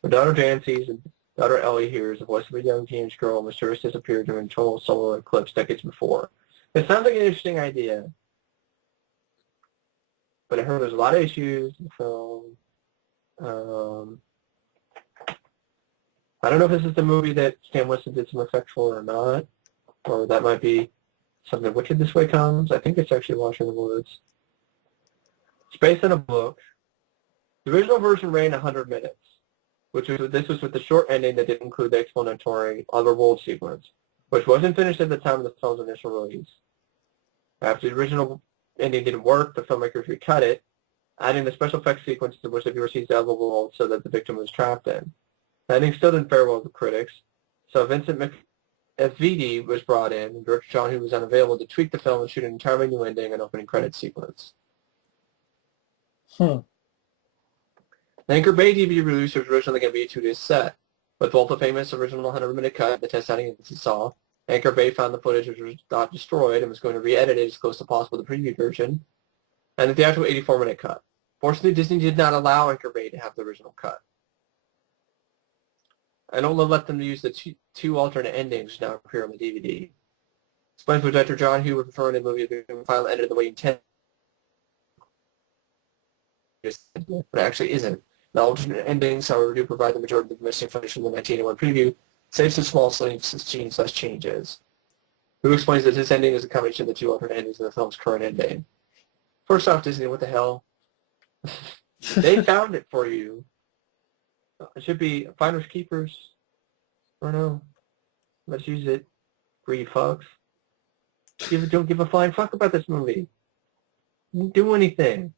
When daughter Jancy's and daughter Ellie hears the voice of a young teenage girl mysteriously disappeared during a total solar eclipse decades before. It sounds like an interesting idea, but I heard there's a lot of issues in the film. I don't know if this is the movie that Stan Winston did some effects for or not, or that might be something Wicked This Way Comes. I think it's actually Watching the Woods. It's based on a book. The original version ran 100 minutes, this was with the short ending that didn't include the explanatory otherworld sequence, which wasn't finished at the time of the film's initial release. After the original ending didn't work, the filmmakers recut it, adding the special effects sequence in which the viewer sees the other world so that the victim was trapped in. The ending still didn't fare well with critics, so Vincent McVitie was brought in, and director John Hughes was unavailable to tweak the film and shoot an entirely new ending and opening credits sequence. Huh. The Anchor Bay DVD release was originally going to be a 2-day set, but both the famous original 100-minute cut, the test audience saw, Anchor Bay found the footage was not destroyed and was going to re-edit it as close as possible to the preview version, and the actual 84-minute cut. Fortunately, Disney did not allow Anchor Bay to have the original cut. And only let them use the two alternate endings now appear on the DVD. Explains what director John Hughes would prefer in a movie if the final ended the way he intended, but it actually isn't. The alternate endings, however, do provide the majority of the missing footage from the 1981 preview, save some small scenes/changes. Who explains that this ending is a combination of the two alternate endings of the film's current ending? First off, Disney, what the hell? They found it for you. It should be finders keepers. I don't know. Let's use it. Greedy fucks. Don't give a flying fuck about this movie. Didn't do anything.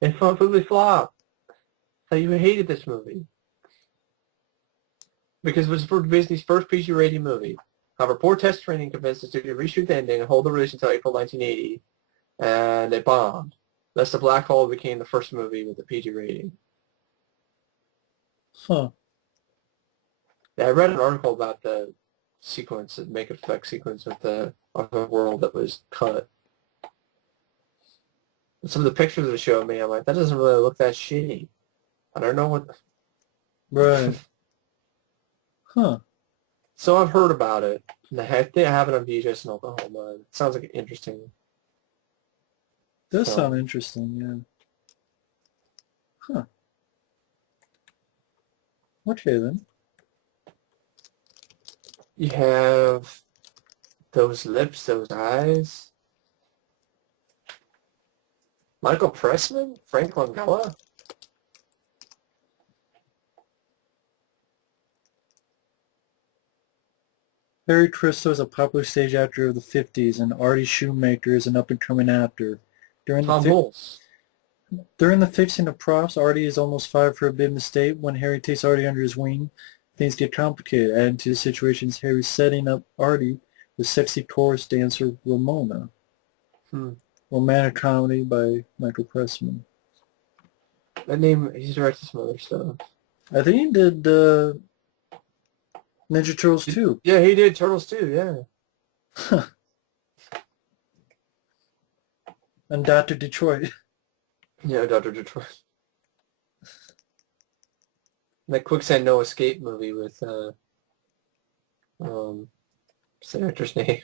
It completely flopped. So you hated this movie. Because it was for Disney's first PG rating movie. However, poor test training convinced the studio to reshoot the ending and hold the release until April 1980, and it bombed. Thus, The Black Hole became the first movie with a PG rating. Huh. Yeah, I read an article about the sequence, the make effect sequence of the world that was cut. And some of the pictures they showed me, I'm like, that doesn't really look that shitty. I don't know what. Right. Huh. So I've heard about it. And I think I have it on VHS in Oklahoma. It sounds like an interesting. Does film. sound interesting, yeah. Huh. Okay then. You have those lips, those eyes. Michael Pressman? Frank Langella? Harry Cristo is a popular stage actor of the 50s, and Artie Shoemaker is an up-and-coming actor. During Tom the Hulce. During the fixing of props, Artie is almost fired for a big mistake. When Harry takes Artie under his wing, things get complicated. Adding to the situation is Harry setting up Artie with sexy chorus dancer Ramona. Romantic comedy by Michael Pressman. That name, he's directed some other stuff. I think he did Ninja Turtles 2. Yeah, he did Turtles 2, yeah. And Dr. Detroit. Yeah, Dr. Detroit. That Quicksand No Escape movie with, what's the actor's name?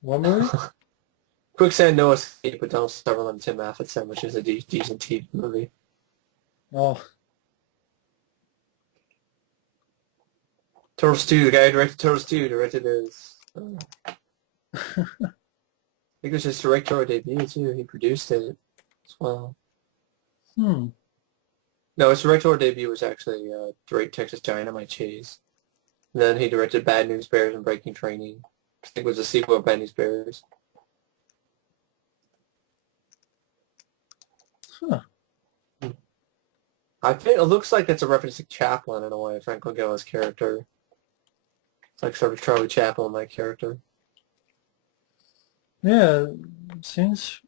What movie? Quicksand No Escape with Donald Sutherland and Tim Matheson, which is a decent TV movie. Oh. Turtles 2, the guy who directed Turtles 2 directed his... I think it was his directorial debut, too. He produced it as well. No, his directorial debut was actually Direct Texas Dynamite Chase. And then he directed Bad News Bears and Breaking Training. I think it was a sequel of Bad News Bears. Huh. I think it looks like it's a reference to Chaplin in a way, Frank Langella's character. It's like sort of Charlie Chaplin-like character. Yeah, seems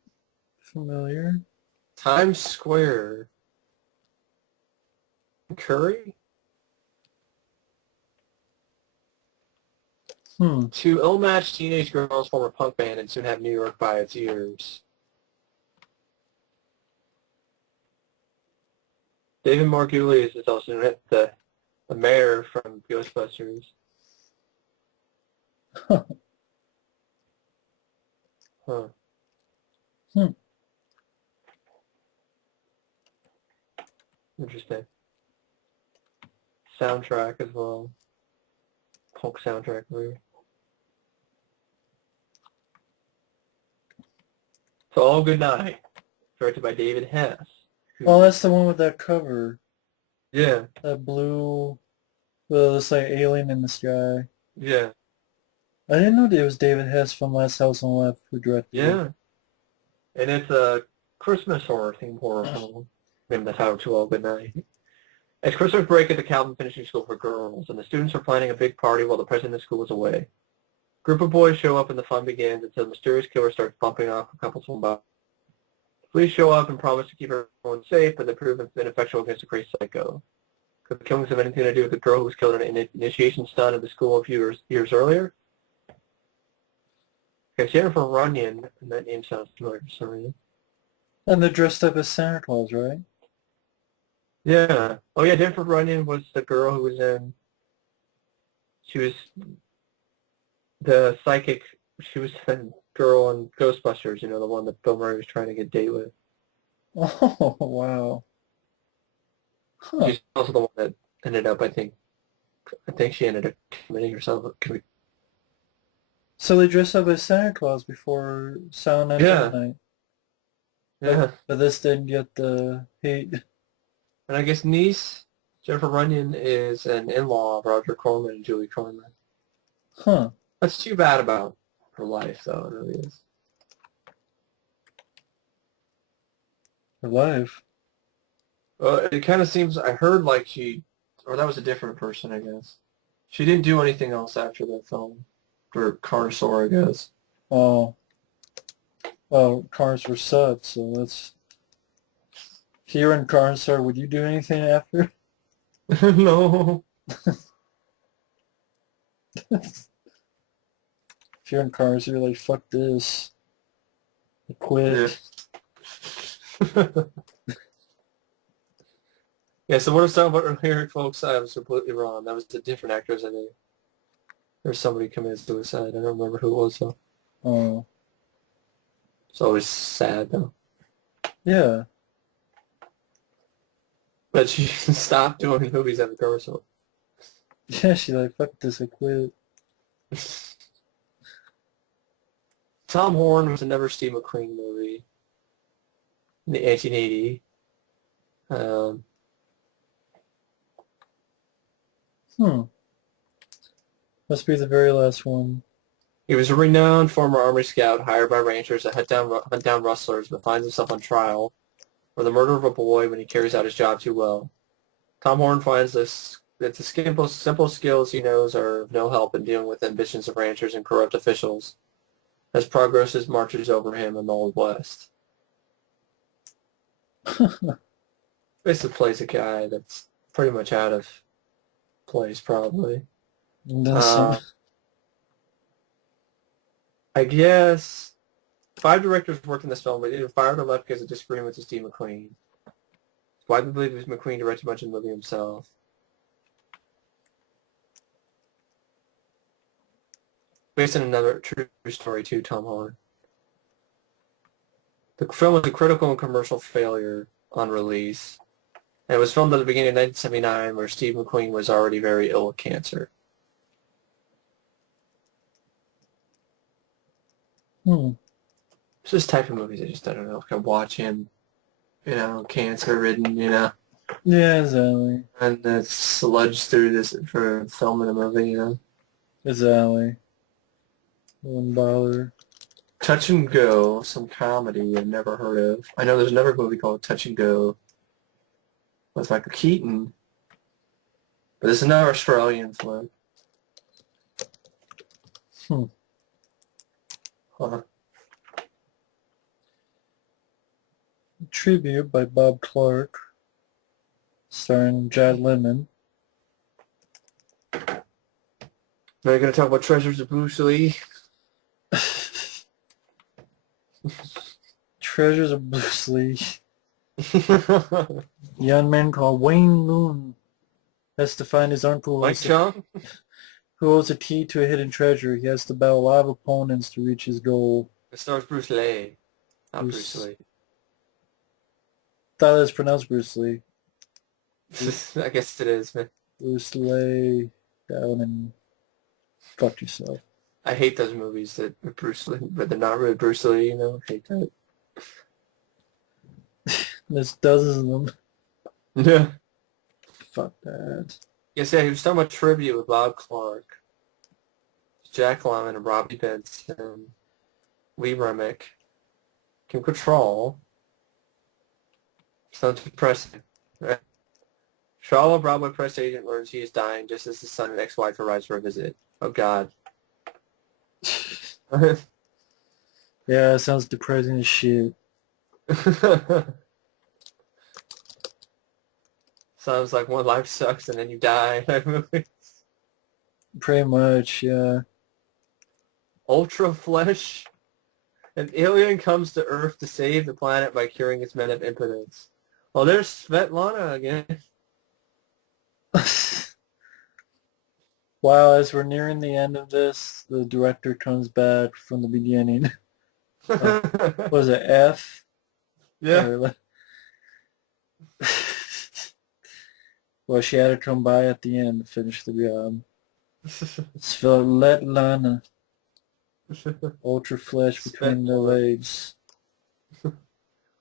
familiar. Times Square. Curry? Two ill-matched teenage girls form a punk band and soon have New York by its ears. David Margulies is also the mayor from Ghostbusters. Huh. Interesting. soundtrack as well. Punk soundtrack movie. So All Good Night, directed by David Hess. Oh, Who, that's the one with that cover. yeah, That blue, well, it's like alien in the sky. yeah, I didn't know it was David Hess from Last House on the Left who directed it. yeah. And it's a Christmas horror-themed horror film. Named the title to All Good Night. It's Christmas break at the Calvin Finishing School for girls, and the students are planning a big party while the president of the school is away. A group of boys show up and the fun begins until the mysterious killer starts bumping off a couple from about. Police show up and promise to keep everyone safe, but they prove ineffectual against a crazy psycho. Could the killings have anything to do with the girl who was killed in an initiation stunt at the school a few years earlier? Okay, Jennifer Runyon, and that name sounds familiar for some reason. And they're dressed up as Santa Claus, right? Yeah. Oh yeah, Jennifer Runyon was the girl who was in. She was the psychic. She was the girl in Ghostbusters. You know, the one that Bill Murray was trying to get a date with. Oh, wow. Huh. She's also the one that ended up. I think she ended up committing herself. So they dressed up as Santa Claus before Silent Night Yeah. Midnight. Yeah. But this didn't get the hate. And I guess niece Jennifer Runyon is an in-law of Roger Corman and Julie Corman. Huh. That's too bad about her life, though. It really is. Her life. It kind of seems, I heard like or that was a different person, I guess. She didn't do anything else after that film. Or Carnosaur, I guess. Oh. Well, cars were suds, so that's... If you were in Carnosaur, would you do anything after? No. If you're in Carnosaur, you're like, fuck this. I quit. Yeah. Yeah, so what I was talking about earlier, folks, I was completely wrong. That was a different actress, I think. There's somebody committed suicide. I don't remember who it was, though. Oh. It's always sad, though. Yeah. But she stopped doing movies after Carnosaur. Yeah, she's like, fuck this, I quit. Tom Horn was another Steve McQueen movie in 1880. Must be the very last one. He was a renowned former Army scout hired by ranchers to hunt down rustlers, but finds himself on trial for the murder of a boy when he carries out his job too well. Tom Horn finds that the simple skills he knows are of no help in dealing with ambitions of ranchers and corrupt officials as progress marches over him in the Old West. Basically plays a guy that's pretty much out of place, probably. I guess 5 directors worked in this film, but either fired or left because of disagreements with Steve McQueen. Why do we believe McQueen directed much of the movie himself? Based on another true story, too, Tom Horn. The film was a critical and commercial failure on release. And it was filmed at the beginning of 1979, where Steve McQueen was already very ill with cancer. It's this type of movies I don't know if I can watch him, cancer-ridden, Yeah, exactly. and sludge through this for filming a movie, Exactly. Wouldn't bother. Touch and Go, some comedy I've never heard of. I know there's another movie called Touch and Go with Michael Keaton, but it's another Australian film. Huh. Tribute by Bob Clark, starring Jad Lemon. Now you're going to talk about Treasures of Bruce Lee? Treasures of Bruce Lee. A young man called Wayne Loon has to find his uncle Mike Chung? who holds a key to a hidden treasure. He has to battle a lot of opponents to reach his goal. It stars Bruce Lee. Not Bruce Lee. Thought it was pronounced Bruce Lee. I guess it is, man. Bruce lay down and fuck yourself. I hate those movies that are Bruce Lee, but they're not really Bruce Lee, I hate that. There's dozens of them. Yeah. Fuck that. Yes, yeah, he was talking about trivia with Bob Clark, Jack Lemmon, and Robbie Benson, Lee Remick, Kim Cattrall. Sounds depressing, right? Charlotte, Broadway press agent, learns he is dying just as his son and ex-wife arrives for a visit. Oh, God. Yeah, it sounds depressing as shit. Sounds like one life sucks and then you die. Pretty much, yeah. Ultra Flesh. An alien comes to Earth to save the planet by curing its men of impotence. Well, there's Svetlana again. Wow, as we're nearing the end of this, the director comes back from the beginning. Was it F? Yeah. Or, well, she had to come by at the end to finish the job. Svetlana. Ultra flesh between the legs.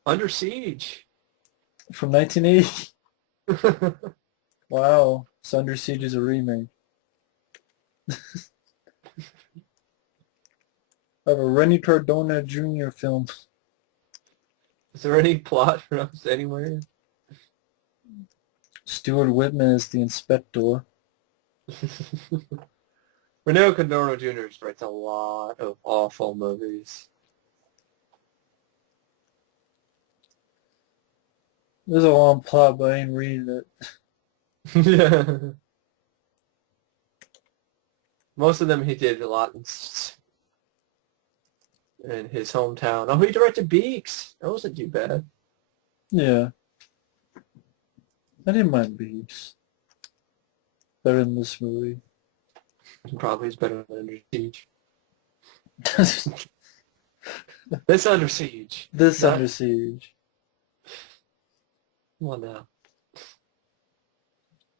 Under Siege. From 1980. Wow. So Under Siege is a remake. Of a Rennie Cardona Jr. film. Is there any plot for us anywhere? Stuart Whitman is the inspector. Rene Cardona Jr. writes a lot of awful movies. There's a long plot, but I ain't reading it. Yeah. Most of them he did a lot in his hometown. Oh, he directed Beaks. That wasn't too bad. Yeah. I didn't mind Beats. Better than this movie. Probably is better than Under Siege. This Under Siege. This Under Siege. Come on now.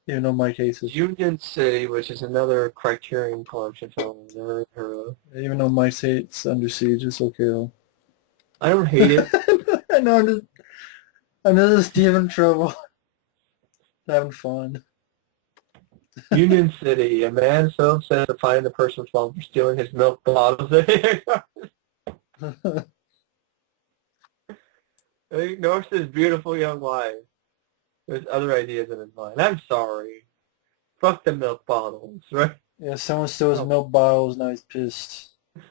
Even though my case is... Union City, which is another Criterion Collection film. Never heard of. Even though Mike hates Under Siege, it's okay though. I don't hate it. I know, I'm just Steven trouble. Having fun. Union City, a man so upset to find the person responsible for stealing his milk bottles. He ignores his beautiful young wife. There's other ideas in his mind. I'm sorry. Fuck the milk bottles, right? Yeah, someone stole his milk bottles, now he's pissed.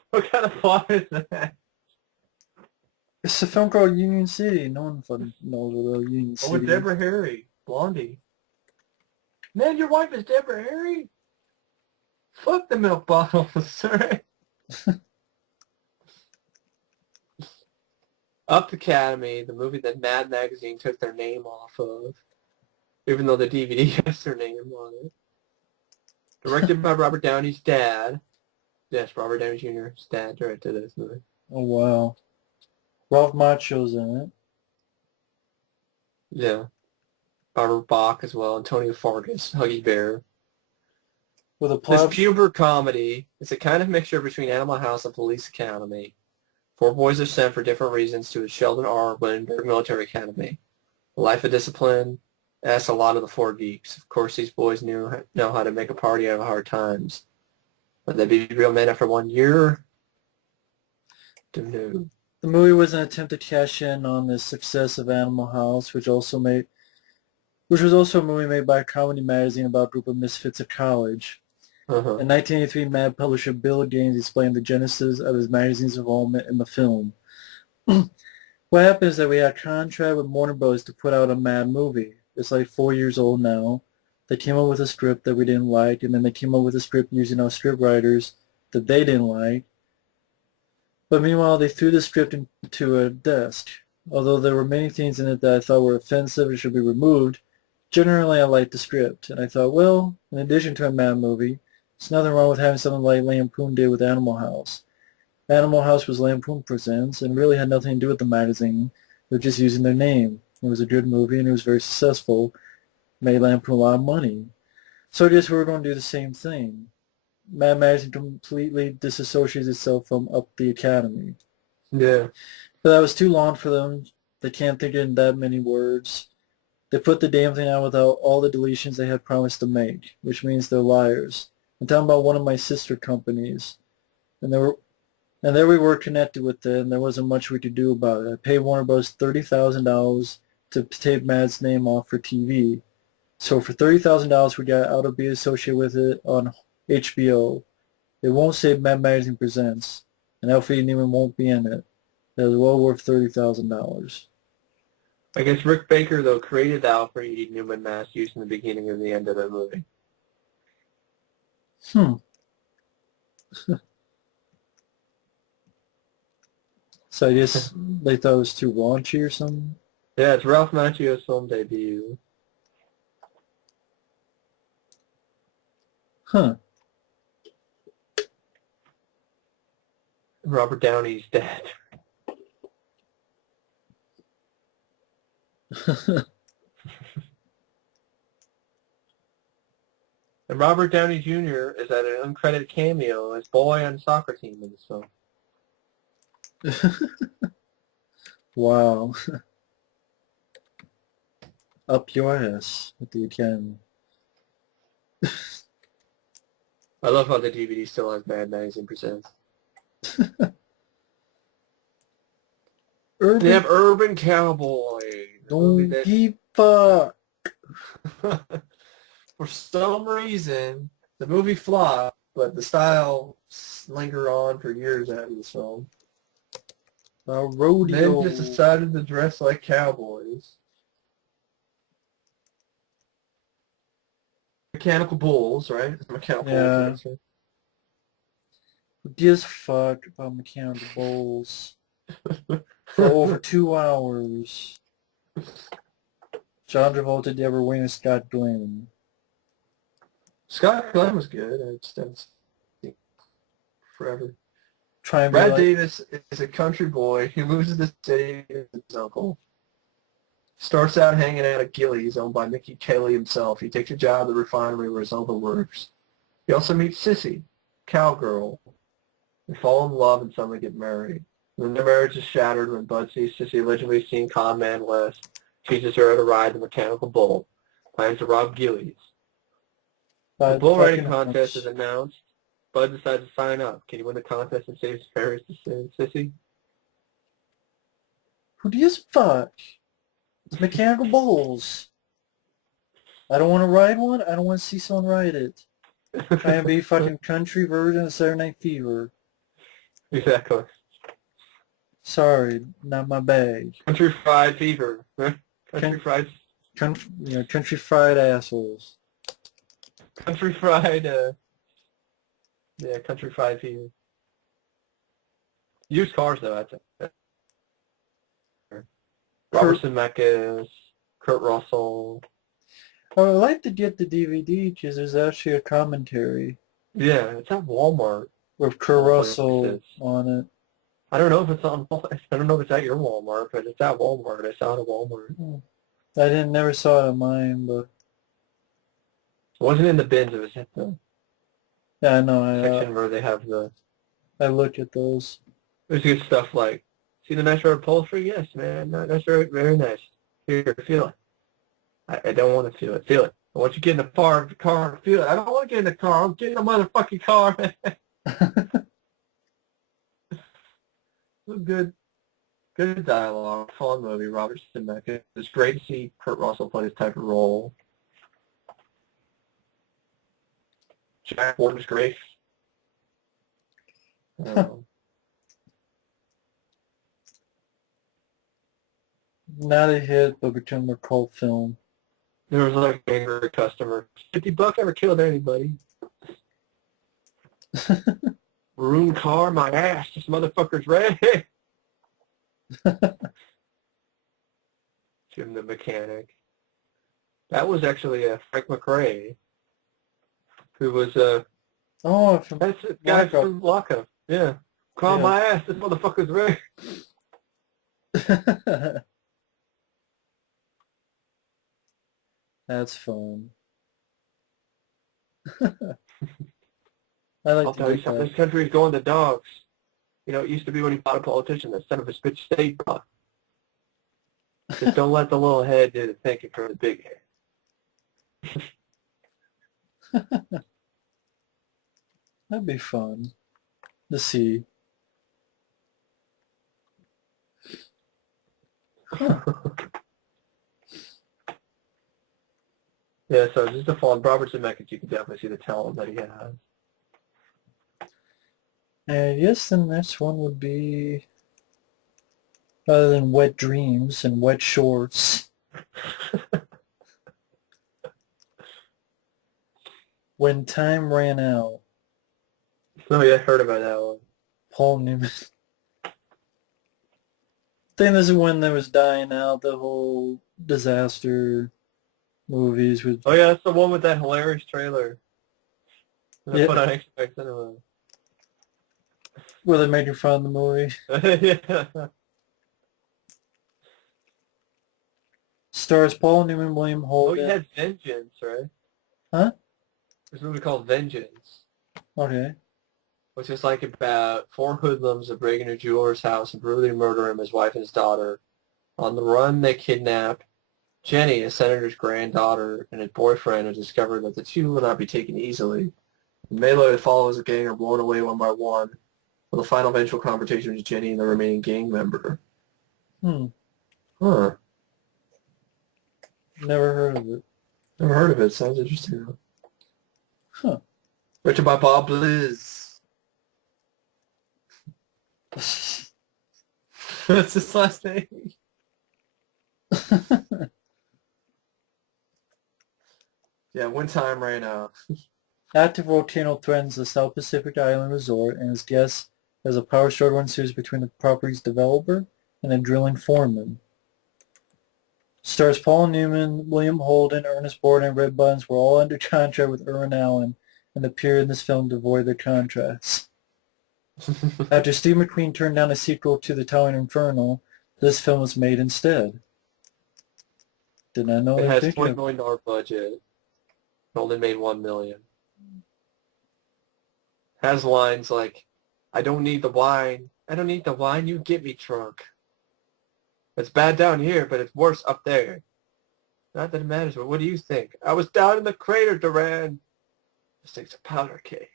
What kind of plot is that? It's a film called Union City. No one fucking knows about Union City. Oh, with Deborah Harry. Blondie. Man, your wife is Deborah Harry? Fuck the milk bottles, right? Up Academy, the movie that Mad Magazine took their name off of, even though the DVD has their name on it. Directed by Robert Downey's dad. Yes, Robert Downey Jr.'s dad directed this movie. Oh, wow. Ralph Macchio's in it. Yeah. Barbara Bach as well, Antonio Fargas, Huggy Bear. With a plot... This puber comedy is a kind of mixture between Animal House and Police Academy. 4 boys are sent for different reasons to a Sheldon R. Winberg Military Academy. A life of discipline asks a lot of the 4 geeks. Of course, these boys know how to make a party out of hard times. Would they be real men after 1 year? Don't know. The movie was an attempt to cash in on the success of Animal House, which was also a movie made by a comedy magazine about a group of misfits at college. In 1983, Mad publisher Bill Gaines explained the genesis of his magazine's involvement in the film. What happened is that we had a contract with Warner Bros. To put out a Mad movie. It's like 4 years old now. They came up with a script that we didn't like, and then they came up with a script using our script writers that they didn't like. But meanwhile, they threw the script into a desk. Although there were many things in it that I thought were offensive and should be removed, generally I liked the script. And I thought, well, in addition to a Mad movie, there's nothing wrong with having something like Lampoon did with Animal House. Animal House was Lampoon Presents and really had nothing to do with the magazine. They were just using their name. It was a good movie and it was very successful. Made Lampoon a lot of money. So I guess we're going to do the same thing. Mad Magazine completely disassociates itself from Up the Academy. Yeah. But that was too long for them. They can't think in that many words. They put the damn thing out without all the deletions they had promised to make, which means they're liars. I'm talking about one of my sister companies. And there we were connected with it, and there wasn't much we could do about it. I paid Warner Bros. $30,000 to take Mad's name off for TV. So for $30,000, we got out to be associated with it on HBO. It won't say Mad Magazine Presents, and Alfie Newman won't be in it. That is well worth $30,000. I guess Rick Baker, though, created the Alfred E. Newman mask used in the beginning and the end of the movie. Hmm. So I guess they thought it was too raunchy or something? Yeah, it's Ralph Macchio's film debut. Huh. Robert Downey's dad. And Robert Downey Jr. is at an uncredited cameo as boy on soccer team in this film. Wow. Up your ass with the Academy. I love how the DVD still has Mad Magazine Presents. They have Urban Cowboy. Don't give fuck. For some reason, the movie flopped, but the style lingered on for years after this film. Rodeo. Men just decided to dress like cowboys. Mechanical bulls, right? Mechanical bulls. Yeah. Who gives a fuck about mechanical bulls? For over 2 hours. John Travolta never win a Scott Glenn. Scott Glenn was good. It's forever. Try and be Brad like, Davis is a country boy who moves to the city with his uncle. Starts out hanging out at Gillies, owned by Mickey Kelly himself. He takes a job at the refinery where his uncle works. He also meets Sissy, cowgirl. They fall in love and suddenly get married. When their marriage is shattered when Bud sees Sissy allegedly seeing con man West, teaches her how to ride the mechanical bull, plans to rob Gillies. The bull riding contest is announced. Bud decides to sign up. Can he win the contest and save his parents to Sissy? who gives a fuck? It's mechanical bulls. I don't want to ride one. I don't want to see someone ride it. Try and be fucking country version of Saturday Night Fever. Exactly. Sorry, not my bag. Country Fried Fever. Country Fried... Country fried assholes. Country Fried... Yeah, Country Fried Fever. Used cars, though, I'd say. Robert Zemeckis, Kurt Russell. I would like to get the DVD because there's actually a commentary. Yeah, it's at Walmart. With Kurt Russell on it. I don't know if it's on. I don't know if it's at your Walmart, but it's at Walmart. I saw it at Walmart. I never saw it on mine, but it wasn't in the bins. It was at the yeah, I know. Section where they have the. I look at those. There's good stuff like, see the nice red upholstery? Yes, man. That's very, very nice. Here, feel it. I don't want to feel it. Feel it. I want you to get in the car and feel it. I don't want to get in the car. I'm getting in the motherfucking car. Good dialogue. Fun movie. Robert Zemeckis. It's great to see Kurt Russell play this type of role. Jack Warden's great. Not a hit, but become a cult film. There was like an angry customer. $50 never killed anybody. Maroon car, my ass. This motherfucker's red. Jim the mechanic. That was actually Frank McRae, who was that's the guy from Lockup. Yeah. Call my ass. This motherfucker's red. That's fun. I like I'll to tell you get something. that. This country is going to dogs. You know, it used to be when you fought a politician, the son of a bitch state brought. Just don't let the little head do the thinking for the big head. That'd be fun to see. Huh. Yeah, so just to follow Robert Zemeckis, you can definitely see the talent that he has. And yes, the next one would be, other than Wet Dreams and Wet Shorts, When Time Ran Out, Oh yeah, I heard about that one. Paul Newman. I think this is when there was dying out, the whole disaster movies with, Oh yeah, that's the one with that hilarious trailer that I yeah, put on Xbox Cinema. where they made fun of the movie. Yeah. Stars Paul Newman, William Oh, you Holden. had Vengeance, right? Huh? There's a movie called Vengeance, Okay. which is like about four hoodlums that break into a jeweler's house and brutally murder him, his wife, and his daughter. On the run, they kidnap Jenny, a senator's granddaughter, and his boyfriend, and discover that the two will not be taken easily. The melee that follows the gang are blown away one by one, with a final eventual confrontation with Jenny and the remaining gang member. Hmm. Huh. Never heard of it. Never heard of it. Sounds interesting, though. Huh. Written by Bob Bliss. That's his last name. Yeah, When Time Ran Out. Active volcano threatens the South Pacific Island resort, and his guess as a power struggle ensues between the property's developer and a drilling foreman. Stars Paul Newman, William Holden, Ernest Borgnine, and Red Buttons were all under contract with Irwin Allen and appeared in this film to void their contracts. After Steve McQueen turned down a sequel to The Towering Inferno, this film was made instead. Did not know It they were has thinking $20 of. million budget. It only made $1 million. Has lines like, I don't need the wine. I don't need the wine. You get me drunk. It's bad down here, but it's worse up there. Not that it matters, but what do you think? I was down in the crater, Duran. This thing's a powder keg.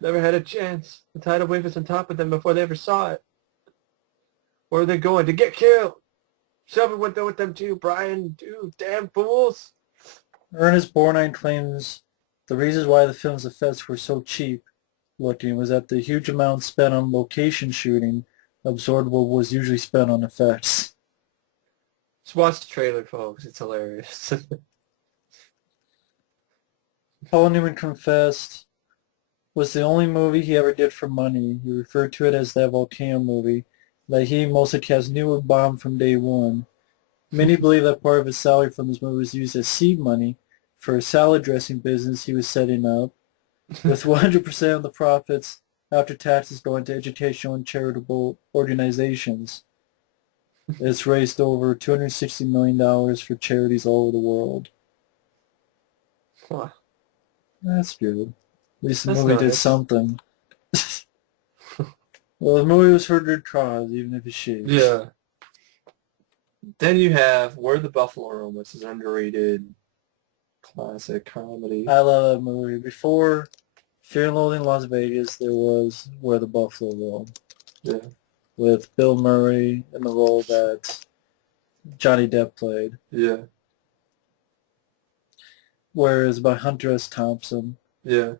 Never had a chance. The tidal wave was on top of them before they ever saw it. Where are they going? To get killed. Shelby went there with them too, Brian. Dude, damn fools. Ernest Borgnine claims the reasons why the film's effects were so cheap looking was that the huge amount spent on location shooting absorbed what was usually spent on effects. Just watch the trailer, folks. It's hilarious. Paul Newman confessed was the only movie he ever did for money. He referred to it as that volcano movie that he and most of the cast knew would bomb from day one. Many believe that part of his salary from this movie was used as seed money for a salad dressing business he was setting up, with 100% of the profits after taxes going to educational and charitable organizations. It's raised over $260 million for charities all over the world. Wow. That's good. At least the That's movie did nice. something. Well, the movie was for a good cause, even if it's shit. Yeah. Then you have Where the Buffalo Roam, which is an underrated classic comedy. I love that movie. Before Fear and Loathing in Las Vegas, there was Where the Buffalo Roam, Yeah. with Bill Murray in the role that Johnny Depp played, Yeah. whereas by Hunter S. Thompson. Yeah.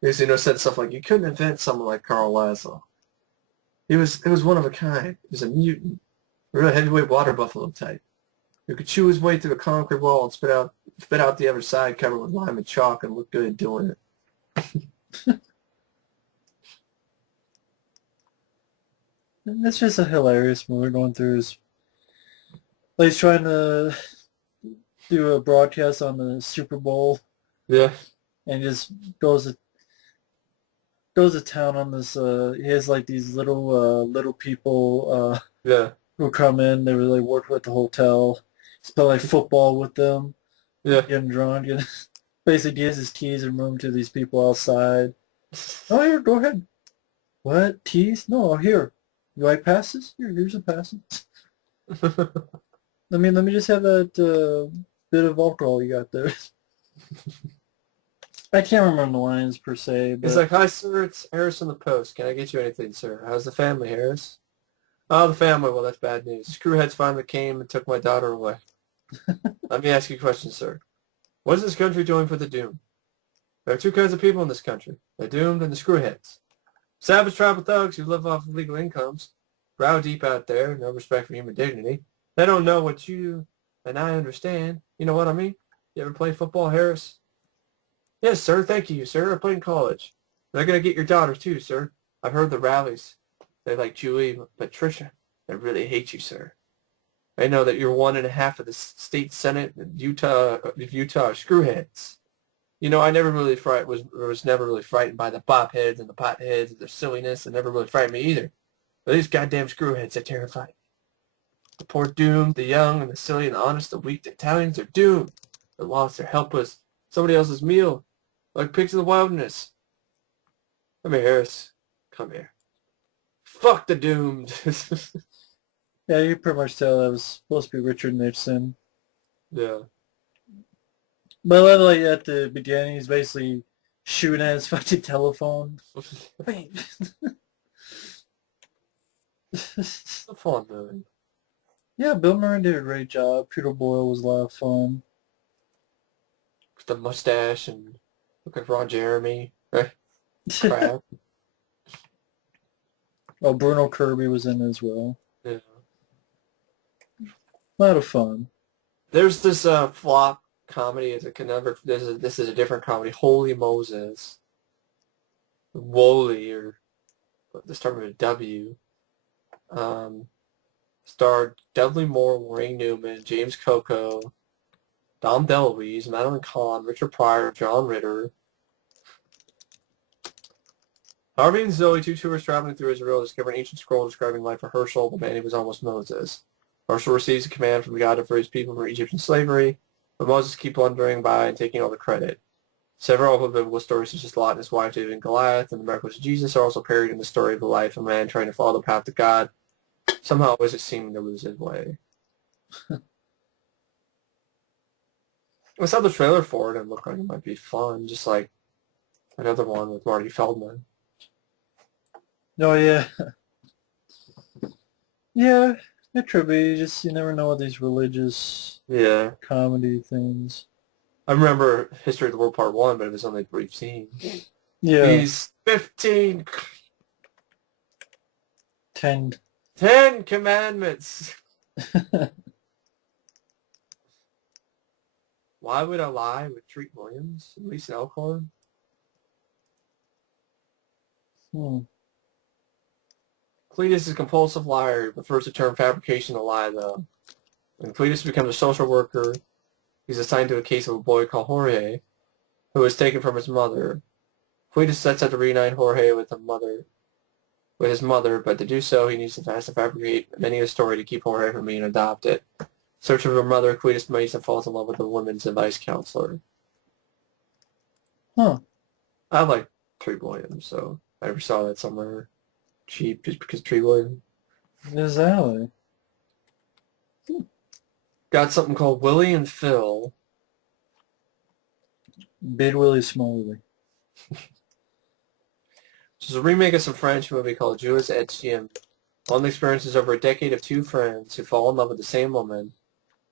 Because, said stuff like, you couldn't invent someone like Carl Laszlo. It was one of a kind. He was a mutant. A real heavyweight water buffalo type, who could chew his way through a concrete wall and spit out the other side covered with lime and chalk and look good doing it. It's just a hilarious movie going through his... Like he's trying to do a broadcast on the Super Bowl Yeah. and just goes to town on this. He has like these little people Yeah. who come in. They really work with the hotel. He's playing like football with them. Yeah. getting drunk, and basically gives his keys and room to these people outside. Oh, here, go ahead. What? Keys? No, here. You like passes? Here's a pass. Let me just have that bit of alcohol you got there. I can't remember the lines per se, He's but like, "Hi, sir. It's Harris on the post. Can I get you anything, sir? How's the family, Harris?" "Oh, the family. Well, that's bad news. Screwheads finally came and took my daughter away. Let me ask you a question, sir. What is this country doing for the doomed? There are two kinds of people in this country. The doomed and the screwheads. Savage tribal thugs who live off of legal incomes. Brow deep out there, no respect for human dignity. They don't know what you and I understand. You know what I mean? You ever play football, Harris?" "Yes, sir. Thank you, sir. I played in college. They're going to get your daughter, too, sir. I've heard the rallies. They like Julie, but Tricia, they really hate you, sir. They know that you're one and a half of the state senate in Utah are screwheads. You know, I never really was never really frightened by the bopheads and the potheads and their silliness. It never really frightened me either. But these goddamn screwheads, they terrify me. The poor doomed, the young and the silly and the honest, the weak, the Italians are doomed. They're lost, they're helpless. Somebody else's meal, like pigs in the wilderness. Come here, Harris. Come here. Fuck the doomed." yeah, you pretty much tell that was supposed to be Richard Nixon. Yeah. But I love like at the beginning, he's basically shooting at his fucking telephone. Wait. A fun movie. Yeah, Bill Murray did a great job. Peter Boyle was a lot of fun. With the mustache and look like Ron Jeremy. Right? Crap. Oh, Bruno Kirby was in it as well. Yeah. A lot of fun. There's this flop comedy. It's a conundrum. This is a different comedy. Holy Moses. Wooly, or let's start with a W. Um, Starred Dudley Moore, Ray Newman, James Coco, Dom DeLuise, Madeline Kahn, Richard Pryor, John Ritter. Harvey and Zoe, two tourists traveling through Israel, discover an ancient scroll describing the life of Herschel, the man who was almost Moses. Herschel receives a command from God to free his people from Egyptian slavery, but Moses keeps blundering by and taking all the credit. Several other biblical stories, such as Lot and his wife David and Goliath and the miracles of Jesus, are also parodied in the story of the life of a man trying to follow the path of God, somehow always seeming to lose his way. I saw the trailer for it and it looked like it might be fun, just like another one with Marty Feldman. Oh yeah, yeah. It could be. Just you never know with these religious Yeah. comedy things. I remember History of the World Part 1, but it was only a brief scene. Yeah, These 15, 10. 10 commandments. Why would I lie with Treat Williams and Lisa Alcorn? Hmm. Cletus is a compulsive liar. He prefers the term fabrication to lie, though. When Cletus becomes a social worker, he's assigned to a case of a boy called Jorge, who was taken from his mother. Cletus sets out to reunite Jorge with his mother, but to do so, he needs to fabricate many a story to keep Jorge from being adopted. Searching for her mother, Cletus meets and falls in love with a women's advice counselor. Huh. I like Treat Williams, so I never saw that somewhere cheap just because Treat Williams. Exactly. Got something called Willie and Phil. Big Willie, Small Willie. Which is a remake of some French movie called Jules et Jim. One experiences over a decade of two friends who fall in love with the same woman,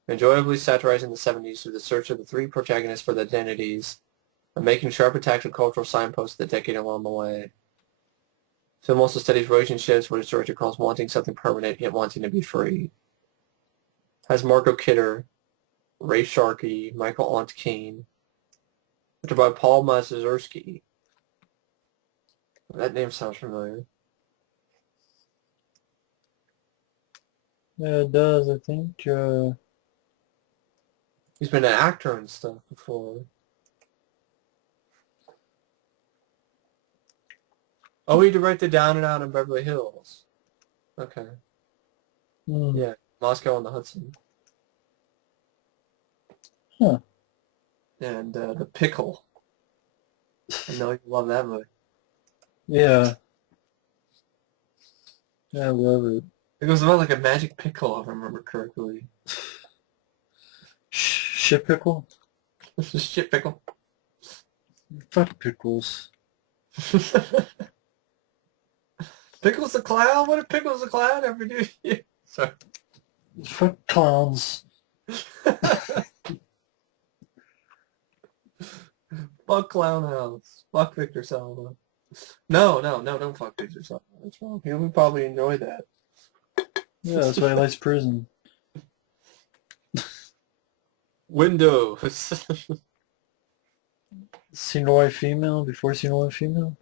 enjoyably satirizing the 70s through the search of the three protagonists for their identities and making sharp attacks on cultural signposts the decade along the way. The film also studies relationships, what its director calls wanting something permanent yet wanting to be free. Has Margot Kidder, Ray Sharkey, Michael Aunt Kane, which are by Paul Mazursky. That name sounds familiar. Yeah, it does. I think. He's been an actor and stuff before. Oh, he directed Down and Out in Beverly Hills. Okay. Hmm. Yeah, Moscow on the Hudson. Huh. and The Pickle. I know you love that movie. Yeah, yeah, I love it. It goes about like a magic pickle, if I remember correctly. Shit pickle? It's just shit pickle. Fuck pickles. Pickles the Clown? What did Pickles the Clown ever do? Sorry. Fuck clowns. Fuck Clown House. Fuck Victor Salva. No, don't fuck Victor Salva. That's wrong. He would probably enjoy that. Yeah, that's why he likes prison. Windows. Seen a white female before seen a white female?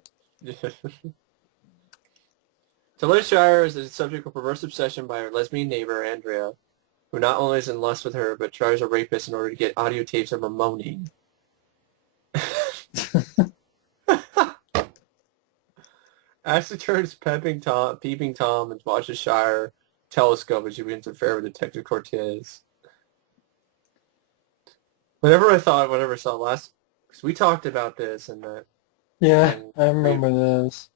Taylor Shire is the subject of perverse obsession by her lesbian neighbor, Andrea, who not only is in lust with her, but tries a rapist in order to get audio tapes of her moaning. Ashley turns Peeping Tom and watches Shire telescope as she begins to affair with Detective Cortez. Whenever I saw last, because we talked about this and that, Yeah, and I remember this.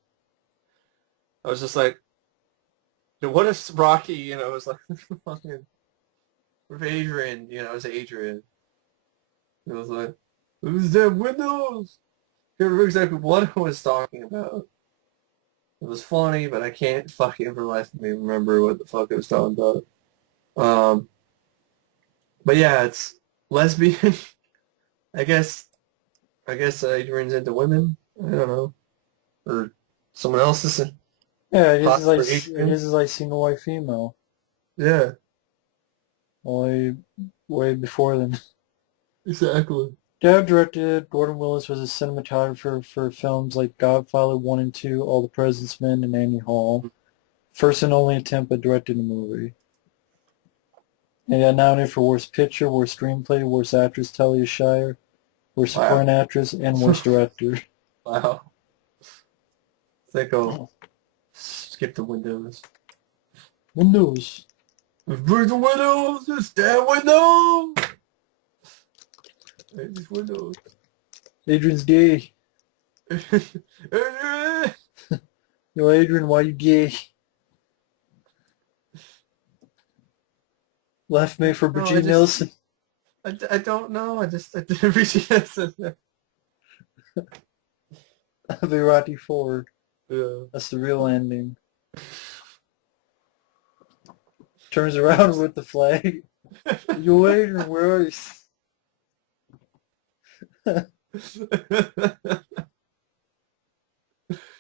I was just like, what if Rocky, it was like, fucking, with Adrian, it was Adrian. It was like, who's that Windows? I can't remember exactly what I was talking about. It was funny, but I can't fucking for the life of me remember what the fuck I was talking about. But yeah, it's lesbian. I guess Adrian's into women. I don't know. Or someone else is Yeah, hot for his Adrian. is like seen a white female. Yeah, Way, way before them. exactly. Dad directed. Gordon Willis was a cinematographer for films like Godfather 1 and 2, All the President's Men, and Annie Hall. First and only attempt at directing a movie. And got nominated for Worst Picture, Worst Screenplay, Worst Actress, Talia Shire, Worst Wow. Supporting Actress, and Worst Director. Wow. Think I'll skip the windows. Windows. Bring the windows! It's that window! These windows. Adrian's gay. Adrian! Yo, Adrian, why you gay? Left me for No, Brigitte Nielsen. I don't know. I didn't reach it. Virati 4. Yeah. That's the real ending. Turns around with the flag. Yo, Adrian, where are you?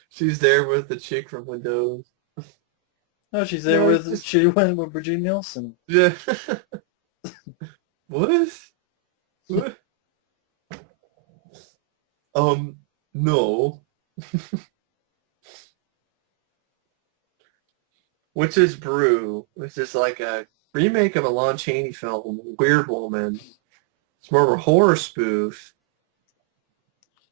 She's there with the chick from Windows. No, she's there with, she went with Brigitte Nielsen. Yeah. What? What? No. Witch's Brew, which is like a remake of a Lon Chaney film, Weird Woman. It's more of a horror spoof,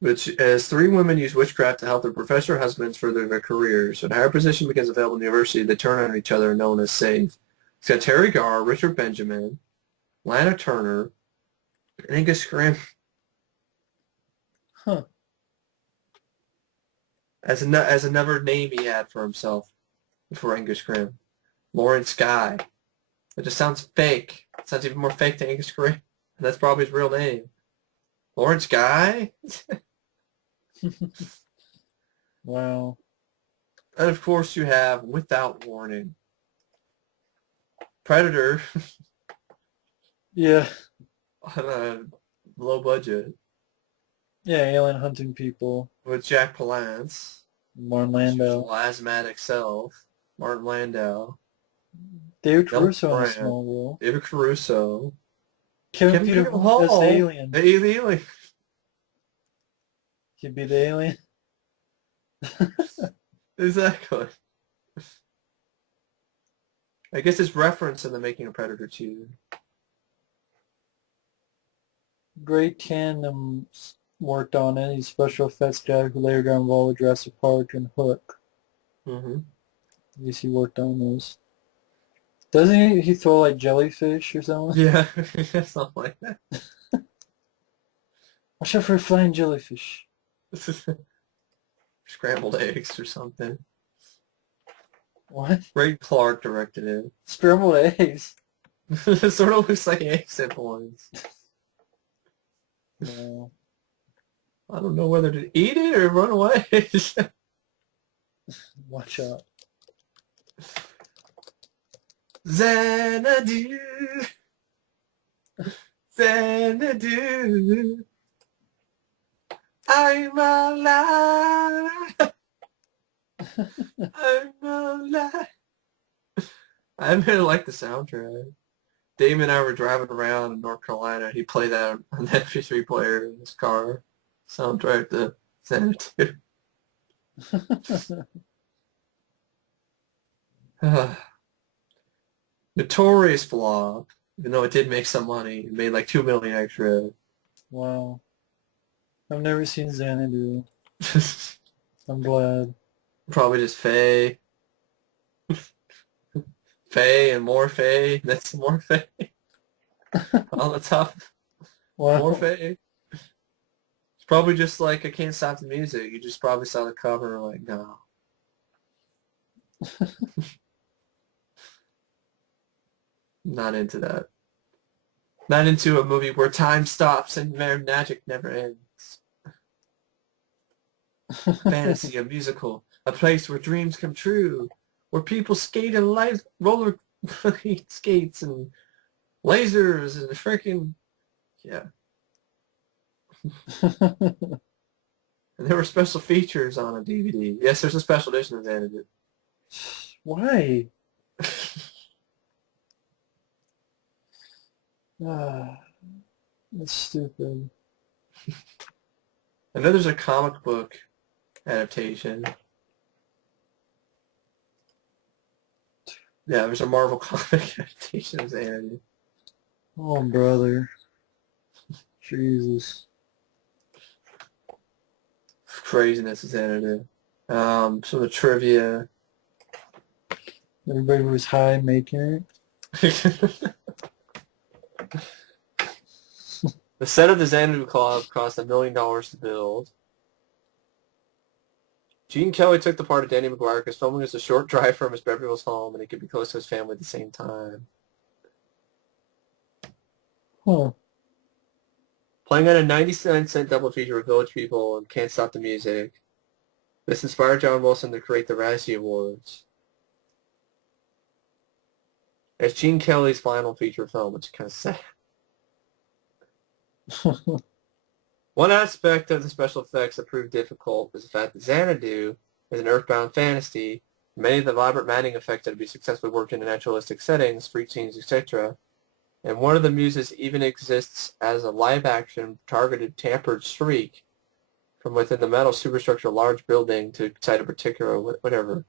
which as three women use witchcraft to help their professional husbands further their careers. When a higher position becomes available in the university, they turn on each other, known as SAVE. It's got Terry Garr, Richard Benjamin, Lana Turner, and Angus Scrimm Huh. as another name he had for himself before Angus Scrimm. Lawrence Guy. It just sounds fake. It sounds even more fake than Angus Scrimm. And that's probably his real name. Lawrence Guy? Wow. And of course you have Without Warning. Predator. Yeah. On a low budget. Yeah, alien hunting people. With Jack Palance. Martin Landau. Asthmatic self. Martin Landau. David Caruso in a small role. David Caruso. Kevin Peter Hall as the alien. The alien. He'd be the alien. Exactly. I guess it's reference in the making of Predator 2. Great tandem worked on it. He's special effects guy who later got involved with Jurassic Park and Hook. Mm-hmm. At least he worked on those. Doesn't he throw like jellyfish or something? Yeah, something like that. Watch out for a flying jellyfish. Scrambled eggs or something. What? Ray Clark directed it. Scrambled eggs. It sort of looks like eggs at points. No. I don't know whether to eat it or run away. Watch out. Xanadu, Xanadu, I'm alive, I'm alive. I really like the soundtrack. Damon and I were driving around in North Carolina. He played that on the MP3 player in his car. Soundtrack to Xanadu. Notorious flop, even though it did make some money. It made like $2 million extra. Wow. I've never seen Xanadu. I'm glad. Probably just Faye. Faye and more Faye. That's more Faye. On the top. Wow. More Faye. It's probably just like I Can't Stop the Music. You just probably saw the cover and like, no. Not into that. Not into a movie where time stops and magic never ends. Fantasy, a musical, a place where dreams come true, where people skate and life roller skates and lasers and freaking yeah. And there were special features on a DVD. Yes, there's a special edition of Xanadu. Why? Ah, that's stupid. I know there's a comic book adaptation. Yeah, there's a Marvel comic adaptation of Xanadu. Oh, brother. Jesus. Craziness of Xanadu. Some of the trivia. Everybody was high making it. The set of the Xanadu Club cost $1 million to build. Gene Kelly took the part of Danny McGuire because filming was a short drive from his Beverly Hills home and he could be close to his family at the same time. Huh. Playing on a 99-cent double feature with Village People and Can't Stop the Music. This inspired John Wilson to create the Razzie Awards. It's Gene Kelly's final feature film, which is kind of sad. One aspect of the special effects that proved difficult is the fact that Xanadu is an earthbound fantasy. Many of the elaborate matting effects had to be successfully worked into naturalistic settings, freak scenes, etc. And one of the muses even exists as a live-action targeted tampered streak from within the metal superstructure of a large building to excite a particular whatever.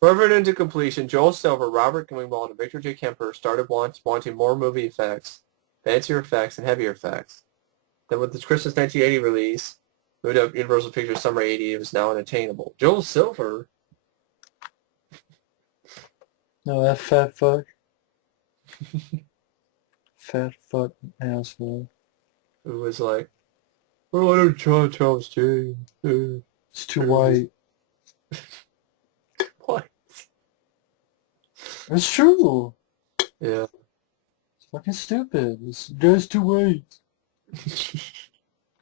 Further into completion, Joel Silver, Robert Greenwald, and Victor J. Kemper started wanting more movie effects, fancier effects, and heavier effects. Then with the Christmas 1980 release, moved up Universal Pictures Summer 80, it was now unattainable. Joel Silver? No, that fat fuck. Fat fuck asshole. Who was like, oh, I don't Charles James. It's too white. What? It's true. Yeah. It's fucking stupid. It's just too white.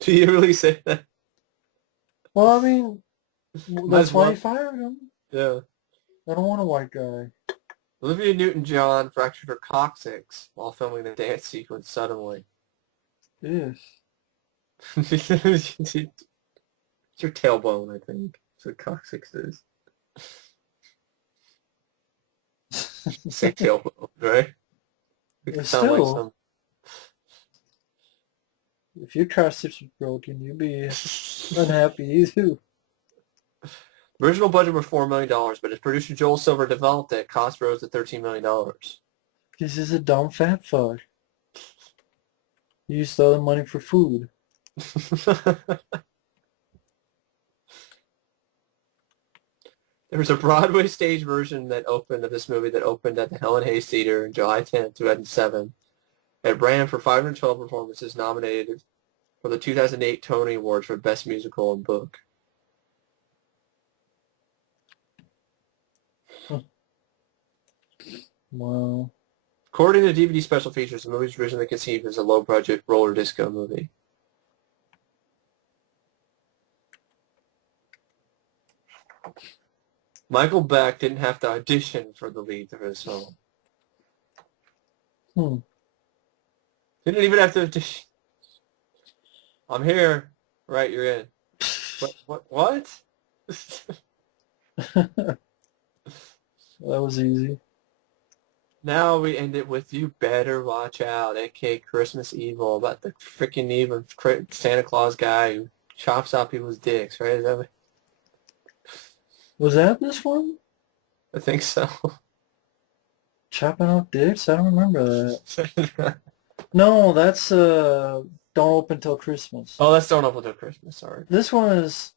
Do you really say that? Well, I mean, that's why he fired him. Yeah. I don't want a white guy. Olivia Newton-John fractured her coccyx while filming the dance sequence suddenly. Yes. It's your tailbone, I think. That's what coccyx is. Say tailbone, right? It But sound like still, some... if your coccyx was broken, you'd be unhappy too. The original budget was $4 million, but as producer Joel Silver developed it, cost rose to $13 million. This is a dumb fat fuck. He used all the money for food. There was a Broadway stage version that opened of this movie that opened at the Helen Hayes Theater on July 10th, 2007. It ran for 512 performances, nominated for the 2008 Tony Awards for Best Musical and Book. Wow. According to DVD special features, the movie was originally conceived as a low-budget roller disco movie. Michael Beck didn't have to audition for the lead for this film. Hmm. Didn't even have to audition. I'm here. Right, you're in. What? That was easy. Now we end it with "You Better Watch Out," aka Christmas Evil, about the freaking evil Santa Claus guy who chops out people's dicks, right? Is that what, Was that this one? I think so. Chopping off dicks? I don't remember that. No, that's Don't Open Till Christmas. Oh, that's Don't Open Till Christmas, sorry. This one is,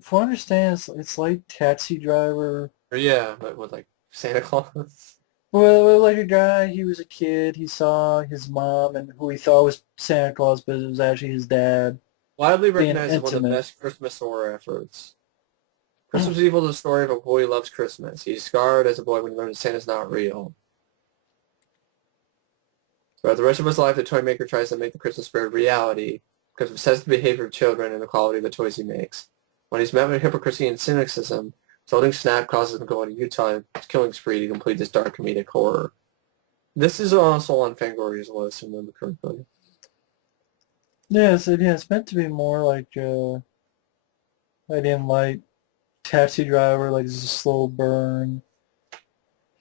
if I understand, it's like Taxi Driver. Or yeah, but with like Santa Claus. Well, like a guy, he was a kid, he saw his mom and who he thought was Santa Claus, but it was actually his dad, Widely being recognized as one of the intimate. best Christmas horror efforts. Christmas Evil is the story of a boy who loves Christmas. He's scarred as a boy when he learns Santa's not real. Throughout the rest of his life, the toy maker tries to make the Christmas spirit a reality because of obsessive behavior of children and the quality of the toys he makes. When he's met with hypocrisy and cynicism, his holding snap causes him to go on a Utah killing spree to complete this dark comedic horror. This is also on Fangoria's list, if I remember correctly. Yeah, it's meant to be more like, I didn't like Taxi Driver, like it's a slow burn.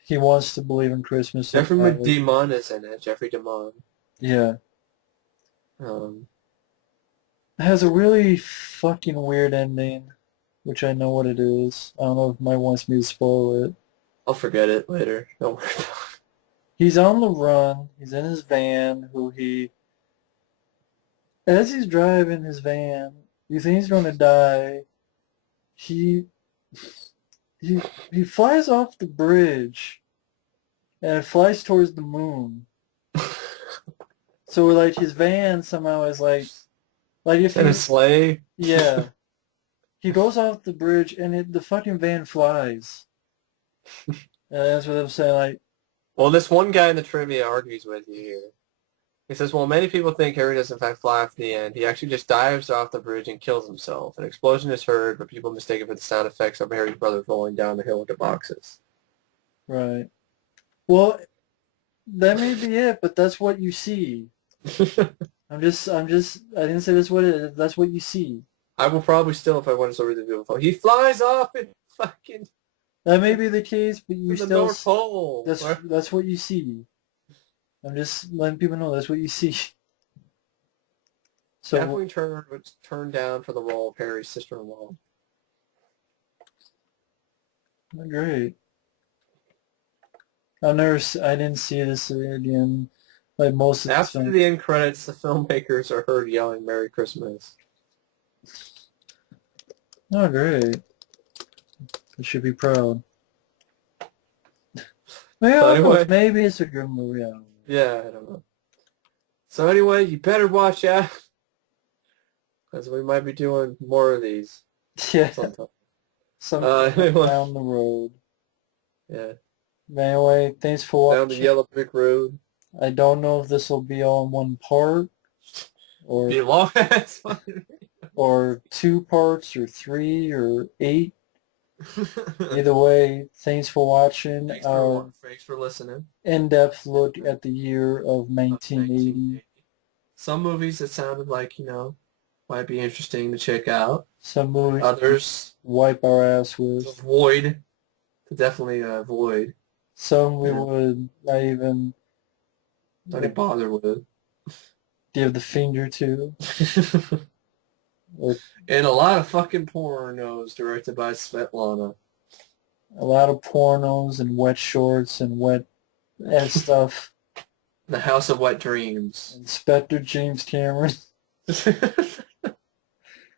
He wants to believe in Christmas. Jeffrey DeMunn is in it. Jeffrey DeMunn. Yeah. Um, It has a really fucking weird ending, which I know what it is. I don't know if Mike wants me to spoil it. I'll forget it later. Don't worry about it. He's on the run. He's in his van, as he's driving his van, you think he's going to die. He flies off the bridge, and it flies towards the moon. So like his van somehow is like if In a sleigh? yeah, he goes off the bridge and the fucking van flies. And that's what I'm saying. Like, Well, this one guy in the trivia argues with you here. He says, well, many people think Harry does in fact fly off the end. He actually just dives off the bridge and kills himself. An explosion is heard, but people mistake it for the sound effects of Harry's brother rolling down the hill with the boxes. right. Well, that may be it, but that's what you see. I didn't say that's what it is. That's what you see. I will probably still, if I wanted to read the video, he flies off and fucking That may be the case, but you the still, North Pole. that's what you see. I'm just letting people know that's what you see. So Kathleen Turner was turned down for the role of Harry's sister-in-law. great. I didn't see this again. Like most of the After time. the end credits, the filmmakers are heard yelling "Merry Christmas." Oh, great. I should be proud. Maybe it's a good movie. I don't know. Yeah, I don't know. So anyway, you better watch out, because we might be doing more of these Yeah, sometime. sometime down the road. Yeah. Anyway, thanks for Down the watching. yellow brick road. I don't know if this will be all in one part, or Be long as fun. or 2 parts, or 3, or 8. Either way, thanks for watching our Thanks for listening. in-depth look at the year of 1980. Some movies that sounded like, might be interesting to check out. Some movies Others wipe our ass with. avoid. Definitely avoid. Some we would not even bother with. give the finger to. And a lot of fucking pornos directed by Svetlana. A lot of pornos and wet shorts and wet stuff. The House of Wet Dreams. Inspector James Cameron.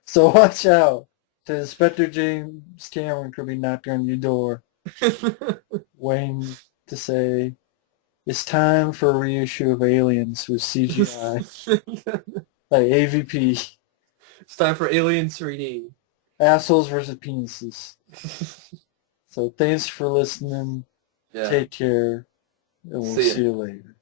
So watch out. The Inspector James Cameron could be knocking on your door, waiting to say, It's time for a reissue of Aliens with CGI, like AVP. It's time for Alien 3D. Assholes versus penises. So thanks for listening. Yeah. Take care, and we'll See ya. see you later.